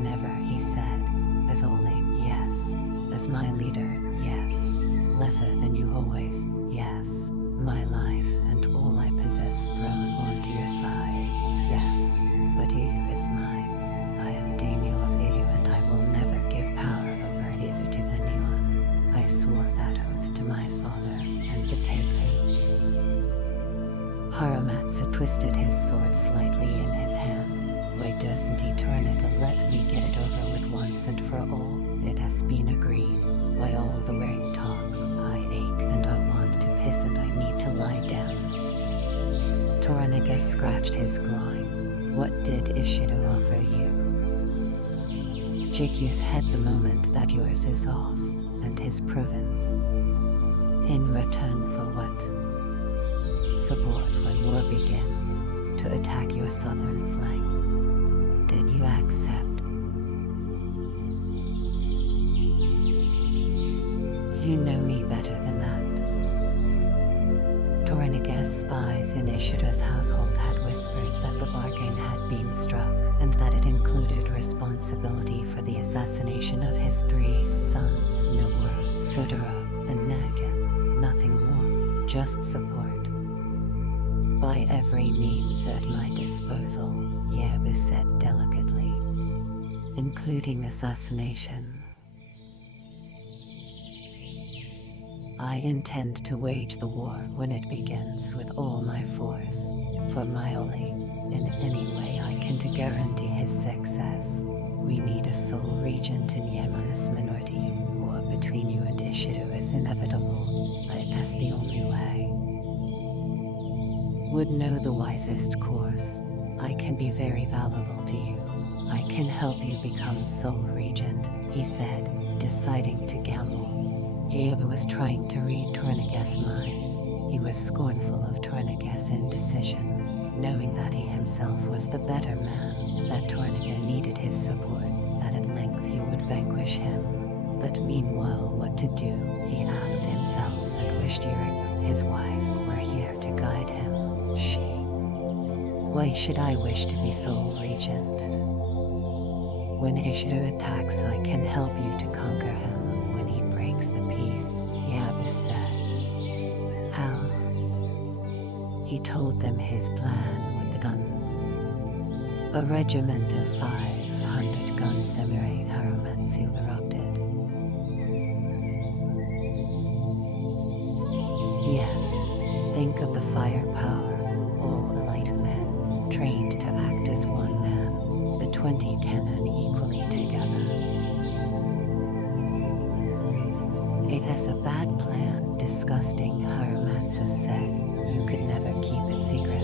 Never, he said. As only, yes. As my leader, yes. Lesser than you always, yes. My life and all I possess thrown onto your side, yes. But Izu is mine. I am daimyo of Izu and I will never give power over Izu to anyone. I swore that oath to my father and the Taku. Haramatsu twisted his sword slightly in his hand. Why doesn't Tornica let me get it over with once and for all? It has been agreed. Why all the wearing talk? I ache and I want to piss and I need to lie down. Tornica scratched his groin. What did Ishido offer you? Jikyu's head the moment that yours is off, and his province. In return for what? Support when war begins, to attack your southern flank. Did you accept? You know me better than that. Tornica's spies in Ishida's household had whispered that the bargain had been struck, and that it included responsibility for the assassination of his 3 sons, Noboru, Sudoro, and Naga. Nothing more, just support. By every means at my disposal, Yabu said delicately, including assassination. I intend to wage the war when it begins with all my force, for my Oli, in any way I can to guarantee his success. We need a sole regent in Yamana's minority. War between you and Ishido is inevitable. That's the only way. Would know the wisest course. I can be very valuable to you. I can help you become sole regent, he said, deciding to gamble. Yabu was trying to read Tornica's mind. He was scornful of Tornica's indecision, knowing that he himself was the better man, that Tornica needed his support, that at length he would vanquish him. But meanwhile, what to do, he asked himself and wished Yuri, his wife, were here to guide him. She. Why should I wish to be sole regent? When Ishido attacks, I can help you to conquer him. The peace, Yabu said. How? He told them his plan with the guns. A regiment of 500 gun samurai, Haramatsu erupted. Yes, think of the firepower, all the light men, trained to act as one man, the 20 cannon equally together. It is a bad plan, disgusting, Haramatsu said. You could never keep it secret.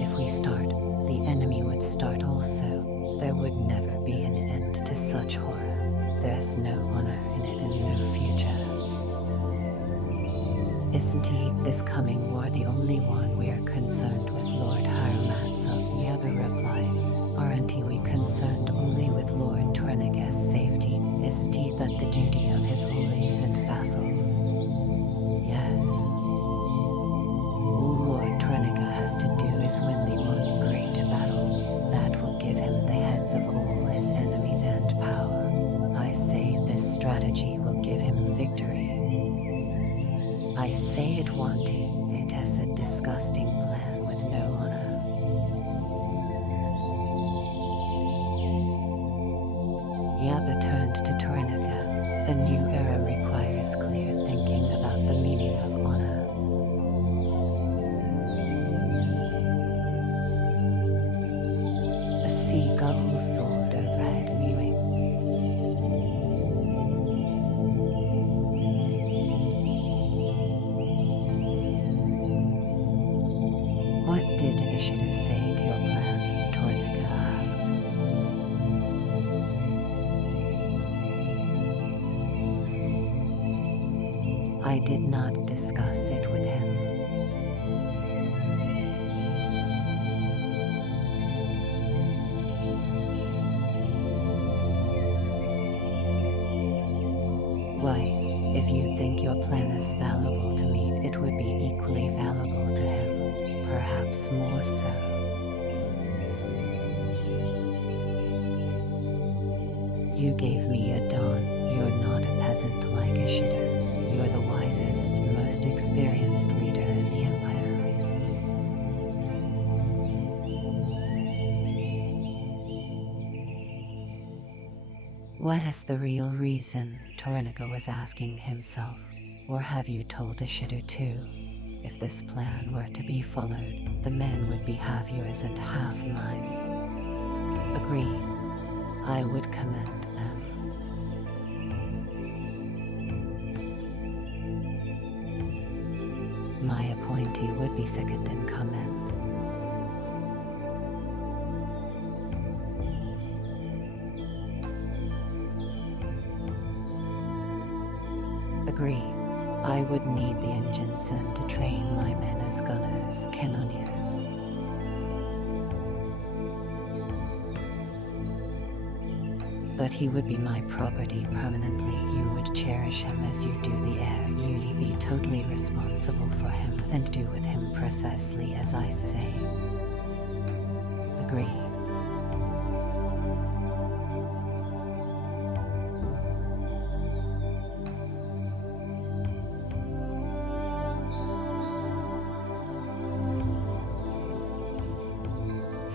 If we start, the enemy would start also. There would never be an end to such horror. There's no honor in it and no future. Isn't he, this coming war, the only one we are concerned with, Lord Haramatsu? Yabu replied. Aren't we concerned only with Lord Tornica's safety? Isn't he that the duty of his holies and vassals? Yes. O Lord Tornica is win the one great battle that will give him the heads of all his enemies and power. I say this strategy will give him victory. I say it wanting, it is a disgusting plan with no honor. Yaba turned to Torenica. A new era requires clear thinking about the meaning of honor. A seagull soared overhead, mewing. What did Ishido say to your plan? Torenica asked. I did not discuss it with him. Wife, if you think your plan is valuable to me, it would be equally valuable to him, perhaps more so. You gave me a dawn. You're not a peasant like Ishido. You're the wisest, most experienced leader in the Empire. What is the real reason? Torenica was asking himself. Or have you told Ishido too? If this plan were to be followed, the men would be half yours and half mine. Agreed. I would commend them. My appointee would be second in command. Agreed. I would need the engine sent to train my men as gunners, cannoneers. But he would be my property permanently. You would cherish him as you do the heir. You'd be totally responsible for him and do with him precisely as I say. Agreed.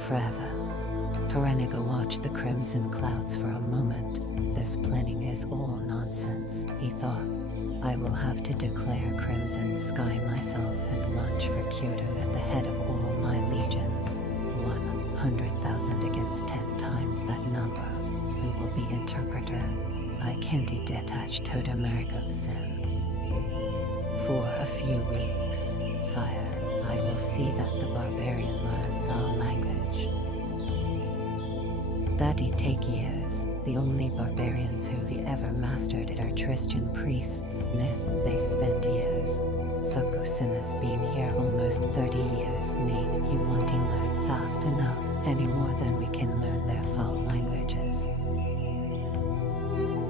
Forever. Torenica watched the crimson clouds for a moment. This planning is all nonsense, he thought. I will have to declare crimson sky myself and launch for Kyoto at the head of all my legions. 100,000 against 10 times that number. Who will be interpreter? I can't detach Todomariko-sen. For a few weeks, sire, I will see that the barbarian learns our language. That'd take years. The only barbarians who've ever mastered it are Christian priests. No, they spent years. Sakusen has been here almost 30 years. Nath, you won't learn fast enough, any more than we can learn their foul languages.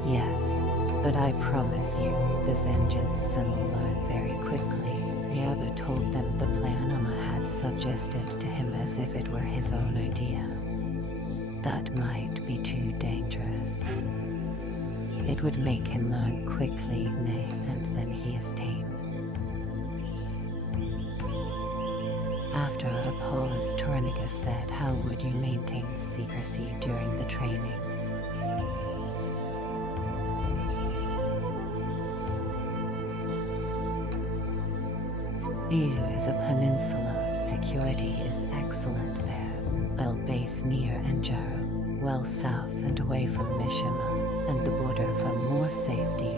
Yes, but I promise you, this engine sim will learn very quickly. Yaba told them the plan Amma had suggested to him as if it were his own idea. That might be too dangerous. It would make him learn quickly, nay, and then he is tamed. After a pause, Torenica said, how would you maintain secrecy during the training? Iju is a peninsula. Security is excellent there. I'll base near Enjaro, well south and away from Mishima, and the border for more safety.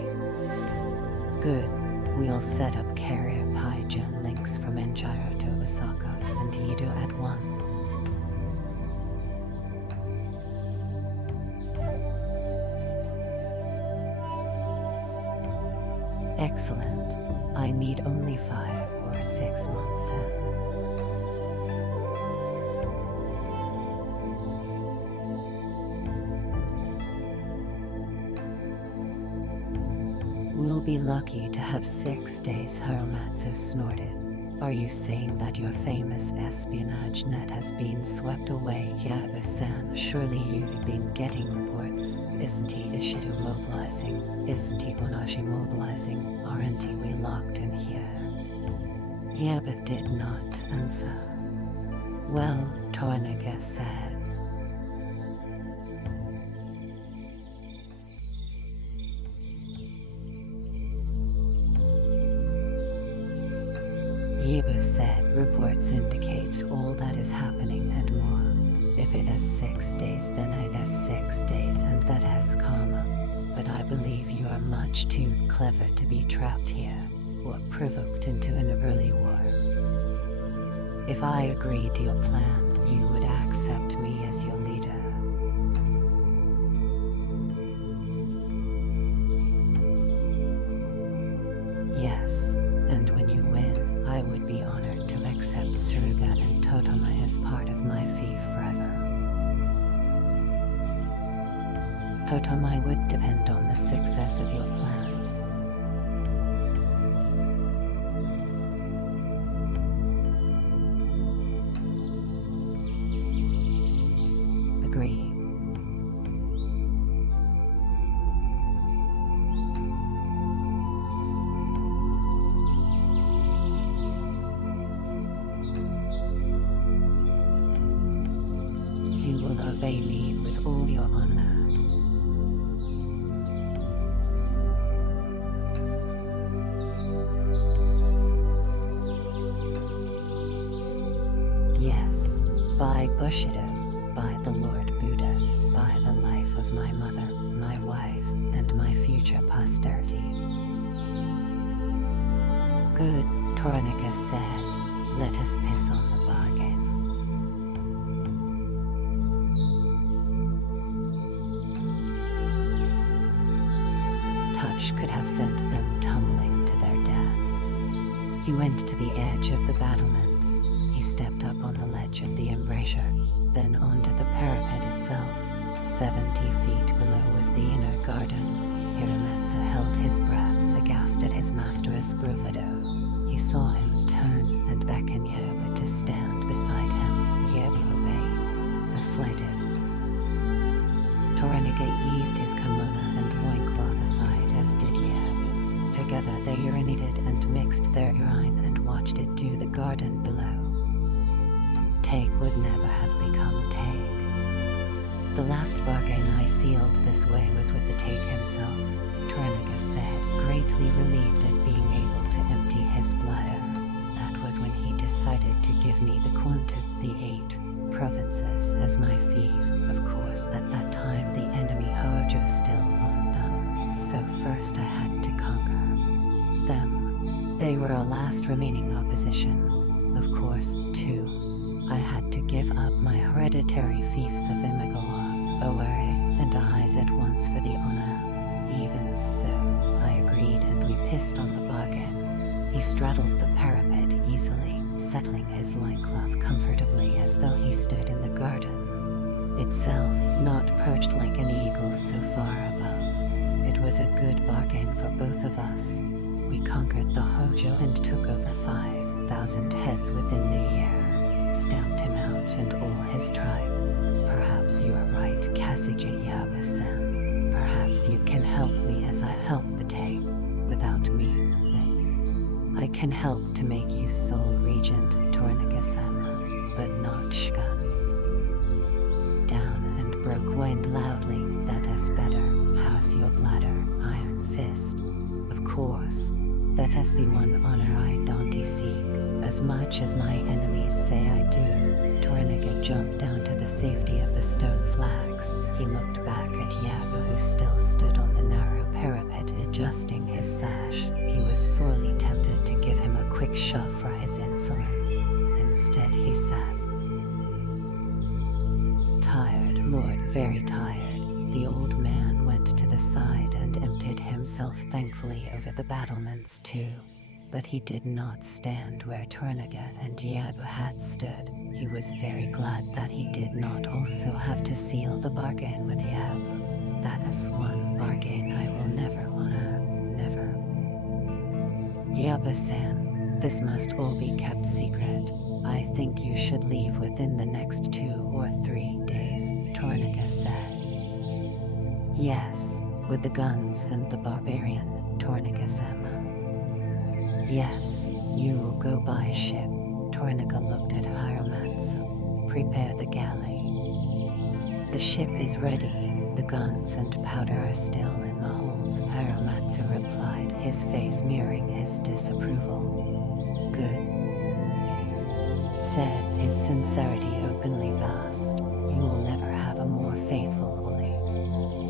Good. We'll set up carrier Paijun links from Enjaro to Osaka and Yido at once. Excellent. I need only 5 or 6 months in. We'll be lucky to have 6 days, Horomatsu snorted. Are you saying that your famous espionage net has been swept away? Yabu-san, surely you've been getting reports. Isn't Ishido mobilizing? Isn't Onashi mobilizing? Aren't we locked in here? Yabu did not answer. Well, Toranaga said. Yabu said, reports indicate all that is happening and more. If it has 6 days, then it has 6 days, and that has karma. But I believe you are much too clever to be trapped here, or provoked into an early war. If I agreed to your plan, you would accept me as your leader. Yes, and when you win, I would be honored to accept Suruga and Totomai as part of my fief forever. Totomai would depend on the success of your plan. Agree. You will obey me with all your honor. Yes, by Bushido, by the Lord Buddha, by the life of my mother, my wife, and my future posterity. Good, Toranaga said. Let us piss on the bargain. Touch could have sent them tumbling to their deaths. He went to the edge of the battlements. He stepped up on the ledge of the embrasure, then onto the parapet itself. 70 feet below was the inner garden. Hiramatsu held his breath, aghast at his master's bravado. He saw him turn and beckon Yabu to stand beside him. Yabu obeyed, the slightest. Toranaga eased his kimono and loincloth aside, as did Yabu. Together they urinated and mixed their urine and watched it do the garden below. Take would never have become Take. The last bargain I sealed this way was with the Take himself, Toranaga said, greatly relieved at being able to empty his bladder. That was when he decided to give me the Quantum, the 8 provinces, as my fief. Of course, at that time the enemy Hojo still owned them, so first I had to conquer them. They were our last remaining opposition. Of course, too, I had to give up my hereditary fiefs of Imagawa, Owari, and Eyes at once for the honor. Even so, I agreed and we pissed on the bargain. He straddled the parapet easily, settling his loincloth comfortably as though he stood in the garden itself, not perched like an eagle so far above. It was a good bargain for both of us. We conquered the Hojo and took over 5,000 heads within the year. Stamped him out and all his tribe. Perhaps you are right, Kasiji Yabu-san. Perhaps you can help me as I help the Take. Without me, then I can help to make you sole regent, Toranaga-sama, but not Shogun. Down and broke whined loudly. That is better. How's your bladder, Iron Fist? Of course. That is the one honor I don't seek. As much as my enemies say I do. Toranaga jumped down to the safety of the stone flags. He looked back at Yabu, who still stood on the narrow parapet adjusting his sash. He was sorely tempted to give him a quick shove for his insolence. Instead he sat. Tired, Lord, very tired. The old man went to the side and emptied himself thankfully over the battlements too. But he did not stand where Toranaga and Yabu had stood. He was very glad that he did not also have to seal the bargain with Yabu. That is one bargain I will never honor. Never. Yabu-san, This must all be kept secret. I think you should leave within the next 2 or 3 days, Tornica said. Yes, with the guns and the barbarian, Tornica-sama. Yes, you will go by ship. Tornica looked at Hiromatsu. Prepare the galley. The ship is ready. The guns and powder are still in the holds, Hiromatsu replied, his face mirroring his disapproval. Good, said, his sincerity openly vast. You will never have a more faithful Oli.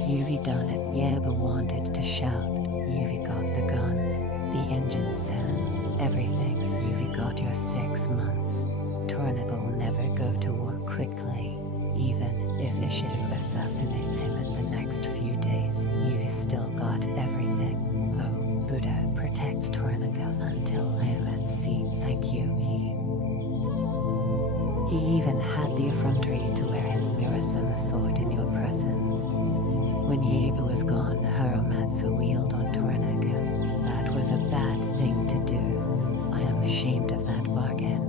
You've done it, Yeba wanted to shout. You've got the guns, the engine sand, everything. You've got your 6 months. Tornica will never go to war quickly. Even if Ishido assassinates him in the next few days, you've still got everything. Oh, Buddha, protect Tornica until I am at sea. Thank you, He even had the effrontery to wear his Mirasama sword in your presence. When Yeba was gone, Hiromatsu wheeled on Tornica. That was a bad thing to do. I am ashamed of that bargain.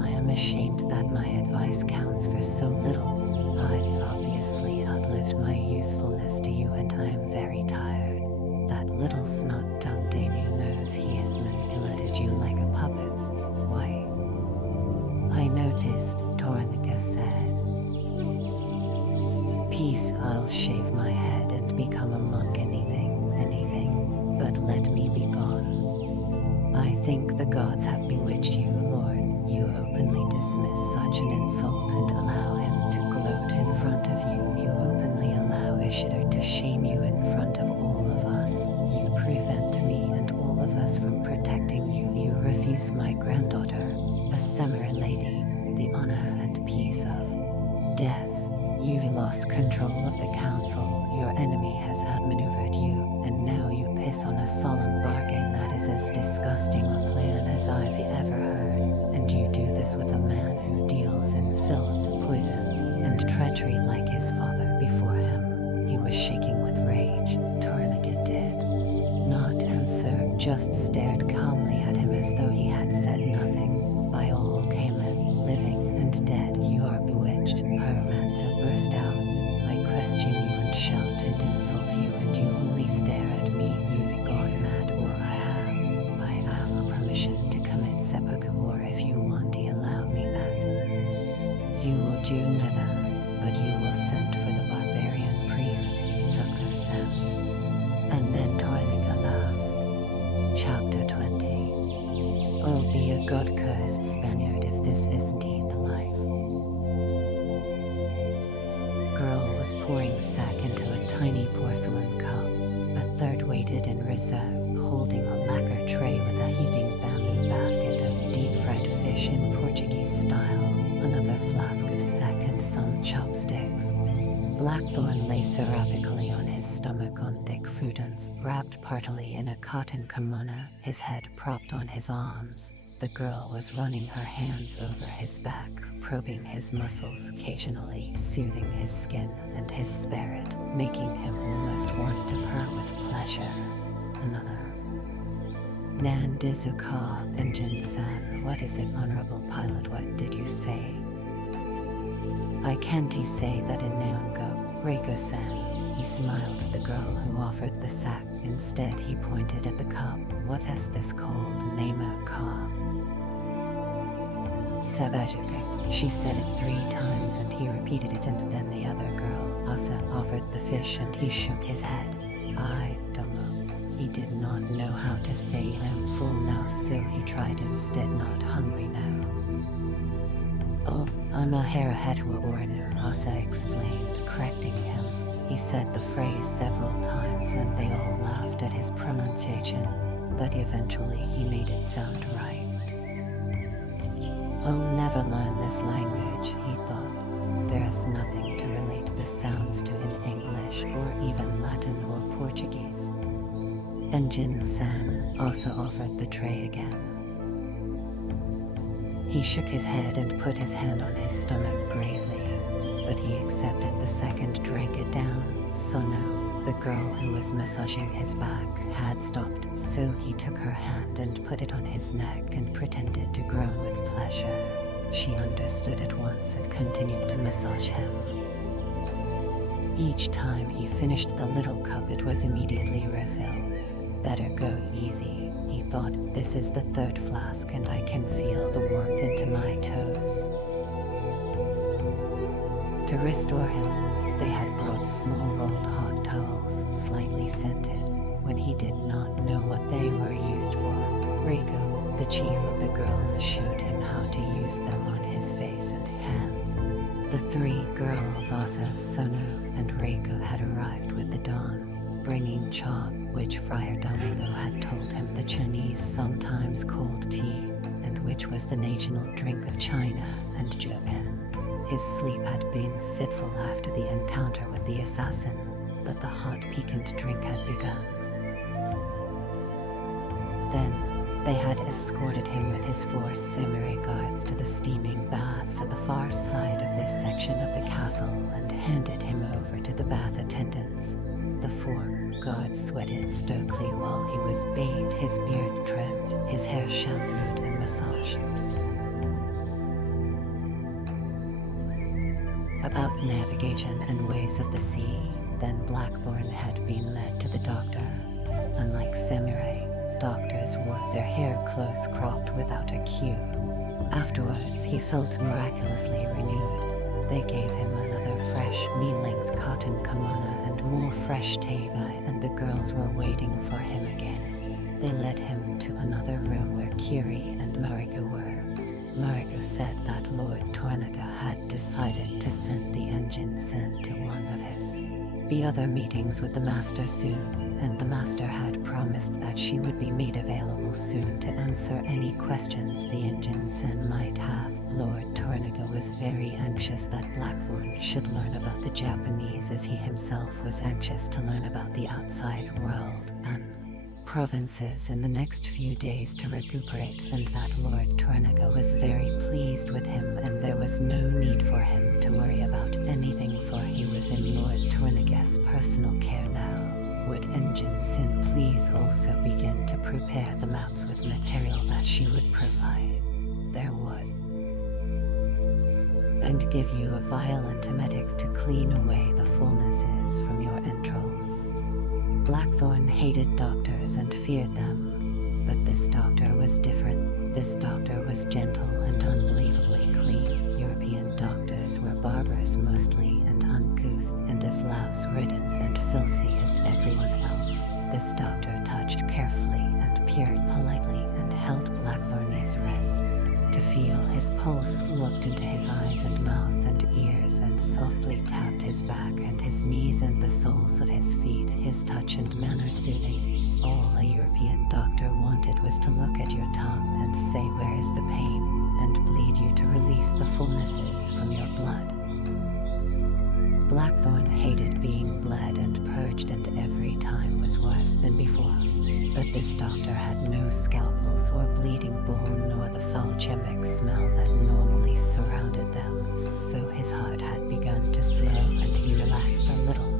I am ashamed that my advice counts for so little. I've obviously outlived my usefulness to you and I am very tired. That little snot-tongued daimyo knows he has manipulated you like a puppet. Why? I noticed, Tornica said. Peace, I'll shave my head and become a monk, anything, but let me be gone. I think the gods have bewitched you, Lord. You openly dismiss such an insult and allow him to gloat in front of you. You openly allow Ishido to shame you in front of all of us. You prevent me and all of us from protecting you. You refuse my granddaughter, a samurai lady, the honor and peace of death. You've lost control of the council. Your enemy has outmaneuvered you, and now you piss on a solemn bargain that is as disgusting a plan as I've ever heard. And you do this with a man who deals in filth, poison, and treachery like his father before him. He was shaking with rage. Tornica did not answer, just stared calmly at him as though he had said nothing. By all Cayman, living and dead, you are bewitched. Hiromatsu burst out. I question you and shout and insult you, and you only stare at me. You've gone mad, or I ask permission to commit seppuku war if you want to allow me that. You will do neither, but you will send for the barbarian priest, Sakusen. And then Tornica laughed. Chapter 20. Oh, be a god-cursed Spaniard if this is indeed the life. Girl was pouring sack into a tiny porcelain cup. A third waited in reserve, holding a lacquer tray with a heaping bamboo basket of deep-fried fish in Portuguese style, another flask of sack and some chopsticks. Blackthorn lay seraphically on his stomach on thick futons, wrapped partly in a cotton kimono, his head propped on his arms. The girl was running her hands over his back, probing his muscles occasionally, soothing his skin and his spirit, making him almost want to purr with pleasure. Another. Nan Dizuka, Engine-san, what is it, Honorable Pilot, what did you say? I can't say that in Neongo, Reiko-san. He smiled at the girl who offered the sack. Instead, he pointed at the cup. What is this called, Nema-ka? Sabajuke. She said it 3 times and he repeated it, and then the other girl, Asa, offered the fish and he shook his head. I don't know. He did not know how to say I'm full now, so he tried instead not hungry now. Oh, I'm a herahetwa ornu, Asa explained, correcting him. He said the phrase several times and they all laughed at his pronunciation, but eventually he made it sound right. I'll never learn this language, he thought. There is nothing to relate the sounds to in English or even Latin or Portuguese. Engine-san also offered the tray again. He shook his head and put his hand on his stomach gravely, but he accepted the second, drank it down. Sono, The girl who was massaging his back had stopped, so he took her hand and put it on his neck and pretended to groan with pleasure. She understood at once and continued to massage him. Each time he finished the little cup, it was immediately refilled. Better go easy, he thought. This is the third flask and I can feel the warmth into my toes. To restore him, they had brought small rolled hot towels, slightly scented, when he did not know what they were used for. Reiko, the chief of the girls, showed him how to use them on his face and hands. The three girls, Asa, Sono, and Reiko, had arrived with the dawn, bringing chop, which Friar Domingo had told him the Chinese sometimes called tea, and which was the national drink of China and Japan. His sleep had been fitful after the encounter with the assassin, but the hot piquant drink had begun. Then, they had escorted him with his 4 samurai guards to the steaming baths at the far side of this section of the castle and handed him over to the bath attendants. The 4 guards sweated stokely while he was bathed, his beard trimmed, his hair shampooed and massaged. About navigation and ways of the sea, then Blackthorn had been led to the doctor. Unlike samurai, doctors wore their hair close cropped without a queue. Afterwards, he felt miraculously renewed. They gave him another fresh, knee-length cotton kimono and more fresh teva, and the girls were waiting for him again. They led him to another room where Kiri and Mariko were. Mariko said that Lord Tornaga had decided to send the engine sen to one of his other meetings with the master soon, and the master had promised that she would be made available soon to answer any questions the engine sen might have. Lord Tornaga was very anxious that Blackthorn should learn about the Japanese, as he himself was anxious to learn about the outside world and provinces in the next few days to recuperate, and that Lord Tornaga was very pleased with him and there was no need for him to worry about anything, for he was in Lord Tornaga's personal care now. Would Engine Sin please also begin to prepare the maps with material that she would provide? There would. And give you a violent emetic to clean away the fullnesses from your entrails. Blackthorn hated doctors and feared them, but this doctor was different. This doctor was gentle and unbelievably clean. European doctors were barbarous mostly and uncouth and as louse-ridden and filthy as everyone else. This doctor touched carefully and peered politely and held Blackthorn's wrist. To feel his pulse, looked into his eyes and mouth and ears and softly tapped his back and his knees and the soles of his feet, his touch and manner soothing. All a European doctor wanted was to look at your tongue and say where is the pain, and bleed you to release the fullnesses from your blood. Blackthorn hated being bled and purged, and every time was worse than before. But this doctor had no scalpels or bleeding bone nor the foul chemic smell that normally surrounded them, so his heart had begun to slow and he relaxed a little.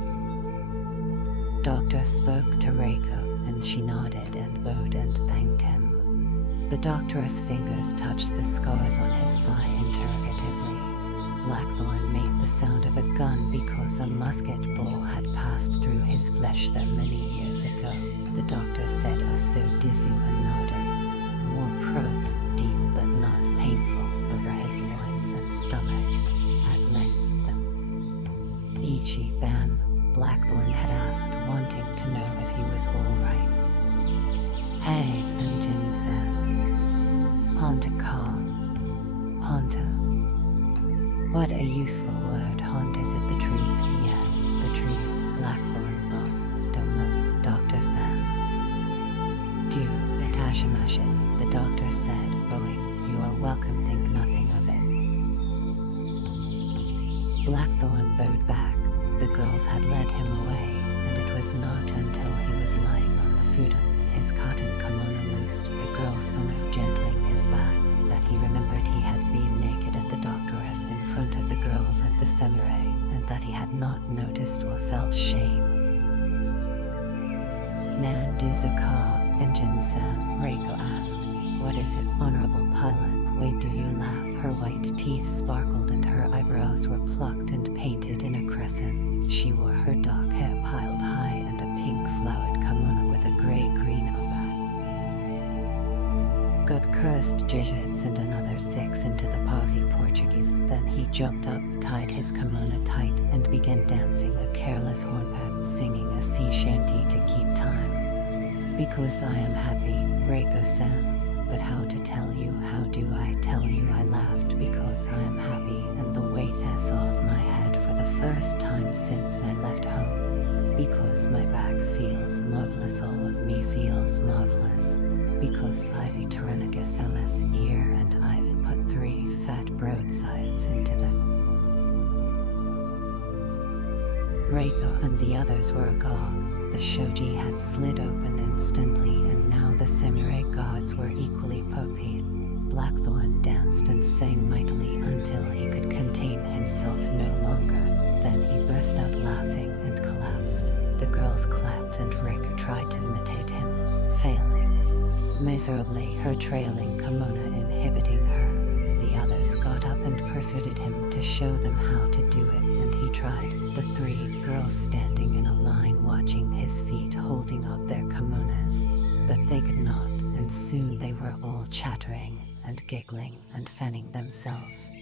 Doctor spoke to Reiko and she nodded and bowed and thanked him. The doctor's fingers touched the scars on his thigh interrogatively. Blackthorn made the sound of a gun because a musket ball had passed through his flesh there many years ago. The doctor said so dizzy and nodded. More probes, deep but not painful, over his loins and stomach. At length, the Ichi Ban, Blackthorn had asked, wanting to know if he was all right. Hey, Engine-san. Honta ka. Honta. What a useful word, Haunt. Is it the truth? Yes, the truth, Blackthorn thought. Don't know, Doctor said. Do Itashimashit, the doctor said, bowing. You are welcome, think nothing of it. Blackthorn bowed back. The girls had led him away, and it was not until he was lying on the futons, his cotton kimono loosed, the girl Sono gentling his back, that he remembered he had been naked at the doctor's in front of the girls and the samurai, and that he had not noticed or felt shame. Nanduzaka, Engine-san, Reiko asked. What is it, honorable pilot? Why do you laugh? Her white teeth sparkled and her eyebrows were plucked and painted in a crescent. She wore her dark hair piled high and a pink flowered kimono with a gray-green oba. God cursed digits and another 6 into the Parsi Portuguese. Then he jumped up, tied his kimono tight, and began dancing a careless hornpipe, singing a sea shanty to keep time. Because I am happy, Reiko-san. But how to tell you, how do I tell you? I laughed because I am happy and the weight is off my head for the first time since I left home. Because my back feels marvelous, all of me feels marvelous. Because I've Tyrannosaurus ear and I've put 3 fat broadsides into them. Reiko and the others were agog. The shoji had slid open instantly, and now the samurai gods were equally poppy. Blackthorn danced and sang mightily until he could contain himself no longer. Then he burst out laughing and collapsed. The girls clapped and Reiko tried to imitate him, failing miserably, her trailing kimono inhibiting her. The others got up and persuaded him to show them how to do it, and he tried. The 3 girls standing in a line watching his feet holding up their kimonos, but they could not, and soon they were all chattering and giggling and fanning themselves.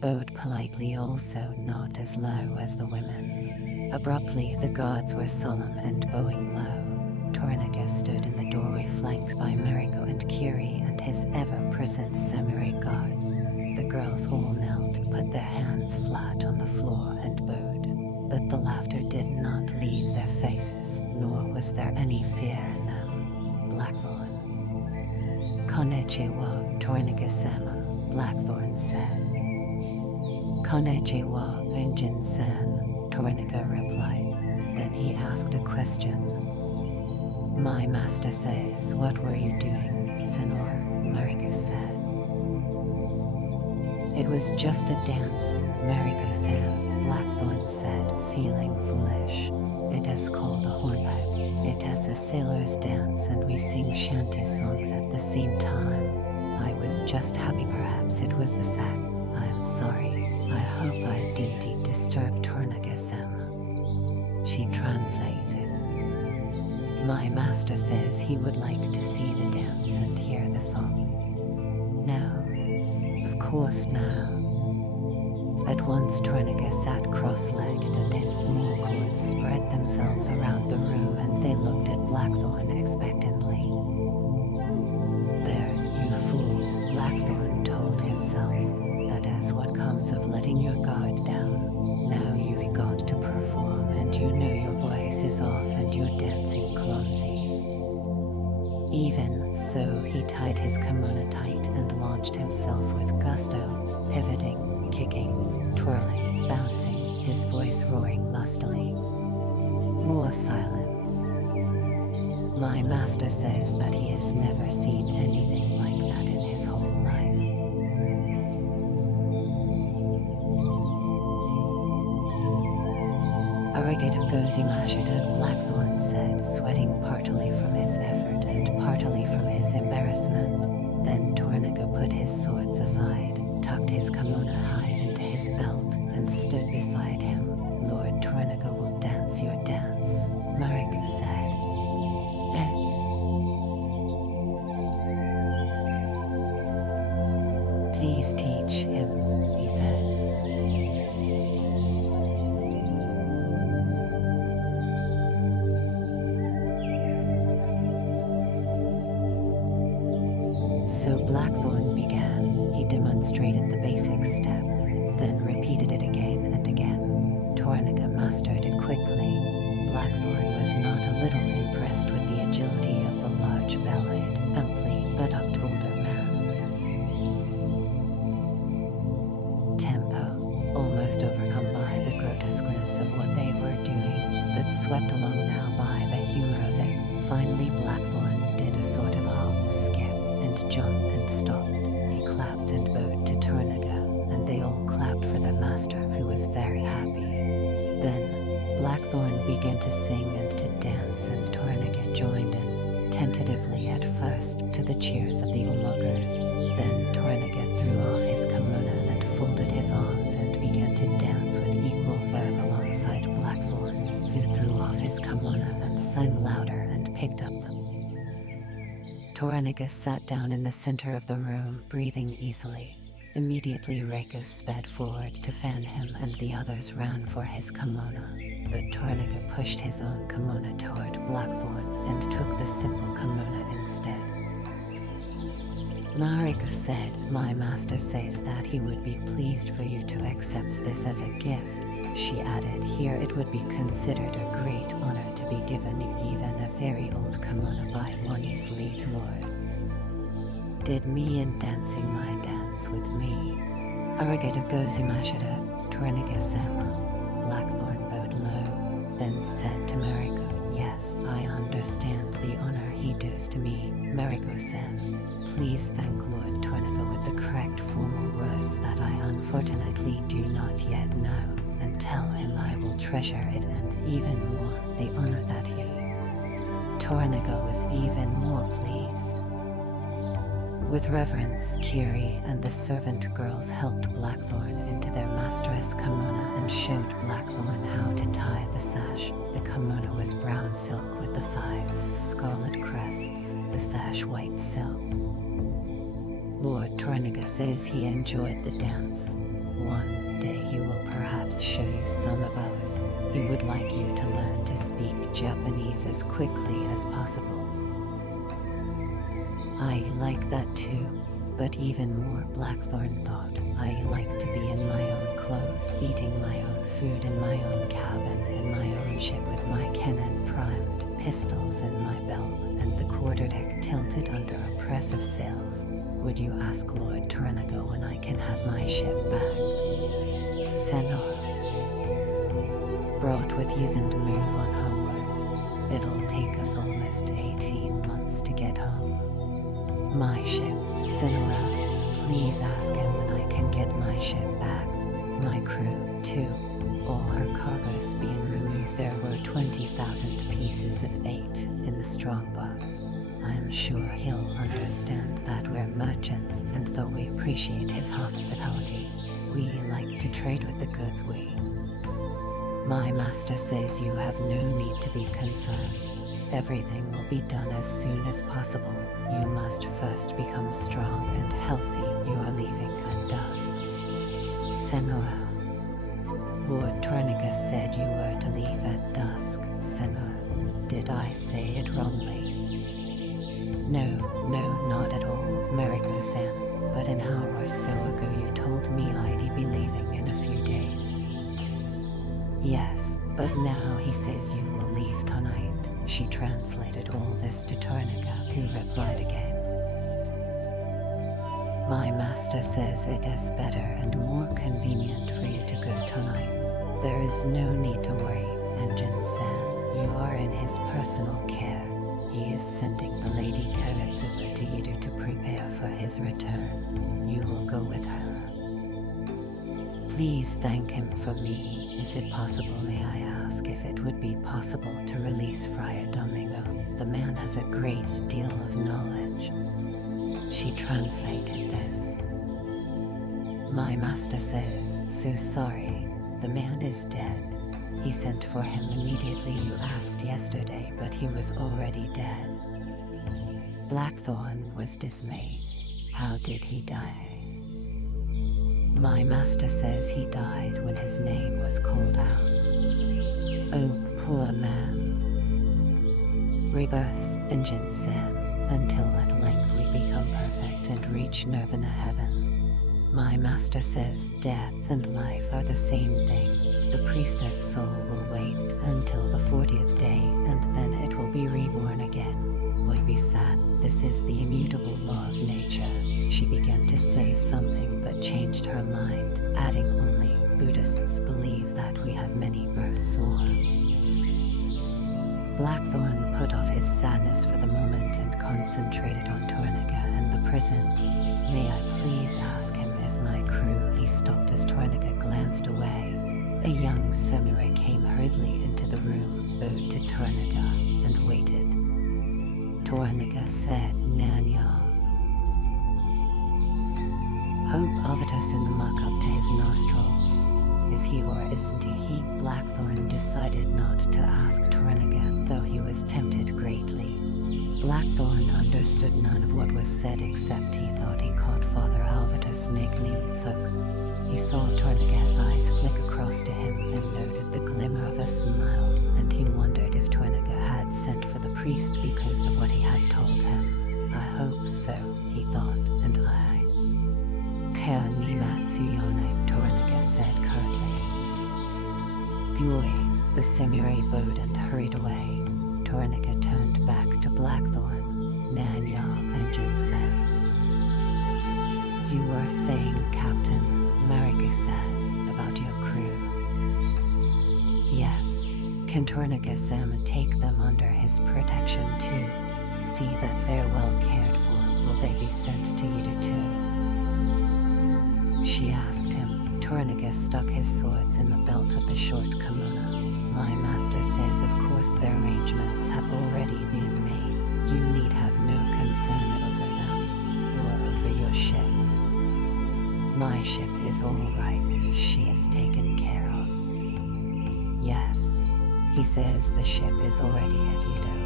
Bowed politely, also not as low as the women. Abruptly the gods were solemn and bowing low. Toranaga stood in the doorway flanked by Mariko and Kiri and his ever-present samurai guards. The girls all knelt, put their hands flat on the floor and bowed. But the laughter did not leave their faces, nor was there any fear in them. Blackthorn. Konnichiwa, Toranaga-sama, Blackthorn said. Konnichiwa, Vengeance-san, Toranaga replied. Then he asked a question. My master says, what were you doing, Senor? Mariko said. It was just a dance, Mariko-san, Blackthorn said, feeling foolish. It is called a hornpipe. It is a sailor's dance and we sing shanty songs at the same time. I was just happy, perhaps it was the sack. I am sorry. I hope I didn't disturb Toranaga-sama. She translated. My master says he would like to see the dance and hear the song. Now, of course now. At once Toranaga sat cross-legged and his small cords spread themselves around the room and they looked at Blackthorn expectantly. There, you fool, Blackthorn told himself. That is what comes of letting your guard down. Now you've got to perform and you know your voice is off and you're dancing clumsy. Even so, he tied his kimono tight and launched himself with gusto, pivoting, kicking, twirling, bouncing, his voice roaring lustily. More silence. My master says that he has never seen anything like that in his whole life. Arigato gozaimasu, Blackthorn said, sweating partly from his effort and partly from his embarrassment. Then Toranaga put his swords aside, tucked his kimono high into his belt, and stood beside him. Lord Toranaga will dance your dance, Mariko said. Please teach him, he says. So Blackthorn began. He demonstrated the basic step, then repeated it again and again. Toranaga mastered it quickly. Blackthorn was not a little impressed with the agility of the large-bellied, amply buttocked older man. Tempo, almost overcome by the grotesqueness of what they were doing, but swept along now by the humor of it. Finally Blackthorn did a sort of hop, skip, and jumped and stopped. He clapped and bowed to Toranaga, and they all clapped for their master, who was very happy. Then Blackthorn began to sing and to dance, and Torniga joined in, tentatively at first to the cheers of the onlookers. Then Torniga threw off his kimono and folded his arms and began to dance with equal verve alongside Blackthorn, who threw off his kimono and sang louder and picked up them. Torniga sat down in the center of the room, breathing easily. Immediately Reiko sped forward to fan him, and the others ran for his kimono. But Torniga pushed his own kimono toward Blackthorn and took the simple kimono instead. Mariko said, "My master says that he would be pleased for you to accept this as a gift." She added, "Here it would be considered a great honor to be given even a very old kimono by Wani's liege lord. Did me in dancing my dance with me. Arigato gozumashita, Torniga-sama." Blackthorn bowed low, then said to Mariko, "Yes, I understand the honor he does to me, Mariko-san. Please thank Lord Torniga with the correct formal words that I unfortunately do not yet know, and tell him I will treasure it and even more the honor that he..." Torniga was even more pleased. With reverence, Kiri and the servant girls helped Blackthorn into their master's kimono and showed Blackthorn how to tie the sash. The kimono was brown silk with the 5 scarlet crests, the sash white silk. Lord Torniga says he enjoyed the dance. One day he will perhaps show you some of ours. He would like you to learn to speak Japanese as quickly as possible. I like that too, but even more, Blackthorn thought. I like to be in my own clothes, eating my own food in my own cabin, in my own ship with my cannon primed, pistols in my belt, and the quarterdeck tilted under a press of sails. Would you ask Lord Torniga when I can have my ship back? Senor. Brought with use and move on homeward. It'll take us almost 18 months to get home. My ship, Sinora. Please ask him when I can get my ship back. My crew, too. All her cargoes being removed. There were 20,000 pieces of 8 in the strongbox. I'm sure he'll understand that we're merchants, and though we appreciate his hospitality, we like to trade with the goods we... My master says you have no need to be concerned. Everything will be done as soon as possible. You must first become strong and healthy. You are leaving at dusk. Senora. Lord Torniga said you were to leave at dusk, Senora. Did I say it wrongly? No, not at all, Mariko-san. But an hour or so ago you told me I'd be leaving in a few days. Yes, but now he says you will leave tonight. She translated all this to Torniga, who replied again. My master says it is better and more convenient for you to go tonight. There is no need to worry, Engine-san. You are in his personal care. He is sending the Lady Karatsuba to Yido to prepare for his return. You will go with her. Please thank him for me. Is it possible, may I ask, if it would be possible to release Friar Domingo? The man has a great deal of knowledge. She translated this. My master says, so sorry. The man is dead. He sent for him immediately you asked yesterday, but he was already dead. Blackthorn was dismayed. How did he die? My master says he died when his name was called out. Oh, poor man. Rebirths, Engine said, until at length we become perfect and reach Nirvana heaven. My master says death and life are the same thing. The priestess soul will wait until the 40th day, and then it will be reborn again. Why be sad? This is the immutable law of nature. She began to say something but changed her mind, adding only, Buddhists believe that we have many births or... Blackthorn put off his sadness for the moment and concentrated on Torniga and the prison. May I please ask him if my crew... He stopped as Torniga glanced away. A young samurai came hurriedly into the room, bowed to Toranaga, and waited. Toranaga said, "Nanya." Hope Avatos in the muck up to his nostrils. Is he or isn't he? Blackthorn decided not to ask Toranaga, though he was tempted greatly. Blackthorn understood none of what was said except he thought he caught Father Alvatos Nagnim Suk. He saw Tornaga's eyes flick across to him and noted the glimmer of a smile, and he wondered if Tornaga had sent for the priest because of what he had told him. I hope so, he thought, and I. Kea ni Matsuyone, Tornaga said curtly. Gui, the samurai bowed and hurried away. Tornaga turned back to Blackthorn. Nanya, Engine said. You were saying, Captain, Marika said, about your crew. Yes. Can Tornaga-sama take them under his protection too? See that they're well cared for. Will they be sent to Yuta too? She asked him. Tornaga stuck his swords in the belt of the short kimono. My master says of course their arrangements have already been made. You need have no concern over them, or over your ship. My ship is all right, she is taken care of. Yes, he says the ship is already at Yudo.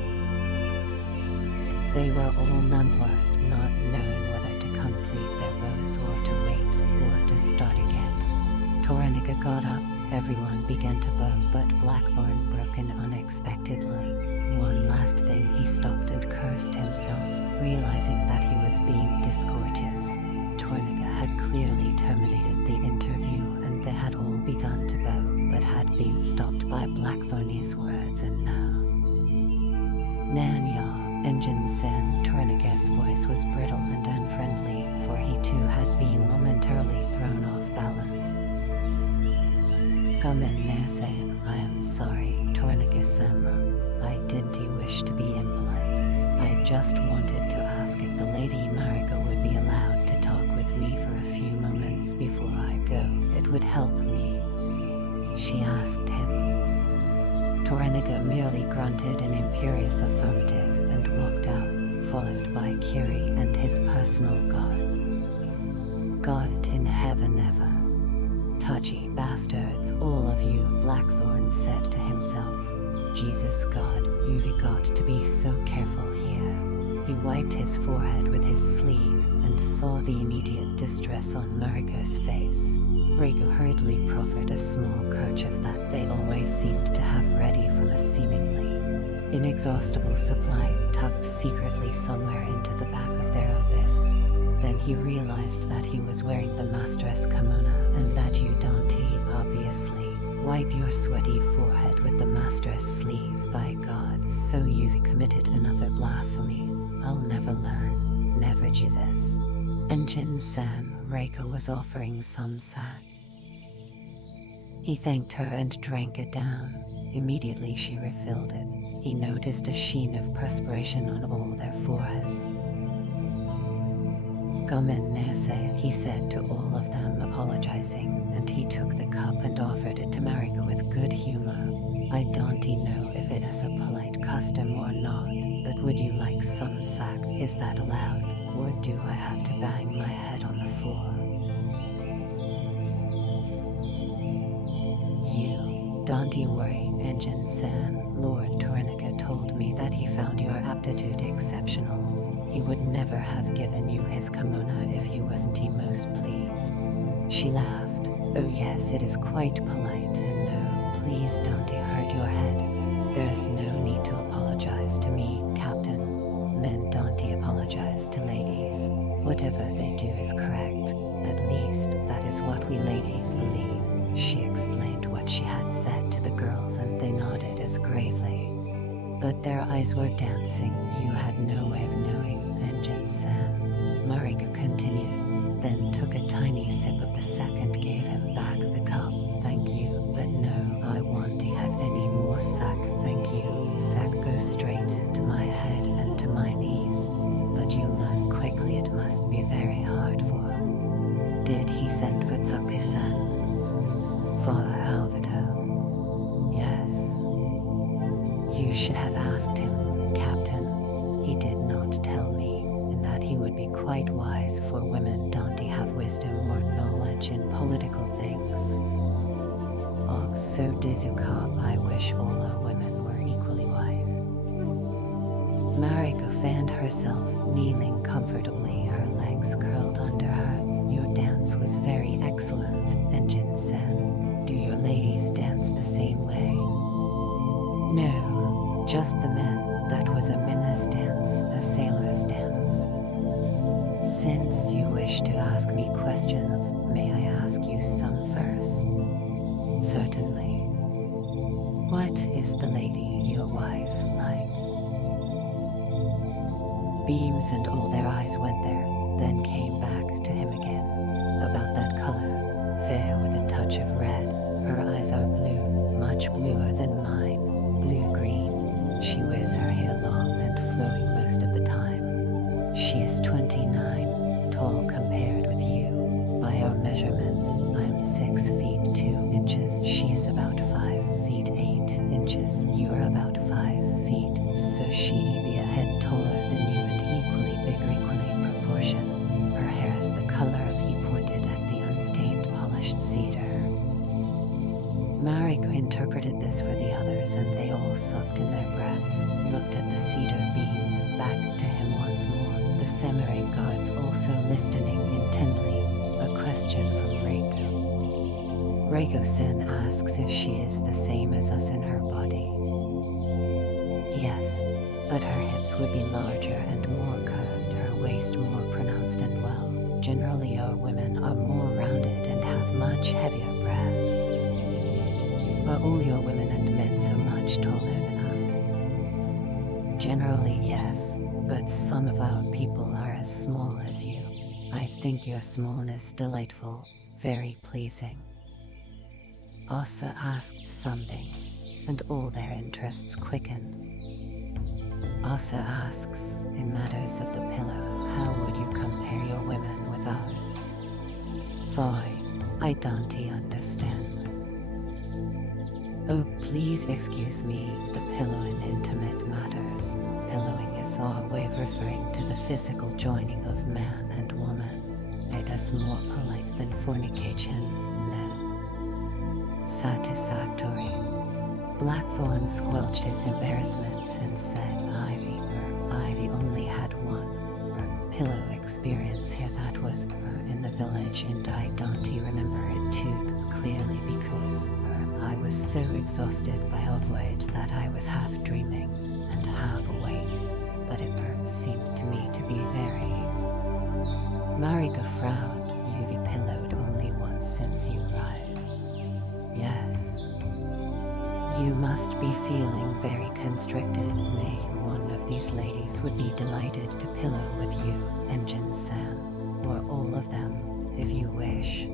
They were all nonplussed, not knowing whether to complete their bows or to wait, or to start again. Toranaga got up, everyone began to bow, but Blackthorn broke in unexpectedly. One last thing, he stopped and cursed himself, realizing that he was being discourteous. Tornaga had clearly terminated the interview, and they had all begun to bow, but had been stopped by Blackthorn's words, and now. Nanya, Engine Sen, Tornaga's voice was brittle and unfriendly, for he too had been momentarily thrown off balance. Come in, Nasen, I am sorry, Tornaga-sama. I didn't wish to be impolite. I just wanted to ask if the Lady Marika would be allowed to talk with me for a few moments before I go. It would help me. She asked him. Toranaga merely grunted an imperious affirmative and walked out, followed by Kiri and his personal guards. God in heaven ever. Touchy bastards, all of you, Blackthorn said to himself. Jesus God, you've got to be so careful here. He wiped his forehead with his sleeve and saw the immediate distress on Mariko's face. Reiko hurriedly proffered a small kerchief that they always seemed to have ready from a seemingly inexhaustible supply tucked secretly somewhere into the back of their abyss. Then he realized that he was wearing the master's kimono and that you don't obviously wipe your sweaty forehead with the master's sleeve. By God, so you've committed another blasphemy. I'll never learn. Never, Jesus. Engine-san, Reiko was offering some sack. He thanked her and drank it down. Immediately she refilled it. He noticed a sheen of perspiration on all their foreheads. Gomen Nase, he said to all of them, apologizing, and he took the cup and offered it to Mariko with good humor. I don't know if it is a polite custom or not, but would you like some sack? Is that allowed? Or do I have to bang my head on the floor? You, don't you worry, Engine-san. Lord Toranaga told me that he found your aptitude exceptional. He would never have given you his kimono if he wasn't most pleased. She laughed. Oh yes, it is quite polite, and no, please don't hurt your head. There's no need to apologize to me, Captain. Men don't apologize to ladies. Whatever they do is correct. At least, that is what we ladies believe. She explained what she had said to the girls, and they nodded as gravely. But their eyes were dancing. You had no way of knowing, Engine-san. Mariko continued, then took a tiny sip of the sack and gave him back the cup. Thank you, but no, I won't have any more sack, thank you. Sack goes straight to my head and to my knees. But you learn quickly it must be very hard for. Did he send for Tsuki-san? Father Alvito. Yes. You should have asked him, Captain. He did not tell me, and that he would be quite wise, for women don't have wisdom or knowledge in political things. Oh, so Dizuka, I wish all our women were equally wise. Mariko fanned herself, kneeling comfortably, her legs curled under her. Your dance was very excellent, Enjin-san. Do your ladies dance the same way? No, just the men. That was a men's dance, a sailor's dance. Since you wish to ask me questions, may I ask you some first? Certainly. What is the lady, your wife, like? Beams and all their eyes went there, then came back to him again. About that color, fair with a touch of red. Her eyes are blue, much bluer than mine, blue-green. She wears her hair long and flowing most of the time. She is 29, tall compared with you. By our measurements, I'm 6 feet 2 inches. She is about 5 feet 8 inches. You are about 5 feet, so she'd be a head taller than you and equally big, equally proportion. Her hair is the color of, he pointed at the unstained polished cedar. Mariko interpreted this for the others, and they all sucked in their breaths, looked at the cedar beams, back to him once more, the samurai guards also listening intently. A question from Reiko. Reiko-sen asks if she is the same as us in her body. Yes, but her hips would be larger and more curved, her waist more pronounced and well. Generally our women are more rounded and have much heavier breasts. Are all your women and men so much taller than us? Generally, yes, but some of our people are as small as you. I think your smallness delightful, very pleasing. Asa asked something, and all their interests quickened. Asa asks, in matters of the pillow, how would you compare your women with ours? Sorry, I don't understand. Oh, please excuse me, the pillow in intimate matters. Pillowing is our way of referring to the physical joining of man and woman. It is more polite than fornication, no. Satisfactory. Blackthorn squelched his embarrassment and said, Ivy only had one pillow experience here, that was in the village, and I don't remember it too clearly because I was so exhausted by our voyage that I was half dreaming and half awake, but it seemed to me to be very... Mariko frowned. You've pillowed only once since you arrived. Yes. You must be feeling very constricted. Nay, one of these ladies would be delighted to pillow with you, Enjin-san, or all of them, if you wish.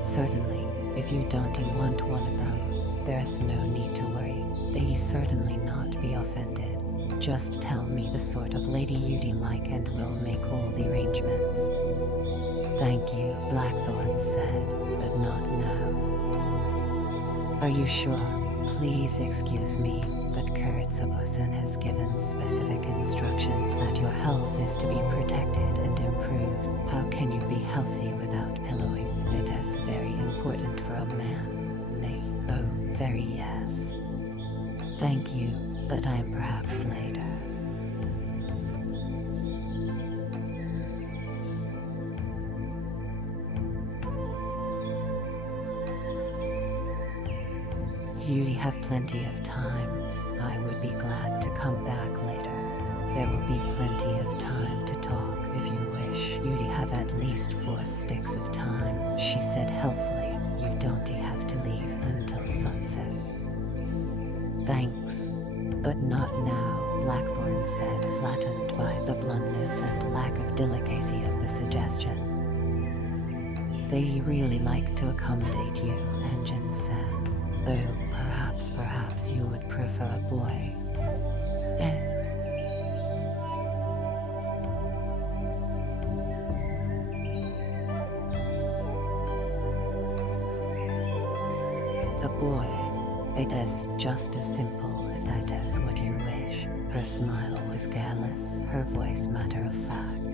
Certainly, if you don't want one of them, there's no need to worry. They certainly not be offended. Just tell me the sort of lady you'd like and we'll make all the arrangements. Thank you, Blackthorn said, but not now. Are you sure? Please excuse me, but Kuretsubo-san has given specific instructions that your health is to be protected and improved. How can you be healthy without pillowing? It is very important for a man. Nay, oh, very yes. Thank you, but I am perhaps later. You'd have plenty of time. I would be glad to come back later. There will be plenty of time to talk if you wish. You'd have at least 4 sticks of time, she said helpfully. You don't have to leave until sunset. Thanks, but not now, Blackthorn said, flattened by the bluntness and lack of delicacy of the suggestion. They really like to accommodate you, Engine said. Though perhaps you would prefer a boy. A boy. It is just as simple if that is what you wish. Her smile was careless, her voice matter of fact.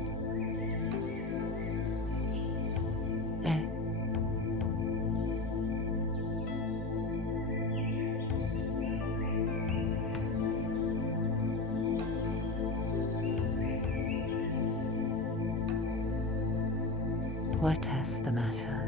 What is the matter?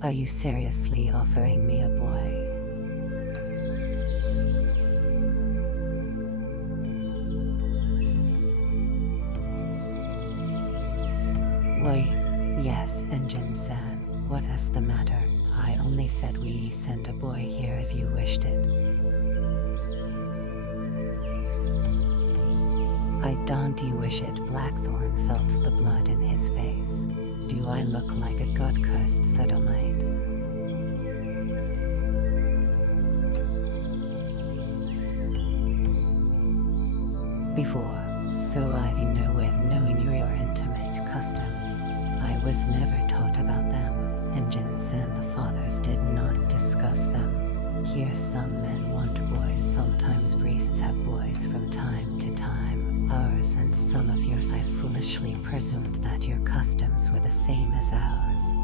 Are you seriously offering me a boy? Why, yes, Engine said. What is the matter? I only said we sent a boy here if you wished it. I don't wish it. Blackthorn felt the blood in his face. Do I look like a god-cursed sodomite? Before, so I've no way of knowing your intimate customs. I was never taught about them. Engines and the fathers did not discuss them. Here some men want boys, sometimes priests have boys from time to time. Ours and some of yours, I foolishly presumed that your customs were the same as ours.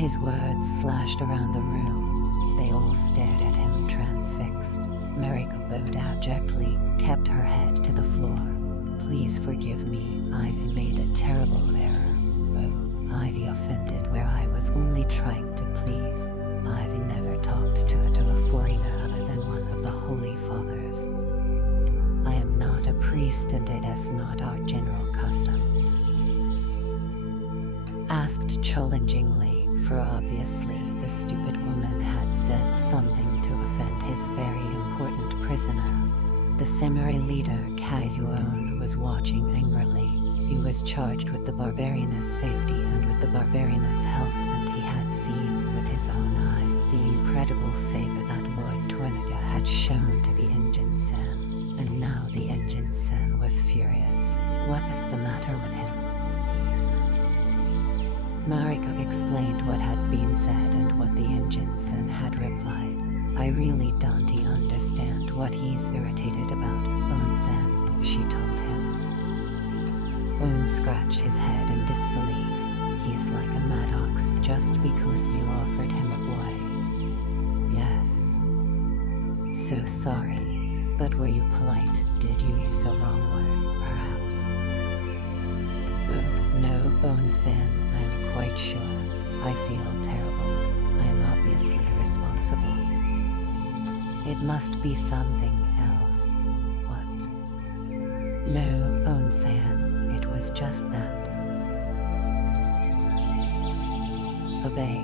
His words slashed around the room. They all stared at him, transfixed. Marika bowed abjectly, kept her head to the floor. Please forgive me, I've made a terrible error. Oh, I've offended where I was only trying to please. I've never talked to a foreigner other than one of the Holy Fathers. I am not a priest and it is not our general custom. Asked challengingly, for obviously the stupid woman had said something to offend his very important prisoner. The samurai leader, Kazuon, was watching angrily. He was charged with the barbarian's safety and with the barbarian's health, and he had seen with his own eyes the incredible favor that Lord Tornaga had shown to the Engine-san. And now the Engine-san was furious. What is the matter with him? Marika explained what had been said and what the Engine-san had replied. I really don't understand what he's irritated about, Bon-san, she told him. Bon scratched his head in disbelief. He's like a mad ox just because you offered him a boy. Yes. So sorry, but were you polite? Did you use a wrong word, perhaps? Oh, no, Bon-san, I'm quite sure. I feel terrible. I'm obviously responsible. It must be something else. What? No, Bon-san. It was just that. Obey.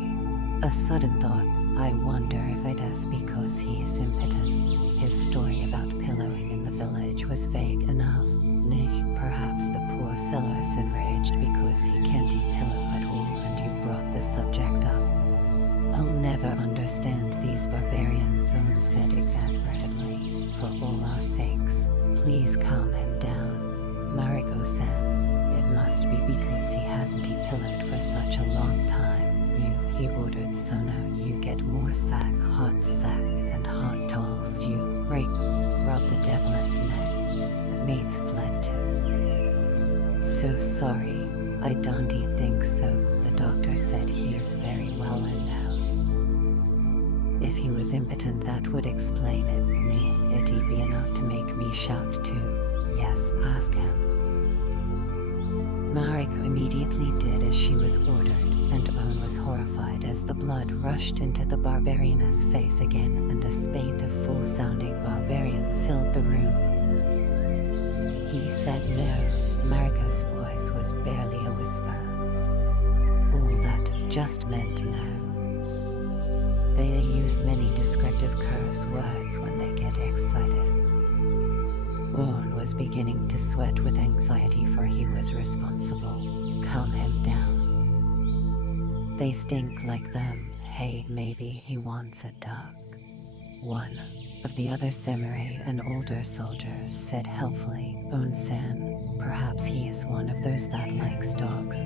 A sudden thought. I wonder if it is because he is impotent. His story about pillowing in the village was vague enough. Nay, perhaps the poor fellow is enraged because he can't pillow at all and you brought the subject up. I'll never understand these barbarians, Zone said exasperatedly. For all our sakes, please calm him down. Mariko-san, it must be because he hasn't pillowed for such a long time. He ordered, so now you get more sack, hot and hot towels. You robbed the devil's neck. The maids fled too. So sorry, I don't think so. The doctor said he is very well and now. If he was impotent, that would explain it. Nay, it'd be enough to make me shout too. Yes, ask him. Mariko immediately did as she was ordered, and Owen was horrified as the blood rushed into the barbarian's face again, and a spate of full-sounding barbarian filled the room. He said no. Mariko's voice was barely a whisper. all that just meant no. They use many descriptive curse words when they get excited. Owen was beginning to sweat with anxiety, for he was responsible. Calm him down. They stink like them. Hey, maybe he wants a duck. One of the other samurai, an older soldier, said helpfully, Owen-san, perhaps he is one of those that likes dogs.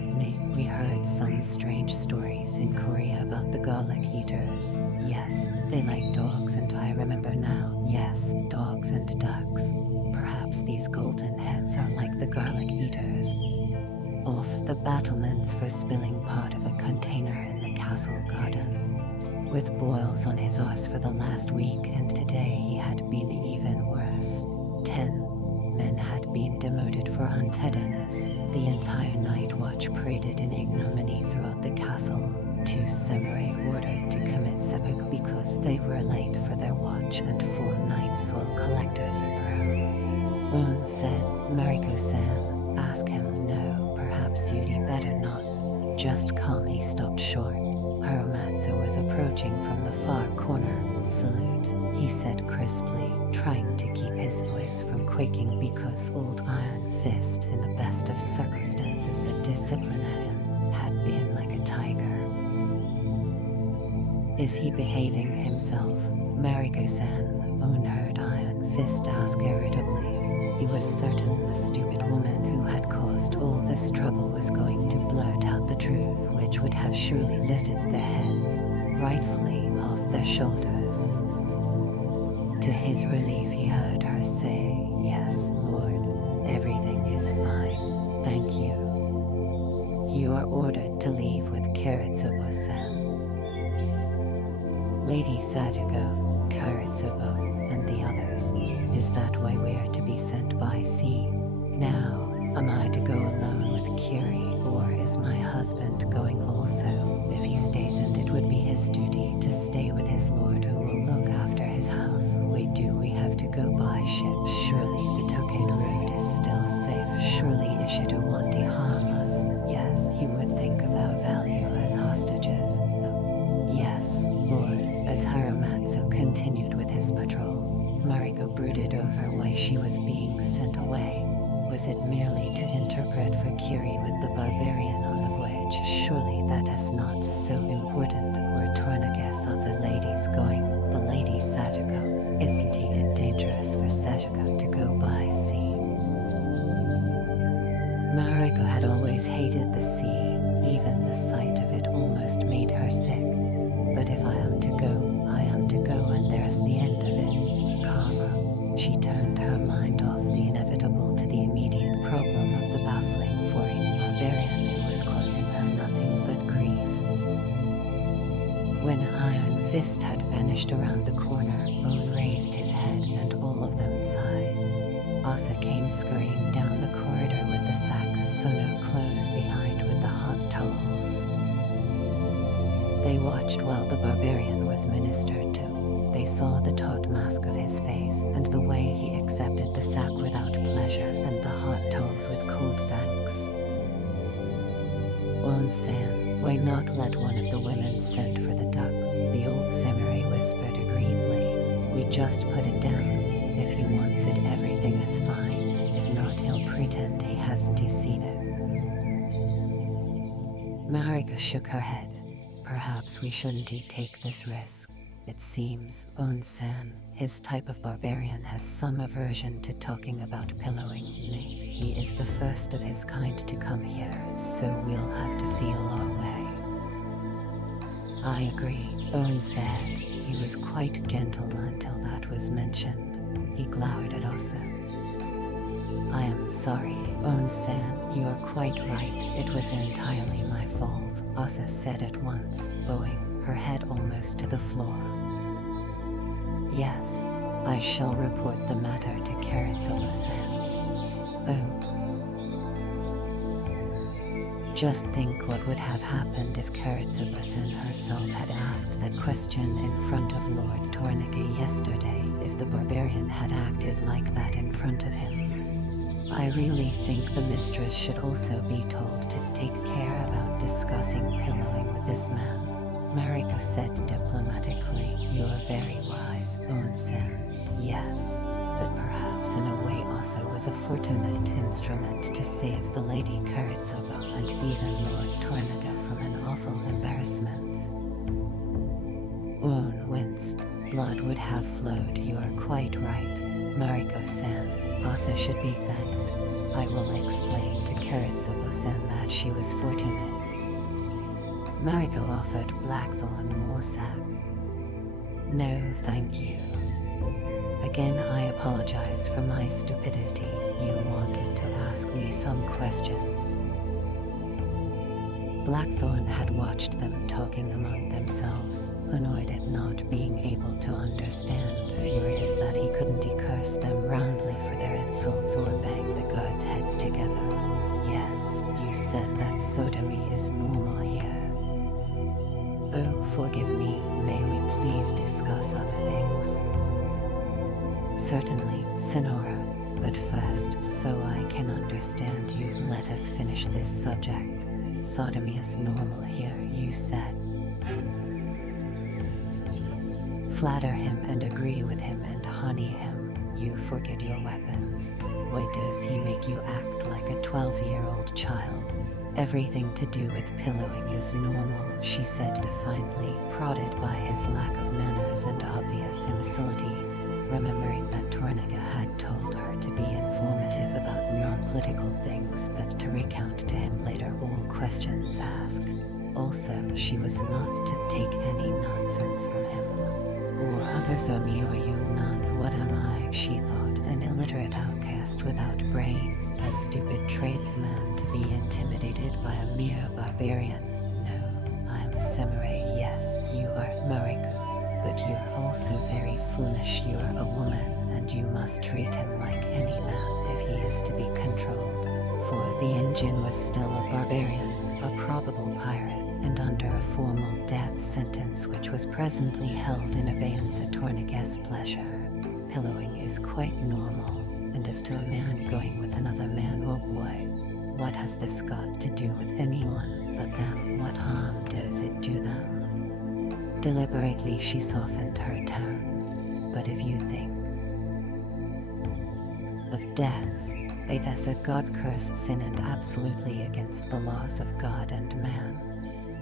We heard some strange stories in Korea about the garlic eaters. Yes, they like dogs, and I remember now. Yes, dogs and ducks. Perhaps these golden hens are like the garlic eaters. Off the battlements for spilling part of a container in the castle garden. With boils on his arse for the last week, and today he had been even worse. 10 men had been demoted for untidiness. The entire night watch paraded in ignominy throughout the castle. 2 samurai ordered to commit seppuku because they were late for their watch, and 4 night soil collectors thrown. Owen said, Mariko-san, ask him. No, perhaps you'd better not. Just come. He stopped short. Haramatsu was approaching from the far corner. Salute, he said crisply, trying to keep his voice from quaking because old Iron Fist, in the best of circumstances, a disciplinarian, had been like a tiger. Is he behaving himself? Mariko-san, Owen heard Iron Fist ask irritably. He was certain the stupid woman who had caused all this trouble was going to blurt out the truth, which would have surely lifted their heads, rightfully, off their shoulders. To his relief, he heard her say, Yes, Lord, everything is fine, thank you. You are ordered to leave with Karatsubo-san. Lady Sajigo, Karatsubo, and the others. Is that why we are to be sent by sea? Now, am I to go alone with Kiri, or is my husband going also? If he stays, and it would be his duty to stay with his lord who will look after his house. We have to go by ship. Surely the Tokade road is still safe. Surely Ishido won't harm us. Yes, he would think of our value as hostages. Yes, Lord. As Haramatsu continued with his patrol, Mariko brooded over why she was being sent away. Was it merely to interpret for Kiri with the barbarian on the voyage? Surely that is not so important. Were Tornagas other ladies going? The Lady Sajiko. Isn't it dangerous for Sajiko to go by sea? Mariko had always hated the sea. Even the sight of it almost made her sick. But if I am to go, I am to go, and there's the end of it. Karma. She turned her mind off the inevitable to the immediate problem of the baffling foreign barbarian who was causing her nothing but grief. When Iron Fist had vanished around the corner, Owen raised his head, and all of them sighed. Asa came scurrying down the corridor with the sack, Sono close behind with the hot towels. They watched while the barbarian was ministered to. They saw the taut mask of his face, and the way he accepted the sack without pleasure, and the hot towels with cold thanks. Owen-san, why not let one of the women send for the duck? The old samurai whispered agreeably. We just put it down. If he wants it, everything is fine. If not, he'll pretend he hasn't seen it. Mariko shook her head. Perhaps we shouldn't take this risk. It seems, Owen-san, his type of barbarian has some aversion to talking about pillowing. He is the first of his kind to come here, so we'll have to feel our way. I agree, Owen said. He was quite gentle until that was mentioned. He glowered at Asa. I am sorry, Owen-san, you are quite right. It was entirely my fault, Asa said at once, bowing her head almost to the floor. Yes, I shall report the matter to Karatsubo-san. Oh. Just think what would have happened if Karatsubo-san herself had asked that question in front of Lord Tornage yesterday, if the barbarian had acted like that in front of him. I really think the mistress should also be told to take care about discussing pillowing with this man. Mariko said diplomatically. You are very wise, Onsen. Yes, but perhaps in a way also was a fortunate instrument to save the Lady Kuretsubo and even Lord Tornaga from an awful embarrassment. On winced. Blood would have flowed. You are quite right. Mariko-san also should be thanked. I will explain to Kuretsubo-san that she was fortunate. Mariko offered Blackthorn more sap. No, thank you. Again, I apologize for my stupidity. You wanted to ask me some questions. Blackthorn had watched them talking among themselves, annoyed at not being able to understand, furious that he couldn't curse them roundly for their insults or bang the guards' heads together. Yes, you said that sodomy is normal here. Oh, forgive me, may we please discuss other things? Certainly, Sonora, but first, so I can understand you, let us finish this subject. Sodomy is normal here, you said. Flatter him and agree with him and honey him. You forget your weapons. Why does he make you act like a 12-year-old child? Everything to do with pillowing is normal, she said defiantly, prodded by his lack of manners and obvious imbecility, remembering that Tornaga had told her to be informative about non-political things but to recount to him later all questions asked. Also, she was not to take any nonsense from him. Or others are me or you none, what am I, she thought, an illiterate outcast without brains, a stupid tradesman to be intimidated by a mere barbarian. No, I am a samurai, yes, you are Mariko. But you're also very foolish. You're a woman, and you must treat him like any man if he is to be controlled. For the engine was still a barbarian, a probable pirate, and under a formal death sentence which was presently held in abeyance at Tornaga's pleasure. Pillowing is quite normal, and as to a man going with another man or boy, what has this got to do with anyone but them? What harm does it do them? Deliberately she softened her tone. But if you think of deaths, that's a God-cursed sin and absolutely against the laws of God and man.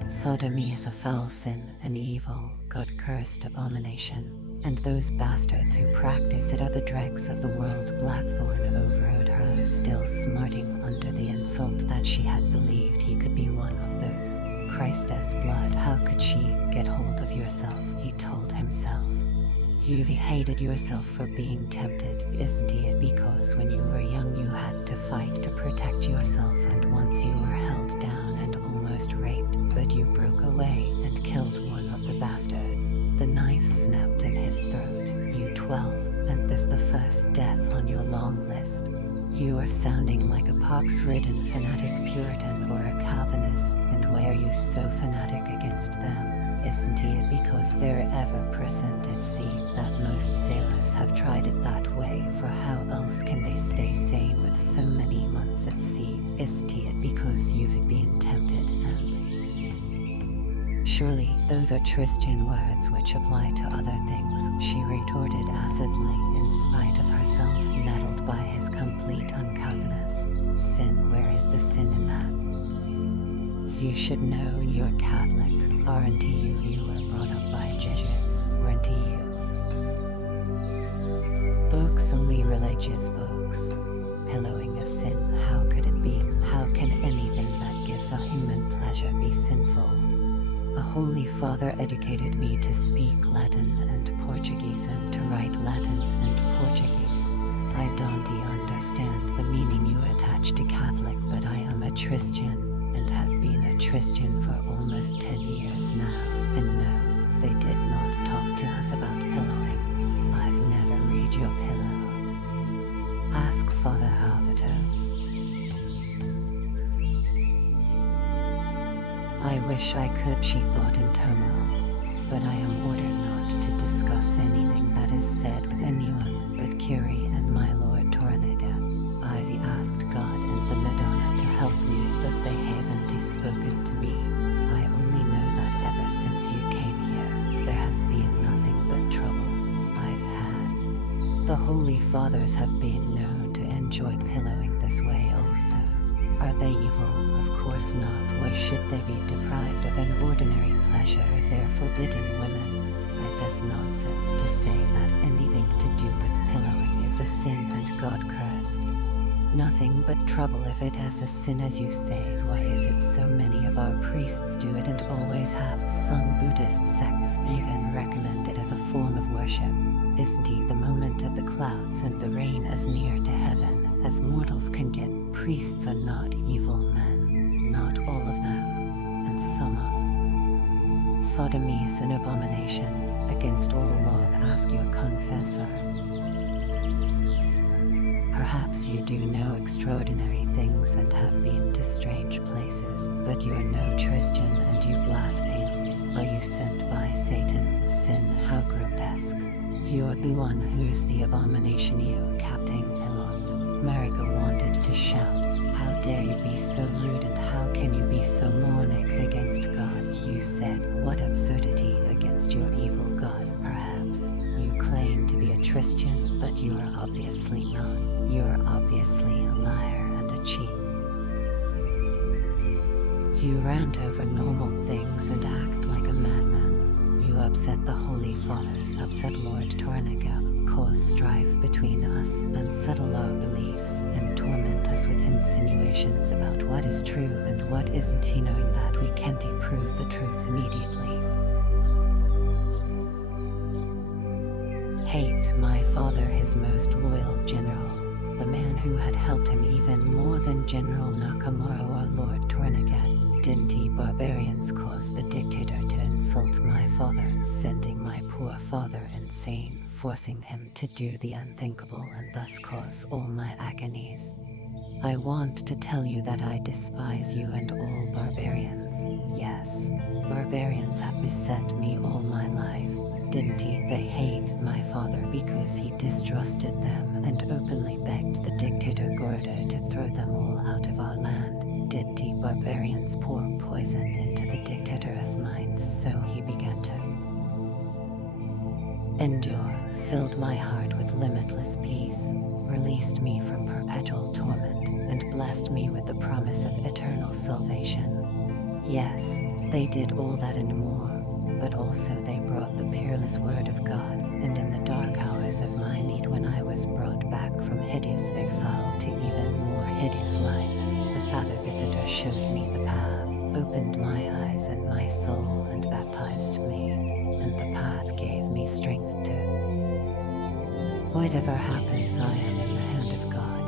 Sodomy is a foul sin, an evil, God-cursed abomination, and those bastards who practice it are the dregs of the world. Blackthorn overrode her, still smarting under the insult that she had believed he could be one of those. Christ's blood, how could she get hold of yourself, he told himself. You hated yourself for being tempted, isn't it? Because when you were young you had to fight to protect yourself, and once you were held down and almost raped, but you broke away and killed one of the bastards. The knife snapped in his throat. You 12, and this the first death on your long list. You are sounding like a pox-ridden fanatic Puritan or a Calvinist, and why are you so fanatic against them? Isn't it because they're ever present at sea that most sailors have tried it that way? For how else can they stay sane with so many months at sea? Isn't it because you've been tempted and... Surely those are Christian words which apply to other things, she retorted acidly, in spite of herself, nettled by his complete uncouthness. Sin, where is the sin in that? You should know you're Catholic, aren't you? You were brought up by Jesuits, weren't you? Books, only religious books. Pillowing a sin, how could it be? How can anything that gives a human pleasure be sinful? A holy father educated me to speak Latin and Portuguese and to write Latin and Portuguese. I don't understand the meaning you attach to Catholic, but I am a Christian, and have been a Christian for almost 10 years now. And no, they did not talk to us about pillowing. I've never read your pillow. Ask Father Alvato. I wish I could, she thought in turmoil, but I am ordered not to discuss anything that is said with anyone but Curie and my Lord Toranaga. I've asked God and the Madonna to help me, but they haven't spoken to me. I only know that ever since you came here, there has been nothing but trouble I've had. The Holy Fathers have been known to enjoy pillowing this way also. Are they evil? Of course not. Why should they be deprived of an ordinary pleasure if they're forbidden women? It is nonsense to say that anything to do with pillowing is a sin and God cursed. Nothing but trouble if it is a sin, as you say. Why is it so many of our priests do it and always have? Some Buddhist sects even recommend it as a form of worship. Isn't he the moment of the clouds and the rain as near to heaven as mortals can get? Priests are not evil men, not all of them, and some of. Sodomy is an abomination against all law. Ask your confessor. Perhaps you do know extraordinary things and have been to strange places, but you're no Christian and you blaspheme. Are you sent by Satan? Sin, how grotesque. You're the one who's the abomination, you, Captain Pilot. Marika wanted to shout. How dare you be so rude, and how can you be so moronic against God? You said, what absurdity against your evil God, perhaps. You claim to be a Christian, but you are obviously not. You're obviously a liar and a cheat. You rant over normal things and act like a madman. You upset the Holy Fathers, upset Lord Torniga, cause strife between us, unsettle our beliefs, and torment us with insinuations about what is true and what isn't, he knowing that we can't prove the truth immediately. Hate my father, his most loyal general, the man who had helped him even more than General Nakamura or Lord Tornigat. Didn't he barbarians cause the dictator to insult my father, sending my poor father insane, forcing him to do the unthinkable and thus cause all my agonies? I want to tell you that I despise you and all barbarians. Yes, barbarians have beset me all my life. Didn't he? They hate my father because he distrusted them and openly begged the dictator Gordo to throw them all out of our land. Didn't he? Barbarians pour poison into the dictator's mind, so he began to endure, filled my heart with limitless peace, released me from perpetual torment, and blessed me with the promise of eternal salvation. Yes, they did all that and more, but also they brought the peerless word of God, and in the dark hours of my need, when I was brought back from hideous exile to even more hideous life, the Father Visitor showed me the path, opened my eyes and my soul, and baptized me, and the path gave me strength to. Whatever happens, I am in the hand of God.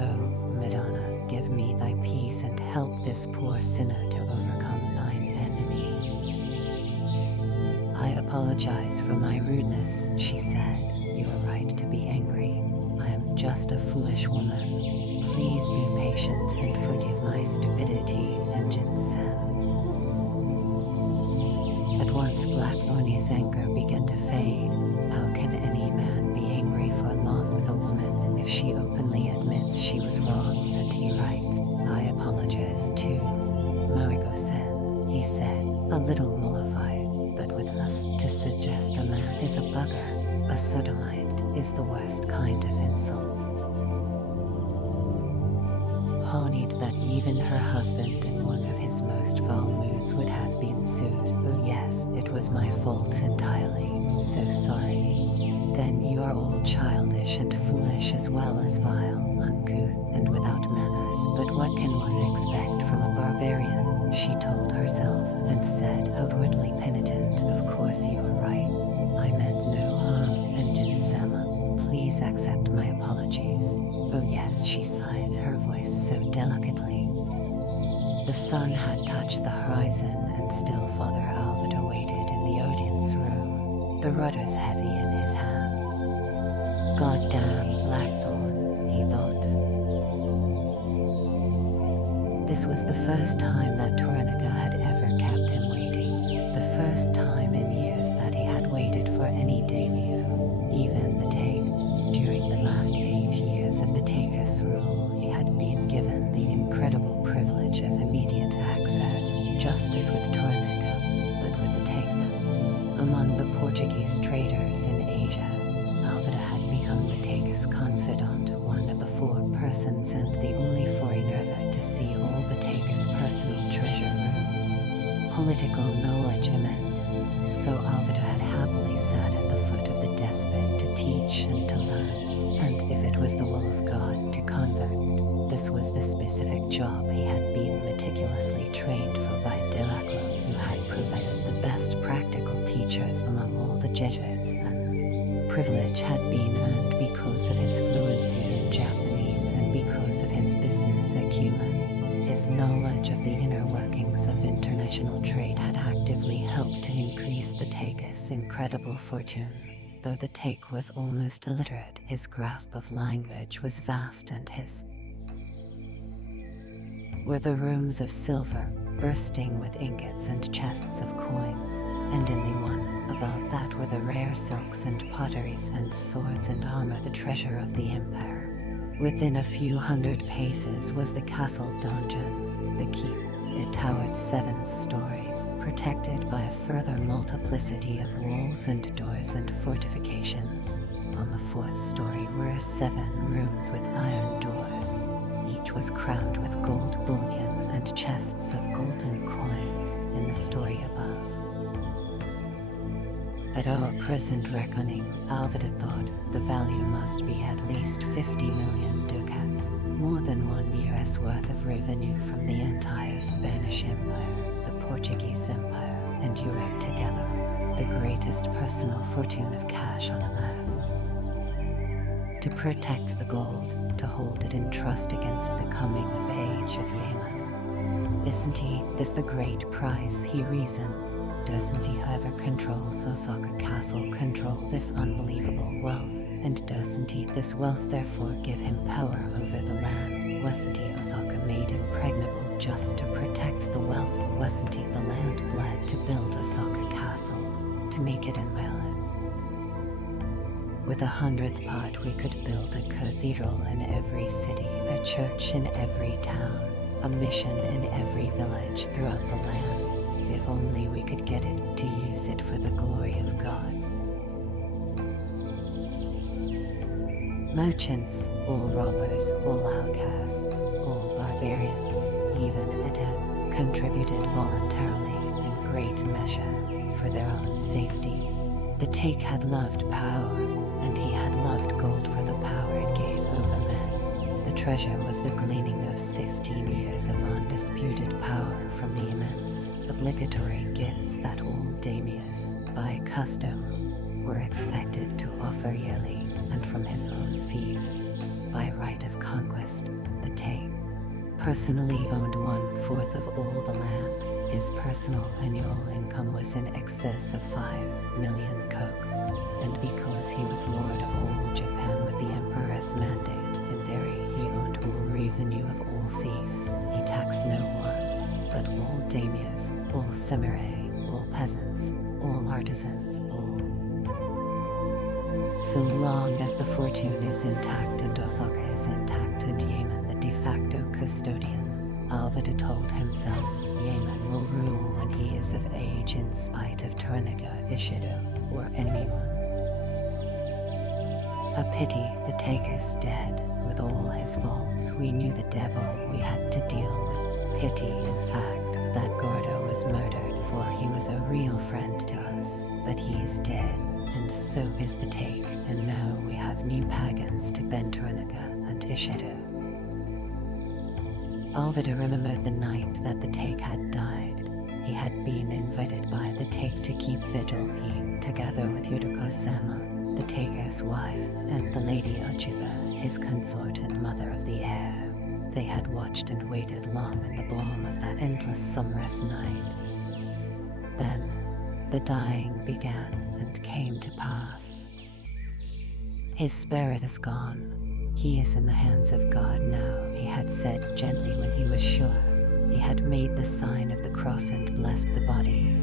Oh, Madonna, give me thy peace and help this poor sinner to overcome thine enemy. I apologize for my rudeness, she said. You are right to be angry. I am just a foolish woman. Please be patient and forgive my stupidity, Engine Sam. At once Blackthorny's anger began to fade. How can any man be angry for long with a woman if she openly admits she was wrong and he right? I apologize too, Marigo-san, he said, a little mollified, but with lust to suggest a man is a bugger, a sodomite, is the worst kind of insult. Ponied that even her husband in one of his most foul moods would have been sued. Oh yes, it was my fault entirely. So sorry. Then you are all childish and foolish as well as vile, uncouth, and without manners. But what can one expect from a barbarian? She told herself, and said, outwardly penitent, of course you are right. I meant no harm, Engine Sama. Please accept my apologies. Oh yes, she sighed, her voice so delicately. The sun had touched the horizon, and still Father Alvito waited in the audience room, the rudders heavy in his hands. Goddamn Blackthorn, he thought. This was the first time that Torniga had ever kept him waiting, the first time in years that he had waited for any debut, even the take. During the last 8 years of the Takus rule, he had been given the incredible privilege of immediate access, just as with Tornaga, but with the Take. Among the Portuguese traders in Asia, Alvida had become the Takus confidant, one of the 4 persons and the only foreigner ever to see all the Takus personal treasure rooms. Political knowledge immense, so Alvida had happily sat at the foot of the despot to teach and to learn, and if it was the will of God to convert, this was the specific job he had been meticulously trained for by Delacroix, who had provided the best practical teachers among all the Jesuits, and privilege had been earned because of his fluency in Japanese and because of his business acumen. His knowledge of the inner workings of international trade had actively helped to increase the Takus' incredible fortune. Though the Take was almost illiterate, his grasp of language was vast, and his were the rooms of silver, bursting with ingots and chests of coins, and in the one above that were the rare silks and potteries and swords and armor, the treasure of the Empire. Within a few hundred paces was the castle donjon, the keep. It towered 7 stories, protected by a further multiplicity of walls and doors and fortifications. On the 4th story were 7 rooms with iron doors. Each was crowned with gold bullion and chests of golden coins in the story above. At our present reckoning, Alvida thought the value must be at least 50 million ducats, more than 1 year's worth of revenue from the entire Spanish Empire, the Portuguese Empire, and Europe together, the greatest personal fortune of cash on earth. To protect the gold, to hold it in trust against the coming of age of Yemen. Isn't this the great price, he reasoned? Doesn't he, whoever controls Osaka Castle, control this unbelievable wealth? And doesn't he, this wealth therefore give him power over the land? Wasn't he, Osaka made impregnable just to protect the wealth? Wasn't he, the land bled to build Osaka Castle, to make it inviolate? With 100th part we could build a cathedral in every city, a church in every town, a mission in every village throughout the land. If only we could get it to use it for the glory of God. Merchants, all robbers, all outcasts, all barbarians, even Etem, contributed voluntarily in great measure for their own safety. The Take had loved power, and he had loved gold for the power it gave over men. The treasure was the gleaning of 16 years of undisputed power from the immense, obligatory gifts that all daimyos, by custom, were expected to offer yearly, and from his own fiefs, by right of conquest, the Take personally owned 1/4 of all the land. His personal annual income was in excess of 5 million koku, and because he was lord of all Japan with the emperor's mandate, in theory he owned all revenue of all fiefs. He taxed no one, but all daimyos, all samurai, all peasants, all artisans, all. So long as the fortune is intact and Osaka is intact and Yemen the de facto custodian, Alvida told himself, Yemen will rule when he is of age in spite of Tornaga, Ishido, or anyone. A pity the Take is dead. With all his faults, we knew the devil we had to deal with. Pity, in fact, that Gordo was murdered, for he was a real friend to us, but he is dead, and so is the Take, and now we have new pagans to bend Tornaga and Ishido. Alvida remembered the night that the Take had died. He had been invited by the Take to keep vigil. He, together with Yuriko-sama, the Take's wife, and the Lady Ojuba, his consort and mother of the heir, they had watched and waited long in the balm of that endless summerous night. Then, the dying began and came to pass. His spirit is gone. He is in the hands of God now, he had said gently when he was sure. He had made the sign of the cross and blessed the body,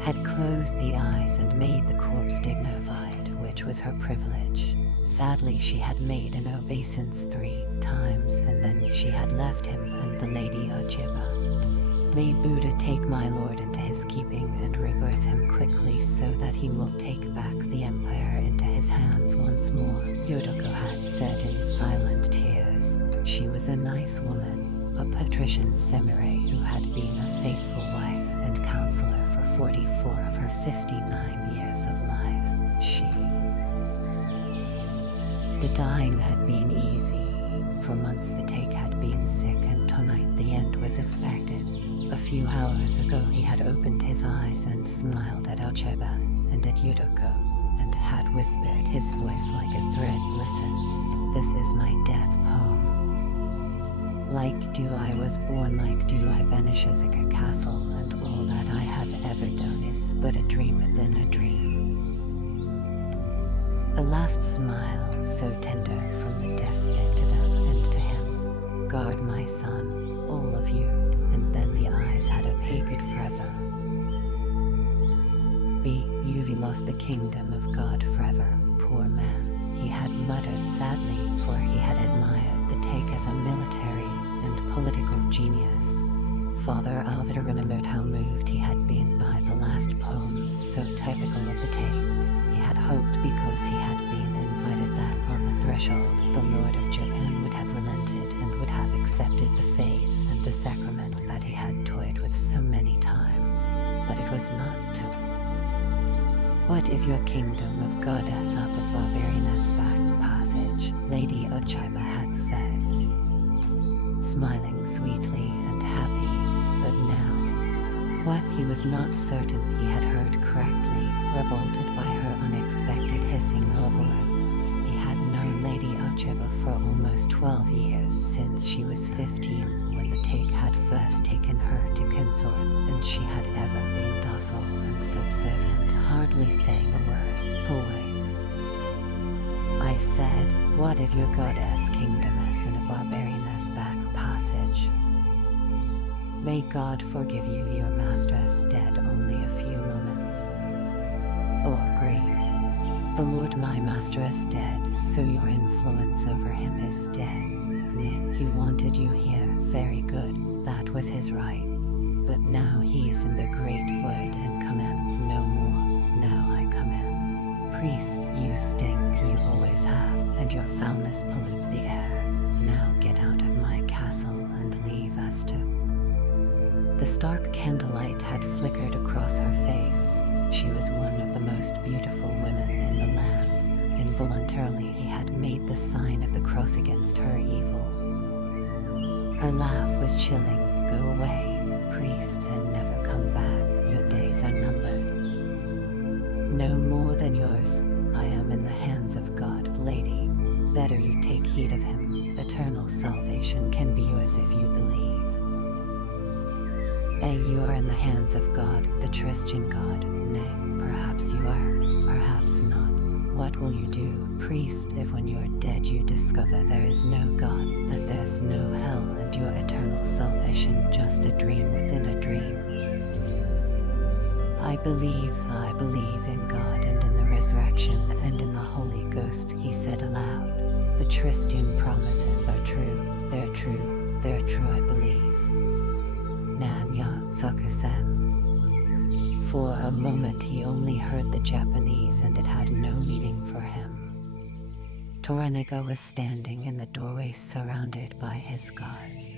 had closed the eyes and made the corpse dignified, which such was her privilege. Sadly, she had made an obeisance 3 times, and then she had left him and the Lady Ojibwa. May Buddha take my lord into his keeping and rebirth him quickly so that he will take back the empire into his hands once more, Yodoko had said in silent tears. She was a nice woman, a patrician samurai who had been a faithful wife and counselor for 44 of her 59 years of life. The dying had been easy. For months the Take had been sick, and tonight the end was expected. A few hours ago he had opened his eyes and smiled at Ojibwa and at Yodoko, and had whispered, his voice like a thread, "Listen, this is my death poem. Like dew I was born, like dew I vanish Osaka Castle, and all that I have ever done is but a dream within a dream." A last smile, so tender from the despot to them and to him. "Guard my son, all of you," and then the eyes had opaqued forever. "You've lost the kingdom of God forever, poor man," he had muttered sadly, for he had admired the Take as a military and political genius. Father Alvida remembered how moved he had been by the last poems, so typical of the Take. He had hoped, because he had been invited, that on the threshold the Lord of Japan would have relented and would have accepted the faith and the sacrament that he had toyed with so many times. But it was not to. "What if your kingdom of goddess up a barbarian's back passage?" Lady Ojibwa had said, smiling sweetly and happy. But now, what he was not certain he had heard correctly, revolted by her unexpected hissing malevolence. He had known Lady Ojibwa for almost 12 years, since she was 15 when the Take had first taken her to consort, and she had ever been docile and subservient, hardly saying a word, always. "I said, what if your goddess kingdom is in a barbarian's back passage? May God forgive you, your mistress dead only a few moments. Or grief. The Lord my master is dead, so your influence over him is dead. He wanted you here, very good, that was his right. But now he is in the great void and commands no more, now I command. Priest, you stink, you always have, and your foulness pollutes the air. Now get out of my castle and leave us to." The stark candlelight had flickered across her face. She was one of the most beautiful women in the land. Involuntarily he had made the sign of the cross against her evil. Her laugh was chilling. "Go away, priest, and never come back. Your days are numbered. No more than yours. I am in the hands of God, lady. Better you take heed of him. Eternal salvation can be yours if you believe. You are in the hands of God, the Christian God. Nay, perhaps you are, perhaps not. What will you do, priest, if when you are dead you discover there is no God, that there's no hell, and your eternal salvation just a dream within a dream?" I believe in God and in the resurrection and in the Holy Ghost," he said aloud. "The Christian promises are true. They're true, I believe. Nanya Sakusen." For a moment he only heard the Japanese, and it had no meaning for him. Toranaga was standing in the doorway surrounded by his gods.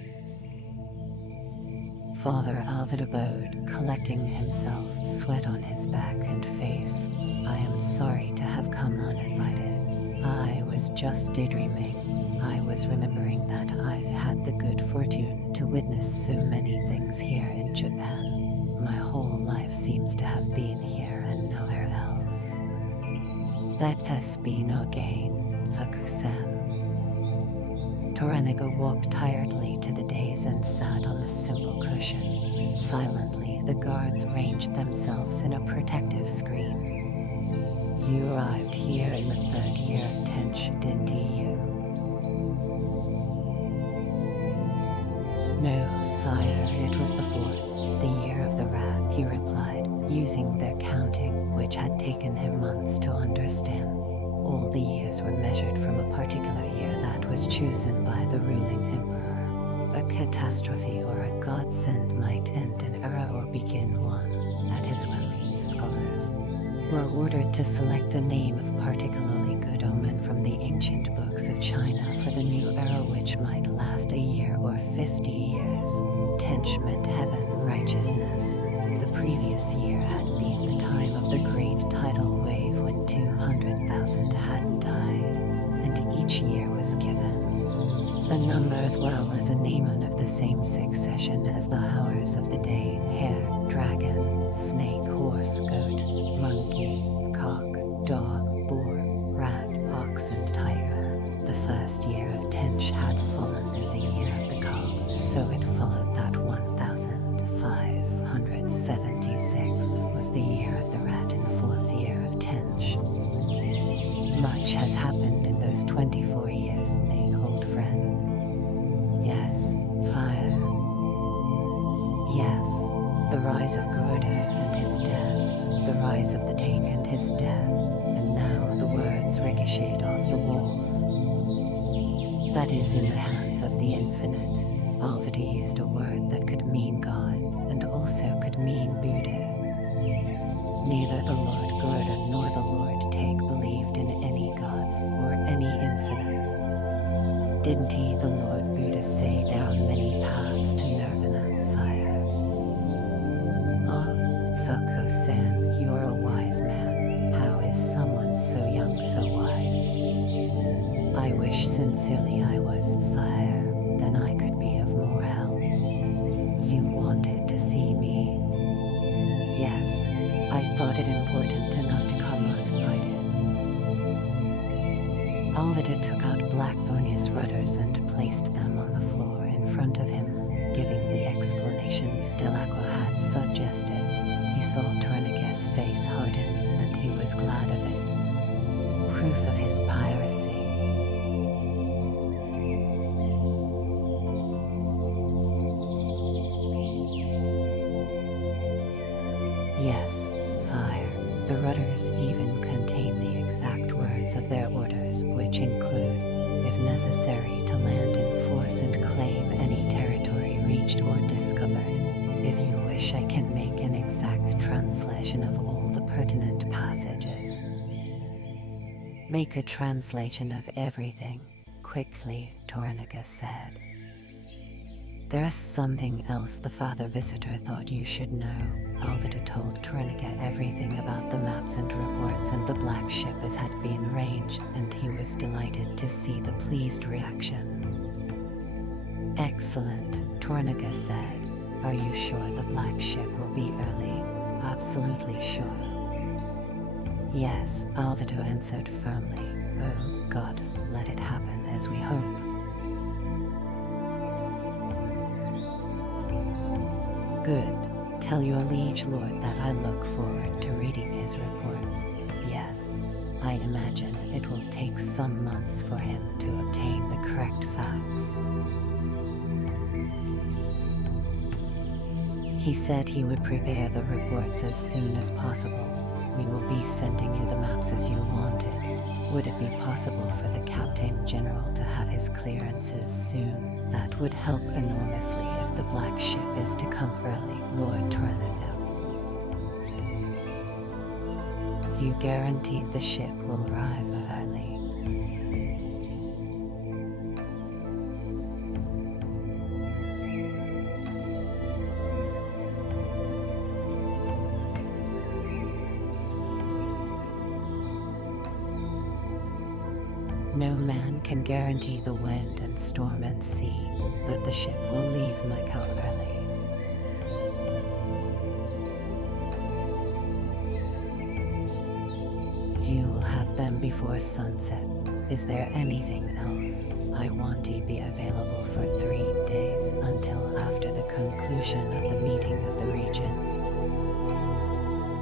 Father Alvida bowed, collecting himself, sweat on his back and face. "I am sorry to have come uninvited. I was just daydreaming. I was remembering that I've had the good fortune to witness so many things here in Japan. My whole life seems to have been here and nowhere else. Let us be no gain, Saku-san." Toranaga walked tiredly to the dais and sat on the simple cushion. Silently, the guards ranged themselves in a protective screen. "You arrived here in the 3rd year of Tench, didn't you?" "No, sire, it was the 4th, the year of the rat," he replied, using their counting, which had taken him months to understand. all the years were measured from a particular year that was chosen by the ruling emperor. A catastrophe or a godsend might end an era or begin one. At his will, scholars were ordered to select a name of particularly good omen from the ancient books of China for the new era, which might last a year or 50 years. Tench meant heaven, righteousness. The previous year had been the time of the great tidal wave when 200,000 had died, and each year was given a number as well as a name of the same succession as the hours of the day: hare, dragon, snake, horse, goat, monkey, cock, dog, boar, rat, ox, and tiger. The first year of Tench had fallen in the year of the cock, so it followed that 1576 was the year of the rat in the fourth year of Tench. Much has happened in those 24 years, nay, old friend. Yes, sire. Yes, the rise of Garuda and his death, the rise of the Take and his death, and now the words ricocheted off the walls. That is in the hands of the infinite. Alvida used a word that could mean God, and also could mean Buddha. Neither the Lord Garuda nor the Lord Take believed in any gods or any infinite. Didn't he, the Lord Buddha, say there are many paths to nirvana, sire? Ah, Sako-san, you're a wise man. How is someone so young so wise? I wish sincerely I was, sire, then I could be of more help. You wanted to see me? Yes, I thought it important enough to come uninvited. Alvida took out Blackthornius rudders and placed them on the floor in front of him, giving the explanations Delacroix had suggested. He saw Tourniquet's face harden, and he was glad of it. Proof of his piracy. Yes, sire. The rudders even contain the exact words of their orders, which include, if necessary, to land in force and claim any territory reached or discovered. If you wish, I can make an exact translation of all the pertinent passages. Make a translation of everything, quickly, Tourniquet said. There is something else the Father Visitor thought you should know. Alvida told Tourniquet everything about the maps and reports and the black ship as had been arranged, and he was delighted to see the pleased reaction. Excellent, Tourniquet said. Are you sure the black ship will be early? Absolutely sure. Yes, Alvida answered firmly. Oh, God, let it happen as we hope. Good. Tell your liege lord that I look forward to reading his reports. Yes, I imagine it will take some months for him to obtain the correct facts. He said he would prepare the reports as soon as possible. We will be sending you the maps as you wanted. Would it be possible for the Captain General to have his clearances soon? That would help enormously if the black ship is to come early, Lord Tourneville. You guarantee the ship will arrive early. No man can guarantee the wind and storm and sea, but the ship will leave Macau early. You will have them before sunset. Is there anything else? I want to be available for 3 days until after the conclusion of the meeting of the regents.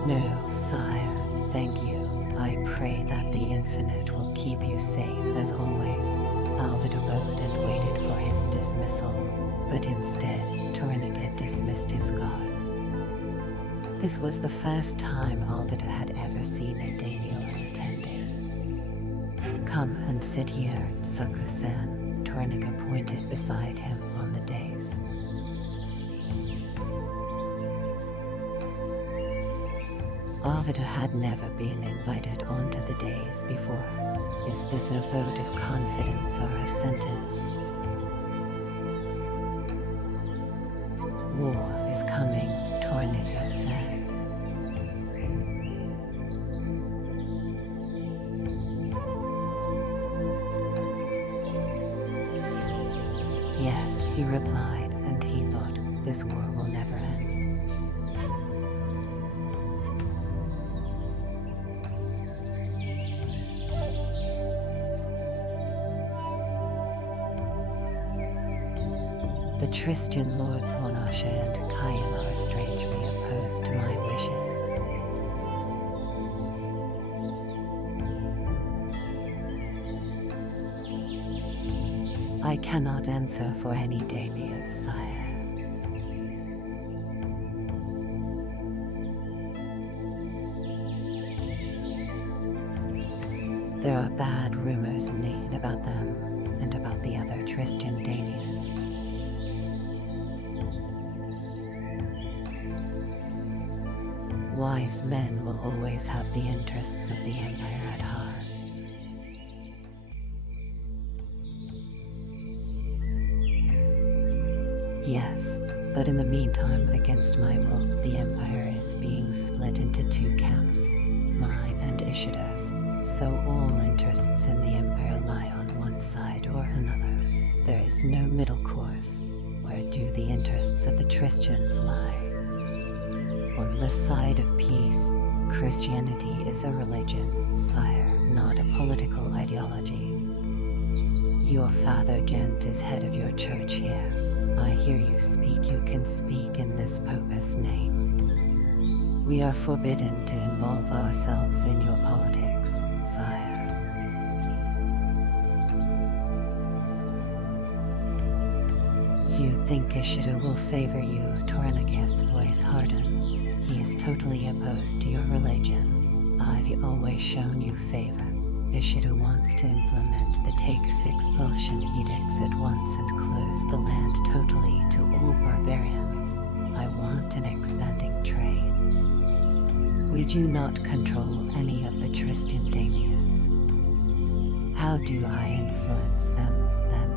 No, sire, thank you. I pray that the infinite will keep you safe as always. Alvida bowed and waited for his dismissal, but instead, Tourniquet dismissed his guards. This was the first time Alvida had ever seen a daimyo attending. Come and sit here, Saku-san, Toranika pointed beside him on the dais. Avita had never been invited onto the dais before. Is this a vote of confidence or a sentence? War is coming, Toranika said. Yes, he replied, and he thought, this war will never end. The Tristian lords Honasha and Kayama are strangely opposed to my wishes. I cannot answer for any daimyo, sire. There are bad rumors made about them and about the other Tristian daimyos. Wise men will always have the interests of the Empire at heart. Yes, but in the meantime, against my will, the Empire is being split into two camps, mine and Ishido's, so all interests in the Empire lie on one side or another. There is no middle course. Where do the interests of the Tristians lie? On the side of peace, Christianity is a religion, sire, not a political ideology. Your father Gent is head of your church here. I hear you speak, you can speak in this Pope's name. We are forbidden to involve ourselves in your politics, sire. You think Ishido will favor you, Toranika's voice hardened. He is totally opposed to your religion. I've always shown you favor. Ishido wants to implement the Take-6 expulsion edicts at once and close the land totally to all barbarians. I want an expanding trade. Would you not control any of the Tristian daimyos? How do I influence them, then?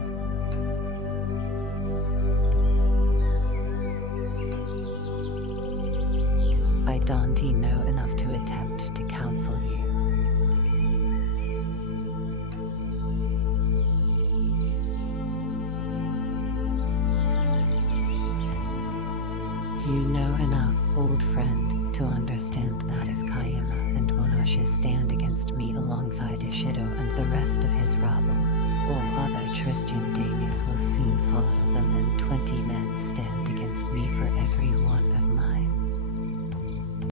I don't know enough to attempt to counsel you. You know enough, old friend, to understand that if Kayama and Honasha stand against me alongside Ishido and the rest of his rabble, all other Tristian daimyos will soon follow them, and 20 men stand against me for every one